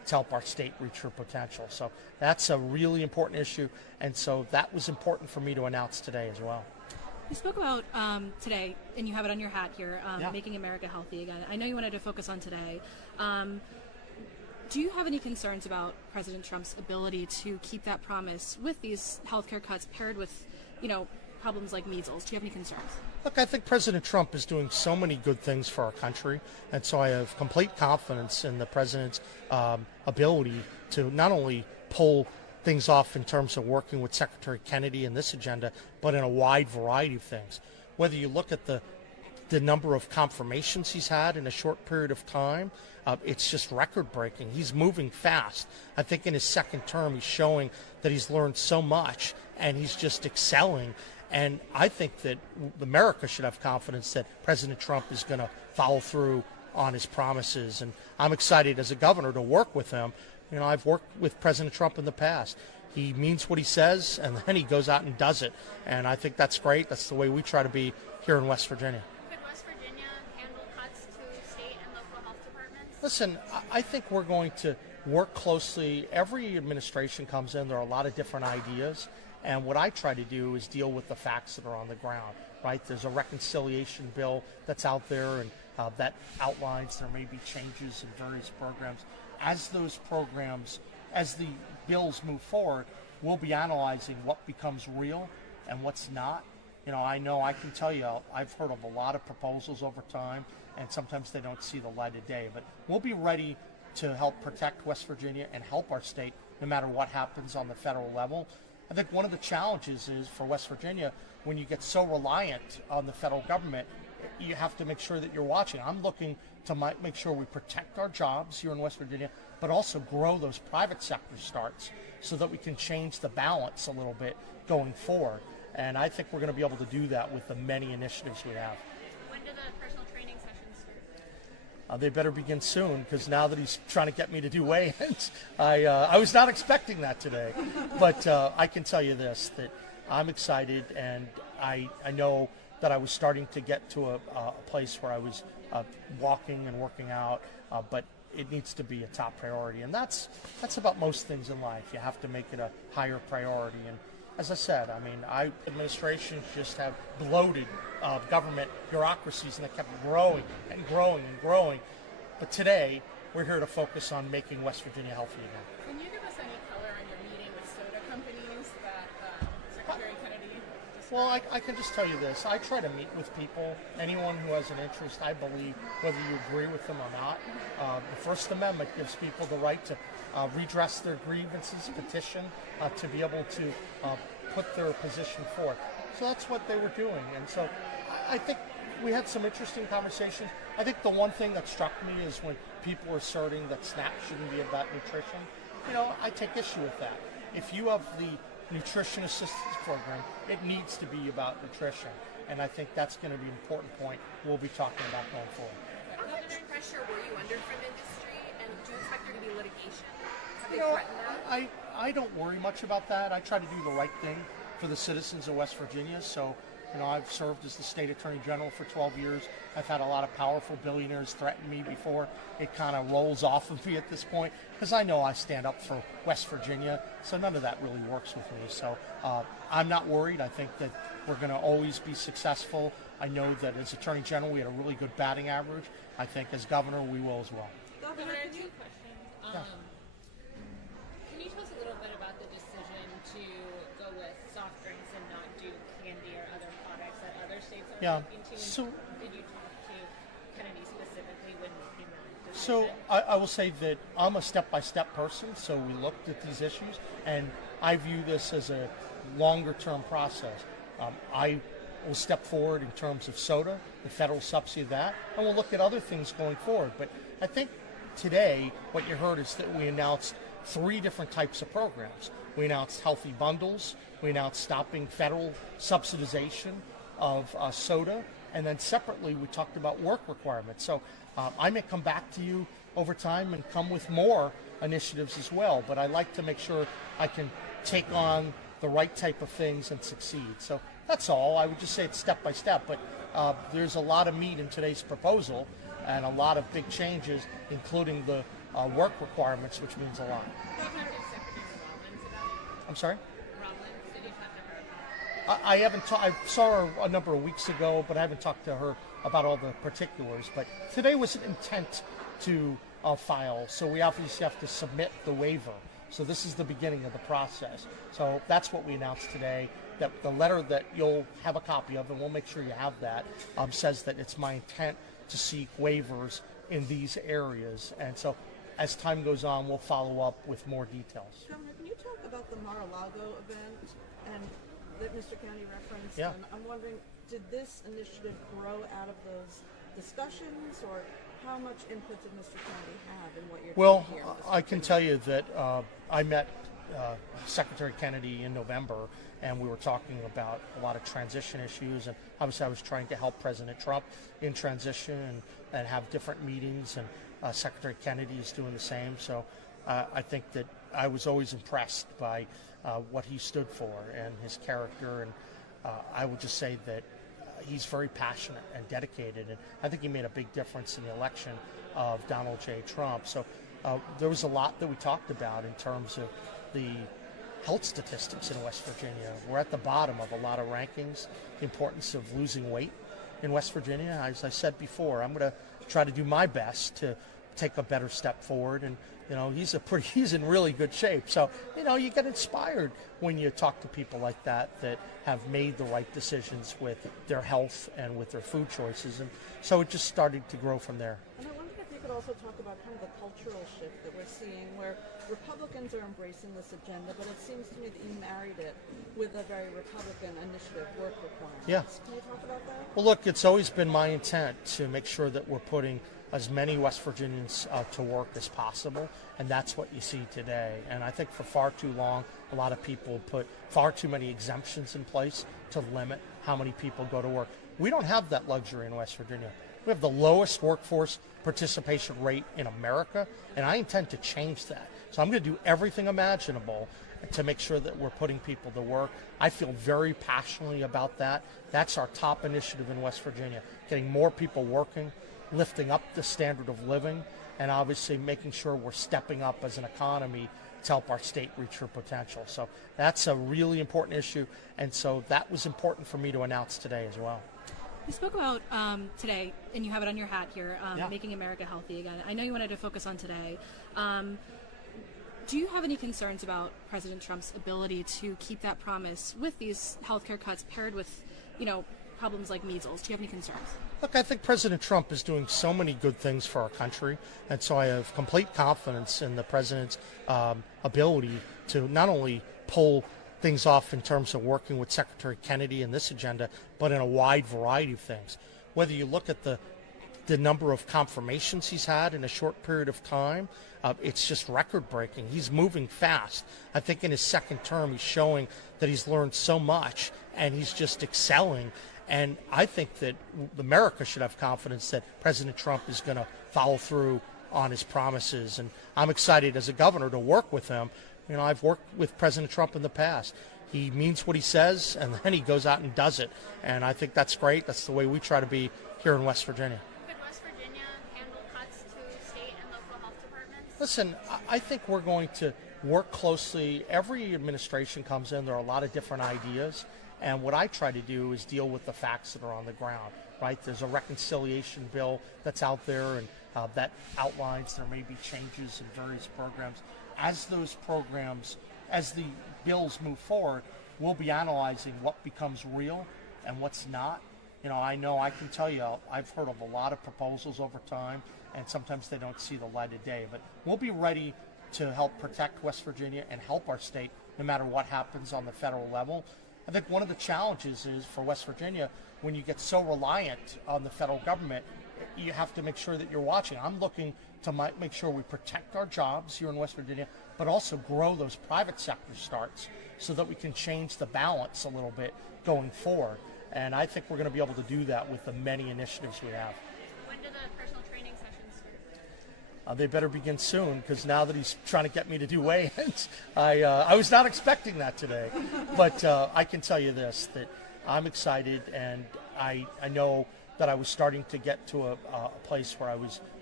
to help our state reach her potential. So that's a really important issue, and so that was important for me to announce today as well. You spoke about today, and you have it on your hat here, Yeah. making America healthy again. I know you wanted to focus on today. Do you have any concerns about President Trump's ability to keep that promise with these healthcare cuts paired with, problems like measles? Do you have any concerns? Look, I think President Trump is doing so many good things for our country, and so I have complete confidence in the president's ability to not only pull things off in terms of working with Secretary Kennedy in this agenda, but in a wide variety of things. Whether you look at the number of confirmations he's had in a short period of time, it's just record-breaking. He's moving fast. I think in his second term, he's showing that he's learned so much, and he's just excelling. And I think that America should have confidence that President Trump is going to follow through on his promises. And I'm excited as a governor to work with him. I've worked with President Trump in the past. He means what he says, and then he goes out and does it. And I think that's great. That's the way we try to be here in West Virginia. Could West Virginia handle cuts to state and local health departments? Listen, I think we're going to work closely. Every administration comes in, there are a lot of different ideas. And what I try to do is deal with the facts that are on the ground, right? There's a reconciliation bill that's out there, and that outlines there may be changes in various programs. As those programs, as the bills move forward, we'll be analyzing what becomes real and what's not. I know I can tell you, I've heard of a lot of proposals over time, and sometimes they don't see the light of day. But we'll be ready to help protect West Virginia and help our state no matter what happens on the federal level. I think one of the challenges is for West Virginia, when you get so reliant on the federal government, you have to make sure that you're watching. I'm looking to make sure we protect our jobs here in West Virginia, but also grow those private sector starts so that we can change the balance a little bit going forward. And I think we're going to be able to do that with the many initiatives we have. When do the personal training sessions start? They better begin soon, because now that he's trying to get me to do weigh-ins, I was not expecting that today. But I can tell you this, that I'm excited, and I know that I was starting to get to a place where I was walking and working out, but it needs to be a top priority. And that's about most things in life. You have to make it a higher priority. And as I said, administrations just have bloated government bureaucracies, and they kept growing and growing and growing. But today, we're here to focus on making West Virginia healthy again. Can you give us any color on your meeting with soda companies that Secretary Kennedy described? Well, I can just tell you this. I try to meet with people, anyone who has an interest, I believe, whether you agree with them or not. The First Amendment gives people the right to redress their grievances, petition, to be able to put their position forth. So that's what they were doing. And so I think we had some interesting conversations. I think the one thing that struck me is when people were asserting that SNAP shouldn't be about nutrition. I take issue with that. If you have the nutrition assistance program, it needs to be about nutrition. And I think that's going to be an important point we'll be talking about going forward. How much pressure were you under from industry, and do you expect there to be litigation? Have they threatened that? I don't worry much about that. I try to do the right thing for the citizens of West Virginia. So, I've served as the state attorney general for 12 years. I've had a lot of powerful billionaires threaten me before. It kind of rolls off of me at this point, because I know I stand up for West Virginia. So none of that really works with me. So I'm not worried. I think that we're going to always be successful. I know that as attorney general, we had a really good batting average. I think as governor, we will as well. Governor, two questions. Can you tell us a little bit about the decision to go with soft drinks and not do candy or other products that other states are looking to? So, did you talk to Kennedy specifically when making that decision? So I will say that I'm a step-by-step person, so we looked at these issues, and I view this as a longer-term process. I will step forward in terms of soda, the federal subsidy of that, and we'll look at other things going forward. But I think today what you heard is that we announced 3 different types of programs. We announced healthy bundles, we announced stopping federal subsidization of soda, and then separately we talked about work requirements. So I may come back to you over time and come with more initiatives as well, but I like to make sure I can take on the right type of things and succeed. So that's all. I would just say it's step by step, but there's a lot of meat in today's proposal and a lot of big changes, including the work requirements, which means a lot. I'm sorry? I haven't. I saw her a number of weeks ago, but I haven't talked to her about all the particulars. But today was an intent to file, so we obviously have to submit the waiver. So this is the beginning of the process. So that's what we announced today. That the letter that you'll have a copy of, and we'll make sure you have that, says that it's my intent to seek waivers in these areas. And so as time goes on, we'll follow up with more details. Governor, can you talk about the Mar-a-Lago event and that Mr. County referenced? Yeah. And I'm wondering, did this initiative grow out of those discussions, or how much input did Mr. County have in what you're doing here? Well, I can tell you that I met Secretary Kennedy in November, and we were talking about a lot of transition issues, and obviously I was trying to help President Trump in transition and have different meetings, and Secretary Kennedy is doing the same. So I think that I was always impressed by what he stood for and his character, and I would just say that he's very passionate and dedicated, and I think he made a big difference in the election of Donald J. Trump. So there was a lot that we talked about in terms of the health statistics in West Virginia. We're at the bottom of a lot of rankings, the importance of losing weight in West Virginia. As I said before, I'm going to try to do my best to take a better step forward, and he's in really good shape. So, you get inspired when you talk to people like that have made the right decisions with their health and with their food choices. And so it just started to grow from there. And I wondered if you could also talk about kind of the cultural shift that we're seeing, where Republicans are embracing this agenda, but it seems to me that you married it with a very Republican initiative, work requirements. Yeah. Can you talk about that? Well, look, it's always been my intent to make sure that we're putting as many West Virginians to work as possible, and that's what you see today. And I think for far too long, a lot of people put far too many exemptions in place to limit how many people go to work. We don't have that luxury in West Virginia. We have the lowest workforce participation rate in America, and I intend to change that. So I'm going to do everything imaginable to make sure that we're putting people to work. I feel very passionately about that. That's our top initiative in West Virginia, getting more people working, lifting up the standard of living, and obviously making sure we're stepping up as an economy to help our state reach her potential. So that's a really important issue, and so that was important for me to announce today as well. You spoke about today, and you have it on your hat here, making America healthy again. I know you wanted to focus on today. Do you have any concerns about President Trump's ability to keep that promise with these healthcare cuts paired with, problems like measles? Do you have any concerns? Look, I think President Trump is doing so many good things for our country, and so I have complete confidence in the president's ability to not only pull things off in terms of working with Secretary Kennedy in this agenda, but in a wide variety of things. Whether you look at the number of confirmations he's had in a short period of time, it's just record-breaking. He's moving fast. I think in his second term, he's showing that he's learned so much, and he's just excelling. And I think that America should have confidence that President Trump is going to follow through on his promises. And I'm excited as a governor to work with him. I've worked with President Trump in the past. He means what he says, and then he goes out and does it. And I think that's great. That's the way we try to be here in West Virginia. Could West Virginia handle cuts to state and local health departments? Listen, I think we're going to work closely. Every administration comes in, there are a lot of different ideas. And what I try to do is deal with the facts that are on the ground, right? There's a reconciliation bill that's out there, and that outlines there may be changes in various programs. As those programs, as the bills move forward, we'll be analyzing what becomes real and what's not. I know I can tell you, I've heard of a lot of proposals over time, and sometimes they don't see the light of day. But we'll be ready to help protect West Virginia and help our state no matter what happens on the federal level. I think one of the challenges is for West Virginia, when you get so reliant on the federal government, you have to make sure that you're watching. I'm looking to make sure we protect our jobs here in West Virginia, but also grow those private sector starts so that we can change the balance a little bit going forward. And I think we're going to be able to do that with the many initiatives we have. When do the personal training sessions start? They better begin soon, because now that he's trying to get me to do weigh-ins, I was not expecting that today. But I can tell you this, that I'm excited, and I know that I was starting to get to a place where I was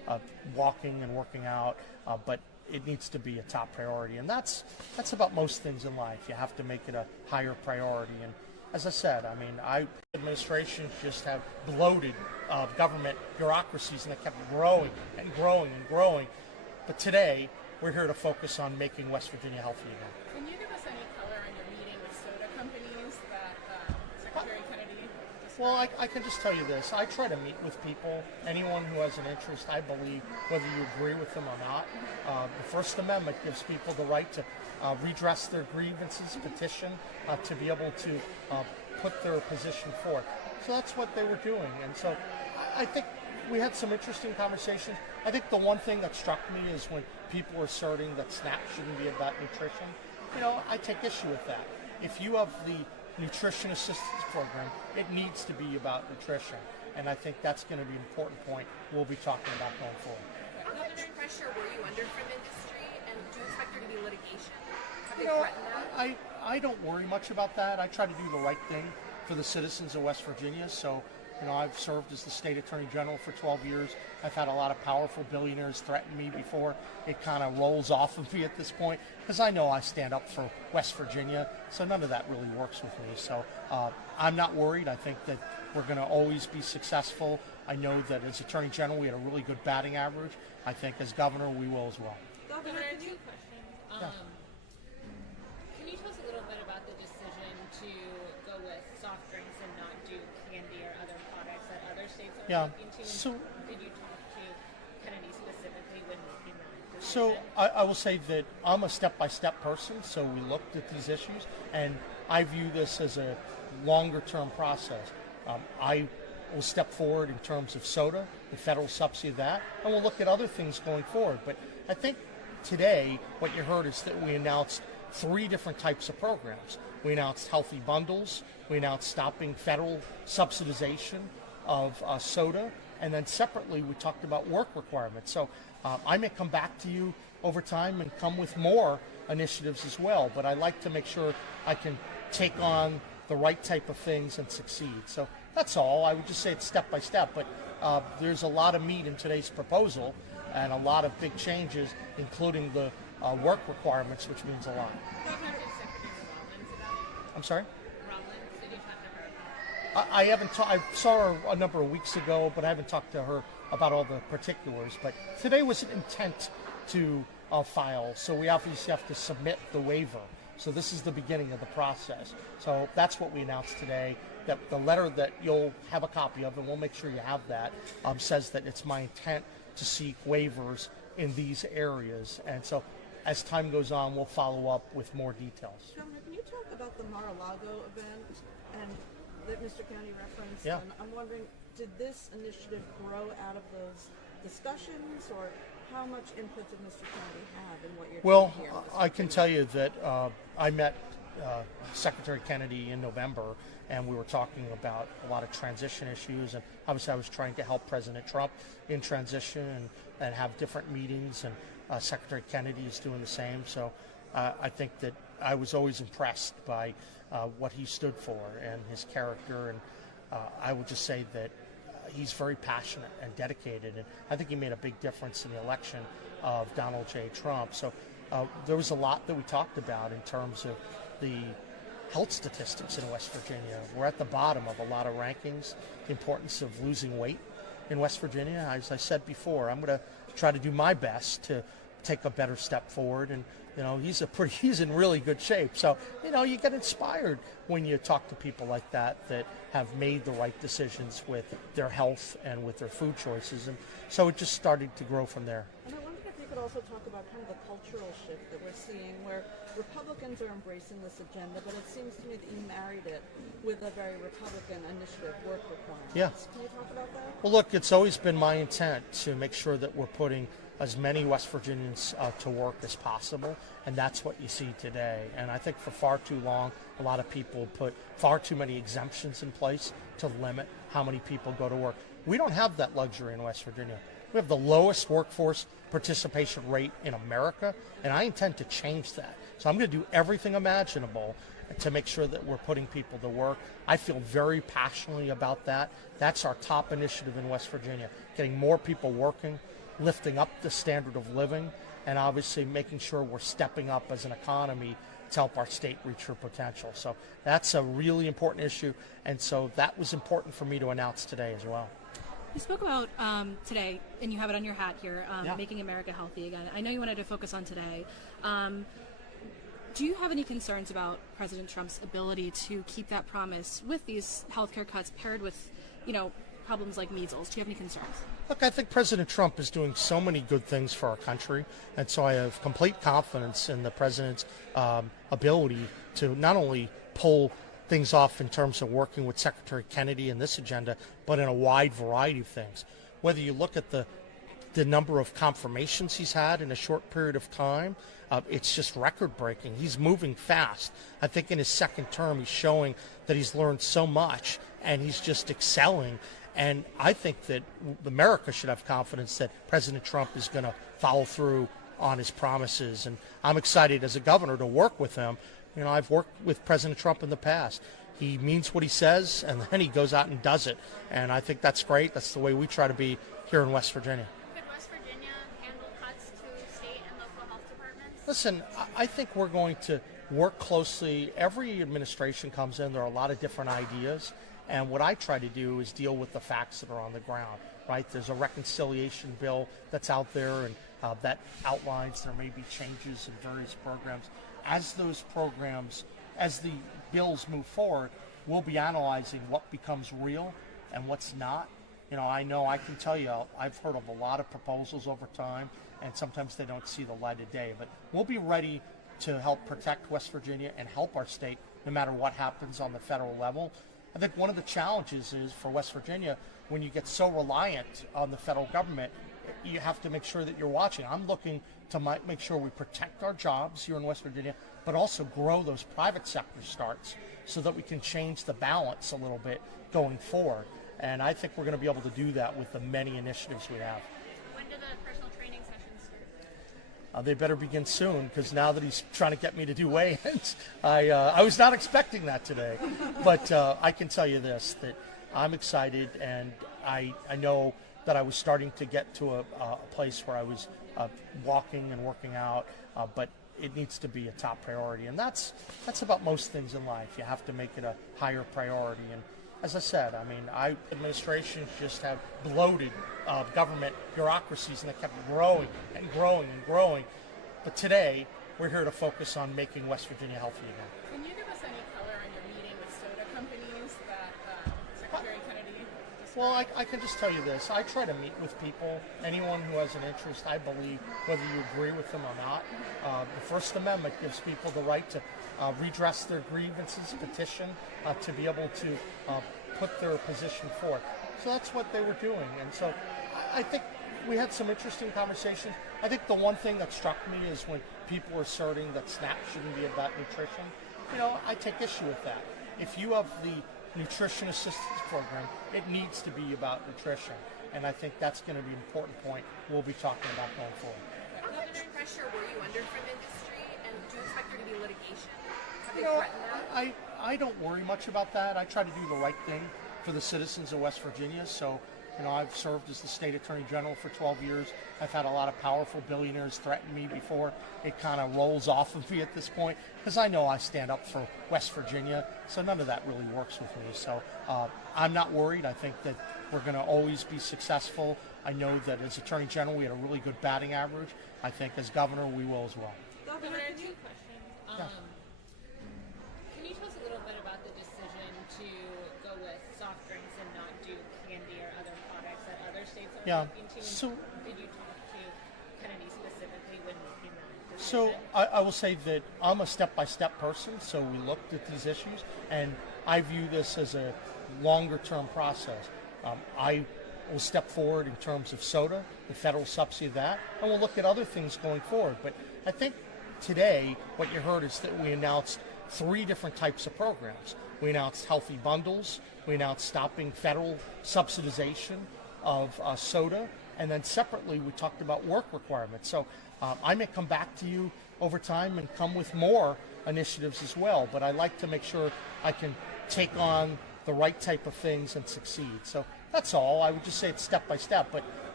walking and working out, but it needs to be a top priority. And that's about most things in life. You have to make it a higher priority. And as I said, I mean, administrations just have bloated government bureaucracies, and they kept growing and growing and growing. But today, we're here to focus on making West Virginia healthy again. Can you give us any color on your meeting with soda companies that Secretary Kennedy described? Well, I can just tell you this. I try to meet with people, anyone who has an interest, I believe, whether you agree with them or not. The First Amendment gives people the right to redress their grievances, petition, to be able to put their position forth. So that's what they were doing. And so I think we had some interesting conversations. I think the one thing that struck me is when people were asserting that SNAP shouldn't be about nutrition. You know, I take issue with that. If you have the nutrition assistance program, it needs to be about nutrition. And I think that's going to be an important point we'll be talking about going forward. How much pressure were you under from industry, and do you expect there to be litigation? Have they You know, threatened that? I don't worry much about that. I try to do the right thing for the citizens of West Virginia. So, you know, I've served as the state attorney general for 12 years. I've had a lot of powerful billionaires threaten me before it kind of rolls off of me at this point, because I know I stand up for West Virginia. So none of that really works with me. So I'm not worried. I think that we're going to always be successful. I know that as attorney general, we had a really good batting average. I think as governor, we will as well. Governor, two questions. Yeah. Can you tell us a little bit about the decision to go with soft drinks and not do candy or other products that other states are looking to? So, did you talk to Kennedy specifically when making that So decision? I will say that I'm a step-by-step person, so we looked at these issues, and I view this as a longer-term process. I will step forward in terms of soda, the federal subsidy of that, and we'll look at other things going forward. But I think today what you heard is that we announced 3 different types of programs. We announced healthy bundles, we announced stopping federal subsidization of soda, and then separately we talked about work requirements. So I may come back to you over time and come with more initiatives as well, but I like to make sure I can take on the right type of things and succeed. So that's all. I would just say it's step by step, but there's a lot of meat in today's proposal and a lot of big changes, including the work requirements, which means a lot. I'm sorry? I haven't. I saw her a number of weeks ago, but I haven't talked to her about all the particulars. But today was an intent to file, so we obviously have to submit the waiver. So this is the beginning of the process. So that's what we announced today. That the letter that you'll have a copy of, and we'll make sure you have that, says that it's my intent to seek waivers in these areas. And so as time goes on, we'll follow up with more details. Governor, can you talk about the Mar-a-Lago event and that Mr. Kennedy referenced? Yeah. And I'm wondering, did this initiative grow out of those discussions, or how much input did Mr. Kennedy have in what you're Well, doing here? I can tell you that I met Secretary Kennedy in November, and we were talking about a lot of transition issues, and obviously I was trying to help President Trump in transition and have different meetings, and Secretary Kennedy is doing the same. So I think that I was always impressed by what he stood for and his character, and I would just say that he's very passionate and dedicated, and I think he made a big difference in the election of Donald J. Trump. So there was a lot that we talked about in terms of the health statistics in West Virginia. We're at the bottom of a lot of rankings, the importance of losing weight in West Virginia. As I said before, I'm going to try to do my best to take a better step forward, and you know, he's in really good shape. So, you know, you get inspired when you talk to people like that have made the right decisions with their health and with their food choices. And so it just started to grow from there. And I wondered if you could also talk about kind of the cultural shift that we're seeing, where Republicans are embracing this agenda, but it seems to me that you married it with a very Republican initiative, work requirements. Yeah. Can you talk about that? Well, look, it's always been my intent to make sure that we're putting as many West Virginians to work as possible, and that's what you see today. And I think for far too long, a lot of people put far too many exemptions in place to limit how many people go to work. We don't have that luxury in West Virginia. We have the lowest workforce participation rate in America, and I intend to change that. So I'm going to do everything imaginable to make sure that we're putting people to work. I feel very passionately about that. That's our top initiative in West Virginia, getting more people working, lifting up the standard of living and obviously making sure we're stepping up as an economy to help our state reach her potential. So that's a really important issue, and so that was important for me to announce today as well. You spoke about today, and you have it on your hat here, Yeah. making America healthy again. I know you wanted to focus on today. Do you have any concerns about President Trump's ability to keep that promise with these healthcare cuts paired with, problems like measles? Do you have any concerns? Look, I think President Trump is doing so many good things for our country, and so I have complete confidence in the president's ability to not only pull things off in terms of working with Secretary Kennedy in this agenda, but in a wide variety of things. Whether you look at the number of confirmations he's had in a short period of time, it's just record-breaking. He's moving fast. I think in his second term, he's showing that he's learned so much, and he's just excelling. And I think that America should have confidence that President Trump is going to follow through on his promises. And I'm excited as a governor to work with him. I've worked with President Trump in the past. He means what he says, and then he goes out and does it. And I think that's great. That's the way we try to be here in West Virginia. Could West Virginia handle cuts to state and local health departments? Listen, I think we're going to work closely. Every administration comes in, there are a lot of different ideas. And what I try to do is deal with the facts that are on the ground, right? There's a reconciliation bill that's out there, and that outlines there may be changes in various programs. As those programs, as the bills move forward, we'll be analyzing what becomes real and what's not. I know I can tell you, I've heard of a lot of proposals over time, and sometimes they don't see the light of day. But we'll be ready to help protect West Virginia and help our state no matter what happens on the federal level. I think one of the challenges is for West Virginia, when you get so reliant on the federal government, you have to make sure that you're watching. I'm looking to make sure we protect our jobs here in West Virginia, but also grow those private sector starts so that we can change the balance a little bit going forward. And I think we're going to be able to do that with the many initiatives we have. When do the personal training sessions start? They better begin soon, because now that he's trying to get me to do weigh-ins, I was not expecting that today. But I can tell you this, that I'm excited, and I know that I was starting to get to a place where I was walking and working out, but it needs to be a top priority. And that's about most things in life. You have to make it a higher priority. And as I said, administrations just have bloated government bureaucracies, and they kept growing and growing and growing. But today, we're here to focus on making West Virginia healthy again. Can you give us any color on your meeting with soda companies that Secretary Kennedy described? Well, I can just tell you this. I try to meet with people, anyone who has an interest, I believe, whether you agree with them or not. The First Amendment gives people the right to redress their grievances, petition, to be able to put their position forth. So that's what they were doing. And so I think we had some interesting conversations. I think the one thing that struck me is when people were asserting that SNAP shouldn't be about nutrition. I take issue with that. If you have the nutrition assistance program, it needs to be about nutrition. And I think that's going to be an important point we'll be talking about going forward. How much pressure were you under from industry, and do you expect there to be litigation? Have they threatened that? I don't worry much about that. I try to do the right thing for the citizens of West Virginia. So, I've served as the state attorney general for 12 years. I've had a lot of powerful billionaires threaten me before it kind of rolls off of me at this point, because I know I stand up for West Virginia. So none of that really works with me. So I'm not worried. I think that we're going to always be successful. I know that as attorney general, we had a really good batting average. I think as governor, we will as well. Governor, I have two questions. Can you tell us a little bit about the decision to go with soft drinks and not do candy or other products that other states are looking to? So, did you talk to Kennedy specifically when making that So decision? I will say that I'm a step-by-step person, so we looked at these issues, and I view this as a longer-term process. I will step forward in terms of soda, the federal subsidy of that, and we'll look at other things going forward. But I think today what you heard is that we announced 3 different types of programs. We announced healthy bundles, we announced stopping federal subsidization of soda, and then separately we talked about work requirements. So I may come back to you over time and come with more initiatives as well, but I like to make sure I can take on the right type of things and succeed. So that's all. I would just say it's step by step, but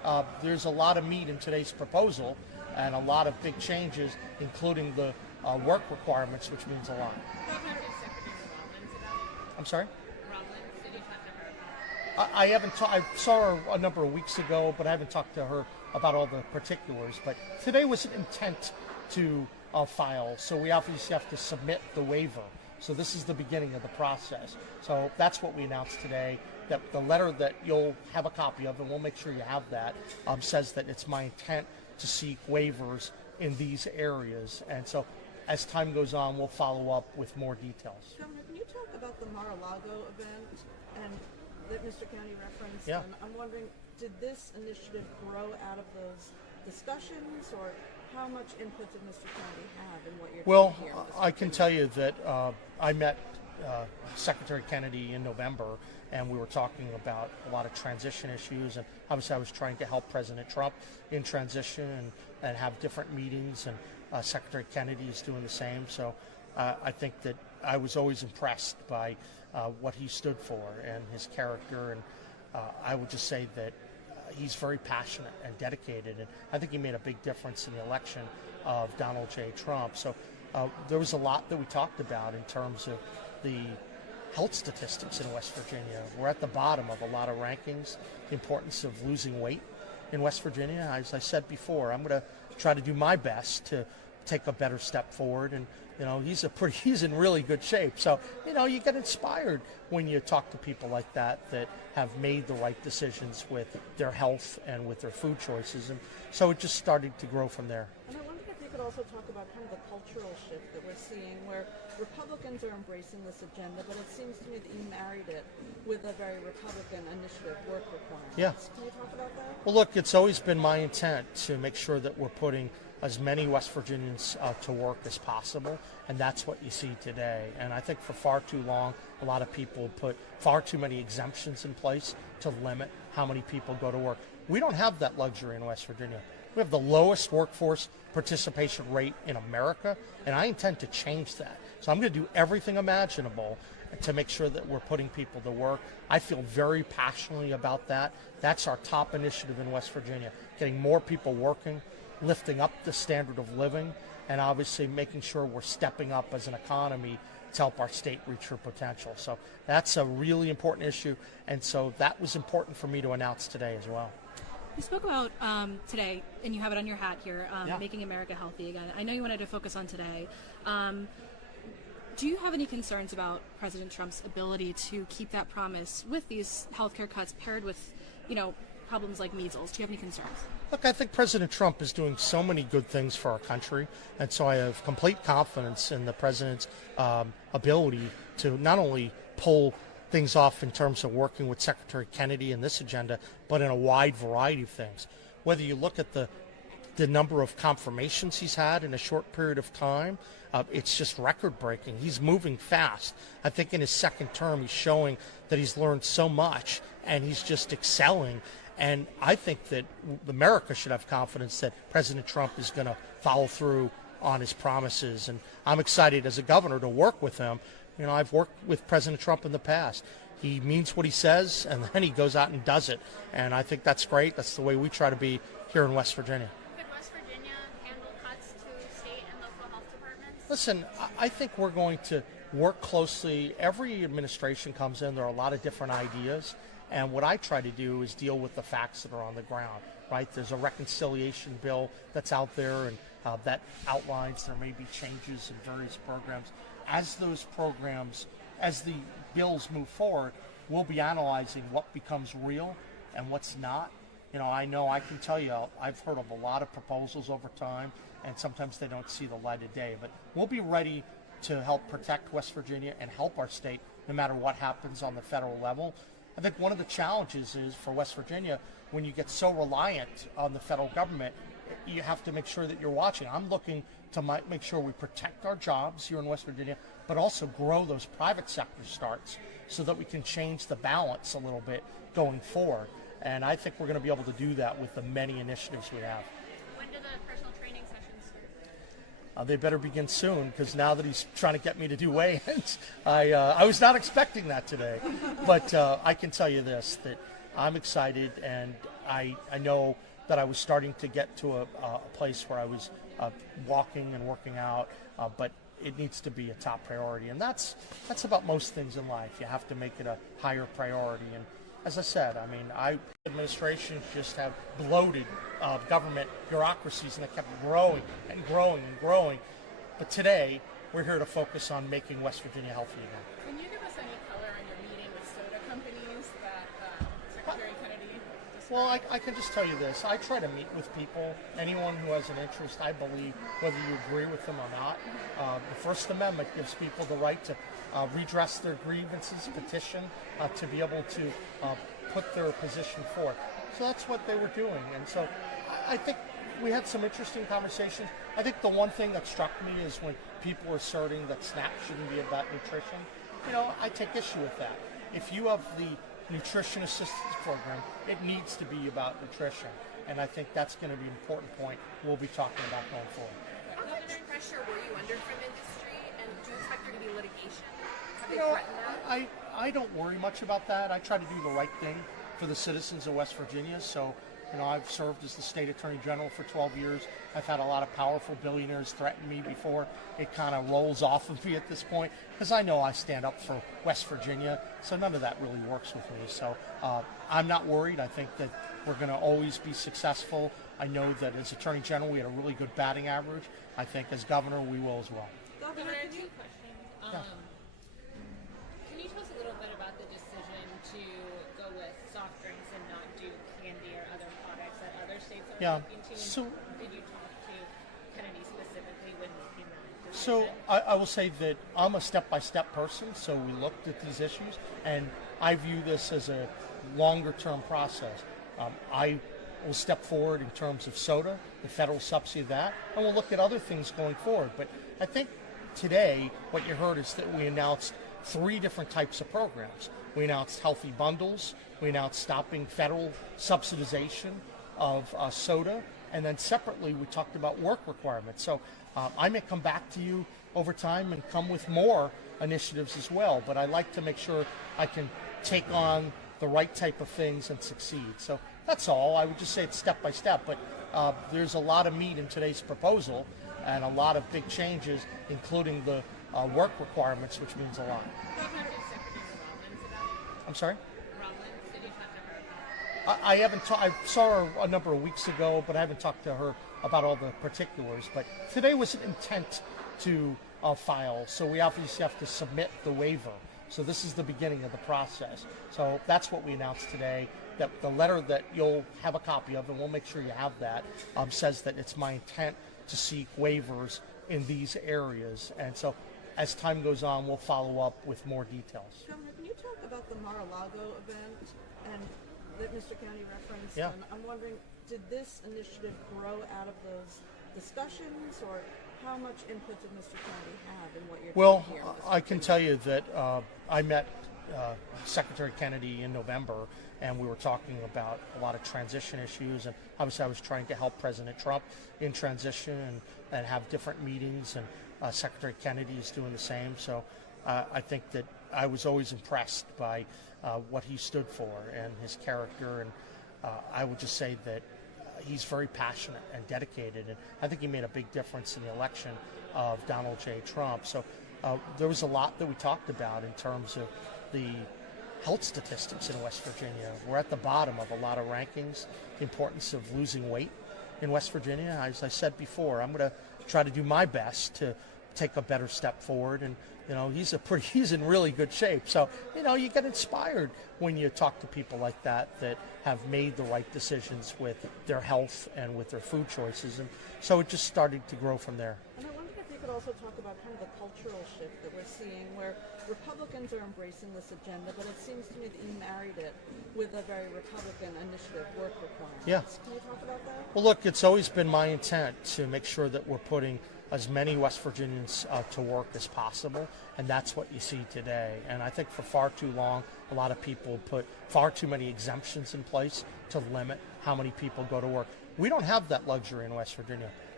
there's a lot of meat in today's proposal and a lot of big changes, including the work requirements, which means a lot. I'm sorry? I haven't. I saw her a number of weeks ago, but I haven't talked to her about all the particulars. But today was an intent to file, so we obviously have to submit the waiver. So this is the beginning of the process. So that's what we announced today. That the letter that you'll have a copy of, and we'll make sure you have that, says that it's my intent to seek waivers in these areas. And so as time goes on, we'll follow up with more details. Governor, can you talk about the Mar-a-Lago event and that Mr. County referenced? Yeah. And I'm wondering, did this initiative grow out of those discussions, or how much input did Mr. Kennedy have in what you're Well, doing here? I can tell you that I met Secretary Kennedy in November, and we were talking about a lot of transition issues, and obviously I was trying to help President Trump in transition and have different meetings, and Secretary Kennedy is doing the same. So I think that I was always impressed by what he stood for and his character, and I would just say that he's very passionate and dedicated, and I think he made a big difference in the election of Donald J. Trump. So there was a lot that we talked about in terms of the health statistics in West Virginia. We're at the bottom of a lot of rankings, the importance of losing weight in West Virginia. As I said before, I'm going to try to do my best to take a better step forward, and he's in really good shape. So, you get inspired when you talk to people like that have made the right decisions with their health and with their food choices. And so it just started to grow from there. And I wondered if you could also talk about kind of the cultural shift that we're seeing, where Republicans are embracing this agenda, but it seems to me that you married it with a very Republican initiative, work requirements. Yeah. Can you talk about that? Well, look, it's always been my intent to make sure that we're putting as many West Virginians to work as possible, and that's what you see today. And I think for far too long, a lot of people put far too many exemptions in place to limit how many people go to work. We don't have that luxury in West Virginia. We have the lowest workforce participation rate in America, and I intend to change that. So I'm going to do everything imaginable to make sure that we're putting people to work. I feel very passionately about that. That's our top initiative in West Virginia, getting more people working, lifting up the standard of living, and obviously making sure we're stepping up as an economy to help our state reach her potential. So that's a really important issue, and so that was important for me to announce today as well. You spoke about today, and you have it on your hat here, Yeah. making America healthy again. I know you wanted to focus on today. Do you have any concerns about President Trump's ability to keep that promise with these healthcare cuts paired with, problems like measles? Do you have any concerns? Look, I think President Trump is doing so many good things for our country, and so I have complete confidence in the president's ability to not only pull things off in terms of working with Secretary Kennedy in this agenda, but in a wide variety of things. Whether you look at the number of confirmations he's had in a short period of time, it's just record-breaking. He's moving fast. I think in his second term, he's showing that he's learned so much, and he's just excelling. And I think that America should have confidence that President Trump is going to follow through on his promises. And I'm excited as a governor to work with him. I've worked with President Trump in the past. He means what he says, and then he goes out and does it. And I think that's great. That's the way we try to be here in West Virginia. Could West Virginia handle cuts to state and local health departments? Listen, I think we're going to work closely. Every administration comes in, there are a lot of different ideas. And what I try to do is deal with the facts that are on the ground, right? There's a reconciliation bill that's out there, and that outlines there may be changes in various programs. As those programs, as the bills move forward, we'll be analyzing what becomes real and what's not. I know I can tell you, I've heard of a lot of proposals over time, and sometimes they don't see the light of day. But we'll be ready to help protect West Virginia and help our state no matter what happens on the federal level. I think one of the challenges is for West Virginia, when you get so reliant on the federal government, you have to make sure that you're watching. I'm looking to make sure we protect our jobs here in West Virginia, but also grow those private sector starts so that we can change the balance a little bit going forward. And I think we're going to be able to do that with the many initiatives we have. When do the personal training sessions start? They better begin soon, because now that he's trying to get me to do weigh-ins, I was not expecting that today. But I can tell you this, that I'm excited, and I know that I was starting to get to a place where I was walking and working out, but it needs to be a top priority, and that's about most things in life. You have to make it a higher priority, and as I said, I mean, administrations just have bloated government bureaucracies, and they kept growing and growing and growing. But today, we're here to focus on making West Virginia healthy again. Can you give us any color on your meeting with soda companies that Secretary Kennedy described? Well, I can just tell you this. I try to meet with people, anyone who has an interest, I believe, whether you agree with them or not. The First Amendment gives people the right to redress their grievances, petition, to be able to put their position forth. So that's what they were doing. And so I think we had some interesting conversations. I think the one thing that struck me is when people were asserting that SNAP shouldn't be about nutrition. You know, I take issue with that. If you have the nutrition assistance program, it needs to be about nutrition. And I think that's going to be an important point we'll be talking about going forward. How much pressure were you under from industry, and do you expect there to be litigation? Have they You know, threatened that? I don't worry much about that. I try to do the right thing for the citizens of West Virginia. So, you know, I've served as the state attorney general for 12 years. I've had a lot of powerful billionaires threaten me before it kind of rolls off of me at this point, because I know I stand up for West Virginia. So none of that really works with me. So I'm not worried. I think that we're going to always be successful. I know that as attorney general, we had a really good batting average. I think as governor, we will as well. Governor, I have two questions. Can you tell us a little bit about the decision to go with soft drinks and not do candy or other products that other states are looking to? So, did you talk to Kennedy specifically when making that decision? So I will say that I'm a step-by-step person, so we looked at these issues, and I view this as a longer-term process. I will step forward in terms of soda, the federal subsidy of that, and we'll look at other things going forward. But I think today what you heard is that we announced 3 different types of programs. We announced healthy bundles, we announced stopping federal subsidization of soda, and then separately we talked about work requirements. So I may come back to you over time and come with more initiatives as well, but I like to make sure I can take on the right type of things and succeed. So that's all. I would just say it's step by step, but there's a lot of meat in today's proposal and a lot of big changes, including the work requirements, which means a lot. I'm sorry? I haven't. I saw her a number of weeks ago, but I haven't talked to her about all the particulars. But today was an intent to file, so we obviously have to submit the waiver. So this is the beginning of the process. So that's what we announced today. That the letter that you'll have a copy of, and we'll make sure you have that, says that it's my intent to seek waivers in these areas. And so as time goes on, we'll follow up with more details. Governor, can you talk about the Mar-a-Lago event and that Mr. Kennedy referenced? Yeah. And I'm wondering, did this initiative grow out of those discussions, or how much input did Mr. Kennedy have in what you're doing here? Well, I can tell you that I met Secretary Kennedy in November, and we were talking about a lot of transition issues, and obviously I was trying to help President Trump in transition and have different meetings, and Secretary Kennedy is doing the same. So I think that I was always impressed by what he stood for and his character, and I would just say that he's very passionate and dedicated, and I think he made a big difference in the election of Donald J. Trump. So there was a lot that we talked about in terms of the health statistics in West Virginia. We're at the bottom of a lot of rankings, the importance of losing weight in West Virginia. As I said before, I'm going to try to do my best to take a better step forward, and you know, he's in really good shape. So, you know, you get inspired when you talk to people like that have made the right decisions with their health and with their food choices. And so it just started to grow from there. And I wondered if you could also talk about kind of the cultural shift that we're seeing, where Republicans are embracing this agenda, but it seems to me that you married it with a very Republican initiative, work requirements. Yeah. Can you talk about that? Well, look, it's always been my intent to make sure that we're putting as many West Virginians to work as possible, and that's what you see today. And I think for far too long, a lot of people put far too many exemptions in place to limit how many people go to work. We don't have that luxury in West Virginia.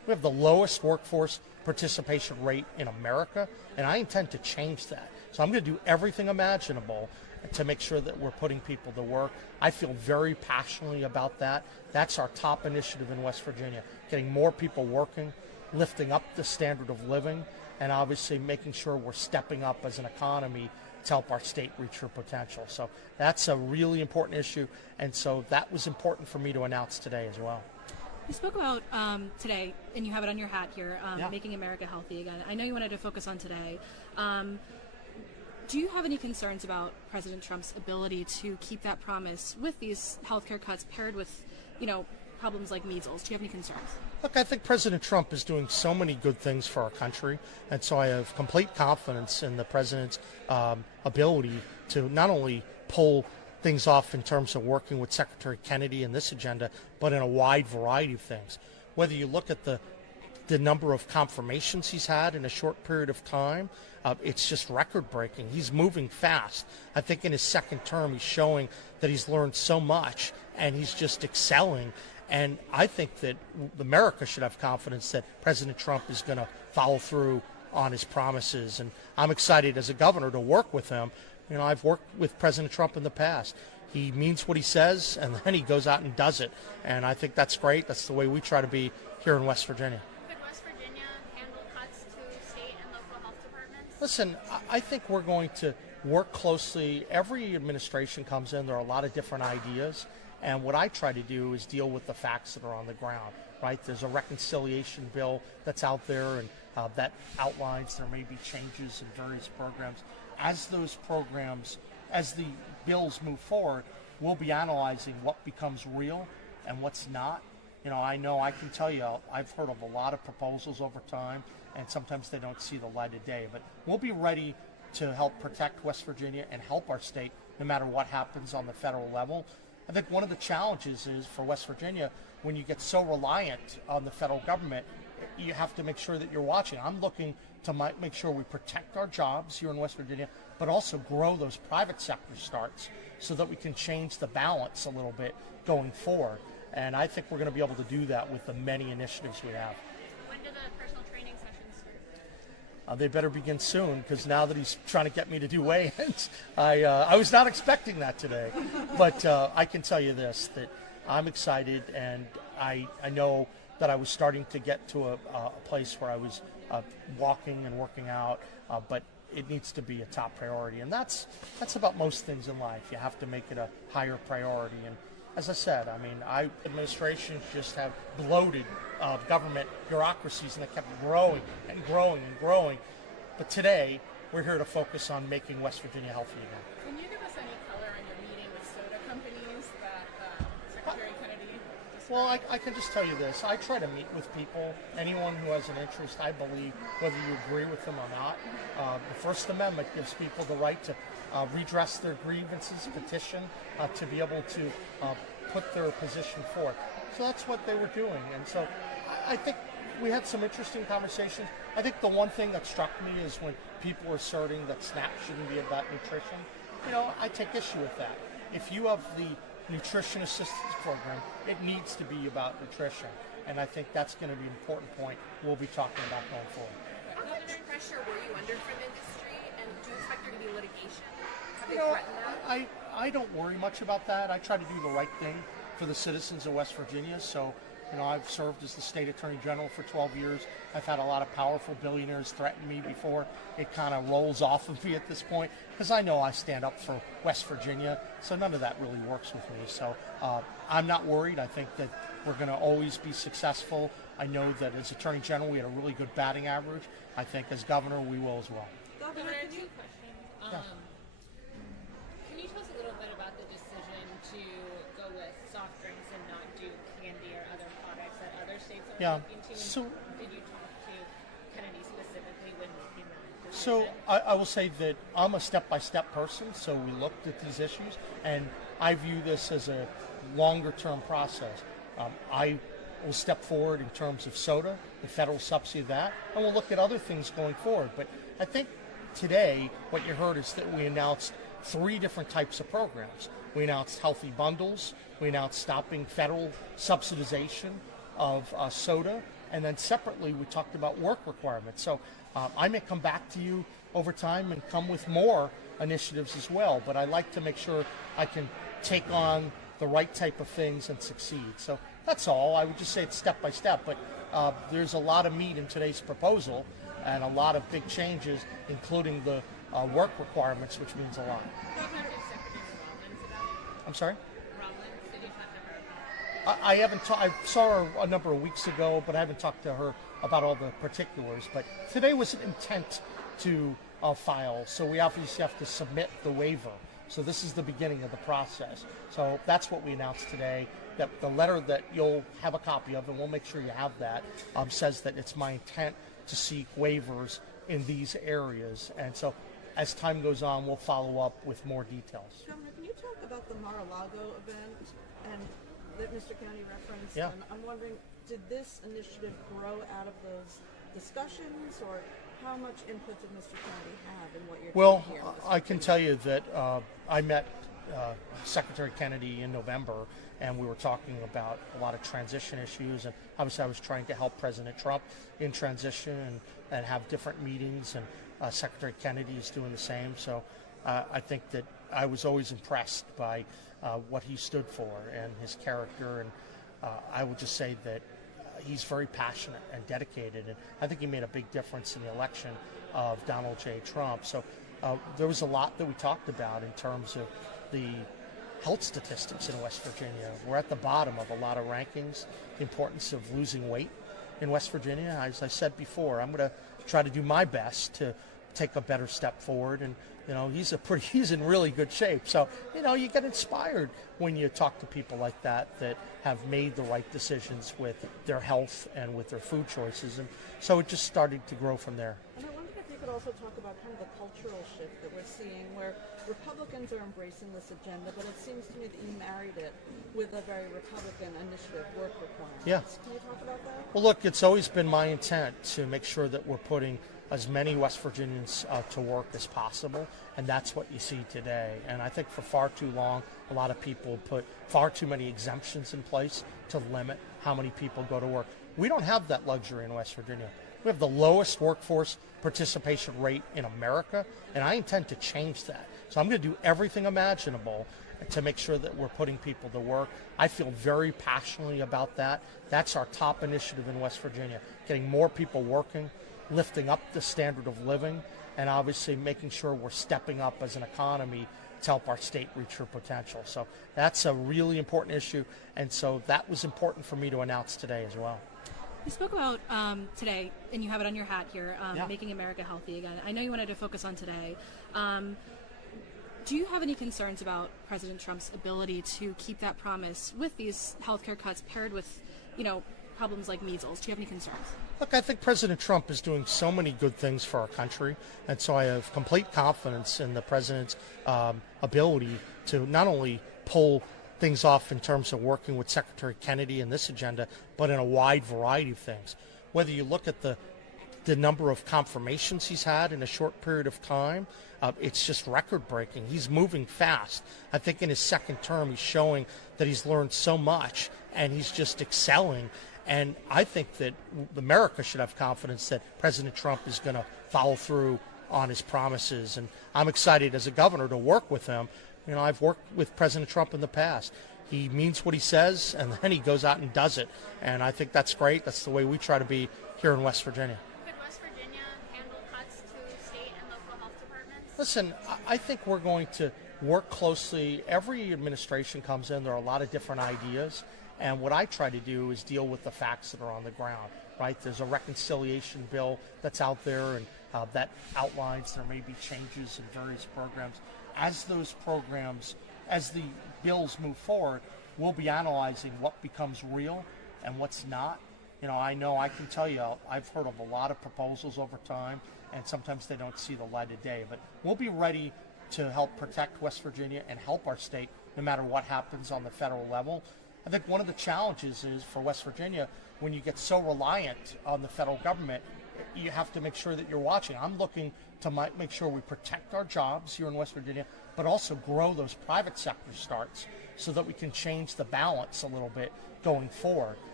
We have the lowest workforce participation rate in America, and I intend to change that. So I'm going to do everything imaginable to make sure that we're putting people to work. I feel very passionately about that. That's our top initiative in West Virginia, getting more people working, lifting up the standard of living, and obviously making sure we're stepping up as an economy to help our state reach her potential. So that's a really important issue, and so that was important for me to announce today as well. You spoke about today, and you have it on your hat here, Yeah. making America healthy again. I know you wanted to focus on today. Do you have any concerns about President Trump's ability to keep that promise with these healthcare cuts paired with, problems like measles? Do you have any concerns? Look, I think President Trump is doing so many good things for our country, and so I have complete confidence in the president's ability to not only pull things off in terms of working with Secretary Kennedy in this agenda, but in a wide variety of things. Whether you look at the number of confirmations he's had in a short period of time, it's just record-breaking. He's moving fast. I think in his second term, he's showing that he's learned so much, and he's just excelling. And I think that America should have confidence that President Trump is going to follow through on his promises. And I'm excited as a governor to work with him. I've worked with President Trump in the past. He means what he says, and then he goes out and does it. And I think that's great. That's the way we try to be here in West Virginia. Could West Virginia handle cuts to state and local health departments? Listen, I think we're going to work closely. Every administration comes in, there are a lot of different ideas. And what I try to do is deal with the facts that are on the ground, right? There's a reconciliation bill that's out there, and that outlines there may be changes in various programs. As those programs, as the bills move forward, we'll be analyzing what becomes real and what's not. I know I can tell you, I've heard of a lot of proposals over time, and sometimes they don't see the light of day. But we'll be ready to help protect West Virginia and help our state no matter what happens on the federal level. I think one of the challenges is for West Virginia, when you get so reliant on the federal government, you have to make sure that you're watching. I'm looking to make sure we protect our jobs here in West Virginia, but also grow those private sector starts so that we can change the balance a little bit going forward. And I think we're going to be able to do that with the many initiatives we have. When do the personal training sessions start? They better begin soon, because now that he's trying to get me to do weigh-ins, I was not expecting that today. But I can tell you this, that I'm excited, and I know that I was starting to get to a place where I was walking and working out, but it needs to be a top priority. And that's about most things in life. You have to make it a higher priority. And as I said, administrations just have bloated government bureaucracies, and they kept growing and growing and growing. But today, we're here to focus on making West Virginia healthy again. Can you give us any color on your meeting with soda companies that Secretary Kennedy described? Well, I can just tell you this. I try to meet with people, anyone who has an interest, I believe, whether you agree with them or not. The First Amendment gives people the right to redress their grievances, petition, to be able to put their position forth. So that's what they were doing. And so I think we had some interesting conversations. I think the one thing that struck me is when people were asserting that SNAP shouldn't be about nutrition. I take issue with that. If you have the nutrition assistance program, it needs to be about nutrition. And I think that's going to be an important point we'll be talking about going forward. How much pressure were you under from industry, and do you expect there to be litigation? Have they threatened that? I don't worry much about that. I try to do the right thing for the citizens of West Virginia. So, I've served as the state attorney general for 12 years. I've had a lot of powerful billionaires threaten me before. It kind of rolls off of me at this point, because I know I stand up for West Virginia. So none of that really works with me. So I'm not worried. I think that we're going to always be successful. I know that as attorney general, we had a really good batting average. I think as governor, we will as well. Governor, I have two questions. Can you tell us a little bit about the decision to go with soft drinks and not do candy or other products that other states are looking to? So, did you talk to Kennedy specifically when making that decision? So I will say that I'm a step-by-step person, so we looked at these issues, and I view this as a longer-term process. I will step forward in terms of soda, the federal subsidy of that, and we'll look at other things going forward. But I think today what you heard is that we announced 3 different types of programs. We announced healthy bundles, we announced stopping federal subsidization of soda, And then separately, we talked about work requirements. So I may come back to you over time and come with more initiatives as well. But I like to make sure I can take on the right type of things and succeed. So that's all. I would just say it's step by step. But there's a lot of meat in today's proposal and a lot of big changes, including the work requirements, which means a lot. I'm sorry? I haven't. I saw her a number of weeks ago, but I haven't talked to her about all the particulars. But today was an intent to file, so we obviously have to submit the waiver. So this is the beginning of the process. So that's what we announced today. That the letter that you'll have a copy of, and we'll make sure you have that, says that it's my intent to seek waivers in these areas. And so as time goes on, we'll follow up with more details. Governor, can you talk about the Mar-a-Lago event and that Mr. Kennedy referenced? Yeah. And I'm wondering, did this initiative grow out of those discussions, or how much input did Mr. Kennedy have in what you're doing here? Well, I can tell you that I met Secretary Kennedy in November, and we were talking about a lot of transition issues, and obviously I was trying to help President Trump in transition and have different meetings, and Secretary Kennedy is doing the same. So I think that I was always impressed by what he stood for and his character, and I would just say that he's very passionate and dedicated, and I think he made a big difference in the election of Donald J. Trump. So there was a lot that we talked about in terms of the health statistics in West Virginia. We're at the bottom of a lot of rankings, the importance of losing weight in West Virginia. As I said before, I'm going to try to do my best to take a better step forward, and he's in really good shape. So you get inspired when you talk to people like that have made the right decisions with their health and with their food choices, and so it just started to grow from there. And I wondered if you could also talk about kind of the cultural shift that we're seeing, where Republicans are embracing this agenda, but it seems to me that you married it with a very Republican initiative, work requirements. Yeah. Can you talk about that? Well, look, it's always been my intent to make sure that we're putting as many West Virginians to work as possible, and that's what you see today. And I think for far too long, a lot of people put far too many exemptions in place to limit how many people go to work. We don't have that luxury in West Virginia. We have the lowest workforce participation rate in America, and I intend to change that. So I'm going to do everything imaginable to make sure that we're putting people to work. I feel very passionately about that. That's our top initiative in West Virginia, getting more people working, lifting up the standard of living, and obviously making sure we're stepping up as an economy to help our state reach her potential. So that's a really important issue, and so that was important for me to announce today as well. You spoke about today, and you have it on your hat here, Yeah. making America healthy again. I know you wanted to focus on today. Do you have any concerns about President Trump's ability to keep that promise with these healthcare cuts paired with, problems like measles? Do you have any concerns? Look, I think President Trump is doing so many good things for our country, and so I have complete confidence in the president's ability to not only pull things off in terms of working with Secretary Kennedy in this agenda, but in a wide variety of things. Whether you look at the number of confirmations he's had in a short period of time, it's just record-breaking. He's moving fast. I think in his second term, he's showing that he's learned so much, and he's just excelling. And I think that America should have confidence that President Trump is going to follow through on his promises. And I'm excited as a governor to work with him. I've worked with President Trump in the past. He means what he says, and then he goes out and does it. And I think that's great. That's the way we try to be here in West Virginia. Could West Virginia handle cuts to state and local health departments? Listen, I think we're going to work closely. Every administration comes in, there are a lot of different ideas. And what I try to do is deal with the facts that are on the ground, right? There's a reconciliation bill that's out there, and that outlines there may be changes in various programs. As those programs, as the bills move forward, we'll be analyzing what becomes real and what's not. I know I can tell you, I've heard of a lot of proposals over time, and sometimes they don't see the light of day. But we'll be ready to help protect West Virginia and help our state no matter what happens on the federal level. I think one of the challenges is for West Virginia, when you get so reliant on the federal government, you have to make sure that you're watching. I'm looking to make sure we protect our jobs here in West Virginia, but also grow those private sector starts so that we can change the balance a little bit going forward.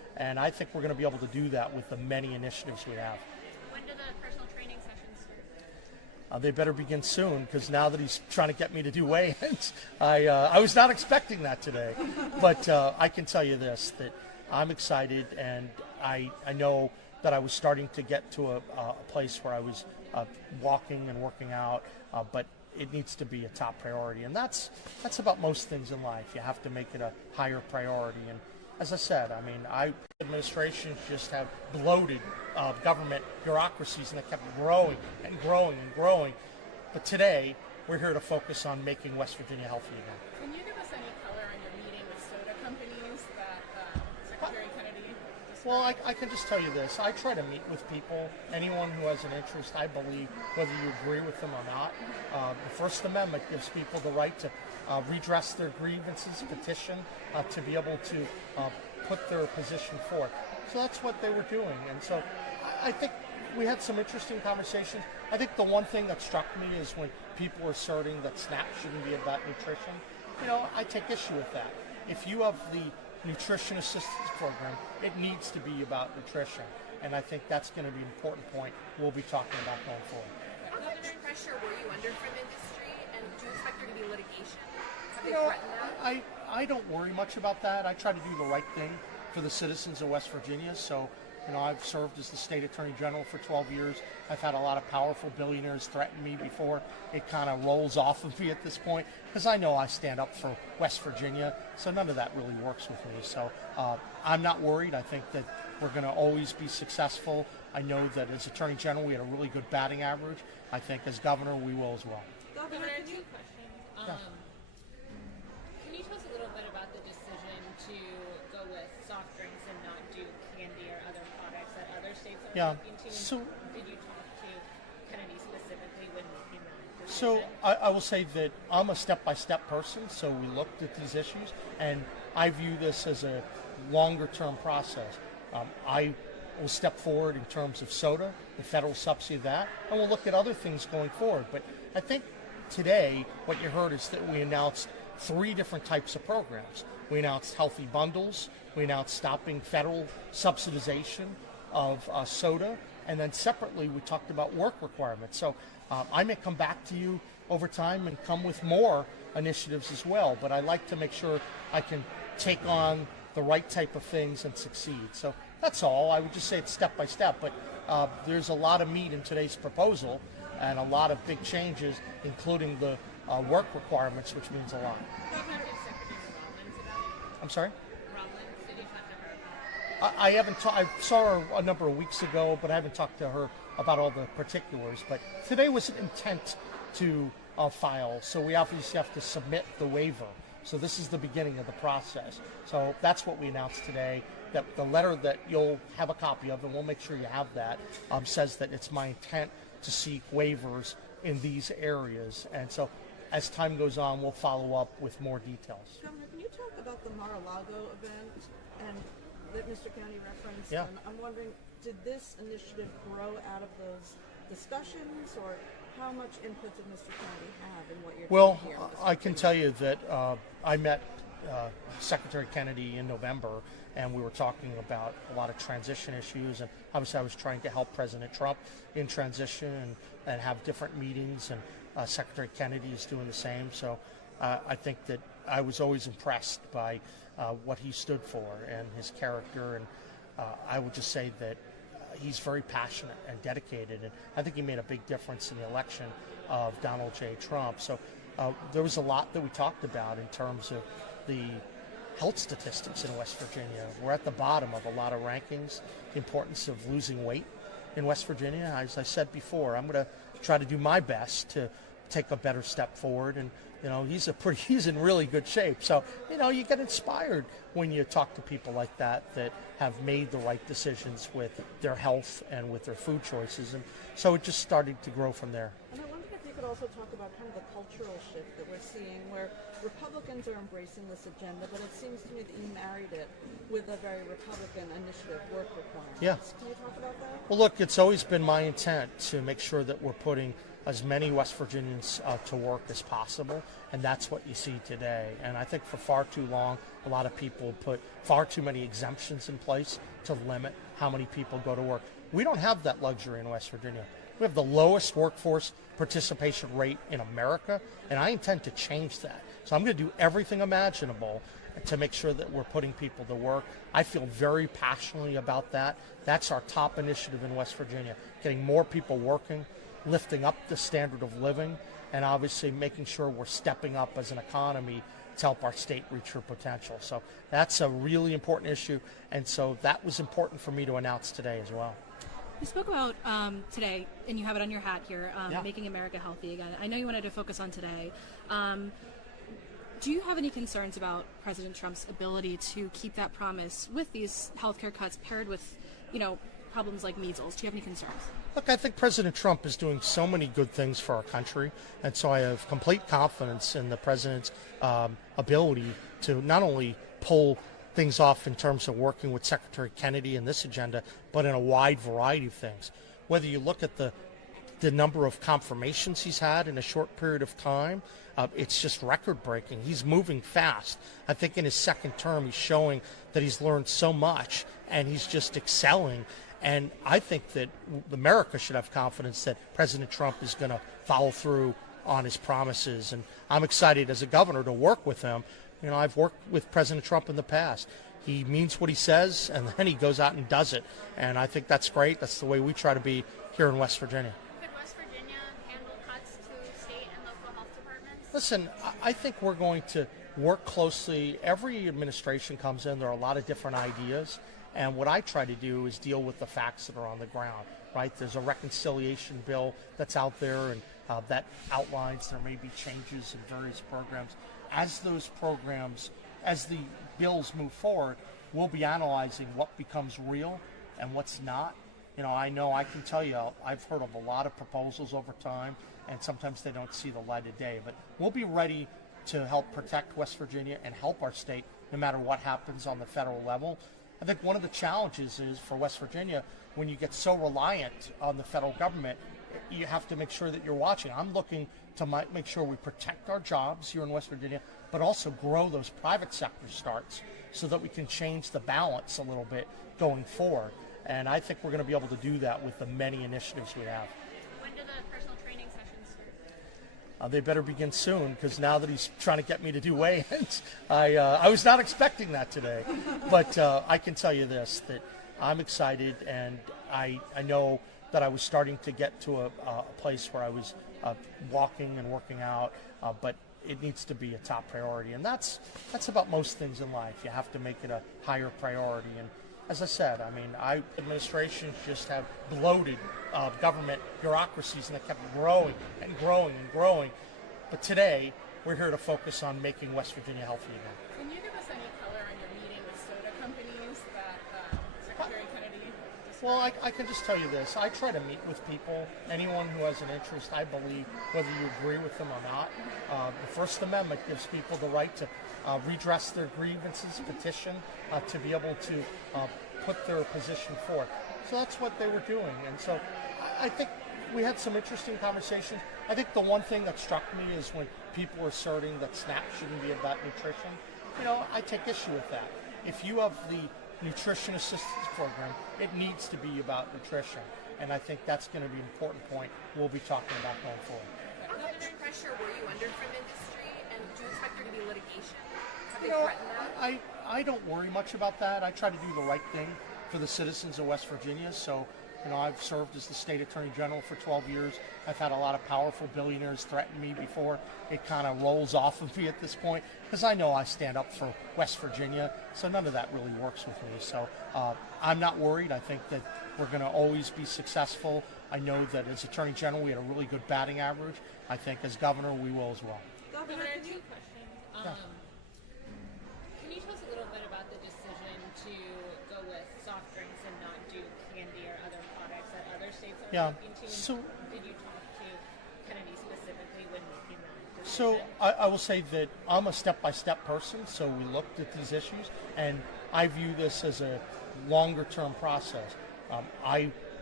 And I think we're going to be able to do that with the many initiatives we have. When do the personal training sessions start? They better begin soon, because now that he's trying to get me to do weigh-ins, I was not expecting that today. But I can tell you this, that I'm excited, and I know that I was starting to get to a place where I was walking and working out, but it needs to be a top priority. And that's about most things in life. You have to make it a higher priority. And as I said, I mean, administrations just have bloated government bureaucracies, and they kept growing and growing and growing. But today, we're here to focus on making West Virginia healthy again. Can you give us any color on your meeting with soda companies that Secretary Kennedy described? Well, I can just tell you this. I try to meet with people, anyone who has an interest, I believe, whether you agree with them or not. The First Amendment gives people the right to redress their grievances, petition, to be able to put their position forth. So that's what they were doing. And so I think we had some interesting conversations. I think the one thing that struck me is when people were asserting that SNAP shouldn't be about nutrition. You know, I take issue with that. If you have the nutrition assistance program, it needs to be about nutrition. And I think that's going to be an important point we'll be talking about going forward. How much pressure were you under from industry, and do you expect there to be litigation? Have they You know, threatened that? I don't worry much about that. I try to do the right thing for the citizens of West Virginia. So, you know, I've served as the state attorney general for 12 years. I've had a lot of powerful billionaires threaten me before. It kind of rolls off of me at this point, because I know I stand up for West Virginia. So none of that really works with me. So I'm not worried. I think that we're going to always be successful. I know that as attorney general, we had a really good batting average. I think as governor, we will as well. Governor, two questions. Can you tell us a little bit about the decision to go with soft drinks and not do candy or other products that other states are looking to? So, did you talk to Kennedy specifically when making that so decision? I will say that I'm a step-by-step person, so we looked at these issues, and I view this as a longer-term process. I will step forward in terms of soda, the federal subsidy of that, and we'll look at other things going forward. But I think today what you heard is that we announced 3 different types of programs. We announced healthy bundles, we announced stopping federal subsidization of soda, and then separately we talked about work requirements. So I may come back to you over time and come with more initiatives as well, but I like to make sure I can take on the right type of things and succeed. So that's all. I would just say it's step by step, but there's a lot of meat in today's proposal and a lot of big changes, including the work requirements, which means a lot. I'm sorry? I haven't. I saw her a number of weeks ago, but I haven't talked to her about all the particulars. But today was an intent to file, so we obviously have to submit the waiver. So this is the beginning of the process. So that's what we announced today. That the letter that you'll have a copy of, and we'll make sure you have that, says that it's my intent to seek waivers in these areas. And so as time goes on, we'll follow up with more details. Governor, can you talk about the Mar-a-Lago event and that Mr. Kennedy referenced? Yeah. And I'm wondering, did this initiative grow out of those discussions, or how much input did Mr. Kennedy have in what you're doing here? I can tell you that I met Secretary Kennedy in November, and we were talking about a lot of transition issues, and obviously I was trying to help President Trump in transition and have different meetings, and Secretary Kennedy is doing the same. So I think that I was always impressed by what he stood for and his character, and I would just say that he's very passionate and dedicated, and I think he made a big difference in the election of Donald J. Trump. So there was a lot that we talked about in terms of the health statistics in West Virginia. We're at the bottom of a lot of rankings, the importance of losing weight in West Virginia. As I said before, I'm going to try to do my best to take a better step forward, and he's in really good shape. So, you get inspired when you talk to people like that have made the right decisions with their health and with their food choices. And so it just started to grow from there. And I wondered if you could also talk about kind of the cultural shift that we're seeing, where Republicans are embracing this agenda, but it seems to me that you married it with a very Republican initiative, work requirements. Yeah. Can you talk about that? Well, look, it's always been my intent to make sure that we're putting as many West Virginians to work as possible, and that's what you see today. And I think for far too long, a lot of people put far too many exemptions in place to limit how many people go to work. We don't have that luxury in West Virginia. We have the lowest workforce participation rate in America, and I intend to change that. So I'm going to do everything imaginable to make sure that we're putting people to work. I feel very passionately about that. That's our top initiative in West Virginia, getting more people working, lifting up the standard of living, and obviously making sure we're stepping up as an economy to help our state reach her potential. So that's a really important issue, and so that was important for me to announce today as well. You spoke about today, and you have it on your hat here, making America healthy again. I know you wanted to focus on today. Do you have any concerns about President Trump's ability to keep that promise with these healthcare cuts paired with, problems like measles? Do you have any concerns? Look, I think President Trump is doing so many good things for our country, and so I have complete confidence in the president's ability to not only pull things off in terms of working with Secretary Kennedy in this agenda, but in a wide variety of things. Whether you look at the number of confirmations he's had in a short period of time, it's just record-breaking. He's moving fast. I think in his second term, he's showing that he's learned so much, and he's just excelling. And I think that America should have confidence that President Trump is going to follow through on his promises. And I'm excited as a governor to work with him. I've worked with President Trump in the past. He means what he says, and then he goes out and does it. And I think that's great. That's the way we try to be here in West Virginia. Listen, I think we're going to work closely. Every administration comes in, there are a lot of different ideas, and what I try to do is deal with the facts that are on the ground, right? There's a reconciliation bill that's out there, and that outlines there may be changes in various programs. As those programs, as the bills move forward, we'll be analyzing what becomes real and what's not. I know I can tell you, I've heard of a lot of proposals over time, and sometimes they don't see the light of day. But we'll be ready to help protect West Virginia and help our state no matter what happens on the federal level. I think one of the challenges is for West Virginia, when you get so reliant on the federal government, you have to make sure that you're watching. I'm looking to make sure we protect our jobs here in West Virginia, but also grow those private sector starts so that we can change the balance a little bit going forward. And I think we're going to be able to do that with the many initiatives we have. When do the personal training sessions start? They better begin soon, because now that he's trying to get me to do weigh-ins, I was not expecting that today. But I can tell you this, that I'm excited, and I know that I was starting to get to a place where I was walking and working out, but it needs to be a top priority. And that's about most things in life. You have to make it a higher priority. And as I said, administrations just have bloated government bureaucracies, and they kept growing and growing and growing. But today, we're here to focus on making West Virginia healthy again. Can you give us any color on your meeting with soda companies that Secretary Kennedy described? Well, I can just tell you this. I try to meet with people, anyone who has an interest, I believe, whether you agree with them or not. The First Amendment gives people the right to redress their grievances, petition, to be able to put their position forth. So that's what they were doing. And so I think we had some interesting conversations. I think the one thing that struck me is when people were asserting that SNAP shouldn't be about nutrition. I take issue with that. If you have the nutrition assistance program, it needs to be about nutrition. And I think that's going to be an important point we'll be talking about going forward. How much pressure were you under from industry, and do you expect there to be litigation? Have they threatened that? I don't worry much about that. I try to do the right thing for the citizens of West Virginia. So, I've served as the state attorney general for 12 years. I've had a lot of powerful billionaires threaten me before it kind of rolls off of me at this point, because I know I stand up for West Virginia. So none of that really works with me. So I'm not worried. I think that we're going to always be successful. I know that as attorney general, we had a really good batting average. I think as governor, we will as well. Governor, two questions. Can you tell us a little bit about the decision to go with soft drinks and not do candy or other products that other states are looking to? So, did you talk to Kennedy specifically when making that decision? So I will say that I'm a step-by-step person, so we looked at these issues, and I view this as a longer-term process. I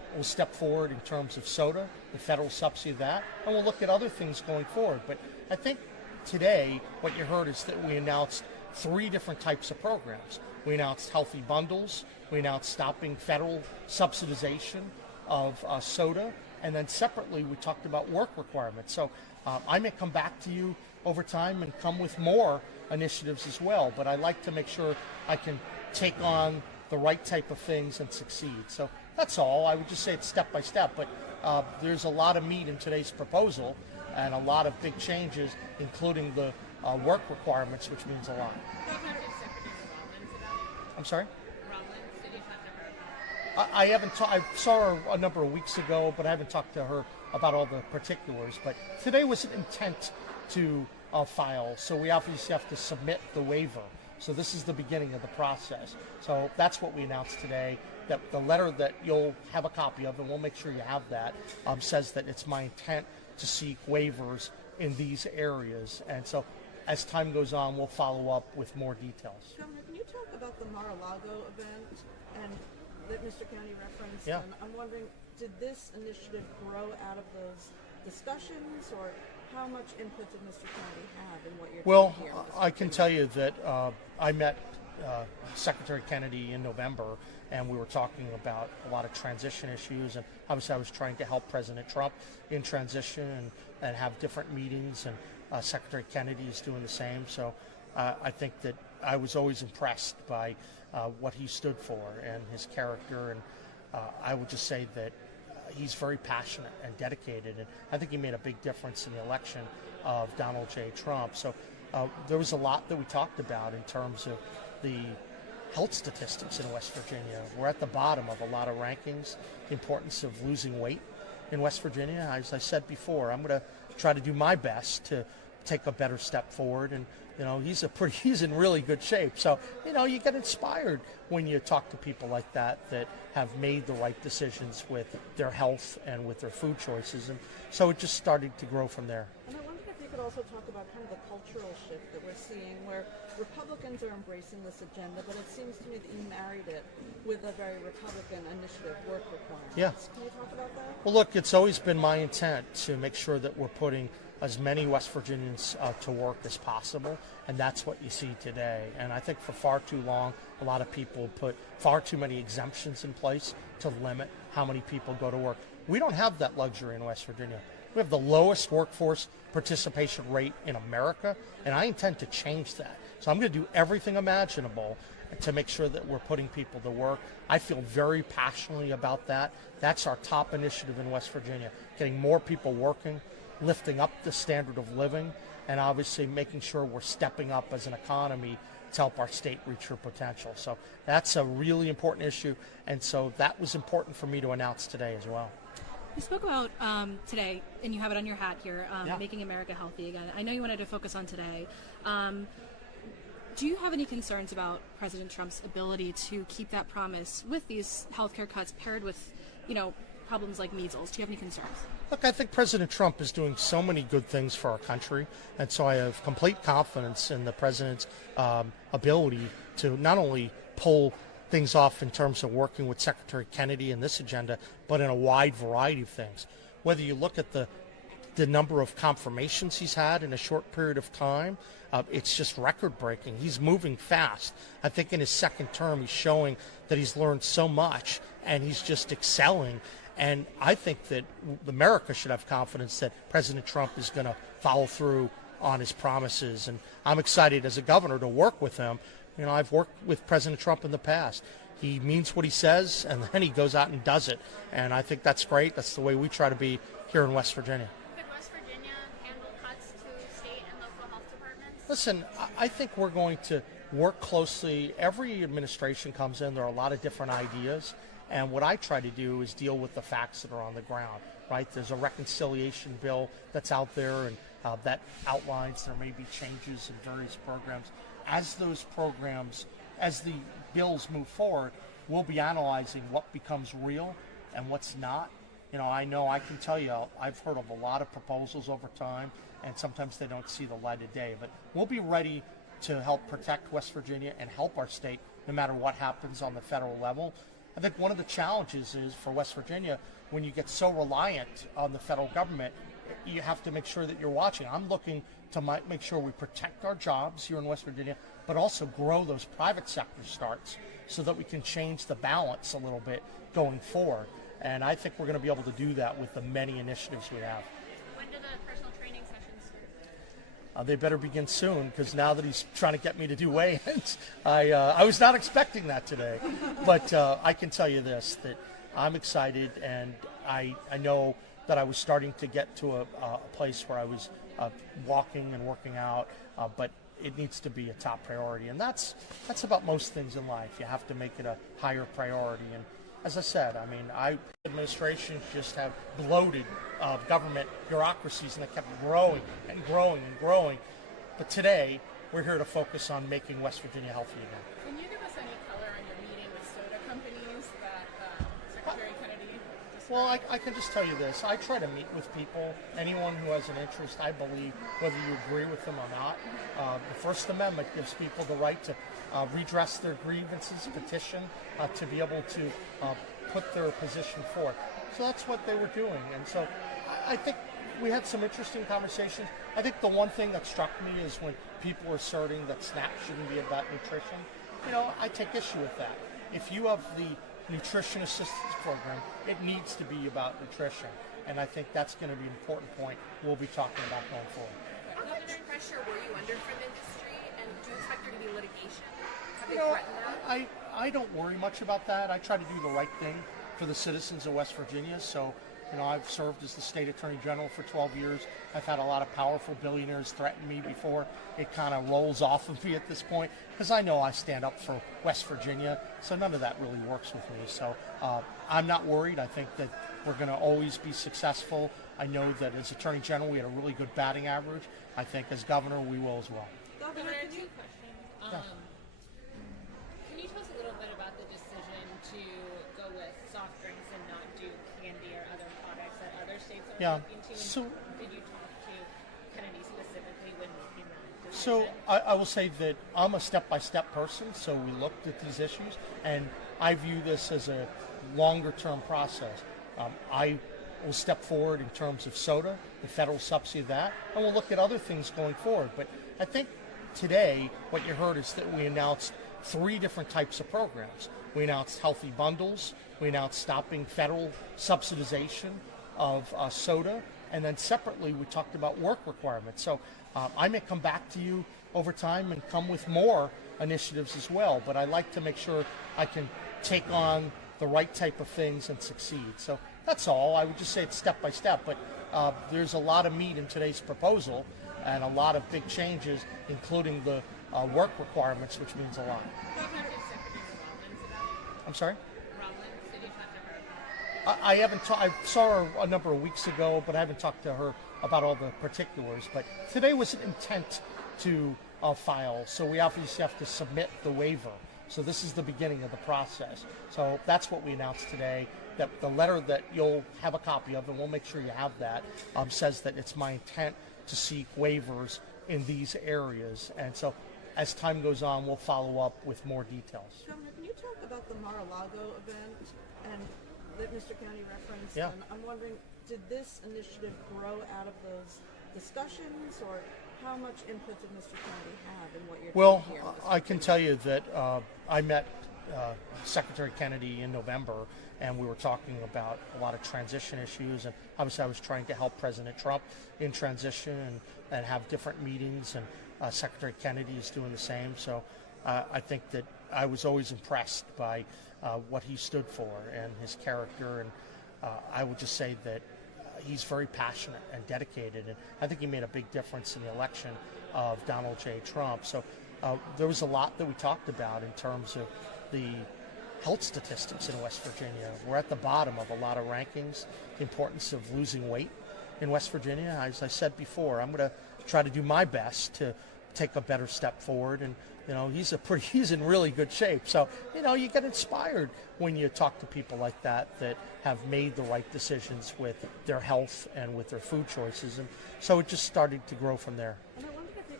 we'll step forward in terms of soda, the federal subsidy of that, and we'll look at other things going forward. But I think today what you heard is that we announced 3 different types of programs. We announced healthy bundles, we announced stopping federal subsidization of soda, and then separately we talked about work requirements. So I may come back to you over time and come with more initiatives as well, but I like to make sure I can take on the right type of things and succeed. So that's all. I would just say it's step by step, but there's a lot of meat in today's proposal and a lot of big changes, including the work requirements, which means a lot. I'm sorry? I haven't. I saw her a number of weeks ago, but I haven't talked to her about all the particulars. But today was an intent to file, so we obviously have to submit the waiver. So this is the beginning of the process. So that's what we announced today. That the letter that you'll have a copy of, and we'll make sure you have that, says that it's my intent to seek waivers in these areas. And so as time goes on, we'll follow up with more details. Governor, can you talk about the Mar-a-Lago event and that Mr. County referenced? Yeah. And I'm wondering, did this initiative grow out of those discussions, or how much input did Mr. County have in what you're doing here? Well, I can tell you that I met Secretary Kennedy in November, and we were talking about a lot of transition issues, and obviously I was trying to help President Trump in transition and have different meetings, and Secretary Kennedy is doing the same. So I think that I was always impressed by what he stood for and his character, and I would just say that he's very passionate and dedicated, and I think he made a big difference in the election of Donald J. Trump. So there was a lot that we talked about in terms of the health statistics in West Virginia. We're at the bottom of a lot of rankings, the importance of losing weight in West Virginia. As I said before, I'm going to try to do my best to take a better step forward, and he's in really good shape. So, you get inspired when you talk to people like that have made the right decisions with their health and with their food choices. And so it just started to grow from there. And I wondered if you could also talk about kind of the cultural shift that we're seeing, where Republicans are embracing this agenda, but it seems to me that you married it with a very Republican initiative, work requirements. Yeah. Can you talk about that? Well, look, it's always been my intent to make sure that we're putting as many West Virginians to work as possible, and that's what you see today. And I think for far too long, a lot of people put far too many exemptions in place to limit how many people go to work. We don't have that luxury in West Virginia. We have the lowest workforce participation rate in America, and I intend to change that. So I'm going to do everything imaginable to make sure that we're putting people to work. I feel very passionately about that. That's our top initiative in West Virginia, getting more people working, lifting up the standard of living, and obviously making sure we're stepping up as an economy to help our state reach her potential. So that's a really important issue, and so that was important for me to announce today as well. You spoke about today, and you have it on your hat here, making America healthy again. I know you wanted to focus on today. Do you have any concerns about President Trump's ability to keep that promise with these healthcare cuts paired with, problems like measles? Do you have any concerns? Look, I think President Trump is doing so many good things for our country, and so I have complete confidence in the president's ability to not only pull things off in terms of working with Secretary Kennedy in this agenda, but in a wide variety of things. Whether you look at the number of confirmations he's had in a short period of time, it's just record-breaking. He's moving fast. I think in his second term, he's showing that he's learned so much, and he's just excelling. And I think that America should have confidence that President Trump is going to follow through on his promises. And I'm excited as a governor to work with him. I've worked with President Trump in the past. He means what he says, and then he goes out and does it. And I think that's great. That's the way we try to be here in West Virginia. Could West Virginia handle cuts to state and local health departments? Listen, I think we're going to work closely. Every administration comes in, there are a lot of different ideas. And what I try to do is deal with the facts that are on the ground, right? There's a reconciliation bill that's out there, and that outlines there may be changes in various programs. As those programs, as the bills move forward, we'll be analyzing what becomes real and what's not. I know I can tell you I've heard of a lot of proposals over time, and sometimes they don't see the light of day. But we'll be ready to help protect West Virginia and help our state no matter what happens on the federal level. I think one of the challenges is for West Virginia, when you get so reliant on the federal government, you have to make sure that you're watching. I'm looking to make sure we protect our jobs here in West Virginia, but also grow those private sector starts so that we can change the balance a little bit going forward. And I think we're going to be able to do that with the many initiatives we have. When do the personal training sessions start? They better begin soon, because now that he's trying to get me to do weigh-ins, I was not expecting that today. But I can tell you this, that I'm excited, and I know that I was starting to get to a place where I was walking and working out, but it needs to be a top priority. And that's about most things in life. You have to make it a higher priority. And as I said, I mean, administrations just have bloated government bureaucracies, and they kept growing and growing and growing. But today, we're here to focus on making West Virginia healthy again. Can you give us any color on your meeting with soda companies that Secretary Kennedy described? Well, I can just tell you this. I try to meet with people, anyone who has an interest, I believe, whether you agree with them or not. The First Amendment gives people the right to redress their grievances, petition, to be able to put their position forth. So that's what they were doing. And so I think we had some interesting conversations. I think the one thing that struck me is when people were asserting that SNAP shouldn't be about nutrition. You know, I take issue with that. If you have the nutrition assistance program, it needs to be about nutrition. And I think that's going to be an important point we'll be talking about going forward. How much pressure were you under from industry, and do you expect there to be litigation? Have they You know, threatened that? I don't worry much about that. I try to do the right thing for the citizens of West Virginia. So, you know, I've served as the state attorney general for 12 years. I've had a lot of powerful billionaires threaten me before it kind of rolls off of me at this point, because I know I stand up for West Virginia. So none of that really works with me. So I'm not worried. I think that we're going to always be successful. I know that as attorney general, we had a really good batting average. I think as governor, we will as well. Governor, Governor, can two you questions. Can you tell us a little bit about the decision to go with soft drinks and not do candy or other products that other states are looking to? So, did you talk to Kennedy specifically when making that So decision? I will say that I'm a step-by-step person, so we looked at these issues, and I view this as a longer-term process. I will step forward in terms of soda, the federal subsidy of that, and we'll look at other things going forward. But I think today what you heard is that we announced 3 different types of programs. We announced healthy bundles, we announced stopping federal subsidization of soda, and then separately we talked about work requirements. So I may come back to you over time and come with more initiatives as well, but I like to make sure I can take on the right type of things and succeed. So that's all. I would just say it's step by step, but there's a lot of meat in today's proposal and a lot of big changes, including the work requirements, which means a lot. I'm sorry? Did you talk to her? I haven't. I saw her a number of weeks ago, but I haven't talked to her about all the particulars. But today was an intent to file, so we obviously have to submit the waiver. So this is the beginning of the process. So that's what we announced today. That the letter that you'll have a copy of, and we'll make sure you have that, says that it's my intent to seek waivers in these areas. And so as time goes on, we'll follow up with more details. Governor, can you talk about the Mar-a-Lago event and that Mr. Kennedy referenced? Yeah. And I'm wondering, did this initiative grow out of those discussions, or how much input did Mr. Kennedy have in what you're Well, doing here? I can tell you that I met Secretary Kennedy in November, and we were talking about a lot of transition issues, and obviously I was trying to help President Trump in transition and have different meetings, and Secretary Kennedy is doing the same. So I think that I was always impressed by what he stood for and his character, and I would just say that he's very passionate and dedicated, and I think he made a big difference in the election of Donald J. Trump. So there was a lot that we talked about in terms of the health statistics in West Virginia. We're at the bottom of a lot of rankings, the importance of losing weight in West Virginia. As I said before, I'm going to try to do my best to take a better step forward, and you know, he's in really good shape. So, you know, you get inspired when you talk to people like that have made the right decisions with their health and with their food choices. And so it just started to grow from there. And I wondered if you could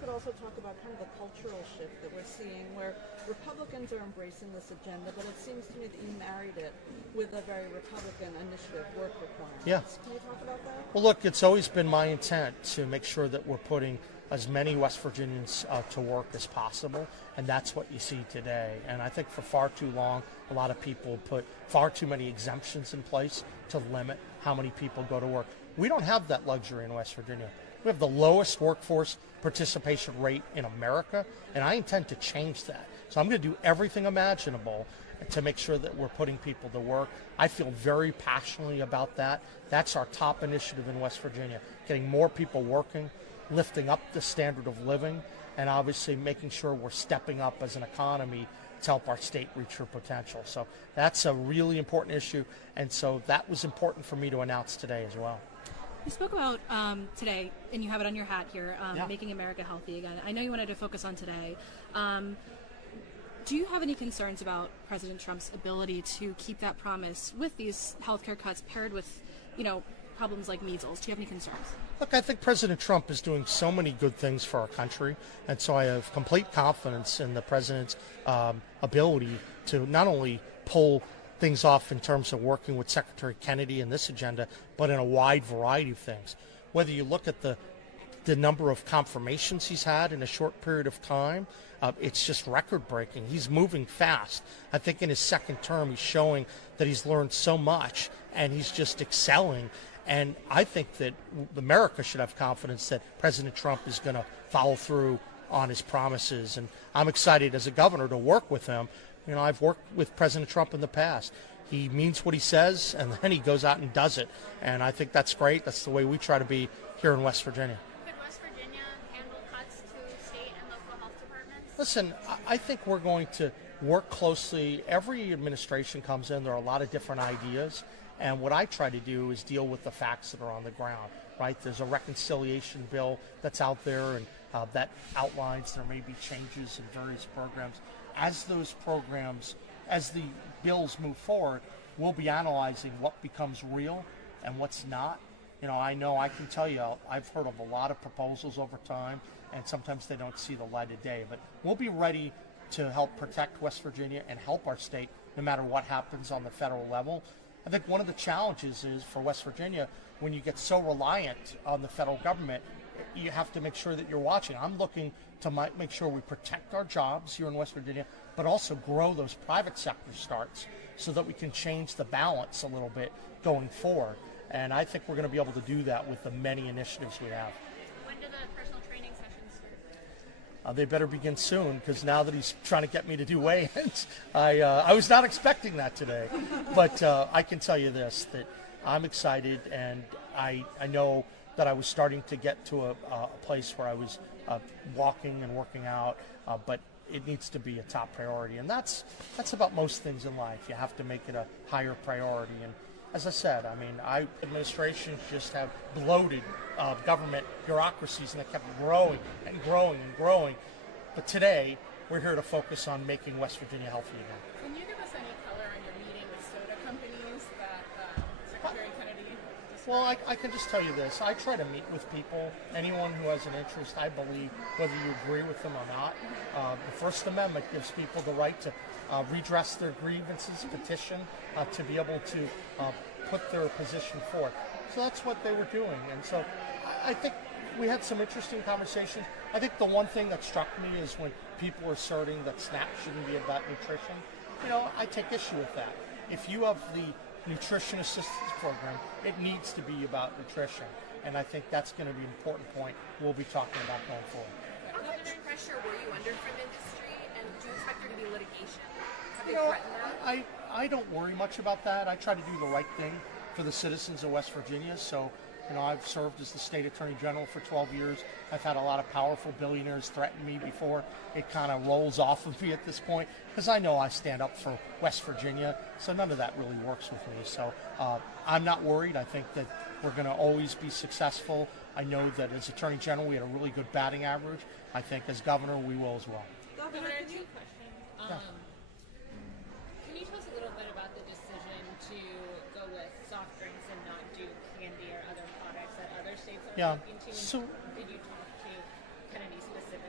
could also talk about kind of the cultural shift that we're seeing where Republicans are embracing this agenda, but it seems to me that you married it with a very Republican initiative, work requirements. Yeah. Can you talk about that? Well, look, it's always been my intent to make sure that we're putting as many West Virginians to work as possible, and that's what you see today. And I think for far too long, a lot of people put far too many exemptions in place to limit how many people go to work. We don't have that luxury in West Virginia. We have the lowest workforce participation rate in America, and I intend to change that. So I'm going to do everything imaginable to make sure that we're putting people to work. I feel very passionately about that. That's our top initiative in West Virginia, getting more people working, lifting up the standard of living, and obviously making sure we're stepping up as an economy to help our state reach her potential. So that's a really important issue, and so that was important for me to announce today as well. You spoke about today, and you have it on your hat here, Yeah. making America healthy again. I know you wanted to focus on today. Do you have any concerns about President Trump's ability to keep that promise with these healthcare cuts paired with, problems like measles? Do you have any concerns? Look, I think President Trump is doing so many good things for our country, and so I have complete confidence in the president's ability to not only pull things off in terms of working with Secretary Kennedy in this agenda, but in a wide variety of things. Whether you look at the number of confirmations he's had in a short period of time, it's just record-breaking. He's moving fast. I think in his second term, he's showing that he's learned so much, and he's just excelling. And I think that America should have confidence that President Trump is going to follow through on his promises. And I'm excited as a governor to work with him. I've worked with President Trump in the past. He means what he says, and then he goes out and does it. And I think that's great. That's the way we try to be here in West Virginia. Could West Virginia handle cuts to state and local health departments? Listen, I think we're going to work closely. Every administration comes in, there are a lot of different ideas. And what I try to do is deal with the facts that are on the ground, right? There's a reconciliation bill that's out there, and that outlines there may be changes in various programs. As those programs, as the bills move forward, we'll be analyzing what becomes real and what's not. I know I can tell you, I've heard of a lot of proposals over time, and sometimes they don't see the light of day. But we'll be ready to help protect West Virginia and help our state no matter what happens on the federal level. I think one of the challenges is for West Virginia, when you get so reliant on the federal government, you have to make sure that you're watching. I'm looking to make sure we protect our jobs here in West Virginia, but also grow those private sector starts so that we can change the balance a little bit going forward. And I think we're going to be able to do that with the many initiatives we have. When do the personal training sessions start? They better begin soon, because now that he's trying to get me to do weigh-ins, I was not expecting that today. But I can tell you this, that I'm excited, and I know that I was starting to get to a place where I was walking and working out, but it needs to be a top priority. And that's about most things in life. You have to make it a higher priority. And as I said, administrations just have bloated government bureaucracies, and they kept growing and growing and growing. But today, we're here to focus on making West Virginia healthy again. Can you give us any color on your meeting with soda companies that Secretary Kennedy described? Well, I can just tell you this. I try to meet with people, anyone who has an interest, I believe, whether you agree with them or not. The First Amendment gives people the right to redress their grievances, petition, to be able to put their position forth. So that's what they were doing. And so I think we had some interesting conversations. I think the one thing that struck me is when people were asserting that SNAP shouldn't be about nutrition. I take issue with that. If you have the nutrition assistance program, it needs to be about nutrition. And I think that's going to be an important point we'll be talking about going forward. How much pressure were you under from industry, and do you expect there to be litigation? Have they threatened that? I don't worry much about that. I try to do the right thing for the citizens of West Virginia. So, I've served as the state attorney general for 12 years. I've had a lot of powerful billionaires threaten me before it kind of rolls off of me at this point, because I know I stand up for West Virginia. So none of that really works with me. So I'm not worried. I think that we're going to always be successful. I know that as attorney general, we had a really good batting average. I think as governor, we will as well. Governor, two questions. Can you tell us a little bit about the decision to go with soft drinks and not do candy or other products that other states are looking to? So did you talk to Kennedy specifically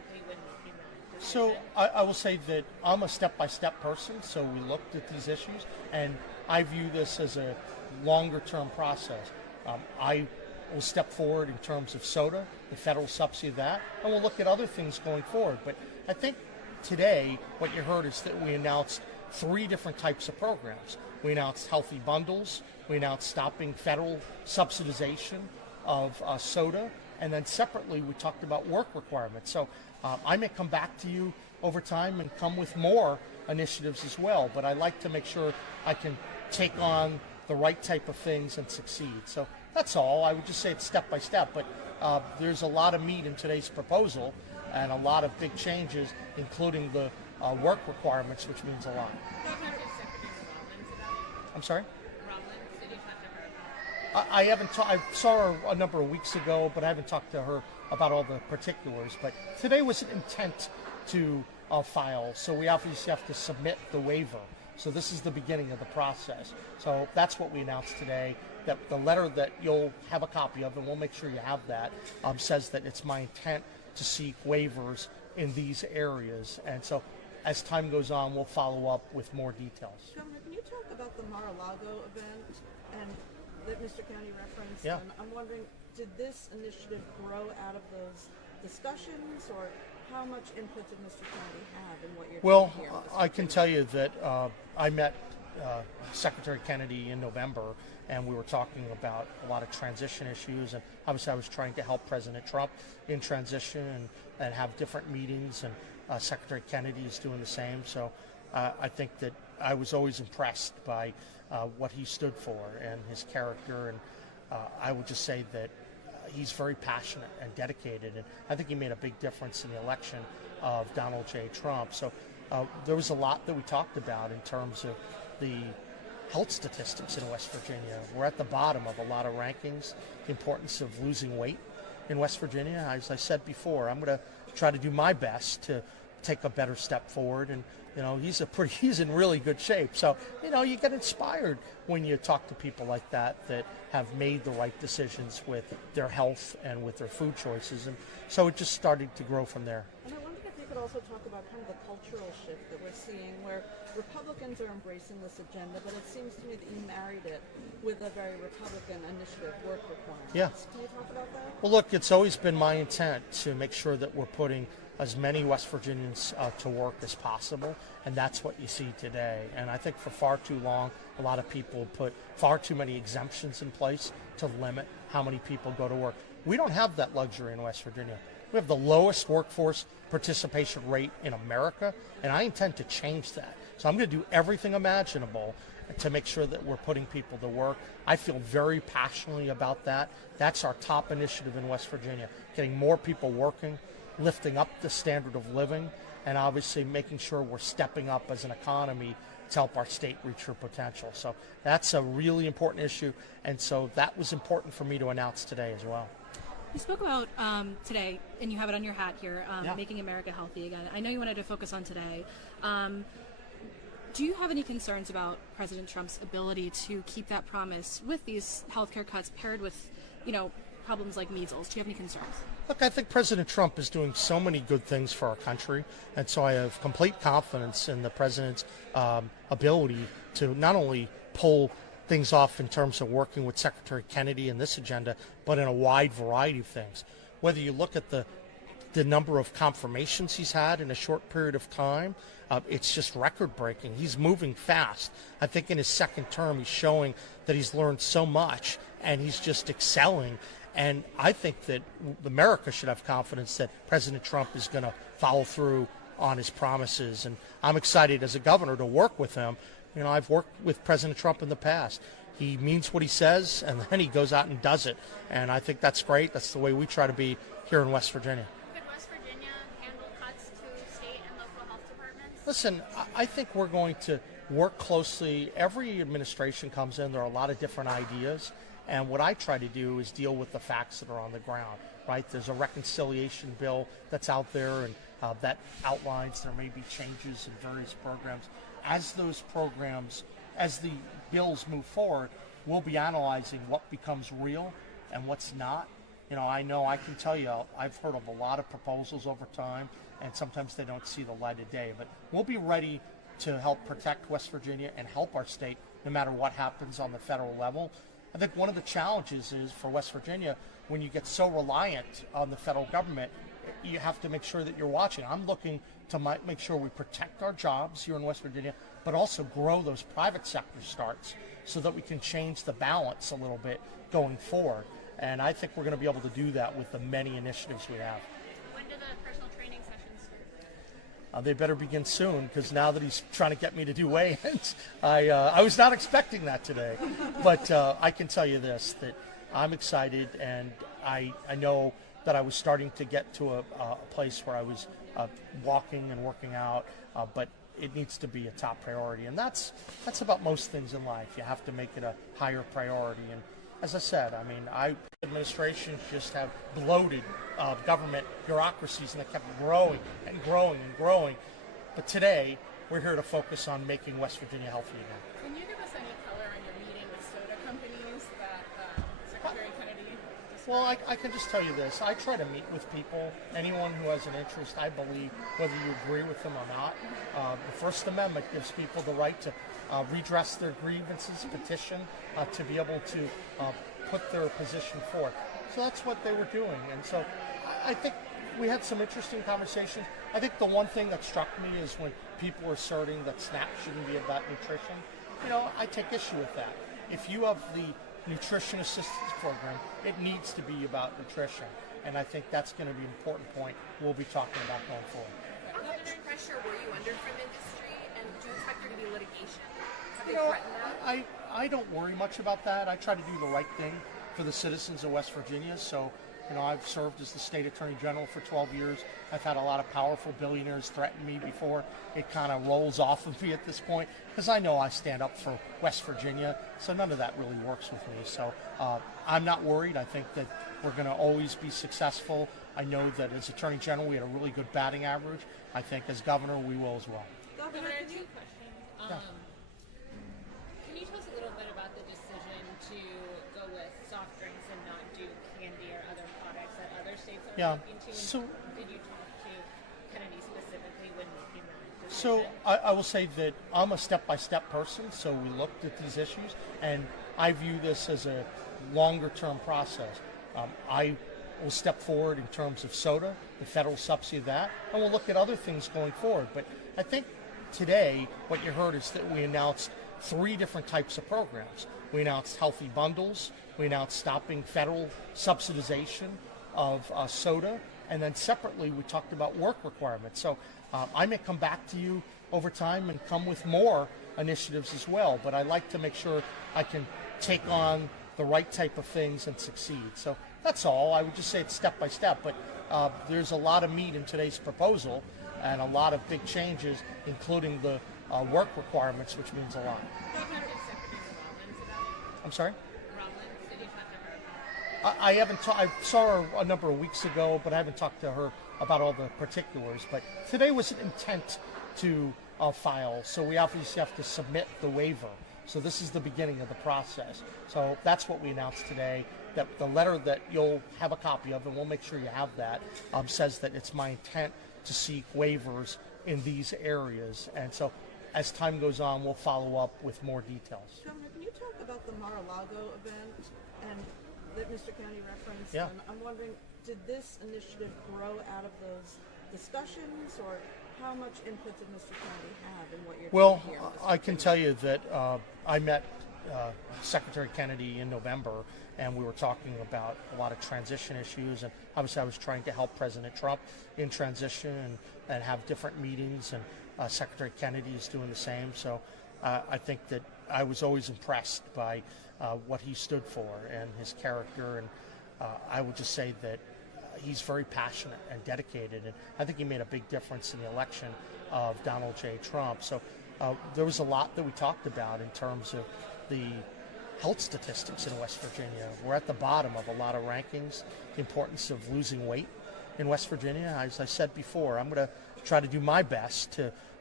So I will say that I'm a step-by-step person, so we looked at these issues, and I view this as a longer-term process. I will step forward in terms of soda, the federal subsidy of that, and we'll look at other things going forward. But I think today what you heard is that we announced 3 different types of programs. We announced healthy bundles, we announced stopping federal subsidization of soda, and then separately we talked about work requirements. So I may come back to you over time and come with more initiatives as well, but I like to make sure I can take on the right type of things and succeed. So that's all. I would just say it's step by step, but there's a lot of meat in today's proposal and a lot of big changes, including the work requirements, which means a lot. I'm sorry? I haven't. I saw her a number of weeks ago, but I haven't talked to her about all the particulars. But today was an intent to file, so we obviously have to submit the waiver. So this is the beginning of the process. So that's what we announced today. That the letter that you'll have a copy of, and we'll make sure you have that, says that it's my intent to seek waivers in these areas. And so as time goes on, we'll follow up with more details. Governor, can you talk about the Mar-a-Lago event and that Mr. County referenced? Yeah. And I'm wondering, did this initiative grow out of those discussions, or how much input did Mr. Kennedy have in what you're doing here? Well, I can tell you that I met Secretary Kennedy in November, and we were talking about a lot of transition issues, and obviously I was trying to help President Trump in transition and have different meetings, and Secretary Kennedy is doing the same. So I think that I was always impressed by what he stood for and his character, and I would just say that he's very passionate and dedicated, and I think he made a big difference in the election of Donald J. Trump. So there was a lot that we talked about in terms of the health statistics in West Virginia. We're at the bottom of a lot of rankings, the importance of losing weight in West Virginia. As I said before, I'm going to try to do my best to take a better step forward, and he's in really good shape. So you get inspired when you talk to people like that have made the right decisions with their health and with their food choices, and so it just started to grow from there. And I wondered if you could also talk about kind of the cultural shift that we're seeing, where Republicans are embracing this agenda, but it seems to me that you married it with a very Republican initiative, work requirements. Yeah. Can you talk about that? Well, look, it's always been my intent to make sure that we're putting as many West Virginians to work as possible, and that's what you see today. And I think for far too long, a lot of people put far too many exemptions in place to limit how many people go to work. We don't have that luxury in West Virginia. We have the lowest workforce participation rate in America, and I intend to change that. So I'm going to do everything imaginable to make sure that we're putting people to work. I feel very passionately about that. That's our top initiative in West Virginia, getting more people working, lifting up the standard of living, and obviously making sure we're stepping up as an economy to help our state reach her potential. So that's a really important issue, and so that was important for me to announce today as well. You spoke about today, and you have it on your hat here, Yeah. making America healthy again. I know you wanted to focus on today. Do you have any concerns about President Trump's ability to keep that promise with these healthcare cuts paired with, problems like measles? Do you have any concerns? Look, I think President Trump is doing so many good things for our country, and so I have complete confidence in the president's ability to not only pull things off in terms of working with Secretary Kennedy in this agenda, but in a wide variety of things. Whether you look at the number of confirmations he's had in a short period of time, it's just record-breaking. He's moving fast. I think in his second term, he's showing that he's learned so much, and he's just excelling. And I think that America should have confidence that President Trump is going to follow through on his promises. And I'm excited as a governor to work with him. I've worked with President Trump in the past. He means what he says, and then he goes out and does it. And I think that's great. That's the way we try to be here in West Virginia. Could West Virginia handle cuts to state and local health departments? Listen, I think we're going to work closely. Every administration comes in, there are a lot of different ideas. And what I try to do is deal with the facts that are on the ground, right? There's a reconciliation bill that's out there, and that outlines there may be changes in various programs. As those programs, as the bills move forward, we'll be analyzing what becomes real and what's not. I know I can tell you, I've heard of a lot of proposals over time, and sometimes they don't see the light of day. But we'll be ready to help protect West Virginia and help our state no matter what happens on the federal level. I think one of the challenges is for West Virginia, when you get so reliant on the federal government, you have to make sure that you're watching. I'm looking to make sure we protect our jobs here in West Virginia, but also grow those private sector starts so that we can change the balance a little bit going forward. And I think we're going to be able to do that with the many initiatives we have. When do the personal training sessions start? They better begin soon, because now that he's trying to get me to do weigh-ins, I was not expecting that today. But I can tell you this, that I'm excited, and I know that I was starting to get to a place where I was walking and working out, but it needs to be a top priority. And that's about most things in life. You have to make it a higher priority. And as I said, I mean, administrations just have bloated government bureaucracies, and they kept growing and growing and growing. But today, we're here to focus on making West Virginia healthy again. Can you give us any color on your meeting with soda companies that Secretary Kennedy described? Well, I can just tell you this. I try to meet with people, anyone who has an interest, I believe, whether you agree with them or not. The First Amendment gives people the right to redress their grievances, petition, to be able to put their position forth. So that's what they were doing. And so I think we had some interesting conversations. I think the one thing that struck me is when people were asserting that SNAP shouldn't be about nutrition. I take issue with that. If you have the nutrition assistance program, it needs to be about nutrition. And I think that's going to be an important point we'll be talking about going forward. How much pressure were you under from industry, and do you expect there to be litigation? Have they threatened that? I don't worry much about that. I try to do the right thing for the citizens of West Virginia. So, I've served as the state attorney general for 12 years. I've had a lot of powerful billionaires threaten me before it kind of rolls off of me at this point, because I know I stand up for West Virginia. So none of that really works with me. So I'm not worried. I think that we're going to always be successful. I know that as attorney general, we had a really good batting average. I think as governor, we will as well. Governor, I have two questions. Can you tell us a little bit about the decision to go with soft drinks and not do candy or other products that other states are looking to? So, did you talk to Kennedy specifically when making that so decision? I will say that I'm a step-by-step person, so we looked at these issues, and I view this as a longer-term process. I will step forward in terms of soda, the federal subsidy of that, and we'll look at other things going forward. But I think today what you heard is that we announced 3 different types of programs. We announced healthy bundles, we announced stopping federal subsidization of soda, and then separately we talked about work requirements. So I may come back to you over time and come with more initiatives as well, but I like to make sure I can take on the right type of things and succeed. So that's all. I would just say it's step by step, but there's a lot of meat in today's proposal and a lot of big changes, including the work requirements, which means a lot. I'm sorry? I haven't. I saw her a number of weeks ago, but I haven't talked to her about all the particulars. But today was an intent to file, so we obviously have to submit the waiver. So this is the beginning of the process. So that's what we announced today. That the letter that you'll have a copy of, and we'll make sure you have that, says that it's my intent to seek waivers in these areas. And so as time goes on, we'll follow up with more details. Governor, can you talk about the Mar-a-Lago event and that Mr. Kennedy referenced? Yeah. And I'm wondering, did this initiative grow out of those discussions, or how much input did Mr. Kennedy have in what you're doing here? Well, I can tell you that I met Secretary Kennedy in November, and we were talking about a lot of transition issues, and obviously I was trying to help President Trump in transition and have different meetings, and Secretary Kennedy is doing the same. So I think that I was always impressed by what he stood for and his character, and I would just say that he's very passionate and dedicated, and I think he made a big difference in the election of Donald J. Trump. So there was a lot that we talked about in terms of the health statistics in West Virginia. We're at the bottom of a lot of rankings, the importance of losing weight in West Virginia. As I said before, I'm going to try to do my best to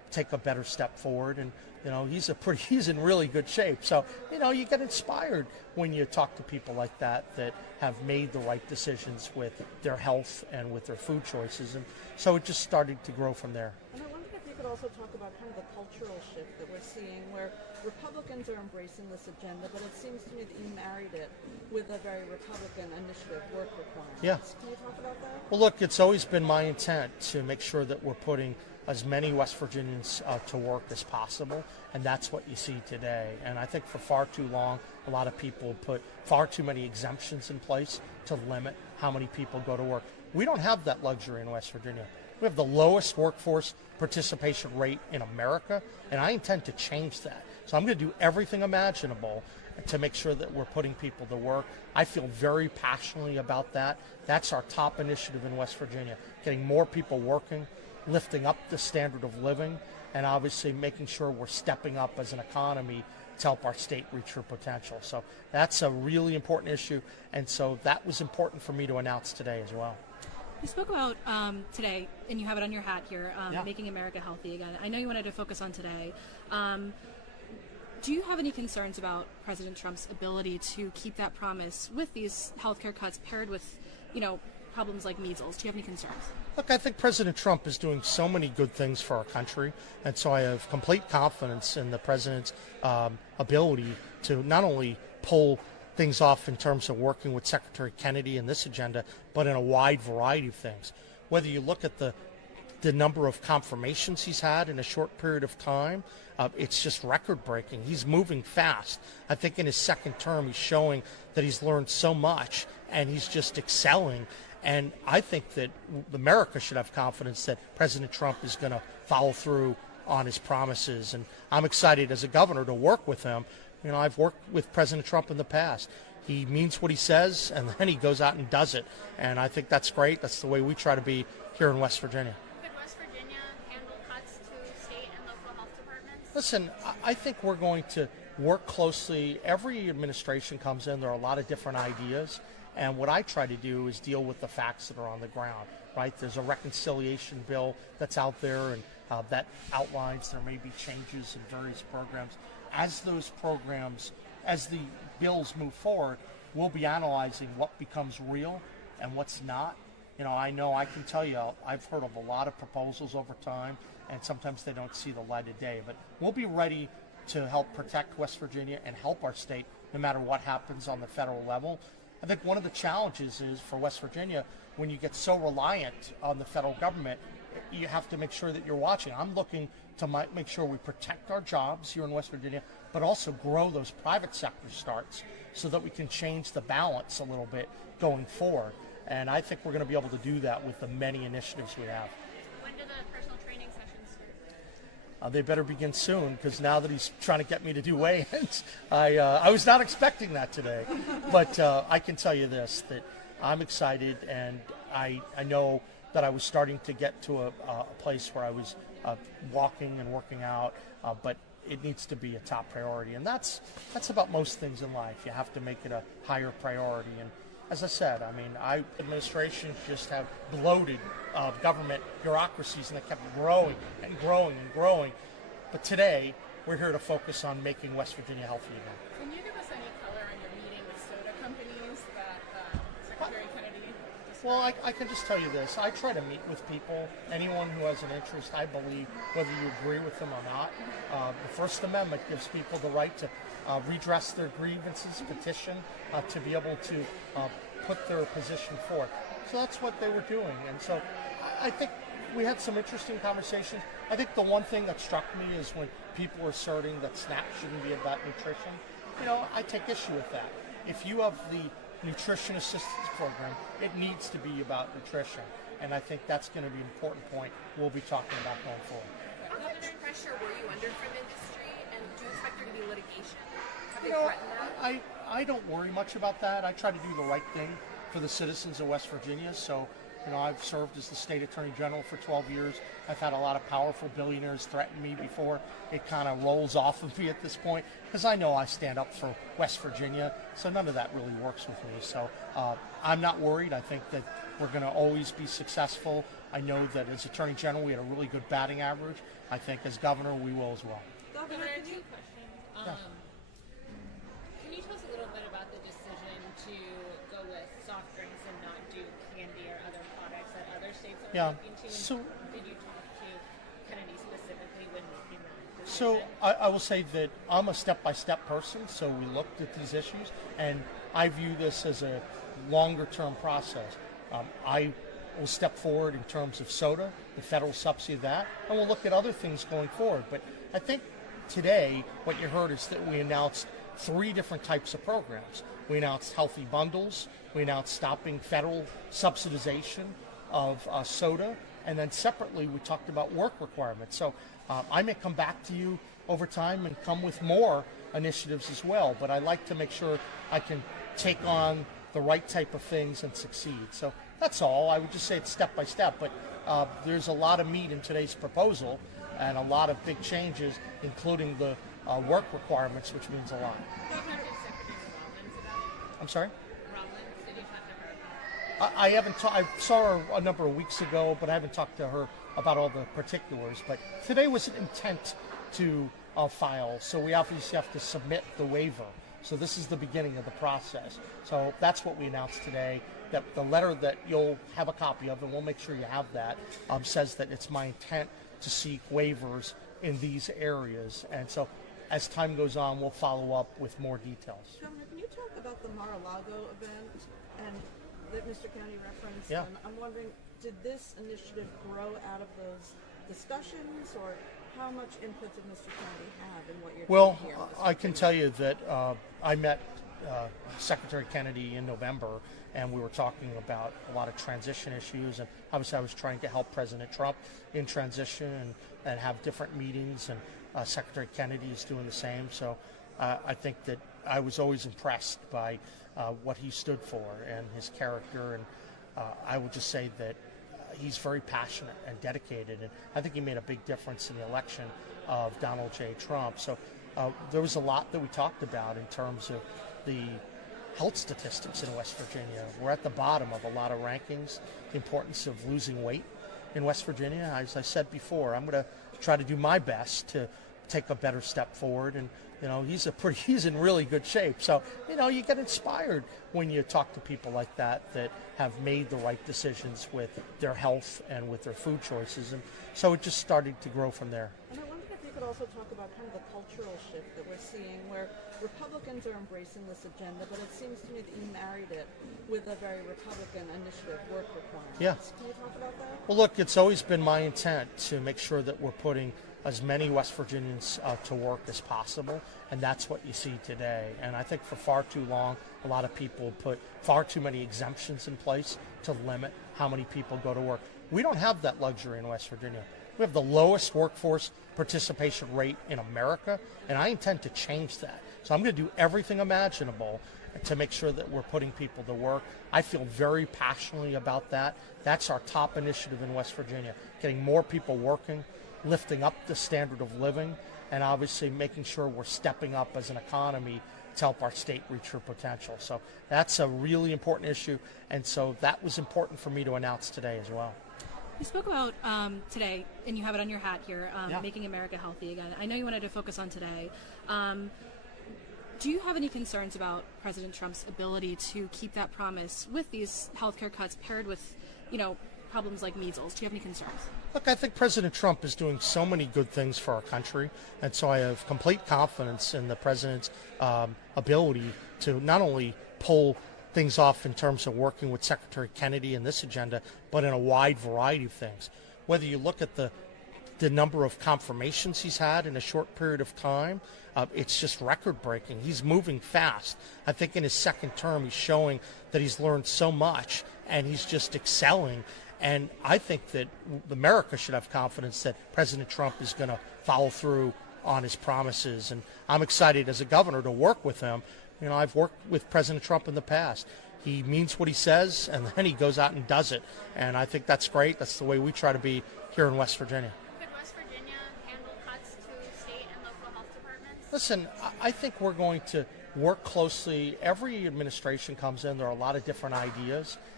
take a better step forward. And he's in really good shape. So you get inspired when you talk to people like that have made the right decisions with their health and with their food choices. And so it just started to grow from there. And I wondered if you could also talk about kind of the cultural shift that we're seeing, where Republicans are embracing this agenda, but it seems to me that you married it with a very Republican initiative, work requirements. Yeah. Can you talk about that? Well, look, it's always been my intent to make sure that we're putting as many West Virginians to work as possible, and that's what you see today. And I think for far too long, a lot of people put far too many exemptions in place to limit how many people go to work. We don't have that luxury in West Virginia. We have the lowest workforce participation rate in America, and I intend to change that. So I'm going to do everything imaginable to make sure that we're putting people to work. I feel very passionately about that. That's our top initiative in West Virginia, getting more people working, lifting up the standard of living, and obviously making sure we're stepping up as an economy to help our state reach her potential. So that's a really important issue, and so that was important for me to announce today as well. You spoke about today, and you have it on your hat here, Yeah. making America healthy again. I know you wanted to focus on today. Do you have any concerns about President Trump's ability to keep that promise with these healthcare cuts paired with, problems like measles? Do you have any concerns? Look, I think President Trump is doing so many good things for our country, and so I have complete confidence in the president's ability to not only pull things off in terms of working with Secretary Kennedy in this agenda, but in a wide variety of things. Whether you look at the number of confirmations he's had in a short period of time, it's just record-breaking. He's moving fast. I think in his second term, he's showing that he's learned so much, and he's just excelling. And I think that America should have confidence that President Trump is going to follow through on his promises. And I'm excited as a governor to work with him. I've worked with President Trump in the past. He means what he says, and then he goes out and does it. And I think that's great. That's the way we try to be here in West Virginia. Could West Virginia handle cuts to state and local health departments? Listen, I think we're going to work closely. Every administration comes in, there are a lot of different ideas. And what I try to do is deal with the facts that are on the ground, right? There's a reconciliation bill that's out there, and that outlines there may be changes in various programs. As those programs, as the bills move forward, we'll be analyzing what becomes real and what's not. I know I can tell you, I've heard of a lot of proposals over time, and sometimes they don't see the light of day. But we'll be ready to help protect West Virginia and help our state no matter what happens on the federal level. I think one of the challenges is for West Virginia, when you get so reliant on the federal government, you have to make sure that you're watching. I'm looking to make sure we protect our jobs here in West Virginia, but also grow those private sector starts so that we can change the balance a little bit going forward. And I think we're going to be able to do that with the many initiatives we have. When do the personal training sessions start? They better begin soon, because now that he's trying to get me to do weigh-ins, I was not expecting that today. But I can tell you this, that I'm excited, and I know that I was starting to get to a place where I was walking and working out, but it needs to be a top priority. And that's about most things in life. You have to make it a higher priority. And as I said, administrations just have bloated government bureaucracies, and they kept growing and growing and growing. But today, we're here to focus on making West Virginia healthy again. Can you give us any color on your meeting with soda companies that Secretary Kennedy described? Well, I can just tell you this. I try to meet with people, anyone who has an interest, I believe, whether you agree with them or not. The First Amendment gives people the right to redress their grievances, petition, to be able to put their position forth. So that's what they were doing. And so I think we had some interesting conversations. I think the one thing that struck me is when people were asserting that SNAP shouldn't be about nutrition. I take issue with that. If you have the nutrition assistance program, it needs to be about nutrition. And I think that's going to be an important point we'll be talking about going forward. How much pressure were you under from industry, and do you expect there to be litigation? Have they threatened that? I don't worry much about that. I try to do the right thing for the citizens of West Virginia. So, I've served as the state attorney general for 12 years. I've had a lot of powerful billionaires threaten me before. It kind of rolls off of me at this point, because I know I stand up for West Virginia. So none of that really works with me. So I'm not worried. I think that we're going to always be successful I know that as Attorney General we had a really good batting average. I think as Governor we will as well. Governor, two questions. Can you tell us a little bit about the decision to go with soft drinks and not do candy or other products that other states are looking to? So, did you talk to Kennedy specifically when making that decision? So I will say that I'm a step-by-step person, so we looked at these issues, and I view this as a longer-term process. I will step forward in terms of soda, the federal subsidy of that, and we'll look at other things going forward. But I think today what you heard is that we announced 3 different types of programs. We announced healthy bundles, we announced stopping federal subsidization of soda, and then separately we talked about work requirements. So I may come back to you over time and come with more initiatives as well, but I like to make sure I can take on the right type of things and succeed. So that's all. I would just say it's step by step, but there's a lot of meat in today's proposal and a lot of big changes, including the work requirements, which means a lot. I'm sorry? I haven't. I saw her a number of weeks ago, but I haven't talked to her about all the particulars. But today was an intent to file, so we obviously have to submit the waiver. So this is the beginning of the process. So that's what we announced today. That the letter that you'll have a copy of, and we'll make sure you have that, says that it's my intent to seek waivers in these areas. And so as time goes on, we'll follow up with more details. Governor, can you talk about the Mar-a-Lago event and that Mr. Kennedy referenced? Yeah. And I'm wondering, did this initiative grow out of those discussions, or how much input did Mr. Kennedy have in what you're doing here? Well, I can tell you that I met Secretary Kennedy in November, and we were talking about a lot of transition issues, and obviously I was trying to help President Trump in transition and have different meetings, and Secretary Kennedy is doing the same. So I think that I was always impressed by what he stood for and his character, and I would just say that he's very passionate and dedicated, and I think he made a big difference in the election of Donald J. Trump. So there was a lot that we talked about in terms of the health statistics in West Virginia. We're at the bottom of a lot of rankings, the importance of losing weight in West Virginia. As I said before, I'm going to try to do my best to take a better step forward, and he's in really good shape. So you get inspired when you talk to people like that have made the right decisions with their health and with their food choices, and so it just started to grow from there. And I wondered if you could also talk about kind of the cultural shift that we're seeing, where Republicans are embracing this agenda, but it seems to me that you married it with a very Republican initiative, work requirements. Yeah. Can you talk about that? Well, look, it's always been my intent to make sure that we're putting as many West Virginians to work as possible, and that's what you see today. And I think for far too long, a lot of people put far too many exemptions in place to limit how many people go to work. We don't have that luxury in West Virginia. We have the lowest workforce participation rate in America, and I intend to change that. So I'm going to do everything imaginable to make sure that we're putting people to work. I feel very passionately about that. That's our top initiative in West Virginia, getting more people working, lifting up the standard of living, and obviously making sure we're stepping up as an economy to help our state reach her potential. So that's a really important issue, and so that was important for me to announce today as well. You spoke about today, and you have it on your hat here, making America healthy again. I know you wanted to focus on today. Do you have any concerns about President Trump's ability to keep that promise with these healthcare cuts paired with, problems like measles? Do you have any concerns? Look, I think President Trump is doing so many good things for our country, and so I have complete confidence in the president's ability to not only pull things off in terms of working with Secretary Kennedy in this agenda, but in a wide variety of things. Whether you look at the number of confirmations he's had in a short period of time, it's just record-breaking. He's moving fast. I think in his second term, he's showing that he's learned so much, and he's just excelling. And I think that America should have confidence that President Trump is going to follow through on his promises. And I'm excited as a governor to work with him. I've worked with President Trump in the past. He means what he says, and then he goes out and does it. And I think that's great. That's the way we try to be here in West Virginia. Could West Virginia handle cuts to state and local health departments? Listen, I think we're going to work closely. Every administration comes in, there are a lot of different ideas,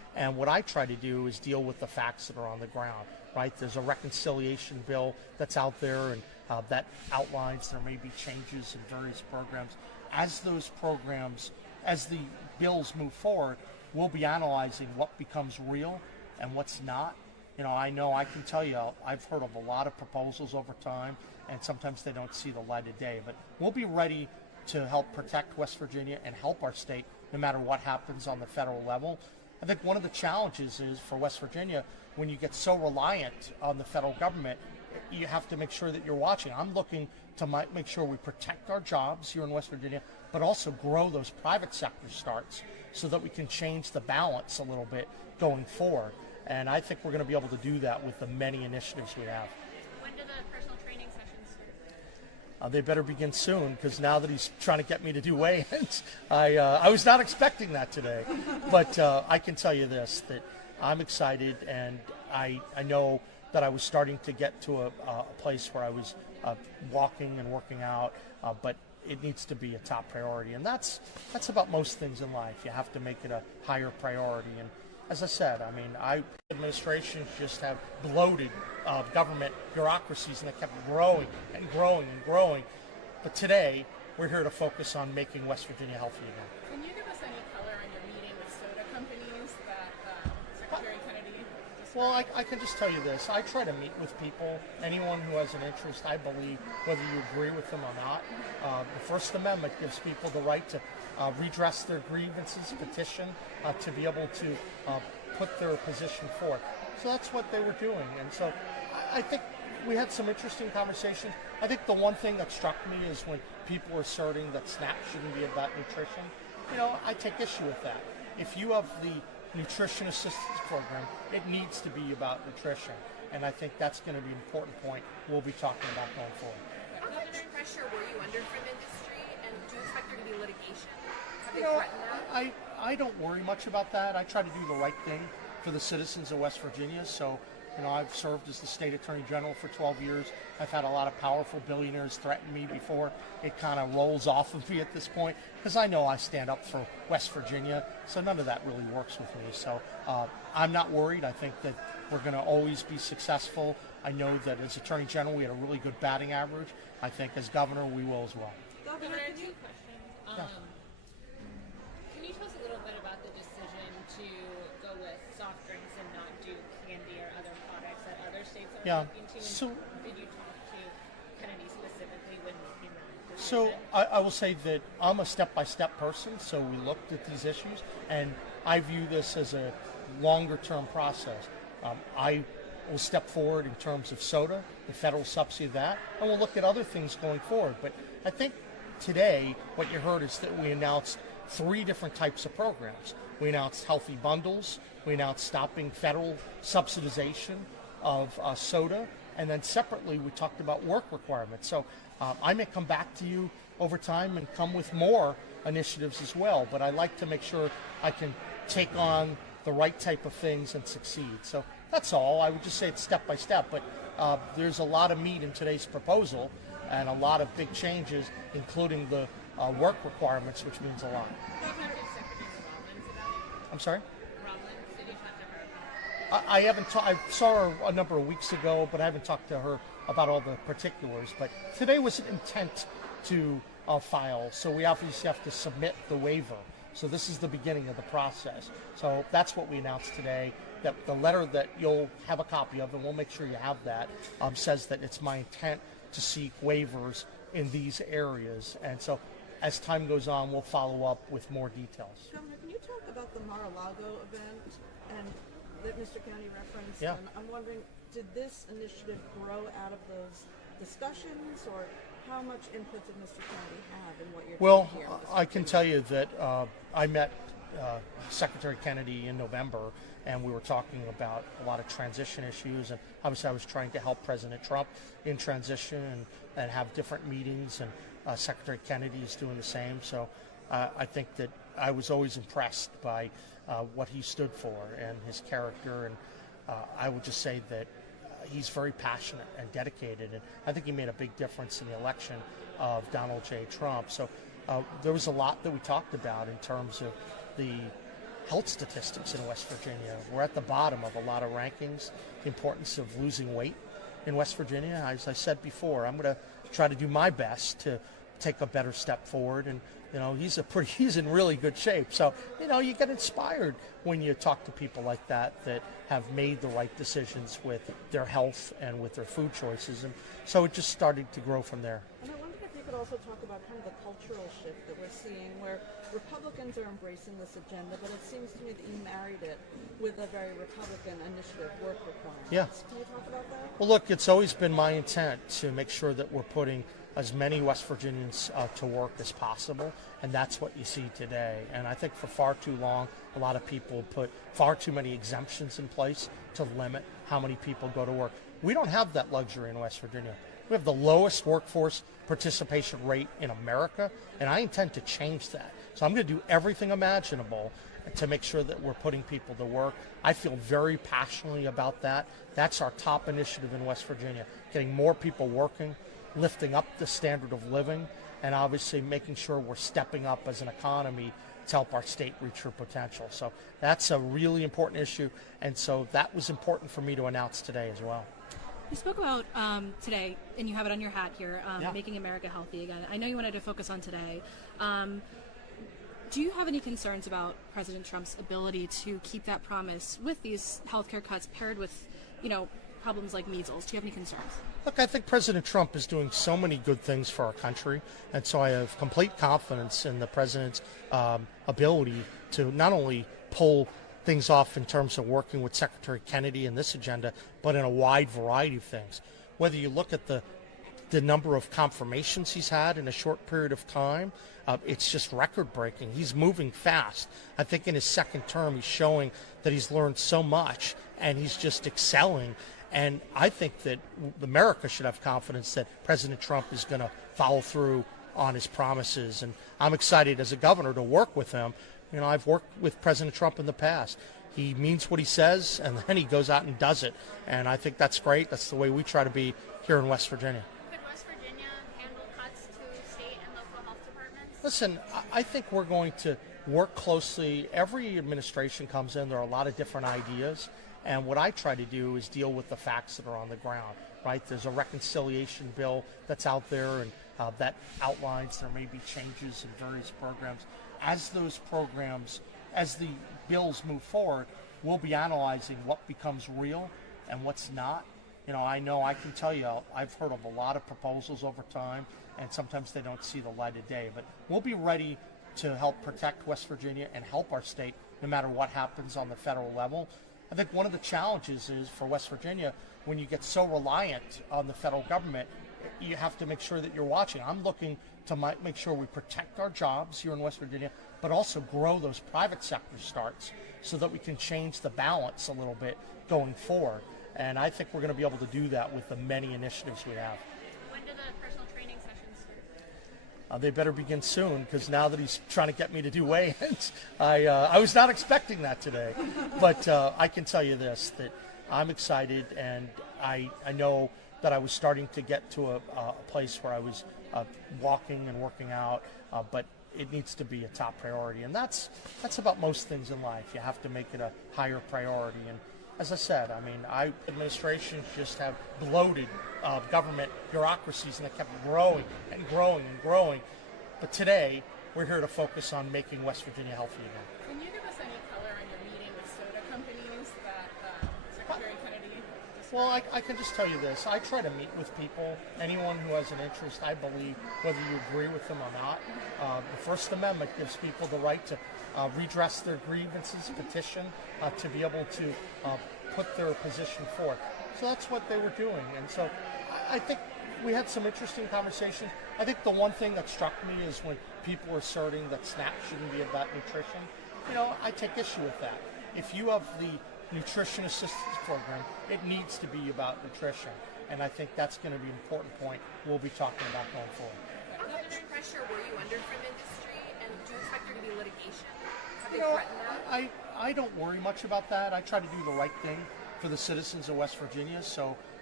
And what I try to do is deal with the facts that are on the ground, right? There's a reconciliation bill that's out there, and that outlines there may be changes in various programs. As those programs, as the bills move forward, we'll be analyzing what becomes real and what's not. I know I can tell you, I've heard of a lot of proposals over time, and sometimes they don't see the light of day. But we'll be ready to help protect West Virginia and help our state no matter what happens on the federal level. I think one of the challenges is for West Virginia, when you get so reliant on the federal government, you have to make sure that you're watching. I'm looking to make sure we protect our jobs here in West Virginia, but also grow those private sector starts so that we can change the balance a little bit going forward. And I think we're going to be able to do that with the many initiatives we have. When do the personal training sessions start? They better begin soon, because now that he's trying to get me to do weigh-ins, I was not expecting that today. But I can tell you this, that I'm excited, and I know that I was starting to get to a place where I was walking and working out, but it needs to be a top priority. And that's about most things in life. You have to make it a higher priority. And as I said, administrations just have bloated government bureaucracies, and they kept growing and growing and growing. But today, we're here to focus on making West Virginia healthy again. Can you give us any color on your meeting with soda companies that Secretary Kennedy described? Well, I can just tell you this. I try to meet with people, anyone who has an interest, I believe, whether you agree with them or not. The First Amendment gives people the right to redress their grievances, petition, to be able to put their position forth. So that's what they were doing. And so I think we had some interesting conversations. I think the one thing that struck me is when people were asserting that SNAP shouldn't be about nutrition. I take issue with that. If you have the nutrition assistance program, it needs to be about nutrition. And I think that's going to be an important point we'll be talking about going forward. How much pressure were you under from industry, and do you expect there to be litigation? Have they threatened that? I don't worry much about that. I try to do the right thing for the citizens of West Virginia. So, I've served as the state attorney general for 12 years. I've had a lot of powerful billionaires threaten me before. It kind of rolls off of me at this point, because I know I stand up for West Virginia. So none of that really works with me. So I'm not worried. I think that we're going to always be successful. I know that as attorney general, we had a really good batting average. I think as governor, we will as well. Governor, I have two questions. Can you tell us a little bit about the decision to go with soft drinks and not do candy or other products that other states are looking to? So, did you talk to Kennedy specifically when making that decision? So I will say that I'm a step-by-step person, so we looked at these issues, and I view this as a longer-term process. I will step forward in terms of soda, the federal subsidy of that, and we'll look at other things going forward. But I think today what you heard is that we announced 3 different types of programs. We announced healthy bundles, we announced stopping federal subsidization of soda, and then separately we talked about work requirements. So I may come back to you over time and come with more initiatives as well, but I like to make sure I can take on the right type of things and succeed. So that's all. I would just say it's step by step, but there's a lot of meat in today's proposal and a lot of big changes, including the work requirements, which means a lot. I'm sorry? I haven't. I saw her a number of weeks ago, but I haven't talked to her about all the particulars. But today was an intent to file, so we obviously have to submit the waiver. So this is the beginning of the process. So that's what we announced today. That the letter that you'll have a copy of, and we'll make sure you have that, says that it's my intent to seek waivers in these areas. And so as time goes on, we'll follow up with more details. Governor, can you talk about the Mar-a-Lago event and that Mr. Kennedy referenced? Yeah. And I'm wondering, did this initiative grow out of those discussions, or how much input did Mr. Kennedy have in what you're doing here? Well, I can tell you that I met Secretary Kennedy in November, and we were talking about a lot of transition issues, and obviously I was trying to help President Trump in transition and have different meetings, and Secretary Kennedy is doing the same. So I think that I was always impressed by what he stood for and his character, and I would just say that he's very passionate and dedicated, and I think he made a big difference in the election of Donald J. Trump. So there was a lot that we talked about in terms of the health statistics in West Virginia. We're at the bottom of a lot of rankings. The importance of losing weight in West Virginia. As I said before, I'm going to try to do my best to take a better step forward. And he's in really good shape. So you get inspired when you talk to people like that have made the right decisions with their health and with their food choices. And so it just started to grow from there. And I wondered if you could also talk about kind of the cultural shift that we're seeing, where Republicans are embracing this agenda, but it seems to me that you married it with a very Republican initiative, work requirements. Yeah. Can you talk about that? Well, look, it's always been my intent to make sure that we're putting as many West Virginians to work as possible, and that's what you see today. And I think for far too long, a lot of people put far too many exemptions in place to limit how many people go to work. We don't have that luxury in West Virginia. We have the lowest workforce participation rate in America, and I intend to change that. So I'm going to do everything imaginable to make sure that we're putting people to work. I feel very passionately about that. That's our top initiative in West Virginia, getting more people working, lifting up the standard of living, and obviously making sure we're stepping up as an economy to help our state reach her potential. So that's a really important issue, and so that was important for me to announce today as well. You spoke about today, and you have it on your hat here, Yeah. making America healthy again. I know you wanted to focus on today. Do you have any concerns about President Trump's ability to keep that promise with these healthcare cuts paired with, problems like measles? Do you have any concerns? Look, I think President Trump is doing so many good things for our country, and so I have complete confidence in the president's ability to not only pull things off in terms of working with Secretary Kennedy in this agenda, but in a wide variety of things. Whether you look at the number of confirmations he's had in a short period of time, it's just record-breaking. He's moving fast. I think in his second term, he's showing that he's learned so much, and he's just excelling. And I think that America should have confidence that President Trump is going to follow through on his promises. And I'm excited as a governor to work with him. I've worked with President Trump in the past. He means what he says, and then he goes out and does it. And I think that's great. That's the way we try to be here in West Virginia. Could West Virginia handle cuts to state and local health departments? Listen, I think we're going to work closely. Every administration comes in, there are a lot of different ideas. And what I try to do is deal with the facts that are on the ground, right? There's a reconciliation bill that's out there, and that outlines there may be changes in various programs. As those programs, as the bills move forward, we'll be analyzing what becomes real and what's not. I can tell you, I've heard of a lot of proposals over time, and sometimes they don't see the light of day. But we'll be ready to help protect West Virginia and help our state no matter what happens on the federal level. I think one of the challenges is for West Virginia, when you get so reliant on the federal government, you have to make sure that you're watching. I'm looking to make sure we protect our jobs here in West Virginia, but also grow those private sector starts so that we can change the balance a little bit going forward. And I think we're going to be able to do that with the many initiatives we have. When do the personal training sessions start? They better begin soon, because now that he's trying to get me to do weigh-ins, I was not expecting that today. But I can tell you this, that I'm excited, and I know that I was starting to get to a place where I was walking and working out, but it needs to be a top priority. And that's about most things in life. You have to make it a higher priority. And as I said, administrations just have bloated government bureaucracies, and it kept growing and growing and growing. But today, we're here to focus on making West Virginia healthy again. Can you give us any color on your meeting with soda companies that Secretary Kennedy described? Well, I can just tell you this. I try to meet with people, anyone who has an interest, I believe, whether you agree with them or not. The First Amendment gives people the right to redress their grievances, petition, to be able to put their position forth. So that's what they were doing. And so I think we had some interesting conversations. I think the one thing that struck me is when people were asserting that SNAP shouldn't be about nutrition. I take issue with that. If you have the nutrition assistance program, it needs to be about nutrition. And I think that's going to be an important point we'll be talking about going forward. How much pressure were you under from industry, and do you expect there to be litigation? Have they threatened that? I don't worry much about that. I try to do the right thing for the citizens of West Virginia. So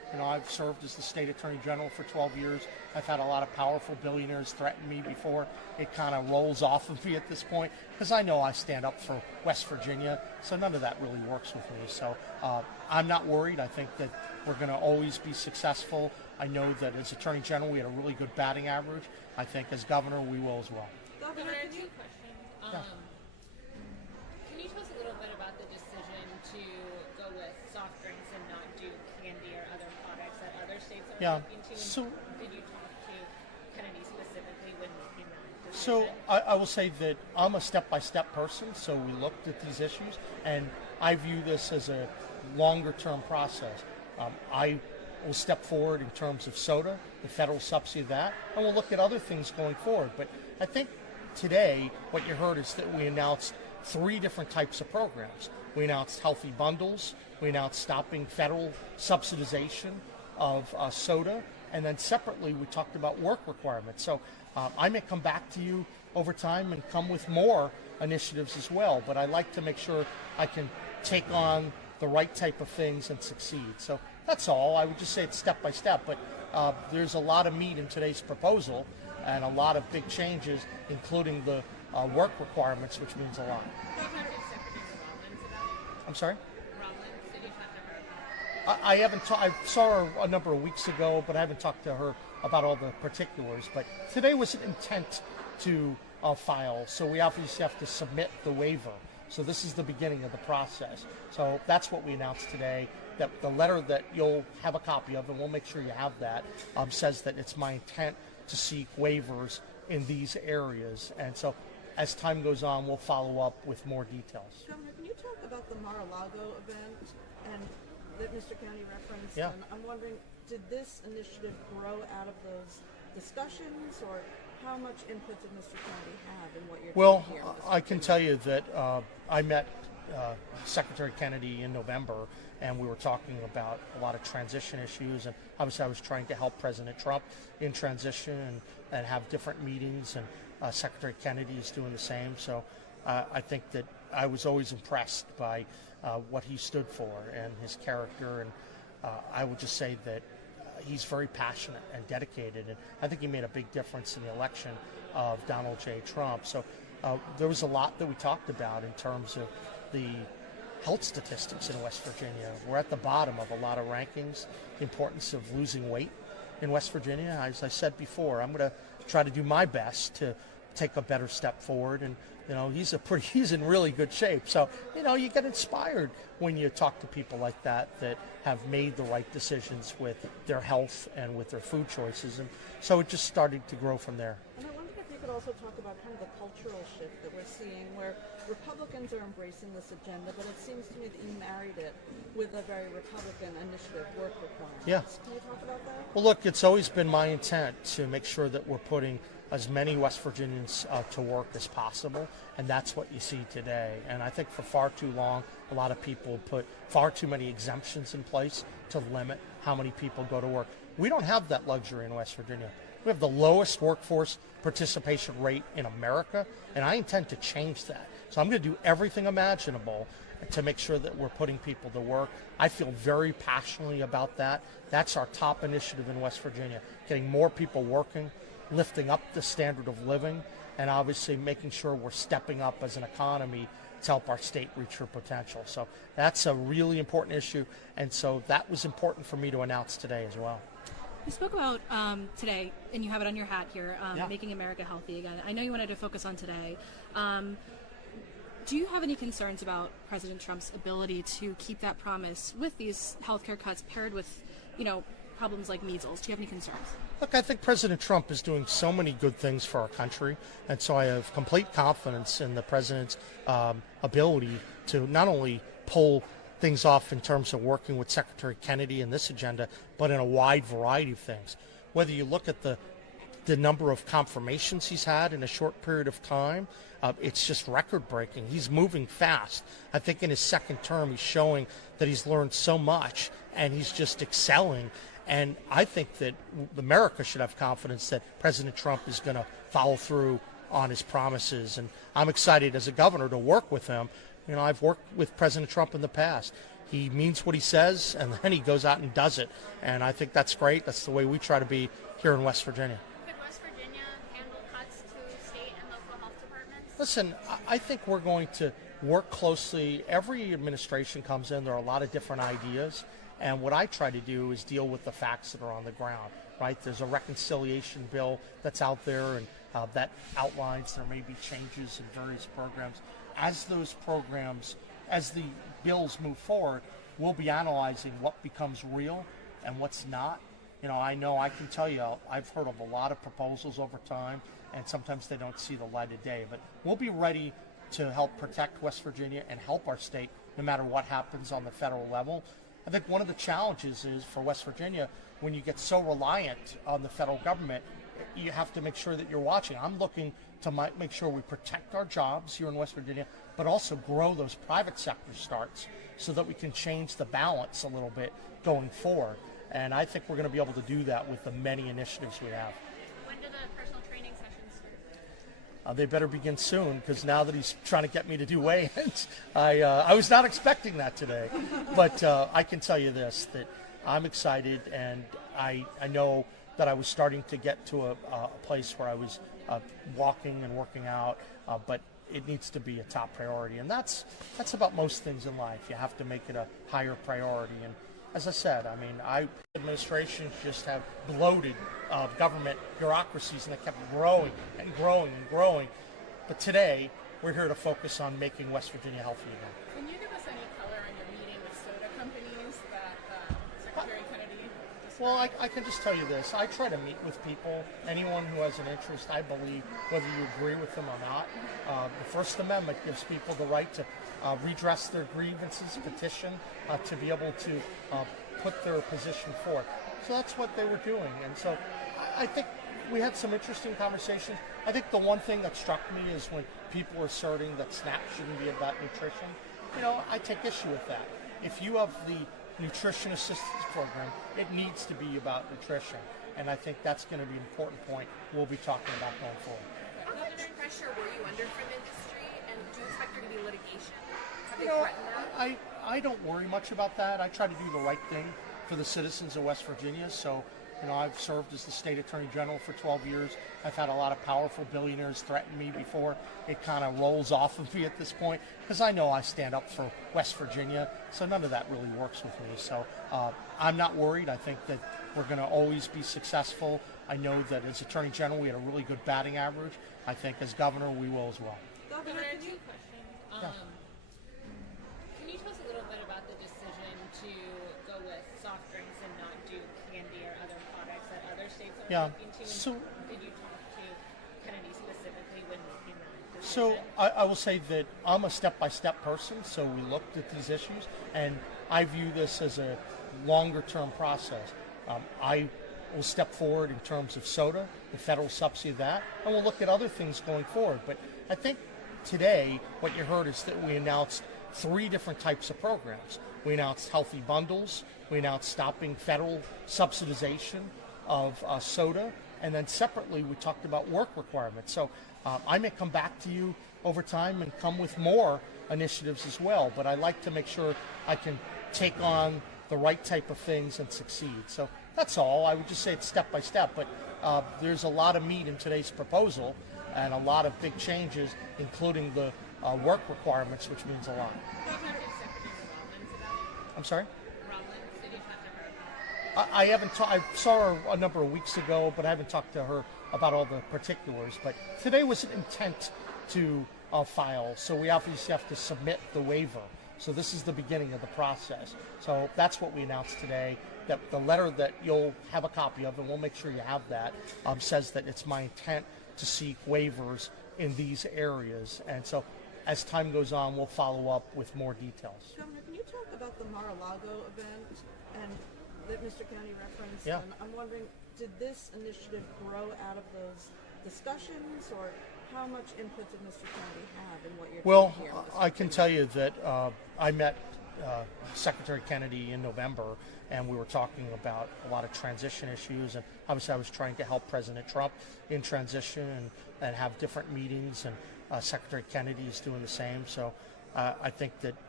You know, I've served as the state attorney general for 12 years. I've had a lot of powerful billionaires threaten me before. It kind of rolls off of me at this point because I know I stand up for West Virginia, so none of that really works with me. So I'm not worried. I think that we're going to always be successful. I know that as attorney general, we had a really good batting average. I think as governor, we will as well. Governor, two questions. Yeah. Can you tell us a little bit about the decision to go with soft drinks and not do candy or other products that other states are looking to? So, did you talk to Kennedy specifically when making that decision? So I will say that I'm a step-by-step person, so we looked at these issues, and I view this as a longer-term process. I will step forward in terms of soda, the federal subsidy of that, and we'll look at other things going forward. But I think today what you heard is that we announced 3 different types of programs. We announced healthy bundles, we announced stopping federal subsidization of soda, and then separately we talked about work requirements. So I may come back to you over time and come with more initiatives as well, but I like to make sure I can take on the right type of things and succeed. So that's all. I would just say it's step by step, but there's a lot of meat in today's proposal and a lot of big changes, including the work requirements, which means a lot. I'm sorry? I haven't. I saw her a number of weeks ago, but I haven't talked to her about all the particulars. But today was an intent to file, so we obviously have to submit the waiver. So this is the beginning of the process. So that's what we announced today. That the letter that you'll have a copy of, and we'll make sure you have that, says that it's my intent to seek waivers in these areas. And so as time goes on, we'll follow up with more details. Governor, can you talk about the Mar-a-Lago event and that Mr. County referenced? Yeah. And I'm wondering, did this initiative grow out of those discussions, or how much input did Mr. County have in what you're doing here? Well, I can tell you that I met Secretary Kennedy in November, and we were talking about a lot of transition issues, and obviously I was trying to help President Trump in transition and have different meetings, and Secretary Kennedy is doing the same. So I think that I was always impressed by what he stood for and his character, and I would just say that he's very passionate and dedicated, and I think he made a big difference in the election of Donald J. Trump. So there was a lot that we talked about in terms of the health statistics in West Virginia. We're at the bottom of a lot of rankings, the importance of losing weight in West Virginia. As I said before, I'm going to try to do my best to take a better step forward, and you know, he's in really good shape. So, you know, you get inspired when you talk to people like that have made the right decisions with their health and with their food choices. And so it just started to grow from there. And I wondered if you could also talk about kind of the cultural shift that we're seeing, where Republicans are embracing this agenda, but it seems to me that you married it with a very Republican initiative, work requirements. Yeah. Can you talk about that? Well, look, it's always been my intent to make sure that we're putting as many West Virginians to work as possible, and that's what you see today. And I think for far too long, a lot of people put far too many exemptions in place to limit how many people go to work. We don't have that luxury in West Virginia. We have the lowest workforce participation rate in America, and I intend to change that. So I'm going to do everything imaginable to make sure that we're putting people to work. I feel very passionately about that. That's our top initiative in West Virginia, getting more people working, lifting up the standard of living, and obviously making sure we're stepping up as an economy to help our state reach her potential. So that's a really important issue, and so that was important for me to announce today as well. You spoke about today, and you have it on your hat here, making America healthy again. I know you wanted to focus on today. Do you have any concerns about President Trump's ability to keep that promise with these healthcare cuts paired with, you know, problems like measles? Do you have any concerns? Look, I think President Trump is doing so many good things for our country, and so I have complete confidence in the president's ability to not only pull things off in terms of working with Secretary Kennedy in this agenda, but in a wide variety of things. Whether you look at the number of confirmations he's had in a short period of time, it's just record-breaking. He's moving fast. I think in his second term, he's showing that he's learned so much, and he's just excelling. And I think that America should have confidence that President Trump is going to follow through on his promises. And I'm excited as a governor to work with him. You know, I've worked with President Trump in the past. he means what he says, and then he goes out and does it. And I think that's great. That's the way we try to be here in West Virginia. Could West Virginia handle cuts to state and local health departments? Listen, I think we're going to work closely. Every administration comes in, there are a lot of different ideas. And what I try to do is deal with the facts that are on the ground, right? There's a reconciliation bill that's out there, and that outlines there may be changes in various programs. As those programs, as the bills move forward, we'll be analyzing what becomes real and what's not. I know I can tell you, I've heard of a lot of proposals over time, and sometimes they don't see the light of day. But we'll be ready to help protect West Virginia and help our state no matter what happens on the federal level. I think one of the challenges is for West Virginia, when you get so reliant on the federal government, you have to make sure that you're watching. I'm looking to make sure we protect our jobs here in West Virginia, but also grow those private sector starts so that we can change the balance a little bit going forward. And I think we're going to be able to do that with the many initiatives we have. When do the personal training sessions start? They better begin soon, because now that he's trying to get me to do weigh-ins, I was not expecting that today. But I can tell you this, that I'm excited, and I know that I was starting to get to a place where I was walking and working out, but it needs to be a top priority. And that's about most things in life. You have to make it a higher priority. And as I said, administrations just have bloated government bureaucracies, and they kept growing and growing and growing. But today, we're here to focus on making West Virginia healthy again. Can you give us any color on your meeting with soda companies that Secretary Kennedy described? Well, I can just tell you this. I try to meet with people, anyone who has an interest, I believe, whether you agree with them or not. The First Amendment gives people the right to redress their grievances, petition, to be able to put their position forth. So that's what they were doing. And so I think we had some interesting conversations. I think the one thing that struck me is when people were asserting that SNAP shouldn't be about nutrition. I take issue with that. If you have the nutrition assistance program, it needs to be about nutrition. And I think that's going to be an important point we'll be talking about going forward. How much pressure were you under from industry, and do you expect there to be litigation? Have they threatened that? I don't worry much about that. I try to do the right thing for the citizens of West Virginia. So, I've served as the state attorney general for 12 years. I've had a lot of powerful billionaires threaten me before. It kind of rolls off of me at this point, because I know I stand up for West Virginia. So none of that really works with me. So I'm not worried. I think that we're going to always be successful. I know that as attorney general, we had a really good batting average. I think as governor, we will as well. Governor, can you question? Can you tell us a little bit about the decision to go with soft drinks and not do candy or other products that other states are looking to? So, did you talk to Kennedy specifically when making that decision? So I will say that I'm a step-by-step person, so we looked at these issues, and I view this as a longer-term process. I will step forward in terms of soda, the federal subsidy of that, and we'll look at other things going forward. But I think today what you heard is that we announced 3 different types of programs. We announced healthy bundles, we announced stopping federal subsidization of soda, and then separately we talked about work requirements. So I may come back to you over time and come with more initiatives as well, but I like to make sure I can take on the right type of things and succeed. So that's all. I would just say it's step by step, but there's a lot of meat in today's proposal and a lot of big changes, including the work requirements, which means a lot. I'm sorry? I haven't. I saw her a number of weeks ago, but I haven't talked to her about all the particulars. But today was an intent to file, so we obviously have to submit the waiver. So this is the beginning of the process. So that's what we announced today. That the letter that you'll have a copy of, and we'll make sure you have that, says that it's my intent to seek waivers in these areas. And so as time goes on, we'll follow up with more details. Governor, can you talk about the Mar-a-Lago event and that Mr. Kennedy referenced? Yeah. And I'm wondering, did this initiative grow out of those discussions, or how much input did Mr. Kennedy have in what you're doing here? Well, I can tell you that I met Secretary Kennedy in November, and we were talking about a lot of transition issues, and obviously I was trying to help President Trump in transition and have different meetings, and Secretary Kennedy is doing the same. So I think that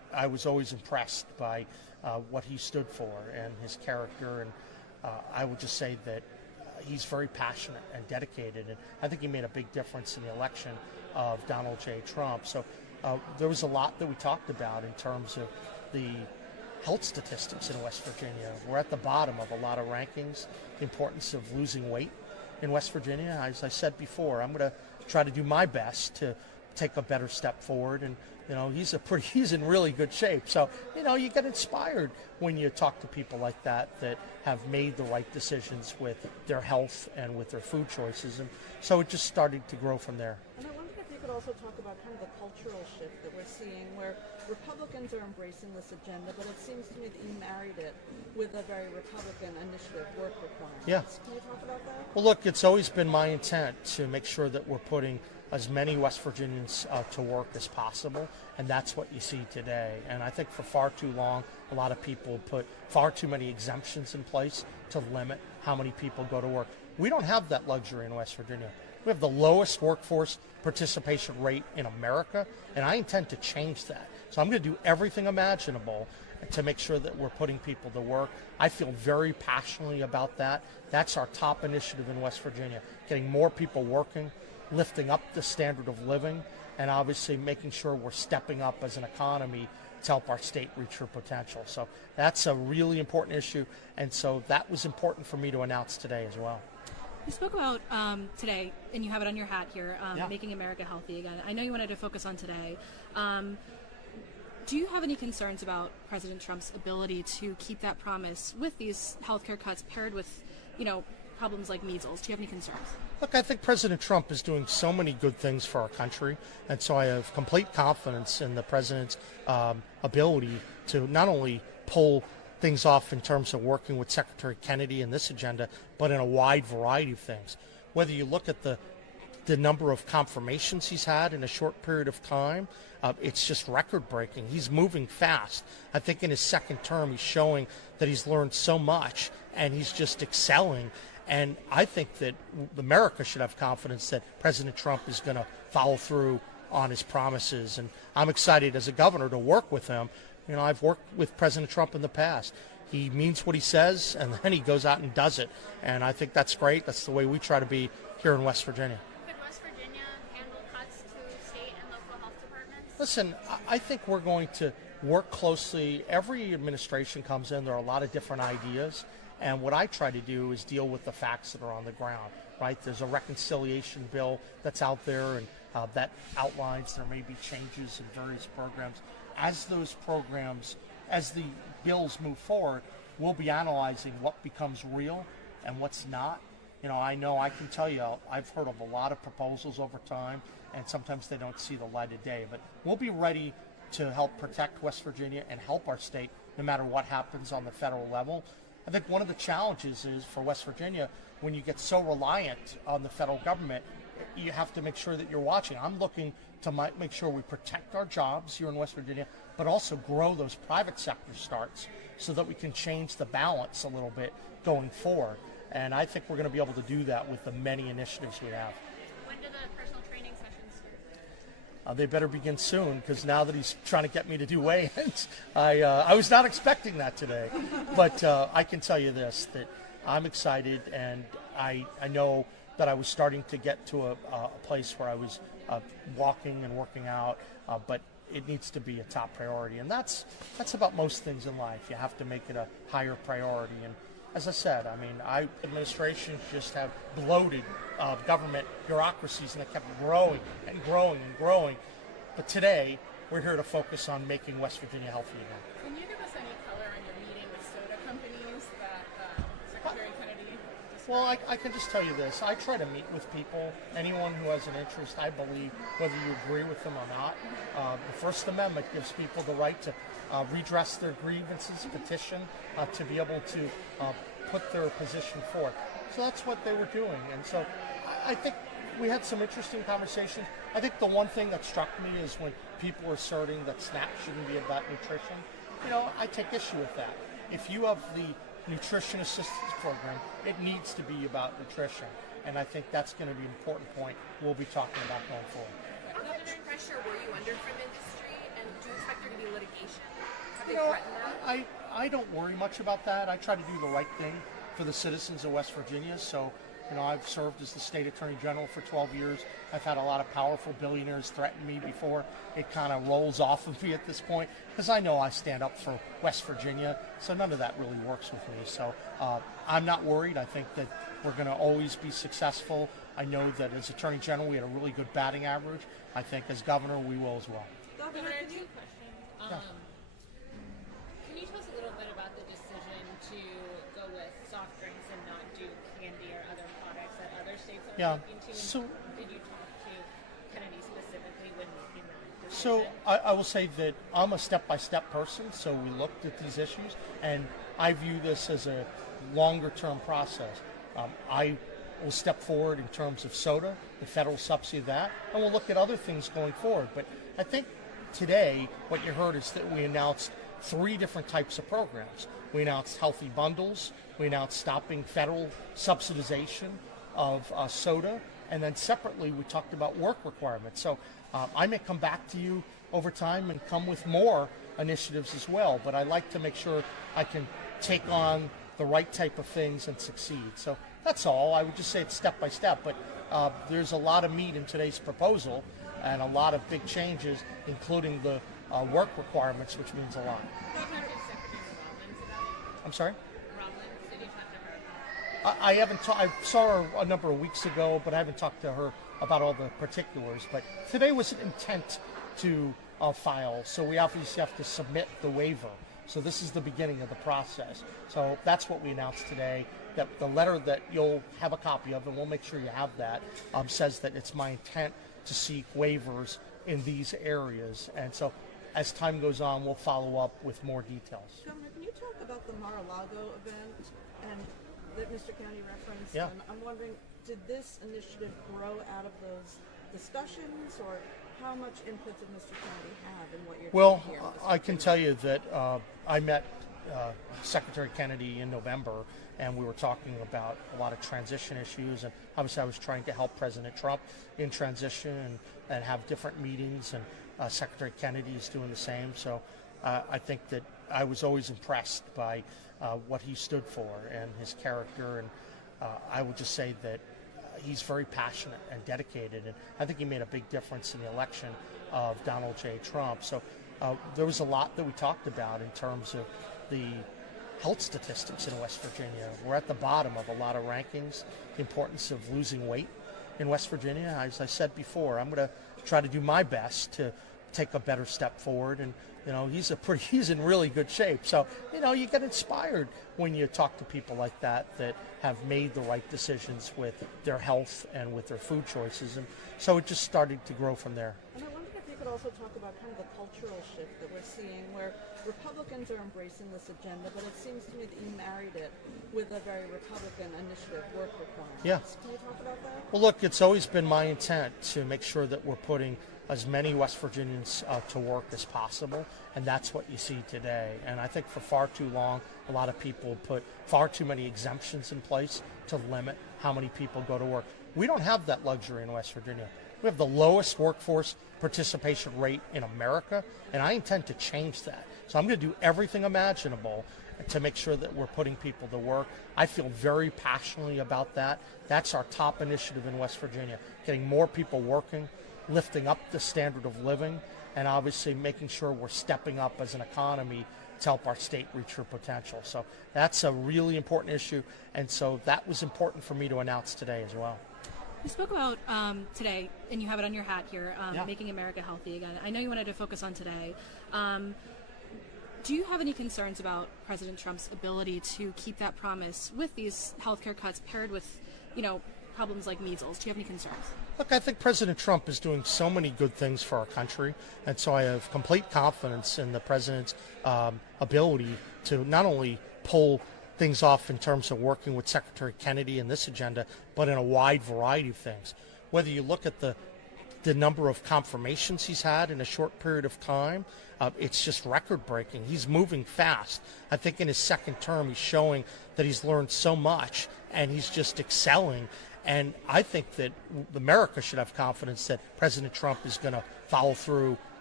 I was always impressed by what he stood for and his character, and I would just say that he's very passionate and dedicated, and I think he made a big difference in the election of Donald J. Trump. So there was a lot that we talked about in terms of the health statistics in West Virginia. We're at the bottom of a lot of rankings, the importance of losing weight in West Virginia. As I said before, I'm going to try to do my best to take a better step forward, and he's in really good shape. So you get inspired when you talk to people like that have made the right decisions with their health and with their food choices, and so it just started to grow from there. And I wondered if you could also talk about kind of the cultural shift that we're seeing, where Republicans are embracing this agenda, but it seems to me that you married it with a very Republican initiative, work requirements. Yeah. Can you talk about that? Well, look, it's always been my intent to make sure that we're putting as many West Virginians to work as possible, and that's what you see today. And I think for far too long, a lot of people put far too many exemptions in place to limit how many people go to work. We don't have that luxury in West Virginia. We have the lowest workforce participation rate in America, and I intend to change that. So I'm going to do everything imaginable to make sure that we're putting people to work. I feel very passionately about that. That's our top initiative in West Virginia, getting more people working, lifting up the standard of living, and obviously making sure we're stepping up as an economy to help our state reach her potential. So that's a really important issue, and so that was important for me to announce today as well. You spoke about today, and you have it on your hat here, Yeah. making America healthy again. I know you wanted to focus on today. Do you have any concerns about President Trump's ability to keep that promise with these healthcare cuts paired with, problems like measles? Do you have any concerns? Look, I think President Trump is doing so many good things for our country, and so I have complete confidence in the president's ability to not only pull things off in terms of working with Secretary Kennedy in this agenda, but in a wide variety of things. Whether you look at the number of confirmations he's had in a short period of time, it's just record-breaking. He's moving fast. I think in his second term, he's showing that he's learned so much, and he's just excelling. And I think that America should have confidence that President Trump is going to follow through on his promises. And I'm excited as a governor to work with him. I've worked with President Trump in the past. He means what he says, and then he goes out and does it. And I think that's great. That's the way we try to be here in West Virginia. Could West Virginia handle cuts to state and local health departments? Listen, I think we're going to work closely. Every administration comes in, there are a lot of different ideas. And what I try to do is deal with the facts that are on the ground, right? There's a reconciliation bill that's out there, and that outlines there may be changes in various programs. As those programs, as the bills move forward, we'll be analyzing what becomes real and what's not. I know I can tell you, I've heard of a lot of proposals over time, and sometimes they don't see the light of day. But we'll be ready to help protect West Virginia and help our state no matter what happens on the federal level. I think one of the challenges is for West Virginia, when you get so reliant on the federal government, you have to make sure that you're watching. I'm looking to make sure we protect our jobs here in West Virginia, but also grow those private sector starts so that we can change the balance a little bit going forward. And I think we're going to be able to do that with the many initiatives we have. When do the personal training sessions start? They better begin soon, because now that he's trying to get me to do weigh-ins, I was not expecting that today. But I can tell you this, that I'm excited, and I know that I was starting to get to a place where I was walking and working out, but it needs to be a top priority. And that's about most things in life. You have to make it a higher priority. And as I said, administrations just have bloated government bureaucracies, and they kept growing and growing and growing. But today, we're here to focus on making West Virginia healthy again. Can you give us any color on your meeting with soda companies that Secretary Kennedy described? Well, I can just tell you this. I try to meet with people, anyone who has an interest, I believe, whether you agree with them or not. The First Amendment gives people the right to redress their grievances, petition, to be able to put their position forth. So that's what they were doing. And so I think we had some interesting conversations. I think the one thing that struck me is when people were asserting that SNAP shouldn't be about nutrition. I take issue with that. If you have the nutrition assistance program, it needs to be about nutrition. And I think that's going to be an important point we'll be talking about going forward. How much pressure were you under from industry, and do you expect there to be litigation? Have they You know, threatened them? I don't worry much about that. I try to do the right thing for the citizens of West Virginia. So, I've served as the state attorney general for 12 years. I've had a lot of powerful billionaires threaten me before it kind of rolls off of me at this point, because I know I stand up for West Virginia. So none of that really works with me. So I'm not worried. I think that we're going to always be successful. I know that as attorney general, we had a really good batting average. I think as governor, we will as well. Governor, I have two questions. Can you tell us a little bit about the decision to go with soft drinks and not do candy or other products that other states are looking to? So, did you talk to Kennedy specifically when making that So decision? I will say that I'm a step-by-step person, so we looked at these issues, and I view this as a longer-term process. I will step forward in terms of soda, the federal subsidy of that, and we'll look at other things going forward. But I think today what you heard is that we announced 3 different types of programs. We announced healthy bundles, we announced stopping federal subsidization of soda, and then separately we talked about work requirements. So I may come back to you over time and come with more initiatives as well, but I like to make sure I can take on the right type of things and succeed. So that's all. I would just say it's step by step, but there's a lot of meat in today's proposal and a lot of big changes, including the work requirements, which means a lot. I'm sorry? I haven't. I saw her a number of weeks ago, but I haven't talked to her about all the particulars. But today was an intent to file, so we obviously have to submit the waiver. So this is the beginning of the process. So that's what we announced today. That the letter that you'll have a copy of, and we'll make sure you have that, says that it's my intent to seek waivers in these areas. And so as time goes on, we'll follow up with more details. Governor, can you talk about the Mar-a-Lago event and that Mr. Kennedy referenced? Yeah. And I'm wondering, did this initiative grow out of those discussions, or how much input did Mr. Kennedy have in what you're doing here? Well, I can tell you that I met Secretary Kennedy in November, and we were talking about a lot of transition issues, and obviously I was trying to help President Trump in transition and have different meetings, and Secretary Kennedy is doing the same. So I think that I was always impressed by what he stood for and his character, and I would just say that he's very passionate and dedicated, and I think he made a big difference in the election of Donald J. Trump. So there was a lot that we talked about in terms of the health statistics in West Virginia. We're at the bottom of a lot of rankings, the importance of losing weight in West Virginia. As I said before, I'm going to try to do my best to take a better step forward, and he's in really good shape. So you get inspired when you talk to people like that have made the right decisions with their health and with their food choices, and so it just started to grow from there. And I wondered if you could also talk about kind of the cultural shift that we're seeing, where Republicans are embracing this agenda, but it seems to me that you married it with a very Republican initiative, work requirements. Yeah. Can you talk about that? Well, look, it's always been my intent to make sure that we're putting as many West Virginians to work as possible, and that's what you see today. And I think for far too long, a lot of people put far too many exemptions in place to limit how many people go to work. We don't have that luxury in West Virginia. We have the lowest workforce participation rate in America, and I intend to change that. So I'm going to do everything imaginable to make sure that we're putting people to work. I feel very passionately about that. That's our top initiative in West Virginia, getting more people working, lifting up the standard of living, and obviously making sure we're stepping up as an economy to help our state reach her potential. So that's a really important issue, and so that was important for me to announce today as well. You spoke about today, and you have it on your hat here, Yeah. making America healthy again. I know you wanted to focus on today. Do you have any concerns about President Trump's ability to keep that promise with these healthcare cuts paired with, problems like measles? Do you have any concerns? Look, I think President Trump is doing so many good things for our country, and so I have complete confidence in the president's ability to not only pull things off in terms of working with Secretary Kennedy in this agenda, but in a wide variety of things. Whether you look at the number of confirmations he's had in a short period of time, it's just record-breaking. He's moving fast. I think in his second term, he's showing that he's learned so much, and he's just excelling. And I think that America should have confidence that President Trump is going to follow through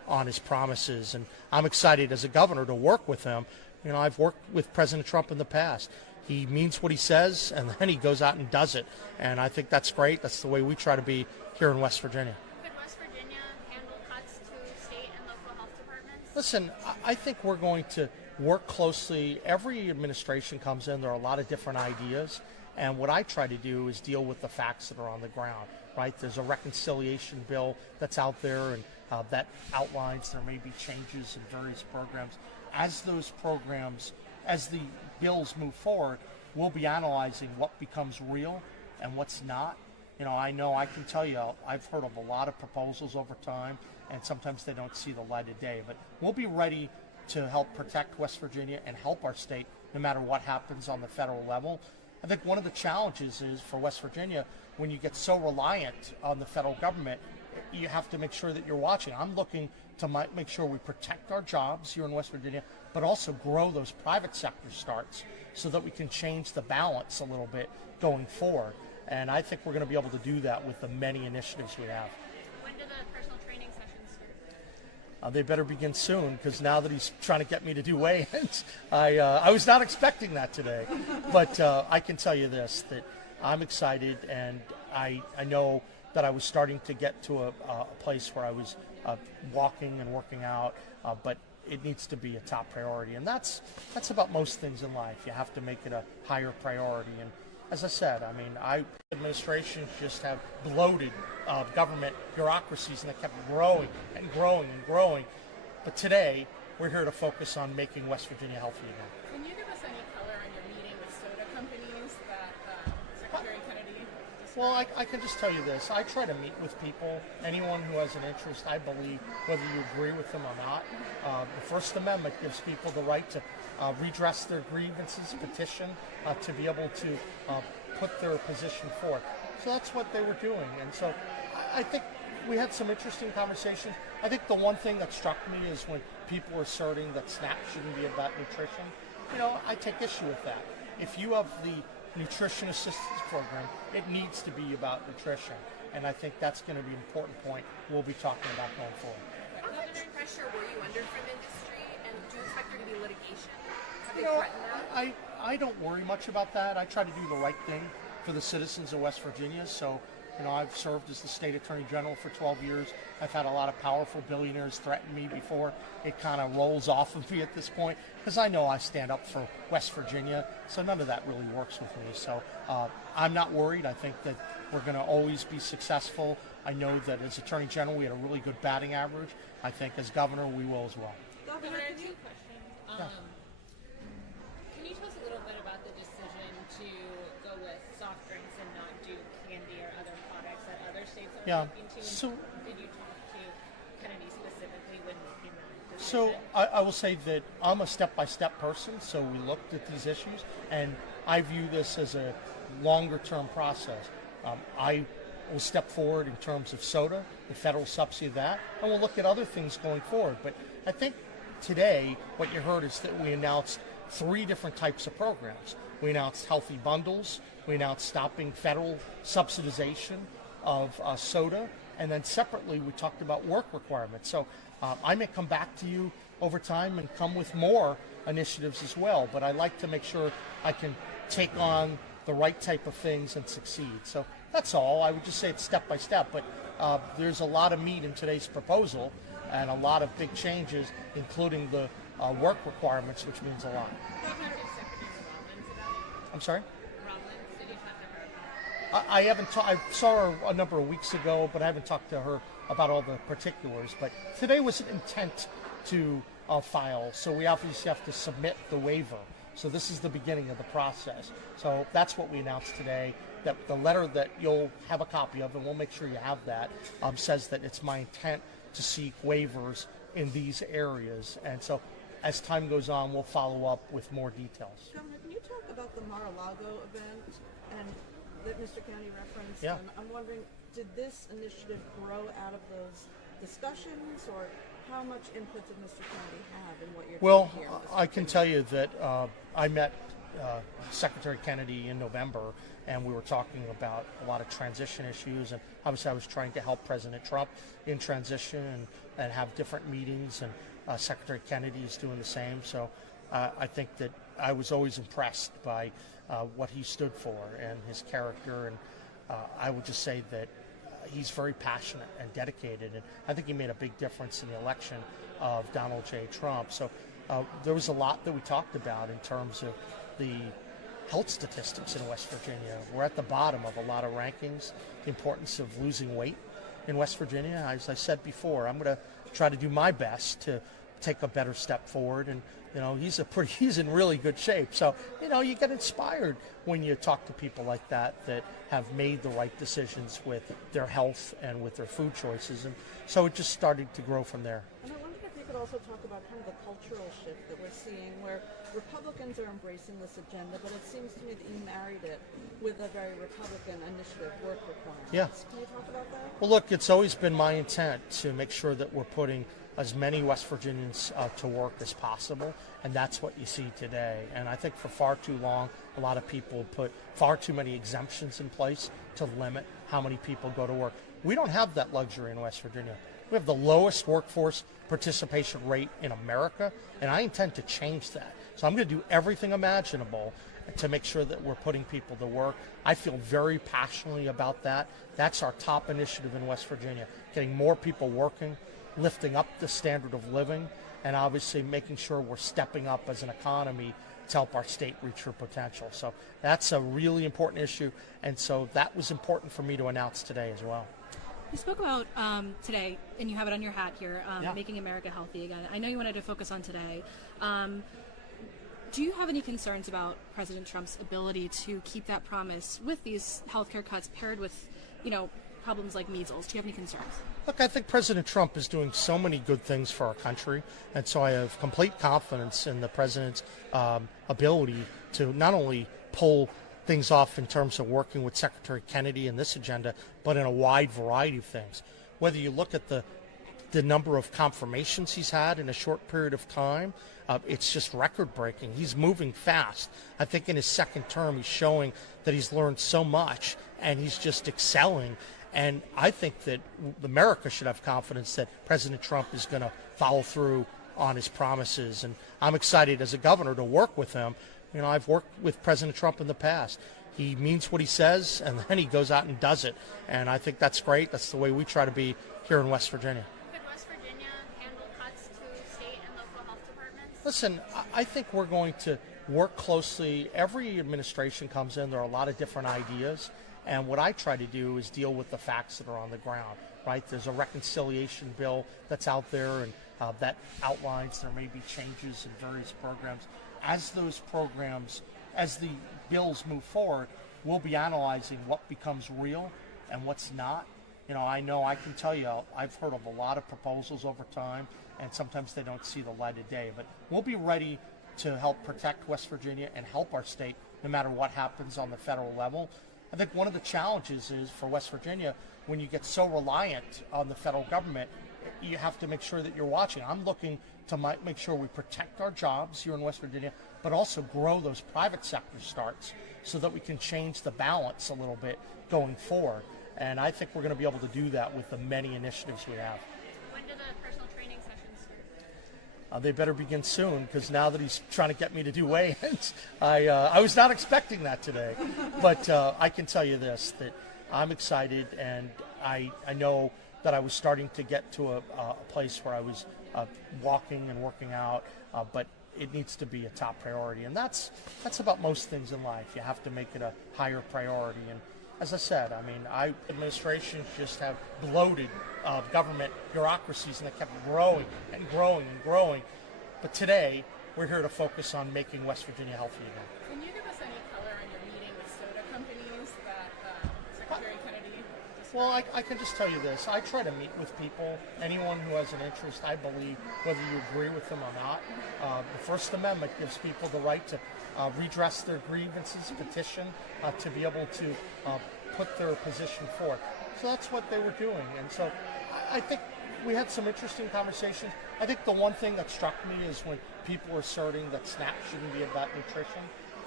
on his promises, and I'm excited as a governor to work with him. You know, I've worked with President Trump in the past. He means what he says, and then he goes out and does it, and I think that's great. That's the way we try to be here in West Virginia. Could West Virginia handle cuts to state and local health departments? Listen, I think we're going to work closely. Every administration comes in, there are a lot of different ideas, and what I try to do is deal with the facts that are on the ground, right? There's a reconciliation bill that's out there, and that outlines there may be changes in various programs. As those programs, as the bills move forward, we'll be analyzing what becomes real and what's not. You know I can tell you, I've heard of a lot of proposals over time, and sometimes they don't see the light of day. But we'll be ready to help protect West Virginia and help our state no matter what happens on the federal level. I think one of the challenges is for West Virginia, when you get so reliant on the federal government, you have to make sure that you're watching. I'm looking to make sure we protect our jobs here in West Virginia, but also grow those private sector starts so that we can change the balance a little bit going forward. And I think we're going to be able to do that with the many initiatives we have. When do the personal training sessions start? They better begin soon, because now that he's trying to get me to do weigh-ins, I was not expecting that today. But I can tell you this, that I'm excited, and I know that I was starting to get to a place where I was walking and working out, but it needs to be a top priority. And that's about most things in life. You have to make it a higher priority. And as I said, I mean, administrations just have bloated government bureaucracies, and they kept growing and growing and growing. But today, we're here to focus on making West Virginia healthy again. Can you give us any color on your meeting with soda companies that Secretary Kennedy described? Well, I can just tell you this. I try to meet with people, anyone who has an interest, I believe, whether you agree with them or not. The First Amendment gives people the right to redress their grievances, petition, to be able to put their position forth. So that's what they were doing. And so I think we had some interesting conversations. I think the one thing that struck me is when people were asserting that SNAP shouldn't be about nutrition. You know, I take issue with that. If you have the nutrition assistance program, it needs to be about nutrition. And I think that's going to be an important point we'll be talking about going forward. How much pressure were you under from industry, and do you expect there to be litigation? Have they You know, threatened that? I don't worry much about that. I try to do the right thing for the citizens of West Virginia. So, you know, I've served as the state attorney general for 12 years. I've had a lot of powerful billionaires threaten me before it kind of rolls off of me at this point, because I know I stand up for West Virginia. So none of that really works with me. So I'm not worried. I think that we're going to always be successful. I know that as attorney general, we had a really good batting average. I think as governor, we will as well. Governor, two questions. Can you tell us a little bit about the decision to go with soft drinks and not do candy or other products that other states are looking to? So, did you talk to Kennedy specifically when making that So decision? I will say that I'm a step-by-step person, so we looked at these issues, and I view this as a longer-term process. I will step forward in terms of soda, the federal subsidy of that, and we'll look at other things going forward. But I think today what you heard is that we announced 3 different types of programs. We announced healthy bundles, we announced stopping federal subsidization of soda, and then separately we talked about work requirements. So I may come back to you over time and come with more initiatives as well, but I like to make sure I can take on the right type of things and succeed. So that's all. I would just say it's step by step, but there's a lot of meat in today's proposal and a lot of big changes, including the work requirements, which means a lot. I'm sorry? I haven't. I saw her a number of weeks ago, but I haven't talked to her about all the particulars. But today was an intent to file, so we obviously have to submit the waiver. So this is the beginning of the process. So that's what we announced today. That the letter that you'll have a copy of, and we'll make sure you have that, says that it's my intent to seek waivers in these areas. And so as time goes on, we'll follow up with more details. Governor, can you talk about the Mar-a-Lago event and that Mr. Kennedy referenced? Yeah. And I'm wondering, did this initiative grow out of those discussions, or how much input did Mr. Kennedy have in what you're doing here? Well, I can tell you that I met Secretary Kennedy in November, and we were talking about a lot of transition issues, and obviously I was trying to help President Trump in transition and have different meetings, and Secretary Kennedy is doing the same. So I think that I was always impressed by what he stood for and his character, and I would just say that he's very passionate and dedicated, and I think he made a big difference in the election of Donald J. Trump. So there was a lot that we talked about in terms of the health statistics in West Virginia. We're at the bottom of a lot of rankings, the importance of losing weight in West Virginia. As I said before, I'm going to try to do my best to take a better step forward, and he's in really good shape. So you get inspired when you talk to people like that have made the right decisions with their health and with their food choices, and so it just started to grow from there. And I wondered if you could also talk about kind of the cultural shift that we're seeing, where Republicans are embracing this agenda, but it seems to me that you married it with a very Republican initiative, work requirements. Yeah. Can you talk about that? Well, look, it's always been my intent to make sure that we're putting as many West Virginians to work as possible, and that's what you see today. And I think for far too long, a lot of people put far too many exemptions in place to limit how many people go to work. We don't have that luxury in West Virginia. We have the lowest workforce participation rate in America, and I intend to change that. So I'm going to do everything imaginable to make sure that we're putting people to work. I feel very passionately about that. That's our top initiative in West Virginia, getting more people working, lifting up the standard of living, and obviously making sure we're stepping up as an economy to help our state reach her potential. So that's a really important issue, and so that was important for me to announce today as well. You spoke about today, and you have it on your hat here, Yeah. making America healthy again. I know you wanted to focus on today. Do you have any concerns about President Trump's ability to keep that promise with these healthcare cuts paired with, problems like measles? Do you have any concerns? Look, I think President Trump is doing so many good things for our country, and so I have complete confidence in the president's ability to not only pull things off in terms of working with Secretary Kennedy in this agenda, but in a wide variety of things. Whether you look at the number of confirmations he's had in a short period of time, it's just record-breaking. He's moving fast. I think in his second term, he's showing that he's learned so much, and he's just excelling. And I think that America should have confidence that President Trump is going to follow through on his promises. And I'm excited as a governor to work with him. I've worked with President Trump in the past. He means what he says, and then he goes out and does it. And I think that's great. That's the way we try to be here in West Virginia. Could West Virginia handle cuts to state and local health departments? Listen, I think we're going to work closely. Every administration comes in, there are a lot of different ideas. And what I try to do is deal with the facts that are on the ground, right? There's a reconciliation bill that's out there, and that outlines there may be changes in various programs. As those programs, as the bills move forward, we'll be analyzing what becomes real and what's not. I know I can tell you, I've heard of a lot of proposals over time, and sometimes they don't see the light of day. But we'll be ready to help protect West Virginia and help our state no matter what happens on the federal level. I think one of the challenges is for West Virginia, when you get so reliant on the federal government, you have to make sure that you're watching. I'm looking to make sure we protect our jobs here in West Virginia, but also grow those private sector starts so that we can change the balance a little bit going forward. And I think we're going to be able to do that with the many initiatives we have. When do the personal training sessions start? They better begin soon, because now that he's trying to get me to do weigh-ins, I was not expecting that today. But I can tell you this, that I'm excited, and I know that I was starting to get to a place where I was walking and working out, but it needs to be a top priority. And that's about most things in life. You have to make it a higher priority. And as I said, administrations just have bloated government bureaucracies, and they kept growing and growing and growing. But today, we're here to focus on making West Virginia healthy again. Can you give us any color on your meeting with soda companies that Secretary Kennedy described? Well, I can just tell you this. I try to meet with people, anyone who has an interest, I believe, whether you agree with them or not. The First Amendment gives people the right to redress their grievances, petition, to be able to put their position forth. So that's what they were doing. And so I think we had some interesting conversations. I think the one thing that struck me is when people were asserting that SNAP shouldn't be about nutrition.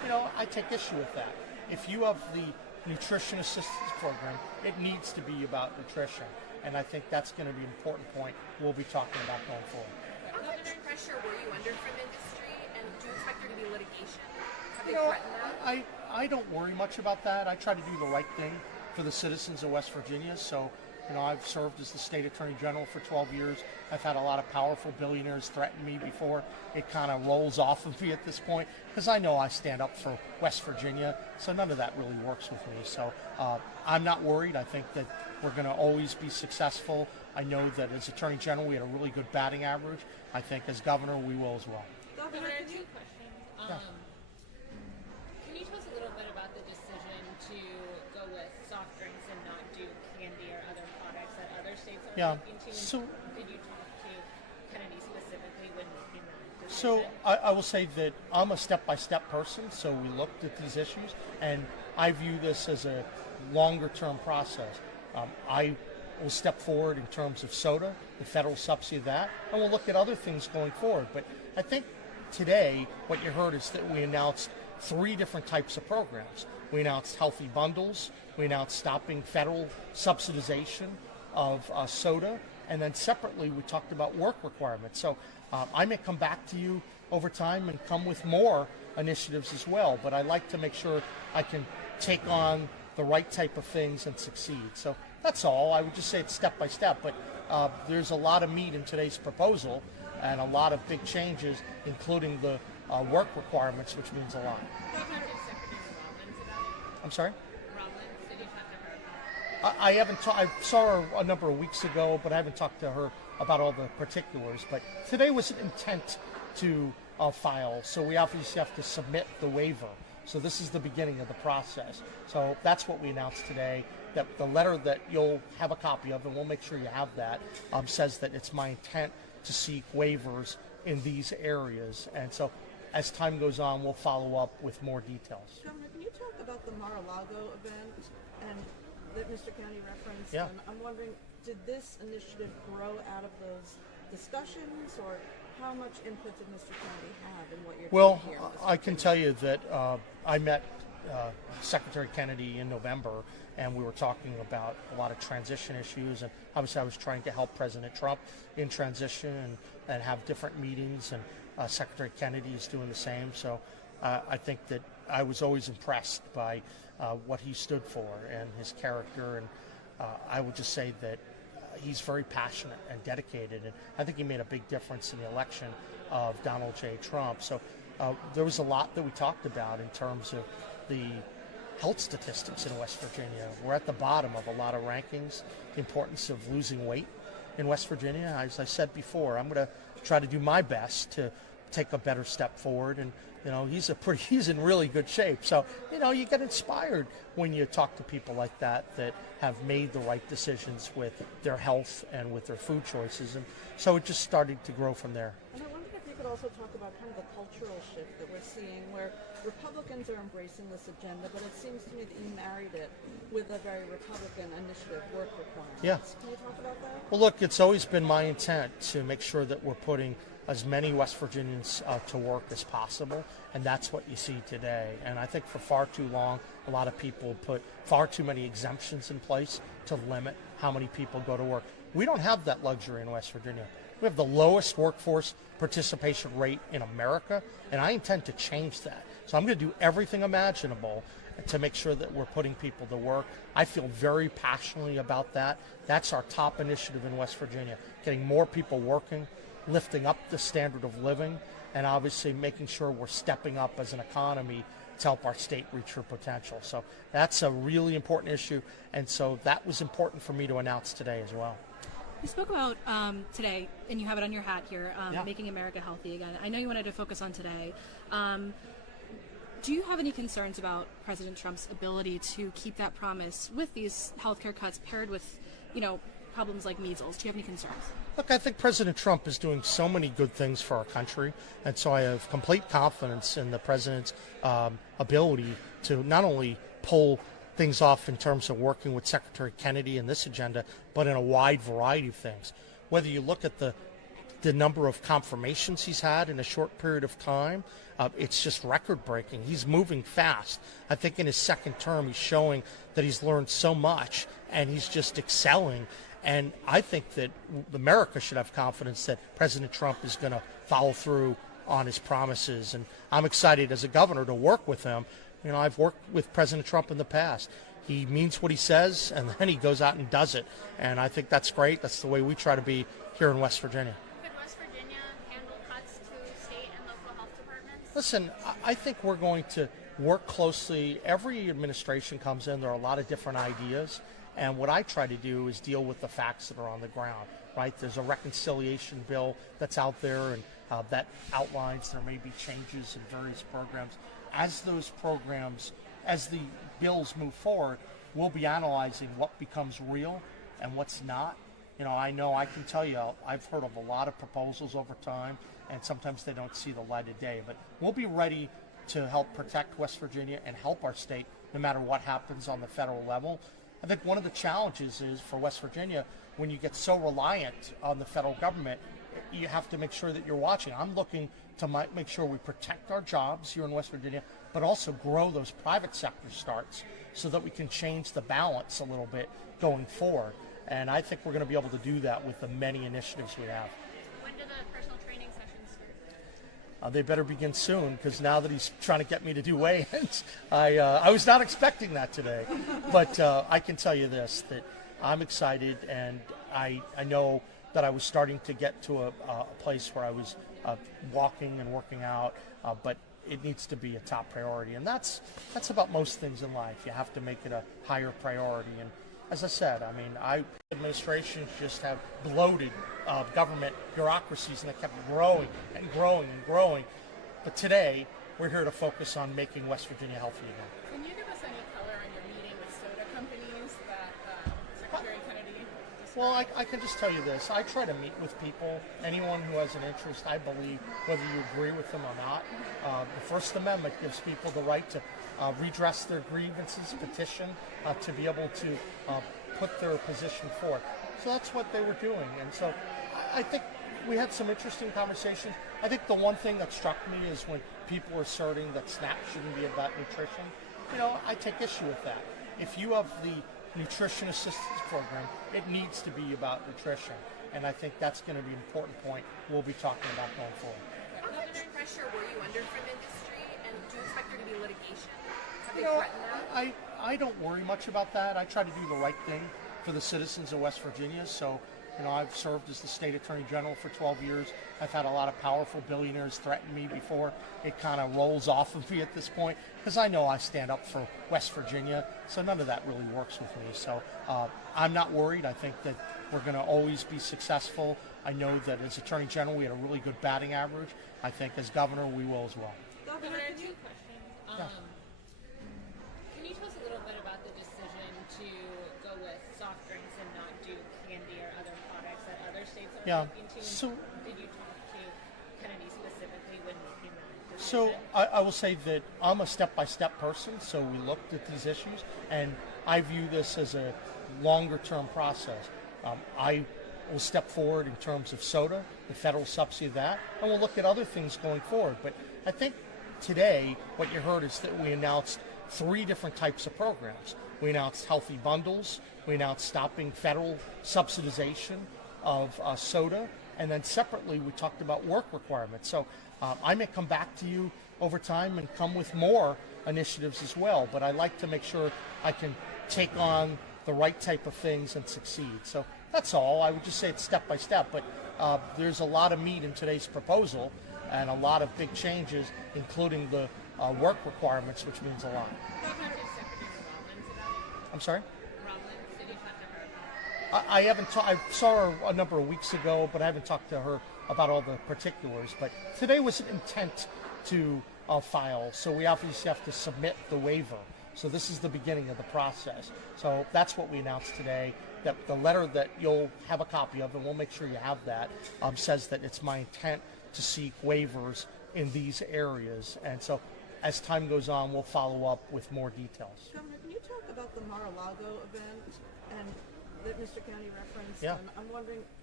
I take issue with that. If you have the nutrition assistance program, it needs to be about nutrition. And I think that's going to be an important point we'll be talking about going forward. How much pressure were you under from industry, and do you expect there to be litigation? Have they threatened that? I don't worry much about that. I try to do the right thing for the citizens of West Virginia. So, I've served as the state attorney general for 12 years. I've had a lot of powerful billionaires threaten me before. It kind of rolls off of me at this point because I know I stand up for West Virginia. So none of that really works with me. So I'm not worried. I think that we're going to always be successful. I know that as attorney general, we had a really good batting average. I think as governor, we will as well. Governor, two questions. Can you tell us a little bit about the decision to go with soft drinks and not do candy or other products that other states are looking to? So, did you talk to Kennedy specifically when making that decision? So I will say that I'm a step-by-step person, so we looked at these issues, and I view this as a longer-term process. I will step forward in terms of soda, the federal subsidy of that, and we'll look at other things going forward. But I think today what you heard is that we announced 3 different types of programs. We announced healthy bundles, we announced stopping federal subsidization of soda, and then separately we talked about work requirements. So I may come back to you over time and come with more initiatives as well, but I like to make sure I can take on the right type of things and succeed. So that's all. I would just say it's step by step, but there's a lot of meat in today's proposal and a lot of big changes, including the work requirements, which means a lot. I'm sorry? I haven't. I saw her a number of weeks ago, but I haven't talked to her about all the particulars. But today was an intent to file, so we obviously have to submit the waiver. So this is the beginning of the process. So that's what we announced today. That the letter that you'll have a copy of, and we'll make sure you have that, says that it's my intent to seek waivers in these areas. And so as time goes on, we'll follow up with more details. Governor, can you talk about the Mar-a-Lago event and that Mr. Kennedy referenced? Yeah. And I'm wondering, did this initiative grow out of those discussions, or how much input did Mr. Kennedy have in what you're doing here? Well, I can tell you that I met Secretary Kennedy in November, and we were talking about a lot of transition issues, and obviously I was trying to help President Trump in transition and have different meetings, and Secretary Kennedy is doing the same. So I think that I was always impressed by what he stood for and his character, and I would just say that he's very passionate and dedicated, and I think he made a big difference in the election of Donald J. Trump. So there was a lot that we talked about in terms of the health statistics in West Virginia. We're at the bottom of a lot of rankings, the importance of losing weight in West Virginia. As I said before, I'm going to try to do my best to take a better step forward, and he's in really good shape. So you get inspired when you talk to people like that have made the right decisions with their health and with their food choices, and so it just started to grow from there. And I wondered if you could also talk about kind of the cultural shift that we're seeing, where Republicans are embracing this agenda, but it seems to me that you married it with a very Republican initiative, work requirements. Yeah. Can you talk about that? Well, look, it's always been my intent to make sure that we're putting as many West Virginians to work as possible, and that's what you see today. And I think for far too long, a lot of people put far too many exemptions in place to limit how many people go to work. We don't have that luxury in West Virginia. We have the lowest workforce participation rate in America, and I intend to change that. So I'm going to do everything imaginable to make sure that we're putting people to work. I feel very passionately about that. That's our top initiative in West Virginia, getting more people working, lifting up the standard of living, and obviously making sure we're stepping up as an economy to help our state reach her potential. So that's a really important issue, and so that was important for me to announce today as well. You spoke about today, and you have it on your hat here, making America healthy again. I know you wanted to focus on today. Do you have any concerns about President Trump's ability to keep that promise with these healthcare cuts paired with, problems like measles? Do you have any concerns? Look, I think President Trump is doing so many good things for our country, and so I have complete confidence in the president's ability to not only pull things off in terms of working with Secretary Kennedy in this agenda, but in a wide variety of things. Whether you look at the the number of confirmations he's had in a short period of time, it's just record-breaking. He's moving fast. I think in his second term, he's showing that he's learned so much, and he's just excelling. And I think that America should have confidence that President Trump is going to follow through on his promises. And I'm excited as a governor to work with him. You know, I've worked with President Trump in the past. He means what he says, and then he goes out and does it. And I think that's great. That's the way we try to be here in West Virginia. Could West Virginia handle cuts to state and local health departments? Listen, I think we're going to work closely. Every administration comes in, there are a lot of different ideas. And what I try to do is deal with the facts that are on the ground, right? There's a reconciliation bill that's out there, and that outlines there may be changes in various programs. As those programs, as the bills move forward, we'll be analyzing what becomes real and what's not. You know I can tell you, I've heard of a lot of proposals over time, and sometimes they don't see the light of day. But we'll be ready to help protect West Virginia and help our state no matter what happens on the federal level. I think one of the challenges is for West Virginia, when you get so reliant on the federal government, you have to make sure that you're watching. I'm looking to make sure we protect our jobs here in West Virginia, but also grow those private sector starts so that we can change the balance a little bit going forward. And I think we're going to be able to do that with the many initiatives we have. When do the personal training sessions start? They better begin soon, because now that he's trying to get me to do weigh-ins, I was not expecting that today. But I can tell you this, that I'm excited, and I know that I was starting to get to a place where I was walking and working out, but it needs to be a top priority. And that's about most things in life. You have to make it a higher priority. And as I said, I mean, administrations just have bloated government bureaucracies, and they kept growing and growing and growing. But today, we're here to focus on making West Virginia healthy again. Can you give us any color on your meeting with soda companies that Secretary Kennedy described? Well, I can just tell you this. I try to meet with people, anyone who has an interest, I believe, whether you agree with them or not. The First Amendment gives people the right to redress their grievances, petition, to be able to put their position forth. So that's what they were doing. And so I think we had some interesting conversations. I think the one thing that struck me is when people were asserting that SNAP shouldn't be about nutrition. You know, I take issue with that. If you have the nutrition assistance program, it needs to be about nutrition. And I think that's going to be an important point we'll be talking about going forward. How much pressure were you under from industry, and do you expect there to be litigation? Have they You know, threatened that? I don't worry much about that. I try to do the right thing for the citizens of West Virginia. So, you know, I've served as the state attorney general for 12 years. I've had a lot of powerful billionaires threaten me before. It kind of rolls off of me at this point, because I know I stand up for West Virginia. So none of that really works with me. So I'm not worried. I think that we're going to always be successful. I know that as attorney general, we had a really good batting average. I think as governor, we will as well. Governor, I have two questions. Can you tell us a little bit about the decision to go with soft drinks and not do candy or other products that other states are looking to? So, did you talk to Kennedy specifically when making that decision? So I will say that I'm a step-by-step person, so we looked at these issues, and I view this as a longer-term process. I will step forward in terms of soda, the federal subsidy of that, and we'll look at other things going forward. But I think today what you heard is that we announced 3 different types of programs. We announced healthy bundles, we announced stopping federal subsidization of soda, and then separately we talked about work requirements. So I may come back to you over time and come with more initiatives as well, but I like to make sure I can take on the right type of things and succeed. So that's all. I would just say it's step by step, but there's a lot of meat in today's proposal and a lot of big changes, including the work requirements, which means a lot. I'm sorry? I haven't. I saw her a number of weeks ago, but I haven't talked to her about all the particulars. But today was an intent to file, so we obviously have to submit the waiver. So this is the beginning of the process. So that's what we announced today. That the letter that you'll have a copy of, and we'll make sure you have that, says that it's my intent to seek waivers in these areas. And so as time goes on, we'll follow up with more details. Governor, can you talk about the Mar-a-Lago event and that Mr. Kennedy referenced? Yeah. And I'm wondering,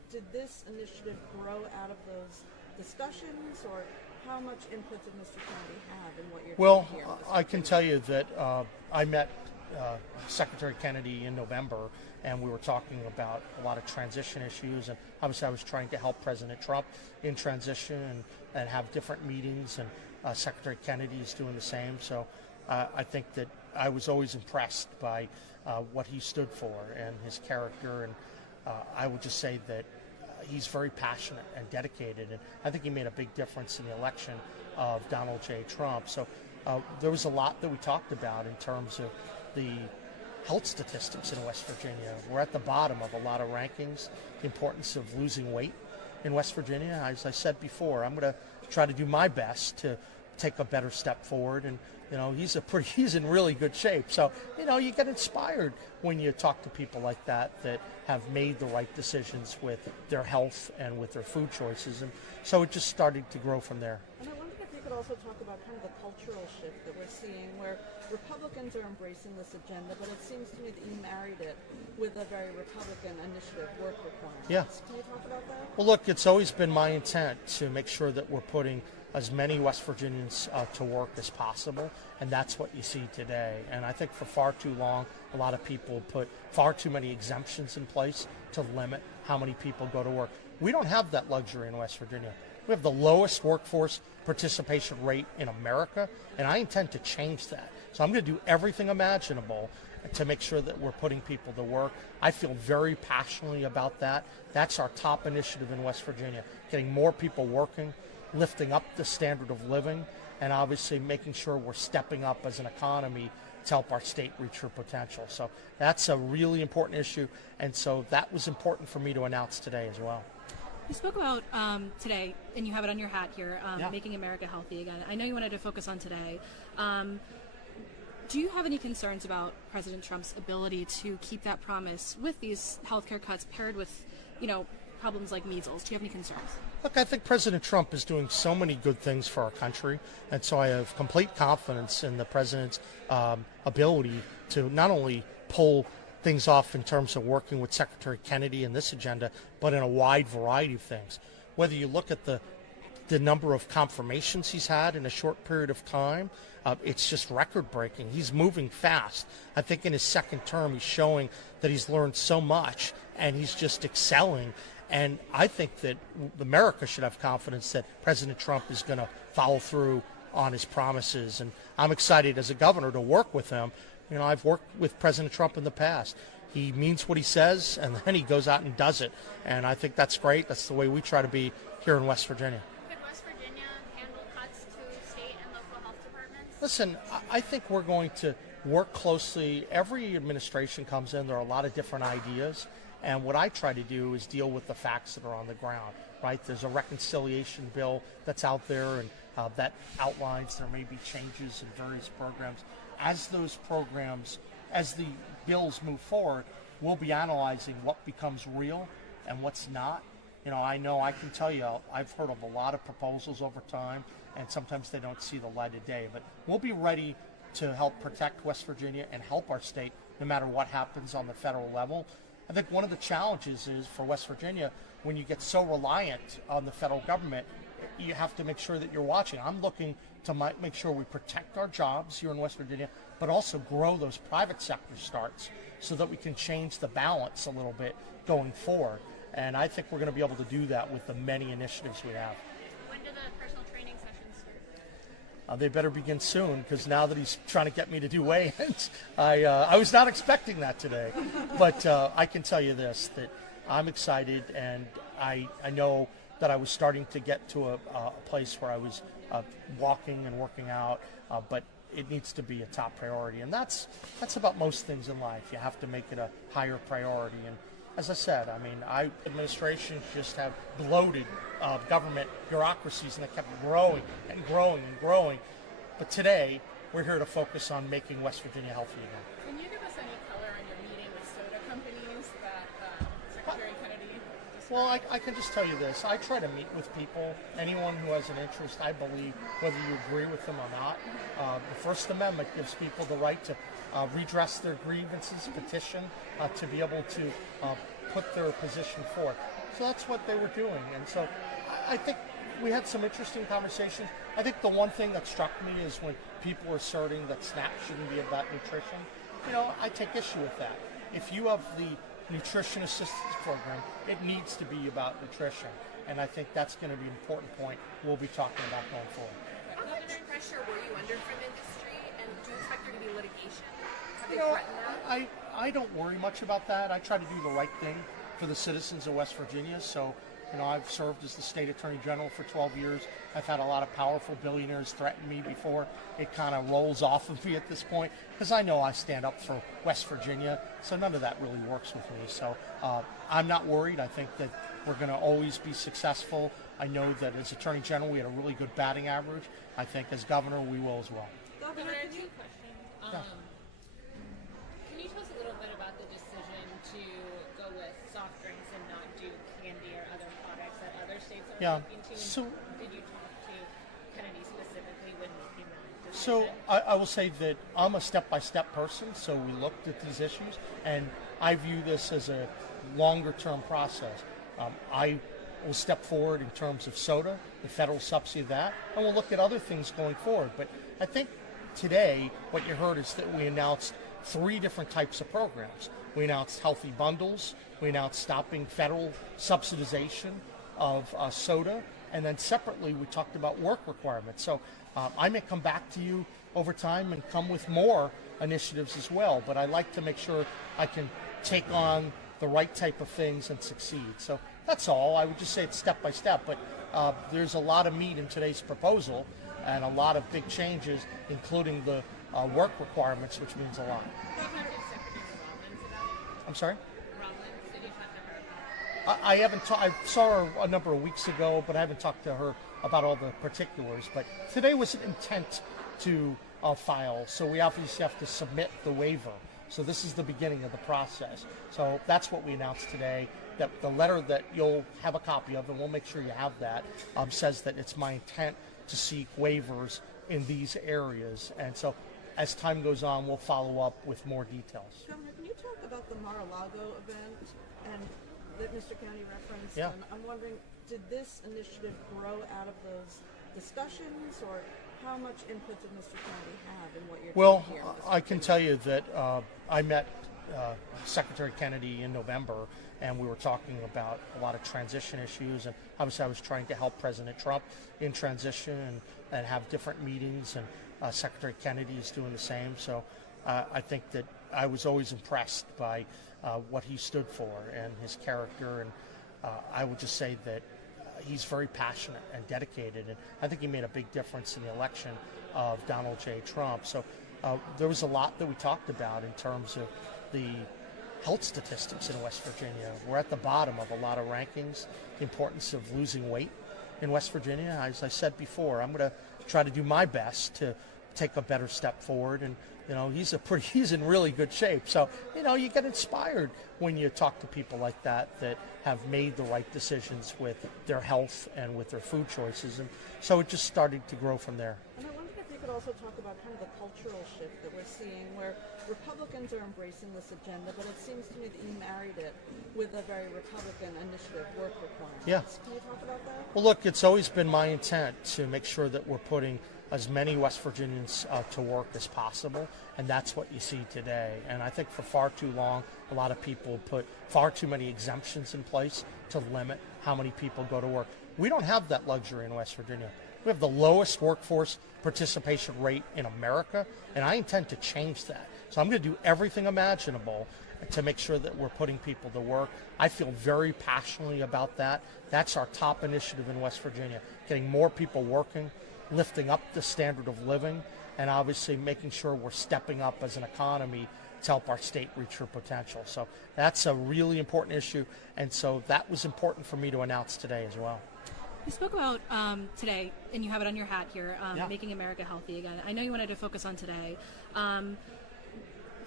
did this initiative grow out of those discussions, or how much input did Mr. Kennedy have in what you're doing here? I can tell you that I met Secretary Kennedy in November, and we were talking about a lot of transition issues, and obviously I was trying to help President Trump in transition and have different meetings, and Secretary Kennedy is doing the same. So I think that I was always impressed by what he stood for and his character, and I would just say that he's very passionate and dedicated, and I think he made a big difference in the election of Donald J. Trump. So there was a lot that we talked about in terms of the health statistics in West Virginia. We're at the bottom of a lot of rankings. The importance of losing weight in West Virginia. As I said before, I'm going to try to do my best to take a better step forward. And he's in really good shape. So you get inspired when you talk to people like that have made the right decisions with their health and with their food choices. And so it just started to grow from there. And I wondered if you could also talk about kind of the cultural shift that we're seeing, where Republicans are embracing this agenda, but it seems to me that you married it with a very Republican initiative, work requirements. Yeah. Can you talk about that? Well, look, it's always been my intent to make sure that we're putting as many West Virginians to work as possible, and that's what you see today. And I think for far too long, a lot of people put far too many exemptions in place to limit how many people go to work. We don't have that luxury in West Virginia. We have the lowest workforce participation rate in America, and I intend to change that. So I'm going to do everything imaginable to make sure that we're putting people to work. I feel very passionately about that. That's our top initiative in West Virginia, getting more people working, lifting up the standard of living, and obviously making sure we're stepping up as an economy to help our state reach her potential. So that's a really important issue, and so that was important for me to announce today as well. You spoke about today, and you have it on your hat here, making America healthy again. I know you wanted to focus on today. Do you have any concerns about President Trump's ability to keep that promise with these healthcare cuts paired with, problems like measles? Do you have any concerns? Look, I think President Trump is doing so many good things for our country, and so I have complete confidence in the president's ability to not only pull things off in terms of working with Secretary Kennedy in this agenda, but in a wide variety of things. Whether you look at the number of confirmations he's had in a short period of time, it's just record-breaking. He's moving fast. I think in his second term, he's showing that he's learned so much, and he's just excelling. And I think that America should have confidence that President Trump is going to follow through on his promises. And I'm excited as a governor to work with him. I've worked with President Trump in the past. He means what he says, and then he goes out and does it. And I think that's great. That's the way we try to be here in West Virginia. Could West Virginia handle cuts to state and local health departments? Listen, I think we're going to work closely. Every administration comes in, there are a lot of different ideas. And what I try to do is deal with the facts that are on the ground, right? There's a reconciliation bill that's out there, and that outlines there may be changes in various programs. As those programs, as the bills move forward, we'll be analyzing what becomes real and what's not. I can tell you, I've heard of a lot of proposals over time, and sometimes they don't see the light of day. But we'll be ready to help protect West Virginia and help our state no matter what happens on the federal level. I think one of the challenges is for West Virginia, when you get so reliant on the federal government, you have to make sure that you're watching. I'm looking to make sure we protect our jobs here in West Virginia, but also grow those private sector starts so that we can change the balance a little bit going forward. And I think we're going to be able to do that with the many initiatives we have. When do the personal training sessions start? They better begin soon, because now that he's trying to get me to do weigh-ins, I was not expecting that today. But I can tell you this, that I'm excited, and I know that I was starting to get to a place where I was walking and working out, but it needs to be a top priority. And that's about most things in life. You have to make it a higher priority. And as I said, administrations just have bloated government bureaucracies, and they kept growing and growing and growing. But today, we're here to focus on making West Virginia healthy again. Can you give us any color on your meeting with soda companies that Secretary Kennedy just Well, I can just tell you this. I try to meet with people, anyone who has an interest, I believe, whether you agree with them or not. The First Amendment gives people the right to redress their grievances, petition, to be able to put their position forth. So that's what they were doing. And so I think we had some interesting conversations. I think the one thing that struck me is when people were asserting that SNAP shouldn't be about nutrition. I take issue with that. If you have the nutrition assistance program, it needs to be about nutrition. And I think that's going to be an important point we'll be talking about going forward. How much pressure were you under from industry, and do you expect there to be litigation? Have they threatened that? I don't worry much about that. I try to do the right thing for the citizens of West Virginia. So, I've served as the state attorney general for 12 years. I've had a lot of powerful billionaires threaten me before it kind of rolls off of me at this point, because I know I stand up for West Virginia. So none of that really works with me. So I'm not worried. I think that we're going to always be successful. I know that as attorney general, we had a really good batting average. I think as governor, we will as well. Governor, two questions. Can you tell us a little bit about the decision to go with soft drinks and not do candy or other products that other states are looking to? So, did you talk to Kennedy specifically when making that decision? So I will say that I'm a step-by-step person, so we looked at these issues, and I view this as a longer-term process. I will step forward in terms of soda, the federal subsidy of that, and we'll look at other things going forward. But I think today what you heard is that we announced 3 different types of programs. We announced healthy bundles, we announced stopping federal subsidization of soda, and then separately we talked about work requirements. So I may come back to you over time and come with more initiatives as well, but I like to make sure I can take on the right type of things and succeed. So that's all. I would just say it's step by step, but there's a lot of meat in today's proposal and a lot of big changes, including the work requirements, which means a lot. I'm sorry? I haven't. I saw her a number of weeks ago, but I haven't talked to her about all the particulars. But today was an intent to file, so we obviously have to submit the waiver. So this is the beginning of the process. So that's what we announced today. That the letter that you'll have a copy of, and we'll make sure you have that, says that it's my intent to seek waivers in these areas. And so as time goes on, we'll follow up with more details. Governor, can you talk about the Mar-a-Lago event and that Mr. County referenced? Yeah. And I'm wondering, did this initiative grow out of those discussions, or how much input did Mr. County have in what you're doing here? Well, I can tell you that I met Secretary Kennedy in November, and we were talking about a lot of transition issues, and obviously I was trying to help President Trump in transition and have different meetings, and Secretary Kennedy is doing the same. So I think that I was always impressed by what he stood for and his character, and I would just say that he's very passionate and dedicated, and I think he made a big difference in the election of Donald J. Trump. So there was a lot that we talked about in terms of the health statistics in West Virginia. We're at the bottom of a lot of rankings, the importance of losing weight in West Virginia. As I said before, I'm going to try to do my best to take a better step forward, and he's in really good shape. So, you get inspired when you talk to people like that have made the right decisions with their health and with their food choices. And so it just started to grow from there. And I wondered if you could also talk about kind of the cultural shift that we're seeing, where Republicans are embracing this agenda, but it seems to me that you married it with a very Republican initiative, work requirements. Yeah. Can you talk about that? Well, look, it's always been my intent to make sure that we're putting as many West Virginians to work as possible, and that's what you see today. And I think for far too long, a lot of people put far too many exemptions in place to limit how many people go to work. We don't have that luxury in West Virginia. We have the lowest workforce participation rate in America, and I intend to change that. So I'm going to do everything imaginable to make sure that we're putting people to work. I feel very passionately about that. That's our top initiative in West Virginia, getting more people working, lifting up the standard of living, and obviously making sure we're stepping up as an economy to help our state reach her potential. So that's a really important issue, and so that was important for me to announce today as well. You spoke about today, and you have it on your hat here, making America healthy again. I know you wanted to focus on today.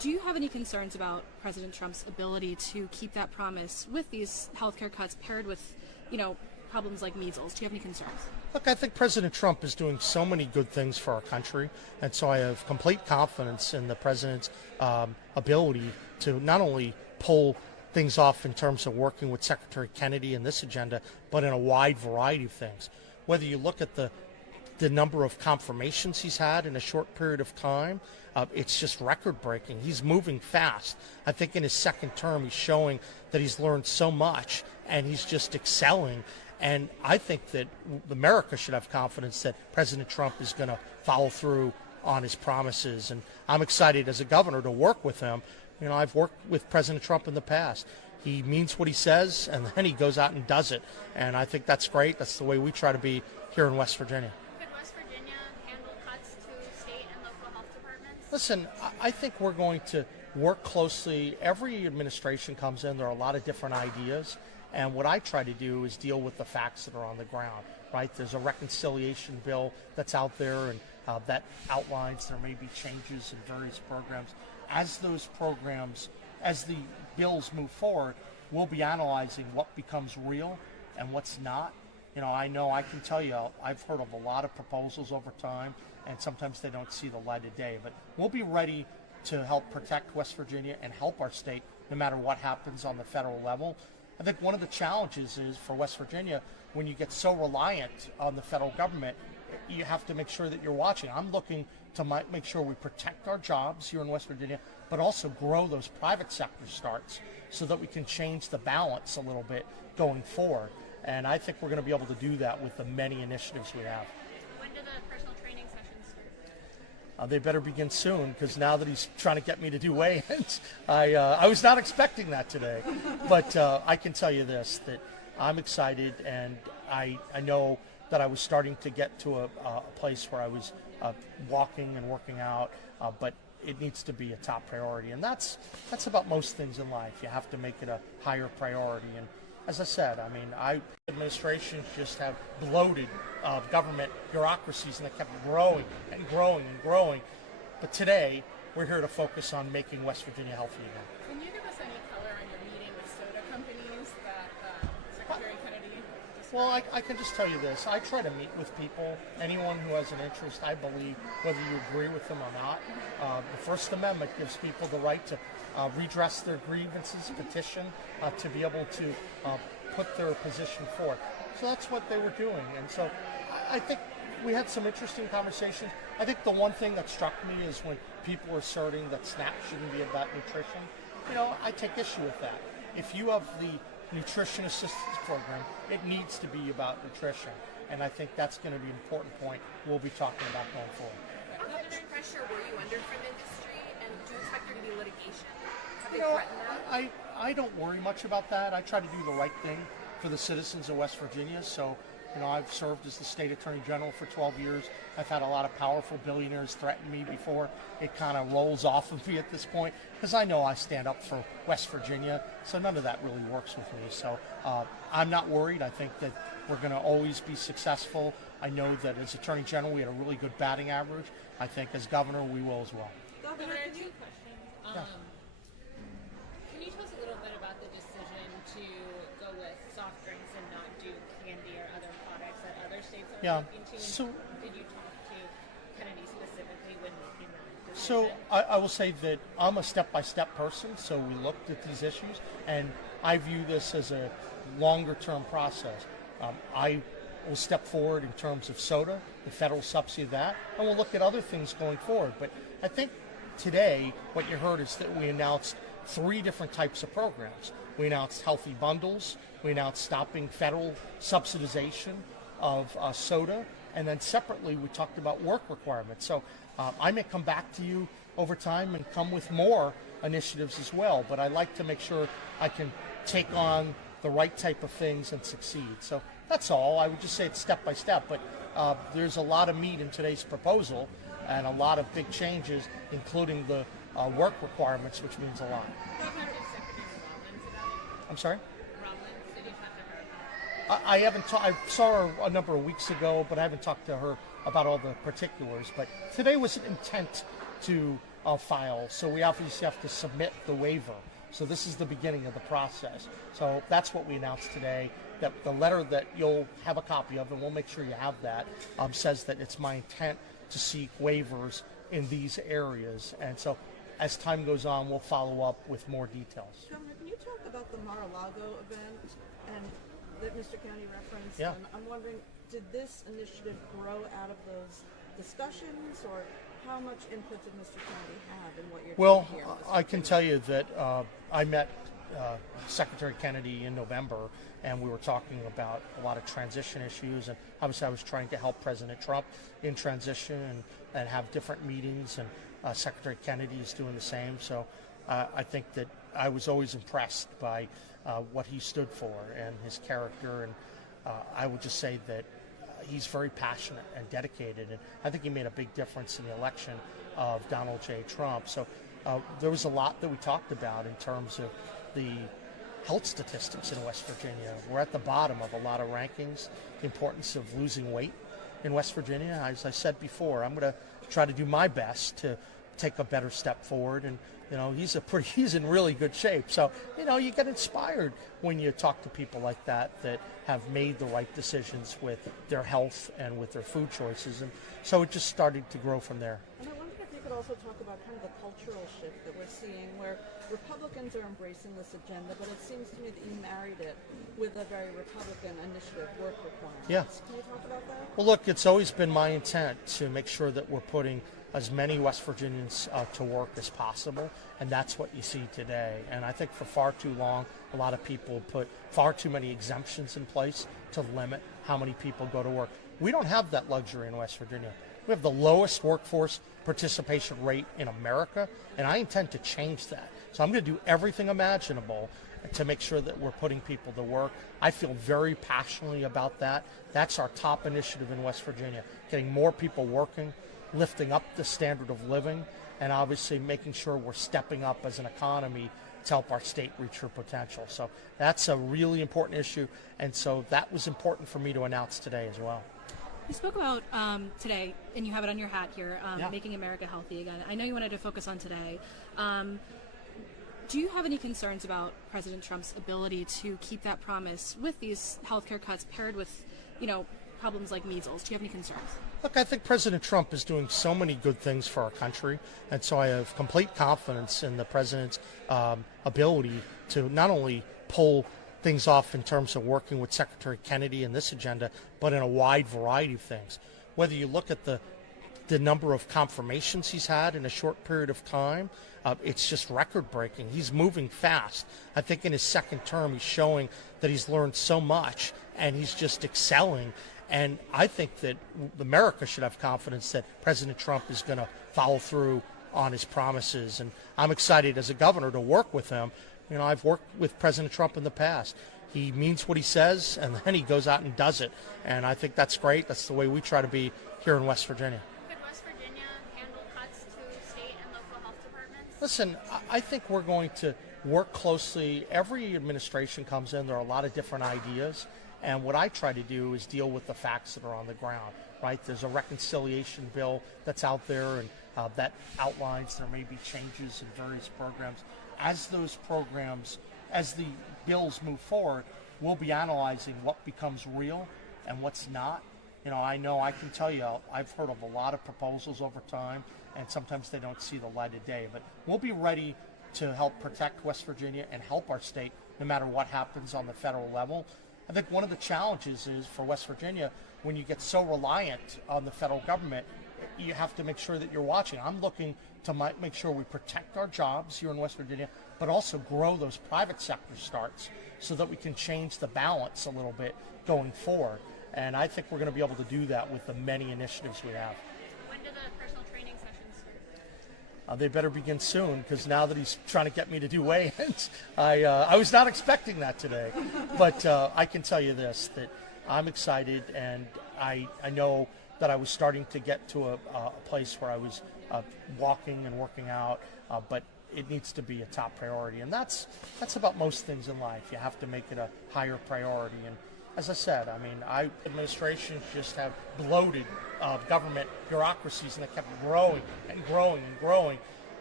Do you have any concerns about President Trump's ability to keep that promise with these healthcare cuts paired with, problems like measles? Do you have any concerns? Look, I think President Trump is doing so many good things for our country, and so I have complete confidence in the president's ability to not only pull things off in terms of working with Secretary Kennedy in this agenda, but in a wide variety of things. Whether you look at the number of confirmations he's had in a short period of time, it's just record-breaking. He's moving fast. I think in his second term, he's showing that he's learned so much, and he's just excelling. And I think that America should have confidence that President Trump is going to follow through on his promises. And I'm excited as a governor to work with him. I've worked with President Trump in the past. He means what he says, and then he goes out and does it. And I think that's great. That's the way we try to be here in West Virginia. Could West Virginia handle cuts to state and local health departments? Listen, I think we're going to work closely. Every administration comes in, there are a lot of different ideas. And what I try to do is deal with the facts that are on the ground, right? There's a reconciliation bill that's out there, and that outlines there may be changes in various programs. As those programs, as the bills move forward, we'll be analyzing what becomes real and what's not. I know I can tell you, I've heard of a lot of proposals over time, and sometimes they don't see the light of day. But we'll be ready to help protect West Virginia and help our state no matter what happens on the federal level. I think one of the challenges is for West Virginia, when you get so reliant on the federal government, you have to make sure that you're watching. I'm looking to make sure we protect our jobs here in West Virginia, but also grow those private sector starts so that we can change the balance a little bit going forward. And I think we're going to be able to do that with the many initiatives we have. When do the personal training sessions start? They better begin soon, because now that he's trying to get me to do weigh-ins, I was not expecting that today. But I can tell you this, that I'm excited, and I know that I was starting to get to a place where I was walking and working out, but it needs to be a top priority. And that's about most things in life. You have to make it a higher priority. And as I said, administrations just have bloated government bureaucracies, and they kept growing and growing and growing. But today, we're here to focus on making West Virginia healthy again. Can you give us any color on your meeting with soda companies that Secretary Kennedy described? Well, I can just tell you this. I try to meet with people, anyone who has an interest, I believe, whether you agree with them or not. The First Amendment gives people the right to redress their grievances, petition, to be able to put their position forth. So that's what they were doing. And so I think we had some interesting conversations. I think the one thing that struck me is when people were asserting that SNAP shouldn't be about nutrition. I take issue with that. If you have the nutrition assistance program, it needs to be about nutrition. And I think that's going to be an important point we'll be talking about going forward. How much pressure were you under from industry, and do you expect there to be litigation? Have they threatened that? I don't worry much about that. I try to do the right thing for the citizens of West Virginia. So, I've served as the state attorney general for 12 years. I've had a lot of powerful billionaires threaten me before it kind of rolls off of me at this point, because I know I stand up for West Virginia. So none of that really works with me. So I'm not worried. I think that we're going to always be successful. I know that as attorney general, we had a really good batting average. I think as governor, we will as well. Governor, I have two questions. Yeah. Can you tell us a little bit about the decision to go with soft drinks and not do candy or other products that other states are looking to? So, did you talk to Kennedy specifically when making that decision? So I will say that I'm a step-by-step person, so we looked at these issues, and I view this as a longer-term process. I will step forward in terms of soda, the federal subsidy of that, and we'll look at other things going forward. But I think today what you heard is that we announced 3 different types of programs. We announced healthy bundles, we announced stopping federal subsidization of soda, and then separately we talked about work requirements. So I may come back to you over time and come with more initiatives as well, but I like to make sure I can take on the right type of things and succeed. So that's all. I would just say it's step by step, but there's a lot of meat in today's proposal and a lot of big changes, including the work requirements, which means a lot. I'm sorry? I haven't. I saw her a number of weeks ago, but I haven't talked to her about all the particulars. But today was an intent to file. So we obviously have to submit the waiver. So this is the beginning of the process. So that's what we announced today, that the letter that you'll have a copy of, and we'll make sure you have that, says that it's my intent to seek waivers in these areas. And so as time goes on, we'll follow up with more details. Governor, can you talk about the Mar-a-Lago event and that Mr. County referenced? Yeah. And I'm wondering, did this initiative grow out of those discussions, or how much input did Mr. Kennedy have in what you're doing here? Well, I can tell you that I met Secretary Kennedy in November, and we were talking about a lot of transition issues, and obviously I was trying to help President Trump in transition and have different meetings, and Secretary Kennedy is doing the same. So I think that I was always impressed by what he stood for and his character, and I would just say that he's very passionate and dedicated, and I think he made a big difference in the election of Donald J. Trump. So there was a lot that we talked about in terms of the health statistics in West Virginia. We're at the bottom of a lot of rankings, the importance of losing weight in West Virginia. As I said before, I'm going to try to do my best to take a better step forward, and he's in really good shape. So, you get inspired when you talk to people like that have made the right decisions with their health and with their food choices. And so it just started to grow from there. And I wonder if you could also talk about kind of the cultural shift that we're seeing, where Republicans are embracing this agenda, but it seems to me that you married it with a very Republican initiative, work requirements. Yeah. Can you talk about that? Well, look, it's always been my intent to make sure that we're putting as many West Virginians to work as possible, and that's what you see today. And I think for far too long, a lot of people put far too many exemptions in place to limit how many people go to work. We don't have that luxury in West Virginia. We have the lowest workforce participation rate in America, and I intend to change that. So I'm going to do everything imaginable to make sure that we're putting people to work. I feel very passionately about that. That's our top initiative in West Virginia, getting more people working, lifting up the standard of living, and obviously making sure we're stepping up as an economy to help our state reach her potential. So that's a really important issue, and so that was important for me to announce today as well. You spoke about today, and you have it on your hat here, Yeah. making America healthy again. I know you wanted to focus on today. Do you have any concerns about President Trump's ability to keep that promise with these healthcare cuts paired with, problems like measles? Do you have any concerns? Look, I think President Trump is doing so many good things for our country, and so I have complete confidence in the president's ability to not only pull things off in terms of working with Secretary Kennedy in this agenda, but in a wide variety of things. Whether you look at the number of confirmations he's had in a short period of time, it's just record-breaking. He's moving fast. I think in his second term, he's showing that he's learned so much, and he's just excelling. And I think that America should have confidence that President Trump is going to follow through on his promises. And I'm excited as a governor to work with him. I've worked with President Trump in the past. He means what he says, and then he goes out and does it. And I think that's great. That's the way we try to be here in West Virginia. Could West Virginia handle cuts to state and local health departments? Listen, I think we're going to work closely. Every administration comes in, there are a lot of different ideas. And what I try to do is deal with the facts that are on the ground, right? There's a reconciliation bill that's out there, and that outlines there may be changes in various programs. As those programs, as the bills move forward, we'll be analyzing what becomes real and what's not. I know I can tell you, I've heard of a lot of proposals over time, and sometimes they don't see the light of day. But we'll be ready to help protect West Virginia and help our state no matter what happens on the federal level. I think one of the challenges is for West Virginia, when you get so reliant on the federal government, you have to make sure that you're watching. I'm looking to make sure we protect our jobs here in West Virginia, but also grow those private sector starts so that we can change the balance a little bit going forward. And I think we're going to be able to do that with the many initiatives we have. When do the personal training sessions start? They better begin soon, because now that he's trying to get me to do weigh-ins, I was not expecting that today. But I can tell you this, that I'm excited, and I know that I was starting to get to a place where I was walking and working out, but it needs to be a top priority. And that's about most things in life. You have to make it a higher priority. And as I said, administrations just have bloated government bureaucracies, and they kept growing and growing and growing.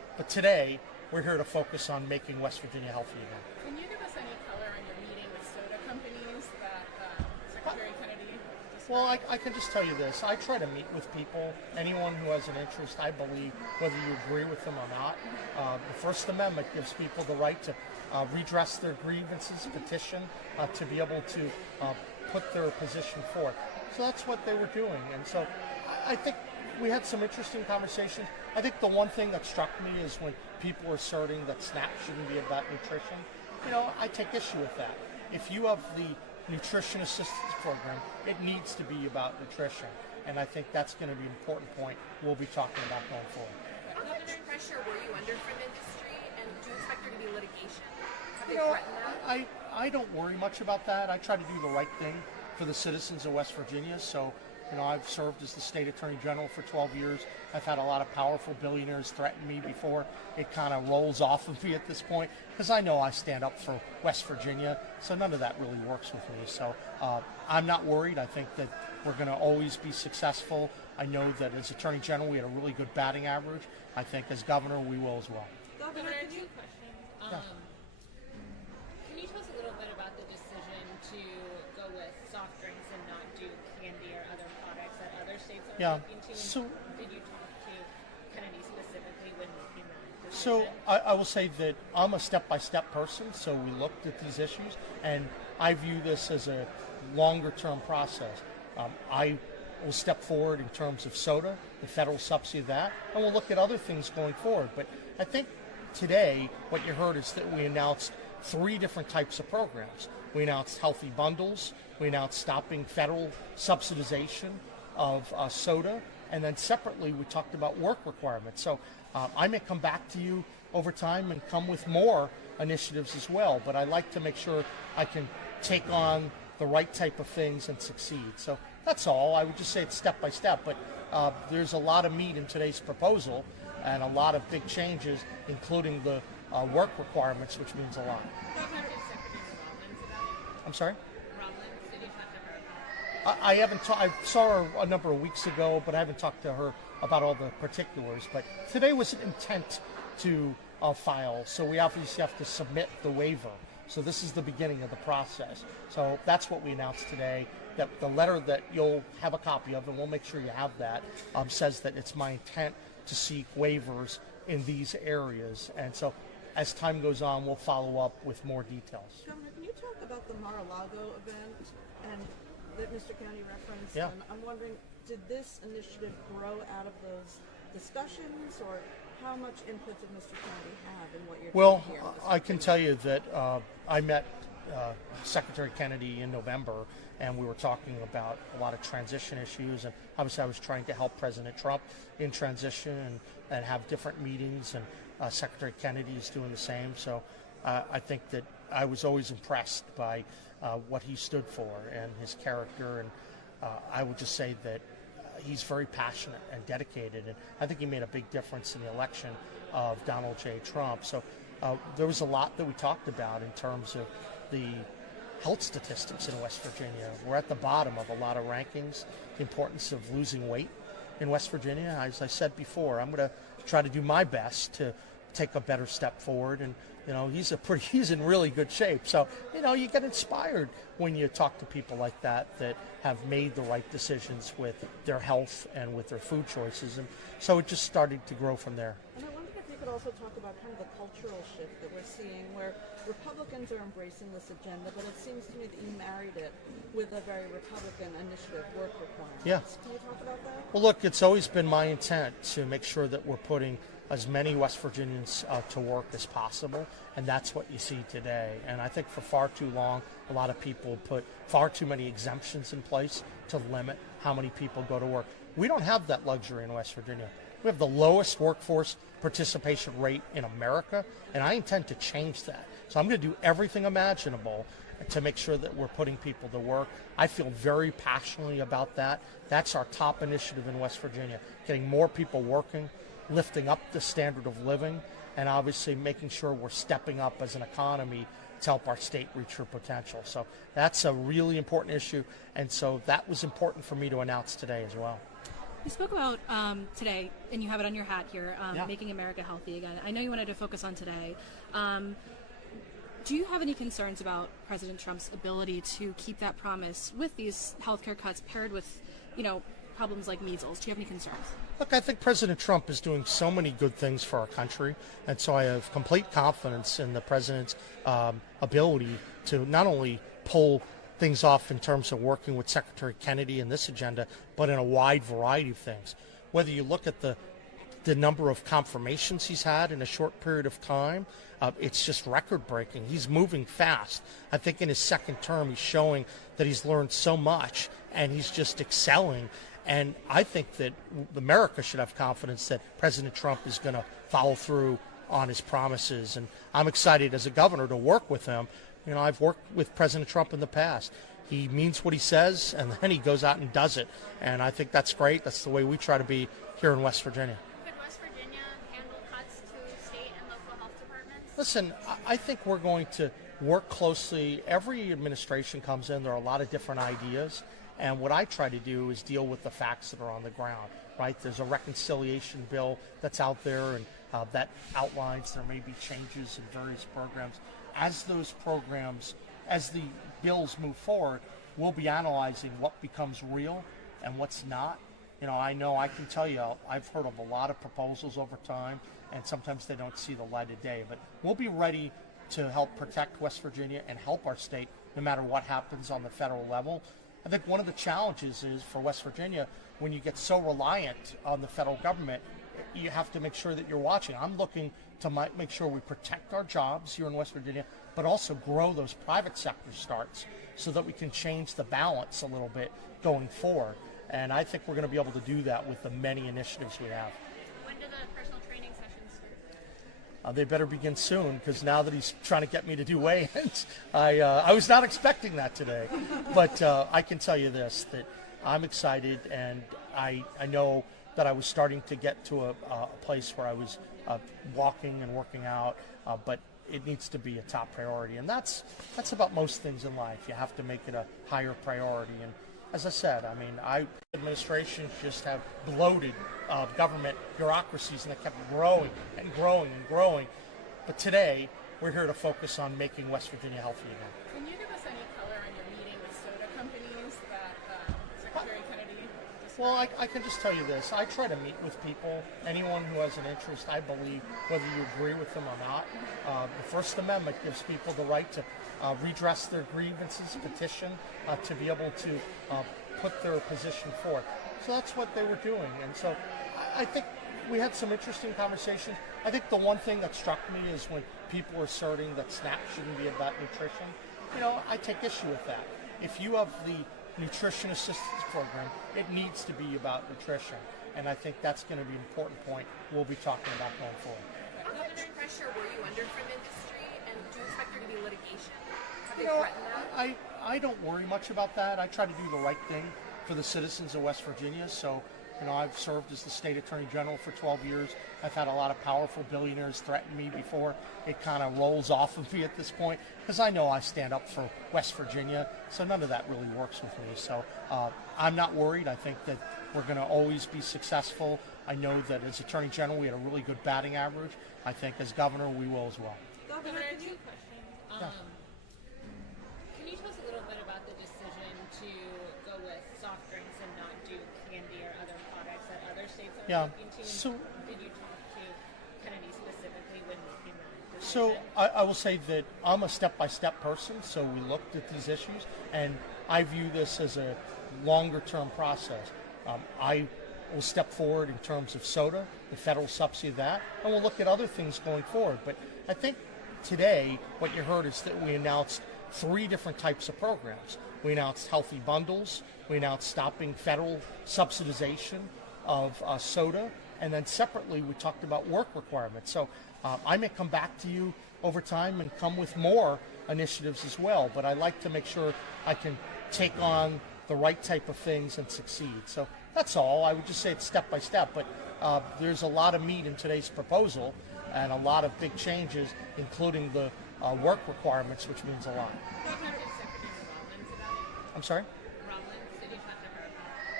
But today, we're here to focus on making West Virginia healthy again. Can you give us any color on your meeting with soda companies that Secretary Kennedy described? Well, I can just tell you this. I try to meet with people, anyone who has an interest, I believe, whether you agree with them or not. The First Amendment gives people the right to redress their grievances, petition, to be able to put their position forth. So that's what they were doing. And so I think we had some interesting conversations. I think the one thing that struck me is when people were asserting that SNAP shouldn't be about nutrition. I take issue with that. If you have the nutrition assistance program, it needs to be about nutrition. And I think that's going to be an important point we'll be talking about going forward. How much pressure were you under from industry, and do you expect there to be litigation? Have they threatened that? I don't worry much about that. I try to do the right thing for the citizens of West Virginia. So, I've served as the state attorney general for 12 years. I've had a lot of powerful billionaires threaten me before it kind of rolls off of me at this point, because I know I stand up for West Virginia. So none of that really works with me. So I'm not worried. I think that we're going to always be successful. I know that as attorney general, we had a really good batting average. I think as governor, we will as well. Governor, two questions. Can you tell us a little bit about the decision to go with soft drinks and not do candy or other products that other states are looking to? So, did you talk to Kennedy specifically when making that so decision? I will say that I'm a step-by-step person, so we looked at these issues, and I view this as a longer-term process. I will step forward in terms of soda, the federal subsidy of that, and we'll look at other things going forward. But I think today what you heard is that we announced 3 different types of programs. We announced healthy bundles, we announced stopping federal subsidization of soda, and then separately we talked about work requirements. So I may come back to you over time and come with more initiatives as well, but I like to make sure I can take on the right type of things and succeed. So that's all. I would just say it's step by step, but there's a lot of meat in today's proposal and a lot of big changes, including the work requirements, which means a lot. I'm sorry? I haven't. I saw her a number of weeks ago, but I haven't talked to her about all the particulars. But today was an intent to file, so we obviously have to submit the waiver. So this is the beginning of the process. So that's what we announced today. That the letter that you'll have a copy of, and we'll make sure you have that, says that it's my intent to seek waivers in these areas. And so as time goes on, we'll follow up with more details. Governor, can you talk about the Mar-a-Lago event and that Mr. Kennedy referenced? Yeah. And I'm wondering, did this initiative grow out of those discussions, or how much input did Mr. Kennedy have in what you're doing here? Well, I can tell you that I met Secretary Kennedy in November, and we were talking about a lot of transition issues, and obviously I was trying to help President Trump in transition and have different meetings, and Secretary Kennedy is doing the same. So I think that I was always impressed by what he stood for and his character, and I would just say that he's very passionate and dedicated, and I think he made a big difference in the election of Donald J. Trump. So there was a lot that we talked about in terms of the health statistics in West Virginia. We're at the bottom of a lot of rankings, the importance of losing weight in West Virginia. As I said before, I'm going to try to do my best to take a better step forward, and he's in really good shape. So you get inspired when you talk to people like that have made the right decisions with their health and with their food choices, and so it just started to grow from there. And I wondered if you could also talk about kind of the cultural shift that we're seeing, where Republicans are embracing this agenda, but it seems to me that you married it with a very Republican initiative, work requirements. Yeah. Can you talk about that? Well, look, it's always been my intent to make sure that we're putting as many West Virginians to work as possible, and that's what you see today. And I think for far too long, a lot of people put far too many exemptions in place to limit how many people go to work. We don't have that luxury in West Virginia. We have the lowest workforce participation rate in America, and I intend to change that. So I'm going to do everything imaginable to make sure that we're putting people to work. I feel very passionately about that. That's our top initiative in West Virginia, getting more people working, lifting up the standard of living, and obviously making sure we're stepping up as an economy to help our state reach her potential. So that's a really important issue, and so that was important for me to announce today as well. You spoke about today, and you have it on your hat here, Yeah. making America healthy again. I know you wanted to focus on today. Do you have any concerns about President Trump's ability to keep that promise with these healthcare cuts paired with, problems like measles? Do you have any concerns? Look, I think President Trump is doing so many good things for our country, and so I have complete confidence in the president's ability to not only pull things off in terms of working with Secretary Kennedy in this agenda, but in a wide variety of things. Whether you look at the number of confirmations he's had in a short period of time, it's just record-breaking. He's moving fast. I think in his second term, he's showing that he's learned so much, and he's just excelling. And I think that America should have confidence that President Trump is going to follow through on his promises. And I'm excited as a governor to work with him. I've worked with President Trump in the past. He means what he says, and then he goes out and does it. And I think that's great. That's the way we try to be here in West Virginia. Could West Virginia handle cuts to state and local health departments? Listen, I think we're going to work closely. Every administration comes in, there are a lot of different ideas. And what I try to do is deal with the facts that are on the ground, right? There's a reconciliation bill that's out there, and that outlines there may be changes in various programs. As those programs, as the bills move forward, we'll be analyzing what becomes real and what's not. I know I can tell you, I've heard of a lot of proposals over time, and sometimes they don't see the light of day. But we'll be ready to help protect West Virginia and help our state no matter what happens on the federal level. I think one of the challenges is for West Virginia, when you get so reliant on the federal government, you have to make sure that you're watching. I'm looking to make sure we protect our jobs here in West Virginia, but also grow those private sector starts so that we can change the balance a little bit going forward. And I think we're going to be able to do that with the many initiatives we have. When do the personal training sessions start? They better begin soon, because now that he's trying to get me to do weigh-ins, I was not expecting that today. But I can tell you this, that I'm excited, and I know that I was starting to get to a place where I was walking and working out, but it needs to be a top priority. And that's about most things in life. You have to make it a higher priority. And as I said, administrations just have bloated government bureaucracies, and they kept growing and growing and growing. But today, we're here to focus on making West Virginia healthy again. Can you give us any color on your meeting with soda companies that Secretary Kennedy described? Well, I can just tell you this. I try to meet with people, anyone who has an interest, I believe, whether you agree with them or not. The First Amendment gives people the right to redress their grievances, petition, to be able to put their position forth. So that's what they were doing. And so I think we had some interesting conversations. I think the one thing that struck me is when people were asserting that SNAP shouldn't be about nutrition. I take issue with that. If you have the nutrition assistance program, it needs to be about nutrition. And I think that's going to be an important point we'll be talking about going forward. How much pressure were you under from industry, and do you expect there to be litigation? Have they threatened that? I don't worry much about that. I try to do the right thing for the citizens of West Virginia. So, I've served as the state attorney general for 12 years. I've had a lot of powerful billionaires threaten me before it kind of rolls off of me at this point, because I know I stand up for West Virginia. So none of that really works with me. So I'm not worried. I think that we're going to always be successful. I know that as attorney general, we had a really good batting average. I think as governor, we will as well. Governor, I have two questions. Can you tell us a little bit about the decision to go with soft drinks and not do candy or other products that other states are looking to? So, did you talk to Kennedy specifically when making that So decision? I will say that I'm a step-by-step person, so we looked at these issues, and I view this as a longer-term process. I will step forward in terms of soda, the federal subsidy of that, and we'll look at other things going forward. But I think today what you heard is that we announced 3 different types of programs. We announced healthy bundles, we announced stopping federal subsidization of soda, and then separately we talked about work requirements. So I may come back to you over time and come with more initiatives as well, but I like to make sure I can take on the right type of things and succeed. So that's all. I would just say it's step by step, but there's a lot of meat in today's proposal and a lot of big changes, including the work requirements, which means a lot. Did you talk to Secretary Rollins about it? I'm sorry? Rollins, did you talk to her about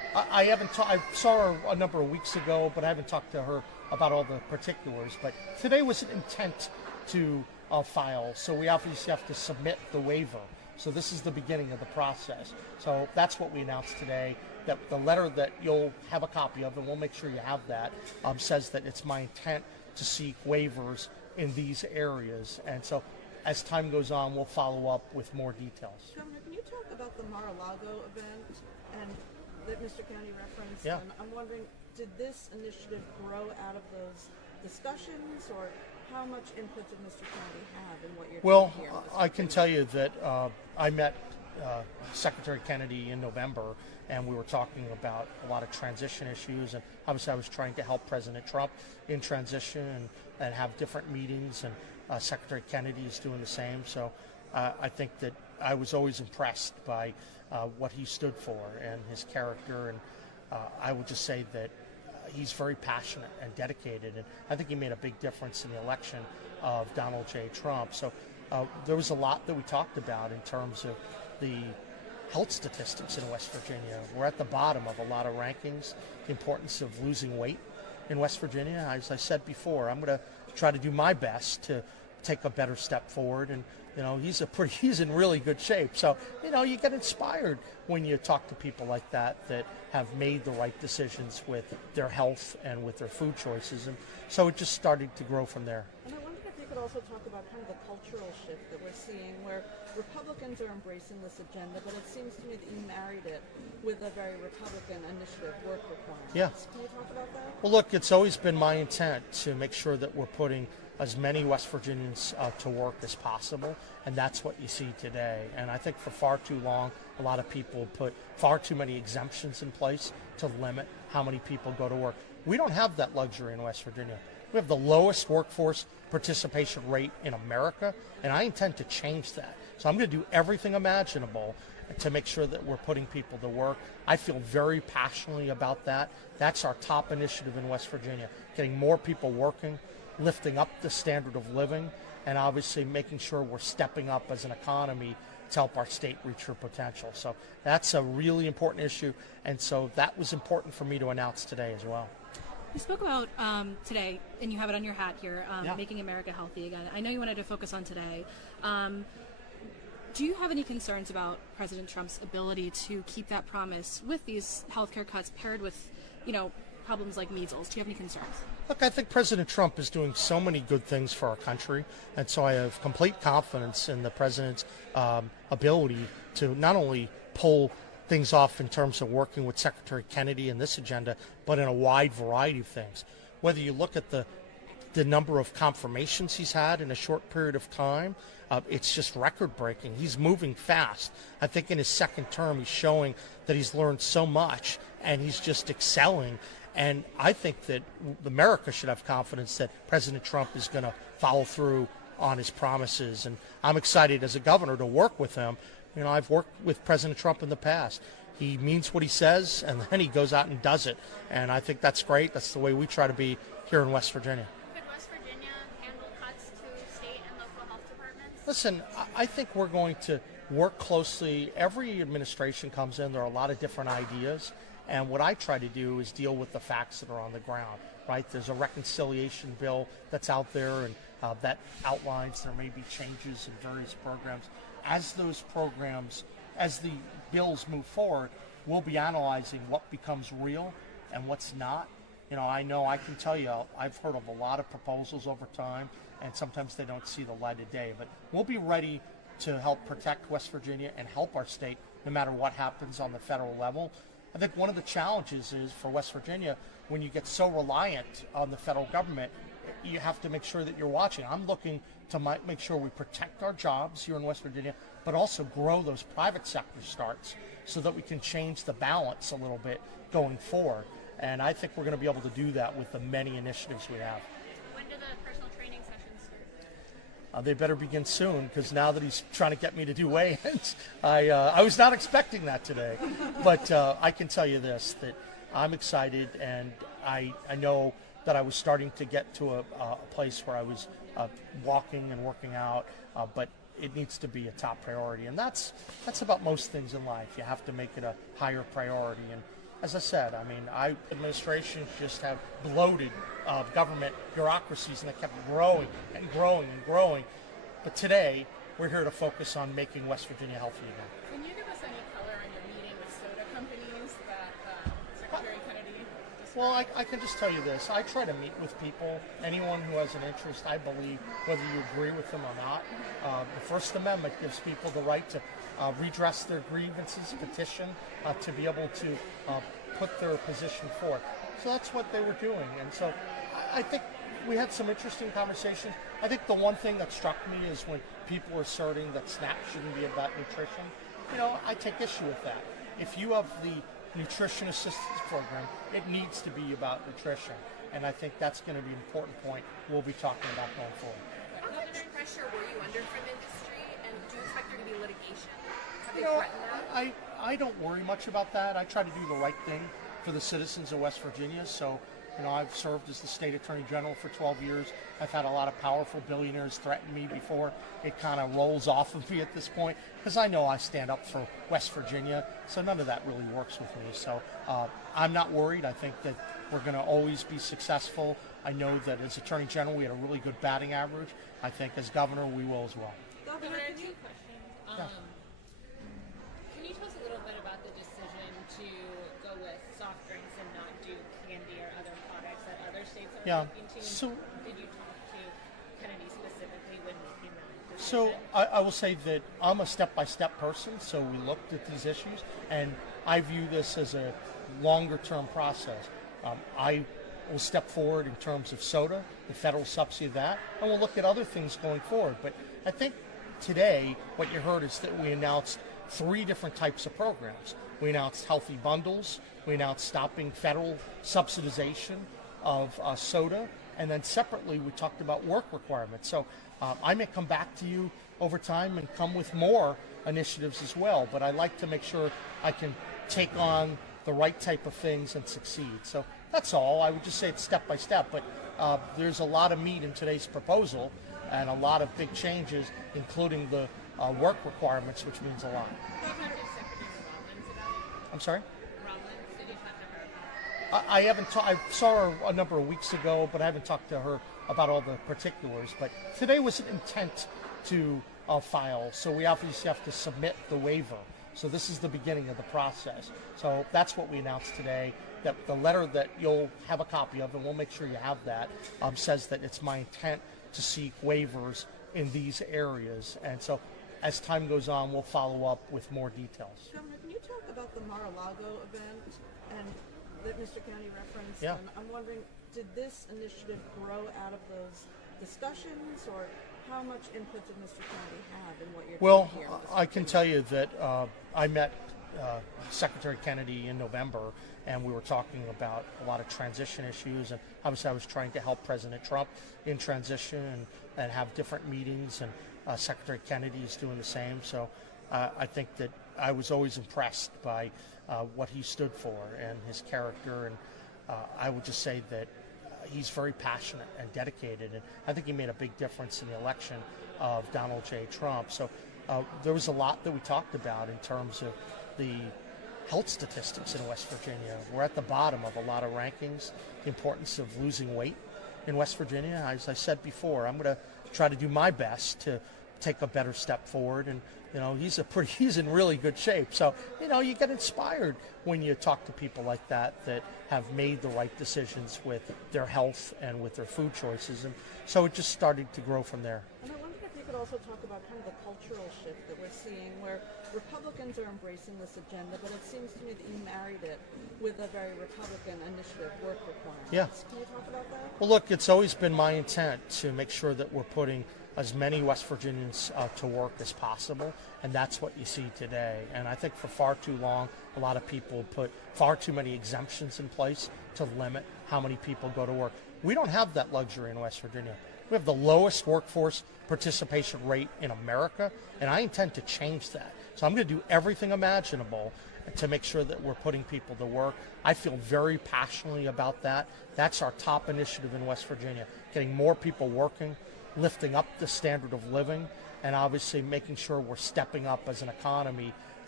I haven't. I saw her a number of weeks ago, but I haven't talked to her about all the particulars. But today was an intent to file, so we obviously have to submit the waiver. So this is the beginning of the process. So that's what we announced today. That the letter that you'll have a copy of, and we'll make sure you have that, says that it's my intent to seek waivers in these areas. And so as time goes on, we'll follow up with more details. Governor, can you talk about the Mar-a-Lago event and that Mr. Kennedy referenced? Yeah. And I'm wondering, did this initiative grow out of those discussions, or how much input did Mr. Kennedy have in what you're doing here? Well, I can tell you that I met Secretary Kennedy in November, and we were talking about a lot of transition issues, and obviously I was trying to help President Trump in transition and have different meetings, and Secretary Kennedy is doing the same. So I think that I was always impressed by what he stood for and his character, and I would just say that he's very passionate and dedicated, and I think he made a big difference in the election of Donald J. Trump. So there was a lot that we talked about in terms of the health statistics in West Virginia. We're at the bottom of a lot of rankings, the importance of losing weight in West Virginia. As I said before, I'm going to try to do my best to take a better step forward, and he's in really good shape. So, you get inspired when you talk to people like that have made the right decisions with their health and with their food choices. And so it just started to grow from there. And I wondered if you could also talk about kind of the cultural shift that we're seeing, where Republicans are embracing this agenda, but it seems to me that you married it with a very Republican initiative, work requirements. Yeah. Can you talk about that? Well, look, it's always been my intent to make sure that we're putting as many West Virginians to work as possible, and that's what you see today. And I think for far too long, a lot of people put far too many exemptions in place to limit how many people go to work. We don't have that luxury in West Virginia. We have the lowest workforce participation rate in America, and I intend to change that. So I'm going to do everything imaginable to make sure that we're putting people to work. I feel very passionately about that. That's our top initiative in West Virginia, getting more people working, lifting up the standard of living, and obviously making sure we're stepping up as an economy to help our state reach her potential. So that's a really important issue, and so that was important for me to announce today as well. You spoke about today, and you have it on your hat here, Yeah. making America healthy again. I know you wanted to focus on today. Do you have any concerns about President Trump's ability to keep that promise with these healthcare cuts paired with, problems like measles? Do you have any concerns? Look, I think President Trump is doing so many good things for our country, and so I have complete confidence in the president's ability to not only pull things off in terms of working with Secretary Kennedy in this agenda, but in a wide variety of things. Whether you look at the number of confirmations he's had in a short period of time, it's just record-breaking. He's moving fast. I think in his second term, he's showing that he's learned so much, and he's just excelling. And I think that America should have confidence that President Trump is going to follow through on his promises. And I'm excited as a governor to work with him. I've worked with President Trump in the past. He means what he says, and then he goes out and does it. And I think that's great. That's the way we try to be here in West Virginia. Could West Virginia handle cuts to state and local health departments? Listen, I think we're going to work closely. Every administration comes in, there are a lot of different ideas. And what I try to do is deal with the facts that are on the ground, right? There's a reconciliation bill that's out there, and that outlines there may be changes in various programs. As those programs, as the bills move forward, we'll be analyzing what becomes real and what's not. I know I can tell you, I've heard of a lot of proposals over time, and sometimes they don't see the light of day. But we'll be ready to help protect West Virginia and help our state no matter what happens on the federal level. I think one of the challenges is for West Virginia, when you get so reliant on the federal government, you have to make sure that you're watching. I'm looking to make sure we protect our jobs here in West Virginia, but also grow those private sector starts so that we can change the balance a little bit going forward. And I think we're going to be able to do that with the many initiatives we have. When do the personal training sessions start? They better begin soon, because now that he's trying to get me to do weigh-ins, I was not expecting that today. But I can tell you this, that I'm excited, and I know that I was starting to get to a place where I was walking and working out, but it needs to be a top priority. And that's about most things in life. You have to make it a higher priority. And as I said, I mean, administrations just have bloated government bureaucracies, and they kept growing and growing and growing. But today, we're here to focus on making West Virginia healthy again. Can you give us any color on your meeting with soda companies that Secretary Kennedy described? Well, I can just tell you this. I try to meet with people, anyone who has an interest, I believe, whether you agree with them or not. The First Amendment gives people the right to redress their grievances, petition, to be able to put their position forth. So that's what they were doing. And so I think we had some interesting conversations. I think the one thing that struck me is when people were asserting that SNAP shouldn't be about nutrition. You know, I take issue with that. If you have the nutrition assistance program, it needs to be about nutrition. And I think that's going to be an important point we'll be talking about going forward. How much pressure were you under from industry, and do you expect there to be litigation? Have they You know, threatened that? I don't worry much about that. I try to do the right thing for the citizens of West Virginia. So, you know, I've served as the state attorney general for 12 years. I've had a lot of powerful billionaires threaten me before. It kind of rolls off of me at this point because I know I stand up for West Virginia. So none of that really works with me. So I'm not worried. I think that we're going to always be successful. I know that as attorney general, we had a really good batting average. I think as governor, we will as well. Governor, two questions. Can you tell us a little bit about the decision to go with soft drinks and not do candy or other products that other states are looking to? So, did you talk to Kennedy specifically when making that decision? So I will say that I'm a step-by-step person, so we looked at these issues, and I view this as a longer-term process. I will step forward in terms of soda, the federal subsidy of that, and we'll look at other things going forward. But I think today what you heard is that we announced 3 different types of programs. We announced healthy bundles, we announced stopping federal subsidization of soda, and then separately we talked about work requirements. So I may come back to you over time and come with more initiatives as well, but I like to make sure I can take on the right type of things and succeed. So that's all. I would just say it's step by step, but there's a lot of meat in today's proposal and a lot of big changes, including the work requirements, which means a lot. I'm sorry? I haven't. I saw her a number of weeks ago, but I haven't talked to her about all the particulars. But today was an intent to file, so we obviously have to submit the waiver. So this is the beginning of the process. So that's what we announced today. That the letter that you'll have a copy of, and we'll make sure you have that, says that it's my intent to seek waivers in these areas. And so as time goes on, we'll follow up with more details. Governor, can you talk about the Mar-a-Lago event and that Mr. Kennedy referenced? Yeah. And I'm wondering, did this initiative grow out of those discussions, or how much input did Mr. Kennedy have in what you're doing here? Well, I can tell you that I met Secretary Kennedy in November, and we were talking about a lot of transition issues, and obviously I was trying to help President Trump in transition and have different meetings, and Secretary Kennedy is doing the same. So I think that I was always impressed by what he stood for and his character, and I would just say that he's very passionate and dedicated, and I think he made a big difference in the election of Donald J. Trump. So there was a lot that we talked about in terms of the health statistics in West Virginia. We're at the bottom of a lot of rankings, the importance of losing weight in West Virginia. As I said before, I'm going to try to do my best to take a better step forward, and he's in really good shape. So you get inspired when you talk to people like that have made the right decisions with their health and with their food choices, and so it just started to grow from there. And I wondered if you could also talk about kind of the cultural shift that we're seeing, where Republicans are embracing this agenda, but it seems to me that you married it with a very Republican initiative, work requirements. Yeah. Can you talk about that? Well, look, it's always been my intent to make sure that we're putting as many West Virginians to work as possible, and that's what you see today. And I think for far too long, a lot of people put far too many exemptions in place to limit how many people go to work. We don't have that luxury in West Virginia. We have the lowest workforce participation rate in America, and I intend to change that. So I'm going to do everything imaginable to make sure that we're putting people to work. I feel very passionately about that. That's our top initiative in West Virginia, getting more people working, lifting up the standard of living, and obviously making sure we're stepping up as an economy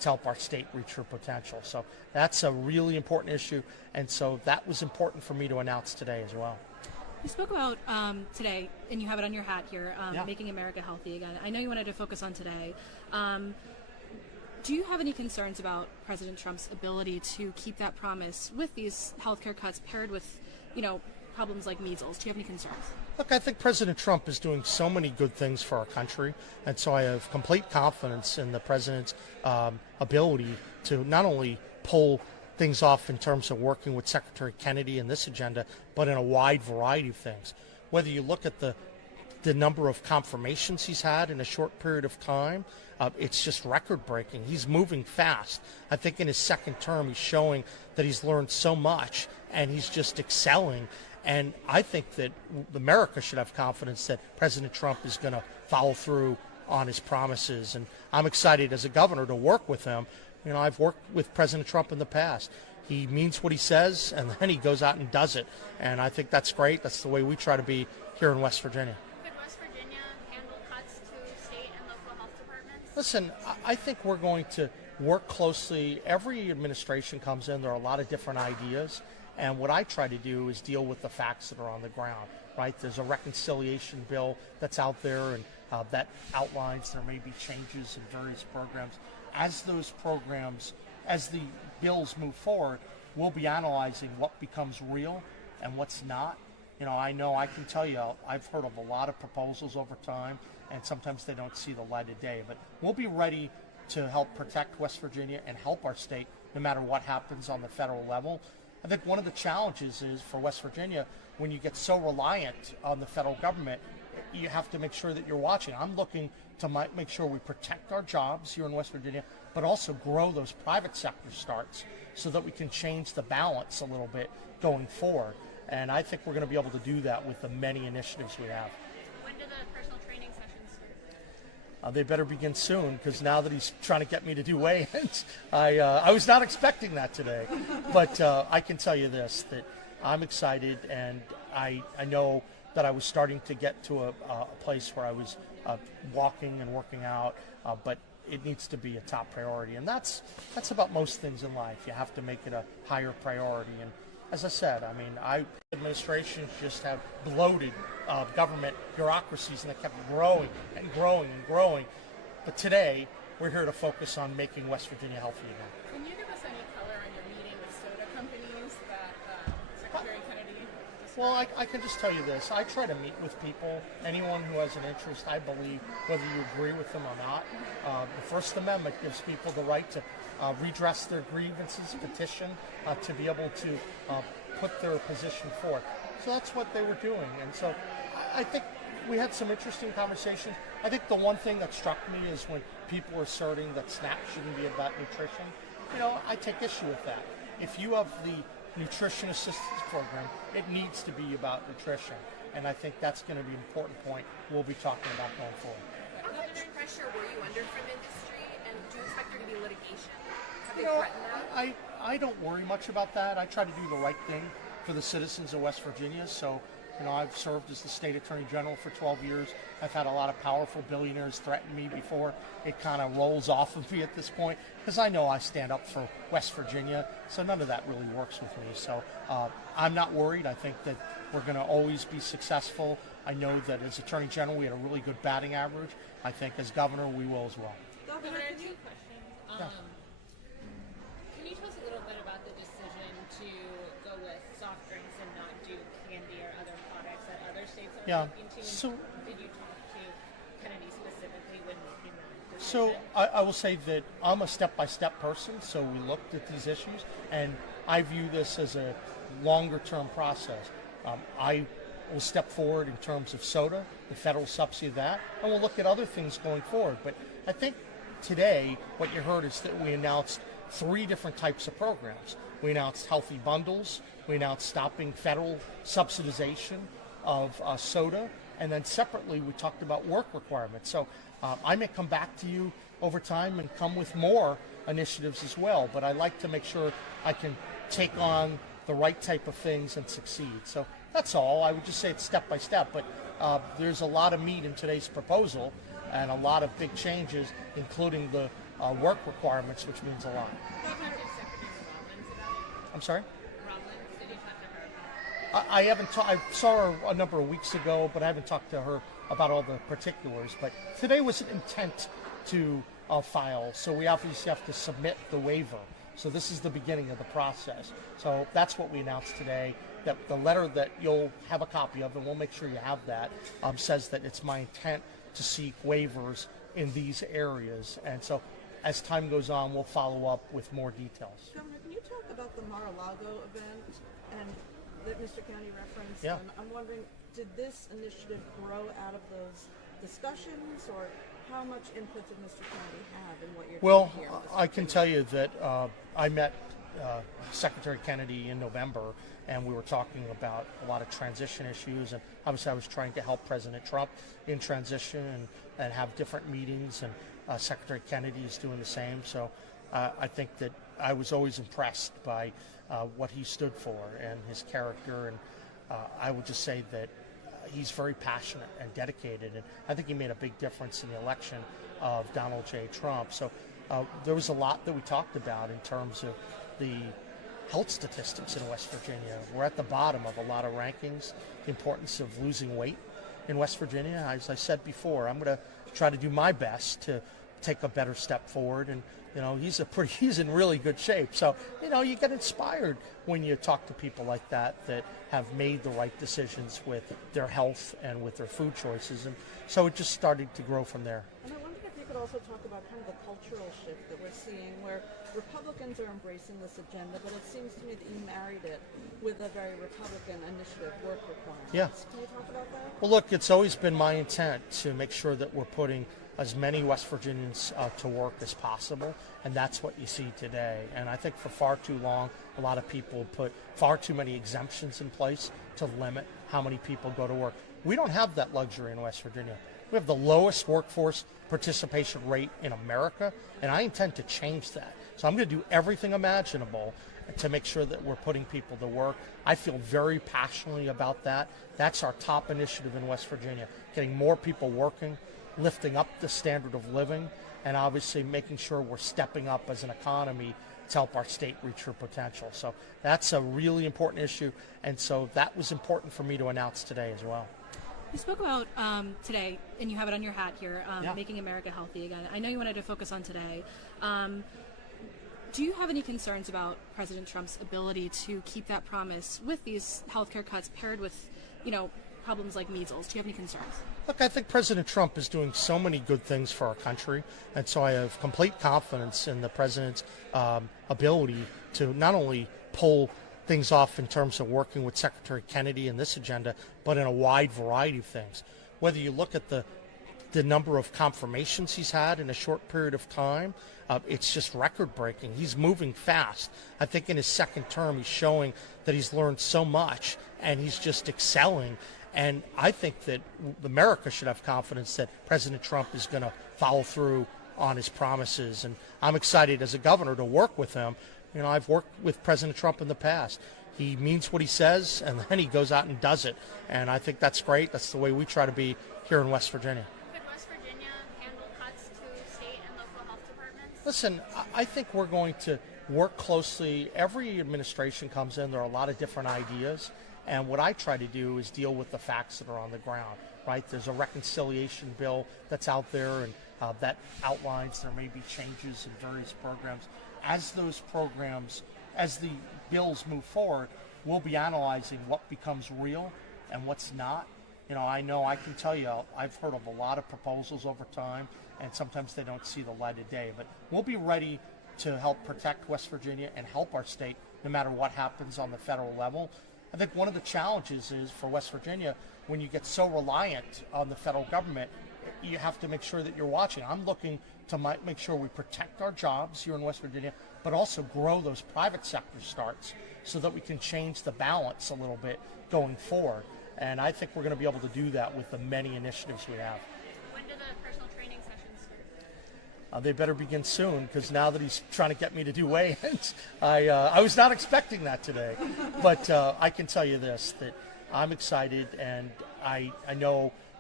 to help our state reach her potential. So that's a really important issue, and so that was important for me to announce today as well. You spoke about today, and you have it on your hat here, Yeah. making America healthy again. I know you wanted to focus on today. Do you have any concerns about President Trump's ability to keep that promise with these healthcare cuts paired with, problems like measles? Do you have any concerns? Look, I think President Trump is doing so many good things for our country, and so I have complete confidence in the president's ability to not only pull things off in terms of working with Secretary Kennedy in this agenda, but in a wide variety of things. Whether you look at the number of confirmations he's had in a short period of time, it's just record-breaking. He's moving fast. I think in his second term, he's showing that he's learned so much, and he's just excelling. And I think that America should have confidence that President Trump is going to follow through on his promises. And I'm excited as a governor to work with him. I've worked with President Trump in the past. He means what he says, and then he goes out and does it. And I think that's great. That's the way we try to be here in West Virginia. Could West Virginia handle cuts to state and local health departments? Listen, I think we're going to work closely. Every administration comes in, there are a lot of different ideas. And what I try to do is deal with the facts that are on the ground, right? There's a reconciliation bill that's out there, and that outlines there may be changes in various programs. As those programs, as the bills move forward, we'll be analyzing what becomes real and what's not. I know I can tell you, I've heard of a lot of proposals over time, and sometimes they don't see the light of day. But we'll be ready to help protect West Virginia and help our state no matter what happens on the federal level. I think one of the challenges is for West Virginia, when you get so reliant on the federal government, you have to make sure that you're watching. I'm looking to make sure we protect our jobs here in West Virginia, but also grow those private sector starts so that we can change the balance a little bit going forward. And I think we're going to be able to do that with the many initiatives we have. When do the personal training sessions start? They better begin soon, because now that he's trying to get me to do weigh-ins, I was not expecting that today. But I can tell you this, that I'm excited, and I know that I was starting to get to a place where I was walking and working out, but it needs to be a top priority. And that's about most things in life. You have to make it a higher priority. And as I said, administrations just have bloated government bureaucracies, and they kept growing and growing and growing. But today, we're here to focus on making West Virginia healthy again. Can you give us any color on your meeting with soda companies that Secretary Kennedy described? Well, I can just tell you this. I try to meet with people, anyone who has an interest, I believe, whether you agree with them or not. The First Amendment gives people the right to redress their grievances, petition, to be able to put their position forth. So that's what they were doing. And so I think we had some interesting conversations. I think the one thing that struck me is when people were asserting that SNAP shouldn't be about nutrition. I take issue with that. If you have the nutrition assistance program, it needs to be about nutrition. And I think that's going to be an important point we'll be talking about going forward. How much pressure were you under from industry, and do you expect there to be litigation? Have they threatened that? I don't worry much about that. I try to do the right thing for the citizens of West Virginia. So, I've served as the state attorney general for 12 years. I've had a lot of powerful billionaires threaten me before. It kind of rolls off of me at this point, because I know I stand up for West Virginia. So none of that really works with me. So I'm not worried. I think that we're going to always be successful. I know that as attorney general, we had a really good batting average. I think as governor, we will as well. Governor, I have two questions. Can you tell us a little bit about the decision to go with soft drinks and not do candy or other products that other states are looking to? So, did you talk to Kennedy specifically when making that decision? So I will say that I'm a step-by-step person, so we looked at these issues, and I view this as a longer-term process. I will step forward in terms of soda, the federal subsidy of that, and we'll look at other things going forward. But I think today what you heard is that we announced 3 different types of programs. We announced healthy bundles, we announced stopping federal subsidization of soda, and then separately we talked about work requirements. So I may come back to you over time and come with more initiatives as well, but I like to make sure I can take on the right type of things and succeed. So that's all. I would just say it's step by step, but there's a lot of meat in today's proposal, and a lot of big changes, including the work requirements, which means a lot. I'm sorry? I haven't. I saw her a number of weeks ago, but I haven't talked to her about all the particulars. But today was an intent to file, so we obviously have to submit the waiver. So this is the beginning of the process. So that's what we announced today. That the letter that you'll have a copy of, and we'll make sure you have that, says that it's my intent to seek waivers in these areas. And so, as time goes on, we'll follow up with more details. Governor, can you talk about the Mar-a-Lago event and that Mr. County referenced? Yeah. And I'm wondering, did this initiative grow out of those discussions, or how much input did Mr. County have in what you're doing here? Well, I can tell you that I met Secretary Kennedy in November, and we were talking about a lot of transition issues, and obviously I was trying to help President Trump in transition and have different meetings, and Secretary Kennedy is doing the same. So I think that I was always impressed by what he stood for and his character, and I would just say that he's very passionate and dedicated, and I think he made a big difference in the election of Donald J. Trump. So there was a lot that we talked about in terms of the health statistics in West Virginia. We're at the bottom of a lot of rankings. The importance of losing weight in West Virginia. As I said before, I'm going to try to do my best to take a better step forward. And he's in really good shape. So you get inspired when you talk to people like that have made the right decisions with their health and with their food choices. And so it just started to grow from there. And I wondered if you could also talk about kind of the cultural shift that we're seeing, where Republicans are embracing this agenda, but it seems to me that you married it with a very Republican initiative, work requirements. Yeah. Can you talk about that? Well, look, it's always been my intent to make sure that we're putting as many West Virginians to work as possible, and that's what you see today. And I think for far too long, a lot of people put far too many exemptions in place to limit how many people go to work. We don't have that luxury in West Virginia. We have the lowest workforce participation rate in America, and I intend to change that. So I'm going to do everything imaginable to make sure that we're putting people to work. I feel very passionately about that. That's our top initiative in West Virginia, getting more people working, lifting up the standard of living, and obviously making sure we're stepping up as an economy to help our state reach her potential. So that's a really important issue, and so that was important for me to announce today as well. You spoke about today, and you have it on your hat here, Yeah. making America healthy again. I know you wanted to focus on today. Do you have any concerns about President Trump's ability to keep that promise with these healthcare cuts paired with, problems like measles? Do you have any concerns? Look, I think President Trump is doing so many good things for our country, and so I have complete confidence in the president's ability to not only pull things off in terms of working with Secretary Kennedy in this agenda, but in a wide variety of things. Whether you look at the number of confirmations he's had in a short period of time, it's just record-breaking. He's moving fast. I think in his second term, he's showing that he's learned so much, and he's just excelling. And I think that America should have confidence that President Trump is going to follow through on his promises. And I'm excited as a governor to work with him. I've worked with President Trump in the past. He means what he says, and then he goes out and does it. And I think that's great. That's the way we try to be here in West Virginia. Could West Virginia handle cuts to state and local health departments? Listen, I think we're going to work closely. Every administration comes in, there are a lot of different ideas. And what I try to do is deal with the facts that are on the ground, right? There's a reconciliation bill that's out there, and that outlines there may be changes in various programs. As those programs, as the bills move forward, we'll be analyzing what becomes real and what's not. I can tell you, I've heard of a lot of proposals over time, and sometimes they don't see the light of day. But we'll be ready to help protect West Virginia and help our state no matter what happens on the federal level. I think one of the challenges is for West Virginia, when you get so reliant on the federal government, you have to make sure that you're watching. I'm looking to make sure we protect our jobs here in West Virginia, but also grow those private sector starts so that we can change the balance a little bit going forward. And I think we're going to be able to do that with the many initiatives we have. When do the personal training sessions start? They better begin soon, because now that he's trying to get me to do weigh-ins, I was not expecting that today. But I can tell you this, that I'm excited, and I know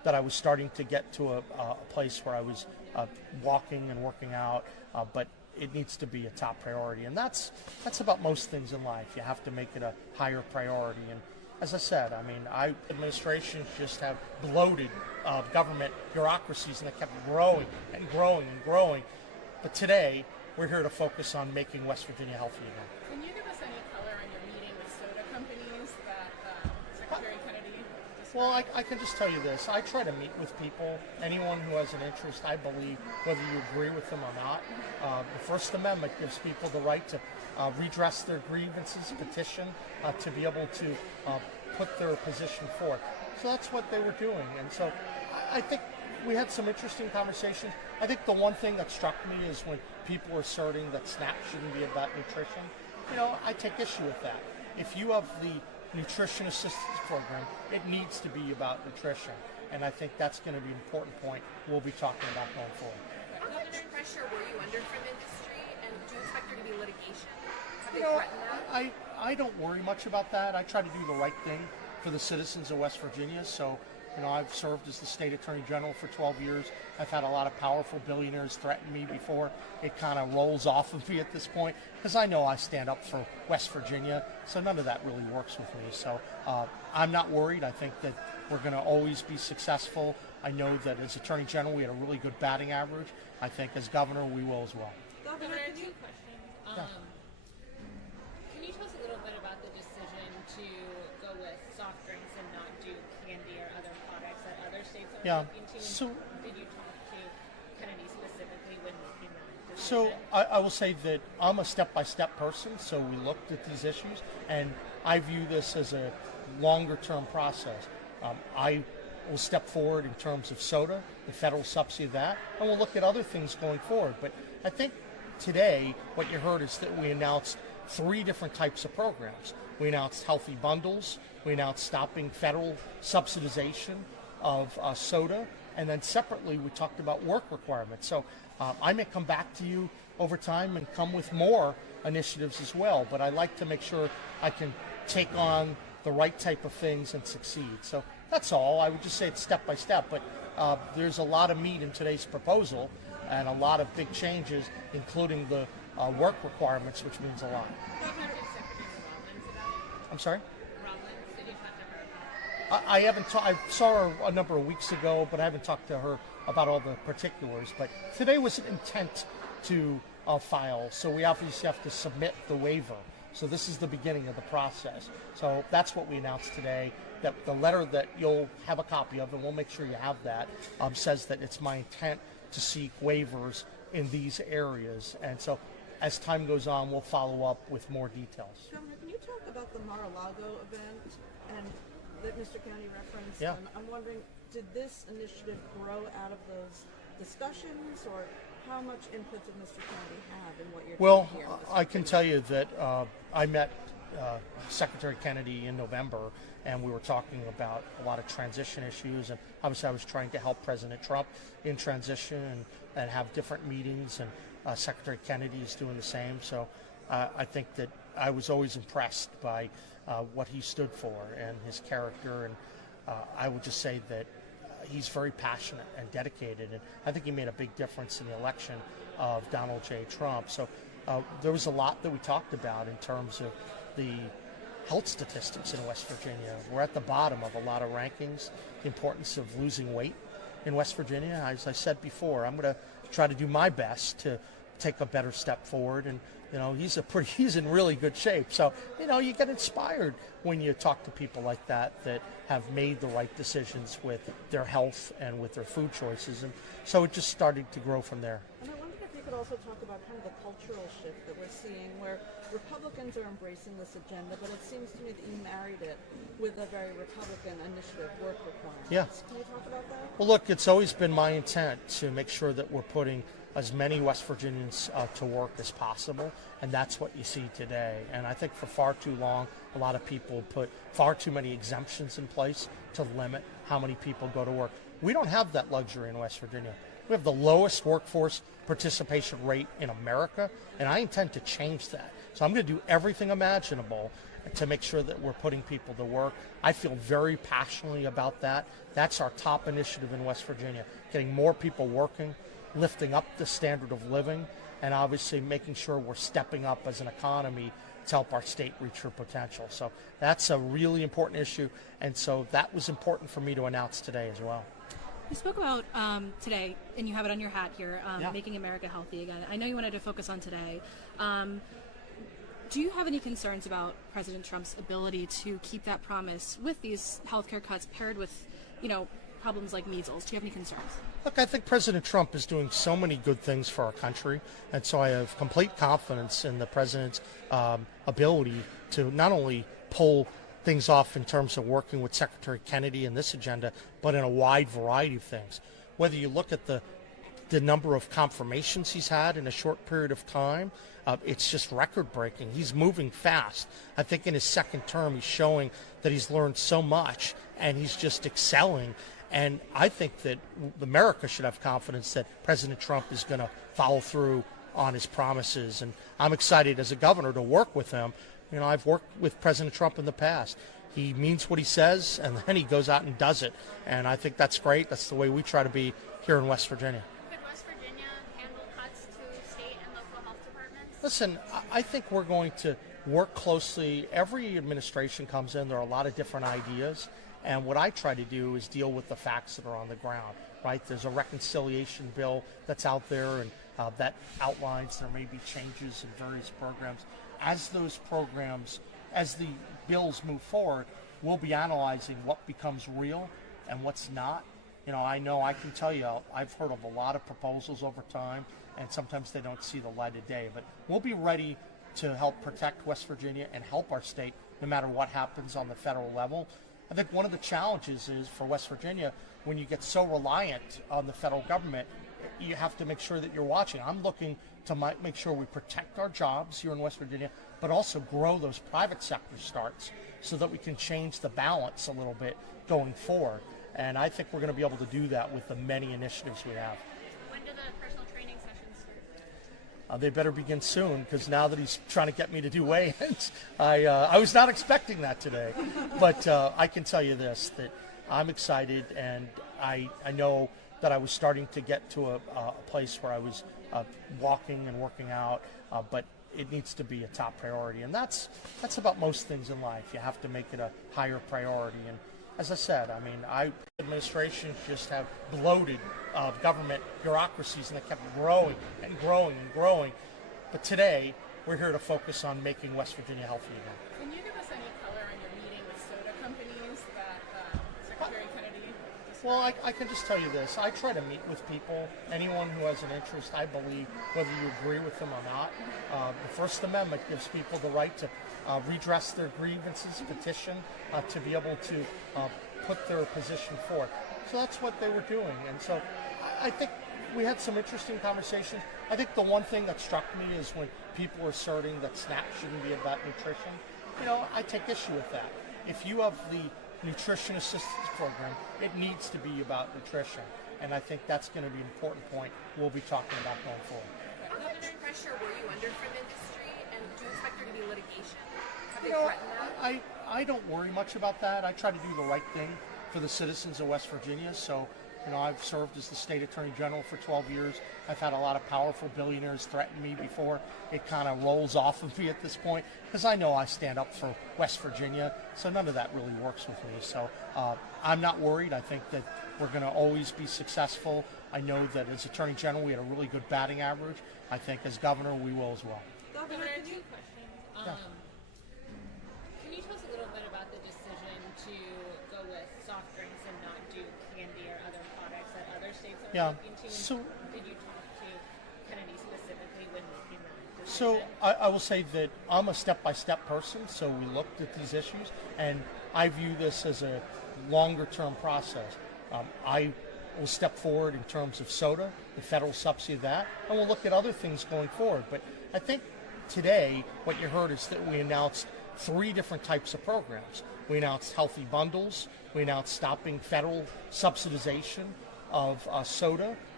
that I was starting to get to a place where I was walking and working out, but it needs to be a top priority. And that's about most things in life. You have to make it a higher priority. And as I said, I mean, administrations just have bloated government bureaucracies, and they kept growing and growing and growing. But today, we're here to focus on making West Virginia healthy again. Can you give us any color on your meeting with soda companies that Secretary Kennedy described? Well, I can just tell you this. I try to meet with people, anyone who has an interest, I believe, whether you agree with them or not. The First Amendment gives people the right to redress their grievances, petition, to be able to put their position forth. So that's what they were doing. And so I think we had some interesting conversations. I think the one thing that struck me is when people were asserting that SNAP shouldn't be about nutrition. You know, I take issue with that. If you have the nutrition assistance program, it needs to be about nutrition. And I think that's going to be an important point we'll be talking about going forward. How much pressure were you under from industry, and do you expect there to be litigation? Have they You know, threatened that? I don't worry much about that. I try to do the right thing for the citizens of West Virginia. So, you know, I've served as the state attorney general for 12 years. I've had a lot of powerful billionaires threaten me before it kind of rolls off of me at this point, because I know I stand up for West Virginia. So none of that really works with me. So I'm not worried. I think that we're going to always be successful. I know that as attorney general, we had a really good batting average. I think as governor, we will as well. Governor, two questions. Can you tell us a little bit about the decision to go with soft drinks and not do candy or other products that other states are looking to? So, did you talk to Kennedy specifically when making that So decision? I will say that I'm a step-by-step person, so we looked at these issues, and I view this as a longer-term process. I will step forward in terms of soda, the federal subsidy of that, and we'll look at other things going forward. But I think today what you heard is that we announced 3 different types of programs. We announced healthy bundles, we announced stopping federal subsidization of soda, and then separately we talked about work requirements. So I may come back to you over time and come with more initiatives as well, but I like to make sure I can take on the right type of things and succeed. So that's all. I would just say it's step by step, but there's a lot of meat in today's proposal and a lot of big changes, including the work requirements, which means a lot. I'm sorry? I haven't. I saw her a number of weeks ago, but I haven't talked to her about all the particulars. But today was an intent to file, so we obviously have to submit the waiver. So this is the beginning of the process. So that's what we announced today. That the letter that you'll have a copy of, and we'll make sure you have that, says that it's my intent to seek waivers in these areas. And so as time goes on, we'll follow up with more details. Governor, can you talk about the Mar-a-Lago event and that Mr. Kennedy referenced? Yeah. And I'm wondering, did this initiative grow out of those discussions, or how much input did Mr. Kennedy have in what you're doing here? I can tell you that I met Secretary Kennedy in November, and we were talking about a lot of transition issues, and obviously I was trying to help President Trump in transition and have different meetings, and Secretary Kennedy is doing the same. So I think that I was always impressed by what he stood for and his character, and I would just say that he's very passionate and dedicated, and I think he made a big difference in the election of Donald J. Trump. So there was a lot that we talked about in terms of the health statistics in West Virginia. We're at the bottom of a lot of rankings, the importance of losing weight in West Virginia. As I said before, I'm going to try to do my best to take a better step forward, and you know, he's in really good shape. So, you know, you get inspired when you talk to people like that have made the right decisions with their health and with their food choices. And so it just started to grow from there. And I wondered if you could also talk about kind of the cultural shift that we're seeing, where Republicans are embracing this agenda, but it seems to me that you married it with a very Republican initiative, work requirements. Yeah. Can you talk about that? Well, look, it's always been my intent to make sure that we're putting as many West Virginians to work as possible, and that's what you see today. And I think for far too long, a lot of people put far too many exemptions in place to limit how many people go to work. We don't have that luxury in West Virginia. We have the lowest workforce participation rate in America, and I intend to change that. So I'm going to do everything imaginable to make sure that we're putting people to work. I feel very passionately about that. That's our top initiative in West Virginia, getting more people working, lifting up the standard of living, and obviously making sure we're stepping up as an economy to help our state reach her potential. So that's a really important issue, and so that was important for me to announce today as well. You spoke about today, and you have it on your hat here, making America healthy again. I know you wanted to focus on today. Do you have any concerns about President Trump's ability to keep that promise with these healthcare cuts paired with, problems like measles? Do you have any concerns? Look, I think President Trump is doing so many good things for our country, and so I have complete confidence in the president's ability to not only pull things off in terms of working with Secretary Kennedy in this agenda, but in a wide variety of things. Whether you look at the number of confirmations he's had in a short period of time, it's just record-breaking. He's moving fast. I think in his second term, he's showing that he's learned so much, and he's just excelling. And I think that America should have confidence that President Trump is going to follow through on his promises. And I'm excited as a governor to work with him. I've worked with President Trump in the past. He means what he says, and then he goes out and does it. And I think that's great. That's the way we try to be here in West Virginia. Could West Virginia handle cuts to state and local health departments? Listen, I think we're going to work closely. Every administration comes in, there are a lot of different ideas. And what I try to do is deal with the facts that are on the ground, right? There's a reconciliation bill that's out there, and that outlines there may be changes in various programs. As those programs, as the bills move forward, we'll be analyzing what becomes real and what's not. I know I can tell you, I've heard of a lot of proposals over time, and sometimes they don't see the light of day. But we'll be ready to help protect West Virginia and help our state no matter what happens on the federal level. I think one of the challenges is for West Virginia, when you get so reliant on the federal government, you have to make sure that you're watching. I'm looking to make sure we protect our jobs here in West Virginia, but also grow those private sector starts so that we can change the balance a little bit going forward. And I think we're going to be able to do that with the many initiatives we have. When do the personal training sessions start? They better begin soon, because now that he's trying to get me to do weigh-ins, I was not expecting that today. But I can tell you this, that I'm excited, and I know that I was starting to get to a place where I was walking and working out, but it needs to be a top priority. And that's about most things in life. You have to make it a higher priority. And as I said, administrations just have bloated government bureaucracies, and they kept growing and growing and growing. But today, we're here to focus on making West Virginia healthy again. Can you give us any color on your meeting with soda companies that Secretary Kennedy described? Well, I can just tell you this. I try to meet with people, anyone who has an interest, I believe, whether you agree with them or not. The First Amendment gives people the right to redress their grievances, petition, to be able to put their position forth. So that's what they were doing. And so I think we had some interesting conversations. I think the one thing that struck me is when people were asserting that SNAP shouldn't be about nutrition. I take issue with that. If you have the nutrition assistance program, it needs to be about nutrition. And I think that's going to be an important point we'll be talking about going forward. How much pressure were you under from industry, and do you expect there to be litigation? Have they threatened that? I don't worry much about that. I try to do the right thing for the citizens of West Virginia. So, I've served as the state attorney general for 12 years. I've had a lot of powerful billionaires threaten me before it kind of rolls off of me at this point, because I know I stand up for West Virginia. So none of that really works with me. So I'm not worried. I think that we're going to always be successful. I know that as attorney general, we had a really good batting average. I think as governor, we will as well. Governor, two questions. Can you tell us a little bit about the decision to go with soft drinks and not do candy or other products that other states are looking to? So, did you talk to Kennedy specifically when making that decision? So I will say that I'm a step-by-step person, so we looked at these issues, and I view this as a longer-term process. I will step forward in terms of soda, the federal subsidy of that, and we'll look at other things going forward. But I think today what you heard is that we announced 3 different types of programs. We announced healthy bundles, we announced stopping federal subsidization of soda,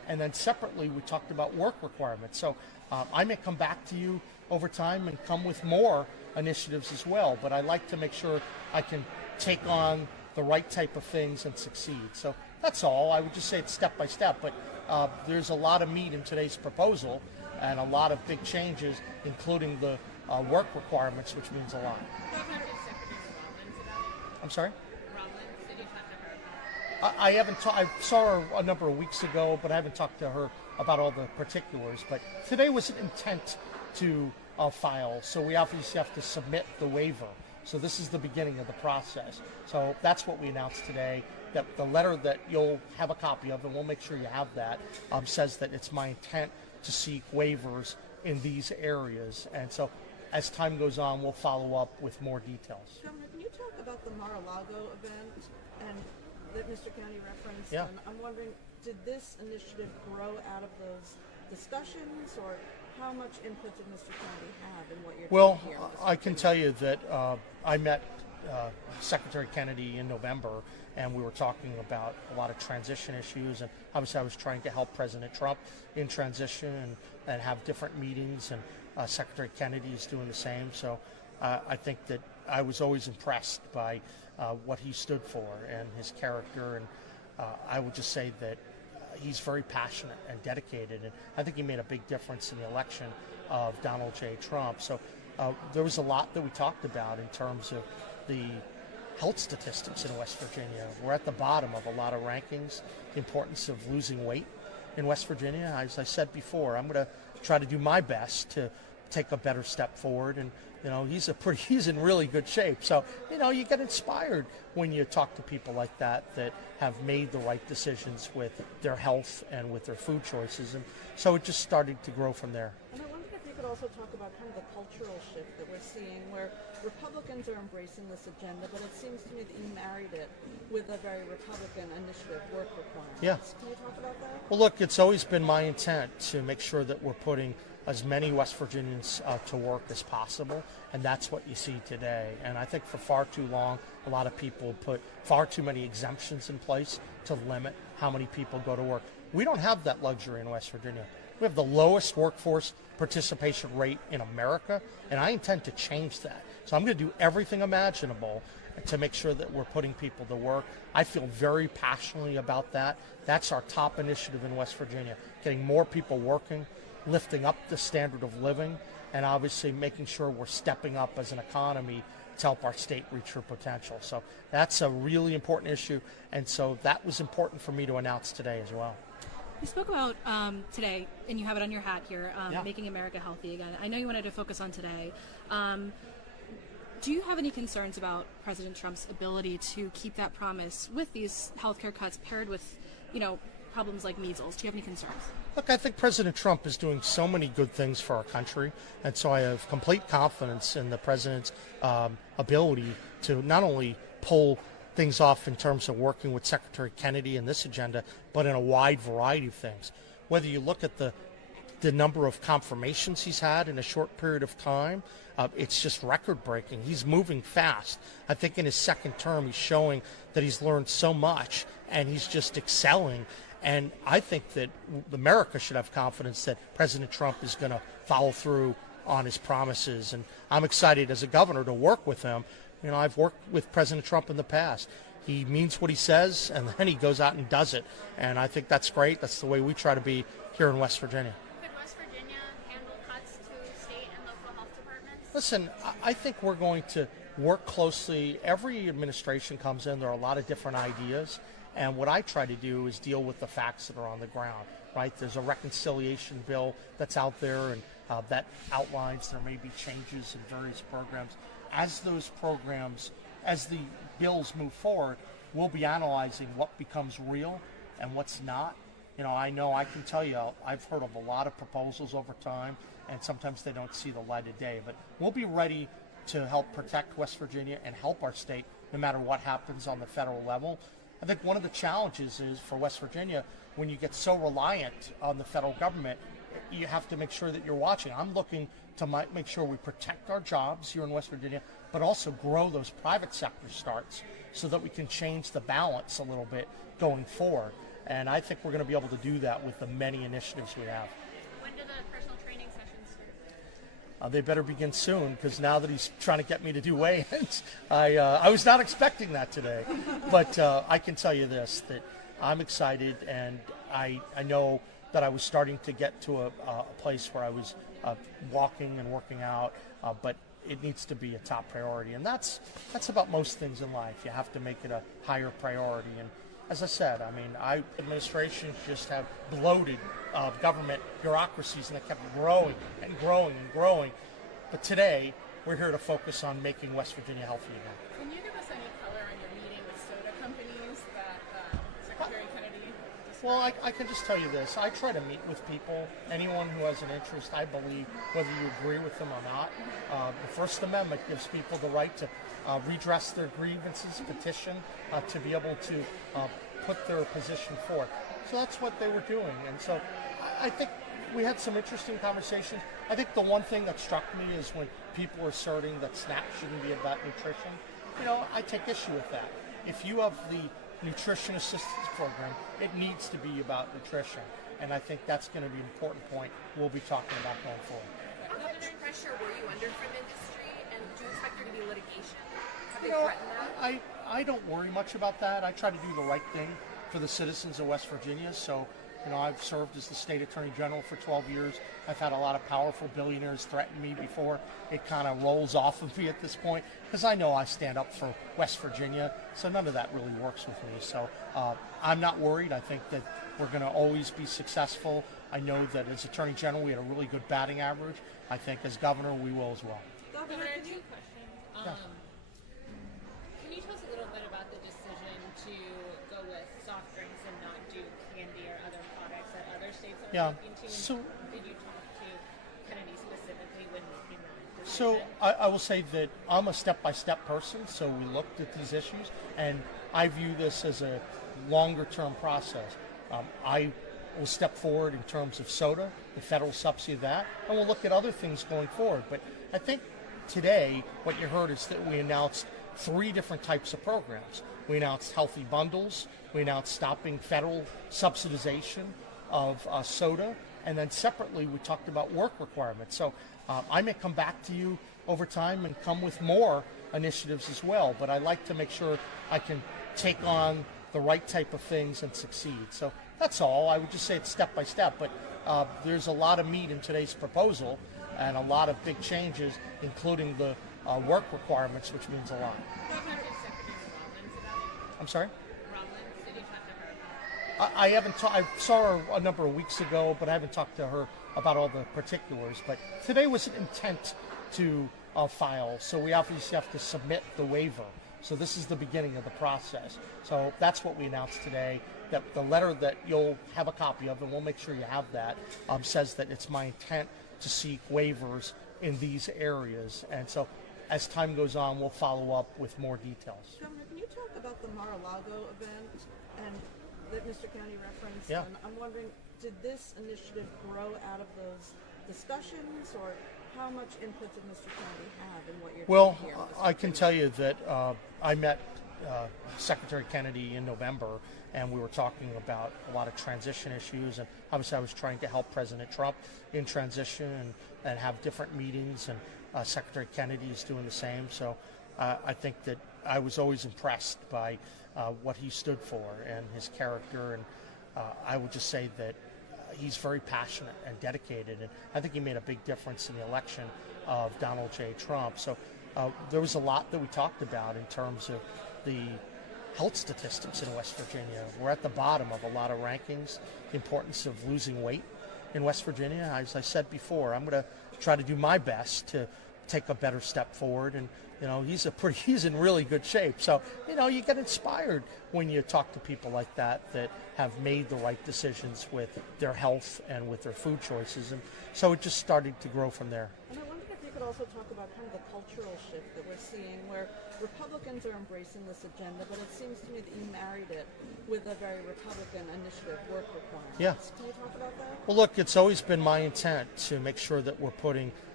And then separately, we talked about work requirements. So I may come back to you over time and come with more initiatives as well. But I like to make sure I can take on the right type of things and succeed. So that's all. I would just say it's step by step. But there's a lot of meat in today's proposal and a lot of big changes, including the work requirements, which means a lot. I'm sorry? I haven't. I saw her a number of weeks ago, but I haven't talked to her about all the particulars. But today was an intent to file, so we obviously have to submit the waiver. So this is the beginning of the process. So that's what we announced today. That the letter that you'll have a copy of, and we'll make sure you have that, says that it's my intent to seek waivers in these areas. And so as time goes on, we'll follow up with more details. Governor, can you talk about the Mar-a-Lago event and that Mr. County referenced? Yeah. And I'm wondering, did this initiative grow out of those discussions, or how much input did Mr. County have in what you're doing here? Well, I can tell you that I met Secretary Kennedy in November, and we were talking about a lot of transition issues, and obviously I was trying to help President Trump in transition and have different meetings, and Secretary Kennedy is doing the same. So I think that I was always impressed by what he stood for and his character, and I would just say that he's very passionate and dedicated, and I think he made a big difference in the election of Donald J. Trump. So there was a lot that we talked about in terms of the health statistics in West Virginia. We're at the bottom of a lot of rankings, the importance of losing weight in West Virginia. As I said before, I'm going to try to do my best to take a better step forward, and he's in really good shape. So you get inspired when you talk to people like that have made the right decisions with their health and with their food choices, and so it just started to grow from there. And I wondered if you could also talk about kind of the cultural shift that we're seeing, where Republicans are embracing this agenda, but it seems to me that you married it with a very Republican initiative, work requirements. Yeah. Can you talk about that? Well, look, it's always been my intent to make sure that we're putting as many West Virginians to work as possible, and that's what you see today. And I think for far too long, a lot of people put far too many exemptions in place to limit how many people go to work. We don't have that luxury in West Virginia. We have the lowest workforce participation rate in America, and I intend to change that. So I'm going to do everything imaginable to make sure that we're putting people to work. I feel very passionately about that. That's our top initiative in West Virginia, getting more people working, lifting up the standard of living, and obviously making sure we're stepping up as an economy to help our state reach her potential. So that's a really important issue, and so that was important for me to announce today as well. You spoke about today, and you have it on your hat here, Yeah. making America healthy again. I know you wanted to focus on today. Do you have any concerns about President Trump's ability to keep that promise with these healthcare cuts paired with, problems like measles? Do you have any concerns? Look, I think President Trump is doing so many good things for our country, and so I have complete confidence in the president's ability to not only pull things off in terms of working with Secretary Kennedy in this agenda, but in a wide variety of things. Whether you look at the number of confirmations he's had in a short period of time, it's just record-breaking. He's moving fast. I think in his second term, he's showing that he's learned so much, and he's just excelling. And I think that America should have confidence that President Trump is going to follow through on his promises. And I'm excited as a governor to work with him. I've worked with President Trump in the past. He means what he says, and then he goes out and does it. And I think that's great. That's the way we try to be here in West Virginia. Could West Virginia handle cuts to state and local health departments? Listen, I think we're going to work closely. Every administration comes in, there are a lot of different ideas. And what I try to do is deal with the facts that are on the ground, right? There's a reconciliation bill that's out there, and that outlines there may be changes in various programs. As those programs, as the bills move forward, we'll be analyzing what becomes real and what's not. I know I can tell you, I've heard of a lot of proposals over time, and sometimes they don't see the light of day. But we'll be ready to help protect West Virginia and help our state no matter what happens on the federal level. I think one of the challenges is for West Virginia, when you get so reliant on the federal government, you have to make sure that you're watching. I'm looking to make sure we protect our jobs here in West Virginia, but also grow those private sector starts so that we can change the balance a little bit going forward. And I think we're going to be able to do that with the many initiatives we have. When do the personal training sessions start? They better begin soon, because now that he's trying to get me to do weigh-ins, I was not expecting that today. But I can tell you this, that I'm excited, and I know that I was starting to get to a place where I was walking and working out, but it needs to be a top priority. And that's about most things in life. You have to make it a higher priority. And as I said, I mean, administrations just have bloated government bureaucracies, and they kept growing and growing and growing. But today, we're here to focus on making West Virginia healthy again. Can you give us any color on your meeting with soda companies that Secretary Kennedy described? Well, I can just tell you this. I try to meet with people, anyone who has an interest, I believe, whether you agree with them or not. The First Amendment gives people the right to redress their grievances, petition, to be able to put their position forth. So that's what they were doing. And so I think we had some interesting conversations. I think the one thing that struck me is when people were asserting that SNAP shouldn't be about nutrition. You know, I take issue with that. If you have the nutrition assistance program, it needs to be about nutrition. And I think that's going to be an important point we'll be talking about going forward. How much pressure were you under from industry, and do you expect there to be litigation? Have they You know, threatened that? I don't worry much about that. I try to do the right thing for the citizens of West Virginia. So, you know, I've served as the state attorney general for 12 years. I've had a lot of powerful billionaires threaten me before it kind of rolls off of me at this point, because I know I stand up for West Virginia. So none of that really works with me. So I'm not worried. I think that we're going to always be successful. I know that as attorney general, we had a really good batting average. I think as governor, we will as well. Governor, two questions. Can you tell us a little bit about the decision to go with soft drinks and not do candy or other products that other states are looking to? So, did you talk to Kennedy specifically when making that So decision? I will say that I'm a step-by-step person, so we looked at these issues, and I view this as a longer-term process. I will step forward in terms of soda, the federal subsidy of that, and we'll look at other things going forward. But I think today what you heard is that we announced 3 different types of programs. We announced healthy bundles, we announced stopping federal subsidization of soda, and then separately we talked about work requirements. So I may come back to you over time and come with more initiatives as well, but I like to make sure I can take on the right type of things and succeed. So that's all. I would just say it's step by step, but there's a lot of meat in today's proposal and a lot of big changes, including the work requirements, which means a lot. I'm sorry? I haven't. I saw her a number of weeks ago, but I haven't talked to her about all the particulars. But today was an intent to file, so we obviously have to submit the waiver. So this is the beginning of the process. So that's what we announced today. That the letter that you'll have a copy of, and we'll make sure you have that, says that it's my intent to seek waivers in these areas. And so as time goes on, we'll follow up with more details. Governor, can you talk about the Mar-a-Lago event and that Mr. Kennedy referenced? Yeah. And I'm wondering, did this initiative grow out of those discussions, or how much input did Mr. Kennedy have in what you're Well, doing here? I can tell you that I met Secretary Kennedy in November, and we were talking about a lot of transition issues, and obviously I was trying to help President Trump in transition and have different meetings, and Secretary Kennedy is doing the same. So I think that I was always impressed by what he stood for and his character, and I would just say that he's very passionate and dedicated, and I think he made a big difference in the election of Donald J. Trump. So there was a lot that we talked about in terms of the health statistics in West Virginia. We're at the bottom of a lot of rankings, the importance of losing weight in West Virginia. As I said before, I'm going to try to do my best to take a better step forward, and you know, he's in really good shape. So, you know, you get inspired when you talk to people like that have made the right decisions with their health and with their food choices. And so it just started to grow from there. And I wondered if you could also talk about kind of the cultural shift that we're seeing, where Republicans are embracing this agenda, but it seems to me that you married it with a very Republican initiative, work requirements. Yeah. Can you talk about that? Well, look, it's always been my intent to make sure that we're putting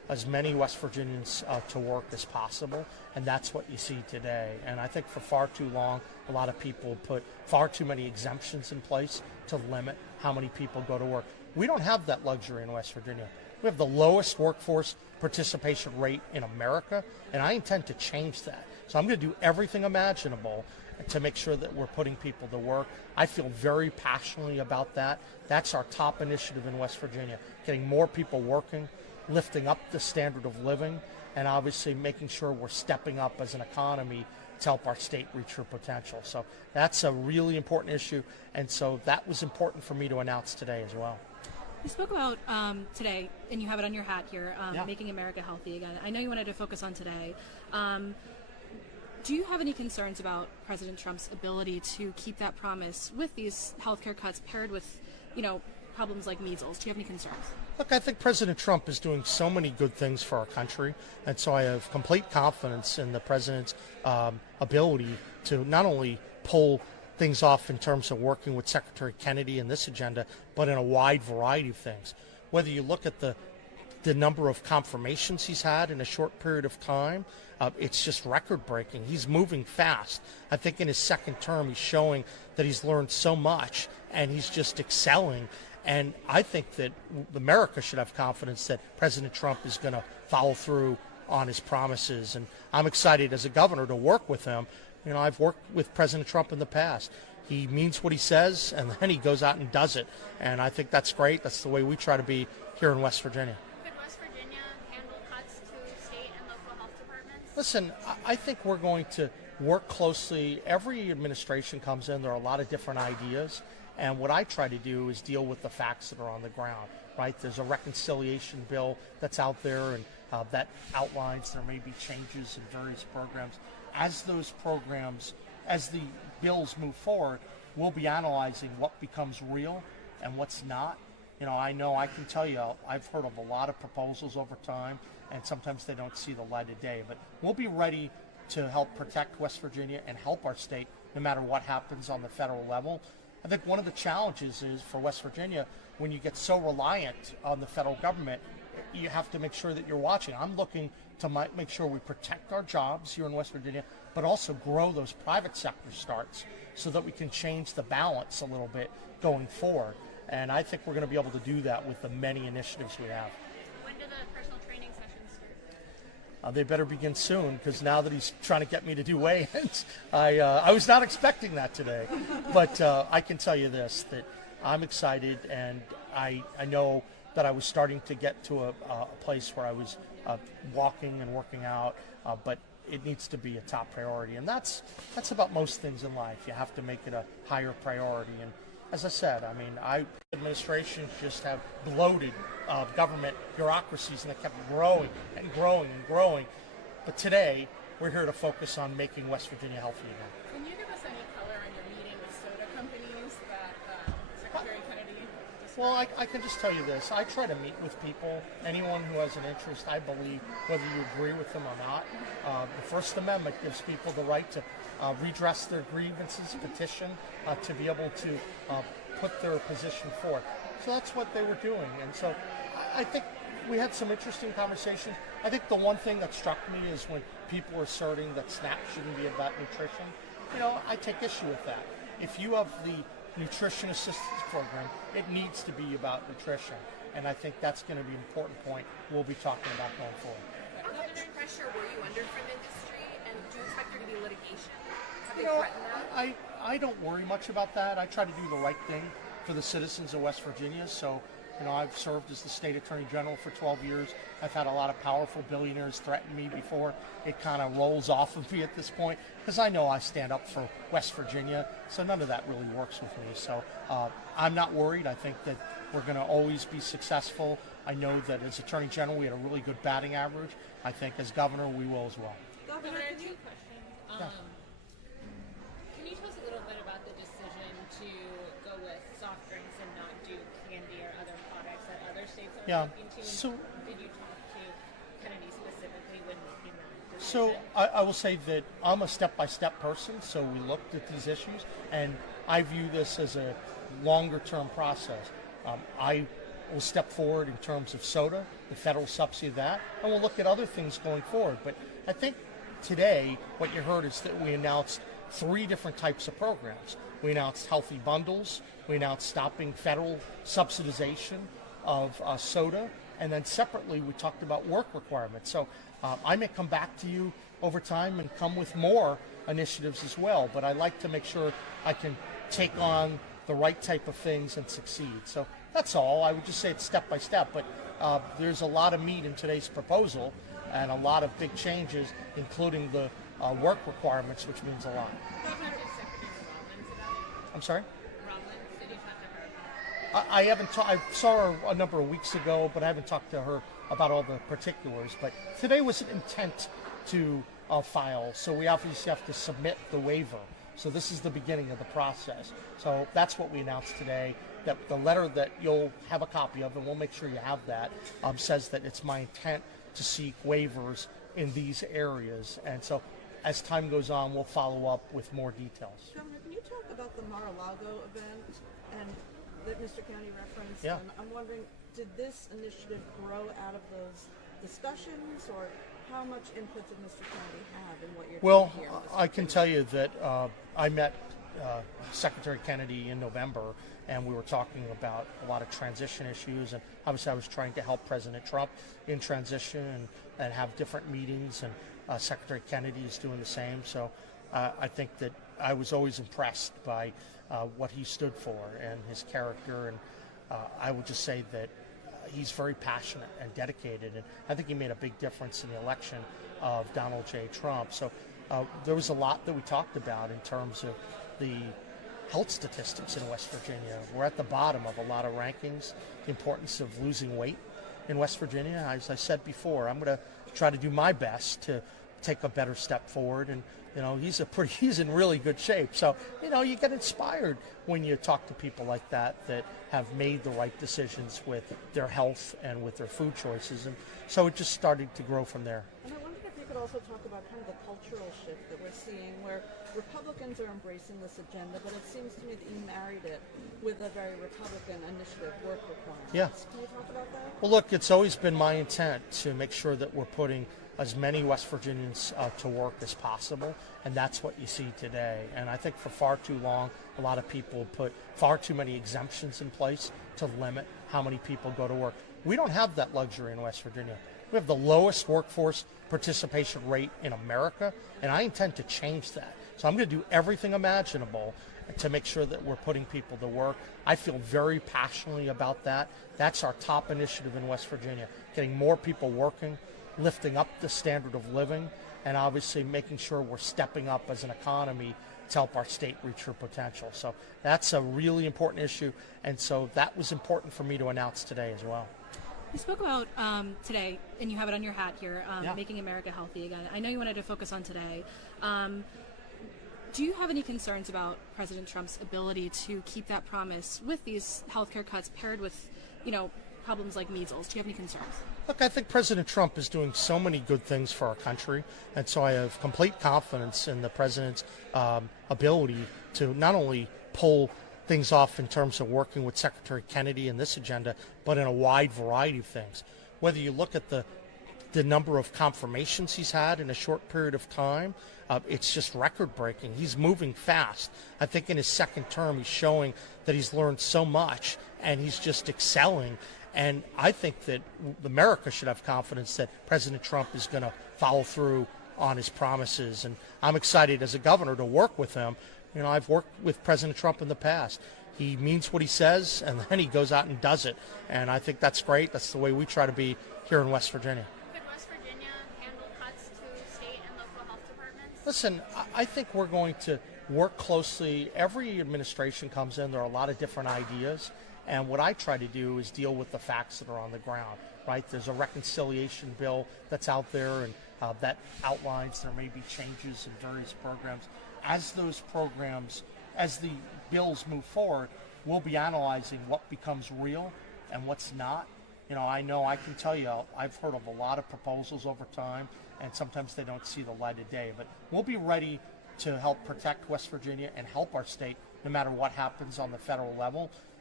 as many West Virginians to work as possible, and that's what you see today. And I think for far too long, a lot of people put far too many exemptions in place to limit how many people go to work. We don't have that luxury in West Virginia. We have the lowest workforce participation rate in America, and I intend to change that. So I'm going to do everything imaginable to make sure that we're putting people to work. I feel very passionately about that. That's our top initiative in West Virginia, getting more people working, lifting up the standard of living, and obviously making sure we're stepping up as an economy to help our state reach her potential. So that's a really important issue, and so that was important for me to announce today as well. You spoke about today, and you have it on your hat here, Yeah. making America healthy again. I know you wanted to focus on today. Do you have any concerns about President Trump's ability to keep that promise with these healthcare cuts paired with, problems like measles? Do you have any concerns? Look, I think President Trump is doing so many good things for our country, and so I have complete confidence in the president's ability to not only pull things off in terms of working with Secretary Kennedy in this agenda, but in a wide variety of things. Whether you look at the number of confirmations he's had in a short period of time, it's just record-breaking. He's moving fast. I think in his second term, he's showing that he's learned so much, and he's just excelling. And I think that America should have confidence that President Trump is going to follow through on his promises. And I'm excited as a governor to work with him. I've worked with President Trump in the past. He means what he says, and then he goes out and does it. And I think that's great. That's the way we try to be here in West Virginia. Could West Virginia handle cuts to state and local health departments? Listen, I think we're going to work closely. Every administration comes in, there are a lot of different ideas. And what I try to do is deal with the facts that are on the ground, right? There's a reconciliation bill that's out there, and that outlines there may be changes in various programs. As those programs, as the bills move forward, we'll be analyzing what becomes real and what's not. I know I can tell you, I've heard of a lot of proposals over time, and sometimes they don't see the light of day. But we'll be ready to help protect West Virginia and help our state no matter what happens on the federal level. I think one of the challenges is for West Virginia, when you get so reliant on the federal government, you have to make sure that you're watching. I'm looking to make sure we protect our jobs here in West Virginia, but also grow those private sector starts so that we can change the balance a little bit going forward. And I think we're going to be able to do that with the many initiatives we have. When do the personal training sessions start? They better begin soon, because now that he's trying to get me to do weigh-ins, I was not expecting that today. But I can tell you this, that I'm excited, and I know that I was starting to get to a place where I was walking and working out, but it needs to be a top priority. And that's about most things in life. You have to make it a higher priority. And as I said, administrations just have bloated government bureaucracies, and they kept growing and growing and growing. But today, we're here to focus on making West Virginia healthy again. Can you give us any color on your meeting with soda companies that Secretary Kennedy described? Well, I can just tell you this. I try to meet with people, anyone who has an interest, I believe, whether you agree with them or not. The First Amendment gives people the right to redress their grievances, petition, to be able to put their position forth. So that's what they were doing. And so I think we had some interesting conversations. I think the one thing that struck me is when people were asserting that SNAP shouldn't be about nutrition. I take issue with that. If you have the nutrition assistance program, it needs to be about nutrition. And I think that's going to be an important point we'll be talking about going forward. How much pressure were you under from industry, and do you expect there to be litigation? Have they threatened that? I don't worry much about that. I try to do the right thing for the citizens of West Virginia. So, I've served as the state attorney general for 12 years. I've had a lot of powerful billionaires threaten me before it kind of rolls off of me at this point, because I know I stand up for West Virginia. So none of that really works with me. So I'm not worried. I think that we're going to always be successful. I know that as attorney general, we had a really good batting average. I think as governor, we will as well. Governor, I have two questions. Can you tell us a little bit about the decision to go with soft drinks and not do candy or other products that other states are looking to? So, did you talk to Kennedy specifically when making that decision? So I will say that I'm a step-by-step person, so we looked at these issues, and I view this as a longer-term process. I we'll step forward in terms of soda, the federal subsidy of that, and we'll look at other things going forward. But I think today what you heard is that we announced 3 different types of programs. We announced healthy bundles, we announced stopping federal subsidization of soda, and then separately we talked about work requirements. So I may come back to you over time and come with more initiatives as well, but I like to make sure I can take on the right type of things and succeed. So that's all. I would just say it's step by step, but there's a lot of meat in today's proposal and a lot of big changes, including the work requirements, which means a lot. I'm sorry? I haven't. I saw her a number of weeks ago, but I haven't talked to her about all the particulars. But today was an intent to file, so we obviously have to submit the waiver. So this is the beginning of the process. So that's what we announced today. That the letter that you'll have a copy of, and we'll make sure you have that, says that it's my intent to seek waivers in these areas. And so as time goes on, we'll follow up with more details. Governor, can you talk about the Mar-a-Lago event and that Mr. County referenced? Yeah. And I'm wondering, did this initiative grow out of those discussions, or how much input did Mr. County have in what you're doing here? Well, I can tell you that I met Secretary Kennedy in November, and we were talking about a lot of transition issues, and obviously I was trying to help President Trump in transition and have different meetings, and Secretary Kennedy is doing the same. So I think that I was always impressed by what he stood for and his character, and I would just say that he's very passionate and dedicated, and I think he made a big difference in the election of Donald J. Trump. So there was a lot that we talked about in terms of the health statistics in West Virginia. We're at the bottom of a lot of rankings, the importance of losing weight in West Virginia. As I said before, I'm going to try to do my best to take a better step forward, and he's in really good shape. So, you get inspired when you talk to people like that have made the right decisions with their health and with their food choices. And so it just started to grow from there. And I wondered if you could also talk about kind of the cultural shift that we're seeing, where Republicans are embracing this agenda, but it seems to me that you married it with a very Republican initiative, work requirements. Yeah. Can you talk about that? Well, look, it's always been my intent to make sure that we're putting as many West Virginians to work as possible, and that's what you see today. And I think for far too long, a lot of people put far too many exemptions in place to limit how many people go to work. We don't have that luxury in West Virginia. We have the lowest workforce participation rate in America, and I intend to change that. So I'm going to do everything imaginable to make sure that we're putting people to work. I feel very passionately about that. That's our top initiative in West Virginia, getting more people working, lifting up the standard of living, and obviously making sure we're stepping up as an economy to help our state reach her potential. So that's a really important issue, and so that was important for me to announce today as well. You spoke about today, and you have it on your hat here, Yeah. making America healthy again. I know you wanted to focus on today. Do you have any concerns about President Trump's ability to keep that promise with these healthcare cuts paired with, problems like measles? Do you have any concerns? Look, I think President Trump is doing so many good things for our country, and so I have complete confidence in the president's ability to not only pull things off in terms of working with Secretary Kennedy in this agenda, but in a wide variety of things. Whether you look at the number of confirmations he's had in a short period of time, it's just record-breaking. He's moving fast. I think in his second term, he's showing that he's learned so much, and he's just excelling. And I think that America should have confidence that President Trump is going to follow through on his promises. And I'm excited as a governor to work with him. I've worked with President Trump in the past. He means what he says, and then he goes out and does it. And I think that's great. That's the way we try to be here in West Virginia. Could West Virginia handle cuts to state and local health departments? Listen, I think we're going to work closely. Every administration comes in, there are a lot of different ideas. And what I try to do is deal with the facts that are on the ground, right? There's a reconciliation bill that's out there, and that outlines there may be changes in various programs. As those programs, as the bills move forward, we'll be analyzing what becomes real and what's not. I know I can tell you, I've heard of a lot of proposals over time, and sometimes they don't see the light of day. But we'll be ready to help protect West Virginia and help our state no matter what happens on the federal level.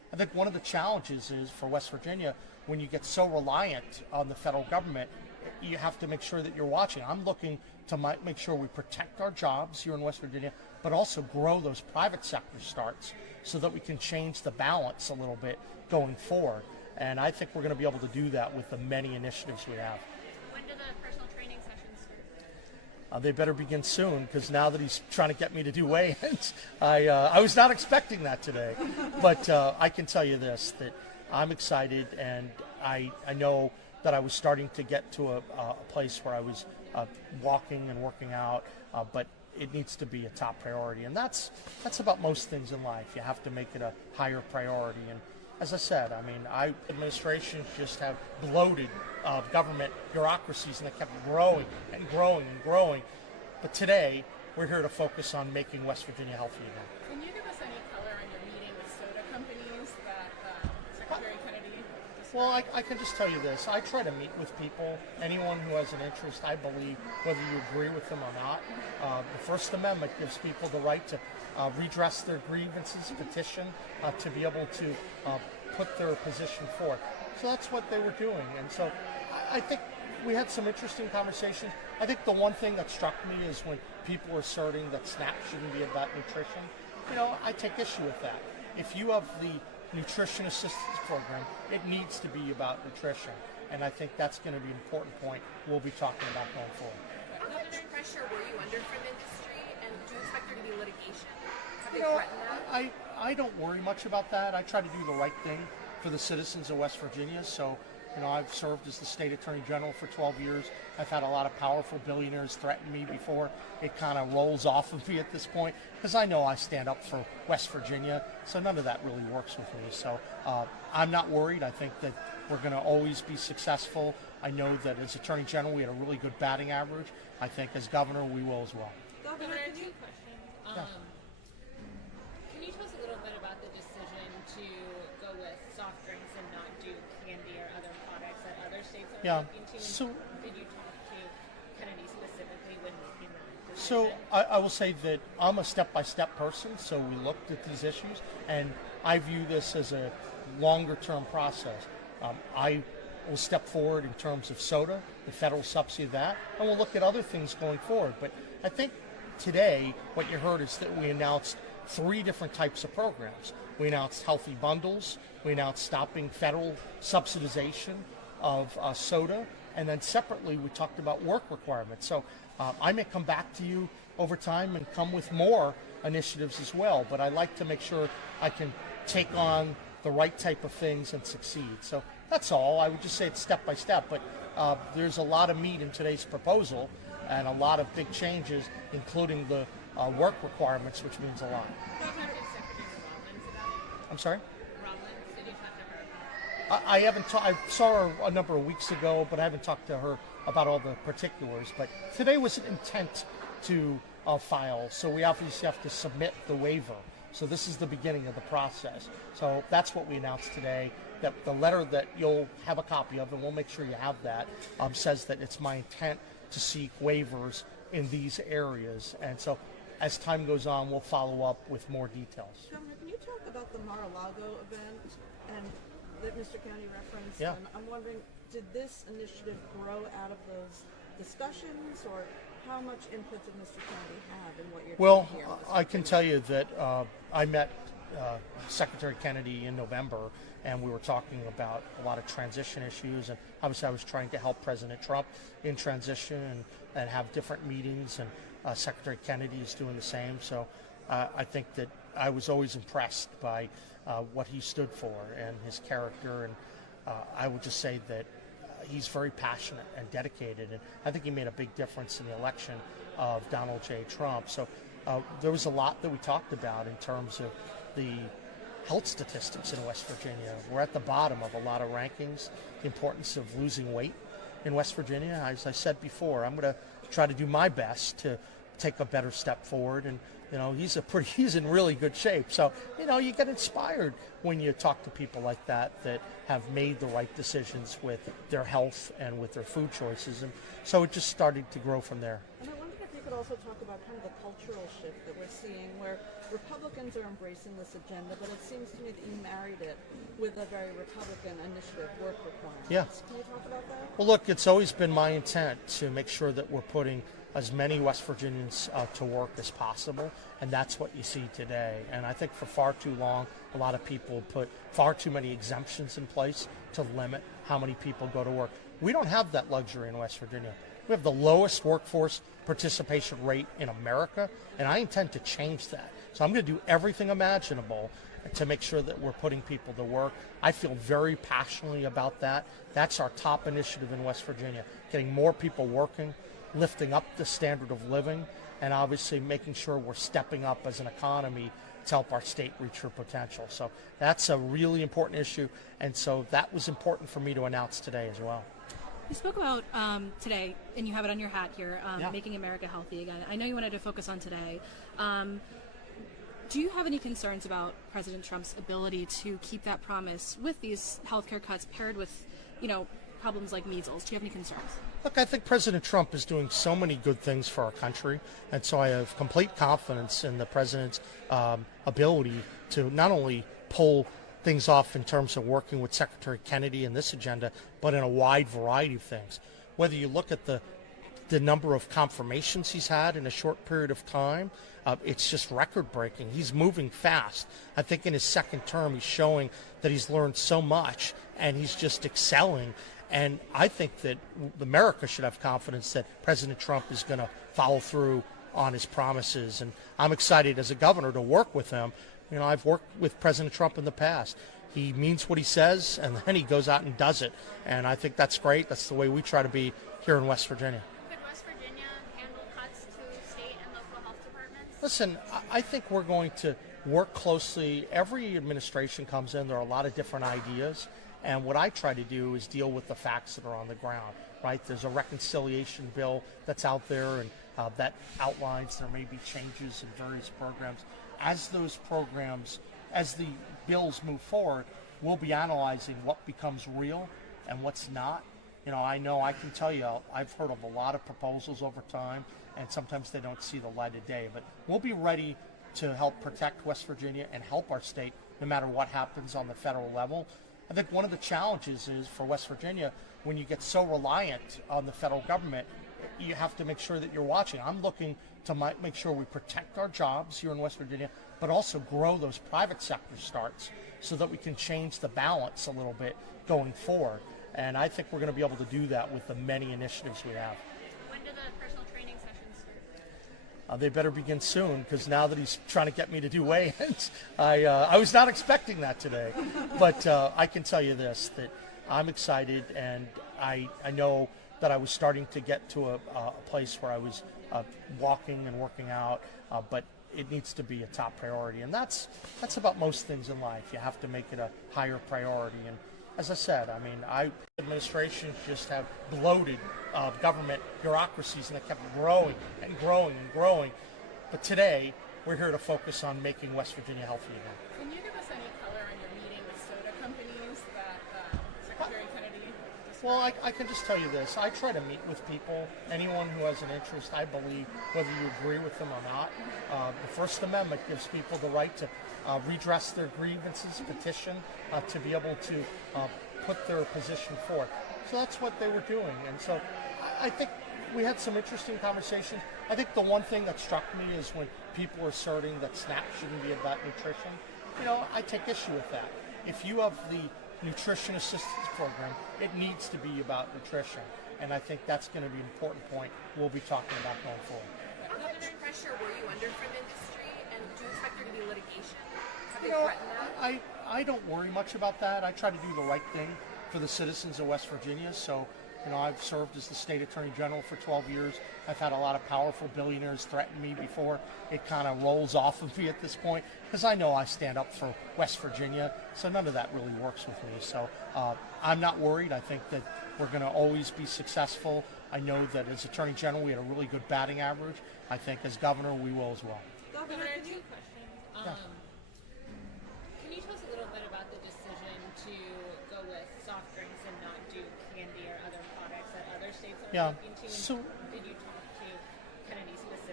I think one of the challenges is for West Virginia, when you get so reliant on the federal government, you have to make sure that you're watching. I'm looking to make sure we protect our jobs here in West Virginia, but also grow those private sector starts so that we can change the balance a little bit going forward. And I think we're going to be able to do that with the many initiatives we have. When do the personal training sessions start? They better begin soon, because now that he's trying to get me to do weigh-ins, I was not expecting that today. But I can tell you this, that I'm excited, and I know that I was starting to get to a place where I was walking and working out, but it needs to be a top priority. And that's about most things in life. You have to make it a higher priority. And as I said, I mean, administrations just have bloated government bureaucracies, and they kept growing and growing and growing. But today, we're here to focus on making West Virginia healthy again. Can you give us any color on your meeting with soda companies that Secretary Kennedy described? Well, I can just tell you this. I try to meet with people, anyone who has an interest, I believe, whether you agree with them or not. The First Amendment gives people the right to redress their grievances, petition, to be able to put their position forth. So that's what they were doing. And so I think we had some interesting conversations. I think the one thing that struck me is when people were asserting that SNAP shouldn't be about nutrition. You know, I take issue with that. If you have the nutrition assistance program, it needs to be about nutrition. And I think that's going to be an important point we'll be talking about going forward. How much pressure were you under from industry, and do you expect there to be litigation? Have they You know, threatened that? I don't worry much about that. I try to do the right thing for the citizens of West Virginia. So, you know, I've served as the state attorney general for 12 years. I've had a lot of powerful billionaires threaten me before. It kind of rolls off of me at this point, because I know I stand up for West Virginia. So none of that really works with me. So I'm not worried. I think that we're going to always be successful. I know that as attorney general, we had a really good batting average. I think as governor, we will as well. Governor, two questions. Can you tell us a little bit about the decision to go with soft drinks and not do candy or other products that other states are looking to? So, did you talk to Kennedy specifically when making that decision? So I will say that I'm a step-by-step person, so we looked at these issues, and I view this as a longer-term process. I will step forward in terms of soda, the federal subsidy of that, and we'll look at other things going forward. But I think today what you heard is that we announced 3 different types of programs. We announced healthy bundles, we announced stopping federal subsidization of soda, and then separately we talked about work requirements. So I may come back to you over time and come with more initiatives as well, but I like to make sure I can take on the right type of things and succeed. So that's all. I would just say it's step by step, but there's a lot of meat in today's proposal and a lot of big changes, including the work requirements, which means a lot. I'm sorry? I haven't. I saw her a number of weeks ago, but I haven't talked to her about all the particulars. But today was an intent to file, so we obviously have to submit the waiver. So this is the beginning of the process. So that's what we announced today. That the letter that you'll have a copy of, and we'll make sure you have that, says that it's my intent to seek waivers in these areas. And so as time goes on, we'll follow up with more details. Governor, can you talk about the Mar-a-Lago event and that Mr. Kennedy referenced? Yeah. And I'm wondering, did this initiative grow out of those discussions, or how much input did Mr. Kennedy have in what you're doing here? I can tell you that I met Secretary Kennedy in November, and we were talking about a lot of transition issues, and obviously I was trying to help President Trump in transition and have different meetings, and Secretary Kennedy is doing the same. So I think that I was always impressed by what he stood for and his character, and I would just say that he's very passionate and dedicated, and I think he made a big difference in the election of Donald J. Trump. So there was a lot that we talked about in terms of the health statistics in West Virginia. We're at the bottom of a lot of rankings, the importance of losing weight in West Virginia. As I said before, I'm going to try to do my best to take a better step forward, and he's in really good shape. So, you get inspired when you talk to people like that have made the right decisions with their health and with their food choices. And so it just started to grow from there. And I wondered if you could also talk about kind of the cultural shift that we're seeing where Republicans are embracing this agenda, but it seems to me that you married it with a very Republican initiative, work requirements. Yeah. Can you talk about that? Well, look, it's always been my intent to make sure that we're putting as many West Virginians to work as possible, and that's what you see today. And I think for far too long, a lot of people put far too many exemptions in place to limit how many people go to work. We don't have that luxury in West Virginia. We have the lowest workforce participation rate in America, and I intend to change that. So I'm going to do everything imaginable to make sure that we're putting people to work. I feel very passionately about that. That's our top initiative in West Virginia, getting more people working, lifting up the standard of living, and obviously making sure we're stepping up as an economy to help our state reach her potential. So that's a really important issue, and so that was important for me to announce today as well. You spoke about today, and you have it on your hat here, Yeah. making America healthy again. I know you wanted to focus on today. Do you have any concerns about President Trump's ability to keep that promise with these healthcare cuts paired with, problems like measles? Do you have any concerns? Look, I think President Trump is doing so many good things for our country, and so I have complete confidence in the president's ability to not only pull things off in terms of working with Secretary Kennedy in this agenda, but in a wide variety of things. Whether you look at the number of confirmations he's had in a short period of time, it's just record-breaking. He's moving fast. I think in his second term, he's showing that he's learned so much, and he's just excelling. And I think that America should have confidence that President Trump is going to follow through on his promises. And I'm excited as a governor to work with him. I've worked with President Trump in the past. He means what he says, and then he goes out and does it. And I think that's great. That's the way we try to be here in West Virginia. Could West Virginia handle cuts to state and local health departments? Listen, I think we're going to work closely. Every administration comes in, there are a lot of different ideas. And what I try to do is deal with the facts that are on the ground, right? There's a reconciliation bill that's out there, and that outlines there may be changes in various programs. As those programs, as the bills move forward, we'll be analyzing what becomes real and what's not. I know I can tell you, I've heard of a lot of proposals over time, and sometimes they don't see the light of day. But we'll be ready to help protect West Virginia and help our state no matter what happens on the federal level. I think one of the challenges is for West Virginia, when you get so reliant on the federal government, you have to make sure that you're watching. I'm looking to make sure we protect our jobs here in West Virginia, but also grow those private sector starts so that we can change the balance a little bit going forward. And I think we're going to be able to do that with the many initiatives we have. When do the personal training sessions start? They better begin soon, because now that he's trying to get me to do weigh-ins, I was not expecting that today. But I can tell you this, that I'm excited, and I know that I was starting to get to a place where I was walking and working out, but it needs to be a top priority. And that's about most things in life. You have to make it a higher priority. And as I said, administrations just have bloated government bureaucracies, and they kept growing and growing and growing. But today, we're here to focus on making West Virginia healthy again. Can you give us any color on your meeting with soda companies that Secretary Kennedy described? Well, I can just tell you this. I try to meet with people, anyone who has an interest, I believe, whether you agree with them or not. The First Amendment gives people the right to redress their grievances, petition, to be able to put their position forth. So that's what they were doing. And so I think we had some interesting conversations. I think the one thing that struck me is when people are asserting that SNAP shouldn't be about nutrition. I take issue with that. If you have the nutrition assistance program, it needs to be about nutrition. And I think that's going to be an important point we'll be talking about going forward. How much pressure were you under from industry, and do you expect there to be litigation? Have they threatened that? I don't worry much about that. I try to do the right thing for the citizens of West Virginia. So, I've served as the state attorney general for 12 years. I've had a lot of powerful billionaires threaten me before. It kind of rolls off of me at this point, because I know I stand up for West Virginia. So none of that really works with me. So I'm not worried. I think that we're going to always be successful. I know that as attorney general, we had a really good batting average. I think as governor, we will as well. Governor, I have two questions. Can you tell us a little bit about the decision to go with soft drinks and not do candy or other products that other states are looking to? And did you talk to Kennedy specifically?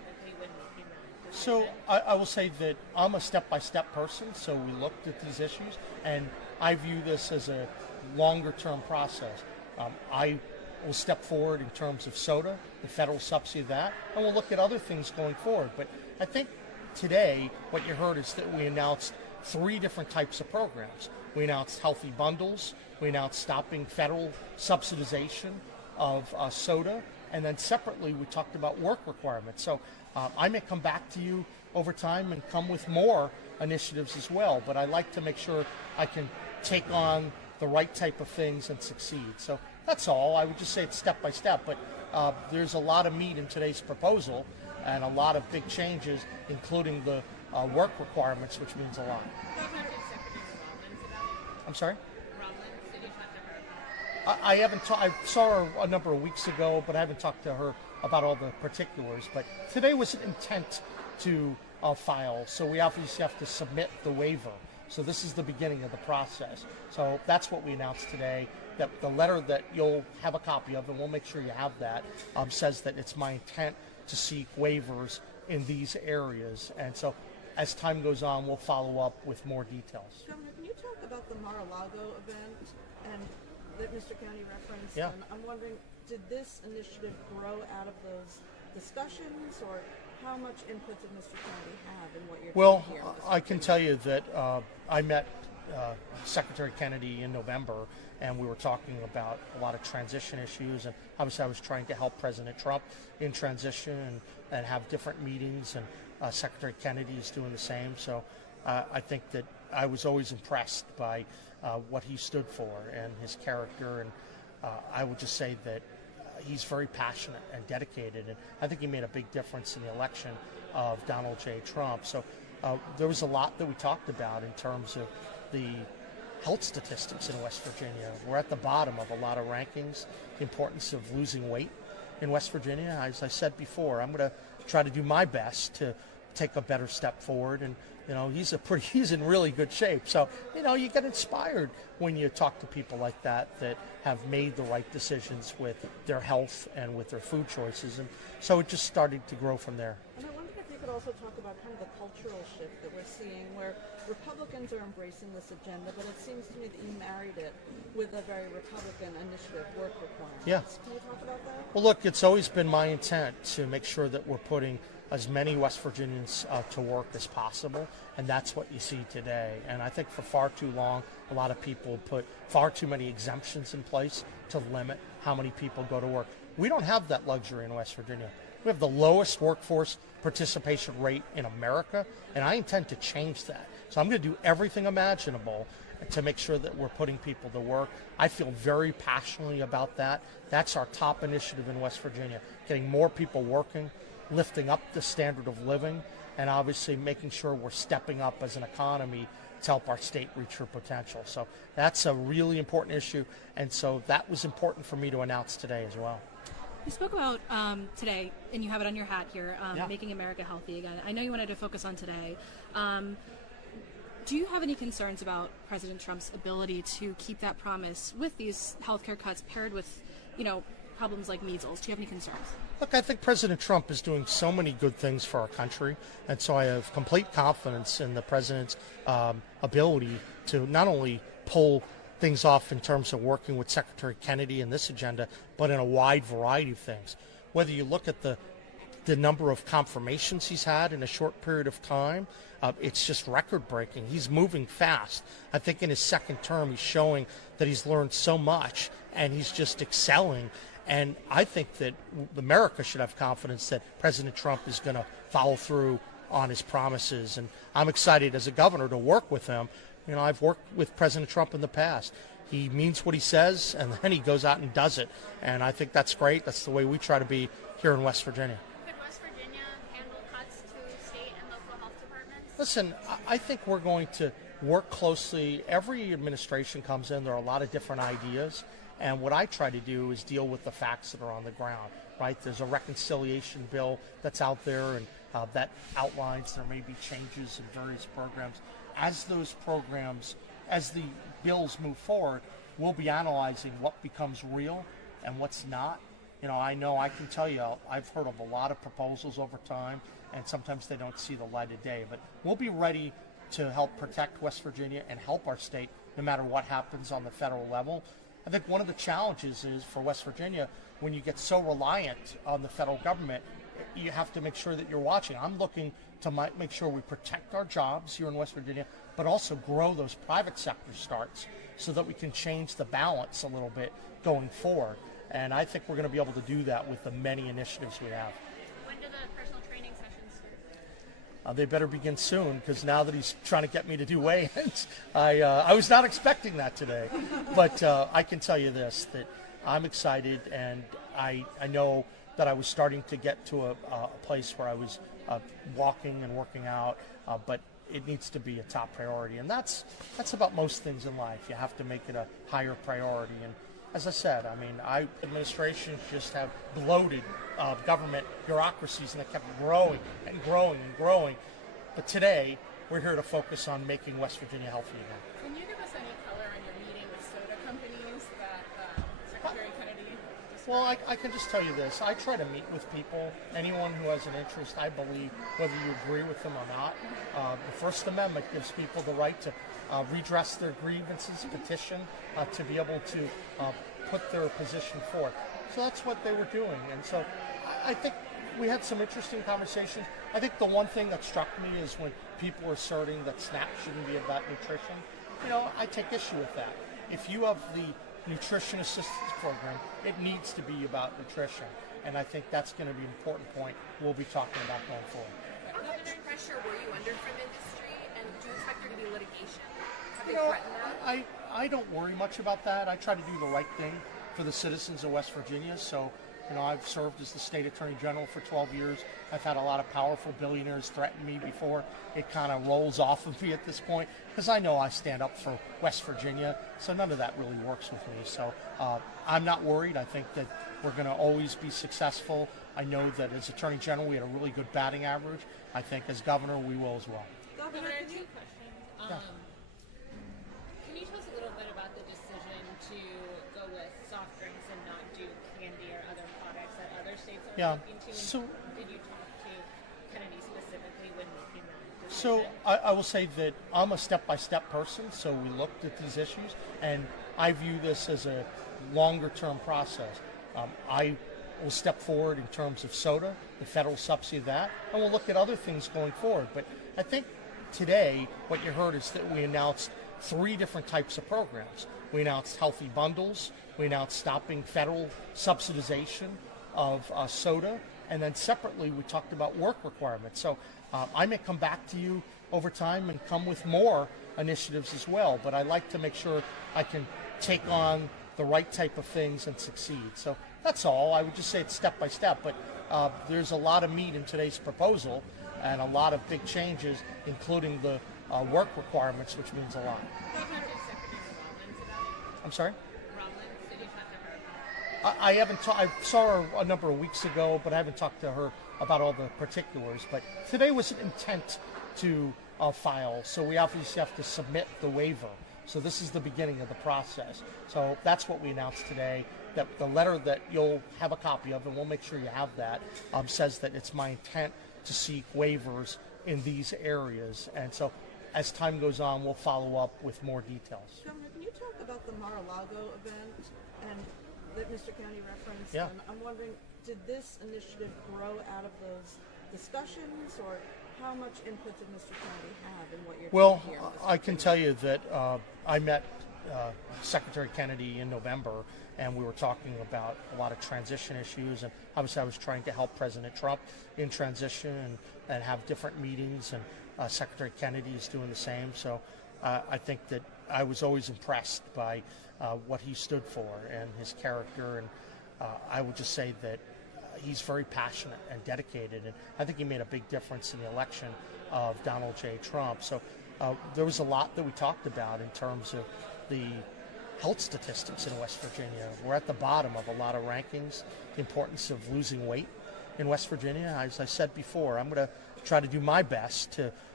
So I will say that I'm a step-by-step person, so we looked at these issues, and I view this as a longer-term process. I will step forward in terms of soda, the federal subsidy of that, and we'll look at other things going forward. But I think today what you heard is that we announced 3 different types of programs. We announced healthy bundles, we announced stopping federal subsidization of soda, and then separately we talked about work requirements. So I may come back to you over time and come with more initiatives as well, but I like to make sure I can take on the right type of things and succeed. So that's all. I would just say it's step by step, but there's a lot of meat in today's proposal and a lot of big changes, including the work requirements, which means a lot. I'm sorry? I haven't. I saw her a number of weeks ago, but I haven't talked to her about all the particulars. But today was an intent to file, so we obviously have to submit the waiver. So this is the beginning of the process. So that's what we announced today. That the letter that you'll have a copy of, and we'll make sure you have that, says that it's my intent to seek waivers in these areas. And so as time goes on, we'll follow up with more details. Governor, can you talk about the Mar-a-Lago event and that Mr. County referenced? Yeah. And I'm wondering, did this initiative grow out of those discussions, or how much input did Mr. County have in what you're doing here? Well, I can tell you that I met Secretary Kennedy in November, and we were talking about a lot of transition issues, and obviously I was trying to help President Trump in transition and have different meetings, and Secretary Kennedy is doing the same. So I think that I was always impressed by what he stood for and his character, and I would just say that he's very passionate and dedicated, and I think he made a big difference in the election of Donald J. Trump. So there was a lot that we talked about in terms of the health statistics in West Virginia. We're at the bottom of a lot of rankings, the importance of losing weight in West Virginia. As I said before, I'm going to try to do my best to take a better step forward, and he's in really good shape. So you get inspired when you talk to people like that have made the right decisions with their health and with their food choices, and so it just started to grow from there. And I wondered if you could also talk about kind of the cultural shift that we're seeing, where Republicans are embracing this agenda, but it seems to me that you married it with a very Republican initiative, work requirements. Yeah. Can you talk about that? Well, look, it's always been my intent to make sure that we're putting as many West Virginians to work as possible, and that's what you see today. And I think for far too long, a lot of people put far too many exemptions in place to limit how many people go to work. We don't have that luxury in West Virginia. We have the lowest workforce participation rate in America, and I intend to change that. So I'm going to do everything imaginable to make sure that we're putting people to work. I feel very passionately about that. That's our top initiative in West Virginia, getting more people working, lifting up the standard of living, and obviously making sure we're stepping up as an economy to help our state reach her potential. So that's a really important issue, and so that was important for me to announce today as well. You spoke about today, and you have it on your hat here, Yeah. making America healthy again. I know you wanted to focus on today. Do you have any concerns about President Trump's ability to keep that promise with these healthcare cuts paired with, problems like measles? Do you have any concerns? Look, I think President Trump is doing so many good things for our country, and so I have complete confidence in the president's ability to not only pull things off in terms of working with Secretary Kennedy in this agenda, but in a wide variety of things. Whether you look at the number of confirmations he's had in a short period of time, it's just record-breaking. He's moving fast. I think in his second term, he's showing that he's learned so much, and he's just excelling. And I think that America should have confidence that President Trump is going to follow through on his promises. And I'm excited as a governor to work with him. I've worked with President Trump in the past. He means what he says, and then he goes out and does it. And I think that's great. That's the way we try to be here in West Virginia. Could West Virginia handle cuts to state and local health departments? Listen, I think we're going to work closely. Every administration comes in, there are a lot of different ideas. And what I try to do is deal with the facts that are on the ground, right? There's a reconciliation bill that's out there, and that outlines there may be changes in various programs. As the bills move forward, we'll be analyzing what becomes real and what's not. I know I can tell you I've heard of a lot of proposals over time, and sometimes they don't see the light of day. But we'll be ready to help protect West Virginia and help our state no matter what happens on the federal level. I think one of the challenges is for West Virginia, when you get so reliant on the federal government, you have to make sure that you're watching. I'm looking to make sure we protect our jobs here in West Virginia, but also grow those private sector starts so that we can change the balance a little bit going forward. And I think we're going to be able to do that with the many initiatives we have. When do the personal training sessions start? They better begin soon, because now that he's trying to get me to do weigh-ins, I was not expecting that today. But I can tell you this, that I'm excited, and I know that I was starting to get to a place where I was walking and working out, but it needs to be a top priority. And that's about most things in life. You have to make it a higher priority. And as I said, I mean, administrations just have bloated government bureaucracies, and they kept growing and growing and growing. But today, we're here to focus on making West Virginia healthy again. Can you give us any color on your meeting with soda companies that Secretary Kennedy described? Well, I can just tell you this. I try to meet with people, anyone who has an interest, I believe, whether you agree with them or not. The First Amendment gives people the right to redress their grievances, petition, to be able to put their position forth. So that's what they were doing. And so I think we had some interesting conversations. I think the one thing that struck me is when people were asserting that SNAP shouldn't be about nutrition. I take issue with that. If you have the nutrition assistance program, it needs to be about nutrition. And I think that's going to be an important point we'll be talking about going forward. How much pressure were you under from industry, and do you expect there to be litigation? Have they threatened that? I don't worry much about that. I try to do the right thing for the citizens of West Virginia. So, I've served as the state attorney general for 12 years. I've had a lot of powerful billionaires threaten me before. It kind of rolls off of me at this point, because I know I stand up for West Virginia. So none of that really works with me. So I'm not worried. I think that we're going to always be successful. I know that as attorney general, we had a really good batting average. I think as governor, we will as well. Governor, two questions. Can you tell us a little bit about the decision to go with soft drinks and not do candy or other products that other states are looking to? So, did you talk to Kennedy specifically when making that decision? So I will say that I'm a step-by-step person, so we looked at these issues, and I view this as a longer-term process. I will step forward in terms of soda, the federal subsidy of that, and we'll look at other things going forward. But I think today what you heard is that we announced 3 different types of programs. We announced healthy bundles, we announced stopping federal subsidization of soda, and then separately we talked about work requirements. So I may come back to you over time and come with more initiatives as well, but I like to make sure I can take on the right type of things and succeed. So that's all. I would just say it's step by step, but there's a lot of meat in today's proposal and a lot of big changes, including the work requirements, which means a lot. I'm sorry? I haven't. I saw her a number of weeks ago, but I haven't talked to her about all the particulars. But today was an intent to file, so we obviously have to submit the waiver. So this is the beginning of the process. So that's what we announced today. That the letter that you'll have a copy of, and we'll make sure you have that, says that it's my intent to seek waivers in these areas. And so as time goes on, we'll follow up with more details. Governor, can you talk about the Mar-a-Lago event and that Mr. County referenced? Yeah. And I'm wondering, did this initiative grow out of those discussions, or how much input did Mr. Kennedy have in what you're doing here? Well, I can tell you that I met Secretary Kennedy in November, and we were talking about a lot of transition issues, and obviously I was trying to help President Trump in transition and have different meetings, and Secretary Kennedy is doing the same. So I think that I was always impressed by what he stood for and his character, and I would just say that he's very passionate and dedicated, and I think he made a big difference in the election of Donald J. Trump. So there was a lot that we talked about in terms of the health statistics in West Virginia. We're at the bottom of a lot of rankings, the importance of losing weight in West Virginia. As I said before, I'm going to try to do my best to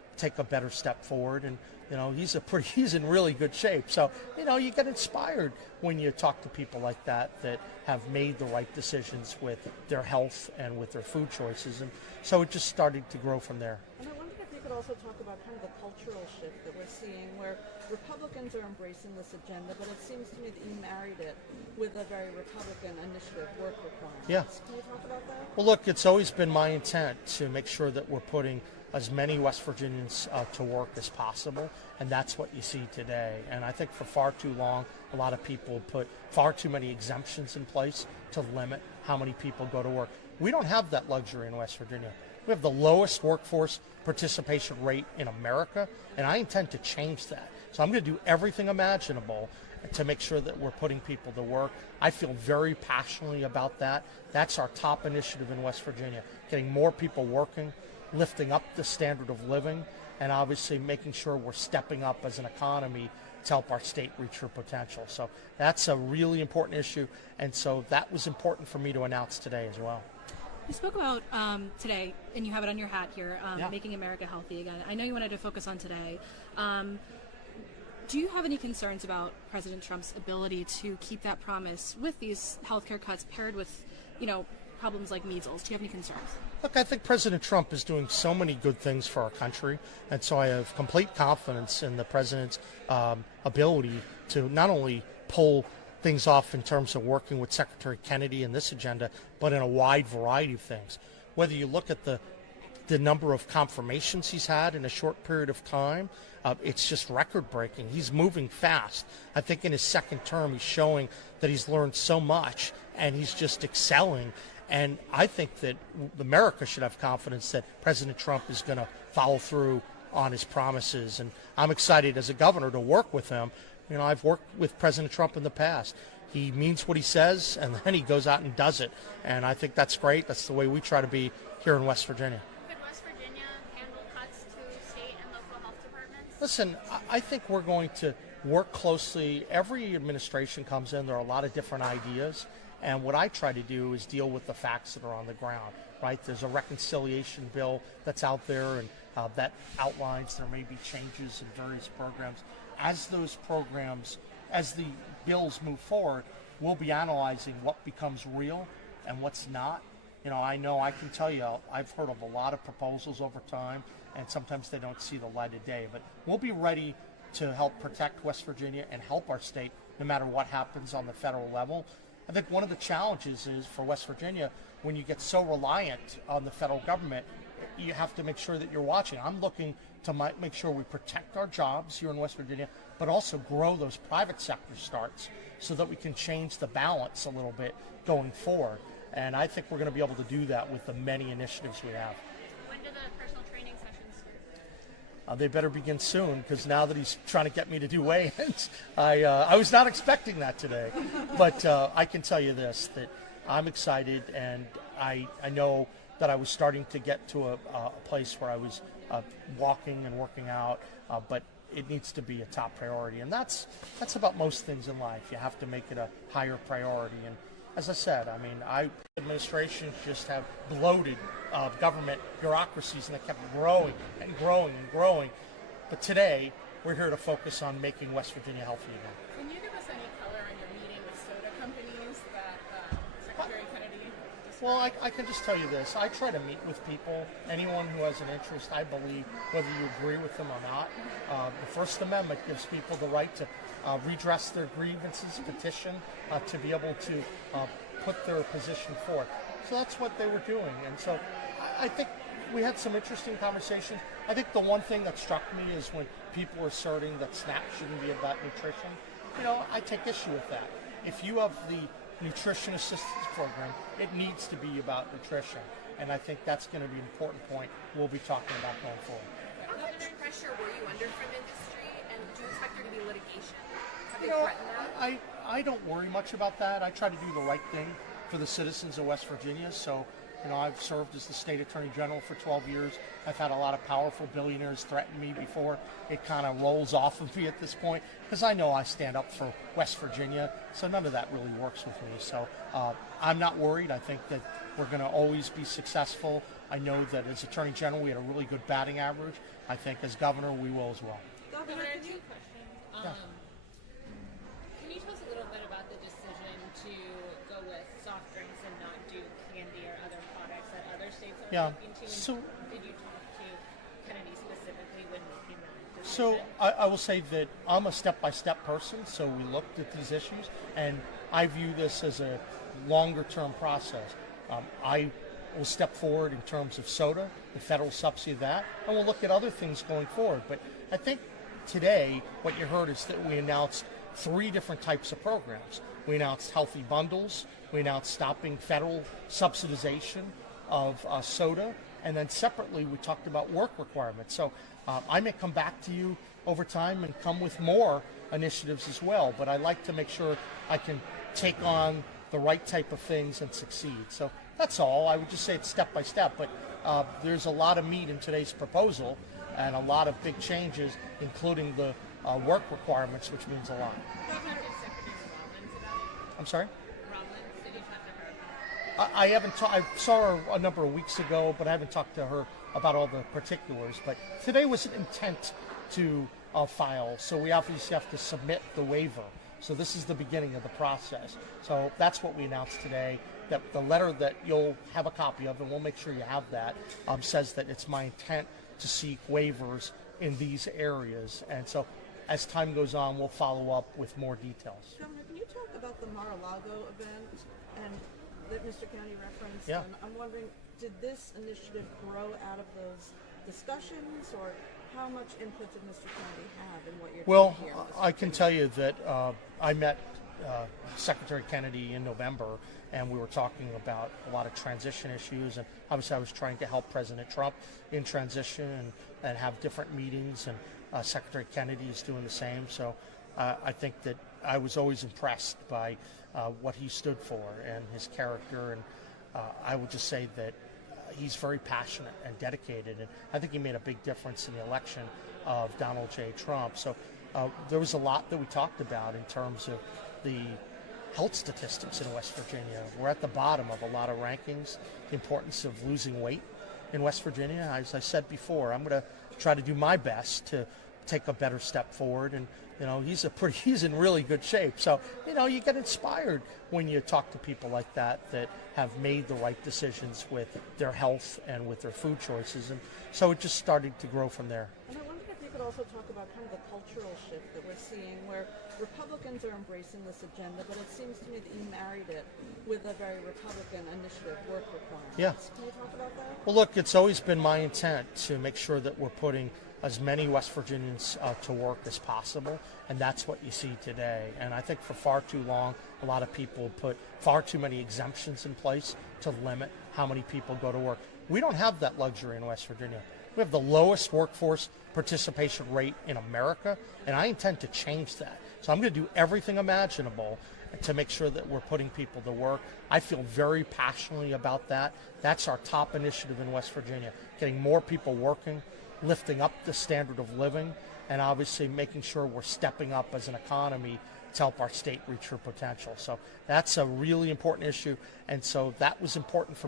take a better step forward. And he's in really good shape. So you get inspired when you talk to people like that have made the right decisions with their health and with their food choices. And so it just started to grow from there. And I wondered if you could also talk about kind of the cultural shift that we're seeing, where Republicans are embracing this agenda, but it seems to me that you married it with a very Republican initiative, work requirements. Yeah. Can you talk about that? Well, look, it's always been my intent to make sure that we're putting as many West Virginians to work as possible, and that's what you see today. And I think for far too long, a lot of people put far too many exemptions in place to limit how many people go to work. We don't have that luxury in West Virginia. We have the lowest workforce participation rate in America, and I intend to change that. So I'm going to do everything imaginable to make sure that we're putting people to work. I feel very passionately about that. That's our top initiative in West Virginia, getting more people working, lifting up the standard of living, and obviously making sure we're stepping up as an economy to help our state reach her potential. So that's a really important issue, and so that was important for me to announce today as well. You spoke about today, and you have it on your hat here, making America healthy again. I know you wanted to focus on today. Do you have any concerns about President Trump's ability to keep that promise with these healthcare cuts paired with, problems like measles? Do you have any concerns? Look, I think President Trump is doing so many good things for our country, and so I have complete confidence in the president's ability to not only pull things off in terms of working with Secretary Kennedy in this agenda, but in a wide variety of things. Whether you look at the number of confirmations he's had in a short period of time, it's just record-breaking. He's moving fast. I think in his second term, he's showing that he's learned so much, and he's just excelling. And I think that America should have confidence that President Trump is going to follow through on his promises. And I'm excited as a governor to work with him. I've worked with President Trump in the past. He means what he says, and then he goes out and does it. And I think that's great. That's the way we try to be here in West Virginia. Could West Virginia handle cuts to state and local health departments? Listen, I think we're going to work closely. Every administration comes in, there are a lot of different ideas. And what I try to do is deal with the facts that are on the ground, right? There's a reconciliation bill that's out there, and that outlines there may be changes in various programs. As those programs, as the bills move forward, we'll be analyzing what becomes real and what's not. I know I can tell you, I've heard of a lot of proposals over time, and sometimes they don't see the light of day. But we'll be ready to help protect West Virginia and help our state no matter what happens on the federal level. I think one of the challenges is for West Virginia, when you get so reliant on the federal government, you have to make sure that you're watching. I'm looking to make sure we protect our jobs here in West Virginia, but also grow those private sector starts so that we can change the balance a little bit going forward. And I think we're going to be able to do that with the many initiatives we have. When do the personal training sessions start? They better begin soon, because now that he's trying to get me to do weigh-ins, I was not expecting that today. But I can tell you this, that I'm excited, and I know that I was starting to get to a place where I was walking and working out, but it needs to be a top priority. And that's about most things in life. You have to make it a higher priority. And as I said, administrations just have bloated government bureaucracies, and they kept growing and growing and growing. But today, we're here to focus on making West Virginia healthy again. Can you give us any color on your meeting with soda companies that Secretary Kennedy described? Well, I can just tell you this. I try to meet with people, anyone who has an interest, I believe, whether you agree with them or not. The First Amendment gives people the right to redress their grievances, petition, to be able to put their position forth. So that's what they were doing. And so I think we had some interesting conversations. I think the one thing that struck me is when people were asserting that SNAP shouldn't be about nutrition. I take issue with that. If you have the nutrition assistance program, it needs to be about nutrition. And I think that's going to be an important point we'll be talking about going forward. How much pressure were you under from industry, and do you expect there to be litigation? Have they threatened that? I don't worry much about that. I try to do the right thing for the citizens of West Virginia. So I've served as the state attorney general for 12 years. I've had a lot of powerful billionaires threaten me before it kind of rolls off of me at this point, because I know I stand up for West Virginia, so none of that really works with me. So I'm not worried. I think that we're going to always be successful. I know that as attorney general, we had a really good batting average. I think as governor, we will as well. Governor, can you questions? Yeah. Can you tell us a little bit about the decision to go with soft drinks and not do candy or other products that other states are looking to? So, did you talk to Kennedy specifically when making that decision? So I will say that I'm a step-by-step person, so we looked at these issues, and I view this as a longer-term process. I will step forward in terms of soda, the federal subsidy of that, and we'll look at other things going forward. But I think today what you heard is that we announced 3 different types of programs. We announced healthy bundles, we announced stopping federal subsidization of soda, and then separately we talked about work requirements. So I may come back to you over time and come with more initiatives as well, but I like to make sure I can take on the right type of things and succeed. So that's all. I would just say it's step by step, but there's a lot of meat in today's proposal and a lot of big changes, including the work requirements, which means a lot. I'm sorry? I haven't. I saw her a number of weeks ago, but I haven't talked to her about all the particulars. But today was an intent to file, so we obviously have to submit the waiver. So this is the beginning of the process. So that's what we announced today. That the letter that you'll have a copy of, and we'll make sure you have that, says that it's my intent to seek waivers in these areas. And so as time goes on, we'll follow up with more details. Governor, can you talk about the Mar-a-Lago event and that Mr. Kennedy referenced? Yeah. And I'm wondering, did this initiative grow out of those discussions, or how much input did Mr. Kennedy have in what you're doing here? Well, I can tell you that I met Secretary Kennedy in November, and we were talking about a lot of transition issues, and obviously I was trying to help President Trump in transition and have different meetings, and Secretary Kennedy is doing the same. So I think that I was always impressed by what he stood for and his character, and I would just say that he's very passionate and dedicated, and I think he made a big difference in the election of Donald J. Trump. So there was a lot that we talked about in terms of the health statistics in West Virginia. We're at the bottom of a lot of rankings, the importance of losing weight in West Virginia. As I said before, I'm going to try to do my best to take a better step forward, and he's in really good shape. So, you get inspired when you talk to people like that have made the right decisions with their health and with their food choices. And so it just started to grow from there. And I wonder if you could also talk about kind of the cultural shift that we're seeing, where Republicans are embracing this agenda, but it seems to me that you married it with a very Republican initiative, work requirements. Yeah. Can you talk about that? Well, look, it's always been my intent to make sure that we're putting as many West Virginians to work as possible, and that's what you see today. And I think for far too long, a lot of people put far too many exemptions in place to limit how many people go to work. We don't have that luxury in West Virginia. We have the lowest workforce participation rate in America, and I intend to change that. So I'm going to do everything imaginable to make sure that we're putting people to work. I feel very passionately about that. That's our top initiative in West Virginia, getting more people working, lifting up the standard of living, and obviously making sure we're stepping up as an economy to help our state reach her potential. So that's a really important issue, and so that was important for